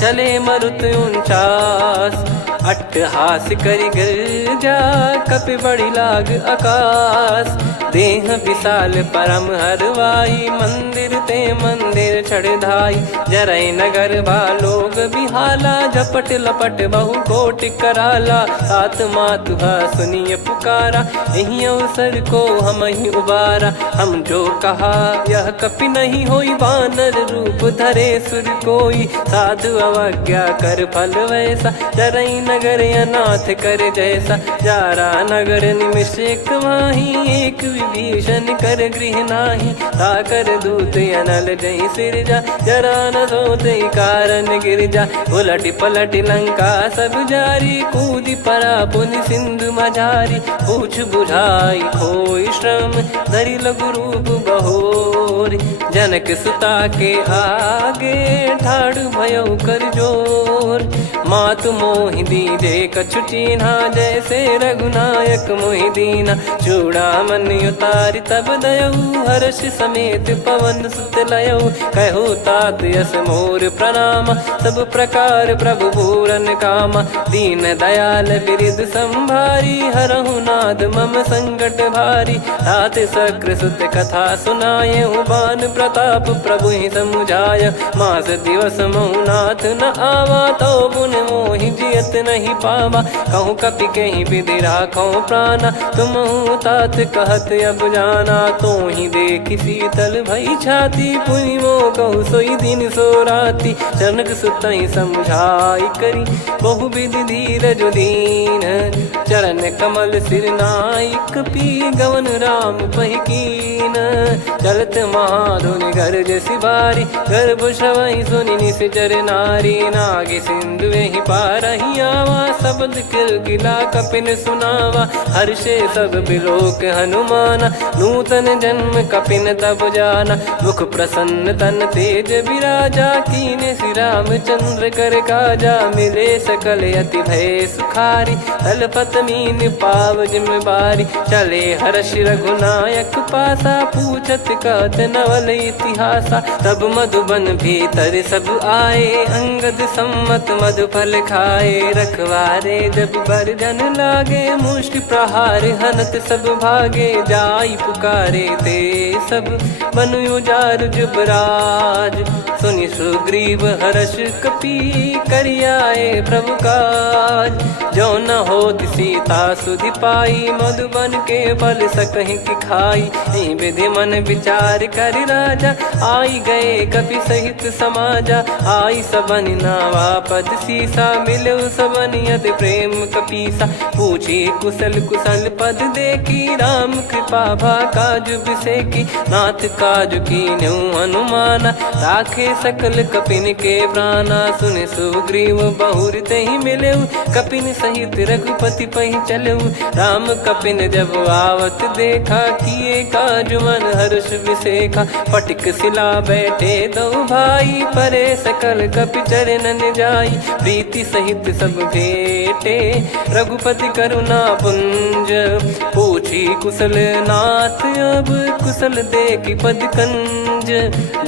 चले मरुत 49। अट्टहास करि गिरजा कपि बड़ी लाग आकाश। देह विशाल परम हरवाई मंदिर ते मंदिर चढ़धाई। जरई नगर बालोग बिहाला झपट लपट बहु कोटि कराला। सात मातुहा सुनिय पुकारा यही अवसर को हम ही उबारा। हम जो कहा यह कपि नहीं होई वानर रूप धरे सुर कोई। साधु अवज्ञा कर फल वैसा जरई नगर अनाथ कर जैसा। जारा नगर निमिष एक माही एक विभीषण कर गृह नाही। ताकर दूत अनल जय सिरजा जरा न सोते कारण गिरजा। उलट पलट लंका सब जारी कूदी परा पुनि सिंधु मझारी। पूछ बुझाई खोई श्रम धरि लघु रूप बहोर। जनक सुता के आगे ठाड़ भयो कर जोर। मातु मोहि दीजे कछु चिन्हा जैसे रघुनायक मोहि दीना। चूड़ामन उतारि तब दयऊ हर्ष समेत पवन सुत लयऊ। कहो तात यस मोर प्रणाम सब प्रकार प्रभु पूरन कामा। दीन दयाल बिरिद संभारी हरहु नाद मम संकट भारी। तात सक्र सुत कथा सुनाये बान प्रताप प्रभु ही समुझाय। मास दिवस मऊ नाथ न आवा तो पुन मोहि जियत नहीं पावा। कहूँ कपि कहीं विधि राखो प्राणा, तुम तात कहत अब जाना। तो ही देखी शीतल भई छाती, पुनि मो कहूँ सोई दिन सो राती। जनक सुतई समझाई करी, बहु विधि धीरज दीन। चरण कमल सिर नाइक, पी गवन राम पही कीन। चलत महाधुनि गरज सिबारी, गर्भ श्रवहि सुनि निश्चर नारी। नागे सिंधु ही पारहि आवा, शब्द किलकिला कपिन सुनावा। हर्षे सब बिलोक हनुमाना, नूतन जन्म कपिन तब जाना। मुख प्रसन्न तन तेज विराजा, कीने श्री रामचंद्र कर काजा। मिले सकल अति भय सुखारी, तलपत मीन पाव जिम्मेवारी। चले हर्ष रघुनायक पासा, पूछत कहत नवल इतिहासा। तब मधुबन भीतर सब आए, अंगद सम्मत मधुफल खाए। रखवारे जब बरजन लागे, मुष्टि प्रहार हनत सब भागे। जाई पुकारे ते सब, बन उजारु जुबराज। सुनि सुग्रीव हर्ष कपि, करियाए प्रभु काज। जो न होत सीता सुधि पाई, मधुबन के फल सकहि की खाई। विधि मन विचार कर राजा, आई गए कपि सहित समाजा। आई सबन नावा पद सीसा, मिलो सबन यदि प्रेम कपीसा। पूछी कुशल कुशल पद देखी, राम कृपा भा काज बिसेकी। नाथ काज कीन्हु हनुमाना, राखे सकल कपिन के प्राणा। सुन सुग्रीव बहुर तेहि मिलेउ, कपिन सहित रघुपति पहि चलेउ। राम कपिन जब आवत देखा, किए काज मन हर्ष विसेखा। फटिक सिला बैठे दो भाई, परे सकल कपि चरणन जाई। प्रीति सहित सब भेटे, रघुपति करुणा पुंज। पूछी कुशल नाथ अब, कुशल देखी पद कंज।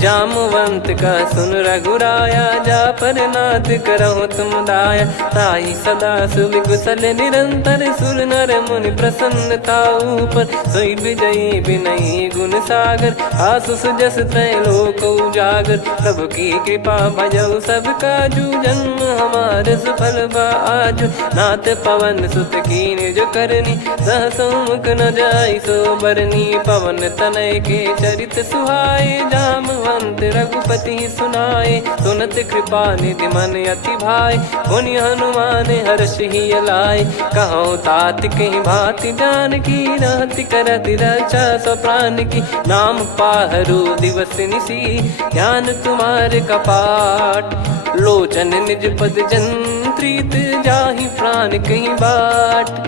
जामवंत का सुन रघुराया, जा पर नाथ करहु तुम दाया। ताहि सदा सुविकुशल निरंतर, सुर नर मुनि प्रसन्नता ऊपर। सोई विजयी विनयी गुण सागर, आसु सुजस त्रैलोक उजागर। प्रभु की कृपा भजऊ सब काजू, जन्म हमार सफल बा आजु। नाथ पवन सुत कीन्ह जो करनी, सहसो मुख न जाई सो बरनी। पवन तनय के चरित सुहाए, जामवंत रघुपति सुनाए। सुनत कृपा निधि मन अति भाई, पुनि हनुमान हर्ष ही लाए। कहो तात कहीं भाति जानकी, रहति करति रक्षा सो प्राण की। नाम पाहरु दिवस निसी, ज्ञान तुम्हारे कपाट। लोचन निज पद जंत्रित, जाहि प्राण कहीं बाट।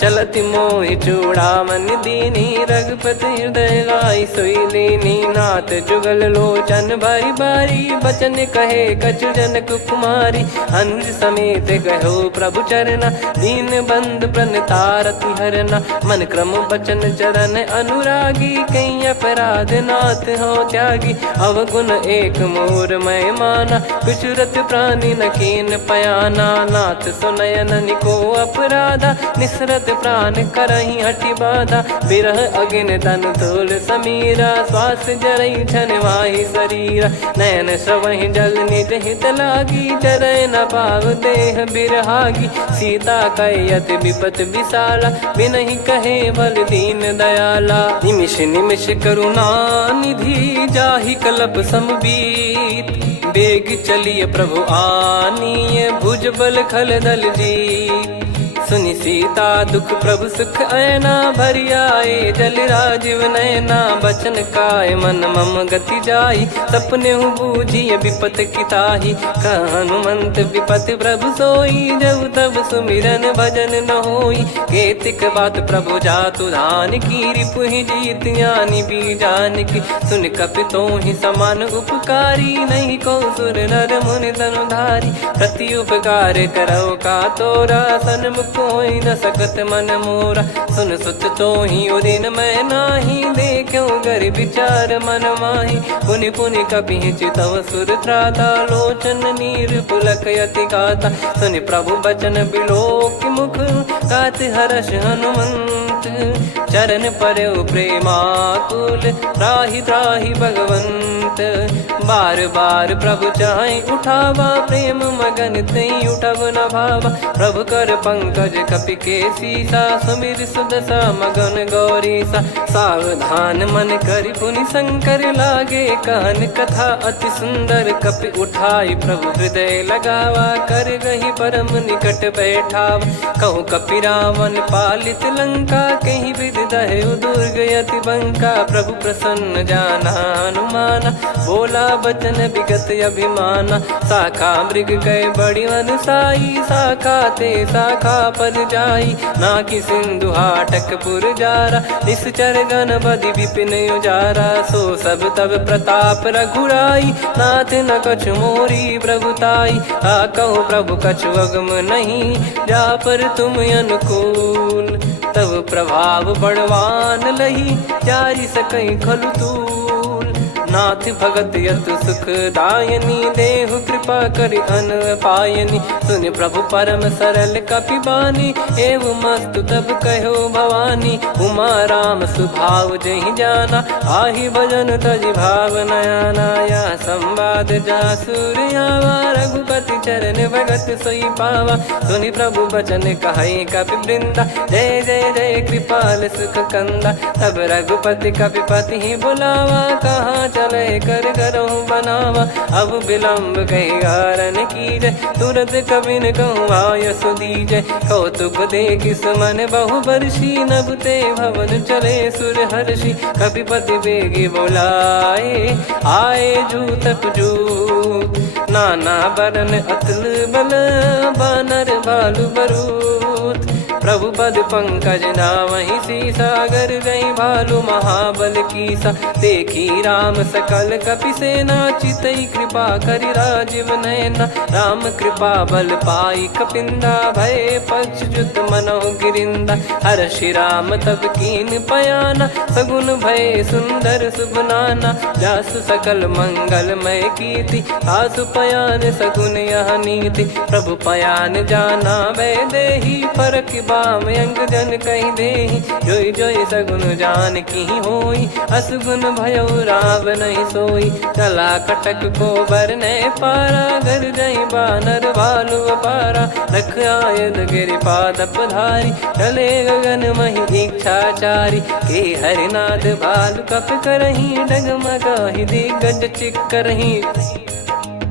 चलति मोहि चूड़ामन दीनी, रघुपति हृदय लाई सोई लीनी। नाथ जुगल लोचन बारी बारी, बचन कहे कछु जनक कुमारी। अनुज समेत गयो प्रभु चरना, दीन बंद प्रणतारति हरना। मन क्रम बचन चरण अनुरागी, कहीं अपराध नाथ हो त्यागी। अवगुण एक मोर मैं माना, कुछुरत प्राणी न कीन पयाना। नाथ सुनयन निको अपराधा, निसरत प्राण करहि हटि बाधा। बिरह अगिन तन तोल समीरा, श्वास जरई छन वाहि शरीरा। नयन श्रवहि जल निज हित लागी, चरय न पाव देह बिरहागी। सीता कैयत विपत विशाला, बिनहि कहे बल दीन दयाला। निमिष निमिष करुणा निधि, जाहि कल्प समबीत। बेग चलिए प्रभु आनीय, भुज बल खल दल जीत। सुनि सीता दुख प्रभु सुख ऐना, भरि आए जल राजीव नैना। बचन काय मन मम गति जाई, सपने हूँ बूझिए विपत किताही। हनुमंत विपत प्रभु सोई, जब तब सुमिरन भजन न होई। केतिक बात प्रभु जातु धान की, रिपु ही जीत ज्ञानी बीजान की। सुन कपि तोहि समान उपकारी, नहीं को सुर नर मुनि तनुधारी। प्रति उपकार करौ का तोरा, सन्मुख होई न सकत मन मोरा। सुन सुत तोहि उदिन मैं नाही, देखो गर विचार मन माही। पुनि पुनि कपि चितव सुर त्राता, लोचन नीर पुलक यति गाता। सुनि प्रभु बचन बिलोक मुख, कात हर्ष हनुमंत चरण पर्यो प्रेमाकुल त्राहि त्राहि भगवंत। बार बार प्रभु चाहे उठावा प्रेम मगन तई उठब न भावा। प्रभु कर पंकज कपि के सीसा सुमिर सुदशा मगन गौरीसा। सावधान मन करि पुनि शंकर लागे कहन कथा अति सुंदर। कपि उठाई प्रभु हृदय लगावा कर गही परम निकट बैठावा। कहु कपि रावण पालित लंका कहीं विद दहु दुर्ग यति बंका। प्रभु प्रसन्न जाना हनुमाना बोला बचन विगत अभिमाना। शाखा मृग गए बड़ी साई शाखा ते शाखा पर जाई। ना कि सिंधु हाटकपुर जारा निश्चर गण बदि विपिन उजारा। सो सब तब प्रताप रघुराई नाथ न कछु मोरी प्रभुताई। कहु प्रभु कछु अगम नहीं जा पर तुम अनुकूल। तब प्रभाव बड़वान लही जारी सकई खलु तूल। नाथ भगत यतु सुख दायनी देहु कृपा करि अन पायनी। सुन प्रभु परम सरल कपि बानी एवं मस्तु तब कहो भवानी। उमा राम सुभाव जहि जाना आहि भजन तजि भाव नयाना। या संवाद जासुर आवा रघुपति चरण भगत सोई पावा। सुनि प्रभु बचन कहै कपि वृंदा जय जय जय कृपाल सुख कंदा। तब रघुपति कपिपति ही बुलावा कहाँ चले कर करहु बनावा। अब विलम्ब कही कारण कीजय तुरंत कबिन कहूँ आय सुदीजय। कौतुक देख सुमन बहु बरसी नभ ते भवन चले सुर हर्षि। कपिपति बेगी बोलाए आए जूतक जूत। नाना बरन अतुल बल बानर बालु बरूत। प्रभु पद पंकज नामहि सीसागर गई भालु महाबल कीसा। देखी राम सकल कपि सेना चितई कृपा करि राजीव नयना। राम कृपा बल पाई कपिंदा भय पक्ष जुत मनोह गिरिंदा। हर्षि राम तब कीन पयाना सगुन भय सुंदर सुबनाना। जासु सकल मंगलमय कीर्ति आसु पयान सगुन यह नीति। प्रभु पयान जाना वै देहि फरक बाम अंग जन कहि देहि। जोई जोई सगुन जान की होई असगुन भयो राव नहीं सोई। चला कटक को बरने पारा घर जई बानर भालु अपारा। रख आयद गिरिपाद पधारी चले गगन मही इच्छाचारी। के हरिनाथ भालु कप करही डगमगाहि दिग्गज चिक्करही।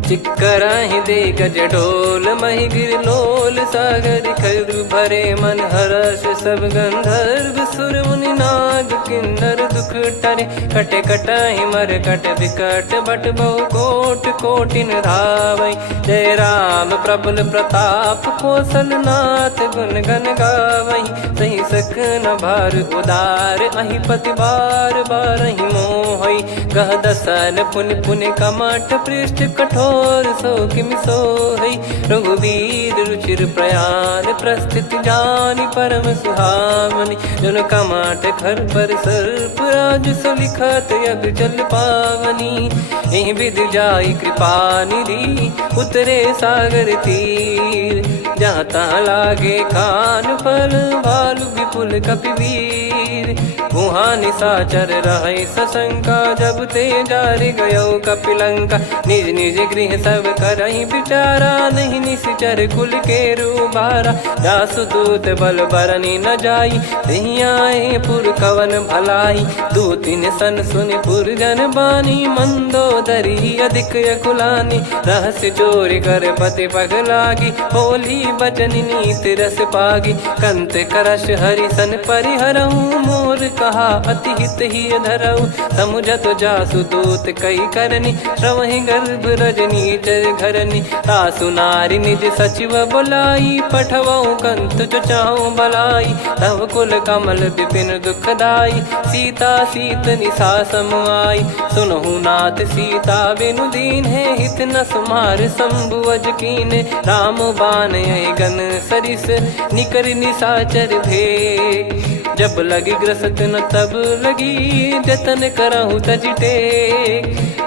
चिक्कराहि दे गज ढोल महि गिर लोल सागर खरु भरे मन हर्ष सब गंधर्व सुर मुनि नाग किन्नर दुख टरे। कटे कटाहि मर कट विकट बट बहु कोट कोटिन धावै। जय राम प्रबल प्रताप कौशल नाथ गुण गन गावै। सही सख न भार उदार अहि पति बार बारहि मोहै। गह दसन पुनि पुनि कमठ पृष्ठ कठोर सो किमि सोहै। रघुवीर रुचिर प्रयाण प्रस्थित जानि परम सुहावनी। जन कमाट खर पर सर्प राज सलिखत यग जल पावनी। एहि विधि जाई कृपा निधि उतरे सागर तीर। जहाँ तहाँ लागे खान फल भालु विपुल कपिवीर। वहाँ निशाचर रहे सशंका जब ते जारि गयो कपिलंका। निज निज गृह सब करहि विचारा नहीं निश्चर कुल के रूबारा। जासु दूत बल बरनी न जाई तेहि आए पुर कवन भलाई। दू तीन सन सुनि पुर जन बानी मंदोदरी अधिक अकुलानी। रहस्य चोरी कर पति पग लागी बोली बचन नीत रस पागी। कंत करश हरि सन परिहरऊ मोर कहा अति हित ही धरऊ। समुझत जासु दूत कई करनी श्रवहि गर्भ रजनी चर घरनी। तासु नारी निज सचिव बुलाई पठवऊ कंत जो चाहू बलाई। तव कुल कमल विपिन दुखदाई सीता सीत निशा समाई। सुनहु नाथ सीता बिनु दीन है हित न सुमार शंभुवज कीने। राम बान गन सरिस निकर निशाचर भेग। जब लगी ग्रसत न तब लगी जतन करहु तज टेक।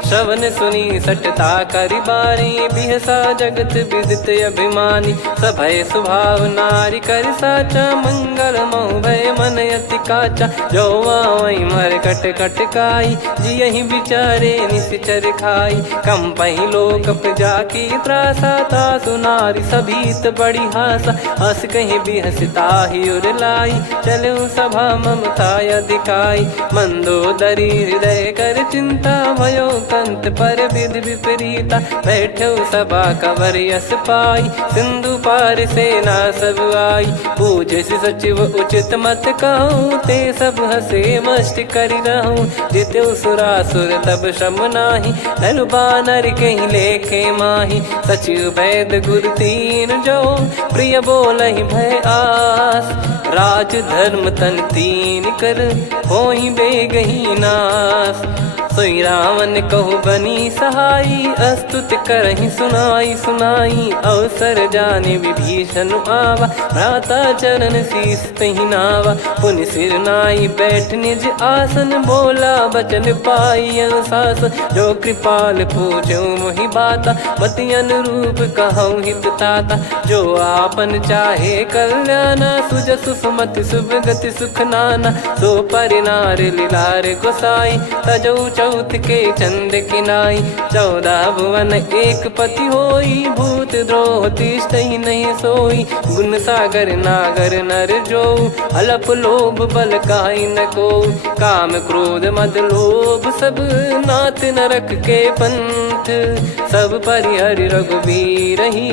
श्रवण सुनी सटता करि बारी बिहसा जगत विदित अभिमानी सभय स्वभाव नारी कर साचा मंगल मोह भय मन अति काचा जो आवई मर कट कट काई जियहि बिचारे निश्चर खाई कम पही लोक जाकी त्रासा तासु नारी सभीत बड़ी हासा हस कहीं भी हंसता ही उर लाई चलो सभा ममता अधिकाई मंदोदरी हृदय कर चिंता भयो कंत पर विधि विपरीता बैठो सभा कवर यस पाई सिंधु पार सेना सब आई पूज सचिव उचित मत कहूँ ते सब हसे मस्त करि रहूं जित्यो सुरासुर तब श्रम नाही नल बानर कहीं लेखे माही सचिव वैद गुरु तीन जो प्रिय बोलहि भय आस राज धर्म तन तीन कर होई बेगही नास सोई रावण कहु बनी सहाई अस्तुत करहि सुनाई सुनाई अवसर जाने विभीषण आवा भ्राता चरण शीस तहि नावा पुनि सिर नाई बैठ निज आसन बोला बचन पाई अनुशासन जो कृपाल पूछो मोहि बाता मति अनुरूप कहूँ हित ताता जो आपन चाहे कल्याणा सुजसु सुमति सुभगति सुख नाना सो परिनार लीलार गोसाई तजौ चौथ के चंद किनाई 14 भुवन एक पति होई भूत द्रोह तिष्ठहि नहीं सोई गुण सागर नागर नर जो अलप लोभ बल काई न को काम क्रोध मद लोभ सब नाथ नरक के पंथ सब परिहरि रघुबीर ही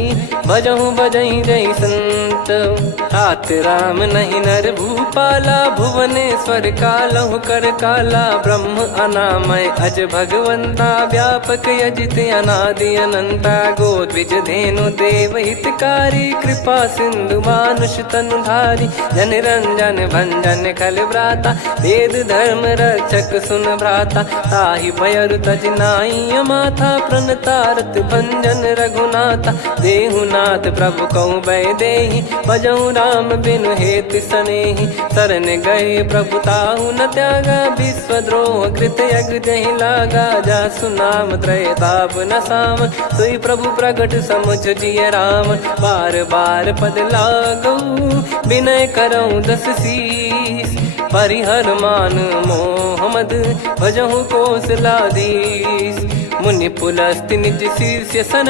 भजहु भजहि जय संत हाथ राम नहीं नर भूपाला भुवनेश्वर कालहु कर काला ब्रह्म अनामय अज भगवंता व्यापक यजित अनादि अनंता गोद्विज धेनु देव हितकारी कृपा सिंधु मानुष तनुधारी जन रंजन भंजन खल भ्राता वेद धर्म रक्षक सुन भ्राता ताहि भयरु तज नाई माथा प्रणतारत भंजन रघुनाथा देहुनाथ प्रभु कहु भय देहि भजहु राम बिनु हेतु सनेहि शरण गए प्रभु ताहु न त्यागा विश्वद्रोह कृत यज्ञ जहि लागा जासु नाम त्रय ताप न साम सोई प्रभु प्रगट समुझ जिय राम बार बार पद लागऊ विनय करऊँ दस शीस परिहर मान मोह मद भजहु कौशलाधीश मुनि पुलस्ति निज शीर्ष सन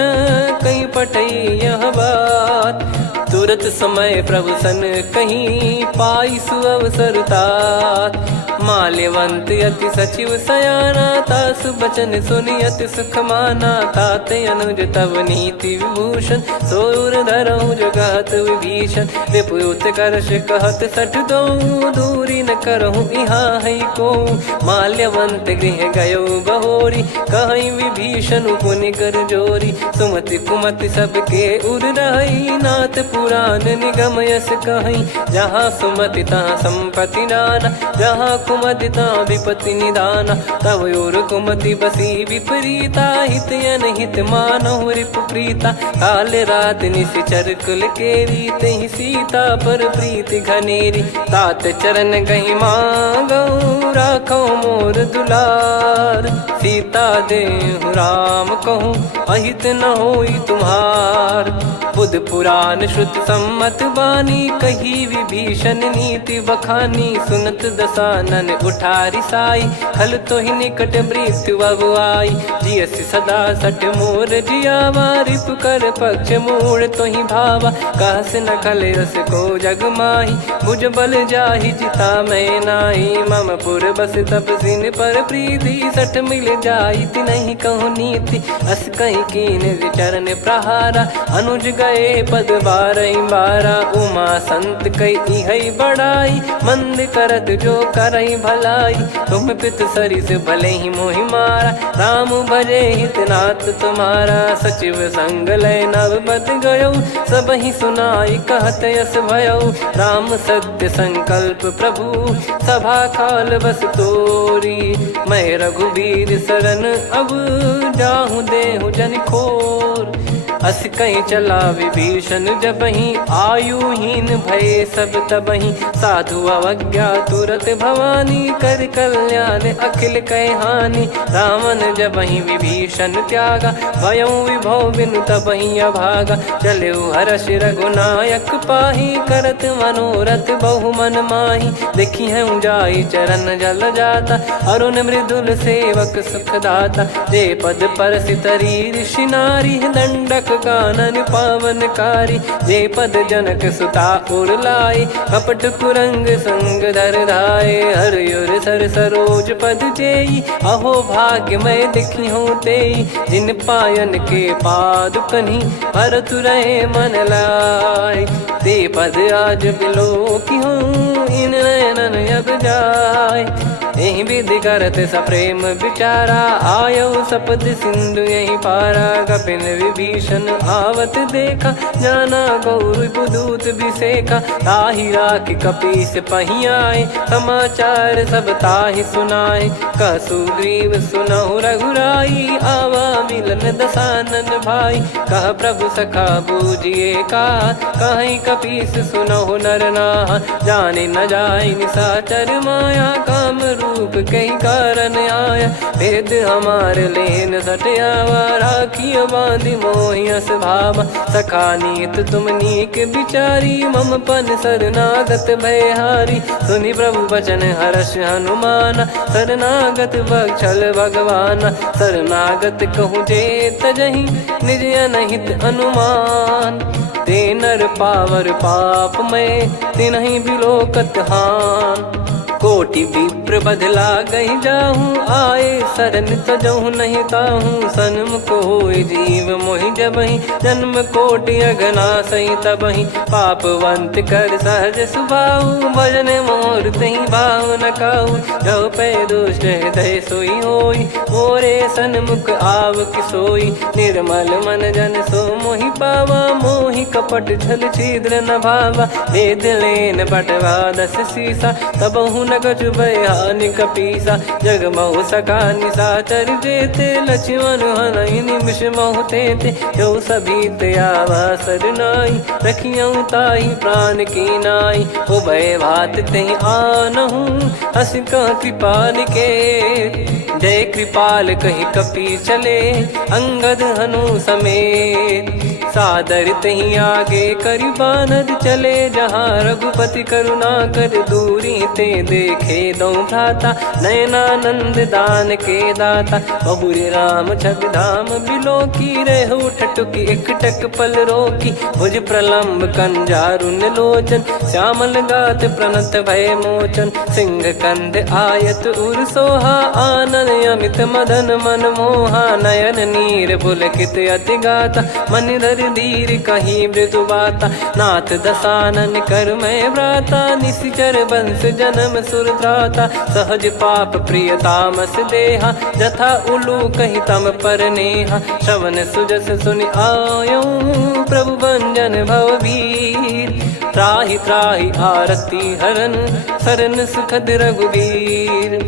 कहीं पटई यह बात तुरत समय प्रभु सन कहीं पाई सुअवसर तात माल्यवंत अति सचिव सयाना तासु बचन सुनि अति सुख माना तात अनुज तव नीति विभूषण सोर धरऊ जगत विभीषण विपुत करश कहत सठ दो दूरी न करहु यहाँ है को माल्यवंत गृह गयो बहोरी कहीं विभीषण पुनि कर जोरी सुमति कुमति सबके उर रही नाथ पुराण निगम यस कहीं जहाँ सुमति तहाँ संपत्ति नाना जहाँ कुमति तहाँ विपत्ति निदाना तव और कुमति बसी विपरीता हित अनहित मानहु रिप प्रीता काल रात निश्चर कुल केरी तहि सीता पर प्रीति घनेरी तात चरण गही मांगऊ राखो मोर दुलार सीता देहु राम कहूँ अहित न होई तुम्हार बुध पुराण श्रुत सम्मत बानी कही विभीषण नीति बखानी सुनत दसानन उठारी साई खल तो ही निकट मृत्यु अब आई जियस सदा सट मोर जियावा रिप कर पक्ष मूड़ तो ही भावा कहस न खल रस को जग माही भुज बल जाहि जिता मैं नाई मम पुर बस तब सिन पर प्रीति सठ मिल जाई नहीं कहूँ नीति अस कहीं कीन चरण प्रहारा अनुज गए पद बारई बारा उमा संत कई है बड़ाई मंद करत जो करई भलाई तुम पित सरिस भले ही मोहि मारा राम भजे हितनाथ तुम्हारा सचिव संग लय नव बद गयो सब ही सुनाई कहत यस भयो राम सत्य संकल्प प्रभु सभा काल बस तोरी मैं रघुबीर शरण अब जाहूँ देहु जन खोर अस कहीं चला विभीषण जबहि, आयुहीन भये सब तबहि। साधु अवज्ञा तुरत भवानी, कर कल्याण अखिल कह हानि। रावण जबहि विभीषण त्यागा, भयउ विभव बिनु तबहि अभागा। चले हर्ष रघुनायक पाहि, करत मनोरथ बहु मन माहि। देखी है जाई चरण जल जाता, अरुण मृदुल सेवक सुखदाता। जे पद परसि तरी ऋषि नारी, दंडक कानन पावनकारी। जे पद जनक सुता उर लाई, कपट कुरंग संग धर धाये। हरियुर सर सरोज पद जेई, अहो भाग्य मैं दिखी हूँ तेई। जिन पायन के पाद कन्ही, भरतु रहे मन लाई। ते पद आज बिलो की हूँ, इन नयनन अब जाय। यही विधि करत सप्रेम विचारा, आयो सपद सिंधु यही पारा। कपिन विभीषण आवत देखा, जाना गौर बुदूत बिसेखा। ताहि राखि कपीस पही आए, समाचार सब ताहि सुनाए। कह सुग्रीव सुनहु रघुराई, आवा मिलन दसानन भाई। कह प्रभु सखा बूझिए का, कहीं कपीस सुनहु नर नाहा। जाने न जाय निशाचर माया, काम रूप कई कारण आया। भेद हमार लेन सटयावा, राखिय बांधि मोहियस भावा। सखा नीत तुम नीक बिचारी, मम पन शरणागत भयहारी। सुनि प्रभु बचन हर्ष हनुमाना, शरणागत बक्षल भगवाना। शरणागत कहूँ जे तजहि, निज अनहित अनुमान। ते नर पावर पाप में, तिन्हि बिलोकत हान। कोटि विप्र बदला गई जाहूँ, आए शरण तजहु नहीं ताहूँ। सन्मुख होय जीव मोहि जबहि, जन्म कोटि अगना सही तबहि। पापवंत कर सहज सुभाऊ, भजन मोर तहि भाव न काऊ। जो पै दुष्ट हृदय सोई होई, मोरे सन्मुख आव किसोई। निर्मल मन जन सो मोहि पावा, मोहि कपट छल छिद्र न भावा। वेद लेन बटवा दस सीसा, तबहु न कछु भयानि कपीसा। जग महु सका निशाचर जेते, लक्ष्मण हनहि निमिष महु तेते। जो सभी त्यावा सरनाई, रखियऊ ताहि प्राण की नाई। हो भय भात तेहि आनहु, हस कह कृपाल के। जय कृपाल कहि कपी चले, अंगद हनु समेत। सादर तही आगे करि बानर चले, जहाँ रघुपति करुणा कर दूरी ते देखे दो भ्राता। नयनानंद दान के दाता, बहुरे राम छग धाम बिलो की। रहु ठटुकी एकटक पल रोकी, भुज प्रलम्ब कंजारुन लोचन। श्यामल गात प्रणत भय मोचन, सिंह कंद आयत उर सोहा। आनन अमित मदन मन मोहा, नयन नीर पुलकित अति गाता। मन धर धीर कहीं मृदु बाता, नाथ दसानन कर मैं व्राता। निशिचर वंश जन्म सुरत्राता, सहज पाप प्रिय तामस देहा। जथा उलू कही तम पर नेहा, श्रवण सुजस सुनि आयो। प्रभु भंजन भवभीर, त्राहि त्राहि आरती हरन। शरण सुखद रघुवीर,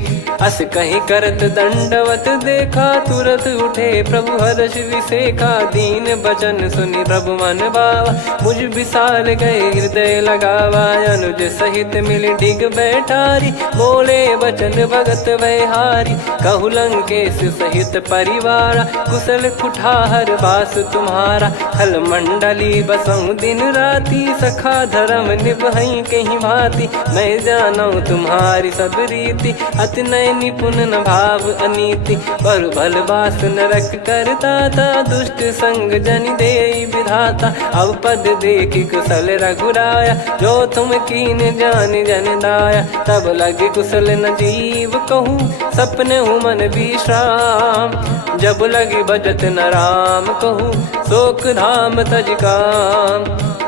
अस कहीं करत दंडवत देखा। तुरत उठे प्रभु हर्ष विसेखा, दीन बचन सुनि प्रभु मन भावा। मुझ विशाल गए हृदय लगावा, अनुज सहित मिल डिग बैठारी। बोले बचन भगत वैहारी, कहु लंकेश सहित परिवारा। कुशल कुठार बास तुम्हारा, खल मंडली बसऊं दिन राती। सखा धर्म निभई कहीं भांति, मैं जानू तुम्हारी सब रीति। अति नय निपुण न भाव अनीति, पर भल बास नरक करता था। दुष्ट संग जनि देई विधाता, अब पद देखी कुशल रघुराया। जो तुम कीन जान जन दाया, तब लगे कुशल न जीव कहूँ। सपने हूँ मन विश्राम, जब लगी भजत न राम कहूँ। शोक धाम तज काम,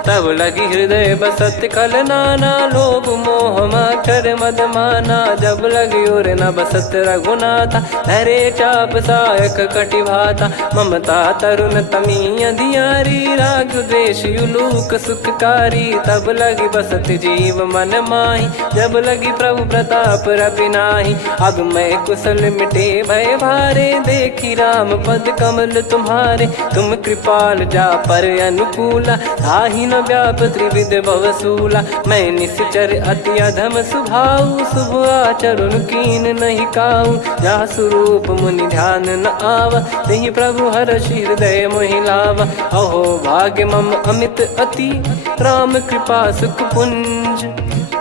तब लगी हृदय बसत खल नाना, लोभ मोह मच्छर मद माना। जब लगी उर न बसत रघुनाथा, धरे चाप सायक कटि भाता। ममता तरुण तमी अधियारी, राग द्वेष युलूक सुखकारी। तब लगी बसत जीव मन माही, जब लगी प्रभु प्रताप रवि नाही। अब मैं कुशल मिटे भय भारे, देखी राम पद कमल तुम्हारे। तुम कृपाल जा पर अनुकूला, ताहि न व्याप त्रिविध भवसूला। मैं निश्चर अति अधम सुभाऊ, शुभ आचरण कीन नहीं काऊ। जा स्वरूप मुनि ध्यान न आवा, तेहि प्रभु हर्षि हृदय मोहि लावा। अहो भाग्य मम अमित अति, राम कृपा सुख पुंज।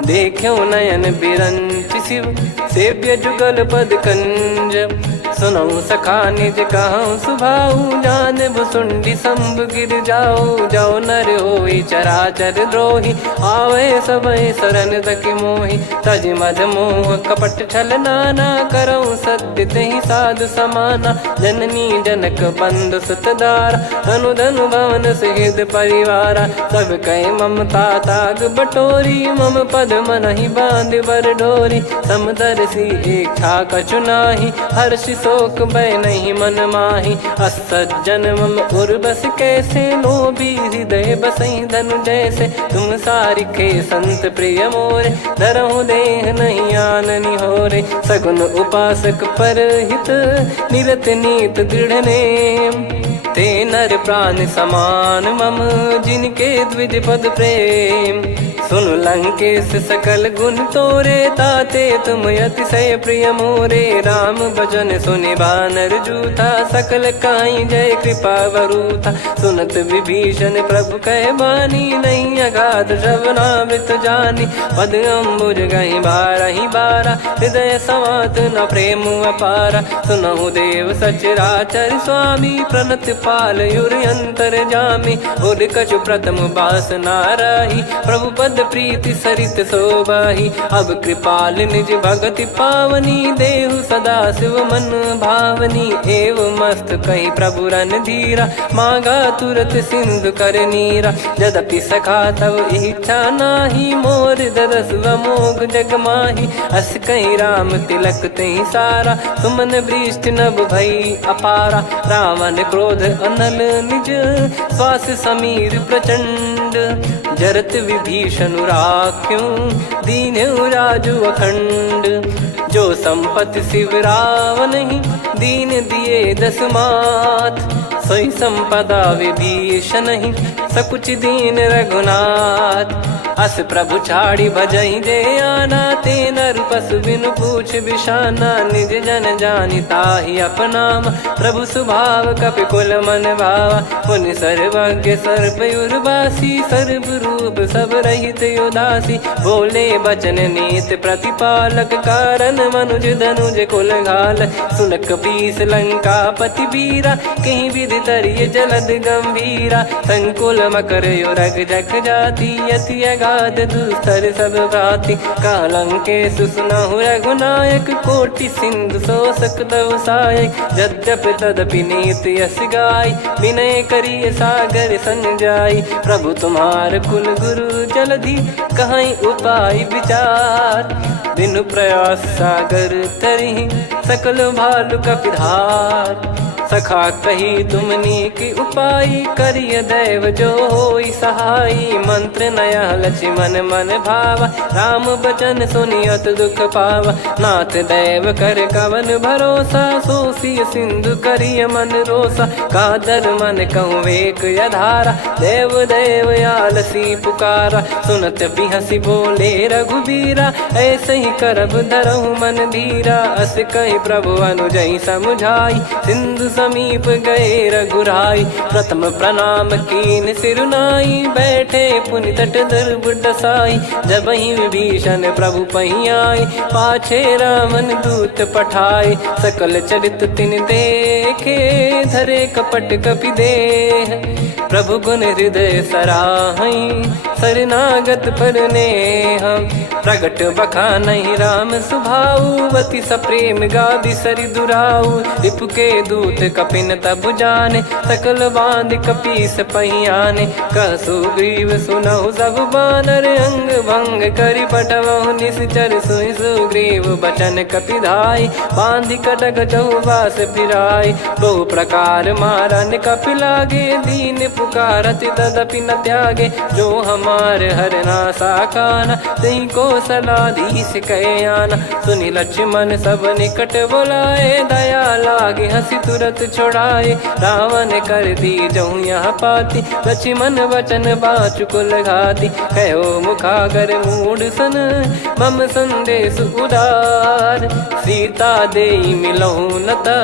देख्यो नयन बिरंच शिव, सेव्य जुगल पद कंज। सुनऊ सखा निज कहूँ सुभाऊ, जान भुसुंडी संभ गिर जाओ। जाओ नर होई चराचर द्रोही, आवे सबय शरण तक मोहि। तज मद मोह कपट छल नाना, करऊँ सत्य तेहि साधु समाना। जननी जनक बंधु सुतदारा, धनु धनु भवन सहित परिवारा। सब कहे ममता ताग बटोरी, मम पद मनहि बांध बर डोरी। समदर्शी इच्छा कछु नाही, हर्ष शोक भय नहीं मन माही। असज्जन मम उर्वश कैसे, लोभी हृदय बसई धनु जैसे। तुम सारिखे संत प्रिय मोरे, धरहु देह नहीं आननि होरे। सगुन उपासक पर हित, निरत नीत दृढ़ नेम। ते नर प्राण समान मम, जिनके द्विज पद प्रेम। सुन लंकेश सकल गुण तोरे, ताते तुम अतिशय प्रिय मोरे। राम भजन सुनि बानर जूथा, सकल काई जय कृपा वरूथा। सुनत विभीषण प्रभु कह बानी, नहीं अगाध श्रवणामृत जानी। पद अम्बुज गहि बारहि बारा, हृदय समात न प्रेम अपारा। सुनहु देव सचराचर स्वामी, प्रणत पाल युर अंतर जामी। उर कछु प्रथम बास नाराही, प्रभु पद प्रीति सरित शोभाही। अब कृपाल निज भगति पावनी, देहु सदा शिव मन भावनी। एव मस्त कही प्रभु रन धीरा, मांगा तुरत सिंधु कर नीरा। यद्यपि सखा तब इच्छा नाही, मोर दरस मोग जग माही। अस कहीं राम तिलक तेहि सारा, सुमन वृष्टि नभ भई अपारा। रावण क्रोध अनल निज, श्वास समीर प्रचंड। जरत विभीषण राख्यूं, दीन्हु राजु अखंड। जो संपत्ति शिव रावण ही, दीन दिए दस मात। सोई संपदा विभीषण ही, सकुच दीन रघुनाथ। अस प्रभु छाड़ी भजई जे आना, ते नर पशु बिनु पूछ बिशाना। निज जन जानि ताहि अपनाम, प्रभु स्वभाव कपि कुल मन भावा। मुनि सर्वज्ञ सर्वयुर्वासी, सर्व रूप सब रहित उदासी। बोले बचन नीत प्रतिपालक, कारण मनुज धनुज कुल घाल। सुन कपीस लंका पति वीरा, कहीं विधि तरिय जलद गंभीरा। संकुल मकर युरग जग जाति, यति अगाध दुस्तर सब भांति। कालंकेश सुनहु रघुनायक, कोटि सिंधु शोषक तव सहायक। यद्यपि तदपि नीत यस गाय, विनय करिय सागर सन जाई। प्रभु तुम्हार कुल गुरु जलधि, कहीं उपाय विचार। बिनु प्रयास सागर तरिहि, सकल भालु कपिधार। सखा कही तुमनी की उपाय, करिय दैव जो होई सहाई। मंत्र नया लक्ष्मण मन भावा, राम बचन सुनियत दुख पावा। नाथ दैव कर कवन भरोसा, सोसिय सिंधु करिय मन रोसा। कादर मन कहूँ एक यधारा, देव देव आलसी पुकारा। सुनत बिहसी बोले रघुबीरा, ऐसे ही करब धरहु मन धीरा। अस कही प्रभु अनुजई समुझाई, सिंधु समीप गए रघुराई। प्रथम प्रणाम कीन सिरुनाई, बैठे पुनि तट दर्भ डसाई। जब ही विभीषण प्रभु पही आए, पाछे रामन दूत पठाए। सकल चरित तिन देखे, धरे कपट कपि देह। प्रभु गुण हृदय सराहई, शरणागत पर नेह। प्रगट बखानहि राम सुभाऊ बति सप्रेम गा बिसरि दुराऊ रिपु के दूत कपिन तब जाने सकल बांध कपीस पहियाने कह सुग्रीव सुनहु सब बानर अंग भंग करि पटवहु निश्चर सुनि सुग्रीव बचन कपिधाई बांधि कटक चौबास फिराई बहु प्रकार मारन कपि लागे दीन पुकारत तदपि न त्यागे जो हमार हरना साकाना तई को सलाधीश कहे आना सुनि लक्ष्मण सब निकट बुलाए दया लागे हंसी तुरत छोड़ाए रावण कर दी जऊँ यहाँ पाती लक्ष्मण वचन बाचुकुल घाती कहो मुखागर मूड सन मम संदेश उदार सीता देई मिलहु नता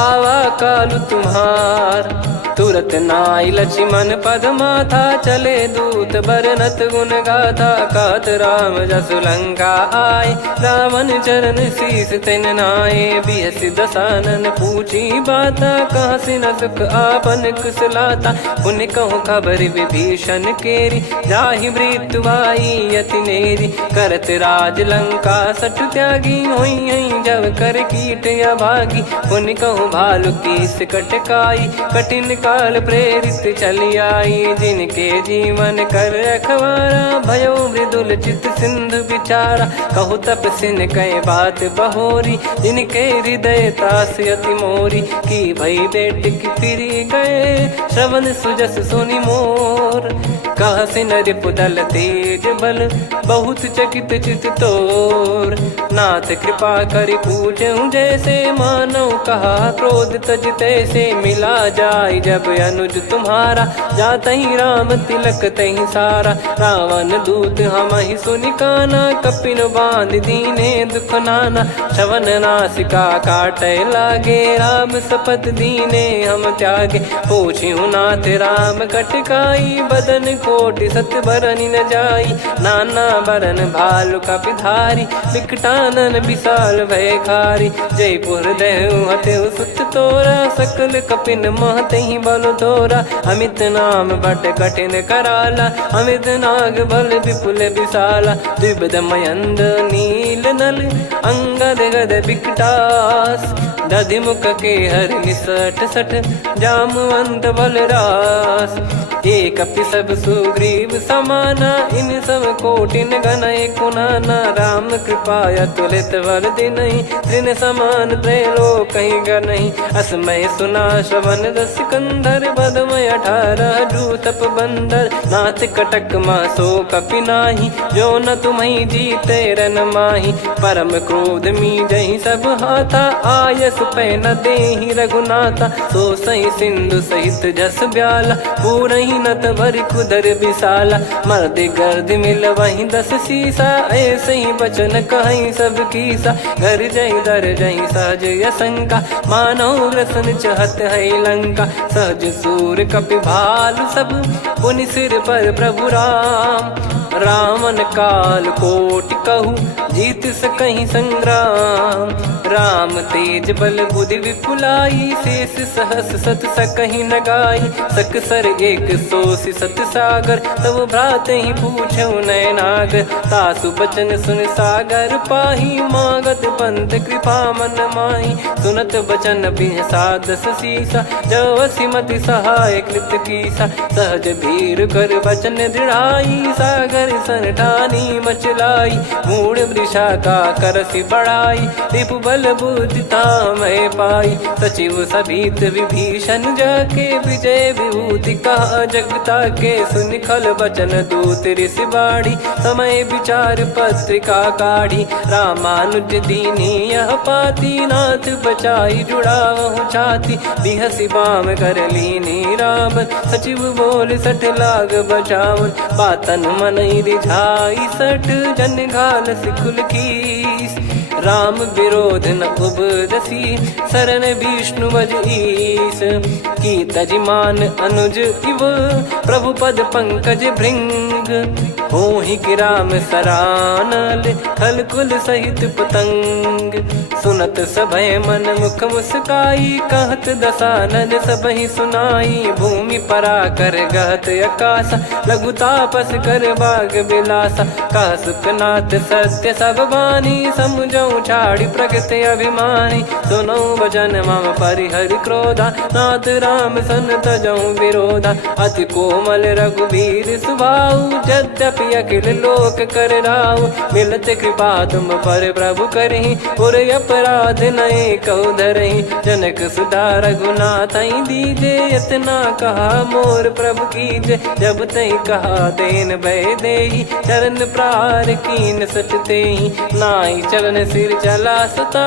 आवा कालु तुम्हार तुरत नाई लक्ष्मण पद माथा चले दूत बरनत गुण गाथा कहत राम जसु लंका आए रावण चरण शीस तिन नाये बिहस दसानन पूछी बाता कहाँ से न सुख आपन कुशलाता पुन कहूँ खबर विभीषण केरी जाहि मृत्यु आई यति नेरी करत राज लंका सठ त्यागी होई जब कर कीट अभागी पुन कहूँ भालु कीस कटकाई कठिन काल प्रेरित चली आई जिनके जीवन कर रखवारा भयो मृदुल चित सिंधु विचारा कहु तपसिन कई बात बहोरी जिनके हृदय तास अति मोरी की भई बेट की फिरी गए श्रवण सुजस सुनि मोर कह सिन रिपुदल तेज बल बहुत चकित चित तोर नाथ कृपा करि पूछऊं जैसे मानव कहा क्रोध तज तैसे मिला जाय जब अनुज तुम्हारा जात ही राम तिलक तही सारा रावण दूत हम ही सुनि काना कपिन बांध दीने दुख नाना श्रवण नासिका काटे लागे राम सपत दीने हम त्यागे पूछिहु नाथ राम कटकाई बदन कोटि सत बरनि न जाई नाना बरन भालु कपिधारी विकटानन विशाल भयखारी जयपुर देहु हतेउ सुत तोरा सकल कपिन महतहि बल तोरा अमित नाम बट कठिन कराला अमित नाग बल विपुल विशाला द्विबद मयंद नील नल अंगद गद विकटास दधिमुख के हर निसठ सठ जामवंत बलरास एक अपि सब सुग्रीव समाना इन सब कोटिन गणय कुनाना राम कृपा अतुलित बल दिनहि त्रिन समान त्रैलोक कहीं गणहि असमय सुना श्रवण दस कंधर बदमय 18 जूतप बंदर नाथ कटक मासो कपि नाही जो न तुम्हि जीते रन माही परम क्रोध मी जहि सब हाथा आयस पै न देहि रघुनाथा सो सही सिंधु सहित जस ब्याला पूरहि नत भर कुदर विशाला मर्द गर्द मिल वहीं 10 सीसा ऐसे ही बचन कहीं सब कीसा घर जय दर जय सहज यसंका मानो ग्रसन चहत है लंका सहज सूर कपि भालु सब पुनि सिर पर प्रभु राम रामन काल कोटि कहु जीत सकहि संग्राम राम तेज बल बुद्धि विपुलाई शेष सहस सत सकहि न गाई सकसर 100 सत सागर तब भ्रात ही पूछौ नयनागर तासु बचन सुन सागर पाही मागत पंथ कृपा मन माही सुनत बचन बिहसादस सीसा जवसी मति सहाय कृत कीसा सहज भीर कर बचन दृढ़ाई सागर सन ठानी मचलाई मूड वृषा का करसि बढ़ाई रिपु बल बुद्धि तामय पाई सचिव सभीत विभीषण जाके विजय विभूति कहा जगता के सुनि खल बचन दूत ऋषि बाड़ी समय विचार पत्रिका काढ़ी रामानुज दीनी यह पाती नाथ बचाई जुड़ावहु छाती बिहसि बाम कर लीनी राम सचिव बोल सठ लाग बचावन बातन मन रिझाई सठ जन घाल सिकुल कीस राम विरोध न उपजसी, शरण विष्णु भज ईश। की तजिमान अनुज इव, प्रभु पद पंकज भृंग। होहि कि राम सरानल, खल कुल सहित पतंग। सुनत सभय मन मुख मुस्काई, कहत दसानन सबहि सुनाई। भूमि परा कर गहत आकाशा, लघु तापस कर बाग बिलासा। कह सुखनाथ सत्य सब बानी, समझऊ छाड़ी प्रकृति अभिमानी। सुनो भजन मम परिहरि क्रोधा, नाथ राम सन तजऊ विरोधा। अति कोमल रघुवीर सुभाऊ, यद्यपि अखिल लोक कर राऊ। मिलत कृपा तुम पर प्रभु करहि, और अपराध नये कौ धरहि। जनक सुता रघुनाथ दीजे, इतना कहा मोर प्रभु कीजे। जब तई कहा देन भय देहि, चरण प्रार कीन सटतेहि। नाई चरण सिर चला सता,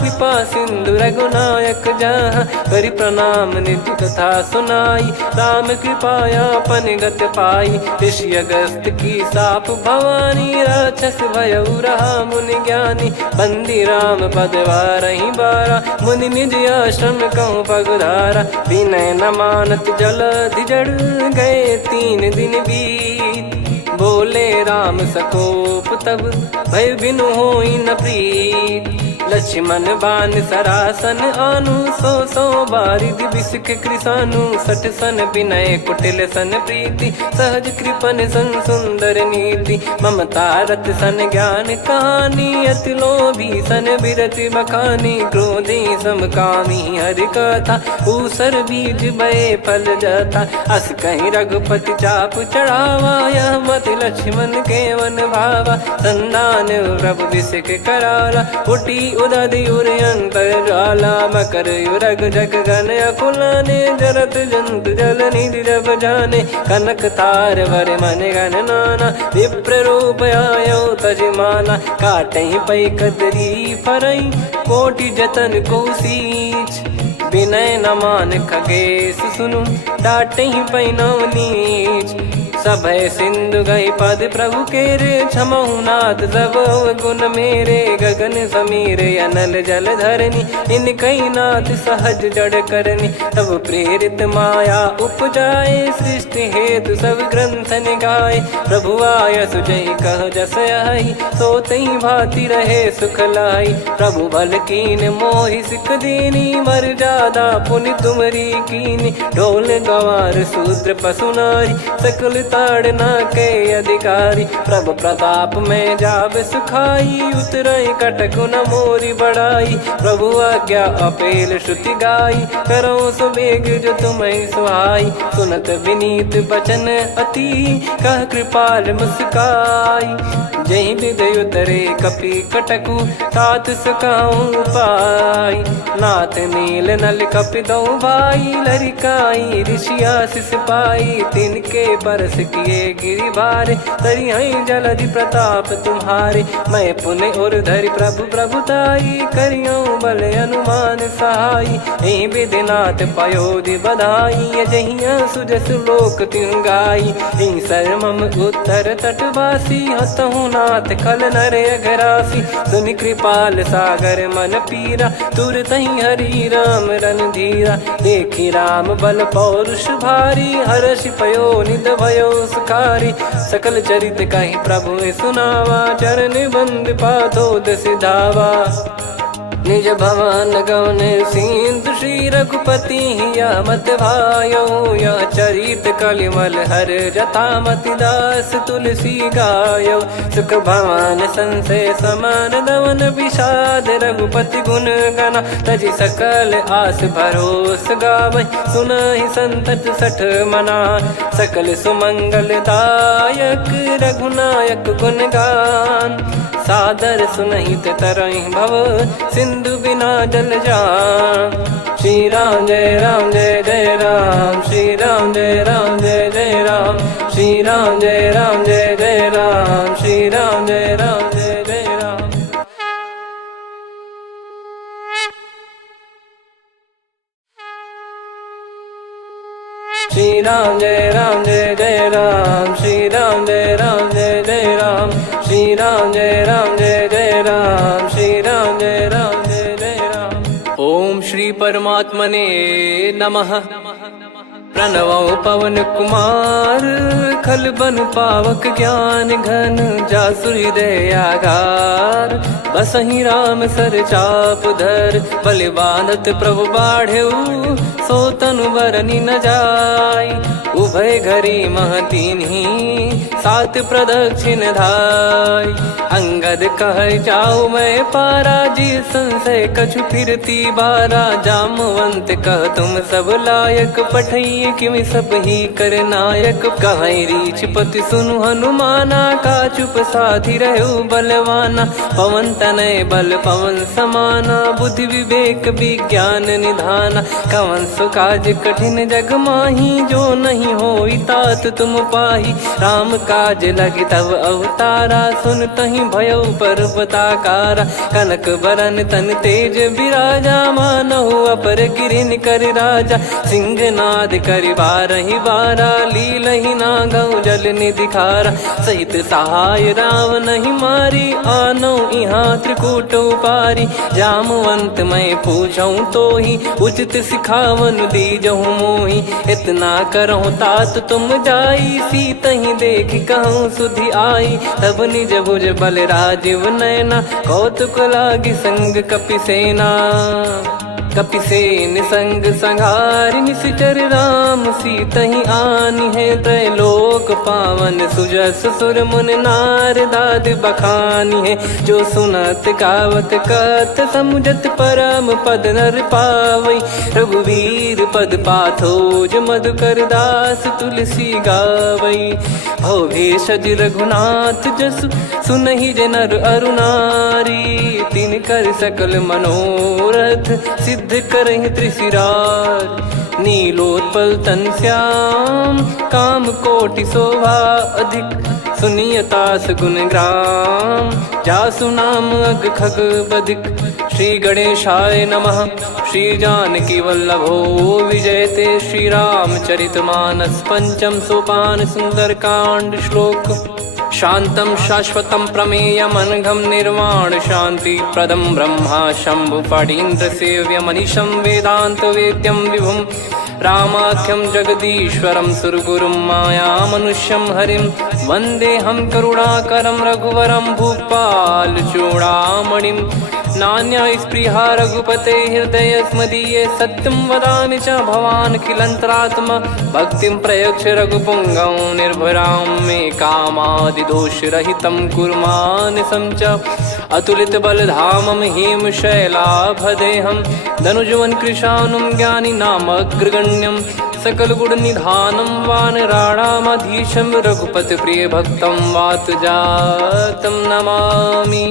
कृपा सिंधु रघुनायक जहाँ। करि प्रणाम निधि कथा सुनाई, राम कृपाया पन गत पाई। ऋषि अगस्त की साप भवानी, राक्षस भयउ रहा मुनि ज्ञानी। बंदी राम पद वारहि बारा, मुनि निज आश्रम कहूँ पगधारा। विनय न मानत जलधि जड़, गए 3 दिन बीत। बोले राम सकोप तब, भय बिनु होई न प्रीत। लक्ष्मण बान सरासन आनु, सो बारिद बिसिक कृसानु। सठ सन विनय कुटिल सन प्रीति, सहज कृपन सन सुंदर नीति। ममता रत सन ज्ञान कहानी, अति लोभी सन बिरति बखानी। क्रोधी समकामी हरि कथा, ऊसर बीज बये फल जता। अस कहीं रघुपति चाप चढ़ावा, यह मति लक्ष्मण के वन भावा। संदान प्रभु बिसिक कराला, उटी उदधि उर अंतर ज्वाला। मकर युरग जग गन अकुलाने, जरत जंतु जल निधि जब जाने। कनक तार वर मन गण नाना, विप्र रूप आयो तजमाना। काटहि पै कदरी फरई, कोटि जतन को सींच। विनय न मान खगेश सुनु, डांटहि पै नव नीच। सभय सिंधु गई पद प्रभु केरे, क्षमहु नाथ सब गुण मेरे। गगन समीरे अनल जल धरनी, इनकई नाथ सहज जड़ करनी। तब प्रेरित माया उपजाए, सृष्टि हेतु सब ग्रंथ निगाए। प्रभु आय सुजई कह जस आई, सोतई भांति रहे सुख लाई। प्रभु बल कीन मोहि सिख दीनी, मर जादा पुनि तुमरी कीनी। ढोल गवार शूद्र पशु नारी, सकल ताड़ना के अधिकारी। प्रभु प्रताप में जाब सुखाई, उतरई कटक न मोरी बढ़ाई। प्रभु आज्ञा अपेल श्रुति गाई, करो सुबेग जो तुम्हें सुहाई। सुनत विनीत बचन अति, कह कृपाल मुस्काई। जहि विदय उतरे कपि कटकु, तात सकाऊं पाई। नाथ नील नल कपि दो भाई, लरिकाई ऋषि आशीष पाई। तिनके बरस किए गिरि भारे, तरिहै जलधि प्रताप तुम्हारे। मैं पुण्य और धरि प्रभु प्रभुताई, करियऊं बल अनुमान सहाई। एहि विधिनाथ पयोधि बधाई, जहिया सुजस लोक तिहुँ गाई। एहि सरमम उत्तर तटवासी, हतहु नाथ खल नर अघरासी। सुनि कृपाल सागर मन पीरा, तुरतहि हरि राम रणधीरा। देखि राम बल पौरुष भारी, हर्षि पयो निध भयो सुखारी। सकल चरित कहि प्रभु सुनावा, चरण बंद पादोद सिधावा। निज भवन गवन सिंधु, श्री रघुपति हिया मत भायो। यह चरित कलिमल हर जथामति, दास तुलसी गायो। सुख भवन संशय समान दवन, विषाद रघुपति गुण गना। तजि सकल आस भरोस गावै, सुनहि संतत सठ मना। सकल सुमंगल दायक, रघुनायक गुण गान। सादर सुनहित तरहि भव, सिंधु बिना जल जान। श्री राम जय राम जय जय राम, श्री राम जय राम जय जय राम। श्री राम जय राम जय जय राम, श्री राम जय राम जय जय राम। श्री राम जय राम जय जय राम, श्री राम जय राम जय जय राम। श्री राम जय राम जय जय राम, श्री राम श्री परमात्मने नमः। प्रणवौ पवन कुमार खल बन पावक ज्ञान घन जासु हृदय आगार। बसहि राम सर चाप धर बलि बांधत प्रभु बाढ़ेऊ सो तनु बरनि न जाय। उभय घरी मह तीन्ही सात प्रदक्षिण धाय। अंगद कह जाऊ मैं पारा जी संशय कछु फिरती बारा। जामवंत कह तुम सब लायक पठइये किमि सब ही कर नायक। कहीं रीछ पति सुनु हनुमाना का चुप साधि रहु बलवाना। पवन तनय बल पवन समाना बुद्धि विवेक विज्ञान निधाना। कवन सो काज कठिन जग माही जो नहीं होई तात तुम पाही। राम काज लगी तब अवतारा सुन तहि भयउ पर्वताकारा। कनक बरन तन तेज बिराजा मानहु अपर गिरिन कर राजा। सिंहनाद करि बारहि बारा लीलहि नागौ जल निधि खारा। सहित सहाय रावण ही मारी आनो इहाँ त्रिकूट उपारी। जामवंत मैं पूछऊँ तो ही उचित सिखावन दीजहु मोहि। इतना करहु तात तुम जाई सीतहि देख कहूँ सुधि आई। तब निज भुज बल राजीव नैना कौतुक लागी संग कपिसेना। कपिसेन संग संहारि निशिचर राम सीतहि आनि है। त्रैलोक पावन सुजस सुर मुन नार दाद बखानी है। जो सुनत गावत कथ समुझत परम पद नर पावई। रघुवीर पद पाथोज मधुकर दास तुलसी गावई। हो भेषज रघुनाथ जसु सुनहि जे नर अरु नारी। तिन कर सकल मनोरथ सिद्ध करहि त्रिशिरार। नीलोत्पल तन श्याम काम कोटि शोभा अधिक। सुनियतास गुण ग्राम जासु नाम अग खग बधिक। श्री गणेशाय नमः। श्री जानकी वल्लभो विजयते। श्री रामचरित मानस पंचम सोपान सुंदर कांड श्लोक। शांतं शाश्वतं प्रमेयमनघं निर्वाण शांति प्रदं ब्रह्मा शंभु फणीन्द्र सेव्य मनीषं वेदांत वेद्यं विभुं। रामाख्यं जगदीश्वरं सुरगुरुं माया मनुष्यं हरिं। वन्देऽहं करुणाकरं रघुवरं भूपाल चूडामणिं। नान्या स्पृहा रघुपते हृदय स्मदीये। सत्यं वदामि च भवान् खिलन्तरात्मा। भक्तिं प्रयच्छ रघुपुङ्गं निर्भरां मे कामादिदोषरहितं कुर्मानिसं च। अतुलित बलधामं हेमशैलाभदेहं धनुजवन कृशानुं ज्ञानी नामग्रगण्यं। सकल गुण निधानं वानराणामधीशं रघुपति प्रिय भक्तं वात जातं नमामि।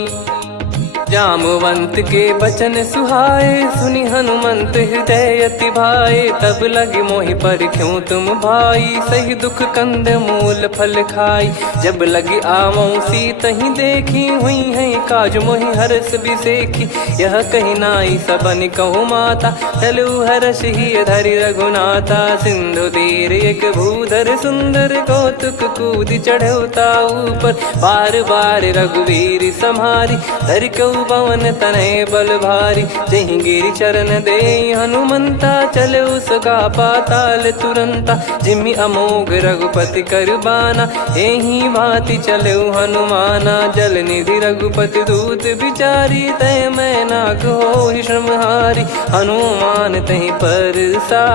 जामवंत के बचन सुहाए सुनि हनुमंत हृदय अति भाए। तब लगे मोहि पर क्यों तुम भाई सही दुख कंद मूल फल खाई। जब लगी आवऊं सीतहि देखी हुई है काज मोहि हरस बिसेखी। यह कही नाई सबन कहु माता चलु हरष ही धरि रघुनाथा। सिंधु तीर एक भूधर सुंदर कौतुक कूद चढ़ौता ऊपर। बार बार रघुवीर सम्हारी धरि कऊ पवन तनय बल भारी। जहि गिरि चरण दे हनुमंता चले उसका पाताल तुरंता। जिमि अमोघ रघुपति कर बाना एहि भांति चले हनुमाना। जल निधि रघुपति दूत बिचारी तय मैं नाक होहि श्रमहारी। हनुमान तहि परसा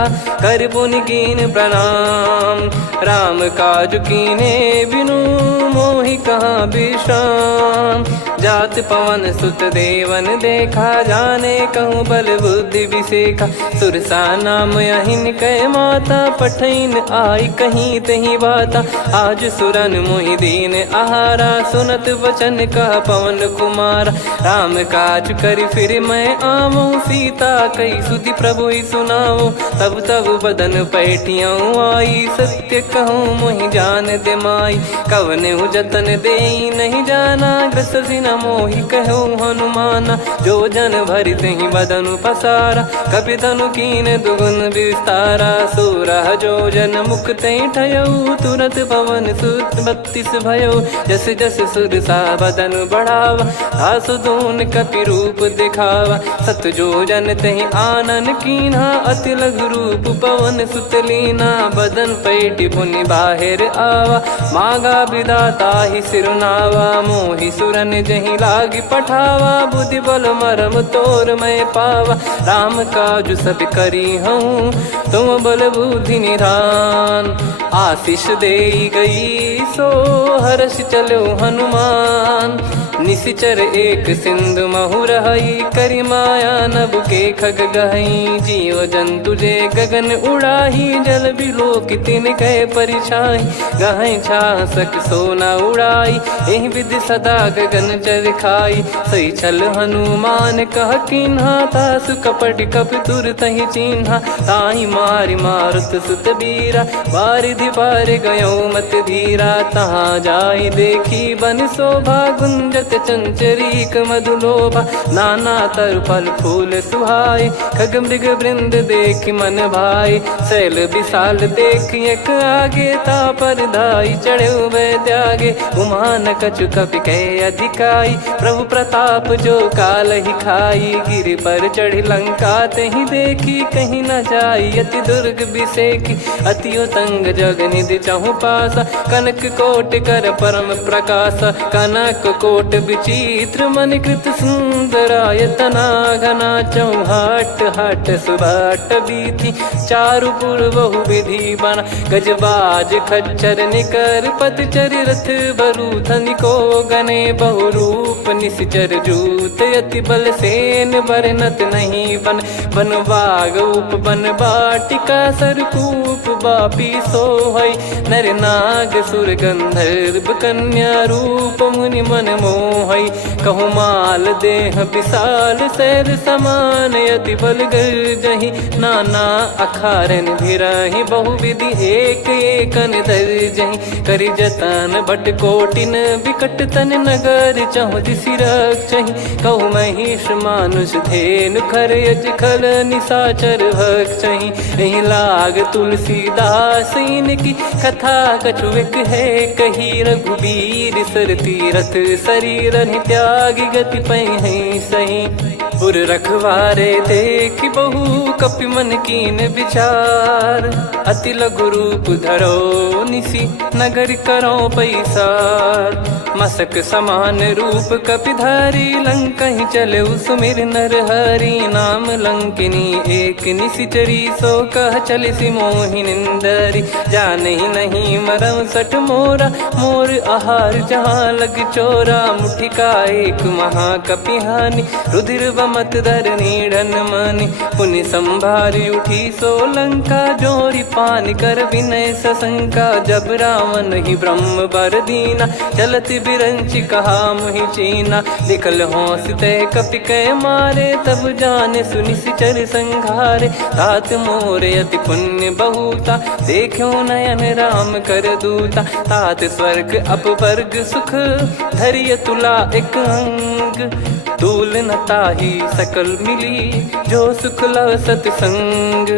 कर पुनि कीन प्रणाम। राम काज कीने बिनु मोहि कहाँ विश्राम। जात पवन सुत देवन देखा जाने कहूँ बल बुद्धि विसेखा। सुरसा नाम अहिन कै माता पठैन आई कहीं तही बाता। आज सुरन मोहि दीन आहारा सुनत वचन कह पवन कुमारा। राम काज करि फिर मैं आवऊं सीता कई सुधि प्रभु ही सुनाओ। तब तब बदन पैठियाँ आई सत्य कहूँ मोहि जान दे माई। कवने जतन दे नहीं जाना ग्रसि न मोहि कहु हनुमाना। जो जन भरि तेहि बदनु पसारा, कपि तनु कीन दुगुन विस्तारा। सोरह जो जन मुख तेहि ठयउ, तुरत पवन सुत 32 भयउ। जस जस सुर सा बदन बढ़ावा, आसु दून कपि रूप दिखावा। सत जो जन तेहि आनन कीन्हा, अति लघु रूप पवन सुत लीना। बदन पैटि पुनि बाहिर आवा, मागा विधाता ही सिरुनावा। मोहि सुरन जहि लागी पठावा, बुद्धि बल मरम तोर मैं पावा। राम काज सब करी हूँ, तुम बल बुद्धि निधान। आशीष देई गई सो हर्ष चलो हनुमान। निशिचर एक सिंधु महु रहई, करि माया नभ के खग गहई। जीव जंतु जे गगन उड़ाही, जल बिलोक तिन कह परिछाई। गहई छासक सोना उड़ाई, एहि विधि सदा गगन चर खाई। सही छल हनुमान कह कीन्हा, तासु कपट कपि तुर तहि चिन्हा। ताहि मारि मारुत सुत बीरा, बारिधि पार गयो मत धीरा। तहाँ जाई देखी बन शोभा, गुंजत चंचरीक मधुलोभा। नाना तर फल फूल सुहाए, खग मृग वृंद देख मन भाई। शैल विशाल देख एक आगे, तापर धाई चढ़े वै त्यागे। उमा न कछु कपि कह अधिकाई, प्रभु प्रताप जो काल ही खाई। गिरि पर चढ़ी लंका तेहि देखी, कहीं न जाई अति दुर्ग बिसेकी। अति उतंग जग निधि चहु पासा, कनक कोट कर परम प्रकाशा। कनक कोट विचित्र मन कृत सुंदरायतना। घना चौहाट हाट सुबाट बीथी, चारु पुर बहु विधि बना। गजबाज खच्चर निकर पतचर, रथ बरु धनिको गने। बहु रूप निशिचर जूत, अति बल सेन बरनत नहीं बन। बन बाग उप बन बाटिका, सरकूप बापी सोहई। नर नाग सुर गंधर्व कन्या, रूप मुनि मन मोहई। कहु माल देह विशाल, शैल समान अति बल गर्जहि। नाना अखारन भिरहि, बहु विधि एक एकन दर्जहि। करि जतन भट कोटिन, विकट तन नगर चहु दिसि रक्षहि। कहु महिष मानुष धेनु, खर यज खल निशाचर भक्षहि। एहि लाग तुलसीदास इनकी, कथा कछु एक है कही। रघुबीर सर तीरथ शरीर, त्यागी गति पै सही। पुर रखवारे देख बहु, कपि मन कीन विचार। अति लघु रूप धरो निसी, नगर करो पैसार। मसक समान रूप कपि धारी, लंकहि चले सुमिर नर हरि। नाम लंकिनी एक निशिचरी, सो कह चलिसि मोहि निंदरी। जानहि नहीं मरम सट मोरा, मोर आहार जहाँ लग चोरा। मुठिका एक महाकपि हानि, रुधिर बमत धरनी ढन मानि। पुनि संभारी उठी सो लंका, जोरी पान कर विनय सशंका। जब रावण ही ब्रह्म बर दीना, चलत बिरंच कहा मुहि चीना। निकल होश तय कपि कै मारे, तब जाने सुनि सिचर संघारे। तात मोरे अति पुण्य बहुता, देखो नयन राम कर दूता। तात स्वर्ग अपवर्ग सुख, धरिय तुला एक अंग। दूल न ताहि सकल मिली, जो सुख लव सतसंग।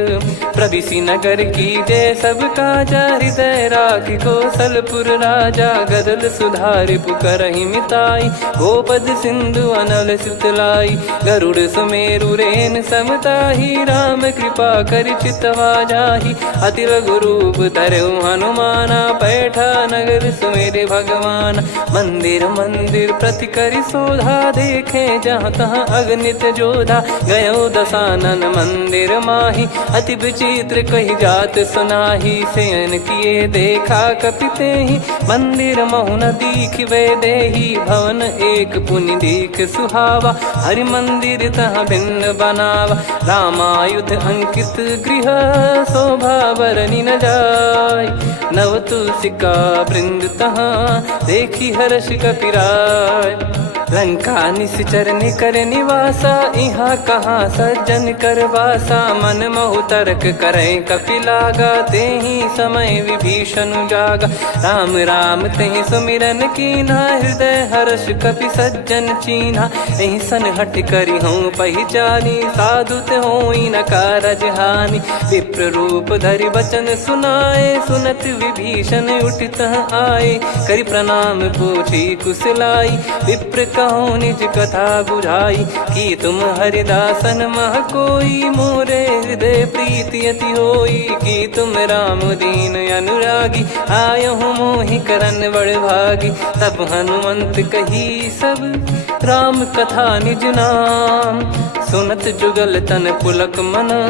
प्रविशि नगर की जय सब काजा, हृदय राखि कौशलपुर राजा। गदल सुधारि पुकारहि मिताई, गोपद सिंधु अनल सितलाई। गरुड़ सुमेरु रेन समताहि, राम कृपा करि चितवा जाहि। अति लघु रूप धरऊ हनुमाना, पैठा नगर सुमेरे भगवान। मंदिर मंदिर प्रति करि शोधा, देखे जहाँ तहाँ अगणित जोधा। गयो दशानन मंदिर माही, अति विचित्र कही जात सुनाही। शयन किए देखा कपि तेहि, मंदिर महु न दीख वे देही। भवन एक पुनि दीख सुहावा, हरि मंदिर तहाँ भिन्न बनावा। रामायुध अंकित गृह, शोभा बरनि न जाय। नव तुलसी का वृंद तहाँ, देखी हर्ष कपिराय। लंका निश्चर निकर निवासा, इहाँ कहाँ सज्जन कर वासा। मन महु तर्क करें कपिलागा, तेहि समय विभीषण जागा। राम राम तेहि सुमिरन कीन्हा, हृदय हर्ष कपि सज्जन चीन्हा। एहि सन हट करि हूँ पहिचानी, साधु ते होई न कारज हानि। विप्र रूप धरि बचन सुनाए, सुनत विभीषण उठित आए। करि प्रणाम पूछी कुशलाई, विप्र कहो निज कथा बुझाई। कि तुम हरिदासन मह कोई, मोरे हृदय प्रीति अति होई। कि तुम राम दीन अनुरागी, आयहु मोहि करन बड़ भागी। तब हनुमंत कही सब राम कथा निज नाम, सुनत जुगल तन पुलक मना,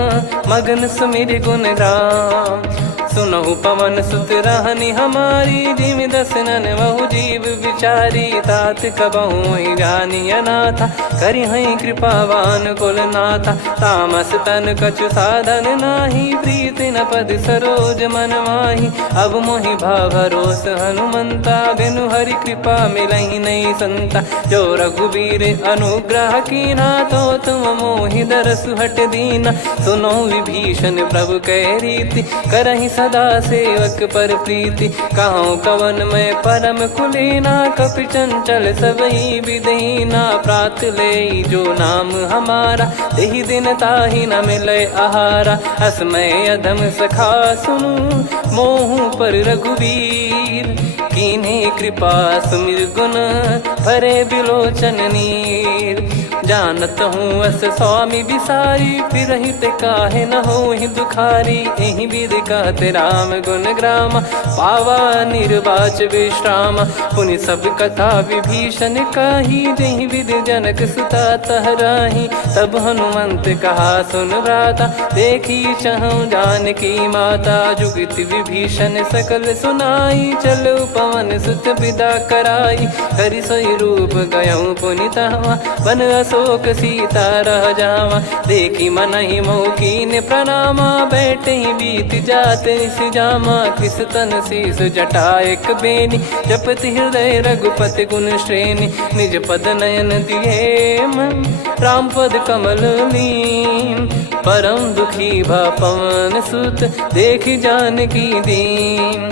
मगन सुमिर गुण राम। सुनहु पवन सुत रहनी हमारी, जिमि दसनन बहु जीव विचारी। तात कबहु ही जानी अनाथा, करि हई कृपावान कुल नाथा। तामस तन कछु साधन नाही, प्रीति न पद सरोज मन माही। अब मोहि भाव भरोस हनुमंता, बिनु हरि कृपा मिलहि नहीं संता। जो रघुबीर अनुग्रह कीना, तो तुम मोहि दरसु हट दीना। सुनो विभीषण प्रभु कह रीति, करहि सदा सेवक पर प्रीति। कहूँ कवन में परम कुलीना, कपि चंचल सबही विदहीना। प्रात ले जो नाम हमारा, तेहि दिन ताहि न मिले आहारा। असमय अधम सखा सुनु, मोहु पर रघुवीर। कीन्ही कृपा सुमिर गुण, भरे बिलोचन नीर। जानत हूँ अस स्वामी बिसारी, फिरहि ते काहे न होहि दुखारी। एहि विधि कहते राम गुण ग्राम, पावा निर्वाच विश्राम। पुनि सब कथा विभीषण काही, जेहि विधि जनक सुता तहराही। तब हनुमंत कहा सुन भ्राता, देखी चहु जानकी माता। जुगित विभीषण सकल सुनाई, चलो पवन सुत विदा कराई। हरि सोई रूप गयऊँ पुनि तहवा, बन अशोक सीता रह जावा। देखी मनहि मौकीन प्रणामा, बैठे ही बीत जात निस जामा। किस तन शीस जटा एक बेनी, जपति हृदय रघुपति गुण श्रेणी। निज पद नयन दिए मन, राम पद कमल लीन। परम दुखी भा पवन सुत, देखी जानकी दीन।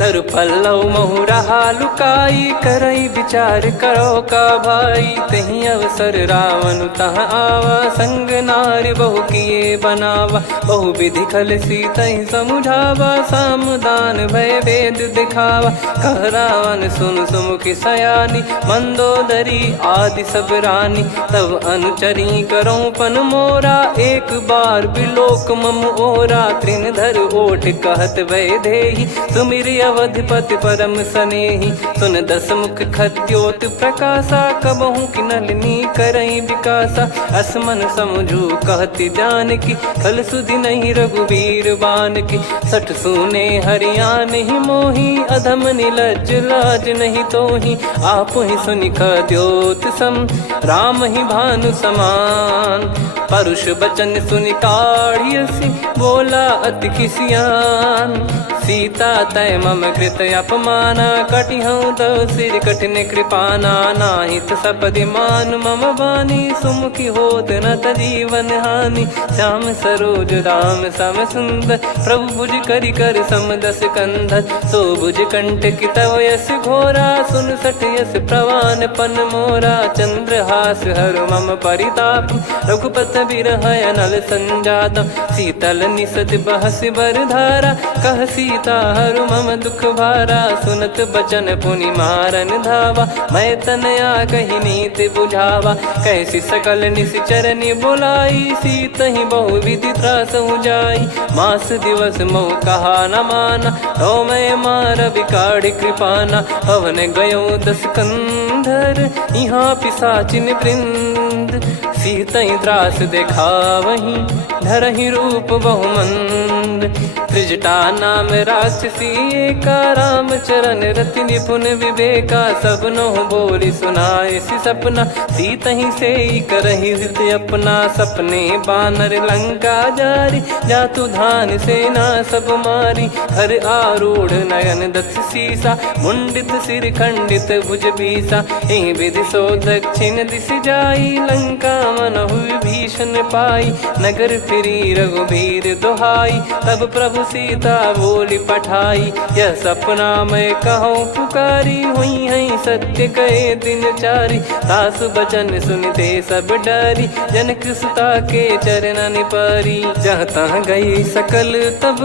तरु पल्लव महु रहा लुकाई, करई विचार करो का भाई। तही अवसर रावण तहाँ आवा, संग नारी बहु किए बनावा। बहु विधि खल सीतहि समुझावा, सामदान भय वेद दिखावा। कह रावण सुन सुमुखी सयानी, मंदोदरी आदि सब रानी। तब अनुचरी करो पन मोरा, एक बार बिलोक मम ओरा। तृण धर ओठ कहत भय देहि, सुमिर अवधिपति परम सनेहि। सुन दस मुख खद्योत प्रकाशा, कबहु कि नलिनी करई विकासा। असमन समझू कहति जानकी, खल सुधि नहीं रघुबीर बान की। सठ सुने हरियान ही मोही, अधम निलज लाज नहीं तोही। आप ही सुनि खद्योत सम, राम ही भानु समान। परुष बचन सुनि काढ़ियसि, बोला अति किसियान। सीता तय मम कृत अपमाना, कटिहऊँ तव सिर कठिन कृपाना। नाहित सपदि मान मम बानी, सुमुखी होत न तजीवन हानि। श्याम सरोज राम सम सुंदर, प्रभु भुज करि कर सम दस कंधर। सो भुज कंठ की तव यस घोरा, सुन सठ यस प्रवान पन मोरा। चंद्रहास हर मम परिताप, रघुपत बिरह अनल संजातम। शीतल निसत बहस बर धारा, कह सीता हरु मम दुख भारा। सुनत बचन पुनि मारन धावा, मैं तनया कही नीति बुझावा। कैसी सकल निश्चरनि बुलाई, सीतहि बहु विधि त्रासहु जाई। मास दिवस मोह कहा न माना, तो मैं मार बिकाढ़ कृपाना। पवन गयो दस कंधर, यहाँ पिशाचिन वृंद। सीतहि त्रास देखावहीं, धरहि रूप बहुमंद। मुन। त्रिजटा नाम राक्षसी एका, राम चरण रति निपुण विवेका। सब नोह बोली सुनाए सि सपना, सीतहि से करहि हित अपना। सपने बानर लंका जारी, जातु धान सेना सब मारी। हर आरूढ़ नयन दस सीसा, मुंडित सिर खंडित भुज बीसा। एहि विधि सो दक्षिण दिश जाई, लंका मनहु भीषण पाई। नगर फिरी रघुबीर दुहाई, तब प्रभु सीता बोली पठाई। यह सपना मैं कहूँ पुकारी, हुई है सत्य कहे दिन चारी। सासु बचन सुनते सब डरी, जनक सुता के चरण परी। जहाँ तहाँ गई सकल तब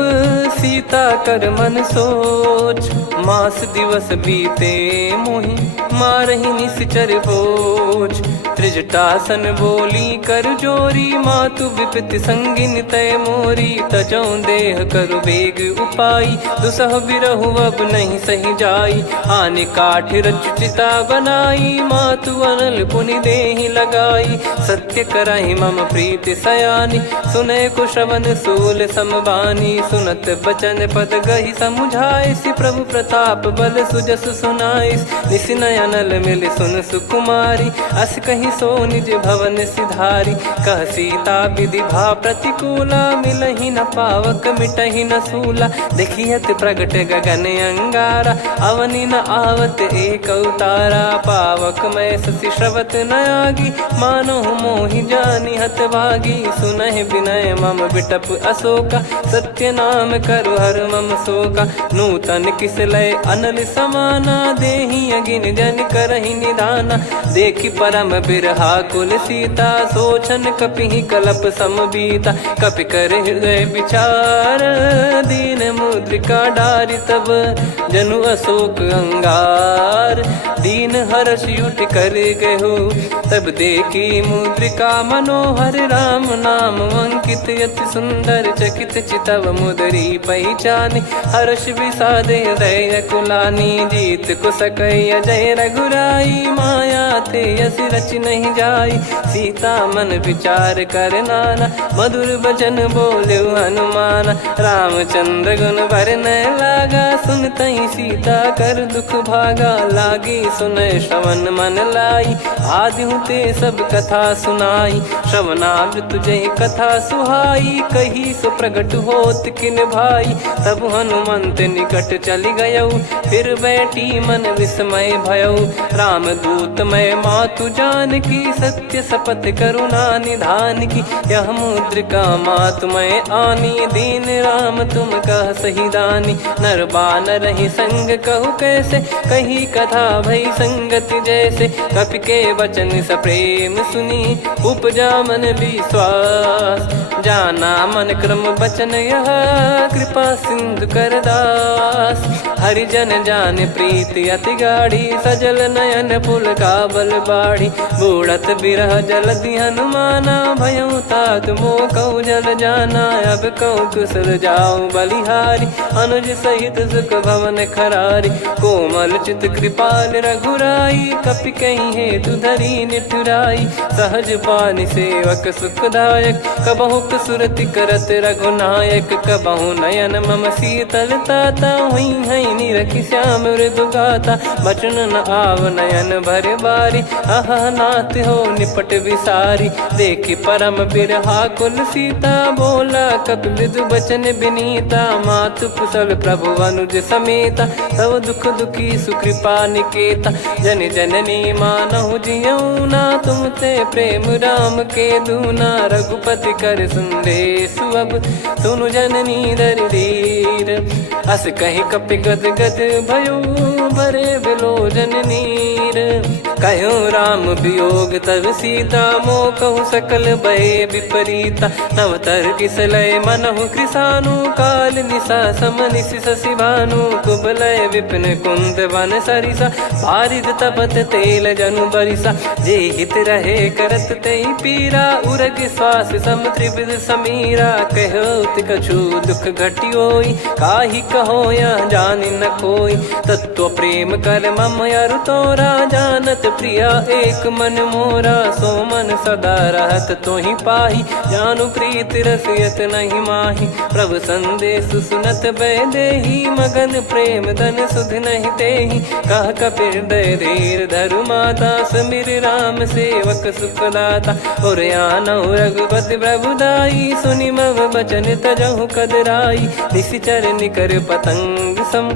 सीता कर मन सोच। मास दिवस बीते मोहि, मारहि निश्चर बोझ। त्रिजटासन बोली कर जोरी, मातु विपति संगिन तय मोरी। तजौ देह करु बेग उपाई, दुसह बिरहु अब नहीं सही जाई। हानि काठ रचिता बनाई, मातु अनल पुनि देहि लगाई। सत्य कराई मम प्रीति सयानी, सुने को श्रवण सूल समबानी। सुनत बचन पद गही समुझाए, सि प्रभु प्रताप बल सुजस सुनाइस। निस नयनल मिल सुन सुकुमारी, अस कहीं सो निज भवन सिधारी। कह सीता विधि भा प्रतिकूला, मिलहि न पावक मिटहि न सूला। देखियत प्रगट गगन अंगारा, अवनि न आवत एक अवतारा। पावक मैं ससि श्रवत न आगी, मानो मोहि जानि हत भागी। सुनहि विनय मम बिटप अशोका, सत्य नाम करु हर मम शोका। नूतन किस लय अनल समाना, देहि अगिन जन करहि निधाना। देखि परम बिरहा कुल सीता, सोचन कपिहि कलप समबीता। कपि कर हृदय विचार, दीन मुद्रिका डारि तब। जनु अशोक अंगार, दीन हर्ष उठ कर गहु। तब देखी मुद्रिका मनोहर, राम नाम अंकित अति सुंदर। चकित चितव मुदरी पहचानी, हर्ष विषाद हृदय कुलानी। जीत को सकई अजय रघुराई, माया थे यस रच नहीं जाई। सीता मन विचार कर नाना, मधुर बचन बोले हनुमान। रामचंद्र गुण बरनय लागा, सुनतहि सीता कर दुख भागा। लागी सुनय श्रवण मन लाई, आदिहु ते सब कथा सुनाई। श्रवणामृत जय कथा सुहाई, कही सो प्रगट होत किन भाई। तब हनुमंत निकट चली गयौ, फिर बैठी मन विस्मय भयौ। राम दूत मैं मातु जान की, सत्य शपथ करुणा निधान की। यह मुद्रिका मातु मैं आनी, दीन राम तुम कह सही दानी। नर बानर ही संग कहु कैसे, कही कथा भई संगति जैसे। कपि के वचन सप्रेम सुनी, उपजा मन विश्वास। जाना मन क्रम बचन यह, कृपा सिंधु कर दास। हरिजन जान प्रीति अति गाढ़ी, सजल नयन पुल काबल बाढ़ी। बूढ़त बिरह जलधि हनुमाना, भयउ तात मोह कहु जल जाना। अब कहु कुशल जाऊ बलिहारी, अनुज सहित सुख भवन खरारी। कोमल चित कृपाल रघुराई, कपि कहीं हेतु धरी निठुराई। सहज पानि सेवक सुखदायक, कबहु सुरति करत रघुनायक। कबहु नयन मम शीतल ताता, हुई है निरखि श्याम मृदु गाता। बचन न आव नयन भर बारी, अह नाथ हो निपट विसारी। देखि परम बिरहा कुल सीता, बोला कपि मृदु बचन बिनीता। मातु कुशल प्रभु अनुज समेता, तव दुख दुखी सुकृपा निकेता। जन जननी मानहु जियऊ ना, तुम ते प्रेम राम के दूना। रघुपति कर संदेश अब, सुनु जननी दर धीर। अस कहि कपि गद गद भयो, भरे विलोचन नीर। कहो राम वियोग तब सीता, मोह कहु सकल भय विपरीता। नवतर किस लय मनहु कृसानु, काल निशा सम निशि शशि भानु। कुबलय विपिन कुंद वन सरिसा, बारिद तपत तेल जनु बरिसा। जे हित रहे करत ते पीरा, उरग श्वास सम त्रिविध समीरा। कहो कछु दुख घटियोई, काहि कहो या जानि न कोई। तत्व प्रेम कर मम अरु तोरा, जानत प्रिया एक मन मोरा, सो मन सदा रहत तो ही पाही। जानु प्रीत रसियत नहीं माही, प्रभु संदेश सुनत बैदेही। मगन प्रेम धन सुध नहीं तेही, कह कपिर दय धीर धरु माता। समिर राम सेवक सुखदाता, और आनौ रघुपति प्रभुदाई। सुनि मग बचन तजहु कदराई, निशिचर निकर पतंग सम।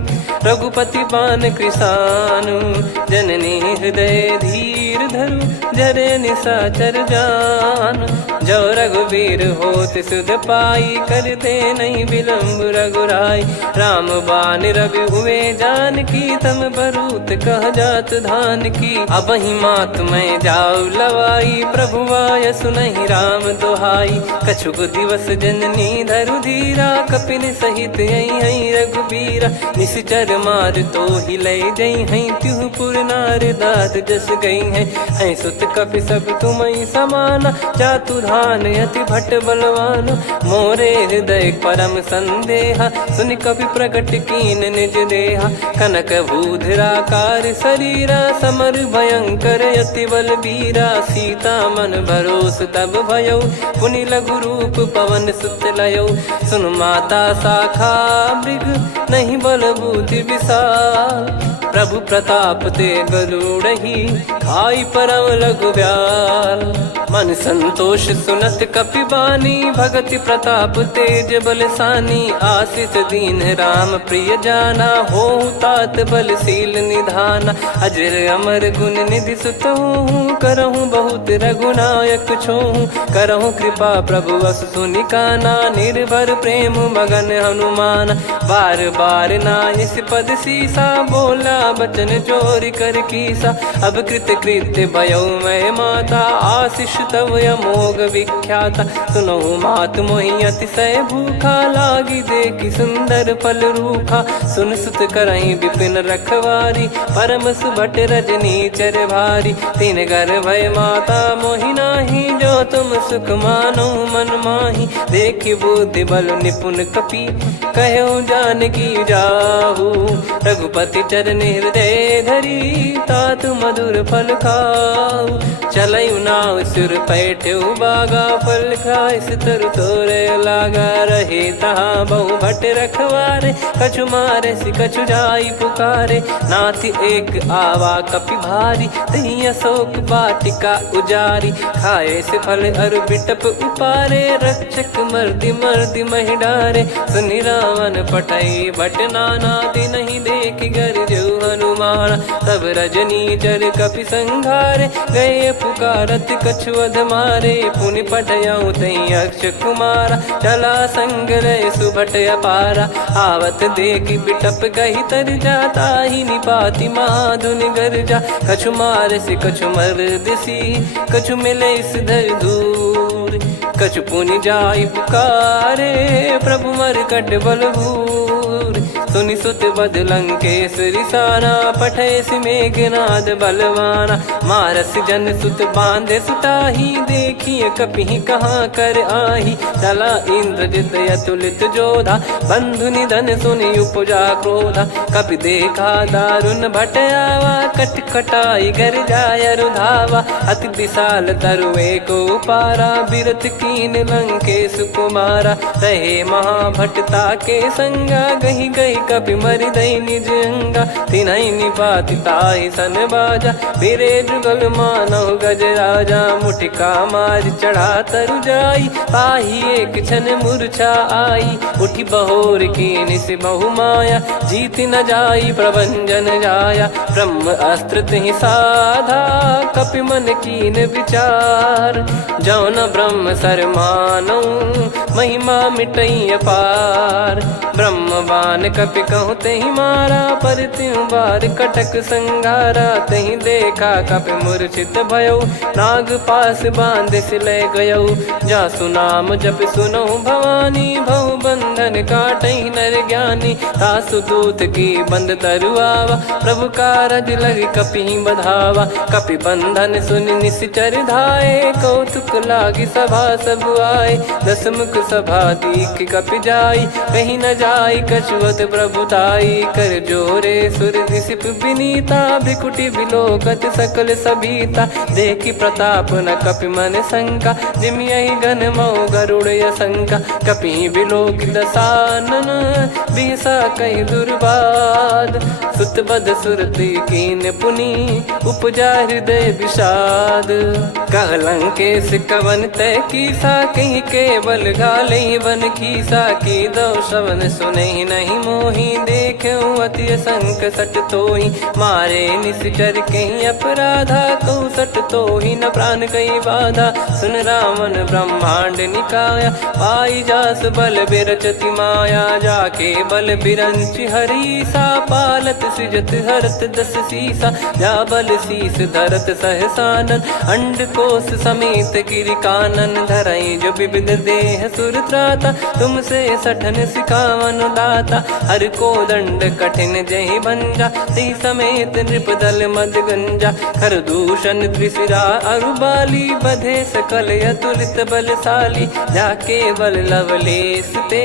रघुपति पान कृसानु, जननी हृदय धीर धरु। जरे निशाचर जान, जो रघुवीर होत सुध पाई। कर दे नहीं विलम्ब रघुराई, राम बान रवि हुए जानकी। तम बरूत कह जात धान की, अब ही मात मैं जाऊ लवाई। प्रभु आय सुनहि राम दोहाई, कछुक दिवस जननी धरु धीरा। कपिन सहित यही रघुबीरा, निश्चर मार तो ही लय जई हैं। त्यों पुर नार दाद जस गई हैं, सुत कपि सब तुमई समाना। जातु धान अति भट बलवान, मोरे हृदय परम संदेहा। सुनि कपि प्रकट कीन निज देहा, कनक भूधराकार शरीरा। समर भयंकर अति बल बीरा, सीता मन भरोस तब भयो। पुनि लघु रूप पवन सुत लयो, सुन माता शाखा मृग नहीं बल बुद्धि विशाल। प्रभु प्रताप ते गरुड़हि, खाई परम लघु ब्याल। मन संतोष सुनत कपि बानी, भगति प्रताप तेज बलसानी। आशीष दीन राम प्रिय जाना, होहु तात बलशील निधाना। अजर अमर गुण निधि सुतहु, करहु बहुत रघुनायक छोहु। करहु कृपा प्रभु अस सुनि काना, निर्भर प्रेम मगन हनुमान। बार बार नायस पद सीसा, बोला बचन चोरी कर कीसा। अब कृत कृत्य भयो मैं माता, आशीष तव अमोघ विख्याता। सुनहु मात मोहि अतिशय भूखा, लागी देखि सुंदर फल रूखा। सुन सुत करहि विपिन रखवारी, परम सुभट रजनी चर भारी। तीन घर भय माता मोहि नाही, जो तुम सुख मानो मन माही। देखि बुद्धि बल निपुण कपि, कहो जानकी जाहू। रघुपति चरण हृदय धरी, तात मधुर फल खाऊ। चलयु नाव सिर पैठ्यु बागा, फल खाय तरु तोरे लागा। रहे तहाँ बहु भट रखवारे, कछु मारे सि कछु जाई पुकारे। नाथ एक आवा कपि भारी, तही अशोक वाटिका उजारी। खाए से फल अरु बिटप उपारे, रक्षक मर्दि मर्दि महि डारे। सुनि रावण पटई भट नाना, तिनहि देख गरजु हनुमान। तब रजनी चर कपि संघारे, गए पुकारत कछु अध मारे। पुनि पटयउ तई अक्ष कुमारा, चला संग रहे सुभट अपारा। आवत देखि बिटप गही तर जाता, ही निपाति महाधुनि गर्जा। कछु मार से कछु मर दिसी, कछु मिले इस धर दूर। कछु पुनि जाई पुकारे, प्रभु मरकट बलभूर। सुनि सुत बद लंकेश्वरी साना, पठय मेघनाद बलवाना। मारस जन सुत बांधे सुताही, देखिए कपि कहाँ कर आही। चला इंद्रजित अतुलित जोधा, बंधु निधन सुनि उपजा क्रोधा। कपि देखा दारुण भट आवा, कट कटाई गर जाय रुधावा। अति विशाल तरुए को पारा, बिरथ कीन लंकेश कुमारा। रहे महाभटता के संगा, गही गही कपि मरि दई निज अंगा। तिन्हि निपाति ताहि सन बाजा, बिरे जुगल मानव गज राजा। मुटिका मार चढ़ा तरु जाई, पाही एक क्षण मूर्छा आई। उठी बहोर कीन से बहु माया, जीत न जाई प्रभंजन जाया। ब्रह्म अस्त्र तिहि साधा, कपि मन कीन विचार। जौन ब्रह्म सर मानौ, महिमा मिटई अपार। ब्रह्म बान कपि कहूँ तहि मारा, पर त्यों बार कटक संघारा। तहि देखा कपि मूर्छित भयो, नाग पास बांध सिलय गयो। जासु नाम जप सुनो भवानी, भव बंधन काटहि नर ज्ञानी। तासु दूत की बंद तरुआवा, प्रभु कारज लग कपि बधावा। कपि बंधन सुनि निश्चर धाये, कौतुक लागी सभा सब आए। दस मुख सभा दीख कपि जाई, कहीं न जाई कछुअत प्रभुताई कर जोरे सुर दिसिप विनीता भ्रिकुटी बिलोकत सकल सबीता देखी प्रताप न कपि मन शंका जिम यही गण मऊ गरुड़ शंका कपि बिलोकित सानन बिहसा कई दुर्बाद सुत बद सुरति कीन पुनि उपजा हृदय विषाद कहलंकेश कवन तय कीसा कहीं केवल घाले बन खीसा की दो श्रवण सुने नहीं मोही देखे अति संक सट तोही मारे निश्चर कहीं अपराधा कहूँ सट तोही न प्राण कहीं बाधा सुन रावण ब्रह्मांड निकाया पाई जास बल बिरचति माया जाके बल बिरंच हरीसा पालत सृजत हरत दस सीसा जा बल शीस धरत सहसानन अंड कोश समेत गिरि कानन धरई जो विविध देह सुर त्राता तुमसे सठन सिखावन दाता हर को दंड कठिन जहि भंजा ती समेत नृप दल मद गंजा खर दूषण त्रिशिरा अरुबाली बधे सकल अतुलित बलशाली जाके बल लवलेस ते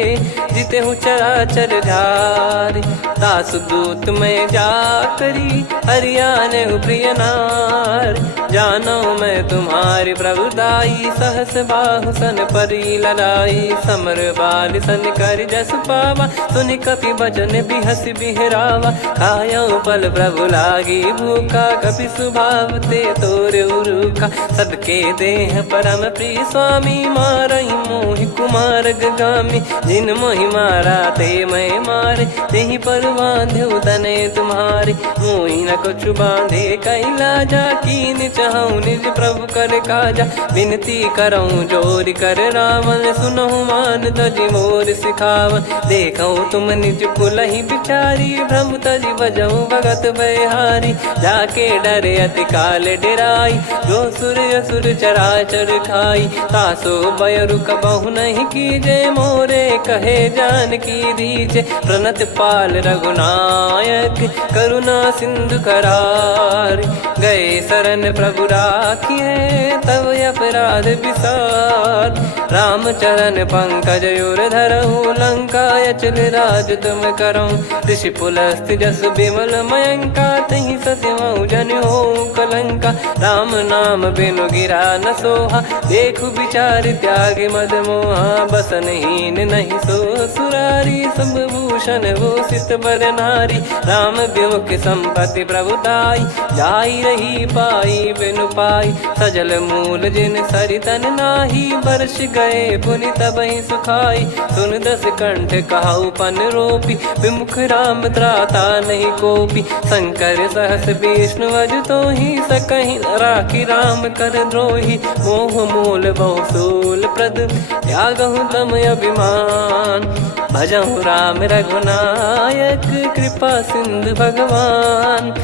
जिते हूँ चराचर झारी तासु दूत में जा करी हरियाने प्रिय नार जानो मैं तुम्हारी प्रभुदाई सहस बाहु सन परी लड़ाई समर बाल सन कर जस पावा सुनि कपि भजन बिहस बिहरावा खायो पल प्रभु लागी भूखा कपि स्वभाव ते तोर उरुखा सबके देह परम प्रिय स्वामी मारई मोहि कुमार गामी जिन मोहि मारा ते मैं मारे तेहि पर बांधे तने तुम्हारे मोहि न कुछ बांधे कैला जा कीन चाहूं निज प्रभु कर काजा विनती करऊं जोर कर रावण सुनहु मान तजी मोर सिखावन देखऊं तुम निज कुलहि बिचारी भ्रम तजी बजऊं भगत बहारी जाके डरे अति काल डेराई जो सुर असुर चराचर खाई तासो बयरु कबहु नहीं कीजे मोरे कहे जान की दीजे प्रणत पाल रघुनायक करुणा सिंधु करार गए शरण प्रभु राखिए तब अपराध विसार राम चरण पंकज युर धरहु लंका अचल राज तुम करऊं ऋषि पुलस्त जस विमल मयंका तहि ससिमऊ जन हो कलंका राम नाम बिनु गिरा न सोहा देखु विचार त्याग मद मोहा बसनहीन नहीं सो सुरारी सब भूषण वो सित बर नारी राम विमुख संपत्ति प्रभुताई जाई रही पाई बिनु पाई सजल मूल जिन सरितन नाही वर्ष गए पुनि तबहि सुखाई सुन दस कंठ कहाऊ पन रोपी विमुख राम त्राता नहीं कोपी शंकर सहस विष्णु अज तो ही सकहि राखी राम कर द्रोही मोह मूल बहु सूल प्रद त्यागहु तम अभिमान भजहु राम रघुनायक कृपा सिंधु भगवान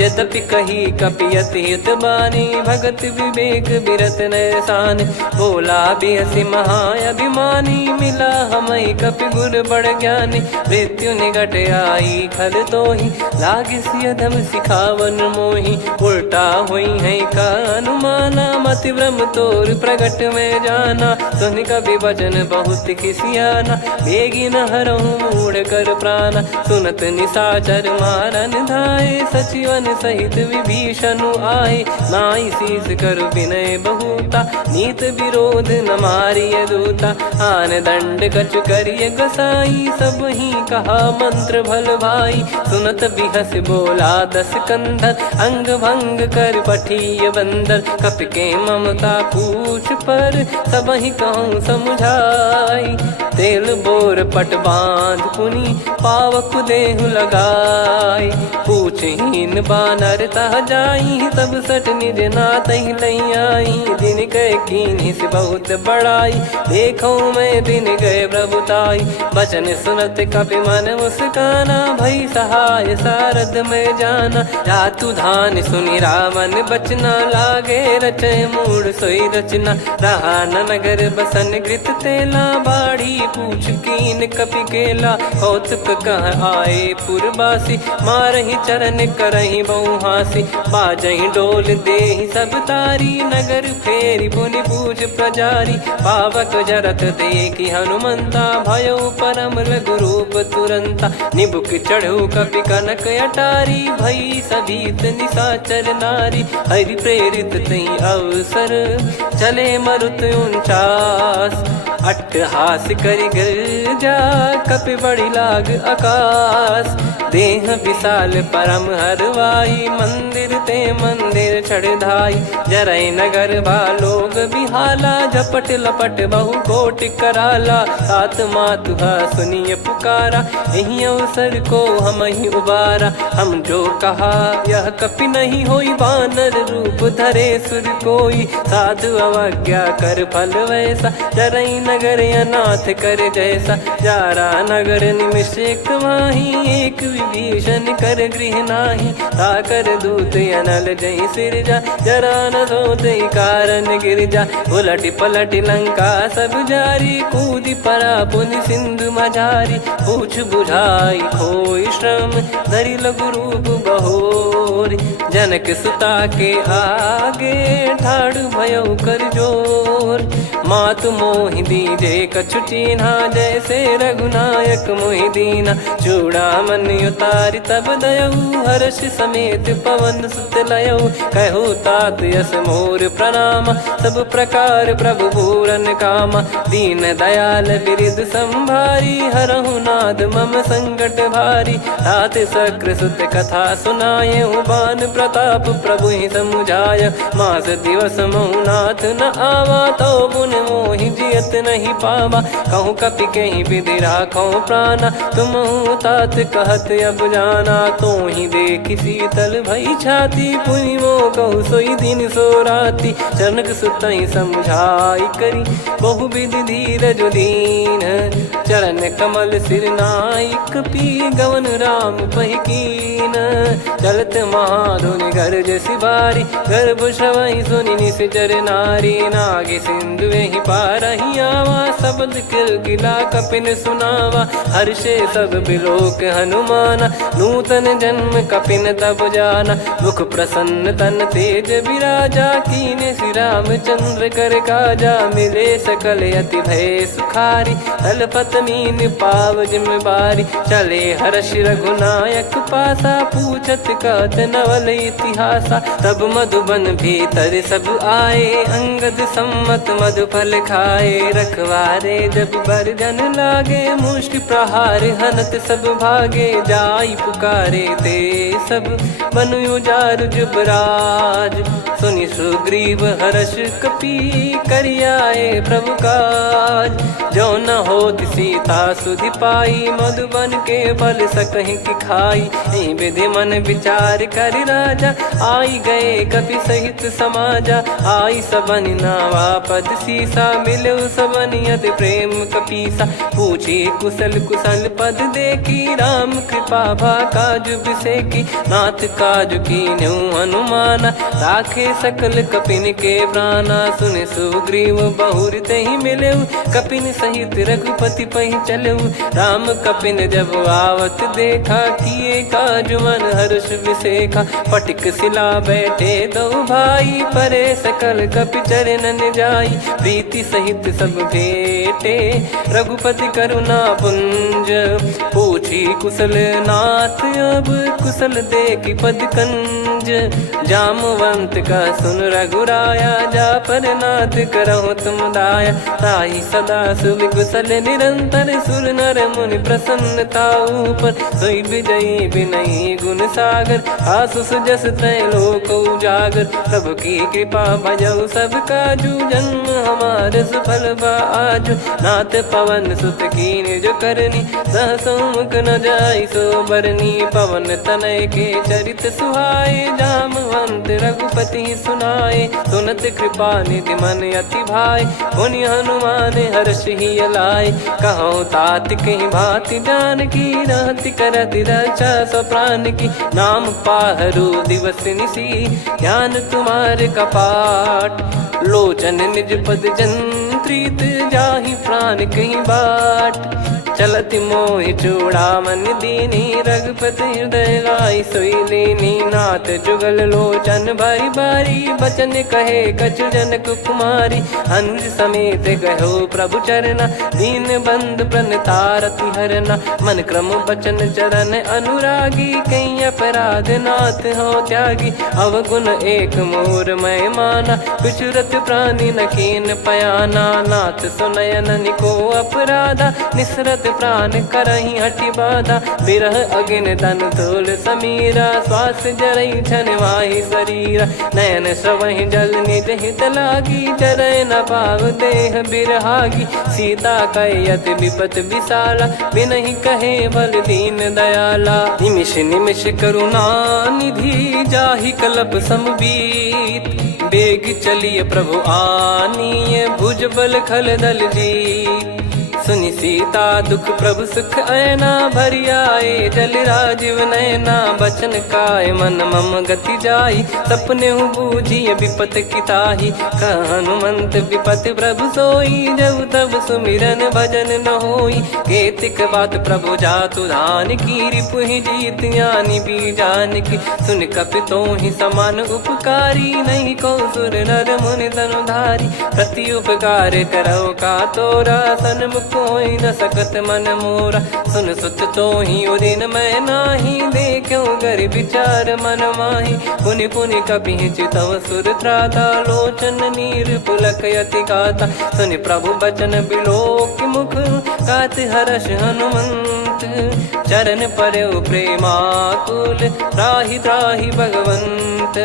यद्यपि कही कपियति हित बानी भगत विवेक बिरत नैसान बोला बिहसी महाअभिमानी मिला हमई कपि गुर बड़ ज्ञानी मृत्यु निकट आई खल तो ही लागे सियधम सिखावन मोही उल्टा हुई है का अनुमाना मति ब्रह्म तोर प्रगट में जाना सुन कवि वचन बहुत खिसियाना बेगी न हरहु मूढ़ कर प्राण सुनत निशाचर मारन धाये सचिवन सहित विभीषणु आए नाई शीस कर विनय बहुता नीत विरोध न मारिय दूता आन दंड कछ करिय गसाई सब ही कहा मंत्र भल भाई सुनत बिहस बोला दस कंधर अंग भंग कर पठिय बंदर कप के ममता पूछ पर सब ही कहूँ समझाई तेल बोर पट बांध पुनि पावक देहु लगाई पूछहीन बानर तह जाई सब सट निज नाथ ही लई आई दिन गए कीन्ही से बहुत बड़ाई देखो मैं दिन गए प्रभुताई बचन सुनत कपि मन मुस्काना भई सहाय सारद में जाना जातु धान सुनि रावण बचना लागे रचय मूड सोई रचना रहा न नगर बसन कृत तेला बाड़ी पूछ कीन कपि केला, कौतुक कह आए पुरबासी, मारहि चरण करहि बहु हासी, बाजहि डोल देहि सब तारी, नगर फेरी पुनि पूज प्रजारी, पावक जरत देखि हनुमंता, भयो परम लघु रूप तुरंता, निबुक चढ़ऊ कपि कनक अटारी, भई सभीत निशाचर नारी, हरि प्रेरित तई अवसर, चले मरुत 49, अट्टहास करि गर्जा, कपि बड़ी लाग आकाश, देह विशाल परम हरवाई, मंदिर ते मंदिर चढ़धाई, जरई नगर बालोग बिहाला, झपट लपट बहु कोटि कराला, सात मातुहा सुनिय पुकारा, यही अवसर को हम ही उबारा, हम जो कहा यह कपि नहीं होई, वानर रूप धरे सुर कोई, साधु अवज्ञा कर फल वैसा, जरई नगर अनाथ कर जैसा, जारा नगर निमिष एक माही, एक विभीषण कर गृह नाही, ताकर दूत अनल जय सिरजा, जरा न सोते कारण गिरजा, उलट पलट लंका सब जारी, कूदी परा पुनि सिंधु मझारी, पूछ बुझाई खोई श्रम, धरि लघु रूप बहोरी, जनक सुता के आगे, ठाड़ भयउ कर जोर, मातु मोहि दीजे कछु चीन्हा, जैसे रघुनायक मोहि दीना, चूड़ामन उतारि तब दयऊ, हर्ष समेत पवन सुत लयऊ, कहु तात यस मोर प्रणाम, सब प्रकार प्रभु पूरन कामा, दीन दयाल बिरिद संभारी, हरहु नाद मम संकट भारी, तात सक्र सुत कथा सुनाये, बान प्रताप प्रभु ही समुझाय, मास दिवस महु नाथ न आवा, तो पुन मोहि जियत नहीं पावा, कहूँ कपि कहीं विधि राखो प्राणा, तुम तात कहत अब जाना, तो ही देखि शीतल भई छाती, पुनि मो कहु सोई दिन सो राती, जनक सुतहि समझाई करी, बहु विधि धीरज दीन, चरण कमल सिर नाई, कपि गवन राम पहि कीन, चलत महाधुनि गरज सिबारी, गर्भ श्रवहि सुनि निश्चर नारी, नागे सिंधु ही पारहि आवा, शब्द किलकिला कपिन सुनावा, हर्षे सब बिलोक हनुमाना, नूतन जन्म कपिन तब जाना, मुख प्रसन्न तन तेज विराजा, कीने श्री रामचंद्र कर काजा, मिले सकल अति भय सुखारी, तलपत मीन पाव जिम बारी, चले हर्ष रघुनायक पासा, पूछत कहत नवल इतिहासा, तब मधुबन भीतर सब आए, अंगद सम्मत मधुफल खाए, रखवारे जब बरजन लागे, मुष्टि प्रहार हनत सब भागे, जाई पुकारे ते सब बनु उजारु जुबराज, सुनि सुग्रीव हर्ष कपि करियाए प्रभु काज, जो न होत सीता सुधि पाई, मधुबन के बल सकहि की खाई, यही विधि मन विचार कर राजा, आई गए कपि सहित समाजा, आई सबनि नावा पद सीसा, मिलो सबनि अति प्रेम कपीसा, पूछी कुशल कुशल पद देखी, राम कृपा भा काज बिसेकी, नाथ काज कीन्हु हनुमाना, राखे सकल कपिन के प्राणा, सुनि सुग्रीव बहुर तहि मिलेऊ, कपिन सहित रघुपति पहि चलेऊ, राम कपिन जब आवत देखा, किए काज मन हर्ष विसेखा, पटिक सिला बैठे दो भाई, परे सकल कपि चरणन जाई, प्रीति सहित सब भेटे, रघुपति करुणा पुंज, पूछी कुशल नाथ अब कुशल देखि पद कंज, जामवंत का सुन रघुराया, जा पर नाथ करहु तुम दाया, ताहि सदा सुभि कुशल निरंतर, सुर नर मुनि प्रसन्नता ऊपर, सोई विजयी विनयी गुण सागर, आसु सुजस त्रैलोक उजागर, प्रभु की कृपा भजऊ सब काजू, जन्म हमार सफल बा आजु, नाथ पवन सुत कीन जो करनी, सहसो मुख न जाई सो बरनी, पवन तनय के चरित सुहाए, जामवंत रघुपति सुनाए, सुनत कृपा निधि मन अति भाई, पुनि हनुमान हर्ष ही लाए, कहो तात कहीं भांति जान की, रहति करति रक्षा सो प्राण की, नाम पाहरु दिवस निसी, ज्ञान तुम्हारे कपाट, लोचन निज पद जन त्रीत जाहि प्राण कहीं बाट। चलत मोहि चूड़ामन दीनी रघुपति हृदय लाई सोई लीनी। नाथ जुगल लोचन बारी बारी बचन कहे कछु जनक कुमारी। अनुज समेत गयो प्रभु चरना दीन बंद प्रणतारति हरना। मन क्रम बचन चरण अनुरागी कहीं अपराध नाथ हो त्यागी। अवगुण एक मोर मैं माना विचुरत प्राणी न कीन पयाना। नाथ सुनयन निको अपराधा निसरत प्राण करही हटि बाधा। बिरह अगिन तन तोल समीरा श्वास जरई छन माही शरीरा। नयन श्रवहि जल निज हित लागी जरय न पाव देह बिरहागी। सीता कैयत विपत विशाला बिनहि कहे बल दीन दयाला। निमिष निमिष करुणा निधि जाहि कल्प समबीत। बेग चलिए प्रभु आनीय भुज बल खल दल जीत। सुनि सीता दुख प्रभु सुख ऐना भरि आए जल राजीव नैना। बचन काय मन मम गति जाई सपने हूँ बूझी विपत किताही। हनुमंत विपत प्रभु सोई जब तब सुमिरन भजन न होई। केतिक बात प्रभु जातु धान की रिपुहि जीत यानी बीजान की। सुन कपितो ही समान उपकारी नहीं को सुर नर मुनि धनुधारी। प्रति उपकार करो का तोरा सन्मुख कोई न सकत मन मोरा। सुन सुत तो ही उदिन मैं नाही देखो गर विचार मन माही। पुनि पुनि कपि चितव सुर त्राता लोचन नीर पुलक यति गाता। सुनि प्रभु बचन बिलोक मुख गात हर्ष हनुमंत। चरण परयो प्रेमाकुल त्राहि त्राहि भगवंत।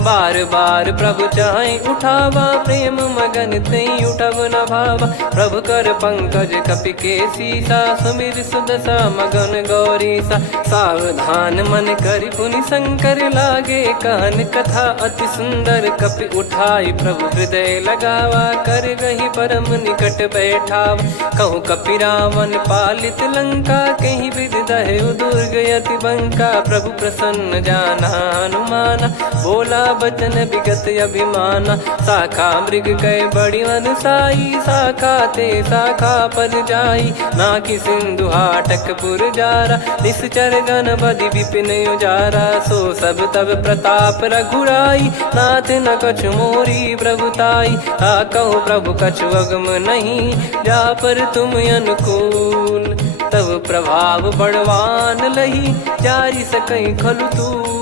बार बार प्रभु चाहि उठावा प्रेम मगन तई उठब न भावा। प्रभु कर पंकज कपि के सीसा सुमिर सुदशा मगन गौरीसा। सावधान मन करि पुनि शंकर लागे कहन कथा अति सुंदर। कपि उठाई प्रभु हृदय लगावा कर गही परम निकट बैठावा। कहूँ कपि रावण पालित लंका कहीं विद दहु दुर्ग यति बंका। प्रभु प्रसन्न जाना हनुमाना बोला बचन विगत अभिमाना। शाखा मृग कह बड़ी अनुसाई शाखा ते शाखा पर जाई। ना कि सिंधु हाटक पुर जारा निश्चर गण बदि विपिन उजारा। सो सब तब प्रताप रघुराई नाथ न कछु मोरी प्रभुताई। कहो प्रभु कछु अगम नहीं जा पर तुम अनुकूल। तब प्रभाव बड़वान लही जारी सकई खलु तूल।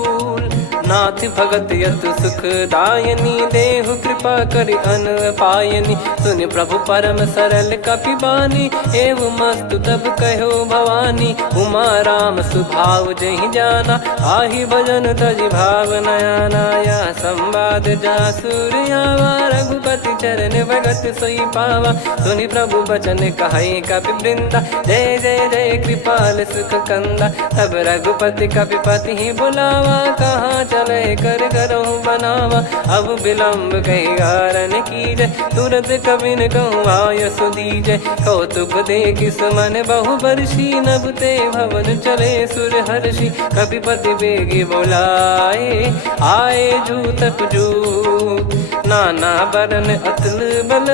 नाथ भगत यत सुख दायनी देहु कृपा करि अन पायनी। सुन प्रभु परम सरल कपि बानी एवं मस्तु तब कहो भवानी। उमा राम सुभाव जहि जाना आहि भजन तजि भाव नयाना। या संवाद जासुर आवा रघुपति चरण भगत सोई पावा। सुनि प्रभु बचन कहै कपि वृंदा जय जय जय कृपाल सुख कंदा। तब रघुपति कपिपति ही बुलावा कहाँ चले कर करो बनावा। अब विलम्ब कही कारण कीजय तुरंत कबिन कहूँ आय सुदीजय। कौतुक देख सुमन बहु बरसी नभ ते भवन चले सुर हर्षि। कपिपति बेगी बोलाए आए जूतक जूत। नाना बरन अतुल बल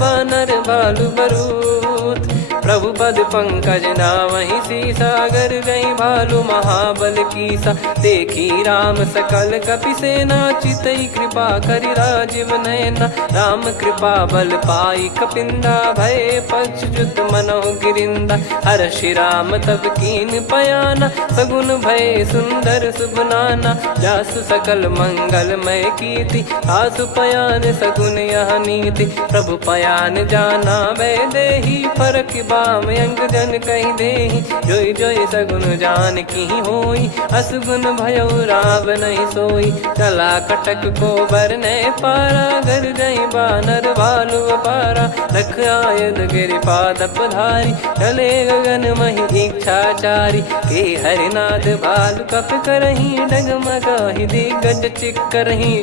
बानर बालु बरूत। प्रभु पद पंकज नामहि सीसागर गई भालु महाबल कीसा। देखी राम सकल कपि सेना चितई कृपा करि राजीव नयना। राम कृपा बल पाई कपिंदा भय पक्षजुत मनोह गिरिंदा। हर्षि राम तब कीन पयाना सगुन भय सुंदर सुबनाना। जासु सकल मंगलमय कीर्ति आसु पयान सगुन यह नीति। प्रभु पयान जाना वै देहि फरक बाम अंग जन कहि देहि। जोई जोई सगुन जान की होई असुगुन भयो राव नहीं सोई। चला कटक को बरने पारा घर जई बानर भालु अपारा। लख आयद गिरि पाद पधारी चले गगन महि इच्छाचारी। के हरिनाथ भालु कप करही डगमगाहि दिग्गज चिक करही।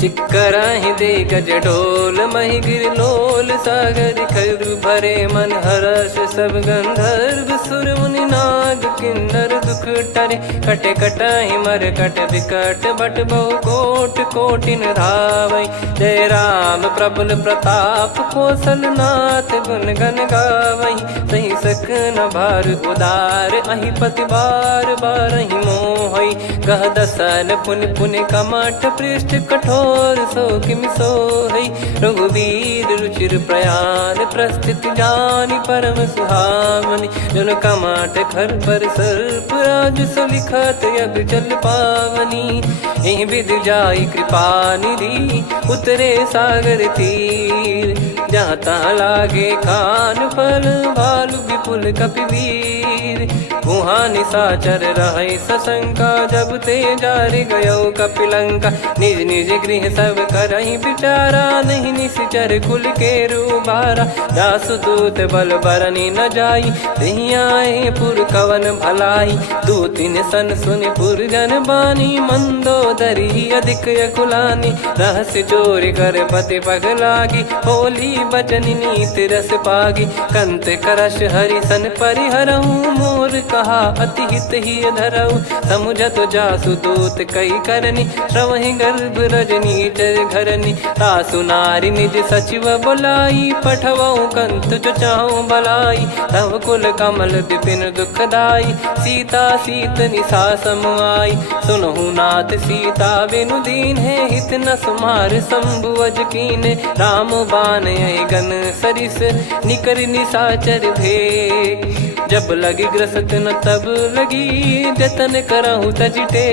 चिक्कराहि दे गज डोल मही गिर लोल सागर खर भरे मन हर्ष सब गंधर्व सुर मुनि नाग किन्नर दुख टरे कटे कटाहि मर कट विकट बट बहु कोट कोटिन धावै जय राम प्रबल प्रताप कौशल नाथ गुण गण गावै सही सक न भार उदार अहि पति बार बारहि मोहै गह दसन पुन पुन कमठ पृष्ठ कठोर सो किमि सोहै रघुवीर रुचिर प्रयाण प्रस्थित जानि परम सुहावनि जन कमठ खर पर सर्प राज सलिखत यग जल पावनी एहि विध जाई कृपा निधि उतरे सागर तीर जाता लागे खान फल भालु विपुल कपिवीर वहाँ निशाचर रहे सशंका जब ते जारि गयो कपिलंका निज निज गृह सब करहि बिचारा नहीं निश्चर कुल के रूबारा जासु दूत बल बरनी न जाई तहि आए पुर कवन भलाई दू तीन सन सुनि पुर जन बानी मंदोदरी अधिक अकुलानी रहस्य चोरी कर पति पग लागी होली बचन नीत रस पागी कंत करश हरि सन परिहरऊँ मोर कहा अति हित ही धरऊ समुझत जासु दूत कई करनी श्रवहि गर्भ रजनी चर घरनी तासु नारी निज सचिव बोलाई पठवऊ कंत जो चाहूं बलाई तव कुल कमल विपिन दुखदाई सीता सीत निशा समुआई सुनहु नाथ सीता बिनु दीन है हित न सुमार शंभुअज कीने राम बान गन सरिस निकर निशाचर भेग जब लगी ग्रसत न तब लगी जतन करहु तजिटे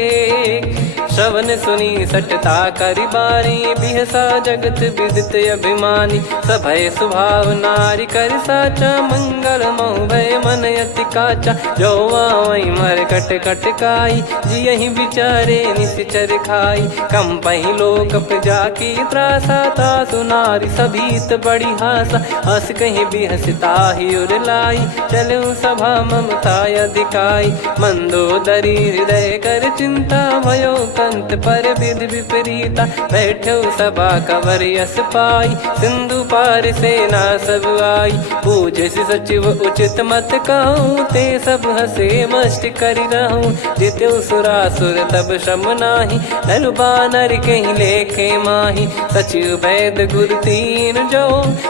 श्रवण सुनी सटता करि बारी बिहसा जगत विदित अभिमानी सभय स्वभाव नारी कर साचा मंगल मोह भय मन अति काचा जो आवई मर कट कट काई जियहि बिचारे निश्चर खाई कम पही लोक प्रजा की त्रासा तासु नारी सभीत बड़ी हासा हस कहीं बिहसता ही उर लाई चलूं सभा ममता अधिकाई मंदोदरी हृदय कर चिंता भयो कंत पर विधि विपरीता बैठो सभा कवर यस पाई सिंधु पार सेना सब आई पूजे सचिव उचित मत कहूँ ते सब हसे मस्त करि रहूं जित्यु सुरासुर तब श्रम नाही नर बानर कहीं लेखे माही सचिव वैद गुरु तीन जो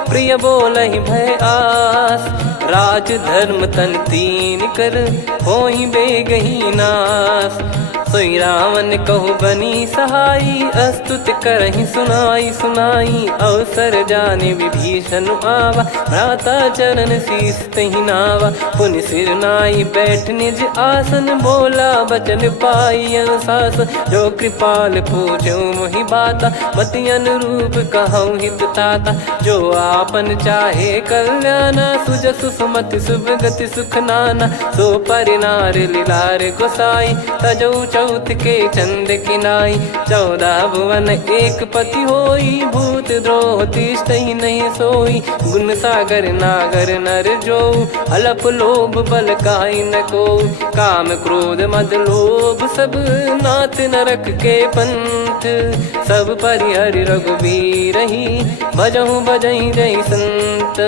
प्रिय बोलहि भय आस राज धर्म तन तीन कर होई बेगही नास सोई रावण कहु बनी सहाई अस्तुत करहि सुनाई सुनाई अवसर जाने विभीषण आवा भ्राता चरण शीस तहि नावा पुन सिर नाई बैठ निज आसन बोला बचन पाई अनुशास जो कृपाल पूछो मोहि बाता मति अनुरूप कहूँ हित ताता जो आपन चाहे कल्याणा सुजसु सुमति शुभ गति सुख नाना सो परिनार लीलार गोसाई तजौ चौथ के चंद किनाई 14 भुवन एक पति होई भूत द्रोह तिष्ठहि नहीं सोई गुण सागर नागर नर जो अलप लोभ बल काई न को काम क्रोध मद लोभ सब नाथ नरक के पंथ सब परिहरि रघुवीर ही भजहु भजहि जय संत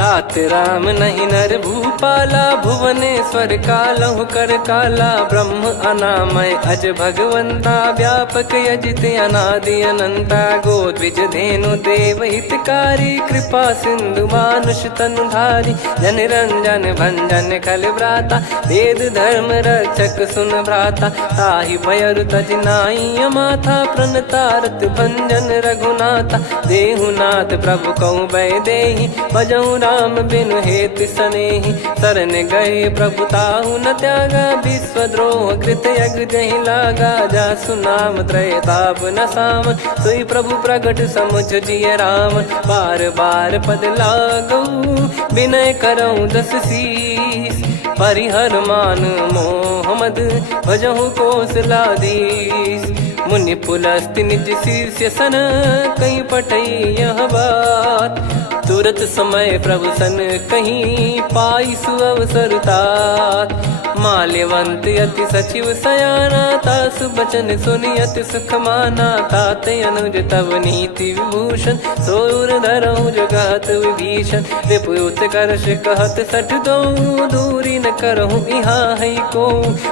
हाथ राम नहीं नर भूपाला भुवनेश्वर कालहु कर काला ब्रह्म अनामय अज भगवंता व्यापक यजित अनादि अनंता गोद्विज धेनु देव हितकारी कृपा सिंधु मानुष तनुधारी जन रंजन भंजन खल भ्राता वेद धर्म रक्षक सुन भ्राता ताहि भयरु तज नाई माथा प्रणतारत भंजन रघुनाथा देहुनाथ प्रभु कहु भय देहि भजहु राम बिनु हेतु सनेहि शरण गए प्रभु ताहु न त्यागा विश्वद्रोह कृत यज्ञ जहि लागा जासु नाम त्रय ताप न सामन सोई प्रभु प्रगट समुझ जिय राम बार बार पद लागऊ विनय करऊँ दस शीस परिहर मान मोह मद भजहु कौशलाधीश मुनि पुलस्त्य निज शीर्ष सन कहीं पटई यह बात तुरत समय प्रभु सन कहीं पाई सुअवसर तात माल्यवंत अति सचिव सयाना, तासु बचन सुनि अति सुख माना। ताते अनुज तव नीति विभूषण, सोर धरहु जगत विभीषण। रिपुत करश कहत सठ दो, दूरी न करहु इहाँ है को।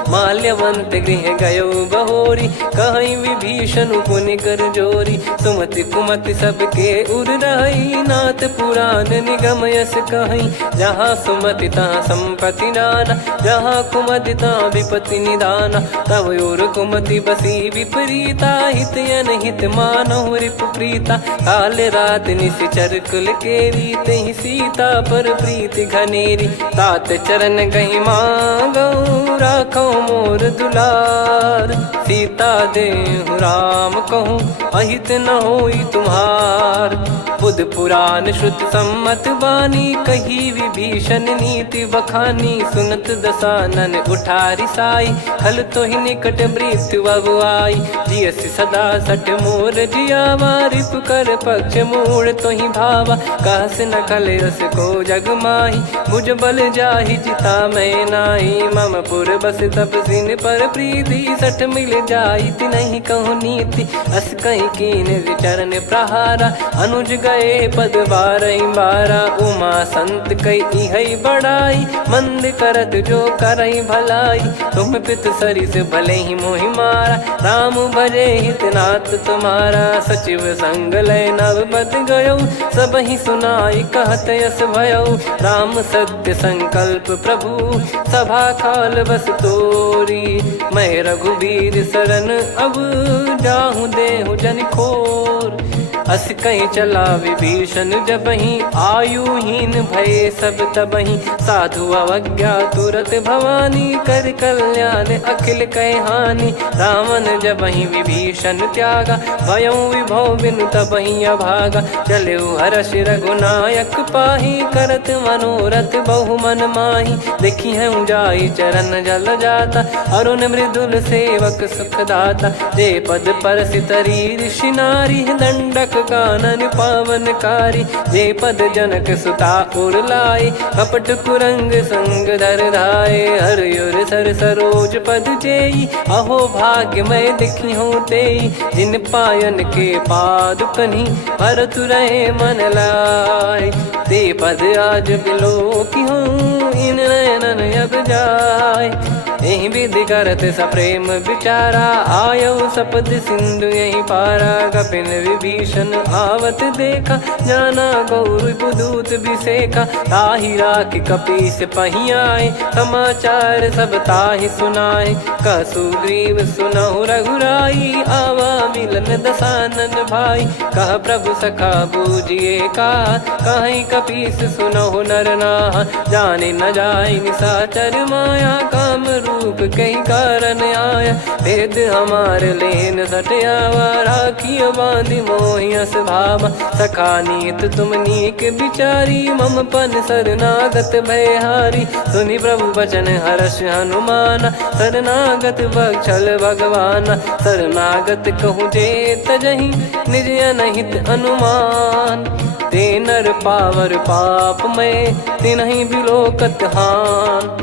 माल्यवंत गृह गयो बहोरी, कहीं विभीषण पुनि कर जोरी। सुमति कुमति सबके उर रही, नाथ पुराण निगम यस कहीं। जहाँ सुमति तहाँ संपत्ति नाना, जहाँ कुमति तहाँ विपत्ति निदाना। तब और कुमति बसी विपरीता, हित अनहित मानहु रिपु प्रीता। काल रात निश्चर कुल केरी, तहि सीता पर प्रीति घनेरी। तात चरण गही मांगऊ, राखो मोर दुलार। सीता देहु राम कहूँ, अहित न होई तुम्हार। बुध पुराण श्रुत सम्मत बानी, कही विभीषण नीति बखानी। सुनत दसानन उठारी साई, खल तो ही निकट मृत्यु अब आई। जियसि सदा सट मोर जियावा, रिप कर पक्ष मूड़ तो ही भावा। कहस न खल रस को जग माही, भुज बल जाहि जिता मैं नाई। मम पुर बस तब सिन पर प्रीति, सठ मिल जाई तिनहि कहूँ नीति। अस कहीं कीन चरण प्रहारा, अनुज गए पद बारही बारा। उमा संत कई इहै बड़ाई, मंद करत जो करई भलाई। तुम पित सरिस भले ही मोहि मारा, राम भजे हित नाथ तुम्हारा। सचिव संग लय नव बद गयो, सब ही सुनाई कहत यस भयो। राम सत्य संकल्प प्रभु, सभा काल बस तोरी। मैं रघुबीर शरण अब, जाहूँ देहु जन खोर। अस कहीं चला विभीषण जबहि, आयुहीन भये सब तबहि। साधु अवज्ञा तुरत भवानी, कर कल्याण अखिल कह हानि। रावण जबहि विभीषण त्यागा, भयउ विभव बिनु तबहि अभागा। चलऊ हर्ष रघुनायक पाही, करत मनोरथ बहु मन माही। देखी है जाई चरण जल जाता, अरुण मृदुल सेवक सुखदाता। जे पद परसि तरी ऋषि नारी, दंडक कानन पावनकारी। जे पद जनक सुता उर लाए, कपट कुरंग संग धर धाये। हरियुर सर सरोज पद जेई, अहो भाग्य मैं दिखी हूँ तेई। जिन पायन के पाद कन्ही, भरतु रहे मन लाए। ते पद आज बिलो की हूँ, इन नयनन अब जाय। यही विधि करत सप्रेम विचारा, आयो सपद सिंधु यही पारा। कपिन विभीषण आवत देखा, जाना गौर बुदूत बिसेखा। ताहि राख कपीस पही आए, समाचार सब ताहि सुनाए। कह सुग्रीव सुनहु रघुराई, आवा मिलन दसानन भाई। कह प्रभु सखा बूझिए का, कहीं कपीस सुनहु नर नाहा। जाने न जाय निशाचर माया, काम रूप कई कारण आया। भेद हमार लेन सटयावा, राखियो बांधि मोहियस भावा। सखा नीत तुम नीक बिचारी, मम पन शरणागत भयहारी। सुनि प्रभु बचन हर्ष हनुमाना, शरणागत बक्षल भगवाना। शरणागत कहूँ जे तजहि, निज अनहित अनुमान। ते नर पावर पाप में, तिन्हि बिलोकत हान।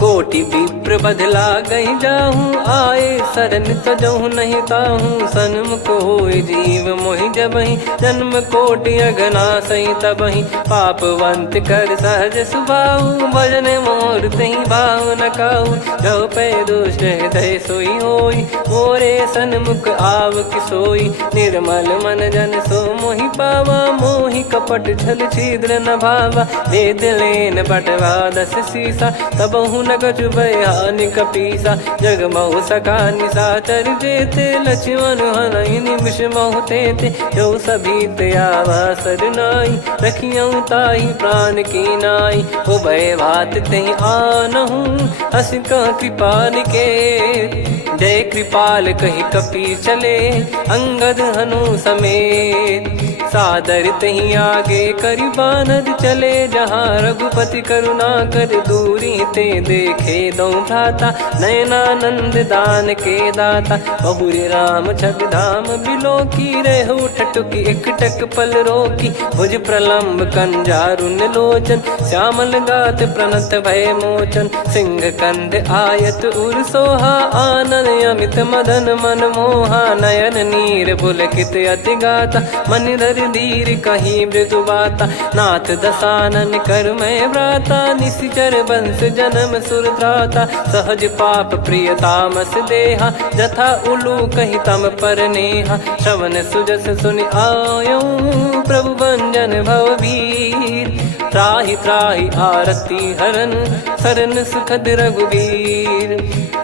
कोटि विप्र बदला गई जाहूँ, आए शरण तजहु नहीं ताहूँ। सन्मुख होय जीव मोहि जबहि, जन्म कोटि अघना सही तबहि। पापवंत कर सहज सुभाऊ, भजन मोर तहि भाव न काऊ। जो पै दुष्ट हृदय सोई होई, मोरे सन्मुख आव किसोई। निर्मल मन जन सो मोहि पावा, मोहि कपट छल छिद्र न भावा। वेद लेन बटवा दस सीसा, तबहु न कछु बयान कपीसा। जग महु सखा निशाचर जेते, लक्ष्मण हनहि निमिष महु तेते। जो सभी त्यावा सरनाई, रखियऊ ताहि प्राण की नाई। हो भय भात तहि आनहु, हस कह कृपाल के। जय कृपाल कहि कपी चले, अंगद हनु समेत। सादर तही आगे करी बानर चले जहाँ रघुपति करुणा कर दूरी ते देखे दो भ्राता नयनानंद दान के दाता बहुरे राम छवि धाम बिलो की रेहू ठटुकी एकटक पल रोकी भुज प्रलम्ब कंजारुन लोचन श्यामल गात प्रणत भय मोचन सिंह कंध आयत उर सोहा आनन अमित मदन मन मोहा नयन नीर पुलकित अति गाता मन धर धीर कहीं मृदु बाता नाथ दसानन कर मैं व्राता निशिचर बंस जन्म सुरत्राता सहज पाप प्रिय तामस देहा जथा उलू कही तम पर नेहा श्रवण सुजस सुनि आयो प्रभु भंजन भववीर त्राहि त्राहि आरती हरन सरन सुखद रघुवीर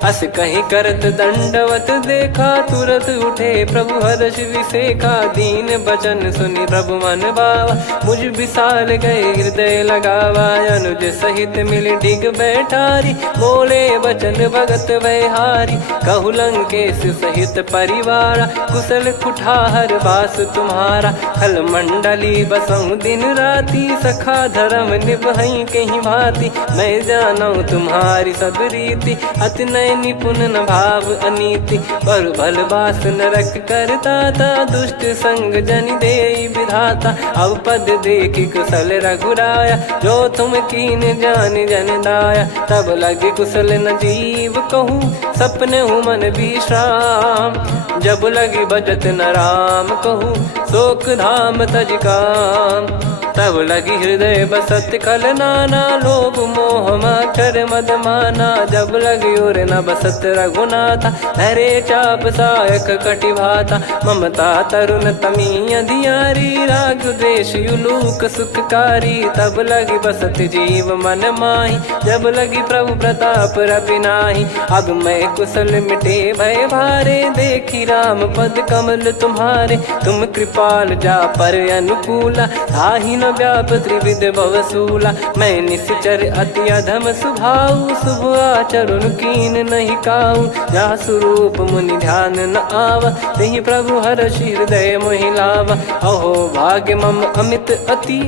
अस कहीं करत दंडवत देखा तुरत उठे प्रभु हर्ष विसेखा दीन बचन सुनि प्रभु मन भावा मुझ विशाल गए हृदय लगावा अनुज सहित मिल डिग बैठारी बोले बचन भगत वैहारी कहु लंकेश सहित परिवार कुशल कुठार बास तुम्हारा खल मंडली बसऊं दिन राती सखा धर्म निभई कहीं भांति मैं जानू तुम्हारी सब रीति अति नय निपुण न भाव अनीति पर भल बास नरक करता था दुष्ट संग जन दे विधाता अब पद देखी कुशल रघुराया जो तुम कीन जान जन दाया तब लगे कुशल न जीव कहूँ सपने हूँ मन विश्राम जब लगी बजत न राम कहूँ शोक धाम तज काम तब लगी हृदय बसत खल नाना लोभ मोह मकर मद माना जब लगी उर न बसत रघुनाथा हरे चाप सायक कटि भाता ममता तरुण तमी अधियारी राग द्वेष युलूक सुखकारी तब लगी बसत जीव मन माही जब लगी प्रभु प्रताप रवि नाही अब मैं कुशल मिटे भय भारे देखी राम पद कमल तुम्हारे तुम कृपाल जा पर अनुकूला ताहि न व्याप त्रिविध भवसूला मैं निश्चर अति अधम सुभाऊ शुभ आचरण कीन नहीं काऊ जा स्वरूप मुनि ध्यान न आवा तेहि प्रभु हर्ष हृदय मोहि लावा अहो भाग्य मम अमित अति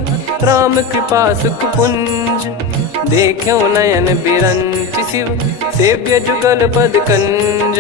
राम कृपा सुख पुंज देखो नयन बिरंच शिव सेव्य जुगल पद कंज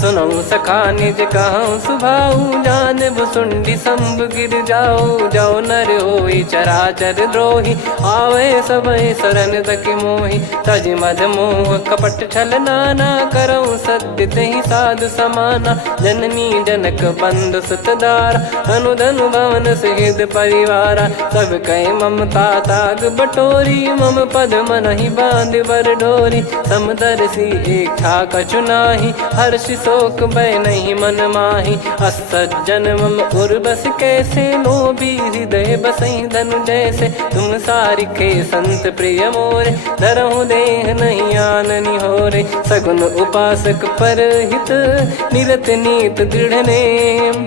सुनऊ सखा निज कहूँ सुभाऊ जान भुसुंडी संभ गिर जाओ जाओ नर होई चराचर द्रोही आवे सबय शरण तक मोहि तज मद मोह कपट छल नाना करऊँ सत्य तहि साधु समाना जननी जनक बंधु सुतदारा अनुधनु भवन सहित परिवारा सब कहे ममता ताग बटोरी मम पद मन ही बांध बर डोरी समदर्शी इच्छा कछु नाही हर्ष शोक भय नहीं मन माही असज्जन मम उर्बस कैसे लोभी हृदय बसई धनु जैसे तुम सारिखे संत प्रिय मोरे धरहु देह नहीं आननि होरे सगुन उपासक पर हित निरत नीत दृढ़ नेम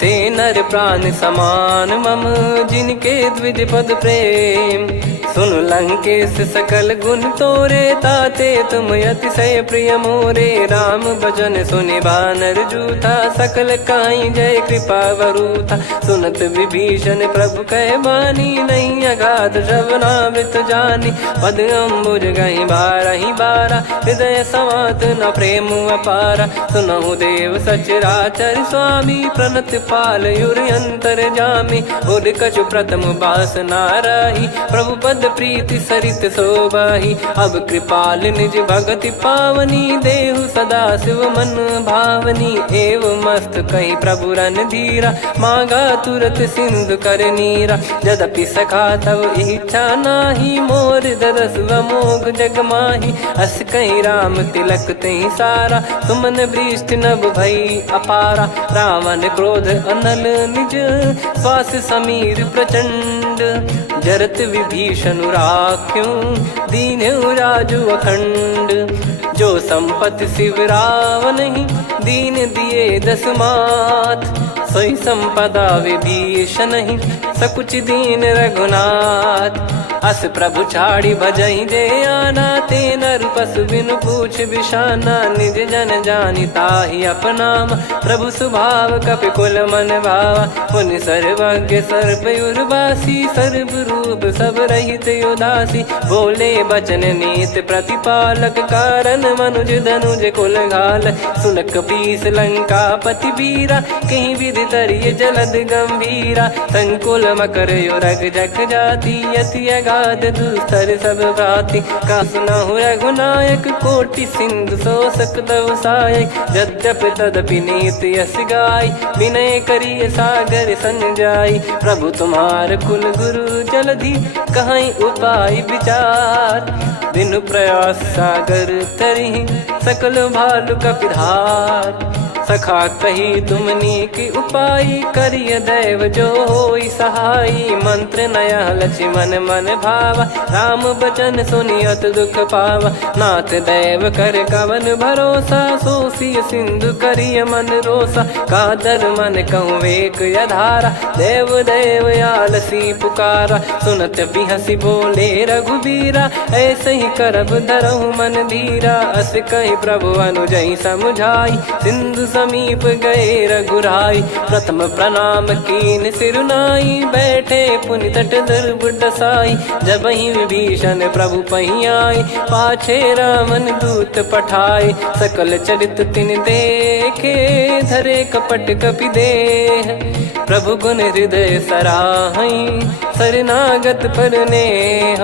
ते नर प्राण समान मम जिनके द्विज पद प्रेम सुन लंकेश सकल गुण तोरे ताते तुम अतिशय प्रिय मोरे राम भजन सुनि बानर जूथा सकल काई जय कृपा वरूथा सुनत विभीषण प्रभु कह बानी नहीं अगाध श्रवणामृत जानी पद अम्बुज गही बारा हृदय समात न प्रेम अपारा सुनहु देव सचराचर स्वामी प्रणत पाल युर अंतर जामी उद कछु प्रथम बास नाराही प्रभु पद प्रीति सरित शोभाही अब कृपाल निज भगति पावनी देहु सदा शिव मन भावनी एव मस्त कही प्रभु रन धीरा मांगा तुरत सिंधु कर नीरा यद्यपि सखा तब इच्छा नाही मोर दरस मोग जग माही अस कहीं राम तिलक तही सारा सुमन वृष्टि नभ भई अपारा रावण क्रोध अनल निज श्वास समीर प्रचंड जरत विभीषण राख्यों दीन राजु अखंड जो संपत्ति शिव रावण ही दीन दिए दस मात सोई संपदा विभीषण ही सकुच दीन रघुनाथ। अस प्रभु छाड़ी भजई जे आना, ते नर पशु बिनु पूछ बिशाना। निज जन जानि ताहि अपनाम, प्रभु स्वभाव कपि कुल मन भावा। पुनि सर्वज्ञ सर्वयुर्वासी, सर्व रूप सब रहित उदासी। बोले बचन नीत प्रतिपालक, कारण मनुज धनुज कुल घाल। सुनक पीस लंका पति वीरा, कहीं विधि तरिय जलद गंभीरा। संकुल मकर युरग जग जाति, यति अगाध दुस्तर सब भांति। का सुनहु रघुनायक, कोटि सिंधु शोषक तव सहायक। यद्यपि तदपि नीति यस गाय, विनय करिय सागर सन जाई। प्रभु तुम्हार कुल गुरु जलधि, कहीं उपाय विचार। बिनु प्रयास सागर तरिहि, सकल भालु कपिधार। सखा कही तुमनी की उपाय, करिय दैव जो होई सहाई। मंत्र नया लक्ष्मण मन भावा, राम बचन सुनियत दुख पावा। नाथ दैव कर कवन भरोसा, सोसिय सिंधु करिय मन रोसा। कादर मन कहूँ एक यधारा, देव देव आलसी पुकारा। सुनत बिहसी बोले रघुबीरा, ऐसे ही करब धरहु मन धीरा। अस कही प्रभु अनुजई समुझाई, सिंधु समीप गए रघुराई। प्रथम प्रणाम कीन सिरुनाई, बैठे पुनि तट दर्भ डसाई। जब ही विभीषण प्रभु पही आए, पाछे रामन दूत पठाए। सकल चरित तिन देखे, धरे कपट कपि देह। प्रभु गुण हृदय सराहई, शरणागत पर नेह।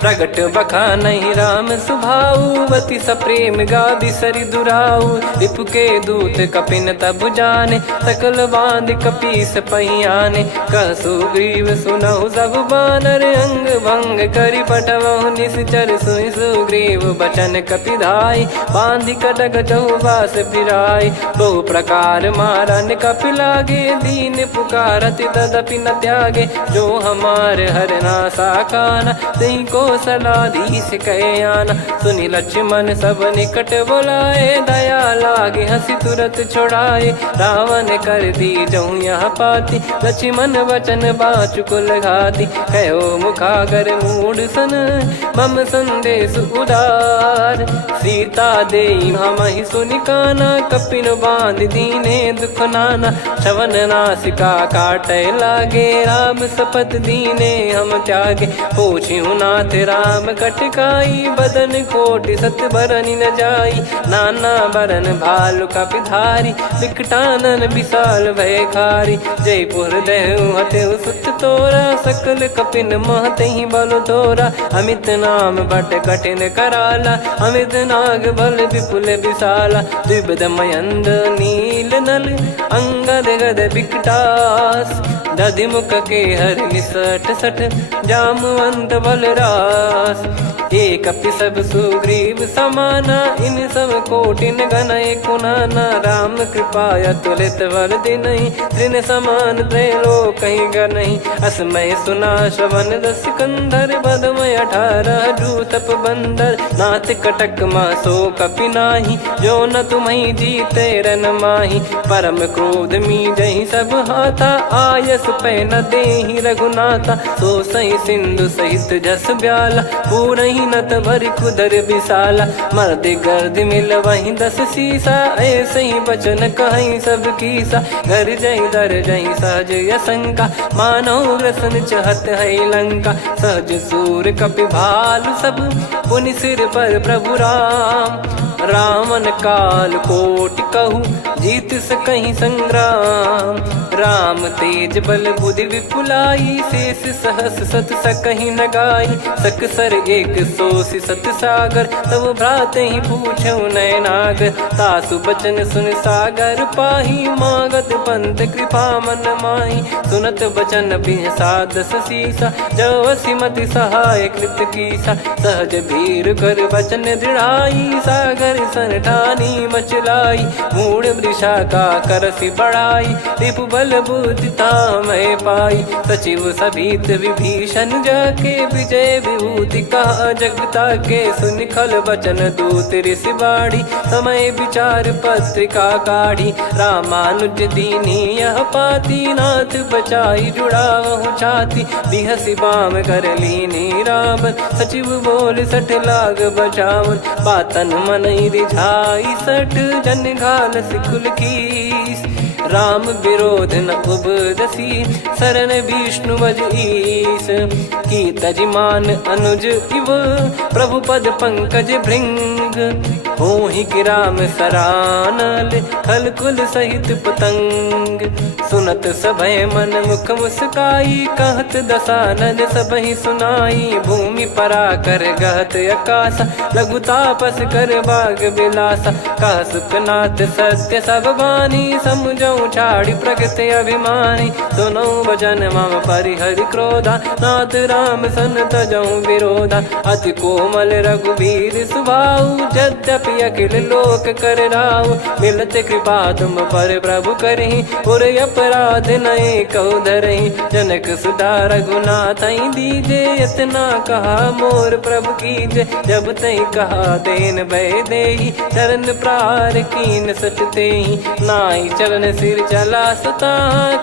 प्रगट बखानहि राम सुभाऊ, बति सप्रेम गादि सरि दुराऊ। रिपु के दूत कपिन तब जाने, सकल बांध कपीस पहियाने। कह सुग्रीव सुनहु सब बानर, अंग भंग करि पठवहु निश्चर। सुनि सुग्रीव बचन कपिधाई, बांधि कटक चहुबास फिराई। बहु प्रकार मारन कपि लागे, दीन पुकारति तदपि न त्यागे। जो हमार हरना साकाना, तिहि को सलाधीश कहे आना। सुनि लक्ष्मण सब निकट बुलाए, दया लागे हंसी तुरत छुड़ाए। रावण कर दी जऊँ यहाँ पाती, लक्ष्मण वचन बाचु कुल घाती। कहो मुखागर मूढ़ सन, मम संदेश उदार। सीता देई हमहि सुनि काना, कपिन बांध दीने दुख नाना। श्रवण नासिका काटे लागे, राम शपथ दीने हम त्यागे। पूछिहु नाथ राम कटकाई, बदन कोटि सत बरनि न जाई। नाना बरन भालु कपिधारी, विकटानन विशाल भयकारी। जयपुर देहु हतेउ सुत तोरा, सकल कपिन महतहि बल तोरा। अमित नाम बट कठिन कराला, अमित नाग बल विपुल विशाला। द्विविध मयंद नील नल, अंगद गद विकटास। दधिमुख के हर निसठ सठ, जामवंत बलरास। एक अपि सब सुग्रीव समाना, इन सब कोटिन गनय कुनाना। राम कृपा अतुलित बल दिनहि, तृण समान त्रैलोकहि गनहि। असमय सुना श्रवण रस कंधर, बदमय 18 जूतप बंदर। नाथ कटक मासो कपि नाही, जो न तुम्हि जीते रन माही। परम क्रोध मीजहि सब हाथा, आयस पै न देहि रघुनाथा। सो सही सिंधु सहित जस ब्याला, पूरहि नत भरि कुदर विशाला। मर्द गर्द मिल वहीं 10 सीसा, ऐसे ही बचन कहीं सब कीसा। घर जई दर जई सहज यसंका, मानो ग्रसन चहत है लंका। सहज सूर कपि भालु सब, पुनि सिर पर प्रभु राम। रामन काल कोटि कहू, जीत सकहीं संग्राम। राम तेज बल बुद्धि विपुलाई, शेष सहस सत सकहीं न गाई। सकसर एक सोसि सत सागर, तब भ्राते ही पूछौ नयनागर। तासु बचन सुन सागर पाही, मागत पंत कृपा मन माही। सुनत बचन बिहसा 10 सीसा, जवसि मति सहाय कृत कीसा। सहज भीर कर बचन दृढ़ाई, सागर सन ठानी मचलाई। मूढ़ दिशा का करसी बढ़ाई, रिपु बल बुद्धिता मैं पाई। सचिव सभीत विभीषण जाके, विजय विभूति कहा जगता के। सुन खल वचन दूत ऋषि बाड़ी, समय विचार पत्रिका काढ़ी। रामानुज दीनी यह पाती, नाथ बचाई जुड़ावहु छाती। बिहसी बाम कर लीनी रावण, सचिव बोल सठ लाग बचावन। बातन मन रिझाई सठ, जन घाल सिकुल कीस। राम विरोध न उपदसी, शरण विष्णु बज ईस। की तजिमान अनुज इव, प्रभु पद पंकज भृंग। होहि कि राम सरानल, खल कुल सहित पतंग। सुनत सभय मन मुख मुस्काई, कहत दसानन सबहि सुनाई। भूमि परा कर गहत आकाशा, लघु तापस कर बाग बिलासा। कह सुखनाथ सत्य सब बानी, समझौ छाड़ी प्रगति अभिमानी। सुनो भजन मम परिहरि क्रोधा, नाथ राम सन तजौ विरोधा। अति कोमल रघुवीर सुभाऊ, यद्यपि अखिल लोक कर राऊ। मिलत कृपा तुम पर प्रभु करहि, और अपराध नये कौ धरहि। जनक सुधा रघुनाथ दीजे, इतना कहा मोर प्रभु कीजे। जब तई कहा देन भय देहि, चरण प्रार कीन सट तेहि। नाई चरण सिर चला सता,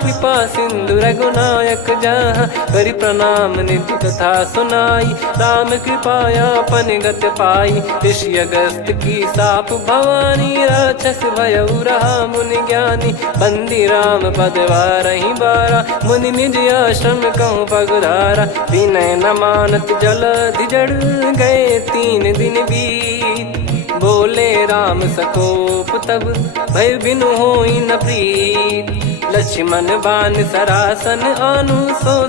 कृपा सिंधु रघुनायक जहाँ। करि प्रणाम निधि कथा सुनाई, राम कृपाया पन गत पाई। ऋषि अगस्त की साप भवानी, राक्षस भयउ रहा मुनि ज्ञानी। बंदी राम पद वारहि बारा, मुनि निज आश्रम कहूँ पगुधारा। विनय न मानत जलधि जड़, गए 3 दिन बीत। बोले राम सकोप तब, भय बिनु होई न प्रीत। लक्ष्मण बान सरासन आनु,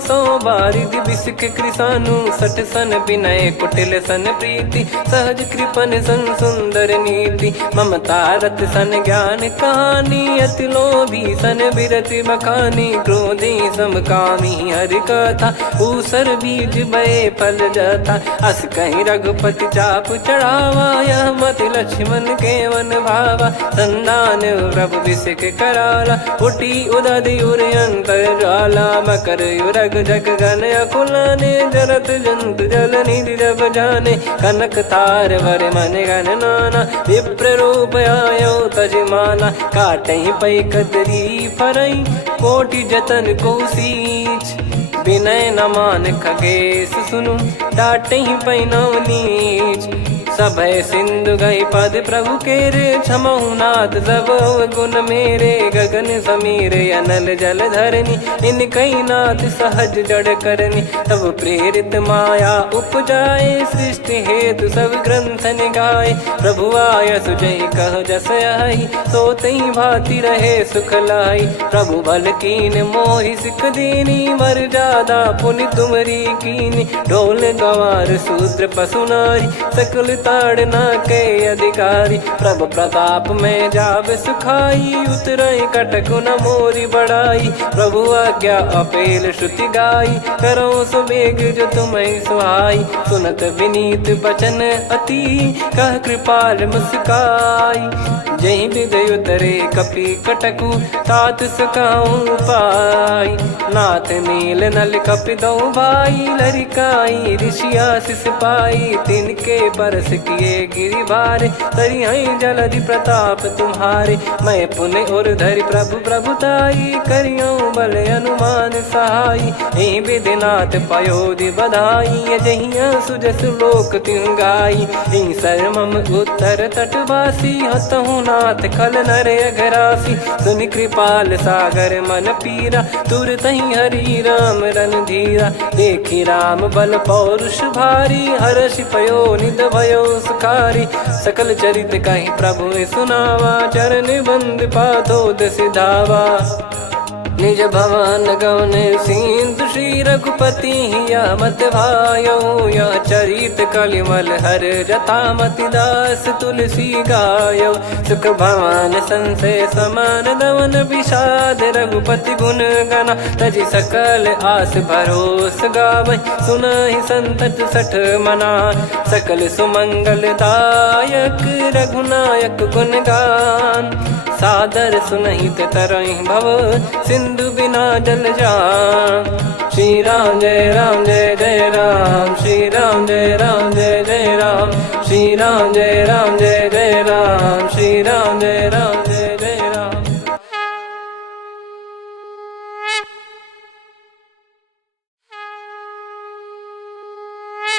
सो बारिद बिसिख कृसानु। सठ सन विनय कुटिल सन प्रीति, सहज कृपन सन सुंदर नीति। ममता रत सन ज्ञान कहानी, अति लोभी सन बिरति बखानी। क्रोधी समकामी हरि कथा, ऊसर बीज बये फल जथा। अस कहीं रघुपति चाप चढ़ावा, यह मत लक्ष्मण के वन भावा। संदान प्रभु बिसिख कराला, उठी उदधि उर अंतर ज्वाला। मकर युरग जग गन अकुलाने, जरत जंतु जल निधि जब जाने। कनक तार वर मन गन नाना, विप्र रूप आयो तजमाना। काटहि पै कदरी फरई, कोटि जतन को सींच। विनय न मान खगेश सुनु, डांटहि पै नव नीच। सभय सिंधु गई पद प्रभु केरे, क्षमहु नाथ सब गुण मेरे। गगन समीरे अनल जल धरनी, इन कई नाथ सहज जड़ करनी। तब प्रेरित माया उपजाए, सृष्टि हेतु सब ग्रंथ निगाए। प्रभु आय सुजय कह जस आई, सोतई भांति रहे सुख लाई। प्रभु बल कीन मोहि सिख दीनी, मर जादा पुनि तुमरी कीनी। ढोल गवार शूद्र पशु नारी, सकल ताड़ना के अधिकारी। प्रभु प्रताप में जाब सुखाई, उतरई कटक न मोरी बढ़ाई। प्रभु आज्ञा अपेल श्रुति गाई, करो सुबेग जो तुम्हें सुहाई। सुनत विनीत बचन अति, कह कृपाल मुस्काई। जहि विदय उतरे कपि कटकु, तात सकाऊं पाई। नाथ नील नल कपि दो भाई, लरिकाई ऋषि आशीष पाई। तिनके परस किए गिरि भारे, तरिहै जलधि प्रताप तुम्हारे। मैं पुण्य और धरि प्रभु प्रभुताई, करियौ बल अनुमान सहाई। एहि विधिनाथ पयोधि बधाई, जहिया सुजस लोक तिहुँ गाई। एहि सरमम उत्तर तटवासी, हतहु नाथ खल नर अघरासी। सुनि कृपाल सागर मन पीरा, तुरतहि हरि राम रणधीरा। देखि राम बल पौरुष भारी, हर्षि पयो निध भयो सुखारी। सकल चरित कहि प्रभु सुनावा, चरण बंद पादोद सिधावा। निज भवन गौने सिंधु श्री रघुपति या मत भायो या चरित कलिमल हर जतामति दास तुलसी गायो सुख भवन संशय समान दवन विषाद रघुपति गुण गना तजि सकल आस भरोस गावै सुनहि संतत सठ मना सकल सुमंगल दायक रघुनायक गुण गान सादर सुनहित तरहि भव सिंधु बिना जल जान श्री राम जय जय राम श्री राम जय जय राम श्री राम जय जय राम श्री राम जय जय राम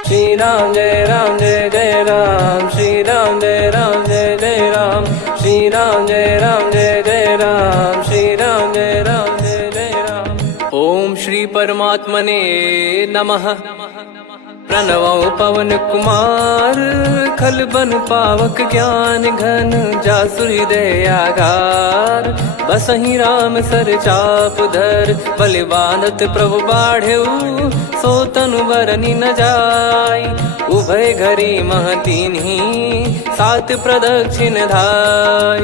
श्री राम जय जय राम श्री राम जय जय राम श्री राम जय जय राम श्री राम जय जय राम। ओम श्री परमात्मने नमः। प्रणवो पवन कुमार खल बन पावक ज्ञान घन जासु हृदय आगार बसहि राम सर चाप धर बलि बांधत प्रभु बाढ़ेऊ सो तनु बरनि न जाय उभय घरी महतीन्ही सात प्रदक्षिण धाय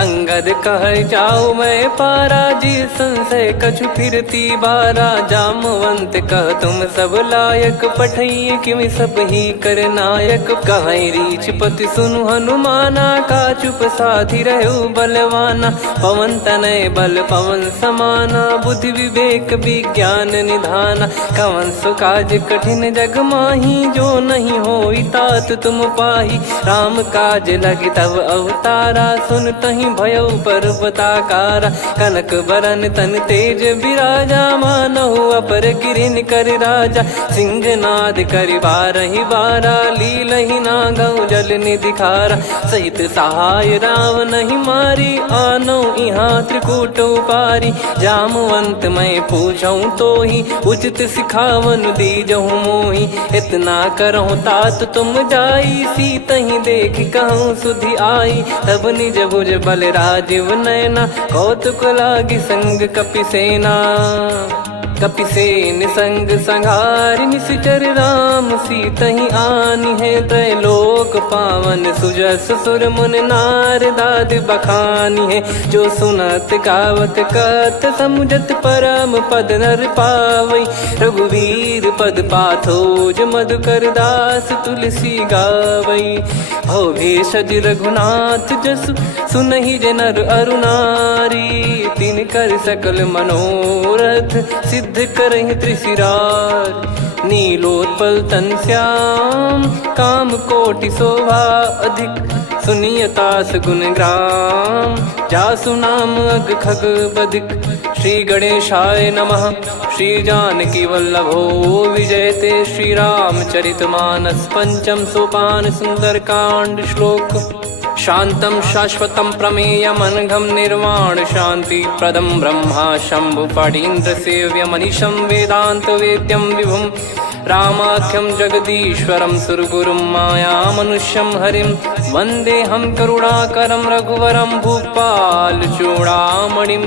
अंगद कह जाऊ मैं पारा जी संशय कछु फिरती बारा जामवंत कह तुम सब लायक पठई किमि सब ही कर नायक कहीं रीछ पति सुनु हनुमाना का चुप साधि रहु बलवाना पवन तनय बल पवन समाना बुद्धि विवेक विज्ञान निधाना कवन सो काज कठिन जग माही जो नहीं होई तात तुम पाही राम काज लगी तब अवतारा सुन तहि भयउ पर्वताकारा कनक बरन तन तेज विराजा मानहु अपर गिरिन कर राजा सिंहनाद करि बारहि बारा लीलहि नागौ जल निधि खारा सहित सहाय राम नहीं मारी आनो इहाँ त्रिकूट उपारी जामवंत मैं पूछऊँ तो ही उचित सिखावन दीजहु मोहि इतना करहु तात तुम जाई सीतहि देख कहूँ सुधि आई तब निज भुज बल राजीव नयना कौतुक लागी संग कपिसेना कपिसेन संग संघारि निशिचर राम सीतहि आनि है त्रैलोक पावन सुजस सुर मुन नार दाद बखानी है जो सुनत गावत कत समुझत परम पद नर पावई रघुवीर पद पाथोज मधुकर दास तुलसी गावई भव भेषज रघुनाथ जसु सुनहि जे नर अरुनारी तिन कर सकल मनोरथ सिद्ध करहि त्रिशिरार नीलोत्पल तन श्याम काम कोटि शोभा अधिक सुनियतास गुण ग्राम जासु नाम अग खग बदिक श्री गणेशाय नमः श्री जानकी वल्लभो विजयते श्री रामचरित मानस पंचम सोपान सुंदर कांड श्लोक शांतं शाश्वतं प्रमेयमनघं निर्वाण शांति प्रदं ब्रह्मा शंभु फणीन्द्र सेव्य मनीषं वेदांत वेद्यं विभुं रामाख्यं जगदीश्वरं सुरगुरुं माया मनुष्यं हरिं वन्देऽहं करुणाकरं रघुवरं भूपाल चूडामणिं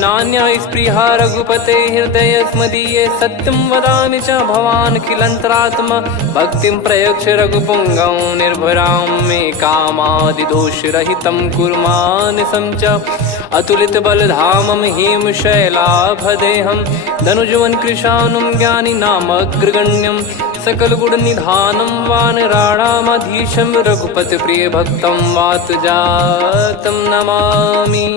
नान्या स्पृहा रघुपते हृदय स्मदीये सत्यं वदामि च भवान् किलन्तरात्मा भक्तिं प्रयच्छ रघुपुङ्गं निर्भरां मे कामादिदोषरहितं कुर्मानसं च अतुलित बलधामं हेमशैलाभदेहं धनुजवन कृशानुं ज्ञानी नामग्रगण्यं सकल गुण निधानं वानराणामधीशं रघुपति प्रिय भक्तं वात जातं नमामि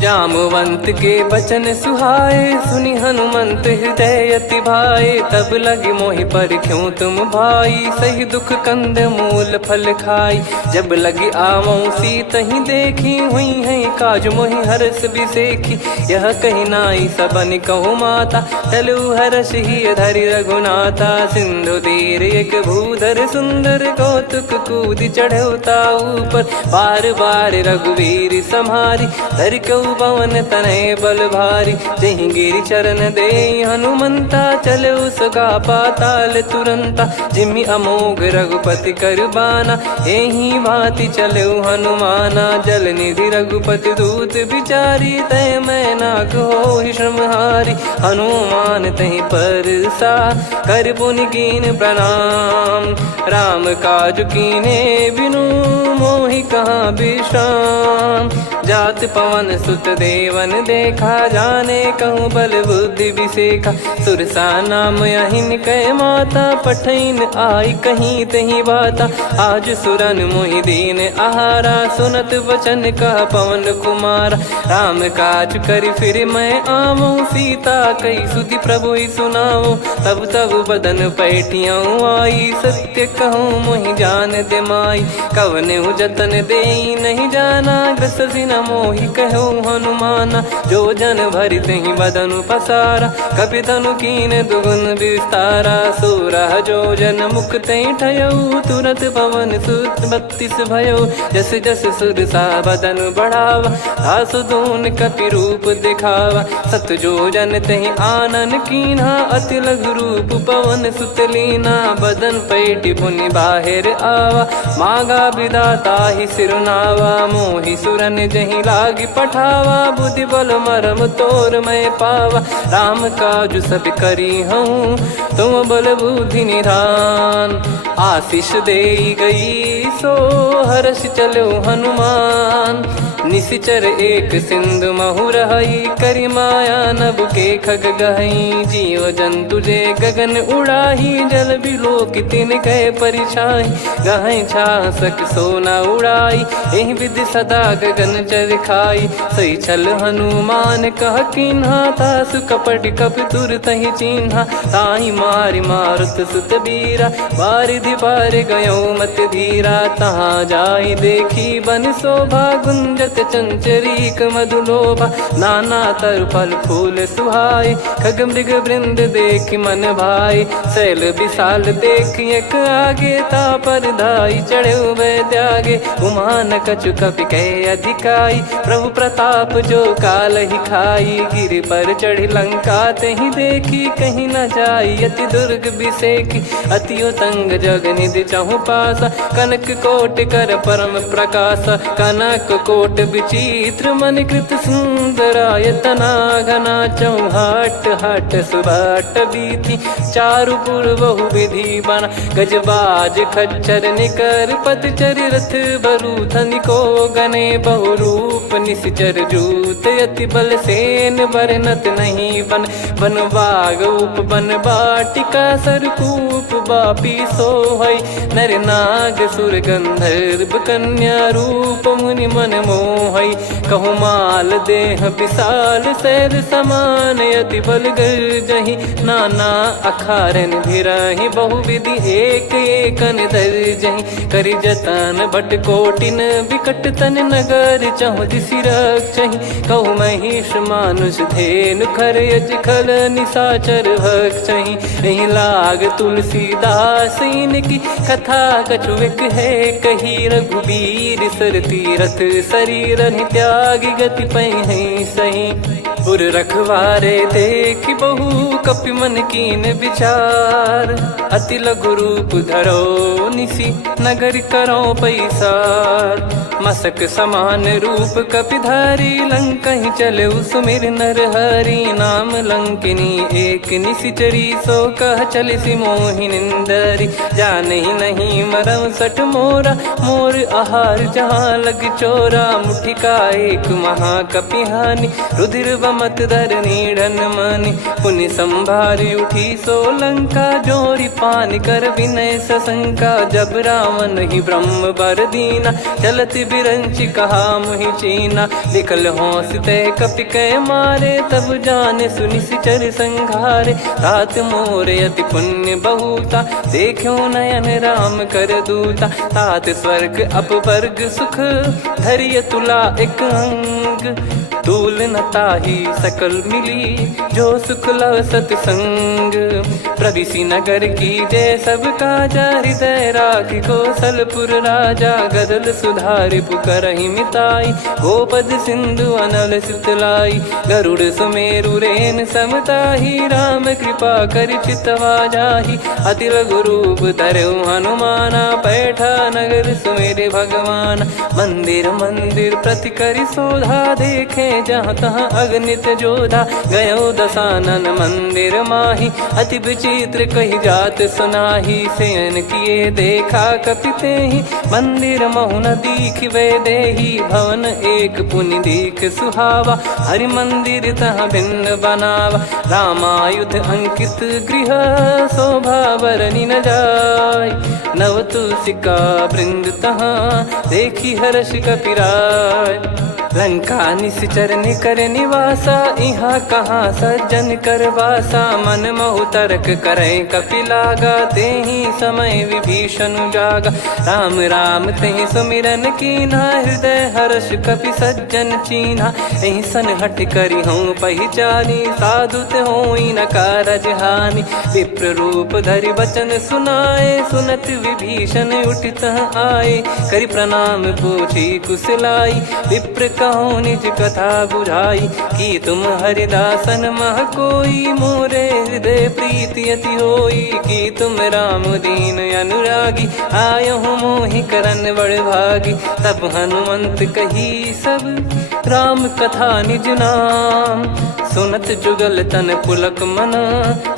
जामवंत के बचन सुहाए सुनि हनुमंत हृदय अति भाए तब लगे मोहि पर क्यों तुम भाई सही दुख कंद मूल फल खाई जब लगी आवऊं सीतहि देखी हुई है काज मोहि हरस बिसेखी यह कही नाई सबन कहु माता चलु हरस ही धरि रघुनाथा सिंधु तीर एक भूधर सुंदर कौतुक कूद चढ़ौता ऊपर बार बार रघुवीर सम्हारी धर कऊ पवन तनय बल भारी। जहि गिरि चरण दे हनुमंता, चले उसका पाताल तुरंता। जिमि अमोघ रघुपति कर बाना, एहि भांति चले हनुमाना। जल निधि रघुपति दूत बिचारी, तय मैं नाक होहि श्रमहारी। हनुमान तहि परसा, कर पुनि कीन प्रणाम। राम काज कीने बिनु, मोहि कहाँ विश्राम। जात पवन सुत देवन देखा, जाने कहूँ बल बुद्धि विसेखा। सुरसा नाम अहिन कै माता, पठैन आई कहीं तहीं बाता। आज सुरन मोहि दीन आहारा, सुनत वचन कह पवन कुमारा। राम काज करि फिर मैं आवूँ, सीता कई सुधि प्रभु ही सुनाऊँ। तब तब बदन पैठियाँ आई, सत्य कहूँ मोहि जान दे माई। कवने जतन दे नहीं जाना, ग्रसि न मोहि कहूँ हनुमाना। जो जन भरि तहि बदनु पसारा, कपि तनु कीन दुगुन विस्तारा। सोरह जो जन मुख तहि ठयऊ, तुरत पवन सुत 32 भयऊ। जस जस सुरसा बदन बढ़ावा, आसु दून कपि रूप दिखावा। सत जो जन तहि आनन कीन्हा, अति लघु रूप पवन सुत लीना। बदन पैठि पुनि बाहिर आवा, मांगा विधाता ही सिरुनावा। मोहि सुरन जहि लागी पठावा, बुद्धि बल मरम तोर मैं पावा। राम काज सब करी हूँ, तुम बल बुद्धि निधान। आशीष दे गई सो हर्ष चलो हनुमान। निशिचर एक सिंधु महु रहई, करि माया नभ के खग गहई। जीव जंतु जे गगन उड़ाही, जल बिलो तिन कह परिछाई। गहई छासक सोना उड़ाई, एहि विधि सदा गगन चर खाई। सही छल हनुमान कह कीन्हा, तासु कपट कपि तुर तहि चिन्हा। ताहि मारि मारुत सुत बीरा, बारिधि पार गयो मत धीरा। तहाँ जाई देखी बन शोभा, गुंजत चंचरीक मधुलोभा। नाना तरु फल फूल सुहाई, खग मृग वृंद देखि मन भाई। शैल विशाल देखि एक आगे, तापर धाई चढ़े वै त्यागे। उमा न कछु कपि कह अधिकाई, प्रभु प्रताप जो काल ही खाई। गिरि पर चढ़ी लंका तहि देखी, कहीं न जाई अति दुर्ग बिसेकी। अति उतंग जग निधि चहु पासा, कनक कोट कर परम प्रकाशा। कनक कोट विचित्र मन कृत सुंदरायतना। घना चौहाट हाट सुबाट बीथी, चारु पुर बहु विधि बना। गजबाज खच्चर निकर पतचर, रथ बरु धनिको गने। बहु रूप निशिचर जूत, अति बल सेन बरनत नहीं बन। बन बाग उप बन बाटिका, सरकूप बापी सोहई। नर नाग सुर गंधर्व कन्या, रूप मुनि मन मोहई। कहु माल देह विशाल, शैल समान अति बल गर्जहि। नाना अखारन भिरहि, बहु विधि एक एकन दर्जहि। करि जतन बट कोटिन, विकट तन नगर चहु दिसि रक्षहि। कहु महिष मानुष धेनु, खर यज खल निशाचर भक्षहि। एहि लाग तुलसीदास इनकी, कथा कछुक है कही। रघुबीर सर तीरथ शरीर, त्यागी गति पै सही। पुर रखवारे देख बहु, कपि मन कीन विचार। अति लघु रूप धरो निसी, नगर करो पैसार। मसक समान रूप कपि धारी, लंकहि चले सुमिर नर हरि। नाम लंकिनी एक निशिचरी, सो कह चलिसि मोहि निंदरी। जानहि नहीं मरम सठ मोरा, मोर आहार जहाँ लग चोरा। मुठिका एक महाकपि हानि, रुधिर बमत धरनी ढन मानि। पुनि संभारी उठी सो लंका, जोरी पान कर विनय सशंका। जब रावण ही ब्रह्म बर दीना, चलत बिरंचि कहा मुहि चीना। निकल होंस तय कपि कै मारे, तब जाने सुनि सिचर संघारे। तात मोरे अति पुण्य बहुता, देखो नयन राम कर दूता। तात स्वर्ग अपवर्ग सुख, धरिय तुला एक अंग। तूल न ताहि ताही सकल मिली जो सुख लव सतसंग। प्रविसी नगर की जय सब काजा हृदय राखी कौशलपुर राजा गदल सुधारि पुकरहि मिताई। गोपद सिंधु अनल सितलाई गरुड़ सुमेरु रेन समताही। राम कृपा कर चितवा जाहि अति लघु रूप धरऊ हनुमाना। बैठा नगर सुमेरे भगवान मंदिर मंदिर प्रति करि शोधा। देखे जहाँ तहाँ अगणित जोधा गयो दशानन मंदिर माही। अति विचित्र कही जात सुनाही शयन किए देखा कपिते ही। मंदिर महु न दीखिबे देही भवन एक पुनि दीख सुहावा। हरि मंदिर तहाँ भिन्न बनावा रामायुध अंकित गृह शोभा बरनी न जाय। नव तुलसी का वृंद तहाँ देखी हर्ष कपिराय। लंका निश्चर निकर निवासा इहाँ कहाँ सज्जन कर वासा। मन महु तर्क करे कपिलागा तेहि समय विभीषण जागा। राम राम तेहि सुमिरन कीन्हा हृदय हर्ष कपि सज्जन चीन्हा। एहि सन हट करि हूँ पहिचानी साधु ते होई न कारज हानि। विप्र रूप धरि वचन सुनाए सुनत विभीषण उठित आए। करि प्रणाम पूछी कुशलाई विप्र कहो निज कथा बुझाई। कि तुम हरिदासन मह कोई मोरे हृदय प्रीति अति होई। कि तुम राम दीन अनुरागी आयहु मोहि करन बड़ भागी। तब हनुमंत कही सब राम कथा निज नाम। सुनत जुगल तन पुलक मना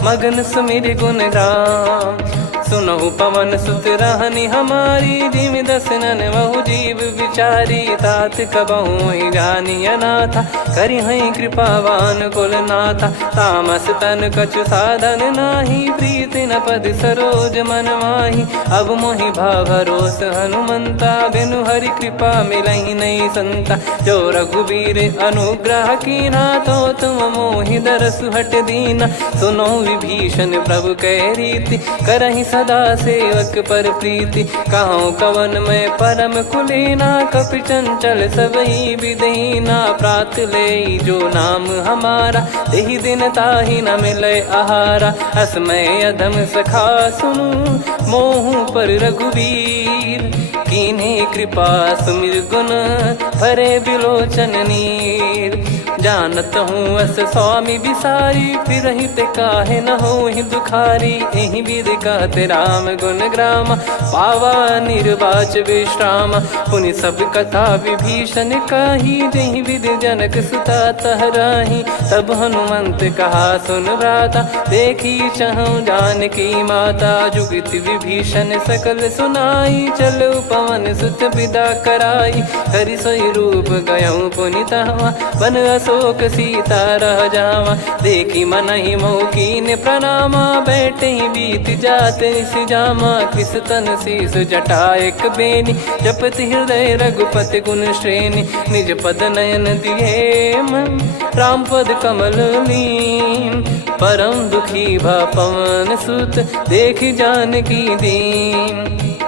मगन सुमिर गुण राम। सुनहु पवन सुत रहनी हमारी जिमि दसनन बहु जीव विचारी। तात कबहु ही जानी अनाथा करि हई कृपावान कुल नाथा। तामस तन कछु साधन नाही प्रीति न पद सरोज मन माही। अब मोहि भाव भरोस हनुमंता बिनु हरि कृपा मिलहि नहीं संता। जो रघुबीर अनुग्रह कीन्हा तो तुम मोहि दरसु हट दीना। सुनो विभीषण प्रभु कह रीति करहि सदा सेवक पर प्रीति। कहूँ कवन में परम कुलीना कपि चंचल सबही विदहीना। प्रात ले जो नाम हमारा तेहि दिन ताहि न मिले आहारा। असमय अधम सखा सुनु मोहु पर रघुवीर। कीन्हे कृपा सुमिर गुण भरे बिलोचन नीर। जानत हूँ अस स्वामी बिसारी फिर ही ते काहे न हो ही दुखारी। एहि विधि कहते राम गुण ग्राम पावा निर्वाच विश्राम। पुनि सब कथा विभीषण कही जहि विधि जनक सुता तहराही। तब हनुमंत कहा सुन भ्राता देखी चहु जानकी माता। जुगित विभीषण सकल सुनाई चलो पवन सुत विदा कराई। हरि सोई रूप गयऊँ पुनि तहवा बन अशोक सीता रह जावा। देखी मनहि मौकीन प्रणामा बैठे ही बीत जात निस जामा। कृस तन शीस जटा एक बेनी जपति हृदय रघुपति गुण श्रेणी। निज पद नयन दिए मन राम पद कमल लीन। परम दुखी भा पवन सुत देखि जानकी दीन।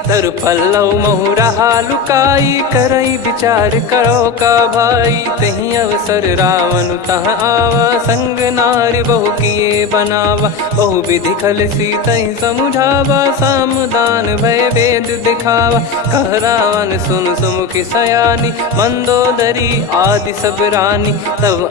तरु पल्लव महु रहा लुकाई करई विचार करो का भाई। तही अवसर रावण तहाँ आवा संग नारी बहु किए बनावा। बहु विधि खल सीतहि समुझावा सामदान भय वेद दिखावा। कह रावण सुन सुमुखी सयानी मंदोदरी आदि सब रानी। तब